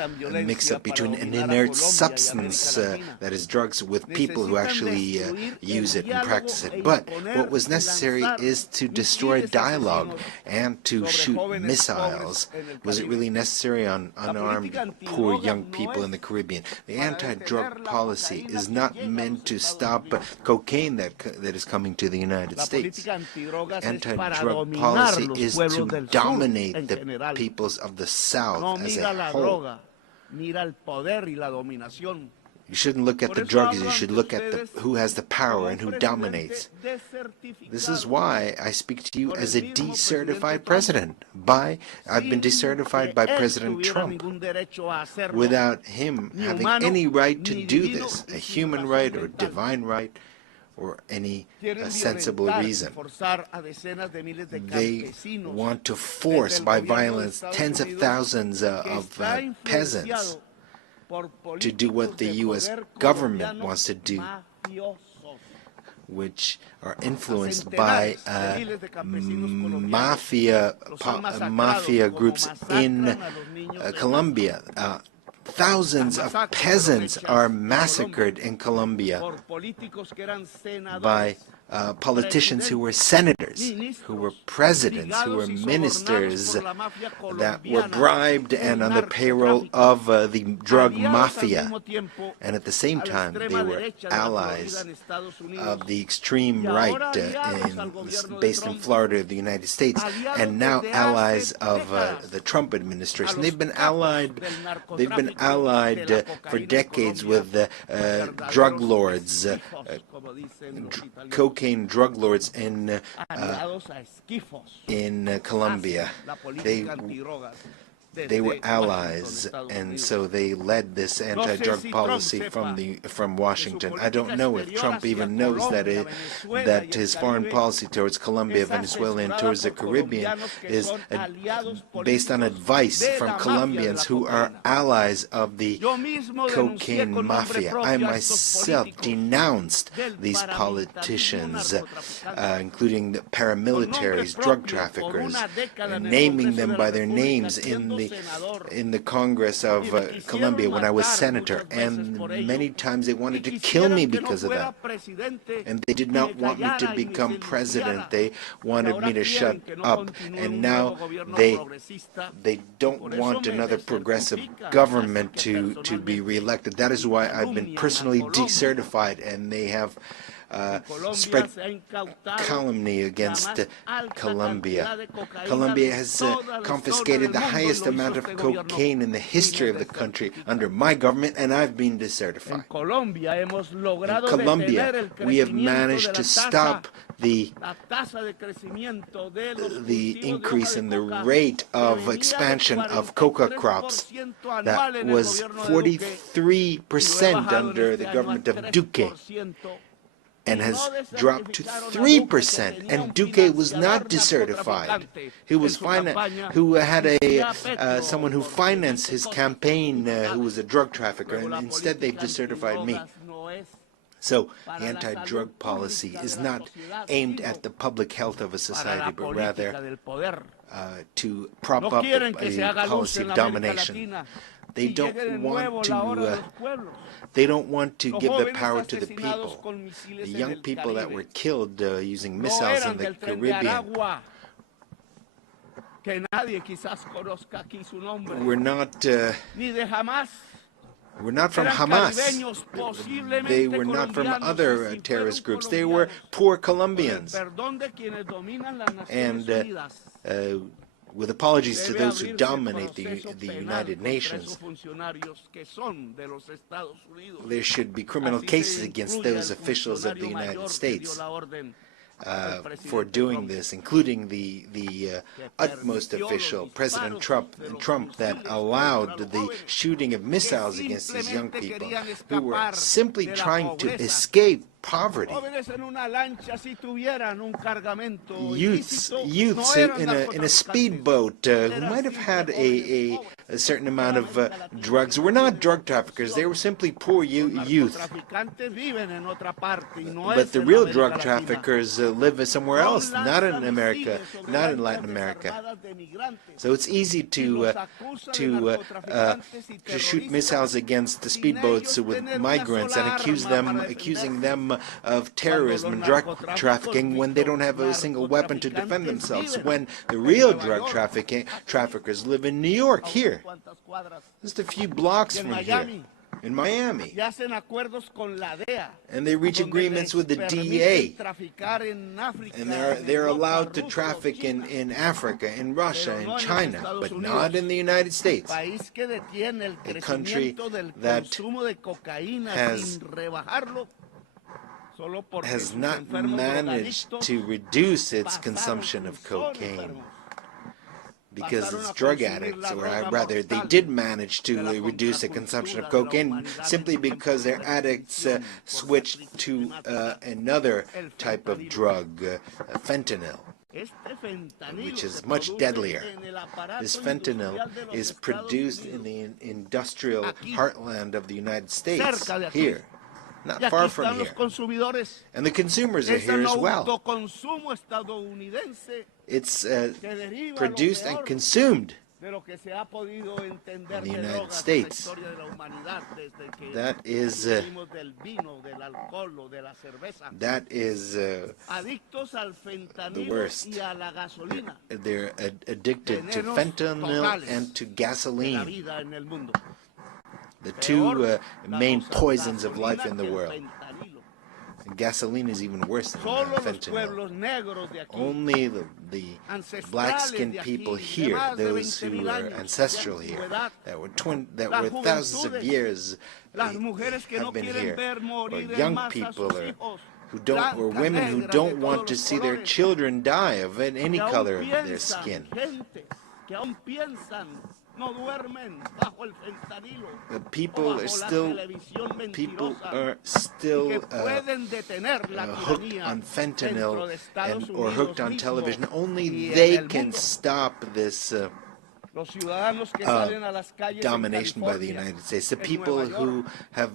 mix-up between an inert substance, that is drugs, with people who actually use it and practice it. But what was necessary is to destroy dialogue and to shoot missiles. Was it really necessary on unarmed, poor young people in the Caribbean? The anti-drug policy is not meant to stop cocaine that is coming to the United States. Anti-drug policy is to dominate the peoples of the South as a whole. You shouldn't look at the drugs, you should look at who has the power and who dominates. This is why I speak to you as a decertified president. I've been decertified by President Trump, without him having any right to do this, a human right or divine right, or any sensible reason. They want to force by violence tens of thousands of peasants to do what the U.S. government wants to do, which are influenced by mafia groups in Colombia. Thousands of peasants are massacred in Colombia by politicians who were senators, who were presidents, who were ministers that were bribed and on the payroll of the drug mafia. And at the same time, they were allies of the extreme right based in Florida of the United States, and now allies of the Trump administration. They've been allied for decades with drug lords, cocaine drug lords in Colombia. They were allies, and so they led this anti-drug policy from Washington. I don't know if Trump even knows that his foreign policy towards Colombia, Venezuela, and towards the Caribbean is based on advice from Colombians who are allies of the cocaine mafia. I myself denounced these politicians, including the paramilitaries, drug traffickers, naming them by their names in the Congress of Colombia when I was senator, and many times they wanted to kill me because of that. And they did not want me to become president. They wanted me to shut up. And now they don't want another progressive government to be reelected. That is why I've been personally decertified, and they have spread calumny against Colombia. Colombia has confiscated the highest amount of cocaine in the history of the country under my government, and I've been decertified. In Colombia, we have managed to stop the increase in the rate of expansion of coca crops that was 43% under the government of Duque, and has dropped to 3%. And Duque was not decertified. He was who had someone who financed his campaign who was a drug trafficker, and instead they've decertified me. So the anti-drug policy is not aimed at the public health of a society, but rather to prop up a policy of domination. They don't want to give the power to the people. The young people that were killed using missiles in the Caribbean were not from Hamas. They were not from other terrorist groups. They were poor Colombians. And with apologies to those who dominate the United Nations, there should be criminal cases against those officials of the United States for doing this, including the utmost official, President Trump, that allowed the shooting of missiles against these young people who were simply trying to escape poverty. Youths in a speedboat who might have had a certain amount of drugs were not drug traffickers. They were simply poor youth. But the real drug traffickers live somewhere else, not in America, not in Latin America. So it's easy to shoot missiles against the speedboats with migrants and accusing them of terrorism and drug trafficking when they don't have a single weapon to defend themselves, when the real drug traffickers live in New York, here, just a few blocks from here, in Miami. And they reach agreements with the DEA. And they're allowed to traffic in Africa, in Russia, in China, but not in the United States. A country that has not managed to reduce its consumption of cocaine. because it's drug addicts, or rather they did manage to reduce the consumption of cocaine simply because their addicts switched to another type of drug, fentanyl, which is much deadlier. This fentanyl is produced in the industrial heartland of the United States, here, not far from here. And the consumers are here as well. It's produced and consumed in the United States. That is the worst. They're addicted to fentanyl and to gasoline, the two main poisons of life in the world. Gasoline is even worse than fentanyl. Only the black-skinned people here, those who are ancestral here, that were thousands of years have been here, or young people, or women who don't want to see their children die of any color of their skin. The people are still hooked on fentanyl or hooked on television. Only they can stop this domination by the United States. The people who have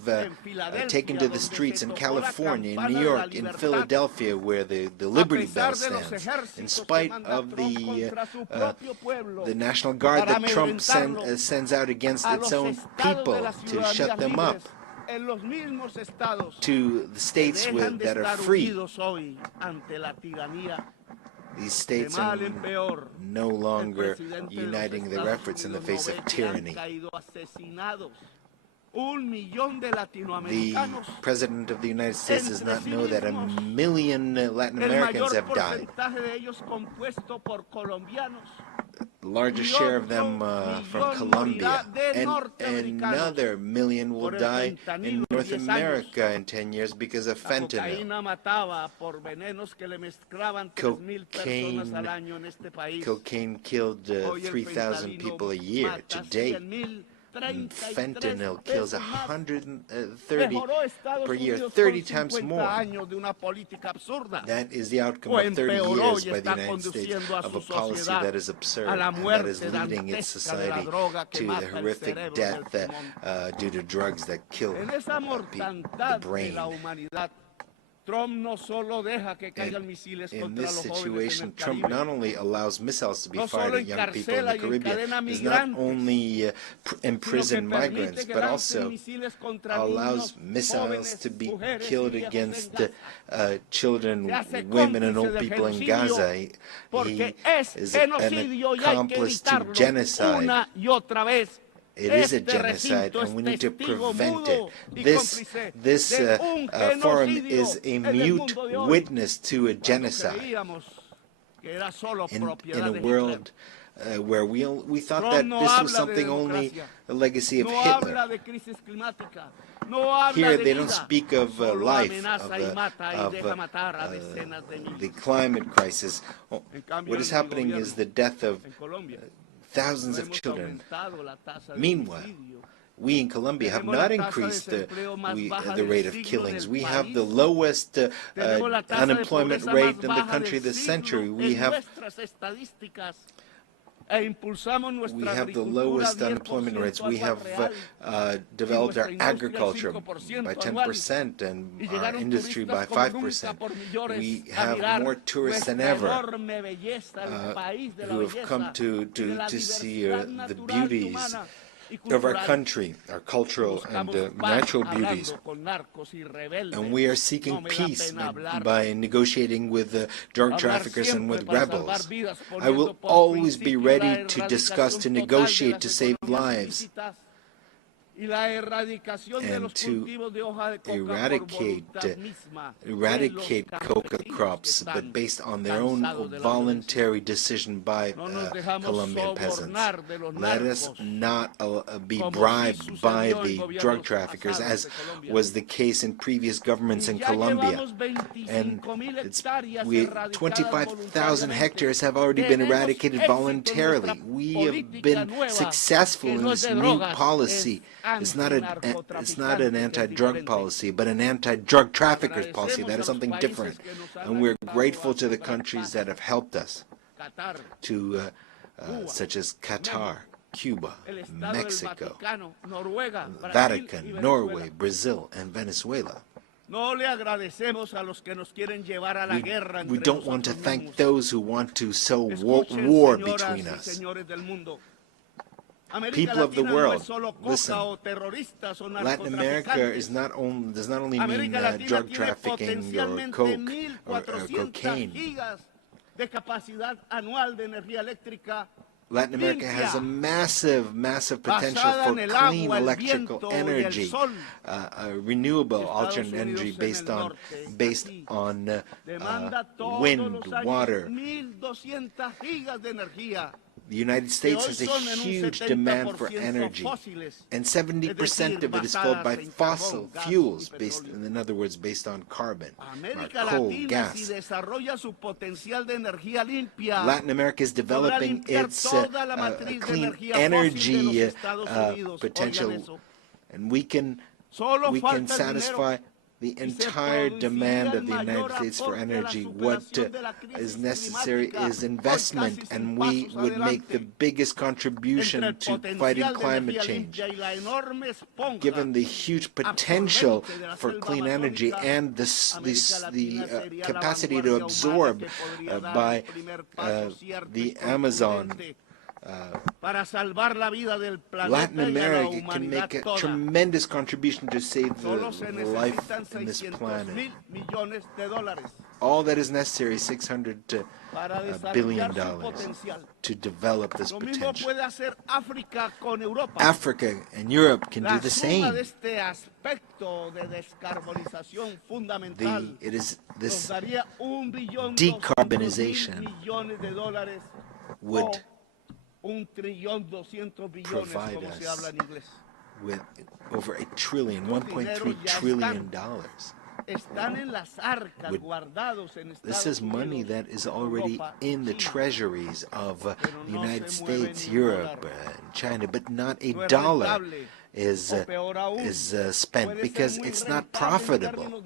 taken to the streets in California, in New York, in Philadelphia, where the Liberty Bell stands, in spite of the National Guard that Trump sends out against its own people to shut them up, to the states that are free. These states are no longer uniting their efforts in the face of tyranny. The President of the United States does not know that 1 million Latin Americans have died. The largest share of them from Colombia, and another 1 million will die in North America in 10 years because of fentanyl. Cocaine killed 3,000 people a year to date. Fentanyl kills 130 per year, 30 times more. That is the outcome of 30 years by the United States of a policy that is absurd, and that is leading its society to the horrific death due to drugs that kill the brain. In this situation, Trump not only allows missiles to be fired at young people in the Caribbean, does not only imprison migrants, but also allows missiles to be killed against children, women, and old people in Gaza. He is an accomplice to genocide. It is a genocide, and we need to prevent it. This forum is a mute witness to a genocide in a world where we thought that this was something only a legacy of Hitler. Here they don't speak of life, of the climate crisis. What is happening is the death of thousands of children. Meanwhile, we in Colombia have not increased the rate of killings. We have the lowest unemployment rate in the country this century. We have the lowest unemployment rates. We have developed our agriculture by 10% and our industry by 5%. We have more tourists than ever who have come to see the beauties of our country, our cultural and natural beauties. And we are seeking peace by negotiating with drug traffickers and with rebels. I will always be ready to discuss, to negotiate, to save lives. and to eradicate coca crops, but based on their own voluntary decision by Colombian peasants. Let us not be bribed by the drug traffickers, as was the case in previous governments in Colombia. And 25,000 hectares have already been eradicated voluntarily. We have been successful in this new policy. It's not an anti-drug policy, but an anti-drug traffickers policy. That is something different. And we're grateful to the countries that have helped us, such as Qatar, Cuba, Mexico, Vatican, Norway, Brazil, and Venezuela. We don't want to thank those who want to sow war between us. People of the world, listen. Latin America does not only mean drug trafficking or coke or cocaine. Latin America has a massive potential for clean electrical energy, renewable alternate energy based on wind, water. The United States has a huge demand for energy, and 70% of it is filled by fossil fuels, in other words, based on carbon, coal, gas. Latin America is developing its clean energy potential, and we can satisfy the entire demand of the United States for energy. What is necessary is investment, and we would make the biggest contribution to fighting climate change. Given the huge potential for clean energy and the capacity to absorb by the Amazon, Latin America can make a tremendous contribution to save the life in this planet. All that is necessary is $600 billion to develop this potential. Africa and Europe can do the same. It is this decarbonization would provide us with over $1.3 trillion. This is money that is already in the treasuries of the United States, Europe, and China, but not a dollar is spent because it's not profitable.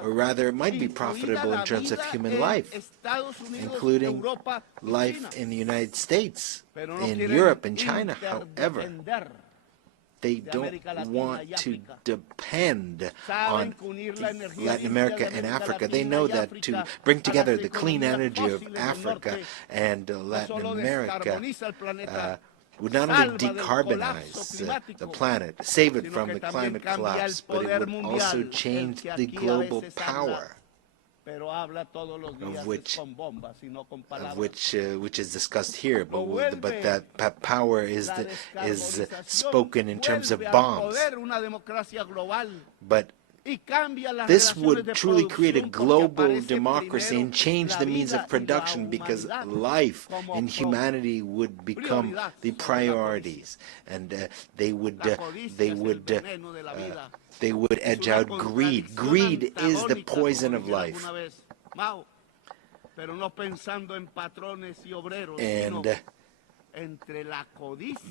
Or rather, it might be profitable in terms of human life, including life in the United States, in Europe, and China. However, they don't want to depend on Latin America and Africa. They know that to bring together the clean energy of Africa and Latin America would not only decarbonize the planet, save it from the climate collapse, but it would also change the global power, which is discussed here, but that power is spoken in terms of bombs. But this would truly create a global democracy and change the means of production, because life and humanity would become the priorities, and they would edge out greed. Greed is the poison of life. And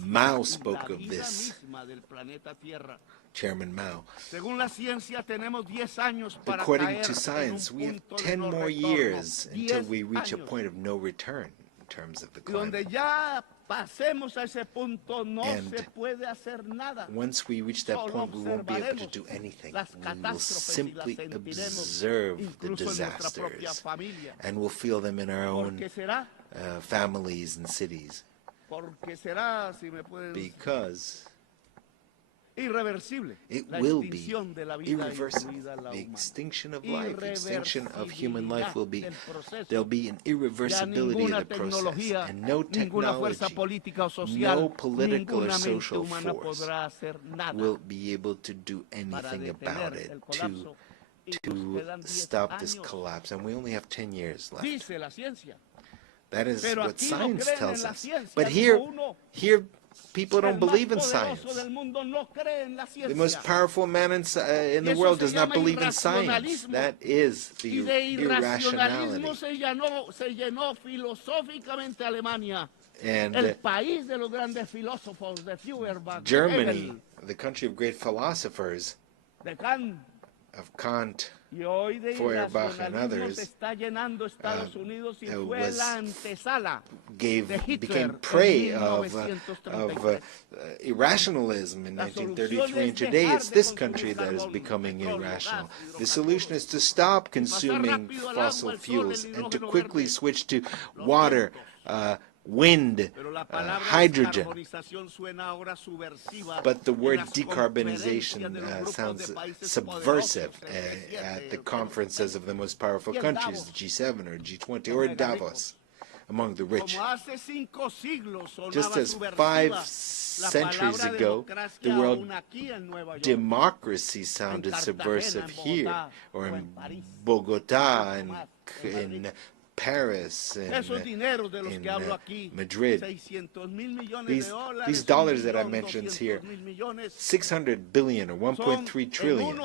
Mao spoke of this. Chairman Mao. According to science, we have 10 more years until we reach a point of no return in terms of the climate. And once we reach that point, we won't be able to do anything. We will simply observe the disasters, and we'll feel them in our own families and cities. Because It will be irreversible. The extinction of life, the extinction of human life will be, there'll be an irreversibility of the process, and no technology, no political or social force will be able to do anything about it to stop this collapse. And we only have 10 years left. That is what science tells us. But here people don't believe in science. The most powerful man in the world does not believe in science. That is the irrationality. And Germany, the country of great philosophers, of Kant, Feuerbach, and others, became prey of irrationalism in 1933, and today it's this country that is becoming irrational. The solution is to stop consuming fossil fuels and to quickly switch to water, wind, hydrogen. But the word decarbonization sounds subversive at the conferences of the most powerful countries, the G7 or G20 or Davos, among the rich. Just as 5 centuries ago, the word democracy sounded subversive here, or in Bogota, and in Paris, in Madrid. These dollars that I mentioned here, 600 billion or 1.3 trillion.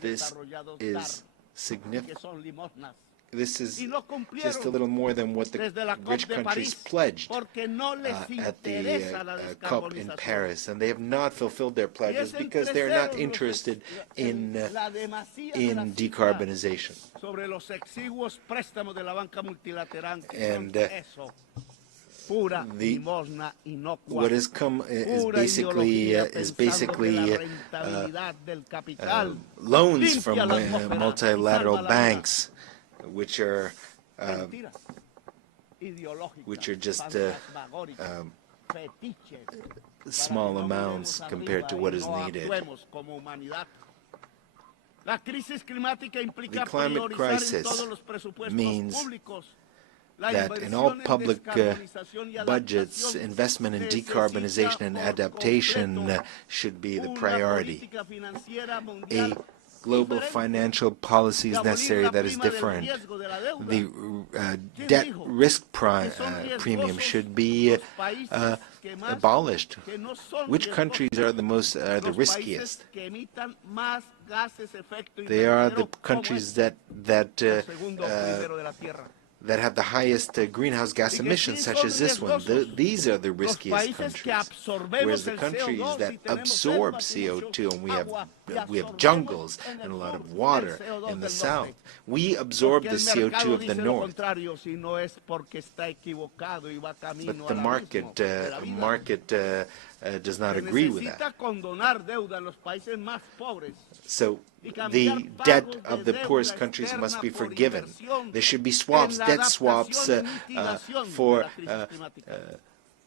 This is significant. This is just a little more than what the rich countries pledged at the COP in Paris, and they have not fulfilled their pledges because they're not interested in decarbonization. And what has come is basically loans from multilateral banks, which are just small amounts compared to what is needed. The climate crisis means that in all public budgets, investment in decarbonization and adaptation should be the priority. A global financial policy is necessary that is different. The debt risk premium should be abolished. Which countries are the riskiest? They are the countries that have the highest greenhouse gas emissions, such as this one. These are the riskiest countries. Whereas the countries that absorb CO2, and we have jungles and a lot of water in the south, we absorb the CO2 of the north. But the market does not agree with that. So the debt of the poorest countries must be forgiven. There should be swaps, debt swaps for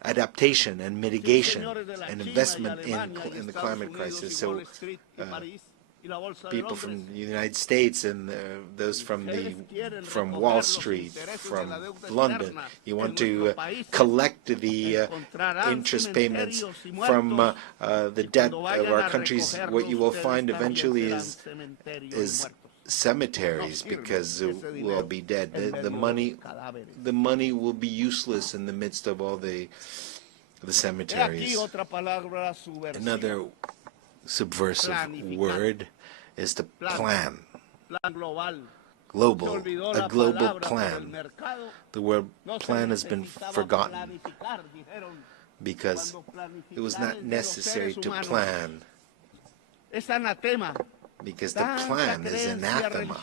adaptation and mitigation and investment in the climate crisis. So people from the United States and those from Wall Street, from London, you want to collect the interest payments from the debt of our countries. What you will find eventually is cemeteries, because we'll all be dead. The money will be useless in the midst of all the cemeteries. Another subversive word is the plan. A global plan. The word plan has been forgotten because it was not necessary to plan, because the plan is anathema.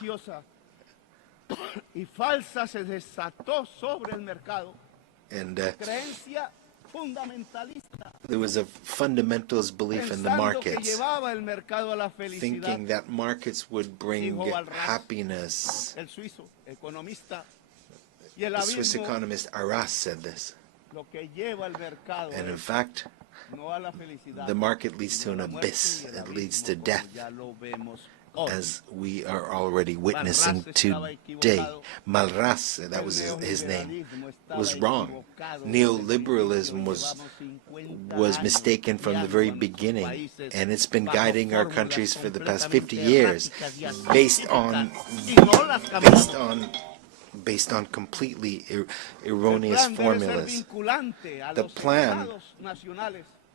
And there was a fundamentalist belief in the markets, thinking that markets would bring happiness. The Swiss economist Arras said this. And in fact, the market leads to an abyss. It leads to death, as we are already witnessing today. Malras, that was his name, was wrong. Neoliberalism was mistaken from the very beginning, and it's been guiding our countries for the past 50 years based on completely erroneous formulas. The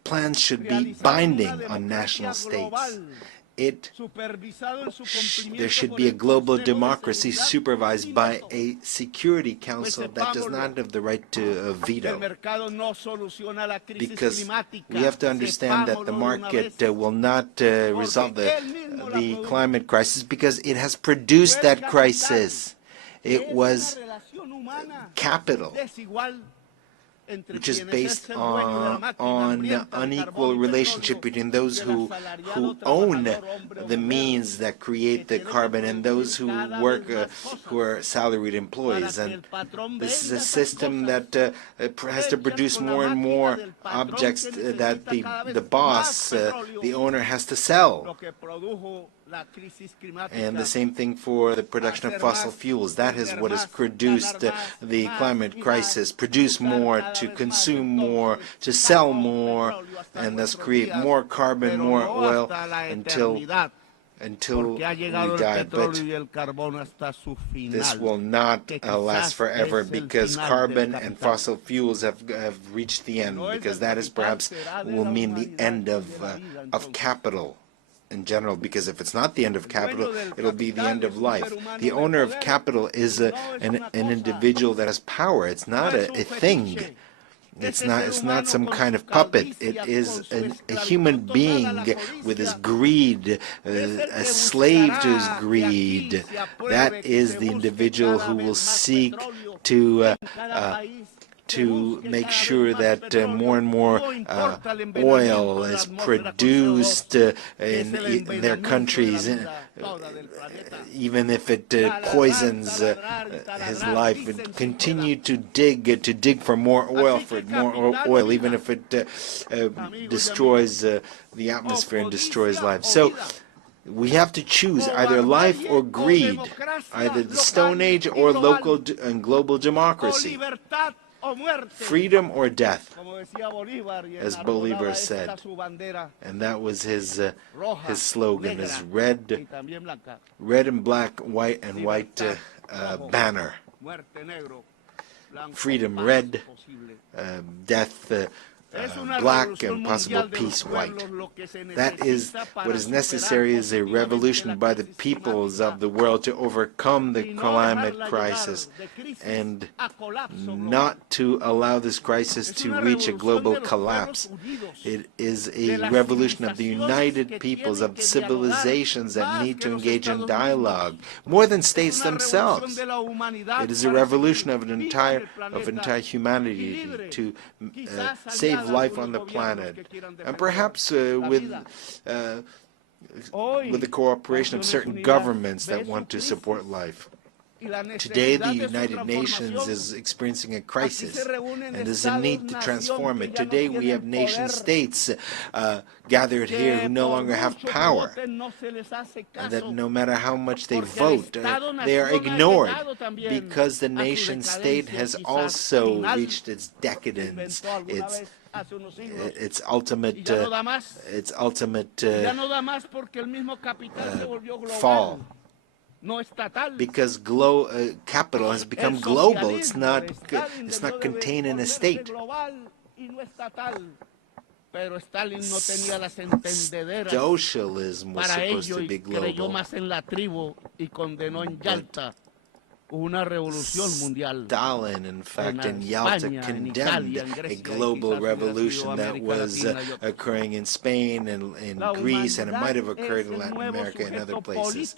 plans should be binding on national states. There should be a global democracy supervised by a Security Council that does not have the right to veto. Because we have to understand that the market will not resolve the climate crisis, because it has produced that crisis. It was capital, which is based on unequal relationship between those who own the means that create the carbon and those who work, who are salaried employees. And this is a system that has to produce more and more objects that the boss, the owner, has to sell. And the same thing for the production of fossil fuels. That is what has produced the climate crisis. Produce more, to consume more, to sell more, and thus create more carbon, more oil until we die. But this will not last forever, because carbon and fossil fuels have reached the end, because that is perhaps will mean the end of capital in general, because if it's not the end of capital, it'll be the end of life. The owner of capital is an individual that has power. It's not a thing. It's not some kind of puppet. It is a human being with his greed, a slave to his greed. That is the individual who will seek to make sure that more and more oil is produced in their countries, even if it poisons his life. And continue to dig for more oil, even if it destroys the atmosphere and destroys life. So we have to choose either life or greed, either the Stone Age or local and global democracy. Freedom or death, as Bolivar said, and that was his slogan, his red and black, white and white banner. Freedom red, death black, and possible peace white. That is what is necessary, is a revolution by the peoples of the world to overcome the climate crisis and not to allow this crisis to reach a global collapse. It is a revolution of the united peoples, of civilizations that need to engage in dialogue, more than states themselves. It is a revolution of entire humanity to save life on the planet, and perhaps with the cooperation of certain governments that want to support life. Today, the United Nations is experiencing a crisis, and there's a need to transform it. Today, we have nation-states gathered here who no longer have power, and that no matter how much they vote, they are ignored, because the nation-state has also reached its decadence, its ultimate fall. Because capital has become global. It's not contained in a state. Socialism was supposed to be global. Stalin, in fact, in Yalta, condemned a global revolution that was occurring in Spain and in Greece, and it might have occurred in Latin America and other places.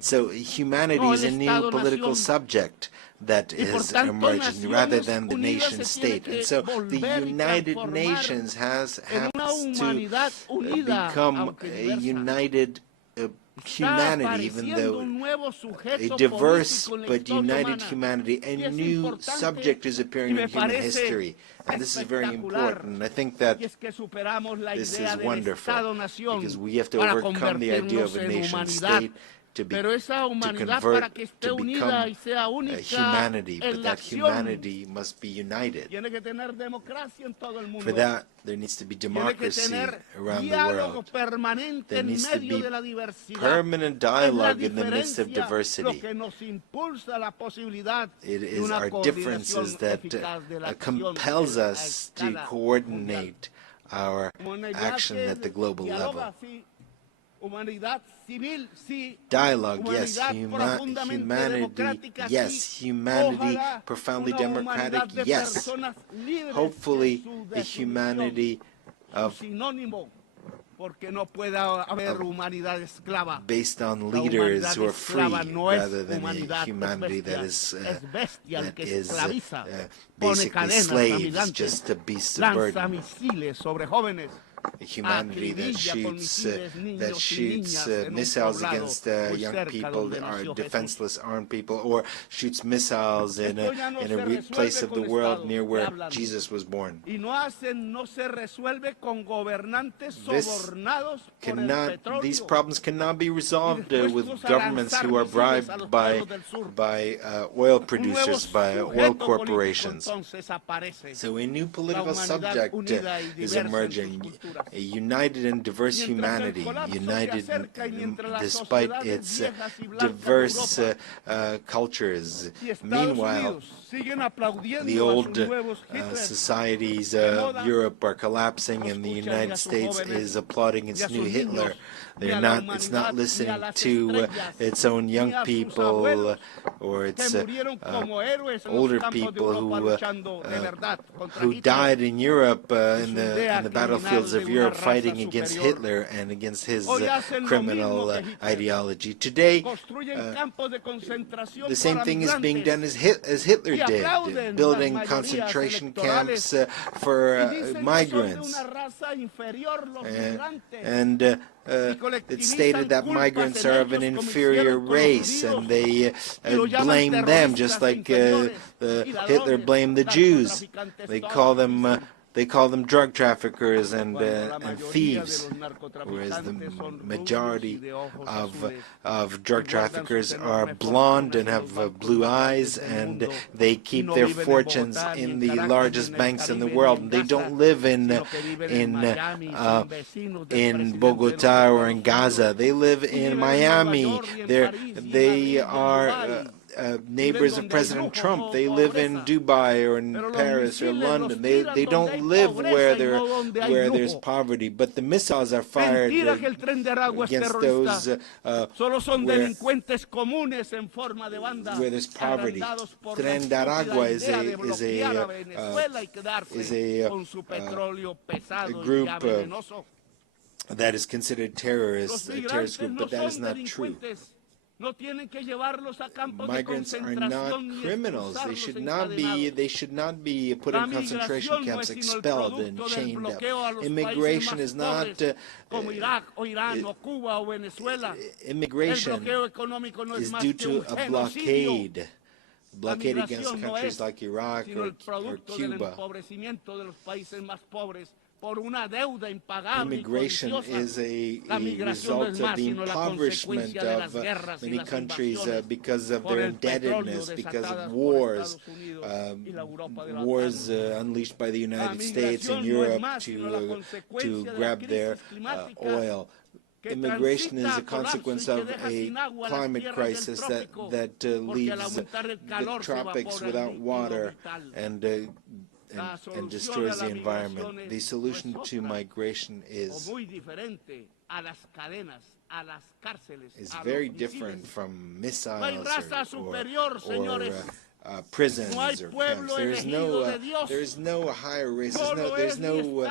So humanity is a new political subject that is emerging, rather than the nation state. And so the United Nations has to become a united humanity, even though a diverse but united humanity, a new subject is appearing in human history. And this is very important. I think that this is wonderful because we have to overcome the idea of a nation-state to convert, to become humanity, but that humanity must be united. For that, there needs to be democracy around the world. There needs to be permanent dialogue in the midst of diversity. It is our differences that compels us to coordinate our action at the global level. Dialogue, yes. Humanity, yes. Humanity, profoundly democratic, yes. Hopefully, a humanity based on leaders who are free, rather than a humanity that is basically slaves, just beasts of burden. A humanity that shoots missiles against young people, are defenseless armed people, or shoots missiles in a place of the world near where Jesus was born. These problems cannot be resolved with governments who are bribed by oil producers, by oil corporations. So a new political subject is emerging. A united and diverse humanity, united despite its diverse cultures. Meanwhile, the old societies of Europe are collapsing, and the United States is applauding its new Hitler. It's not listening to its own young people or its older people who died in Europe in the battlefields of Europe fighting against Hitler and against his criminal ideology. Today, the same thing is being done as Hitler did, building concentration camps for migrants. And it stated that migrants are of an inferior race, and they blame them just like Hitler blamed the Jews. They call them drug traffickers and thieves, whereas the majority of drug traffickers are blonde and have blue eyes, and they keep their fortunes in the largest banks in the world. And they don't live in Bogota or in Gaza. They live in Miami. They are neighbors of President Trump. They live in Dubai or in Paris or London. They don't live where there's poverty. But the missiles are fired against those where there's poverty. Tren de Aragua is a group that is considered a terrorist group, but that is not true. Migrants are not criminals. They should not be put in concentration camps, expelled and chained up. Immigration is not immigration is due to a blockade against countries like Iraq or Cuba. Immigration is a result of the impoverishment of many countries because of their indebtedness, because of wars unleashed by the United States and Europe to grab their oil. Immigration is a consequence of a climate crisis that leaves the tropics without water and destroys the environment. The solution to migration is very different from missiles or prisons or camps. There is no higher race. There's no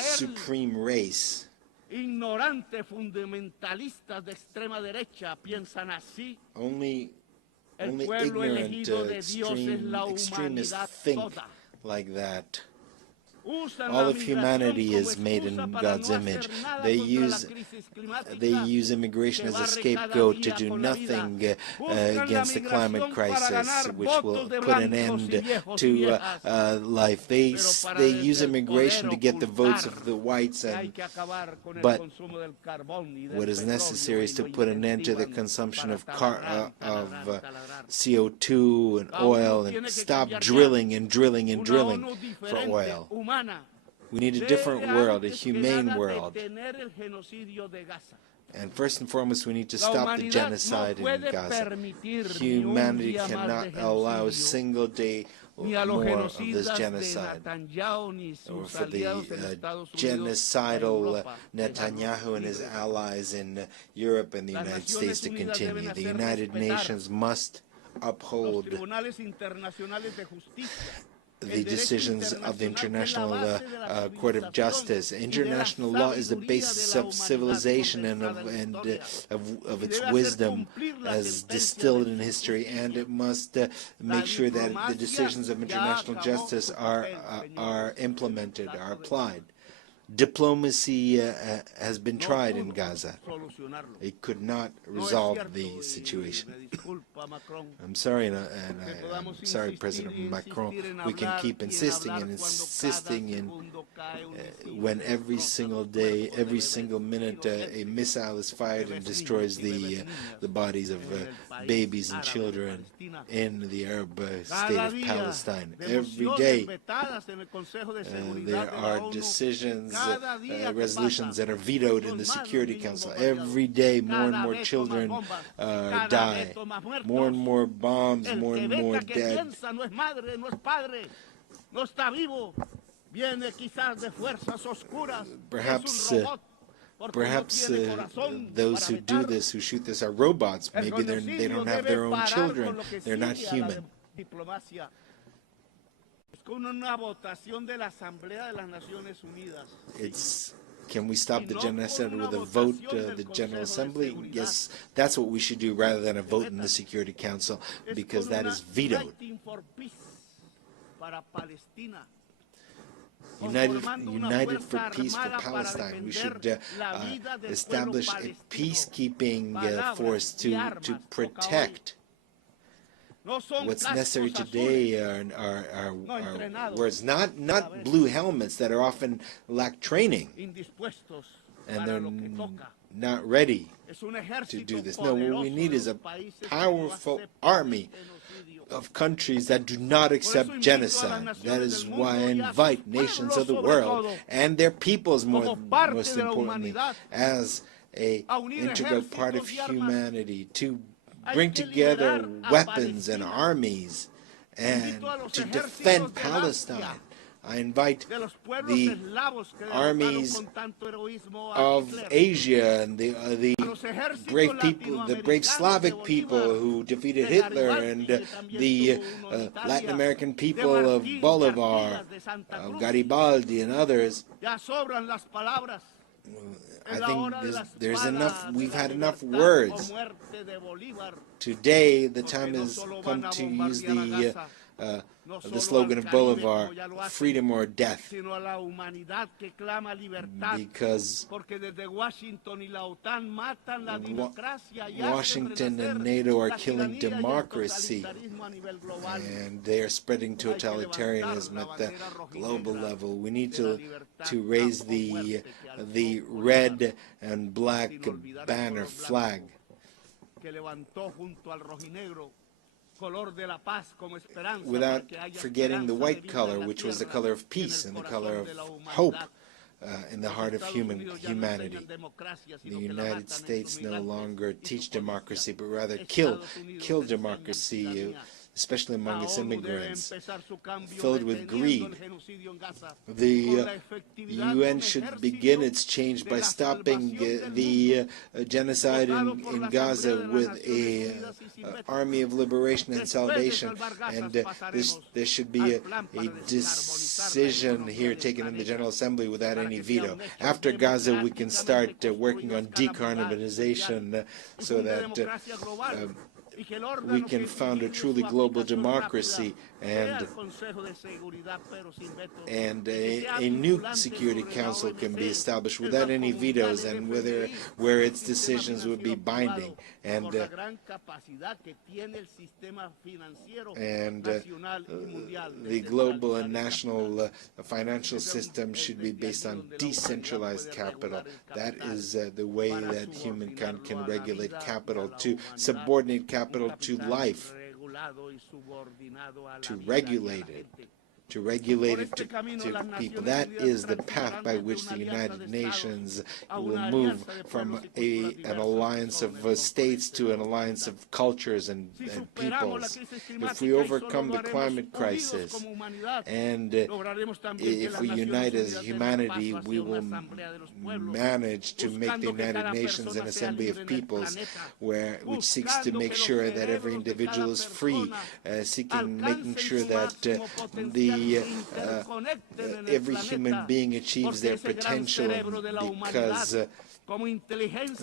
supreme race. Only ignorant extremists think like that. All of humanity is made in God's image. They use immigration as a scapegoat to do nothing against the climate crisis, which will put an end to life. They use immigration to get the votes of the whites, but what is necessary is to put an end to the consumption of CO2 and oil, and stop drilling and drilling and drilling for oil. We need a different world, a humane world. And first and foremost, we need to stop the genocide in Gaza. Humanity cannot allow a single day more of this genocide, or for the genocidal Netanyahu and his allies in Europe and the United States to continue. The United Nations must uphold the decisions of the International Court of Justice. International law is the basis of civilization and of its wisdom as distilled in history, and it must make sure that the decisions of international justice are implemented, are applied. Diplomacy has been tried in Gaza. It could not resolve the situation. I'm sorry, and I'm sorry, President Macron. We can keep insisting and insisting, when every single day, every single minute, a missile is fired and destroys the bodies of babies and children in the Arab state of Palestine. Every day, there are decisions, resolutions that are vetoed in the Security Council. Every day, more and more children die. More and more bombs, more and more dead. Perhaps those who do this, who shoot this, are robots. Maybe they don't have their own children. They're not human. Can we stop the genocide with a vote, the General Assembly? Yes, that's what we should do rather than a vote in the Security Council, because that is vetoed. United for peace for Palestine. We should establish a peacekeeping force to protect. What's necessary today are words, not blue helmets that are often lack training, and they're not ready to do this. No, what we need is a powerful army of countries that do not accept genocide. That is why I invite nations of the world and their peoples, most importantly, as an integral part of humanity, to bring together weapons and armies and to defend Palestine. I invite the armies of Asia and the brave people, the brave Slavic people who defeated Hitler, and the Latin American people of Bolivar, of Garibaldi and others. I think there's enough. We've had enough words. Today, the time has come to use the slogan of Bolivar, freedom or death, because Washington and NATO are killing democracy, and they are spreading totalitarianism at the global level. We need to raise the red and black banner flag, without forgetting the white color, which was the color of peace and the color of hope in the heart of humanity. The United States no longer teach democracy, but rather kill democracy, especially among its immigrants, filled with greed. The UN should begin its change by stopping the genocide in Gaza with an army of liberation and salvation, and there should be a decision here taken in the General Assembly without any veto. After Gaza, we can start working on decarbonization so that we can found a truly global democracy and a new Security Council can be established without any vetoes, and where its decisions would be binding, and the global and national financial system should be based on decentralized capital. That is the way that humankind can regulate capital, to subordinate capital to life, to regulate it to people. That is the path by which the United Nations will move from an alliance of states to an alliance of cultures and peoples. If we overcome the climate crisis and if we unite as humanity, we will manage to make the United Nations an assembly of peoples which seeks to make sure that every individual is free, making sure that every human being achieves their potential, because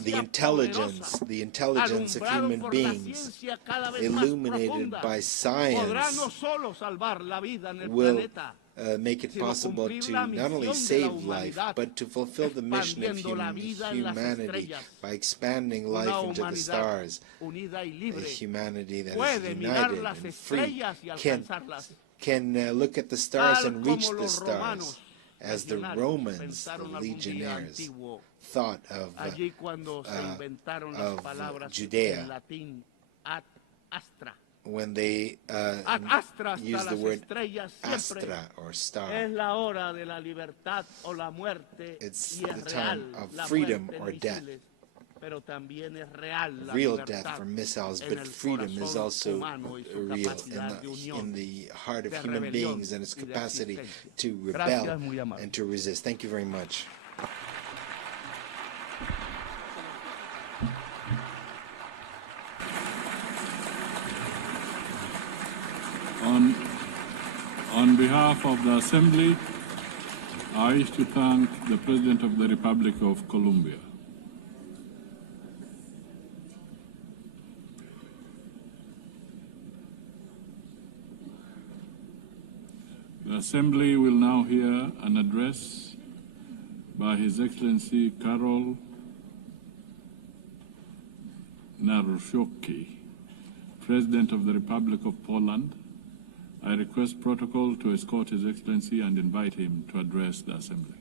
the intelligence of human beings, illuminated by science, will make it possible to not only save life, but to fulfill the mission of humanity by expanding life into the stars. A humanity that is united and free can look at the stars and reach the stars, as the Romans, the legionnaires, thought of Judea when they used the word astra, or star. It's the time of freedom or death. Real death from missiles, but freedom is also real in the heart of human beings and its capacity to rebel and to resist. Thank you very much. On behalf of the Assembly, I wish to thank the President of the Republic of Colombia. The Assembly will now hear an address by His Excellency Karol Nawrocki, President of the Republic of Poland. I request protocol to escort His Excellency and invite him to address the Assembly.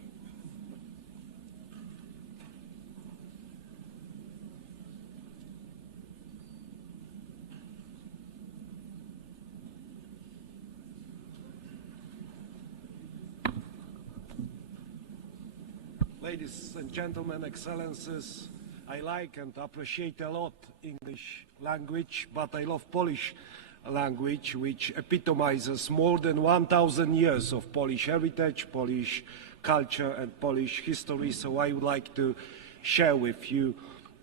Ladies and gentlemen, Excellencies, I like and appreciate a lot English language, but I love Polish language, which epitomizes more than 1,000 years of Polish heritage, Polish culture and Polish history, so I would like to share with you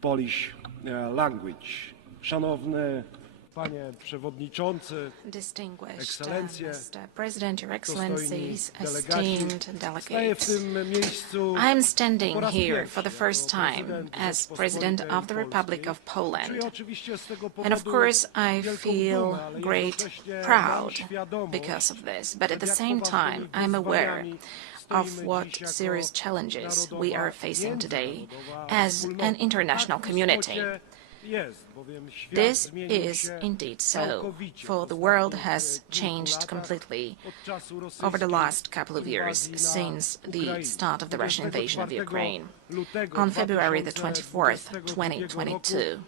Polish language. Szanowny Panie Przewodniczący, Distinguished Mr. President, Your Excellencies, esteemed delegates, I am standing here for the first time as President of the Republic of Poland. And of course, I feel great proud because of this, but at the same time, I'm aware of what serious challenges we are facing today as an international community. This is indeed so, for the world has changed completely over the last couple of years since the start of the Russian invasion of Ukraine. On February the 24th, 2022,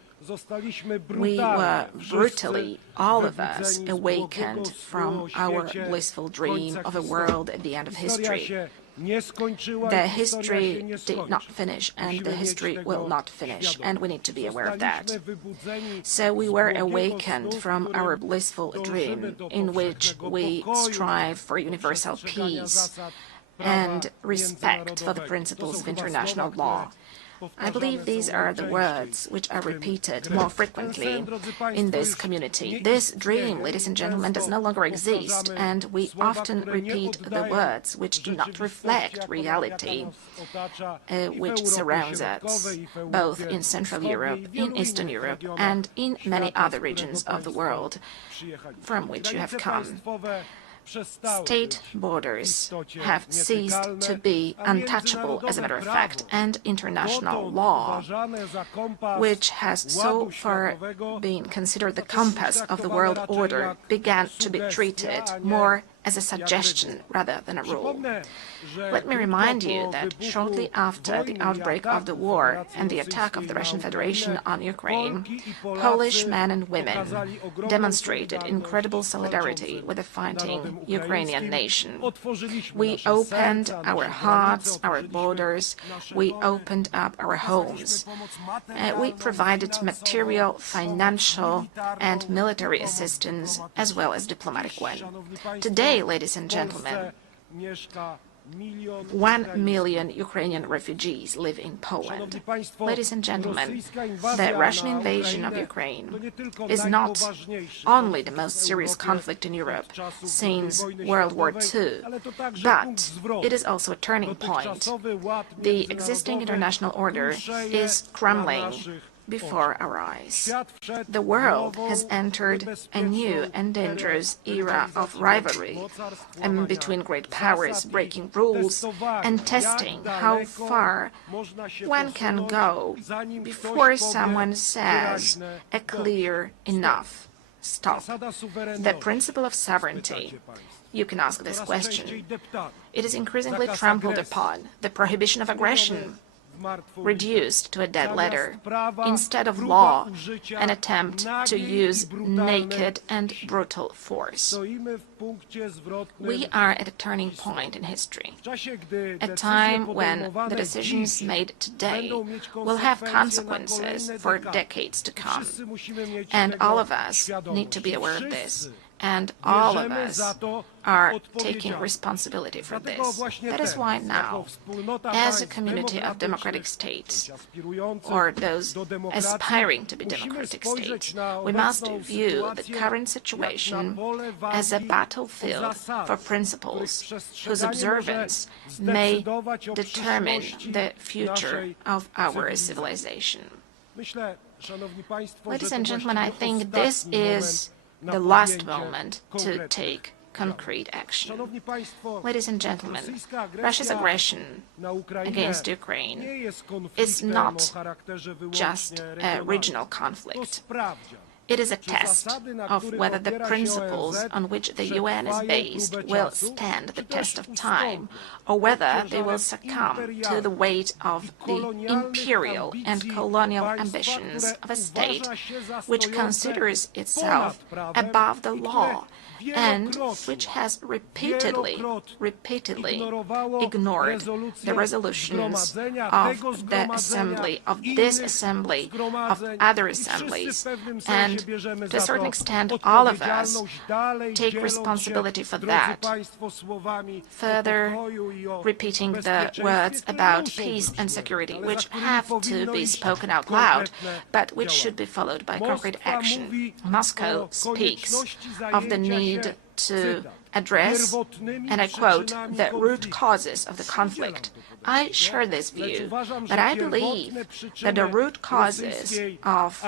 we were brutally, all of us, awakened from our blissful dream of a world at the end of history. The history did not finish, and the history will not finish, and we need to be aware of that. So we were awakened from our blissful dream in which we strive for universal peace and respect for the principles of international law. I believe these are the words which are repeated more frequently in this community. This dream, ladies and gentlemen, does no longer exist, and we often repeat the words which do not reflect reality which surrounds us, both in Central Europe, in Eastern Europe, and in many other regions of the world from which you have come. State borders have ceased to be untouchable, as a matter of fact, and international law, which has so far been considered the compass of the world order, began to be treated more as a suggestion rather than a rule. Let me remind you that shortly after the outbreak of the war and the attack of the Russian Federation on Ukraine, Polish men and women demonstrated incredible solidarity with the fighting Ukrainian nation. We opened our hearts, our borders, we opened up our homes. We provided material, financial, and military assistance, as well as diplomatic one. Today, ladies and gentlemen, 1 million Ukrainian refugees live in Poland. Ladies and gentlemen, the Russian invasion of Ukraine is not only the most serious conflict in Europe since World War II, but it is also a turning point. The existing international order is crumbling before our eyes. The world has entered a new and dangerous era of rivalry between great powers, breaking rules and testing how far one can go before someone says a clear enough stop. The principle of sovereignty. You can ask this question. It is increasingly trampled upon. The prohibition of aggression reduced to a dead letter. Instead of law, an attempt to use naked and brutal force. We are at a turning point in history, a time when the decisions made today will have consequences for decades to come. And all of us need to be aware of this. And all of us are taking responsibility for this. That is why now, as a community of democratic states, or those aspiring to be democratic states, we must view the current situation as a battlefield for principles whose observance may determine the future of our civilization. Ladies and gentlemen, I think this is the last moment to take concrete action. Ladies and gentlemen, Russia's aggression against Ukraine is not just a regional conflict. It is a test of whether the principles on which the UN is based will stand the test of time, or whether they will succumb to the weight of the imperial and colonial ambitions of a state which considers itself above the law and which has repeatedly ignored the resolutions of the assembly, of this assembly, of other assemblies, and to a certain extent all of us take responsibility for that. Further repeating the words about peace and security, which have to be spoken out loud, but which should be followed by concrete action. Moscow speaks of the need to address, and I quote, the root causes of the conflict. I share this view, but I believe that the root causes of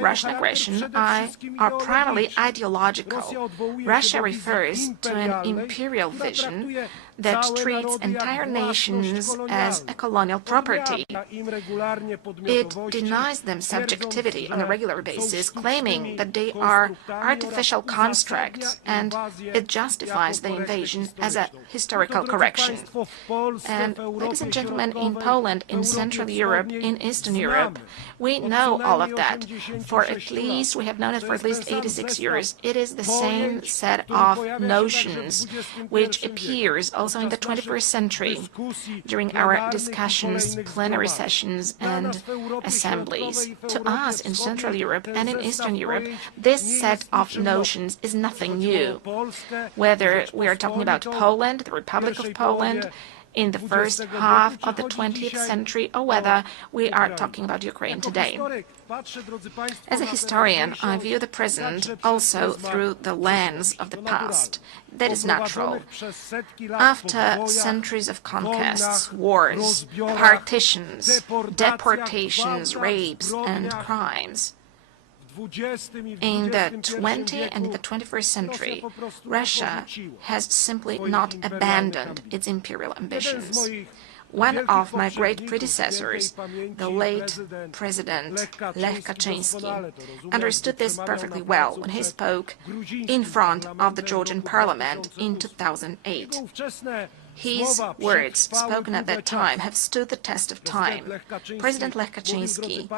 Russian aggression are primarily ideological. Russia refers to an imperial vision that treats entire nations as a colonial property. It denies them subjectivity on a regular basis, claiming that they are artificial constructs, and it justifies the invasion as a historical correction. And ladies and gentlemen, in Poland, in Central Europe, in Eastern Europe, we know all of that. We have known it for at least 86 years. It is the same set of notions which appears also in the 21st century during our discussions, plenary sessions, and assemblies. To us in Central Europe and in Eastern Europe, this set of notions is nothing new. Whether we are talking about Poland, the Republic of Poland, in the first half of the 20th century, or whether we are talking about Ukraine today. As a historian, I view the present also through the lens of the past. That is natural. After centuries of conquests, wars, partitions, deportations, rapes, and crimes, in the 20th and in the 21st century, Russia has simply not abandoned its imperial ambitions. One of my great predecessors, the late President Lech Kaczyński, understood this perfectly well when he spoke in front of the Georgian parliament in 2008. His words, spoken at that time, have stood the test of time. President Lech Kaczyński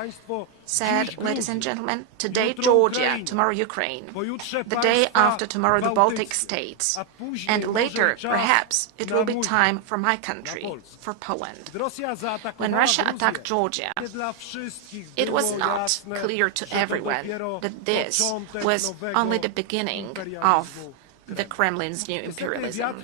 said, ladies and gentlemen, today Georgia, tomorrow Ukraine, the day after tomorrow the Baltic states, and later, perhaps, it will be time for my country, for Poland. When Russia attacked Georgia, it was not clear to everyone that this was only the beginning of the Kremlin's new imperialism.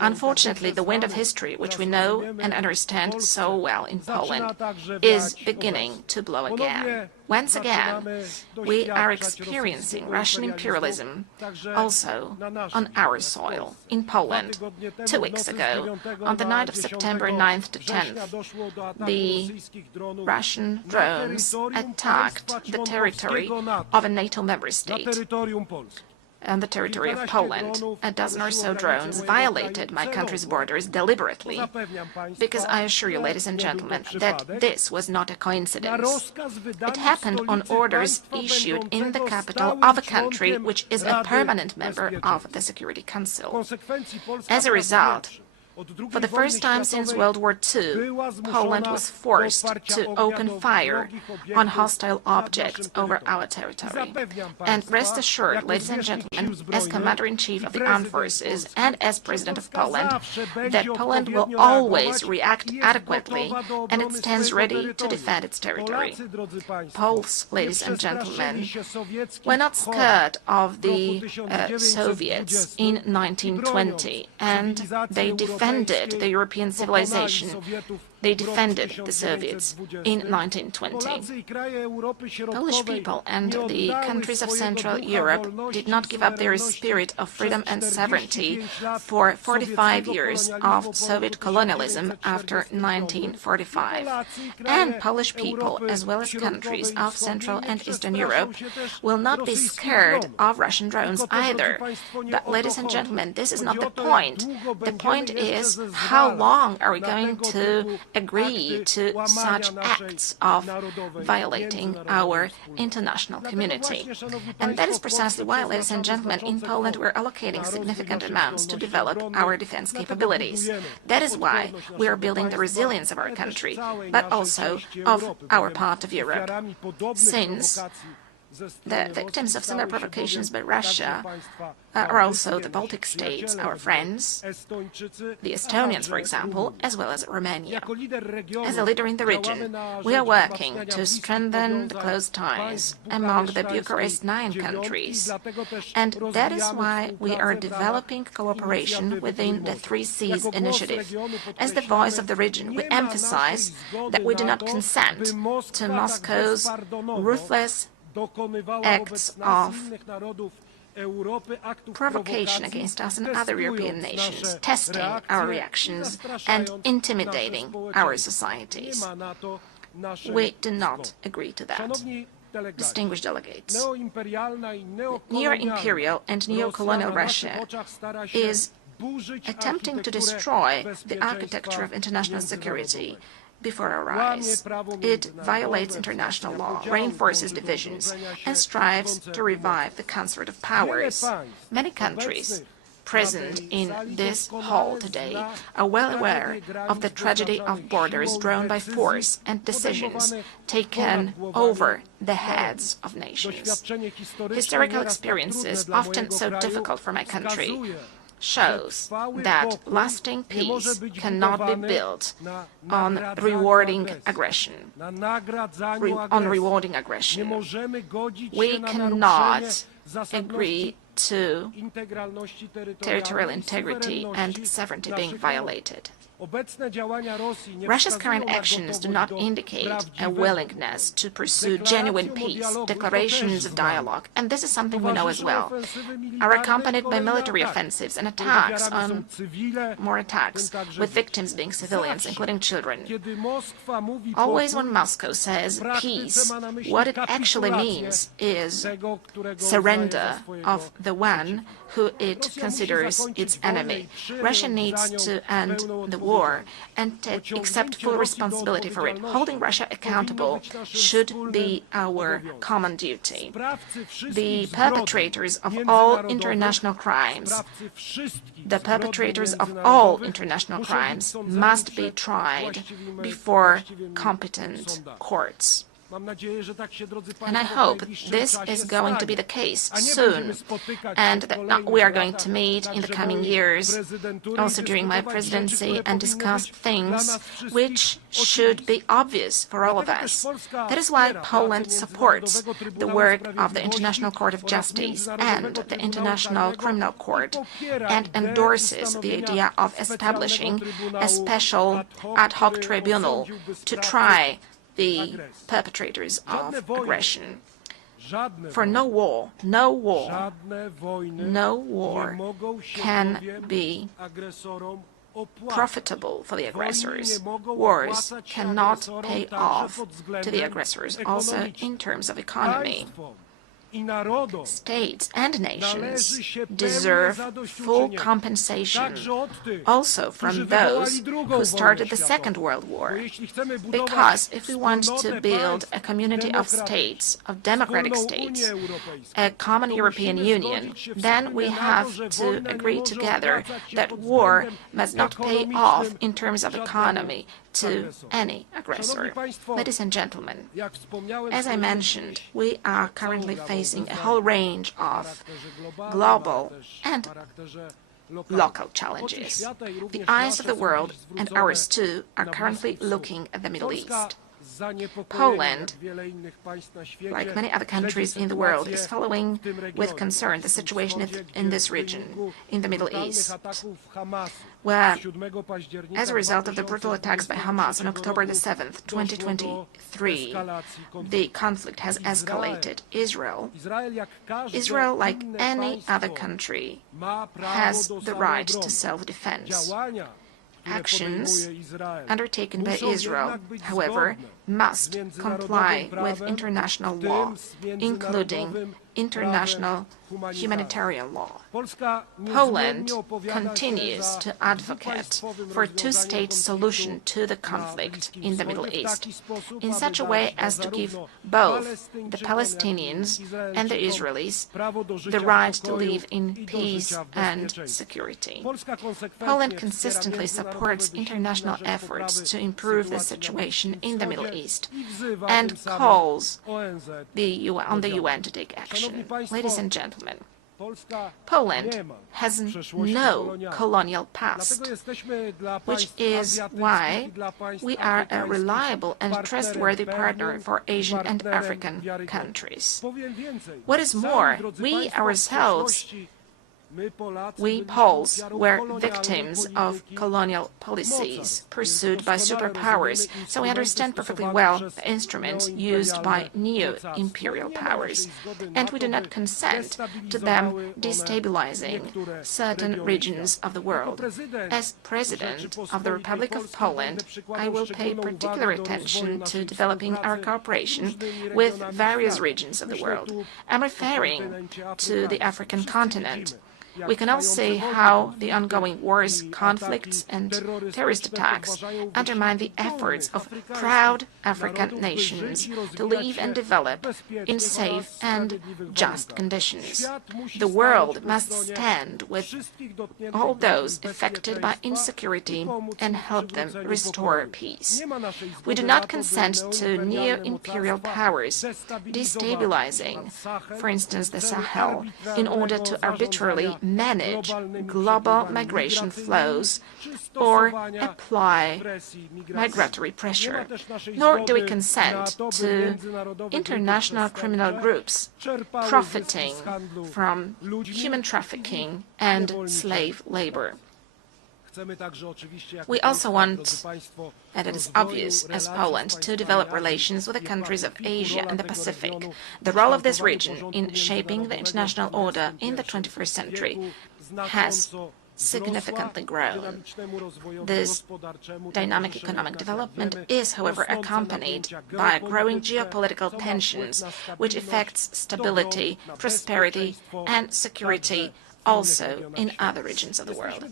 Unfortunately, the wind of history, which we know and understand so well in Poland, is beginning to blow again. Once again, we are experiencing Russian imperialism also on our soil, in Poland. 2 weeks ago, on the night of September 9th to 10th, the Russian drones attacked the territory of a NATO member state. On the territory of Poland, a dozen or so drones violated my country's borders deliberately, because I assure you, ladies and gentlemen, that this was not a coincidence. It happened on orders issued in the capital of a country which is a permanent member of the Security Council. As a result, for the first time since World War II, Poland was forced to open fire on hostile objects over our territory. And rest assured, ladies and gentlemen, as Commander-in-Chief of the Armed Forces and as President of Poland, that Poland will always react adequately and it stands ready to defend its territory. Poles, ladies and gentlemen, were not scared of the Soviets in 1920, and they defended the European civilization. They defended the Soviets in 1920. Polish people and the countries of Central Europe did not give up their spirit of freedom and sovereignty for 45 years of Soviet colonialism after 1945. And Polish people, as well as countries of Central and Eastern Europe, will not be scared of Russian drones either. But, ladies and gentlemen, this is not the point. The point is, how long are we going to agree to such acts of violating our international community? And that is precisely why, ladies and gentlemen, in Poland we're allocating significant amounts to develop our defense capabilities. That is why we are building the resilience of our country, but also of our part of Europe. Since the victims of similar provocations by Russia are also the Baltic states, our friends, the Estonians, for example, as well as Romania. As a leader in the region, we are working to strengthen the close ties among the Bucharest 9 countries, and that is why we are developing cooperation within the 3 Seas initiative. As the voice of the region, we emphasize that we do not consent to Moscow's ruthless acts of provocation against us and other European nations, testing our reactions and intimidating our societies. We do not agree to that. Distinguished delegates, neo-imperial and neo-colonial Russia is attempting to destroy the architecture of international security before our eyes. It violates international law, reinforces divisions, and strives to revive the concert of powers. Many countries present in this hall today are well aware of the tragedy of borders drawn by force and decisions taken over the heads of nations. Historical experiences, often so difficult for my country, shows that lasting peace cannot be built on rewarding aggression. We cannot agree to territorial integrity and sovereignty being violated. Russia's current actions do not indicate a willingness to pursue genuine peace, declarations of dialogue, and this is something we know as well, are accompanied by military offensives and attacks on more attacks, with victims being civilians, including children. Always when Moscow says peace, what it actually means is surrender of the one who it considers its enemy. Russia needs to end the war and accept full responsibility for it. Holding Russia accountable should be our common duty. The perpetrators of all international crimes, must be tried before competent courts. And I hope this is going to be the case soon, and that we are going to meet in the coming years, also during my presidency, and discuss things which should be obvious for all of us. That is why Poland supports the work of the International Court of Justice and the International Criminal Court, and endorses the idea of establishing a special ad hoc tribunal to try the perpetrators of aggression. For no war can be profitable for the aggressors. Wars cannot pay off to the aggressors, also in terms of economy. States and nations deserve full compensation also from those who started the Second World War. Because if we want to build a community of states, of democratic states, a common European Union, then we have to agree together that war must not pay off in terms of economy to any aggressor. Ladies and gentlemen, as I mentioned, we are currently facing a whole range of global and local challenges. The eyes of the world, and ours too, are currently looking at the Middle East. Poland, like many other countries in the world, is following with concern the situation in this region, in the Middle East, where, as a result of the brutal attacks by Hamas on October the 7th, 2023, the conflict has escalated. Israel, like any other country, has the right to self-defense. Actions undertaken by Israel, however, must comply with international law, including international humanitarian law. Poland continues to advocate for a two-state solution to the conflict in the Middle East, in such a way as to give both the Palestinians and the Israelis the right to live in peace and security. Poland consistently supports international efforts to improve the situation in the Middle East and calls on the UN to take action. Ladies and gentlemen, Poland has no colonial past, which is why we are a reliable and trustworthy partner for Asian and African countries. What is more, we ourselves, we Poles, were victims of colonial policies pursued by superpowers, so we understand perfectly well the instruments used by neo-imperial powers, and we do not consent to them destabilizing certain regions of the world. As President of the Republic of Poland, I will pay particular attention to developing our cooperation with various regions of the world. I'm referring to the African continent. We can all see how the ongoing wars, conflicts, and terrorist attacks undermine the efforts of proud African nations to live and develop in safe and just conditions. The world must stand with all those affected by insecurity and help them restore peace. We do not consent to neo-imperial powers destabilizing, for instance, the Sahel, in order to arbitrarily manage global migration flows or apply migratory pressure. Nor do we consent to international criminal groups profiting from human trafficking and slave labor. We also want, and it is obvious as Poland, to develop relations with the countries of Asia and the Pacific. The role of this region in shaping the international order in the 21st century has significantly grown. This dynamic economic development is, however, accompanied by growing geopolitical tensions, which affects stability, prosperity, and security also in other regions of the world.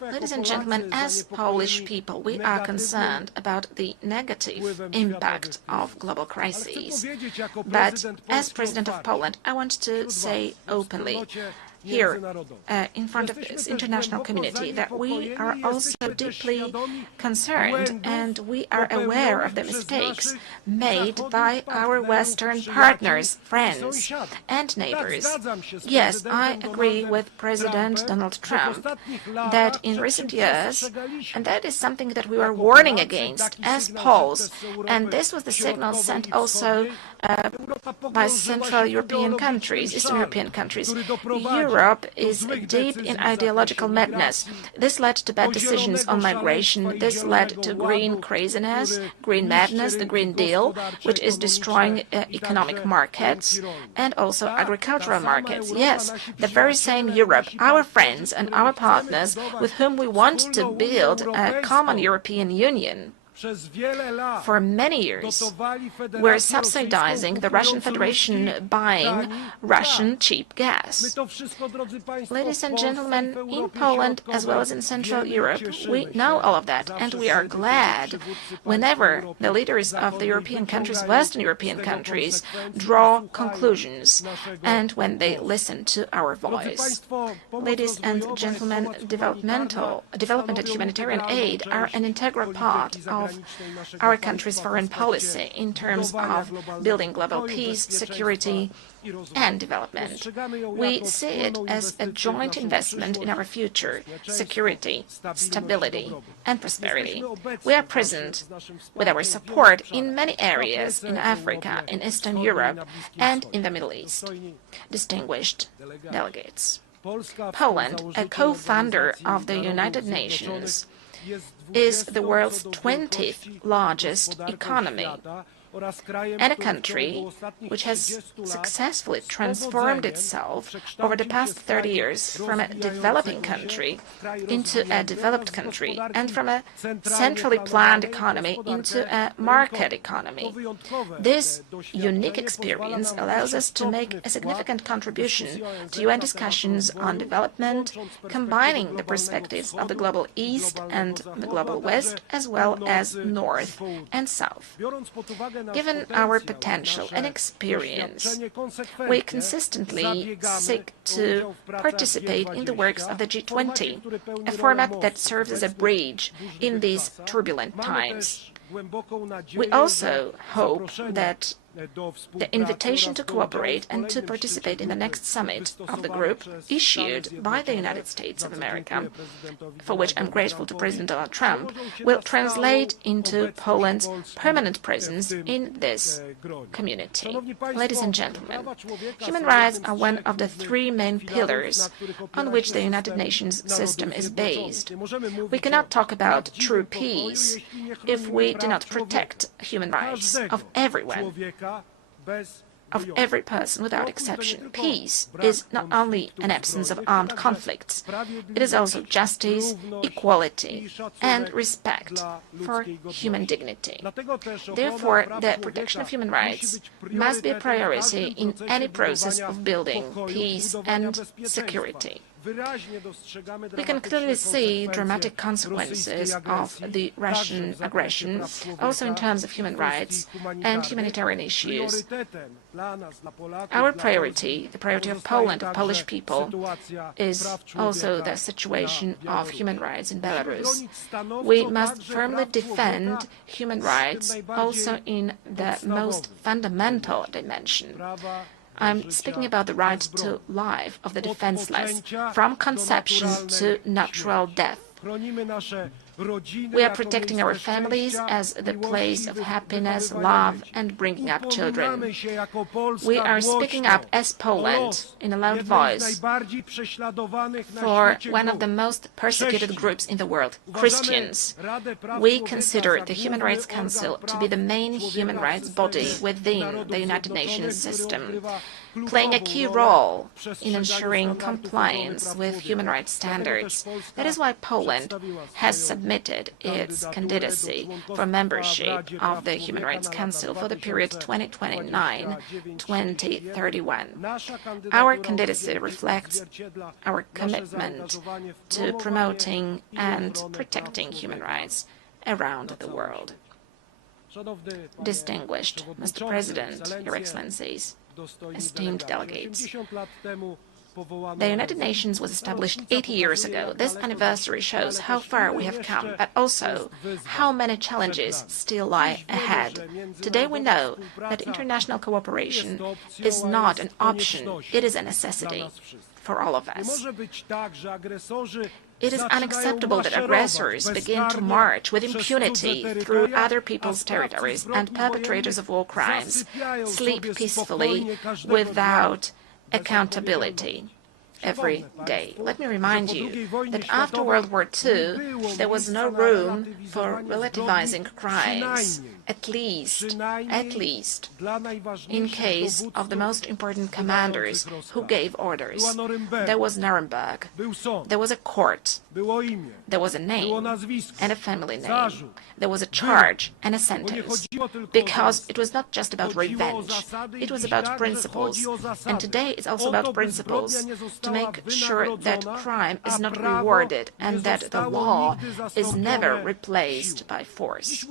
Ladies and gentlemen, as Polish people, we are concerned about the negative impact of global crises. But as President of Poland, I want to say openly here in front of this international community that we are also deeply concerned and we are aware of the mistakes made by our Western partners, friends and neighbors. Yes, I agree with President Donald Trump that in recent years, and that is something that we were warning against as Poles, and this was the signal sent also by Central European countries, Eastern European countries. Europe is deep in ideological madness. This led to bad decisions on migration. This led to green craziness, green madness, the Green Deal, which is destroying economic markets and also agricultural markets. Yes, the very same Europe, our friends and our partners with whom we want to build a common European Union. For many years, we're subsidizing the Russian Federation buying Russian cheap gas. Ladies and gentlemen, in Poland as well as in Central Europe, we know all of that, and we are glad whenever the leaders of the European countries, Western European countries, draw conclusions and when they listen to our voice. Ladies and gentlemen, development and humanitarian aid are an integral part of our country's foreign policy in terms of building global peace, security, and development. We see it as a joint investment in our future, security, stability, and prosperity. We are present with our support in many areas in Africa, in Eastern Europe, and in the Middle East. Distinguished delegates, Poland, a co-founder of the United Nations, is the world's 20th largest economy and a country which has successfully transformed itself over the past 30 years from a developing country into a developed country and from a centrally planned economy into a market economy. This unique experience allows us to make a significant contribution to UN discussions on development, combining the perspectives of the global East and the global West, as well as North and South. Given our potential and experience, we consistently seek to participate in the works of the G20, a format that serves as a bridge in these turbulent times. We also hope that the invitation to cooperate and to participate in the next summit of the group issued by the United States of America, for which I'm grateful to President Donald Trump, will translate into Poland's permanent presence in this community. Ladies and gentlemen, human rights are one of the three main pillars on which the United Nations system is based. We cannot talk about true peace if we do not protect human rights of everyone, of every person without exception. Peace is not only an absence of armed conflicts, it is also justice, equality, and respect for human dignity. Therefore, the protection of human rights must be a priority in any process of building peace and security. We can clearly see dramatic consequences of the Russian aggression, also in terms of human rights and humanitarian issues. Our priority, the priority of Poland, of Polish people, is also the situation of human rights in Belarus. We must firmly defend human rights also in the most fundamental dimension. I'm speaking about the right to life of the defenseless, from conception to natural death. We are protecting our families as the place of happiness, love, and bringing up children. We are speaking up as Poland in a loud voice for one of the most persecuted groups in the world, Christians. We consider the Human Rights Council to be the main human rights body within the United Nations system, playing a key role in ensuring compliance with human rights standards. That is why Poland has submitted its candidacy for membership of the Human Rights Council for the period 2029-2031. Our candidacy reflects our commitment to promoting and protecting human rights around the world. Distinguished Mr. President, Your Excellencies, esteemed delegates, the United Nations was established 80 years ago. This anniversary shows how far we have come, but also how many challenges still lie ahead. Today we know that international cooperation is not an option, it is a necessity for all of us. It is unacceptable that aggressors begin to march with impunity through other people's territories and perpetrators of war crimes sleep peacefully without accountability every day. Let me remind you that after World War II, there was no room for relativizing crimes, at least in case of the most important commanders who gave orders. There was Nuremberg, there was a court, there was a name and a family name, there was a charge and a sentence, because it was not just about revenge, it was about principles, and today it's also about principles to make sure that crime is not rewarded and that the law is never replaced by force.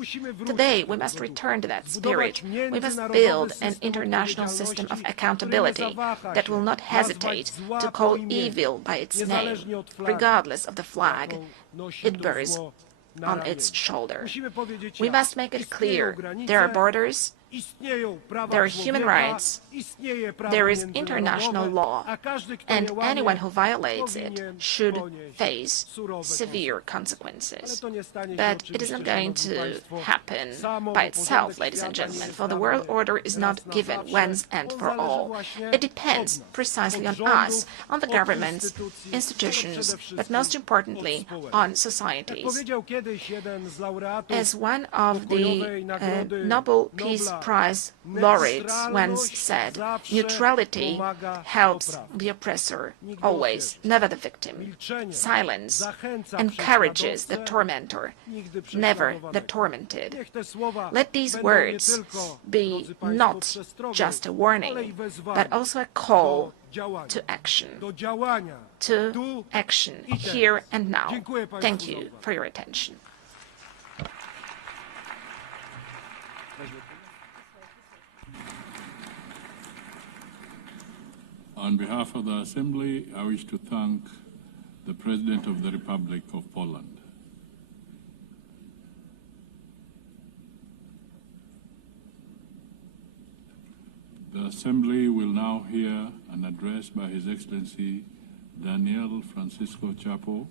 Today we must return to that spirit. We must build an international system of accountability that will not hesitate to call evil by its name, regardless of the flag it bears on its shoulder. We must make it clear there are borders, there are human rights, there is international law, and anyone who violates it should face severe consequences. But it is not going to happen by itself, ladies and gentlemen, for the world order is not given once and for all. It depends precisely on us, on the governments, institutions, but most importantly, on societies. As one of the Nobel Peace Prize laureates once said, neutrality helps the oppressor always, never the victim. Silence encourages the tormentor, never the tormented. Let these words be not just a warning, but also a call to action. To action, here and now. Thank you for your attention. On behalf of the Assembly, I wish to thank the President of the Republic of Poland. The Assembly will now hear an address by His Excellency Daniel Francisco Chapo,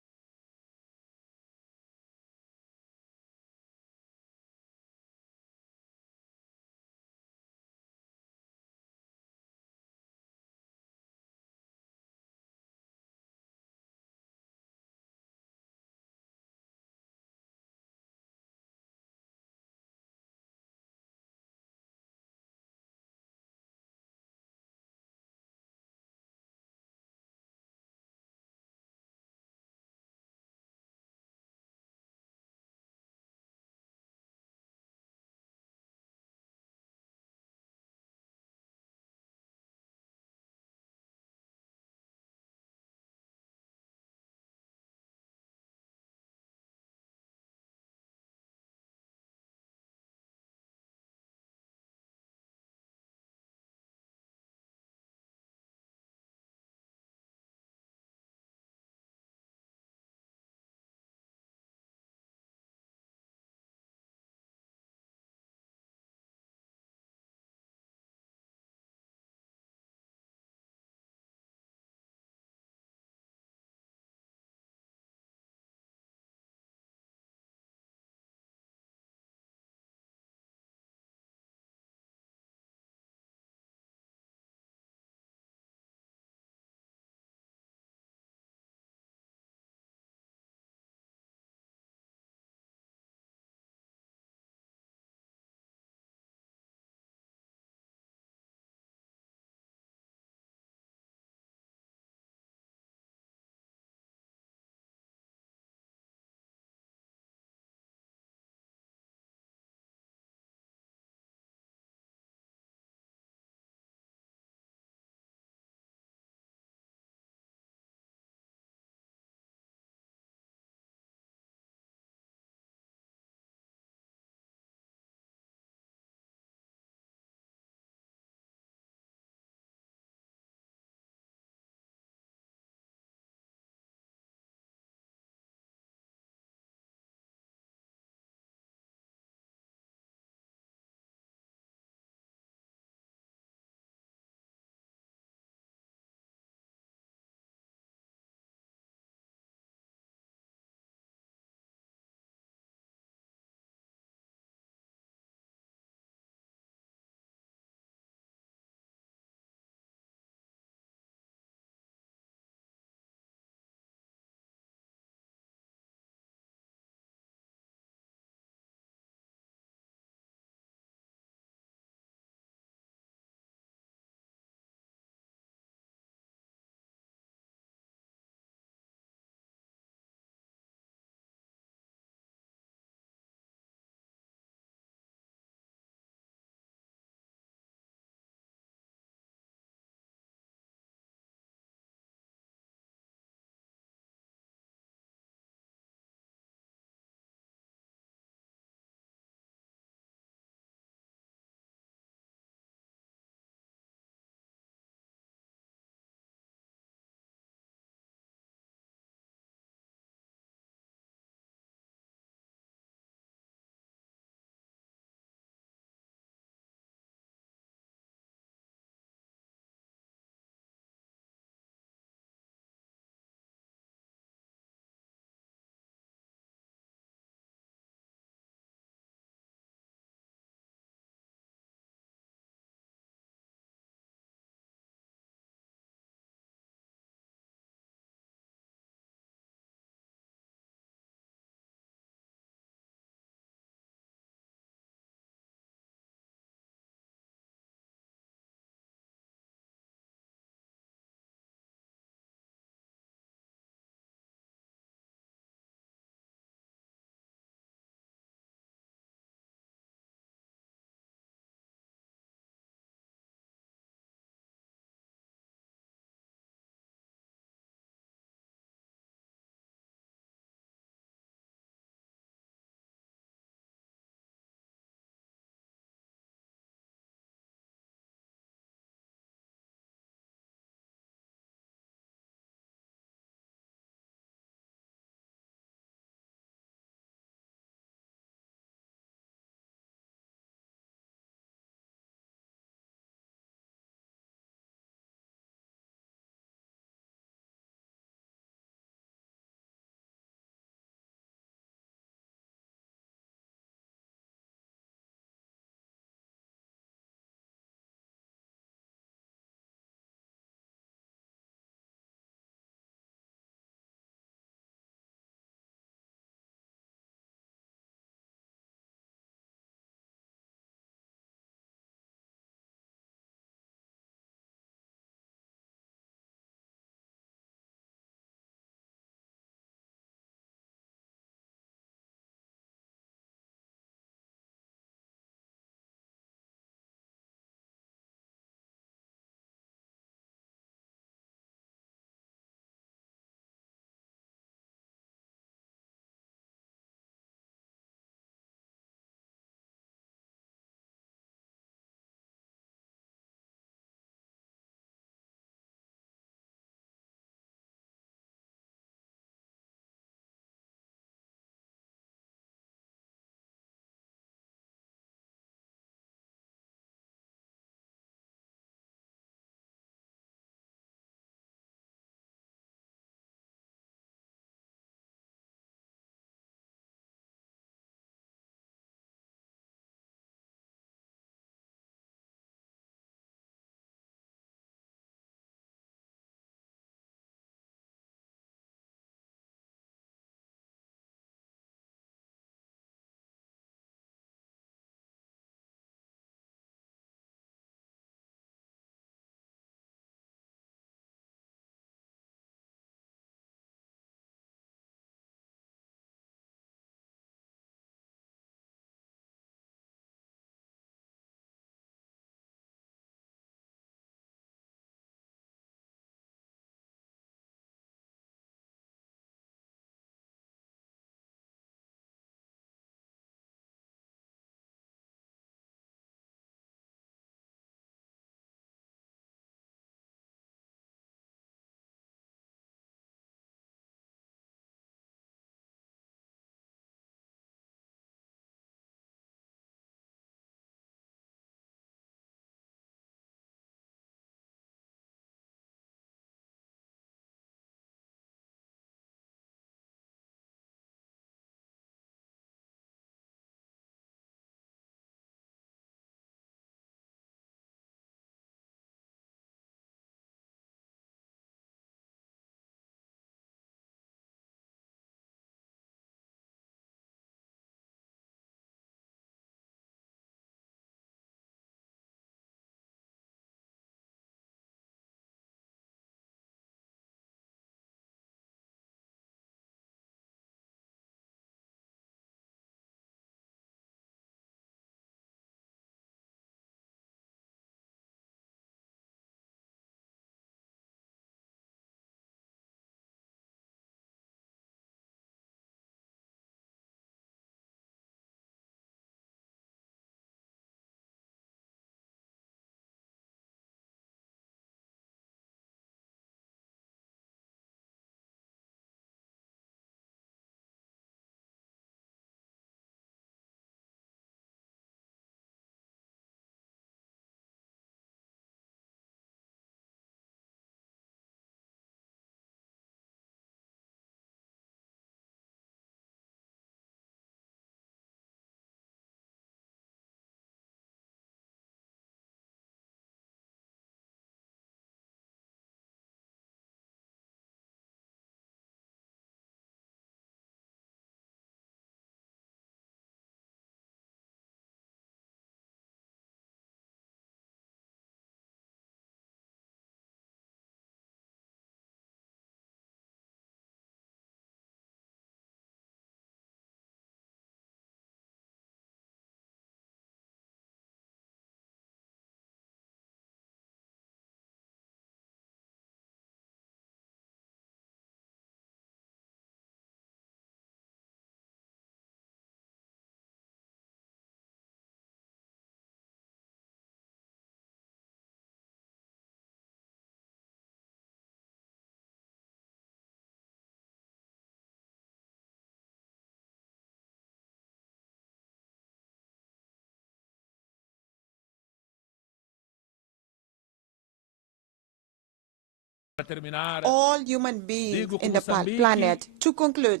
all human beings in the planet. To conclude,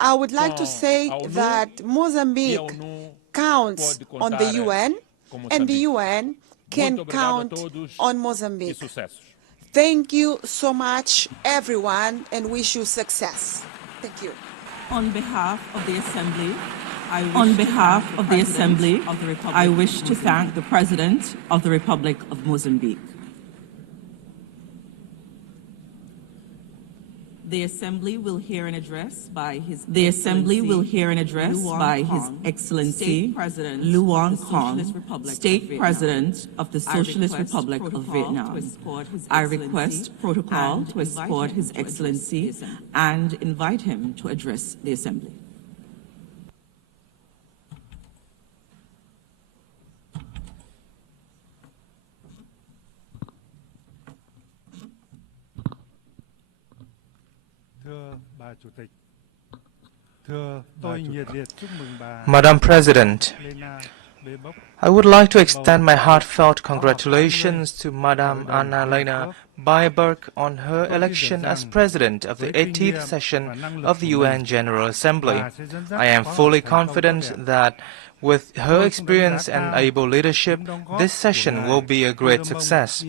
I would like to say that Mozambique counts on the UN, and the UN can count on Mozambique. Thank you so much, everyone, and wish you success. Thank you. On behalf of the Assembly, I wish to thank the President of the Republic of Mozambique. The Assembly will hear an address by His Excellency Luong Kong, State President of the Socialist Republic of Vietnam. I request protocol to escort His Excellency and invite him to address the Assembly. Madam President, I would like to extend my heartfelt congratulations to Madam Anna-Lena Baerbock on her election as President of the 18th session of the UN General Assembly. I am fully confident that with her experience and able leadership, this session will be a great success.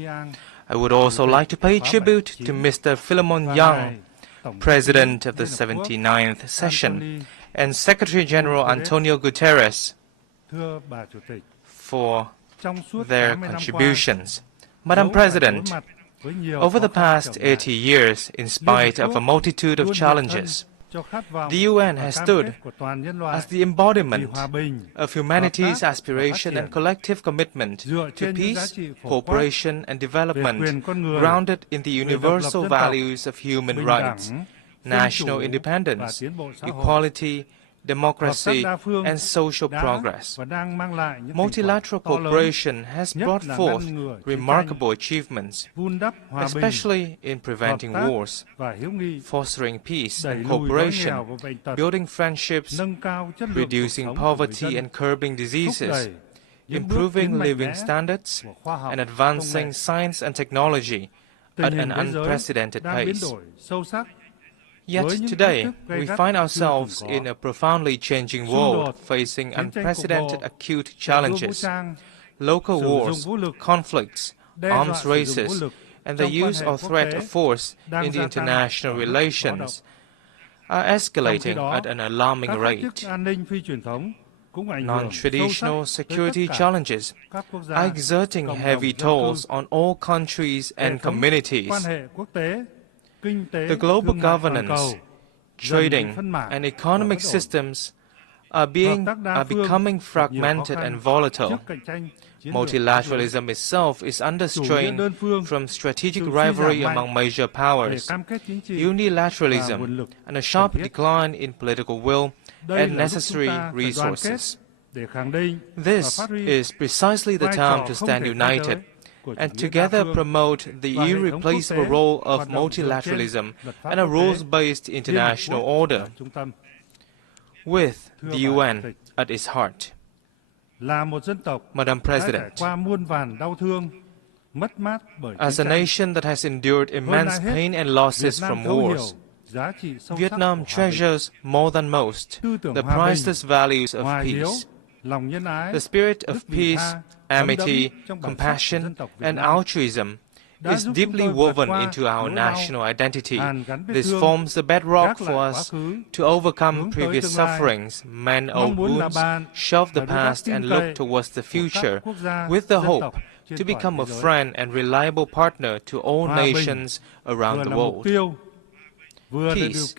I would also like to pay tribute to Mr. Philemon Yang, President of the 79th session, and Secretary General Antonio Guterres for their contributions. Madam President, over the past 80 years, in spite of a multitude of challenges, the UN has stood as the embodiment of humanity's aspiration and collective commitment to peace, cooperation, and development, grounded in the universal values of human rights, national independence, equality, democracy, and social progress. Multilateral cooperation has brought forth remarkable achievements, especially in preventing wars, fostering peace and cooperation, building friendships, reducing poverty and curbing diseases, improving living standards, and advancing science and technology at an unprecedented pace. Yet today, we find ourselves in a profoundly changing world, facing unprecedented acute challenges. Local wars, conflicts, arms races, and the use or threat of force in the international relations are escalating at an alarming rate. Non-traditional security challenges are exerting heavy tolls on all countries and communities. The global governance, trading, and economic systems are becoming fragmented and volatile. Multilateralism itself is under strain from strategic rivalry among major powers, unilateralism, and a sharp decline in political will and necessary resources. This is precisely the time to stand united and together promote the irreplaceable role of multilateralism and a rules-based international order, with the UN at its heart. Madam President, as a nation that has endured immense pain and losses from wars, Vietnam treasures more than most the priceless values of peace. The spirit of peace, amity, compassion, and altruism is deeply woven into our national identity. This forms the bedrock for us to overcome previous sufferings, mend old wounds, shove the past, and look towards the future with the hope to become a friend and reliable partner to all nations around the world. Peace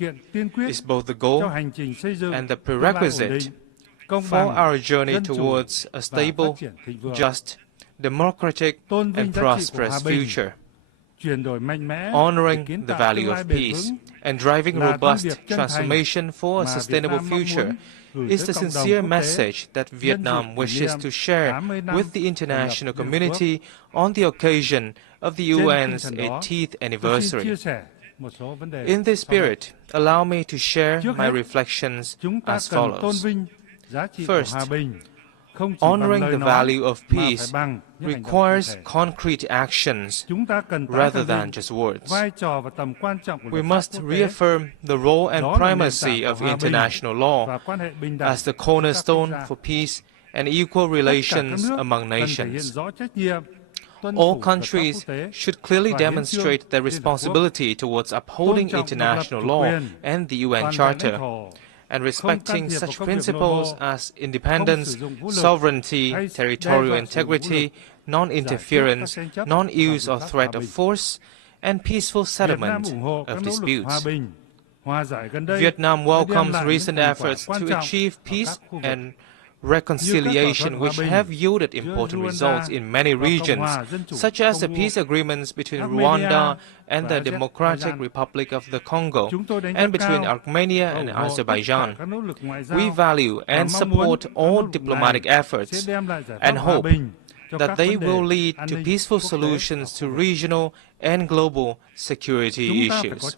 is both the goal and the prerequisite for our journey towards a stable, just, democratic, and prosperous future. Honoring the value of peace and driving robust transformation for a sustainable future is the sincere message that Vietnam wishes to share with the international community on the occasion of the UN's 18th anniversary. In this spirit, allow me to share my reflections as follows. First, Honoring the value of peace requires concrete actions rather than just words. We must reaffirm the role and primacy of international law as the cornerstone for peace and equal relations among nations. All countries should clearly demonstrate their responsibility towards upholding international law and the UN Charter, and respecting such principles as independence, sovereignty, territorial integrity, non-interference, non-use or threat of force, and peaceful settlement of disputes. Vietnam welcomes recent efforts to achieve peace and reconciliation which have yielded important results in many regions, such as the peace agreements between Rwanda and the Democratic Republic of the Congo, and between Armenia and Azerbaijan. We value and support all diplomatic efforts and hope that they will lead to peaceful solutions to regional and global security issues.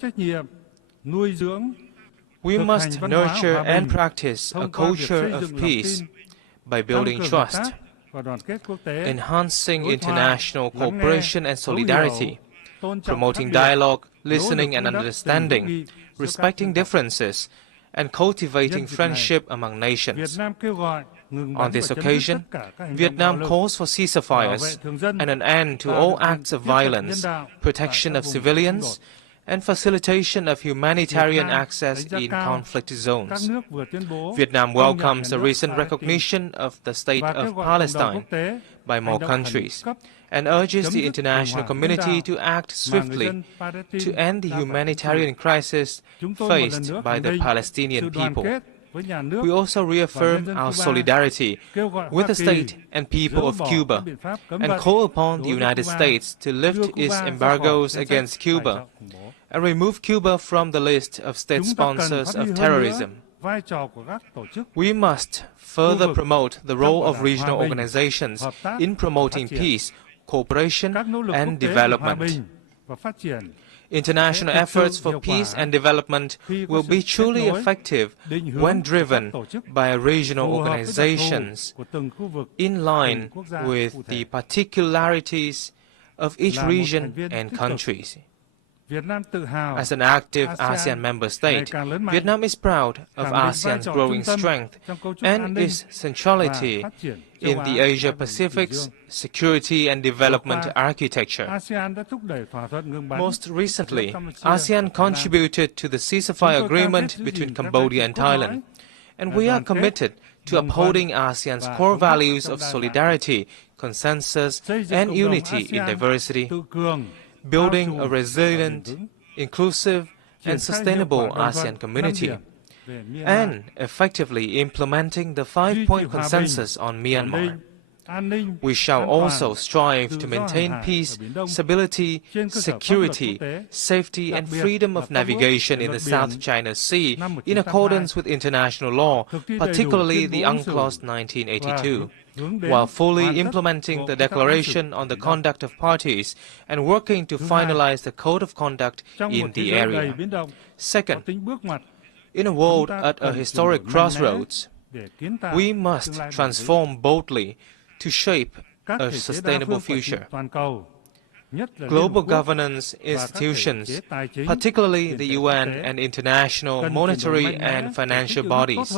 We must nurture and practice a culture of peace by building trust, enhancing international cooperation and solidarity, promoting dialogue, listening and understanding, respecting differences, and cultivating friendship among nations. On this occasion, Vietnam calls for ceasefires and an end to all acts of violence, protection of civilians, and facilitation of humanitarian access in conflict zones. Vietnam welcomes the recent recognition of the State of Palestine by more countries and urges the international community to act swiftly to end the humanitarian crisis faced by the Palestinian people. We also reaffirm our solidarity with the state and people of Cuba and call upon the United States to lift its embargoes against Cuba and remove Cuba from the list of state sponsors of terrorism. We must further promote the role of regional organizations in promoting peace, cooperation, and development. International efforts for peace and development will be truly effective when driven by regional organizations in line with the particularities of each region and countries. As an active ASEAN member state, Vietnam is proud of ASEAN's growing strength and its centrality in the Asia-Pacific's security and development architecture. Most recently, ASEAN contributed to the ceasefire agreement between Cambodia and Thailand, and we are committed to upholding ASEAN's core values of solidarity, consensus, and unity in diversity, building a resilient, inclusive, and sustainable ASEAN community, and effectively implementing the 5-point consensus on Myanmar. We shall also strive to maintain peace, stability, security, safety, and freedom of navigation in the South China Sea in accordance with international law, particularly the UNCLOS 1982, while fully implementing the Declaration on the Conduct of Parties and working to finalize the Code of Conduct in the area. Second, in a world at a historic crossroads, we must transform boldly to shape a sustainable future. Global governance institutions, particularly the UN and international monetary and financial bodies,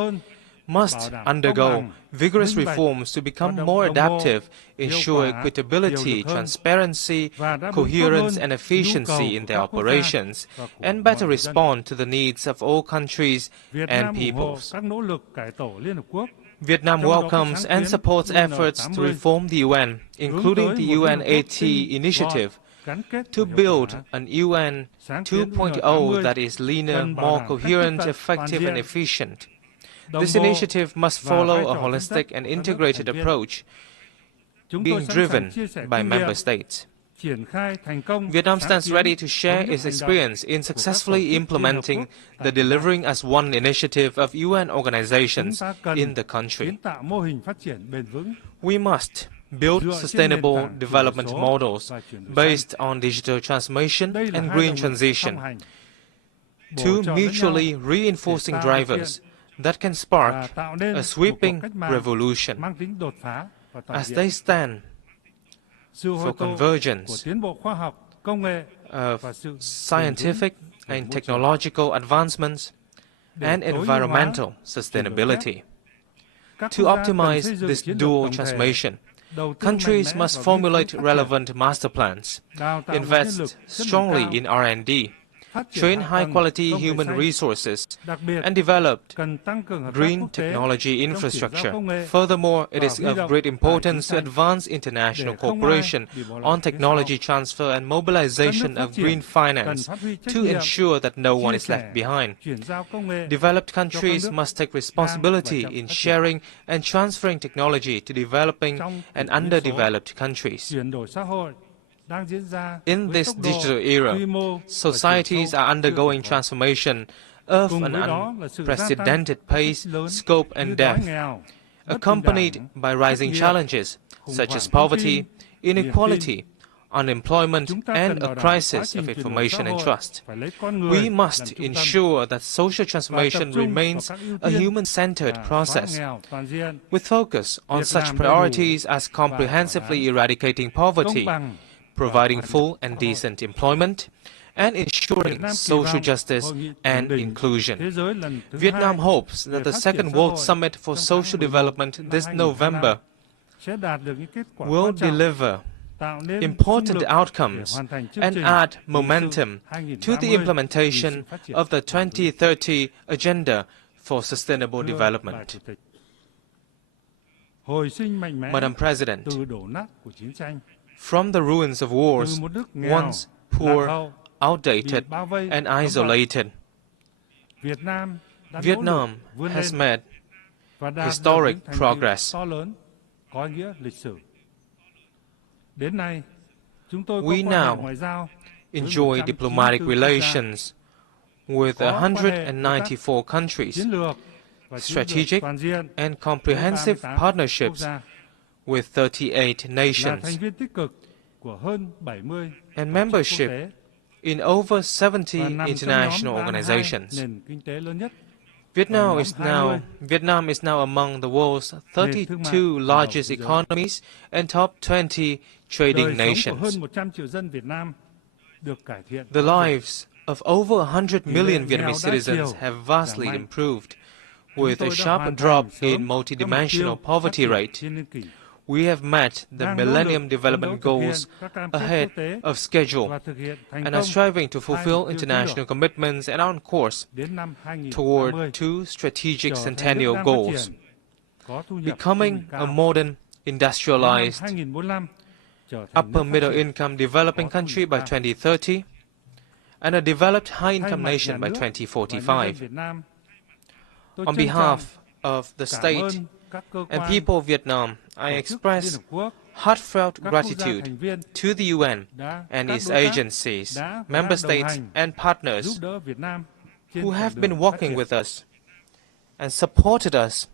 must undergo vigorous reforms to become more adaptive, ensure equitability, transparency, coherence, and efficiency in their operations, and better respond to the needs of all countries and peoples. Vietnam welcomes and supports efforts to reform the UN, including the UN APT initiative, to build an UN 2.0 that is leaner, more coherent, effective, and efficient. This initiative must follow a holistic and integrated approach, being driven by member states. Vietnam stands ready to share its experience in successfully implementing the Delivering as One initiative of UN organizations in the country. We must build sustainable development models based on digital transformation and green transition, two mutually reinforcing drivers that can spark a sweeping revolution, as they stand for convergence of scientific and technological advancements and environmental sustainability. To optimize this dual transformation, countries must formulate relevant master plans, invest strongly in R&D, train high-quality human resources, and develop green technology infrastructure. Furthermore, it is of great importance to advance international cooperation on technology transfer and mobilization of green finance to ensure that no one is left behind. Developed countries must take responsibility in sharing and transferring technology to developing and underdeveloped countries. In this digital era, societies are undergoing transformation of an unprecedented pace, scope, and depth, accompanied by rising challenges such as poverty, inequality, unemployment, and a crisis of information and trust. We must ensure that social transformation remains a human-centered process, with focus on such priorities as comprehensively eradicating poverty, providing full and decent employment, and ensuring social justice and inclusion. Vietnam hopes that the Second World Summit for Social Development this November will deliver important outcomes and add momentum to the implementation of the 2030 Agenda for Sustainable Development. Madam President, from the ruins of wars, once poor, outdated, and isolated, Vietnam has made historic progress. We now enjoy diplomatic relations with 194 countries, strategic and comprehensive partnerships with 38 nations, and membership in over 70 international organizations. Vietnam is now among the world's 32 largest economies and top 20 trading nations. The lives of over 100 million Vietnamese citizens have vastly improved, with a sharp drop in multidimensional poverty rate. We have met the Millennium Development Goals ahead of schedule and are striving to fulfill international commitments and are on course toward two strategic centennial goals: becoming a modern, industrialized, upper-middle-income developing country by 2030 and a developed high-income nation by 2045. On behalf of the state and people of Vietnam, I express heartfelt gratitude to the UN and its agencies, member states, and partners who have been working with us and supported us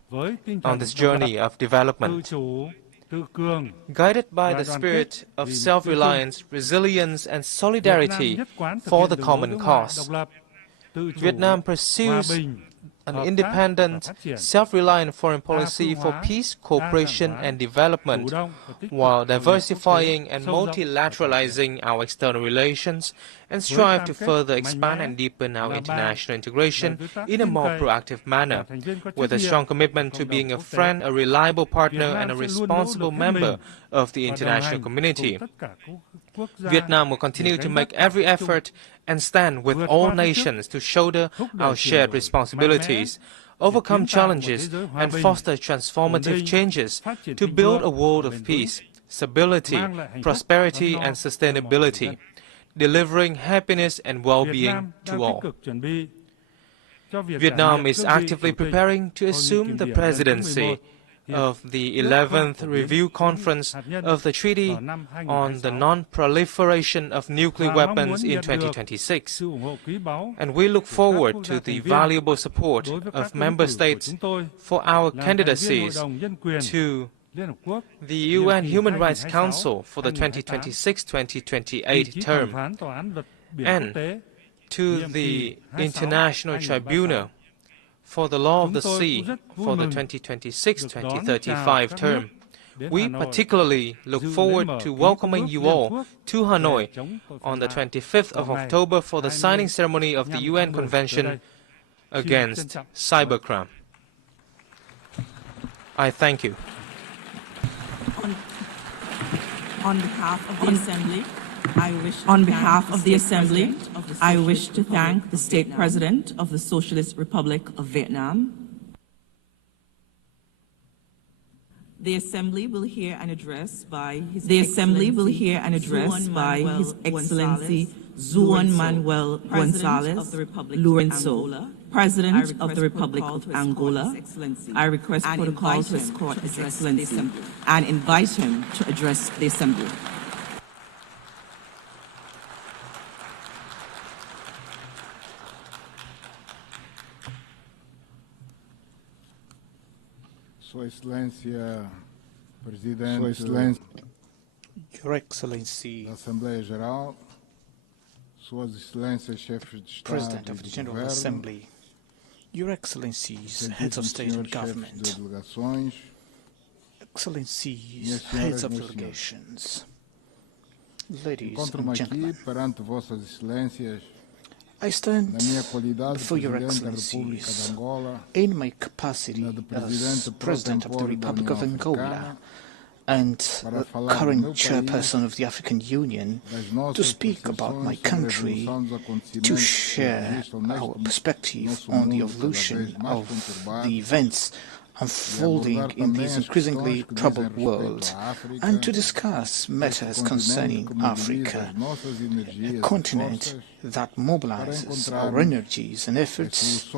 on this journey of development. Guided by the spirit of self-reliance, resilience, and solidarity for the common cause, Vietnam pursues an independent, self-reliant foreign policy for peace, cooperation, and development, while diversifying and multilateralizing our external relations, and strive to further expand and deepen our international integration in a more proactive manner, with a strong commitment to being a friend, a reliable partner, and a responsible member of the international community. Vietnam will continue to make every effort and stand with all nations to shoulder our shared responsibilities, overcome challenges, and foster transformative changes to build a world of peace, stability, prosperity, and sustainability, delivering happiness and well-being to all. Vietnam is actively preparing to assume the presidency of the 11th Review Conference of the Treaty on the Non-Proliferation of Nuclear Weapons in 2026, and we look forward to the valuable support of Member States for our candidacies to the UN Human Rights Council for the 2026-2028 term, and to the International Tribunal For the law of the sea for the 2026-2035 term, we particularly look forward to welcoming you all to Hanoi on the 25th of October for the signing ceremony of the UN Convention against Cybercrime. I thank you. On behalf of the Assembly, I wish to thank the State President of the Socialist Republic of Vietnam. The Assembly will hear an address by His Excellency Juan Manuel Gonzalez Lourenço, President of the Republic of Angola. I request protocol to escort His Excellency and invite him to address the Assembly. Sua Excelência, Presidente, Your Excellency, da Assembleia Geral, Suas Excelências, Chefes de Estado President of the e de General Governo, Assembly, Your Excellencies, Heads of State and Government, Excellencies, Heads of Delegations, ladies and gentlemen, perante Vossas Excelências, I stand na minha qualidade before Your Presidente da República Excellencies de Angola, in my capacity as President of the Republic of Angola and the current chairperson of the African Union, to speak about my country, to share our perspective on the evolution of the events unfolding in this increasingly troubled world, and to discuss matters concerning Africa, a continent that mobilizes our energies and efforts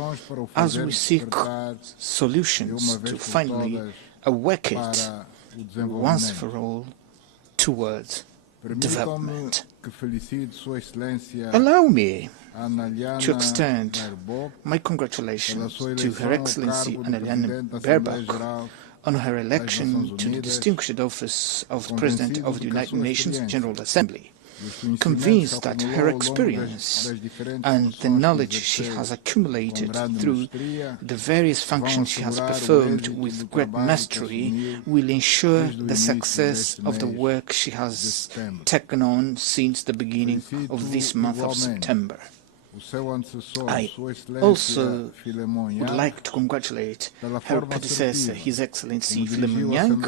as we seek solutions to finally awake it once for all towards development. Allow me to extend my congratulations to Her Excellency Anneliane Baerbock on her election to the distinguished office of President of the United Nations General Assembly, convinced that her experience and the knowledge she has accumulated through the various functions she has performed with great mastery will ensure the success of the work she has taken on since the beginning of this month of September. I also would like to congratulate her predecessor, His Excellency Philemon Yang,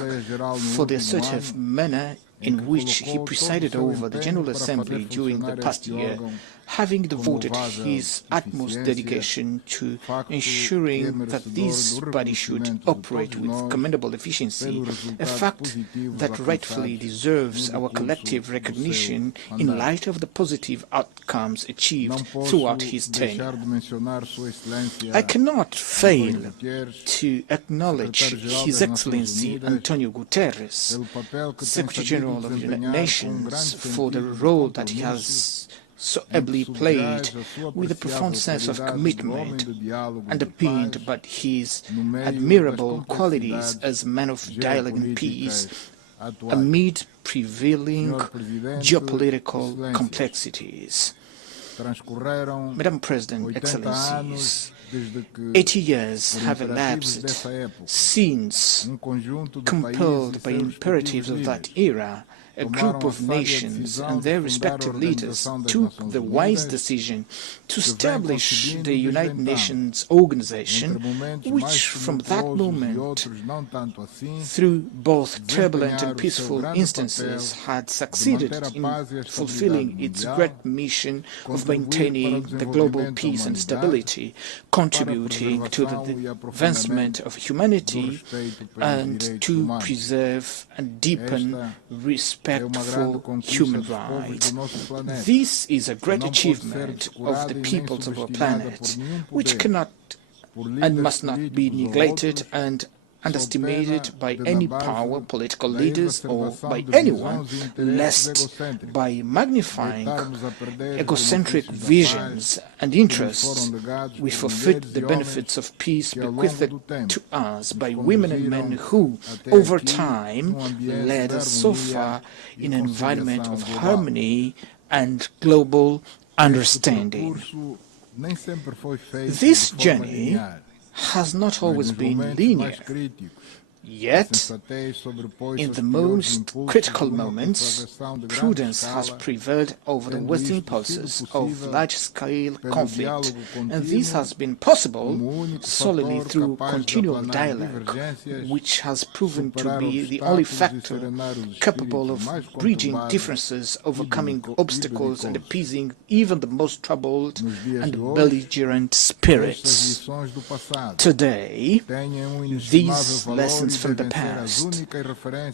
for the assertive manner in which he presided over the General Assembly during the past year, having devoted his utmost dedication to ensuring that this body should operate with commendable efficiency, a fact that rightfully deserves our collective recognition in light of the positive outcomes achieved throughout his tenure. I cannot fail to acknowledge His Excellency Antonio Guterres, Secretary General of the United Nations, for the role that he has so ably played with a profound sense of commitment, underpinned by his admirable qualities as a man of dialogue and peace amid prevailing geopolitical complexities. Madam President, Excellencies, 80 years have elapsed since, compelled by imperatives of that era, a group of nations and their respective leaders took the wise decision to establish the United Nations organization, which from that moment, through both turbulent and peaceful instances, had succeeded in fulfilling its great mission of maintaining the global peace and stability, contributing to the advancement of humanity and to preserve and deepen respect for human rights. This is a great achievement of the peoples of our planet, which cannot and must not be neglected and underestimated by any power, political leaders, or by anyone, lest by magnifying egocentric visions and interests, we forfeit the benefits of peace bequeathed to us by women and men who, over time, led us so far in an environment of harmony and global understanding. This journey has not always been linear. Yet, in the most critical moments, prudence has prevailed over the Western impulses of large-scale conflict, and this has been possible solely through continual dialogue, which has proven to be the only factor capable of bridging differences, overcoming obstacles, and appeasing even the most troubled and belligerent spirits. Today, these lessons from the past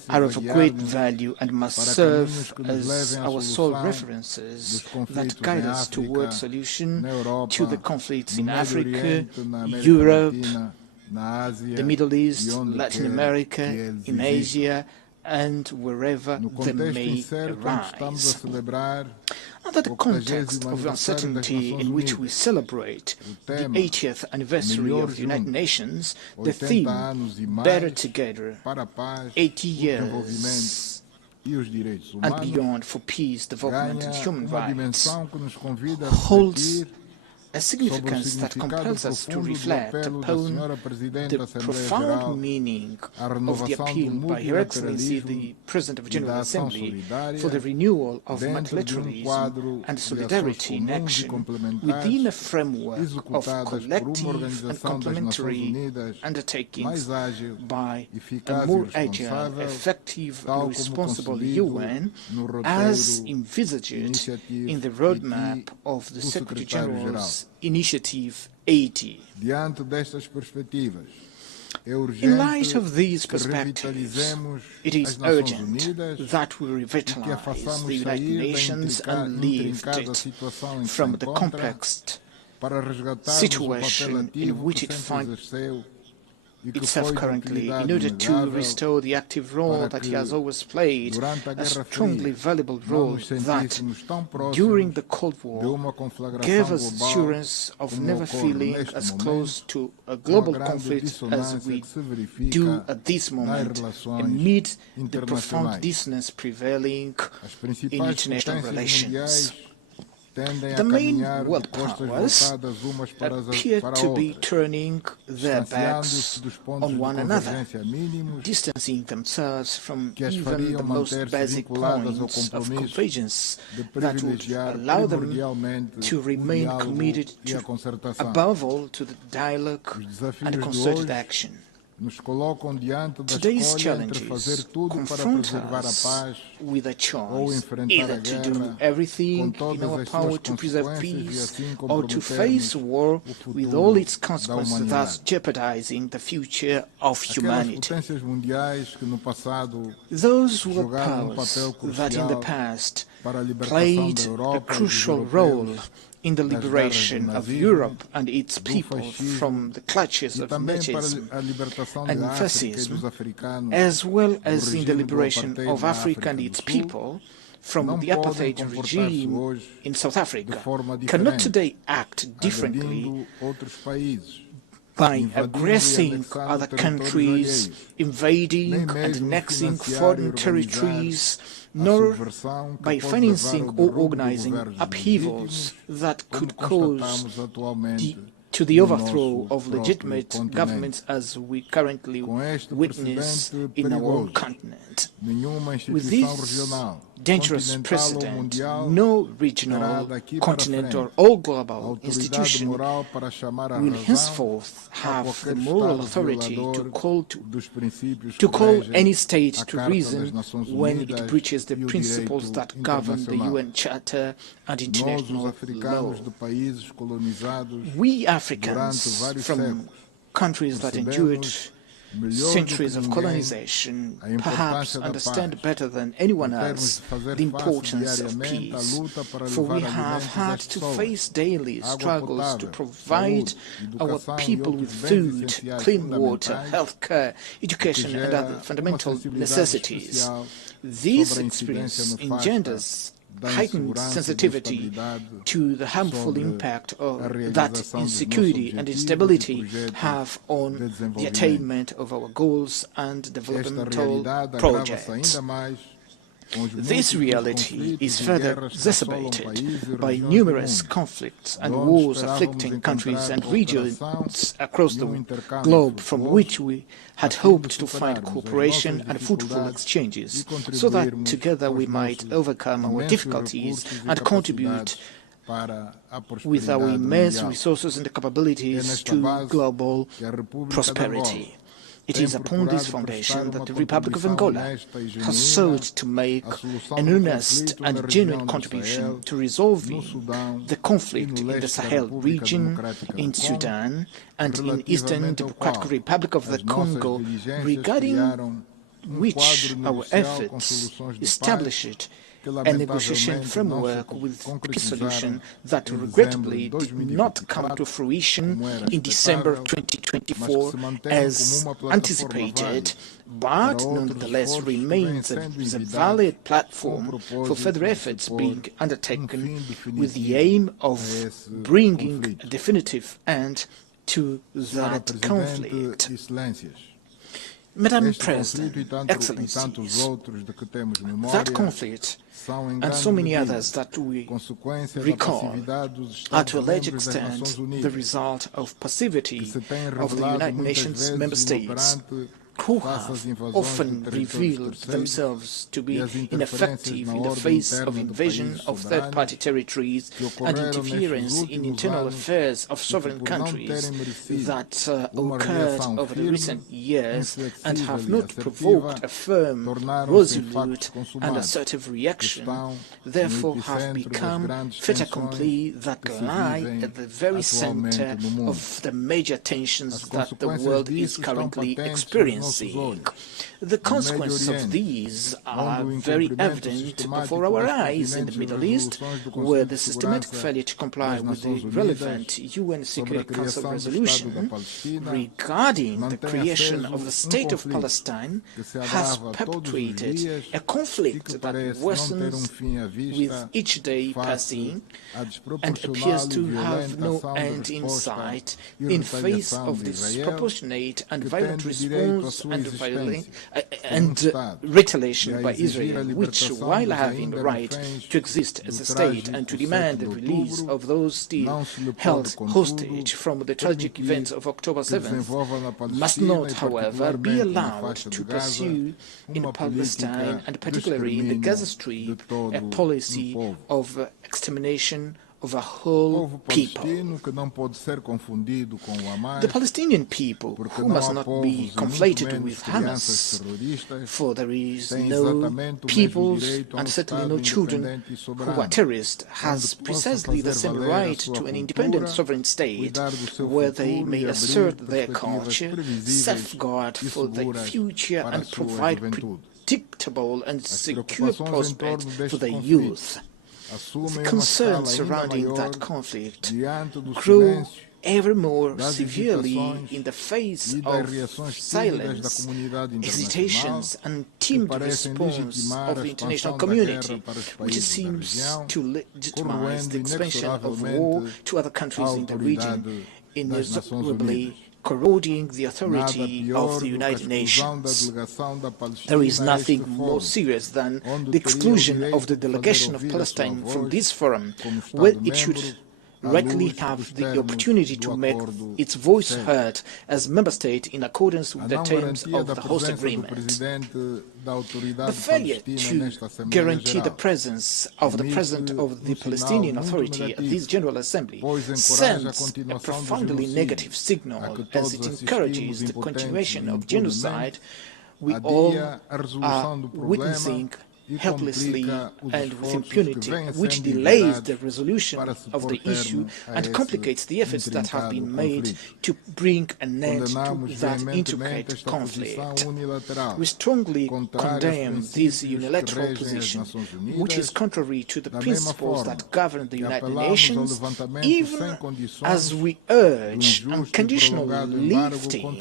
are of great value and must serve as our sole references that guide us toward solution to the conflicts in Africa, Europe, the Middle East, Latin America, in Asia, and wherever they may arise. Under the context of uncertainty in which we celebrate the 80th anniversary of the United Nations, the theme, Better Together, 80 years and beyond for peace, development and human rights, holds a significance that compels us to reflect upon the profound meaning of the appeal by Her Excellency the President of the General Assembly for the renewal of multilateralism and solidarity in action within a framework of collective and complementary undertakings by a more agile, effective and responsible UN as envisaged in the roadmap of the Secretary General's Initiative 80. In light of these perspectives, it is urgent that we revitalize the United Nations and lift it from the complex situation in which it finds itself currently, in order to restore the active role that he has always played, a strongly valuable role that, during the Cold War, gave us assurance of never feeling as close to a global conflict as we do at this moment, amid the profound dissonance prevailing in international relations. The main world powers appear to be turning their backs on one another, distancing themselves from even the most basic points of convergence that would allow them to remain committed to, above all, to the dialogue and concerted action. Today's challenges confront us with a choice, either to do everything in our power to preserve peace or to face war with all its consequences, thus jeopardizing the future of humanity. Those were powers that in the past played a crucial role in the liberation of Europe and its people from the clutches of nazism and fascism, as well as in the liberation of Africa and its people from the apartheid regime in South Africa, cannot today act differently by aggressing other countries, invading and annexing foreign territories, nor by financing or organizing upheavals that could cause the overthrow of legitimate governments as we currently witness in our own continent. With this dangerous precedent, no regional, continental or global institution will henceforth have the moral authority to call any state to reason when it breaches the principles that govern the UN Charter and international law. We Africans from countries that endured centuries of colonization perhaps understand better than anyone else the importance of peace, for we have had to face daily struggles to provide our people with food, clean water, health care, education and other fundamental necessities. This experience engenders heightened sensitivity to the harmful impact that insecurity and instability have on the attainment of our goals and developmental projects. This reality is further exacerbated by numerous conflicts and wars afflicting countries and regions across the globe from which we had hoped to find cooperation and fruitful exchanges, so that together we might overcome our difficulties and contribute with our immense resources and capabilities to global prosperity. It is upon this foundation that the Republic of Angola has sought to make an earnest and genuine contribution to resolving the conflict in the Sahel region, in Sudan, and in Eastern Democratic Republic of the Congo, regarding which our efforts established a negotiation framework with peace solution that regrettably did not come to fruition in December 2024 as anticipated, but nonetheless remains a valid platform for further efforts being undertaken with the aim of bringing a definitive end to that conflict. Madam President, Excellencies, that conflict and so many others that we recall are to a large extent the result of passivity of the United Nations member states, who have often revealed themselves to be ineffective in the face of invasion of third-party territories and interference in internal affairs of sovereign countries that occurred over the recent years and have not provoked a firm, resolute and assertive reaction, therefore have become fait accompli that lie at the very center of the major tensions that the world is currently experiencing. The consequences of these are very evident before our eyes in the Middle East, where the systematic failure to comply with the relevant UN Security Council resolution regarding the creation of the State of Palestine has perpetuated a conflict that worsens with each day passing and appears to have no end in sight in face of the disproportionate and violent response and retaliation by Israel, which, while having the right to exist as a state and to demand the release of those still held hostage from the tragic events of October 7th, must not, however, be allowed to pursue in Palestine, and particularly in the Gaza Strip, a policy of extermination of a whole people. The Palestinian people, who must not be conflated with Hamas, for there is no peoples and certainly no children who are terrorists, has precisely the same right to an independent sovereign state where they may assert their culture, safeguard for their future and provide predictable and secure prospects for their youth. The concerns surrounding that conflict grow ever more severely in the face of silence, hesitations and timid response of the international community, which seems to legitimize the expansion of war to other countries in the region, inexorably corroding the authority of the United Nations. There is nothing more serious than the exclusion of the delegation of Palestine from this forum, where it should rightly have the opportunity to make its voice heard as member state in accordance with the terms of the host agreement. The failure to guarantee the presence of the President of the Palestinian Authority at this General Assembly sends a profoundly negative signal as it encourages the continuation of genocide we all are witnessing helplessly and with impunity, which delays the resolution of the issue and complicates the efforts that have been made to bring an end to that intricate conflict. We strongly condemn this unilateral position, which is contrary to the principles that govern the United Nations, even as we urge unconditional lifting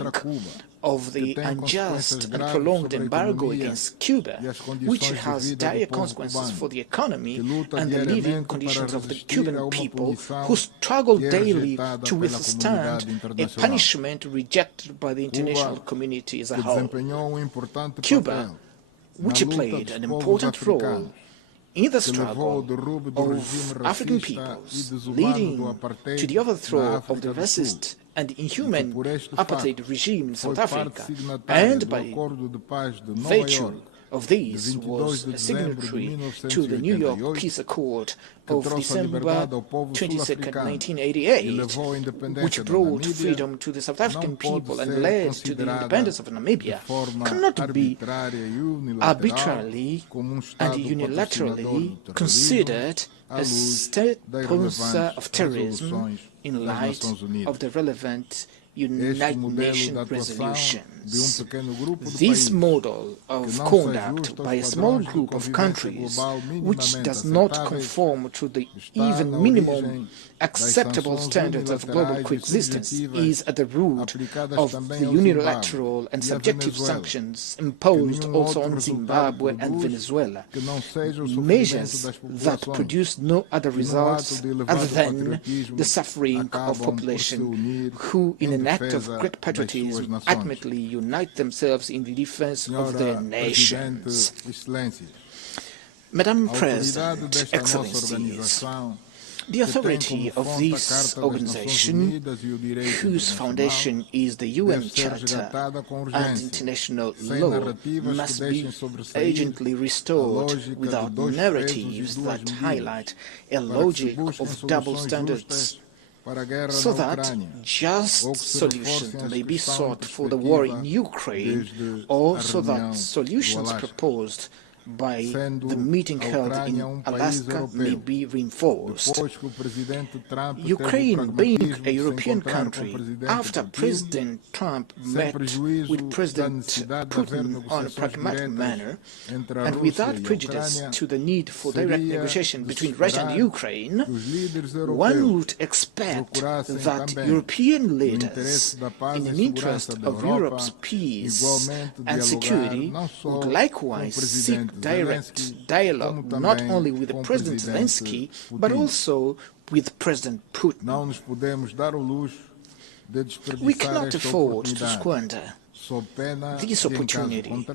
of the unjust and prolonged embargo against Cuba, which has dire consequences for the economy and the living conditions of the Cuban people, who struggle daily to withstand a punishment rejected by the international community as a whole. Cuba, which played an important role in the struggle of African peoples, leading to the overthrow of the racist and inhuman apartheid regime in South Africa, and by virtue of this was a signatory to the New York Peace Accord of December 22, 1988, which brought freedom to the South African people and led to the independence of Namibia, cannot be arbitrarily and unilaterally considered a state sponsor of terrorism in light of the relevant United Nations resolutions. This model of conduct by a small group of countries, which does not conform to the even minimum acceptable standards of global coexistence, is at the root of the unilateral and subjective sanctions imposed also on Zimbabwe and Venezuela, measures that produce no other results other than the suffering of population who, in an act of great patriotism, ultimately unite themselves in the defense of their nations. Madam President, Excellencies, the authority of this organization, whose foundation is the UN Charter and international law, must be urgently restored without narratives that highlight a logic of double standards, so that just solutions may be sought for the war in Ukraine, or so that solutions proposed by the meeting held in Alaska may be reinforced. Ukraine, being a European country, after President Trump met with President Putin on a pragmatic manner, and without prejudice to the need for direct negotiation between Russia and Ukraine, one would expect that European leaders, in the interest of Europe's peace and security, would likewise seek direct dialogue not only with President Zelensky, but also with President Putin. We cannot afford to squander this opportunity,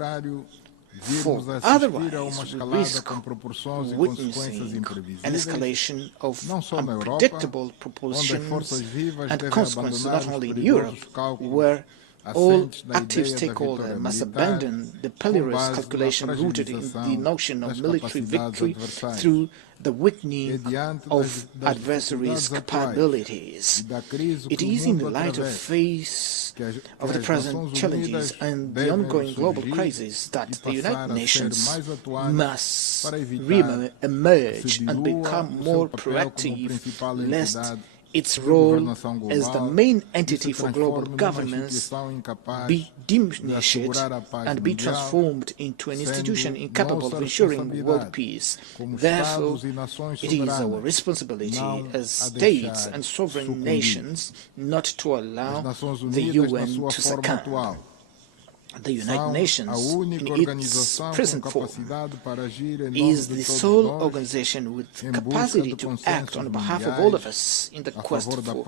for otherwise we risk witnessing an escalation of unpredictable proportions and consequences not only in Europe, where all active stakeholders must abandon the perilous calculation rooted in the notion of military victory through the weakening of adversaries' capabilities. It is in the light of the present challenges and the ongoing global crisis that the United Nations must re-emerge and become more proactive, lest its role as the main entity for global governance be diminished and be transformed into an institution incapable of ensuring world peace. Therefore, it is our responsibility as states and sovereign nations not to allow the UN to succumb. The United Nations, in its present form, is the sole organization with capacity to act on behalf of all of us in the quest for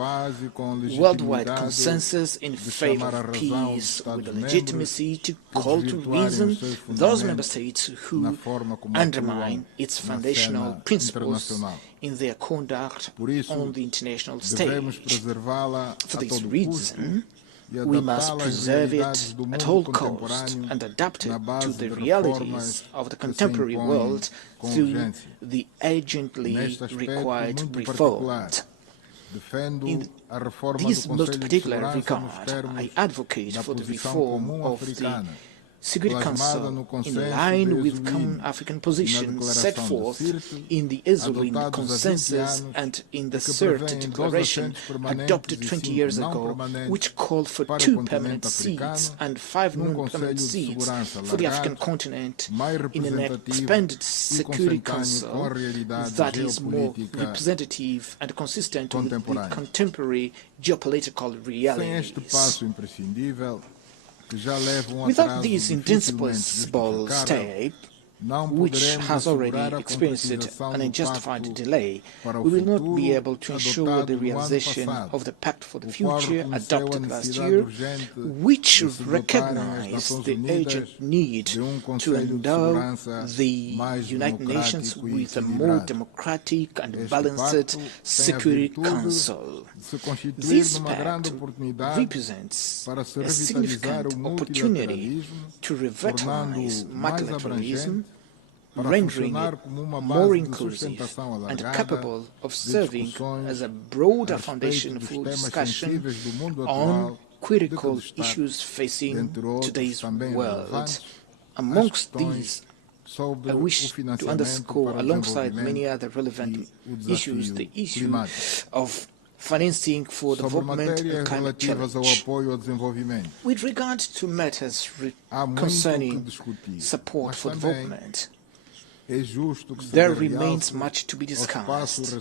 worldwide consensus in favor of peace, with the legitimacy to call to reason those member states who undermine its foundational principles in their conduct on the international stage. For this reason, we must preserve it at all costs and adapt it to the realities of the contemporary world through the urgently required reforms. In this most particular regard, I advocate for the reform of the Security Council in line with common African positions set forth in the Esalen Consensus and in the CERT Declaration adopted 20 years ago, which called for 2 permanent seats and 5 non-permanent seats for the African continent in an expanded Security Council that is more representative and consistent with the contemporary geopolitical realities. Without this indispensable step, which has already experienced an unjustified delay, we will not be able to ensure the realization of the Pact for the Future adopted last year, which recognized the urgent need to endow the United Nations with a more democratic and balanced Security Council. This pact represents a significant opportunity to revitalize multilateralism, rendering it more inclusive and capable of serving as a broader foundation for discussion on critical issues facing today's world. Amongst these, I wish to underscore, alongside many other relevant issues, the issue of financing for development and climate challenge. With regard to matters concerning support for development, there remains much to be discussed,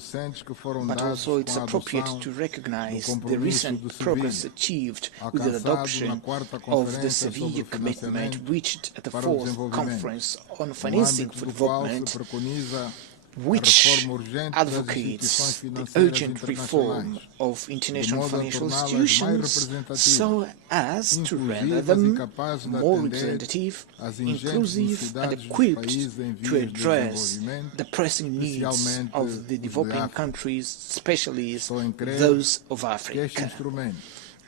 but also it's appropriate to recognize the recent progress achieved with the adoption of the Seville commitment reached at the fourth conference on financing for development, which advocates the urgent reform of international financial institutions so as to render them more representative, inclusive and equipped to address the pressing needs of the developing countries, especially those of Africa.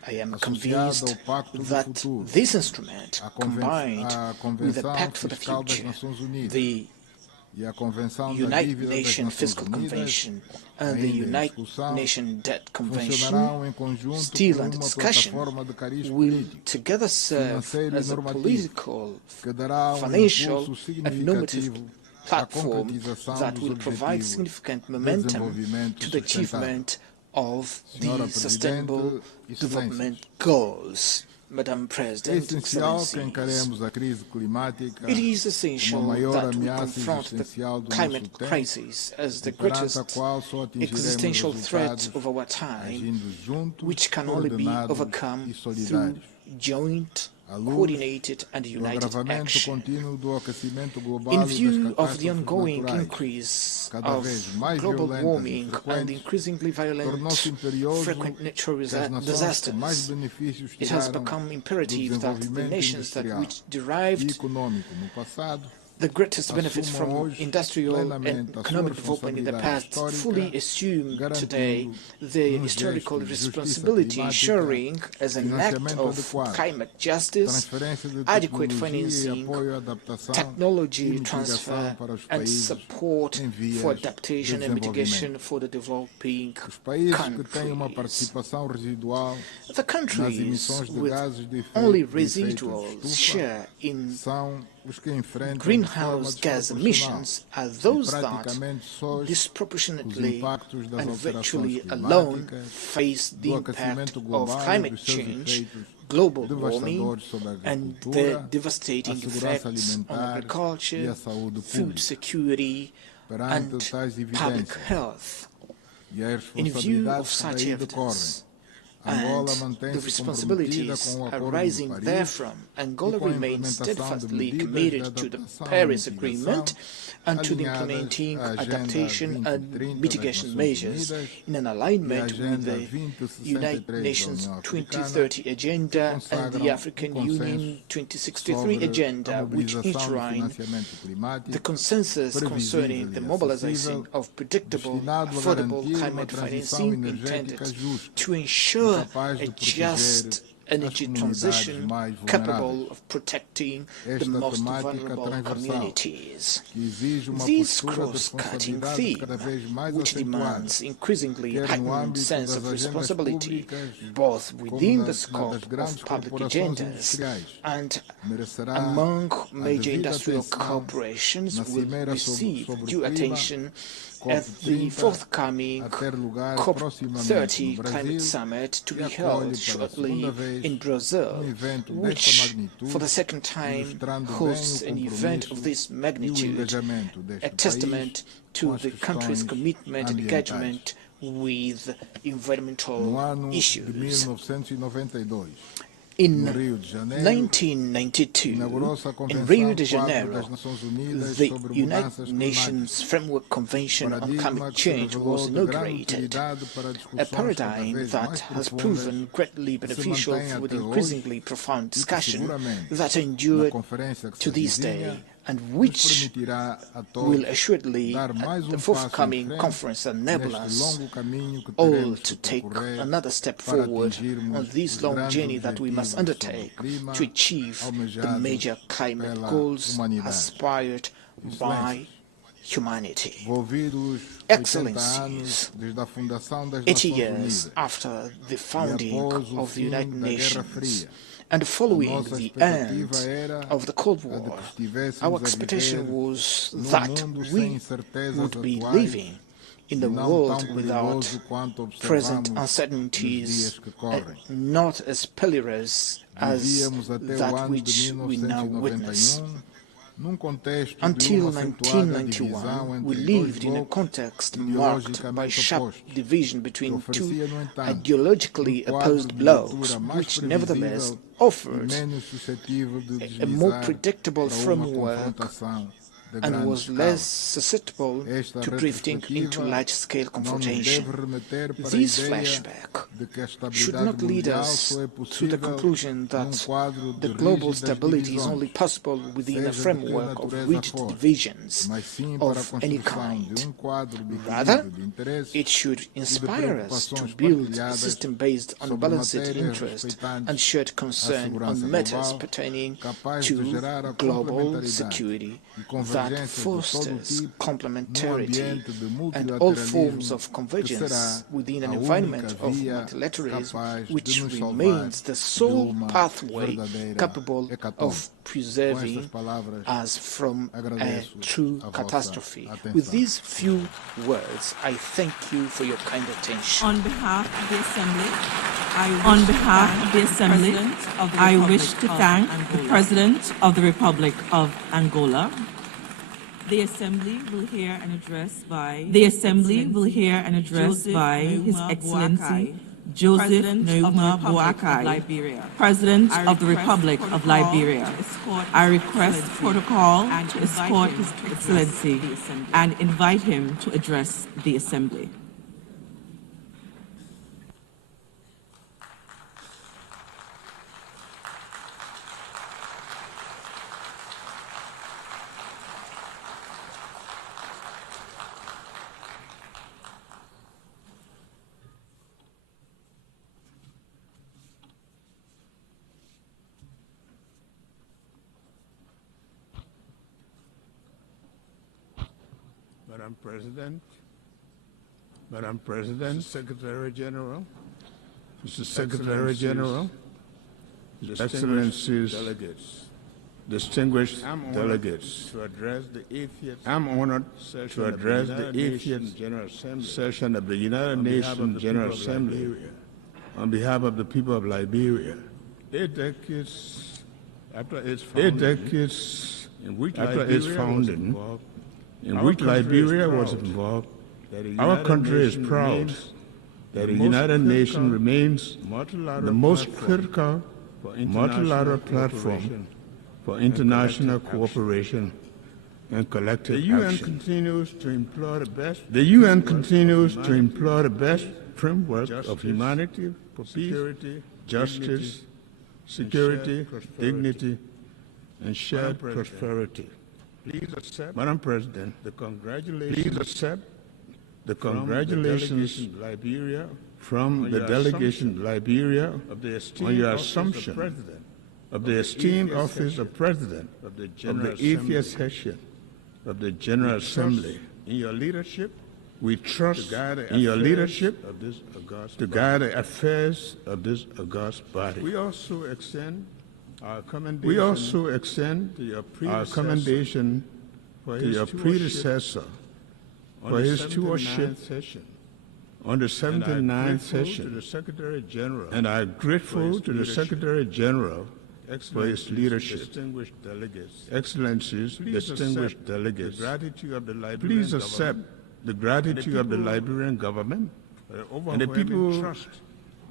I am convinced that this instrument, combined with the Pact for the Future, the United Nations Fiscal Convention and the United Nations Debt Convention, still under discussion, will together serve as a political, financial and normative platform that will provide significant momentum to the achievement of the Sustainable Development Goals. Madam President, Excellencies, it is essential that we confront the climate crisis as the greatest existential threat of our time, which can only be overcome through joint, coordinated and united action. In view of the ongoing increase of global warming and increasingly violent, frequent natural disasters, it has become imperative that the nations which derived the greatest benefits from industrial and economic development in the past fully assume today the historical responsibility, ensuring as an act of climate justice, adequate financing, technology transfer and support for adaptation and mitigation for the developing countries. The countries with only residual share in greenhouse gas emissions are those that disproportionately and virtually alone face the impact of climate change, global warming, and their devastating effects on agriculture, food security, and public health. In view of such evidence, and the responsibilities arising therefrom, Angola remains steadfastly committed to the Paris Agreement and to the implementing adaptation and mitigation measures in an alignment with the United Nations 2030 Agenda and the African Union 2063 Agenda, which enshrine the consensus concerning the mobilization of predictable, affordable climate financing intended to ensure a just energy transition capable of protecting the most vulnerable communities. This cross-cutting theme, which demands increasingly heightened sense of responsibility, both within the scope of public agendas and among major industrial corporations, will receive due attention at the forthcoming COP30 climate summit to be held shortly in Brazil, which for the second time hosts an event of this magnitude, a testament to the country's commitment and engagement with environmental issues. In 1992, in Rio de Janeiro, the United Nations Framework Convention on Climate Change was inaugurated, a paradigm that has proven greatly beneficial for the increasingly profound discussion that endured to this day, and which will assuredly, at the forthcoming conference, enable us all to take another step forward on this long journey that we must undertake to achieve the major climate goals aspired by humanity. Excellencies, 80 years after the founding of the United Nations, and following the end of the Cold War, our expectation was that we would be living in a world without present uncertainties, not as perilous as that which we now witness. Until 1991, we lived in a context marked by sharp division between two ideologically opposed blocks, which nevertheless offered a more predictable framework and was less susceptible to drifting into large-scale confrontation. This flashback should not lead us to the conclusion that the global stability is only possible within a framework of rigid divisions of any kind. Rather, it should inspire us to build a system based on balanced interest and shared concern on matters pertaining to global security that fosters complementarity and all forms of convergence within an environment of multilateralism, which remains the sole pathway capable of preserving us from a true catastrophe. With these few words, I thank you for your kind attention. On behalf of the Assembly, I wish to thank the President of the Republic of Angola. The Assembly will hear an address by His Excellency Joseph Nouma Boakai, President of the Republic of Liberia. I request protocol to escort His Excellency and invite him to address the Assembly. Madam President, Secretary General, Mr. Secretary General, Excellencies, delegates, distinguished delegates, I'm honored to address the 80th session of the United Nations General Assembly on behalf of the people of Liberia. 8 decades after its founding, in which Liberia was involved, our country is proud that the United Nations remains the most critical multilateral platform for international cooperation and collective action. The UN continues to employ the best framework of humanity for peace, justice, security, dignity, and shared prosperity. Please accept, Madam President, the congratulations from the delegation of Liberia on your assumption of the esteemed office of President of the 80th session of the General Assembly. In your leadership, we trust in your leadership to guide the affairs of this august body. We also extend our commendation to your predecessor for his stewardship on the 79th session, and I am grateful to the Secretary General for his leadership. Excellencies, distinguished delegates, please accept the gratitude of the Liberian government and the people,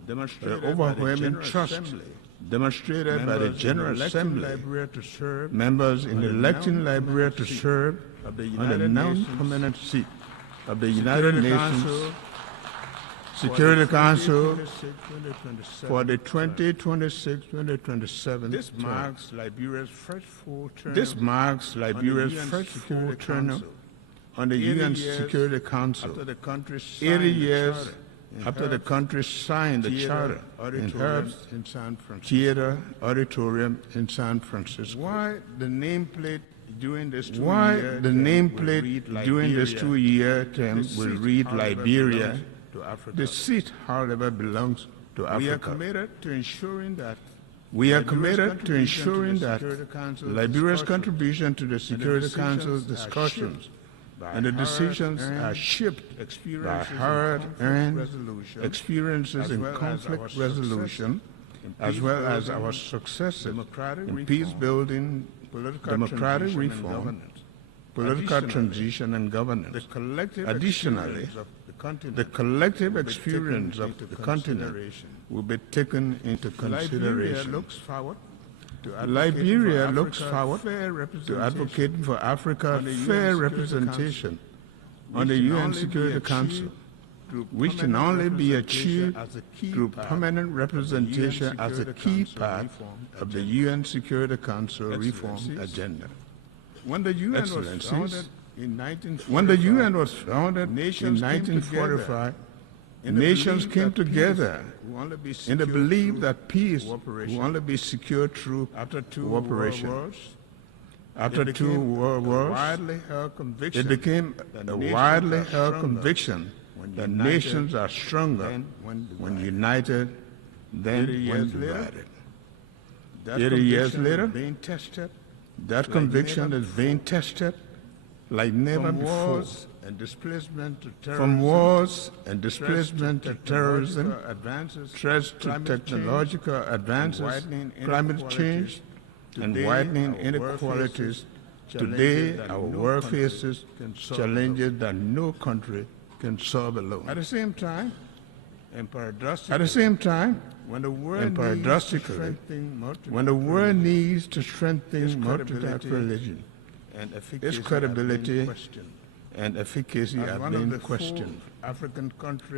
the overwhelming trust demonstrated by the General Assembly, members in electing Liberia to serve on the non-permanent seat of the United Nations Security Council for the 2026-2027 This marks Liberia's first full term on the UN Security Council, 80 years after the country signed the charter in Herbst Theater Auditorium in San Francisco. Why the nameplate during this 2-year term will read Liberia? The seat, however, belongs to Africa. We are committed to ensuring that Liberia's contribution to the Security Council's discussions and the decisions are shaped by hard-earned experiences in conflict resolution, as well as our successes in peace-building, democratic reform, political transition, and governance. Additionally, the collective experience of the continent will be taken into consideration. Liberia looks forward to advocating for Africa's fair representation on the UN Security Council, which can only be achieved through permanent representation as a key part of the UN Security Council reform agenda. When the UN was founded in 1945, nations came together in the belief that peace will only be secured through cooperation. After 2 world wars, it became a widely held conviction that nations are stronger when united than when divided. 80 years later, that conviction is being tested like never before. From wars and displacement to terrorism, threats to technological advances, climate change, and widening inequalities, today our world faces challenges that no country can solve alone. At the same time, and paradoxically, when the world needs to strengthen multilateralism, its credibility and efficacy have been questioned.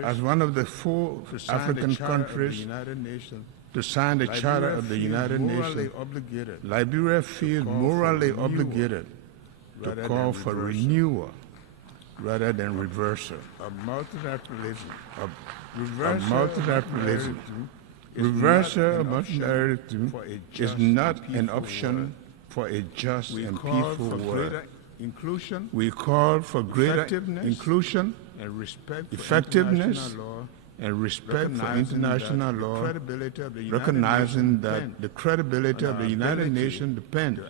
As one of the 4 African countries to sign the Charter of the United Nations, Liberia feels morally obligated to call for renewal rather than reversal of multilateralism. Reversal of multilateralism is not an option for a just and peaceful world. We call for greater inclusion, effectiveness, and respect for international law, recognizing that the credibility of the United Nations depends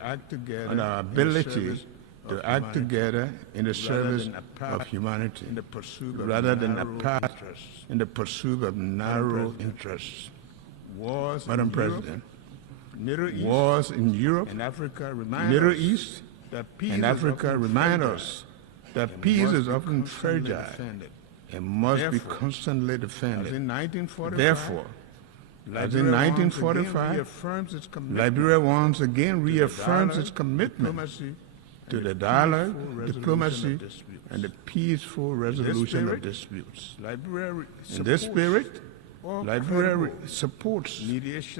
on our ability to act together in the service of humanity, rather than apart in the pursuit of narrow interests. Madam President, wars in Europe, Middle East, and Africa remind us that peace is often fragile and must be constantly defended. Therefore, as in 1945, Liberia once again reaffirms its commitment to the dialogue, diplomacy, and the peaceful resolution of disputes. In this spirit, Liberia supports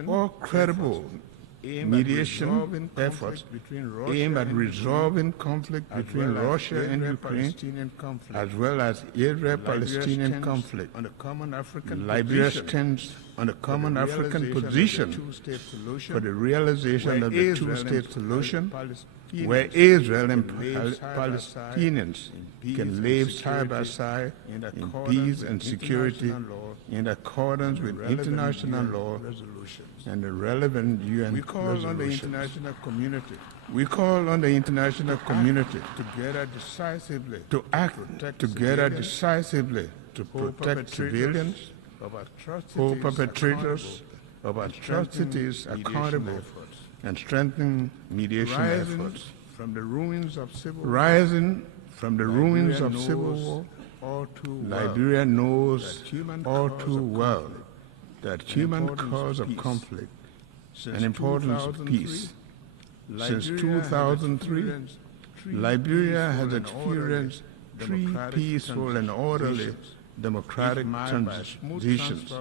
all credible mediation efforts aimed at resolving conflict between Russia and Ukraine, as well as Israel-Palestinian conflict. Liberia stands on a common African position for the realization of the two-state solution, where Israel and Palestinians can live side by side in peace and security in accordance with international law and the relevant UN resolutions. We call on the international community to act together decisively to protect civilians, hold perpetrators of atrocities accountable, and strengthen mediation efforts. Rising from the ruins of civil war, Liberia knows all too well that human cause of conflict and importance of peace. Since 2003, Liberia has experienced 3 peaceful and orderly democratic transitions,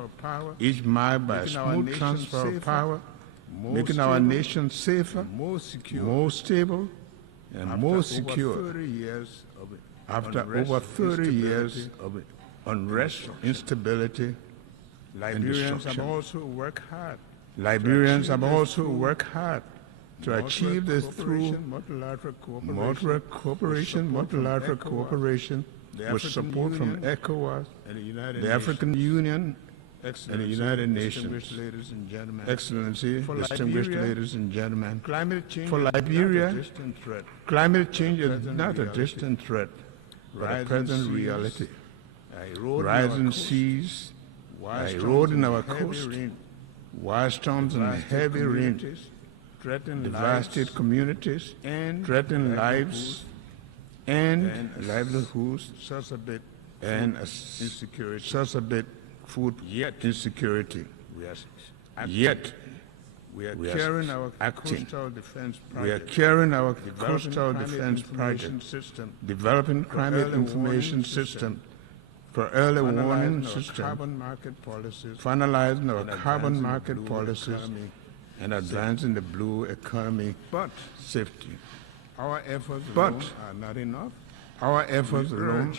each marked by a smooth transfer of power, making our nation safer, more stable, and more secure. After over 30 years of unrest, instability, and destruction. Liberians have also worked hard to achieve this through multilateral cooperation with support from ECOWAS, the African Union, and the United Nations. Excellency, distinguished ladies and gentlemen, for Liberia, climate change is not a distant threat, but a present reality. Rising seas, eroding our coast, wild storms and heavy rain devastate communities, threaten lives and livelihoods, and exacerbate food insecurity. Yet, we are carrying our coastal defense project, developing climate information system for early warning system, finalizing our carbon market policies, and advancing the blue economy safety. Our efforts alone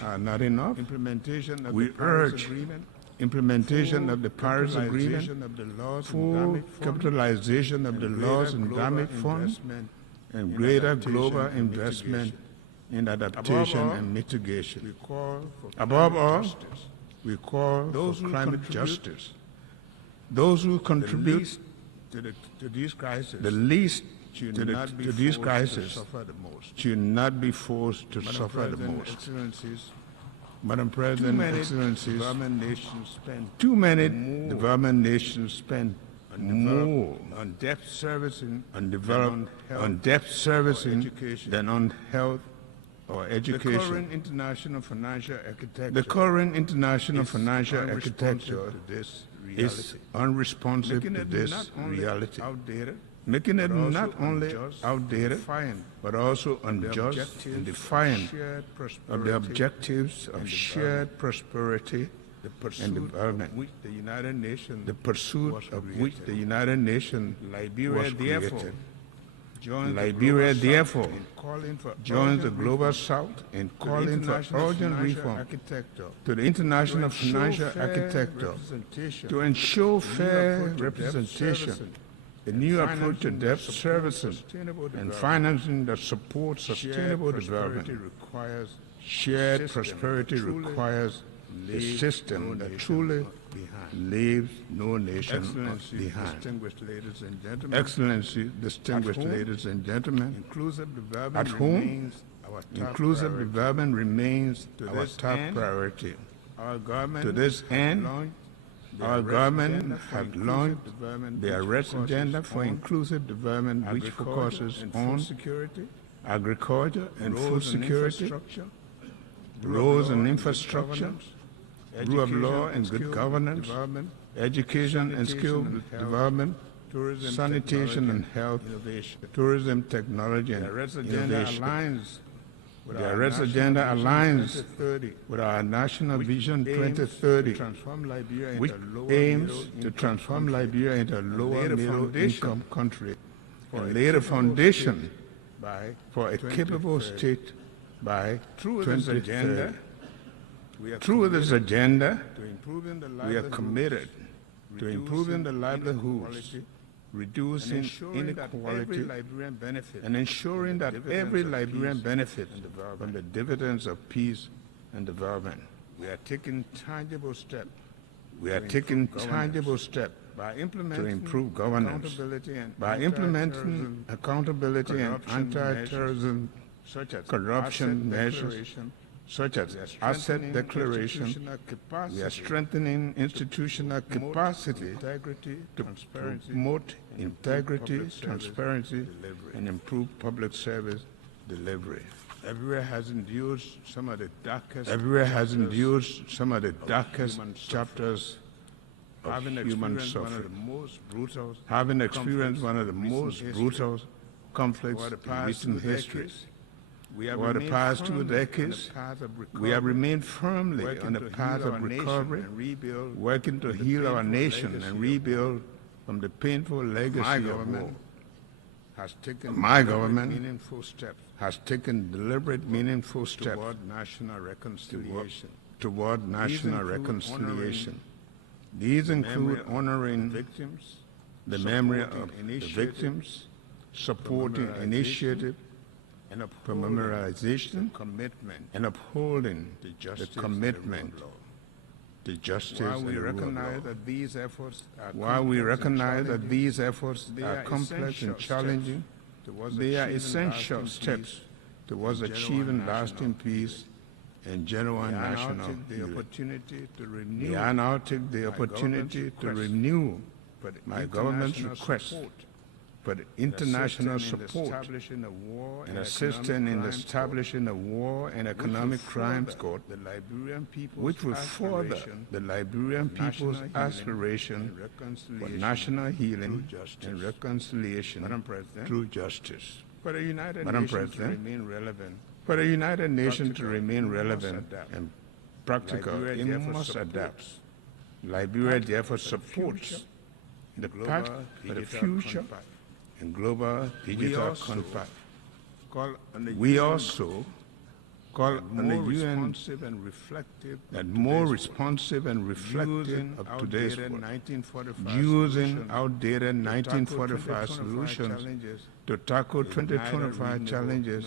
are not enough. We urge implementation of the Paris Agreement, full capitalization of the loss and damage fund, and greater global investment in adaptation and mitigation. Above all, we call for climate justice. Those who contribute to these crises should not be forced to suffer the most. Madam President, Excellencies, too many development nations spend more on debt servicing than on health or education. The current international financial architecture is unresponsive to this reality, making it not only outdated, but also unjust and defiant of the objectives of shared prosperity and development, the pursuit of which the United Nations was created. Liberia, therefore, joins the Global South in calling for urgent reform to the international financial architecture to ensure fair representation, a new approach to debt servicing and financing that supports sustainable development. Shared prosperity requires a system that truly leaves no nation behind. Excellency, distinguished ladies and gentlemen, at home, inclusive development remains our top priority. To this end, our government has launched the Arrest Agenda for Inclusive Development, which focuses on agriculture and food security, roads and infrastructure, rule of law and good governance, education and skill development, sanitation and health, tourism, technology, and innovation. The Arrest Agenda aligns with our National Vision 2030, which aims to transform Liberia into a lower middle-income country and lay the foundation for a capable state by 2030. Through this agenda, we are committed to improving the livelihoods, reducing inequality, and ensuring that every Liberian benefits from the dividends of peace and development. We are taking tangible steps. To improve governance, by implementing accountability and anti-terrorism, corruption measures, such as asset declaration. We are strengthening institutional capacity to promote integrity, transparency, and improve public service delivery. Everywhere has endured some of the darkest chapters of human suffering. Having experienced one of the most brutal conflicts in recent history, over the past 2 decades, we have remained firmly on the path of recovery, working to heal our nation and rebuild from the painful legacy of war. My government has taken deliberate, meaningful steps toward national reconciliation. These include honoring the memory of the victims, supporting initiative for memorialization, and upholding the commitment to justice and the rule of law. While we recognize that these efforts are complex and challenging, they are essential steps towards achieving lasting peace and genuine national healing. May I now take the opportunity to renew my government's request for the international support and assistance in establishing a war and economic crimes court, which will further the Liberian people's aspiration for national healing and reconciliation through justice. Madam President, for the United Nations to remain relevant and practical, it must adapt. Liberia therefore supports the path for the future and global digital compact. We also call on the UN that more responsive and reflective of today's world, using outdated 1945 solutions to tackle 2025 challenges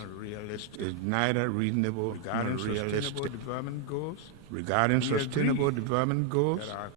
is neither reasonable nor realistic. Regarding sustainable development goals,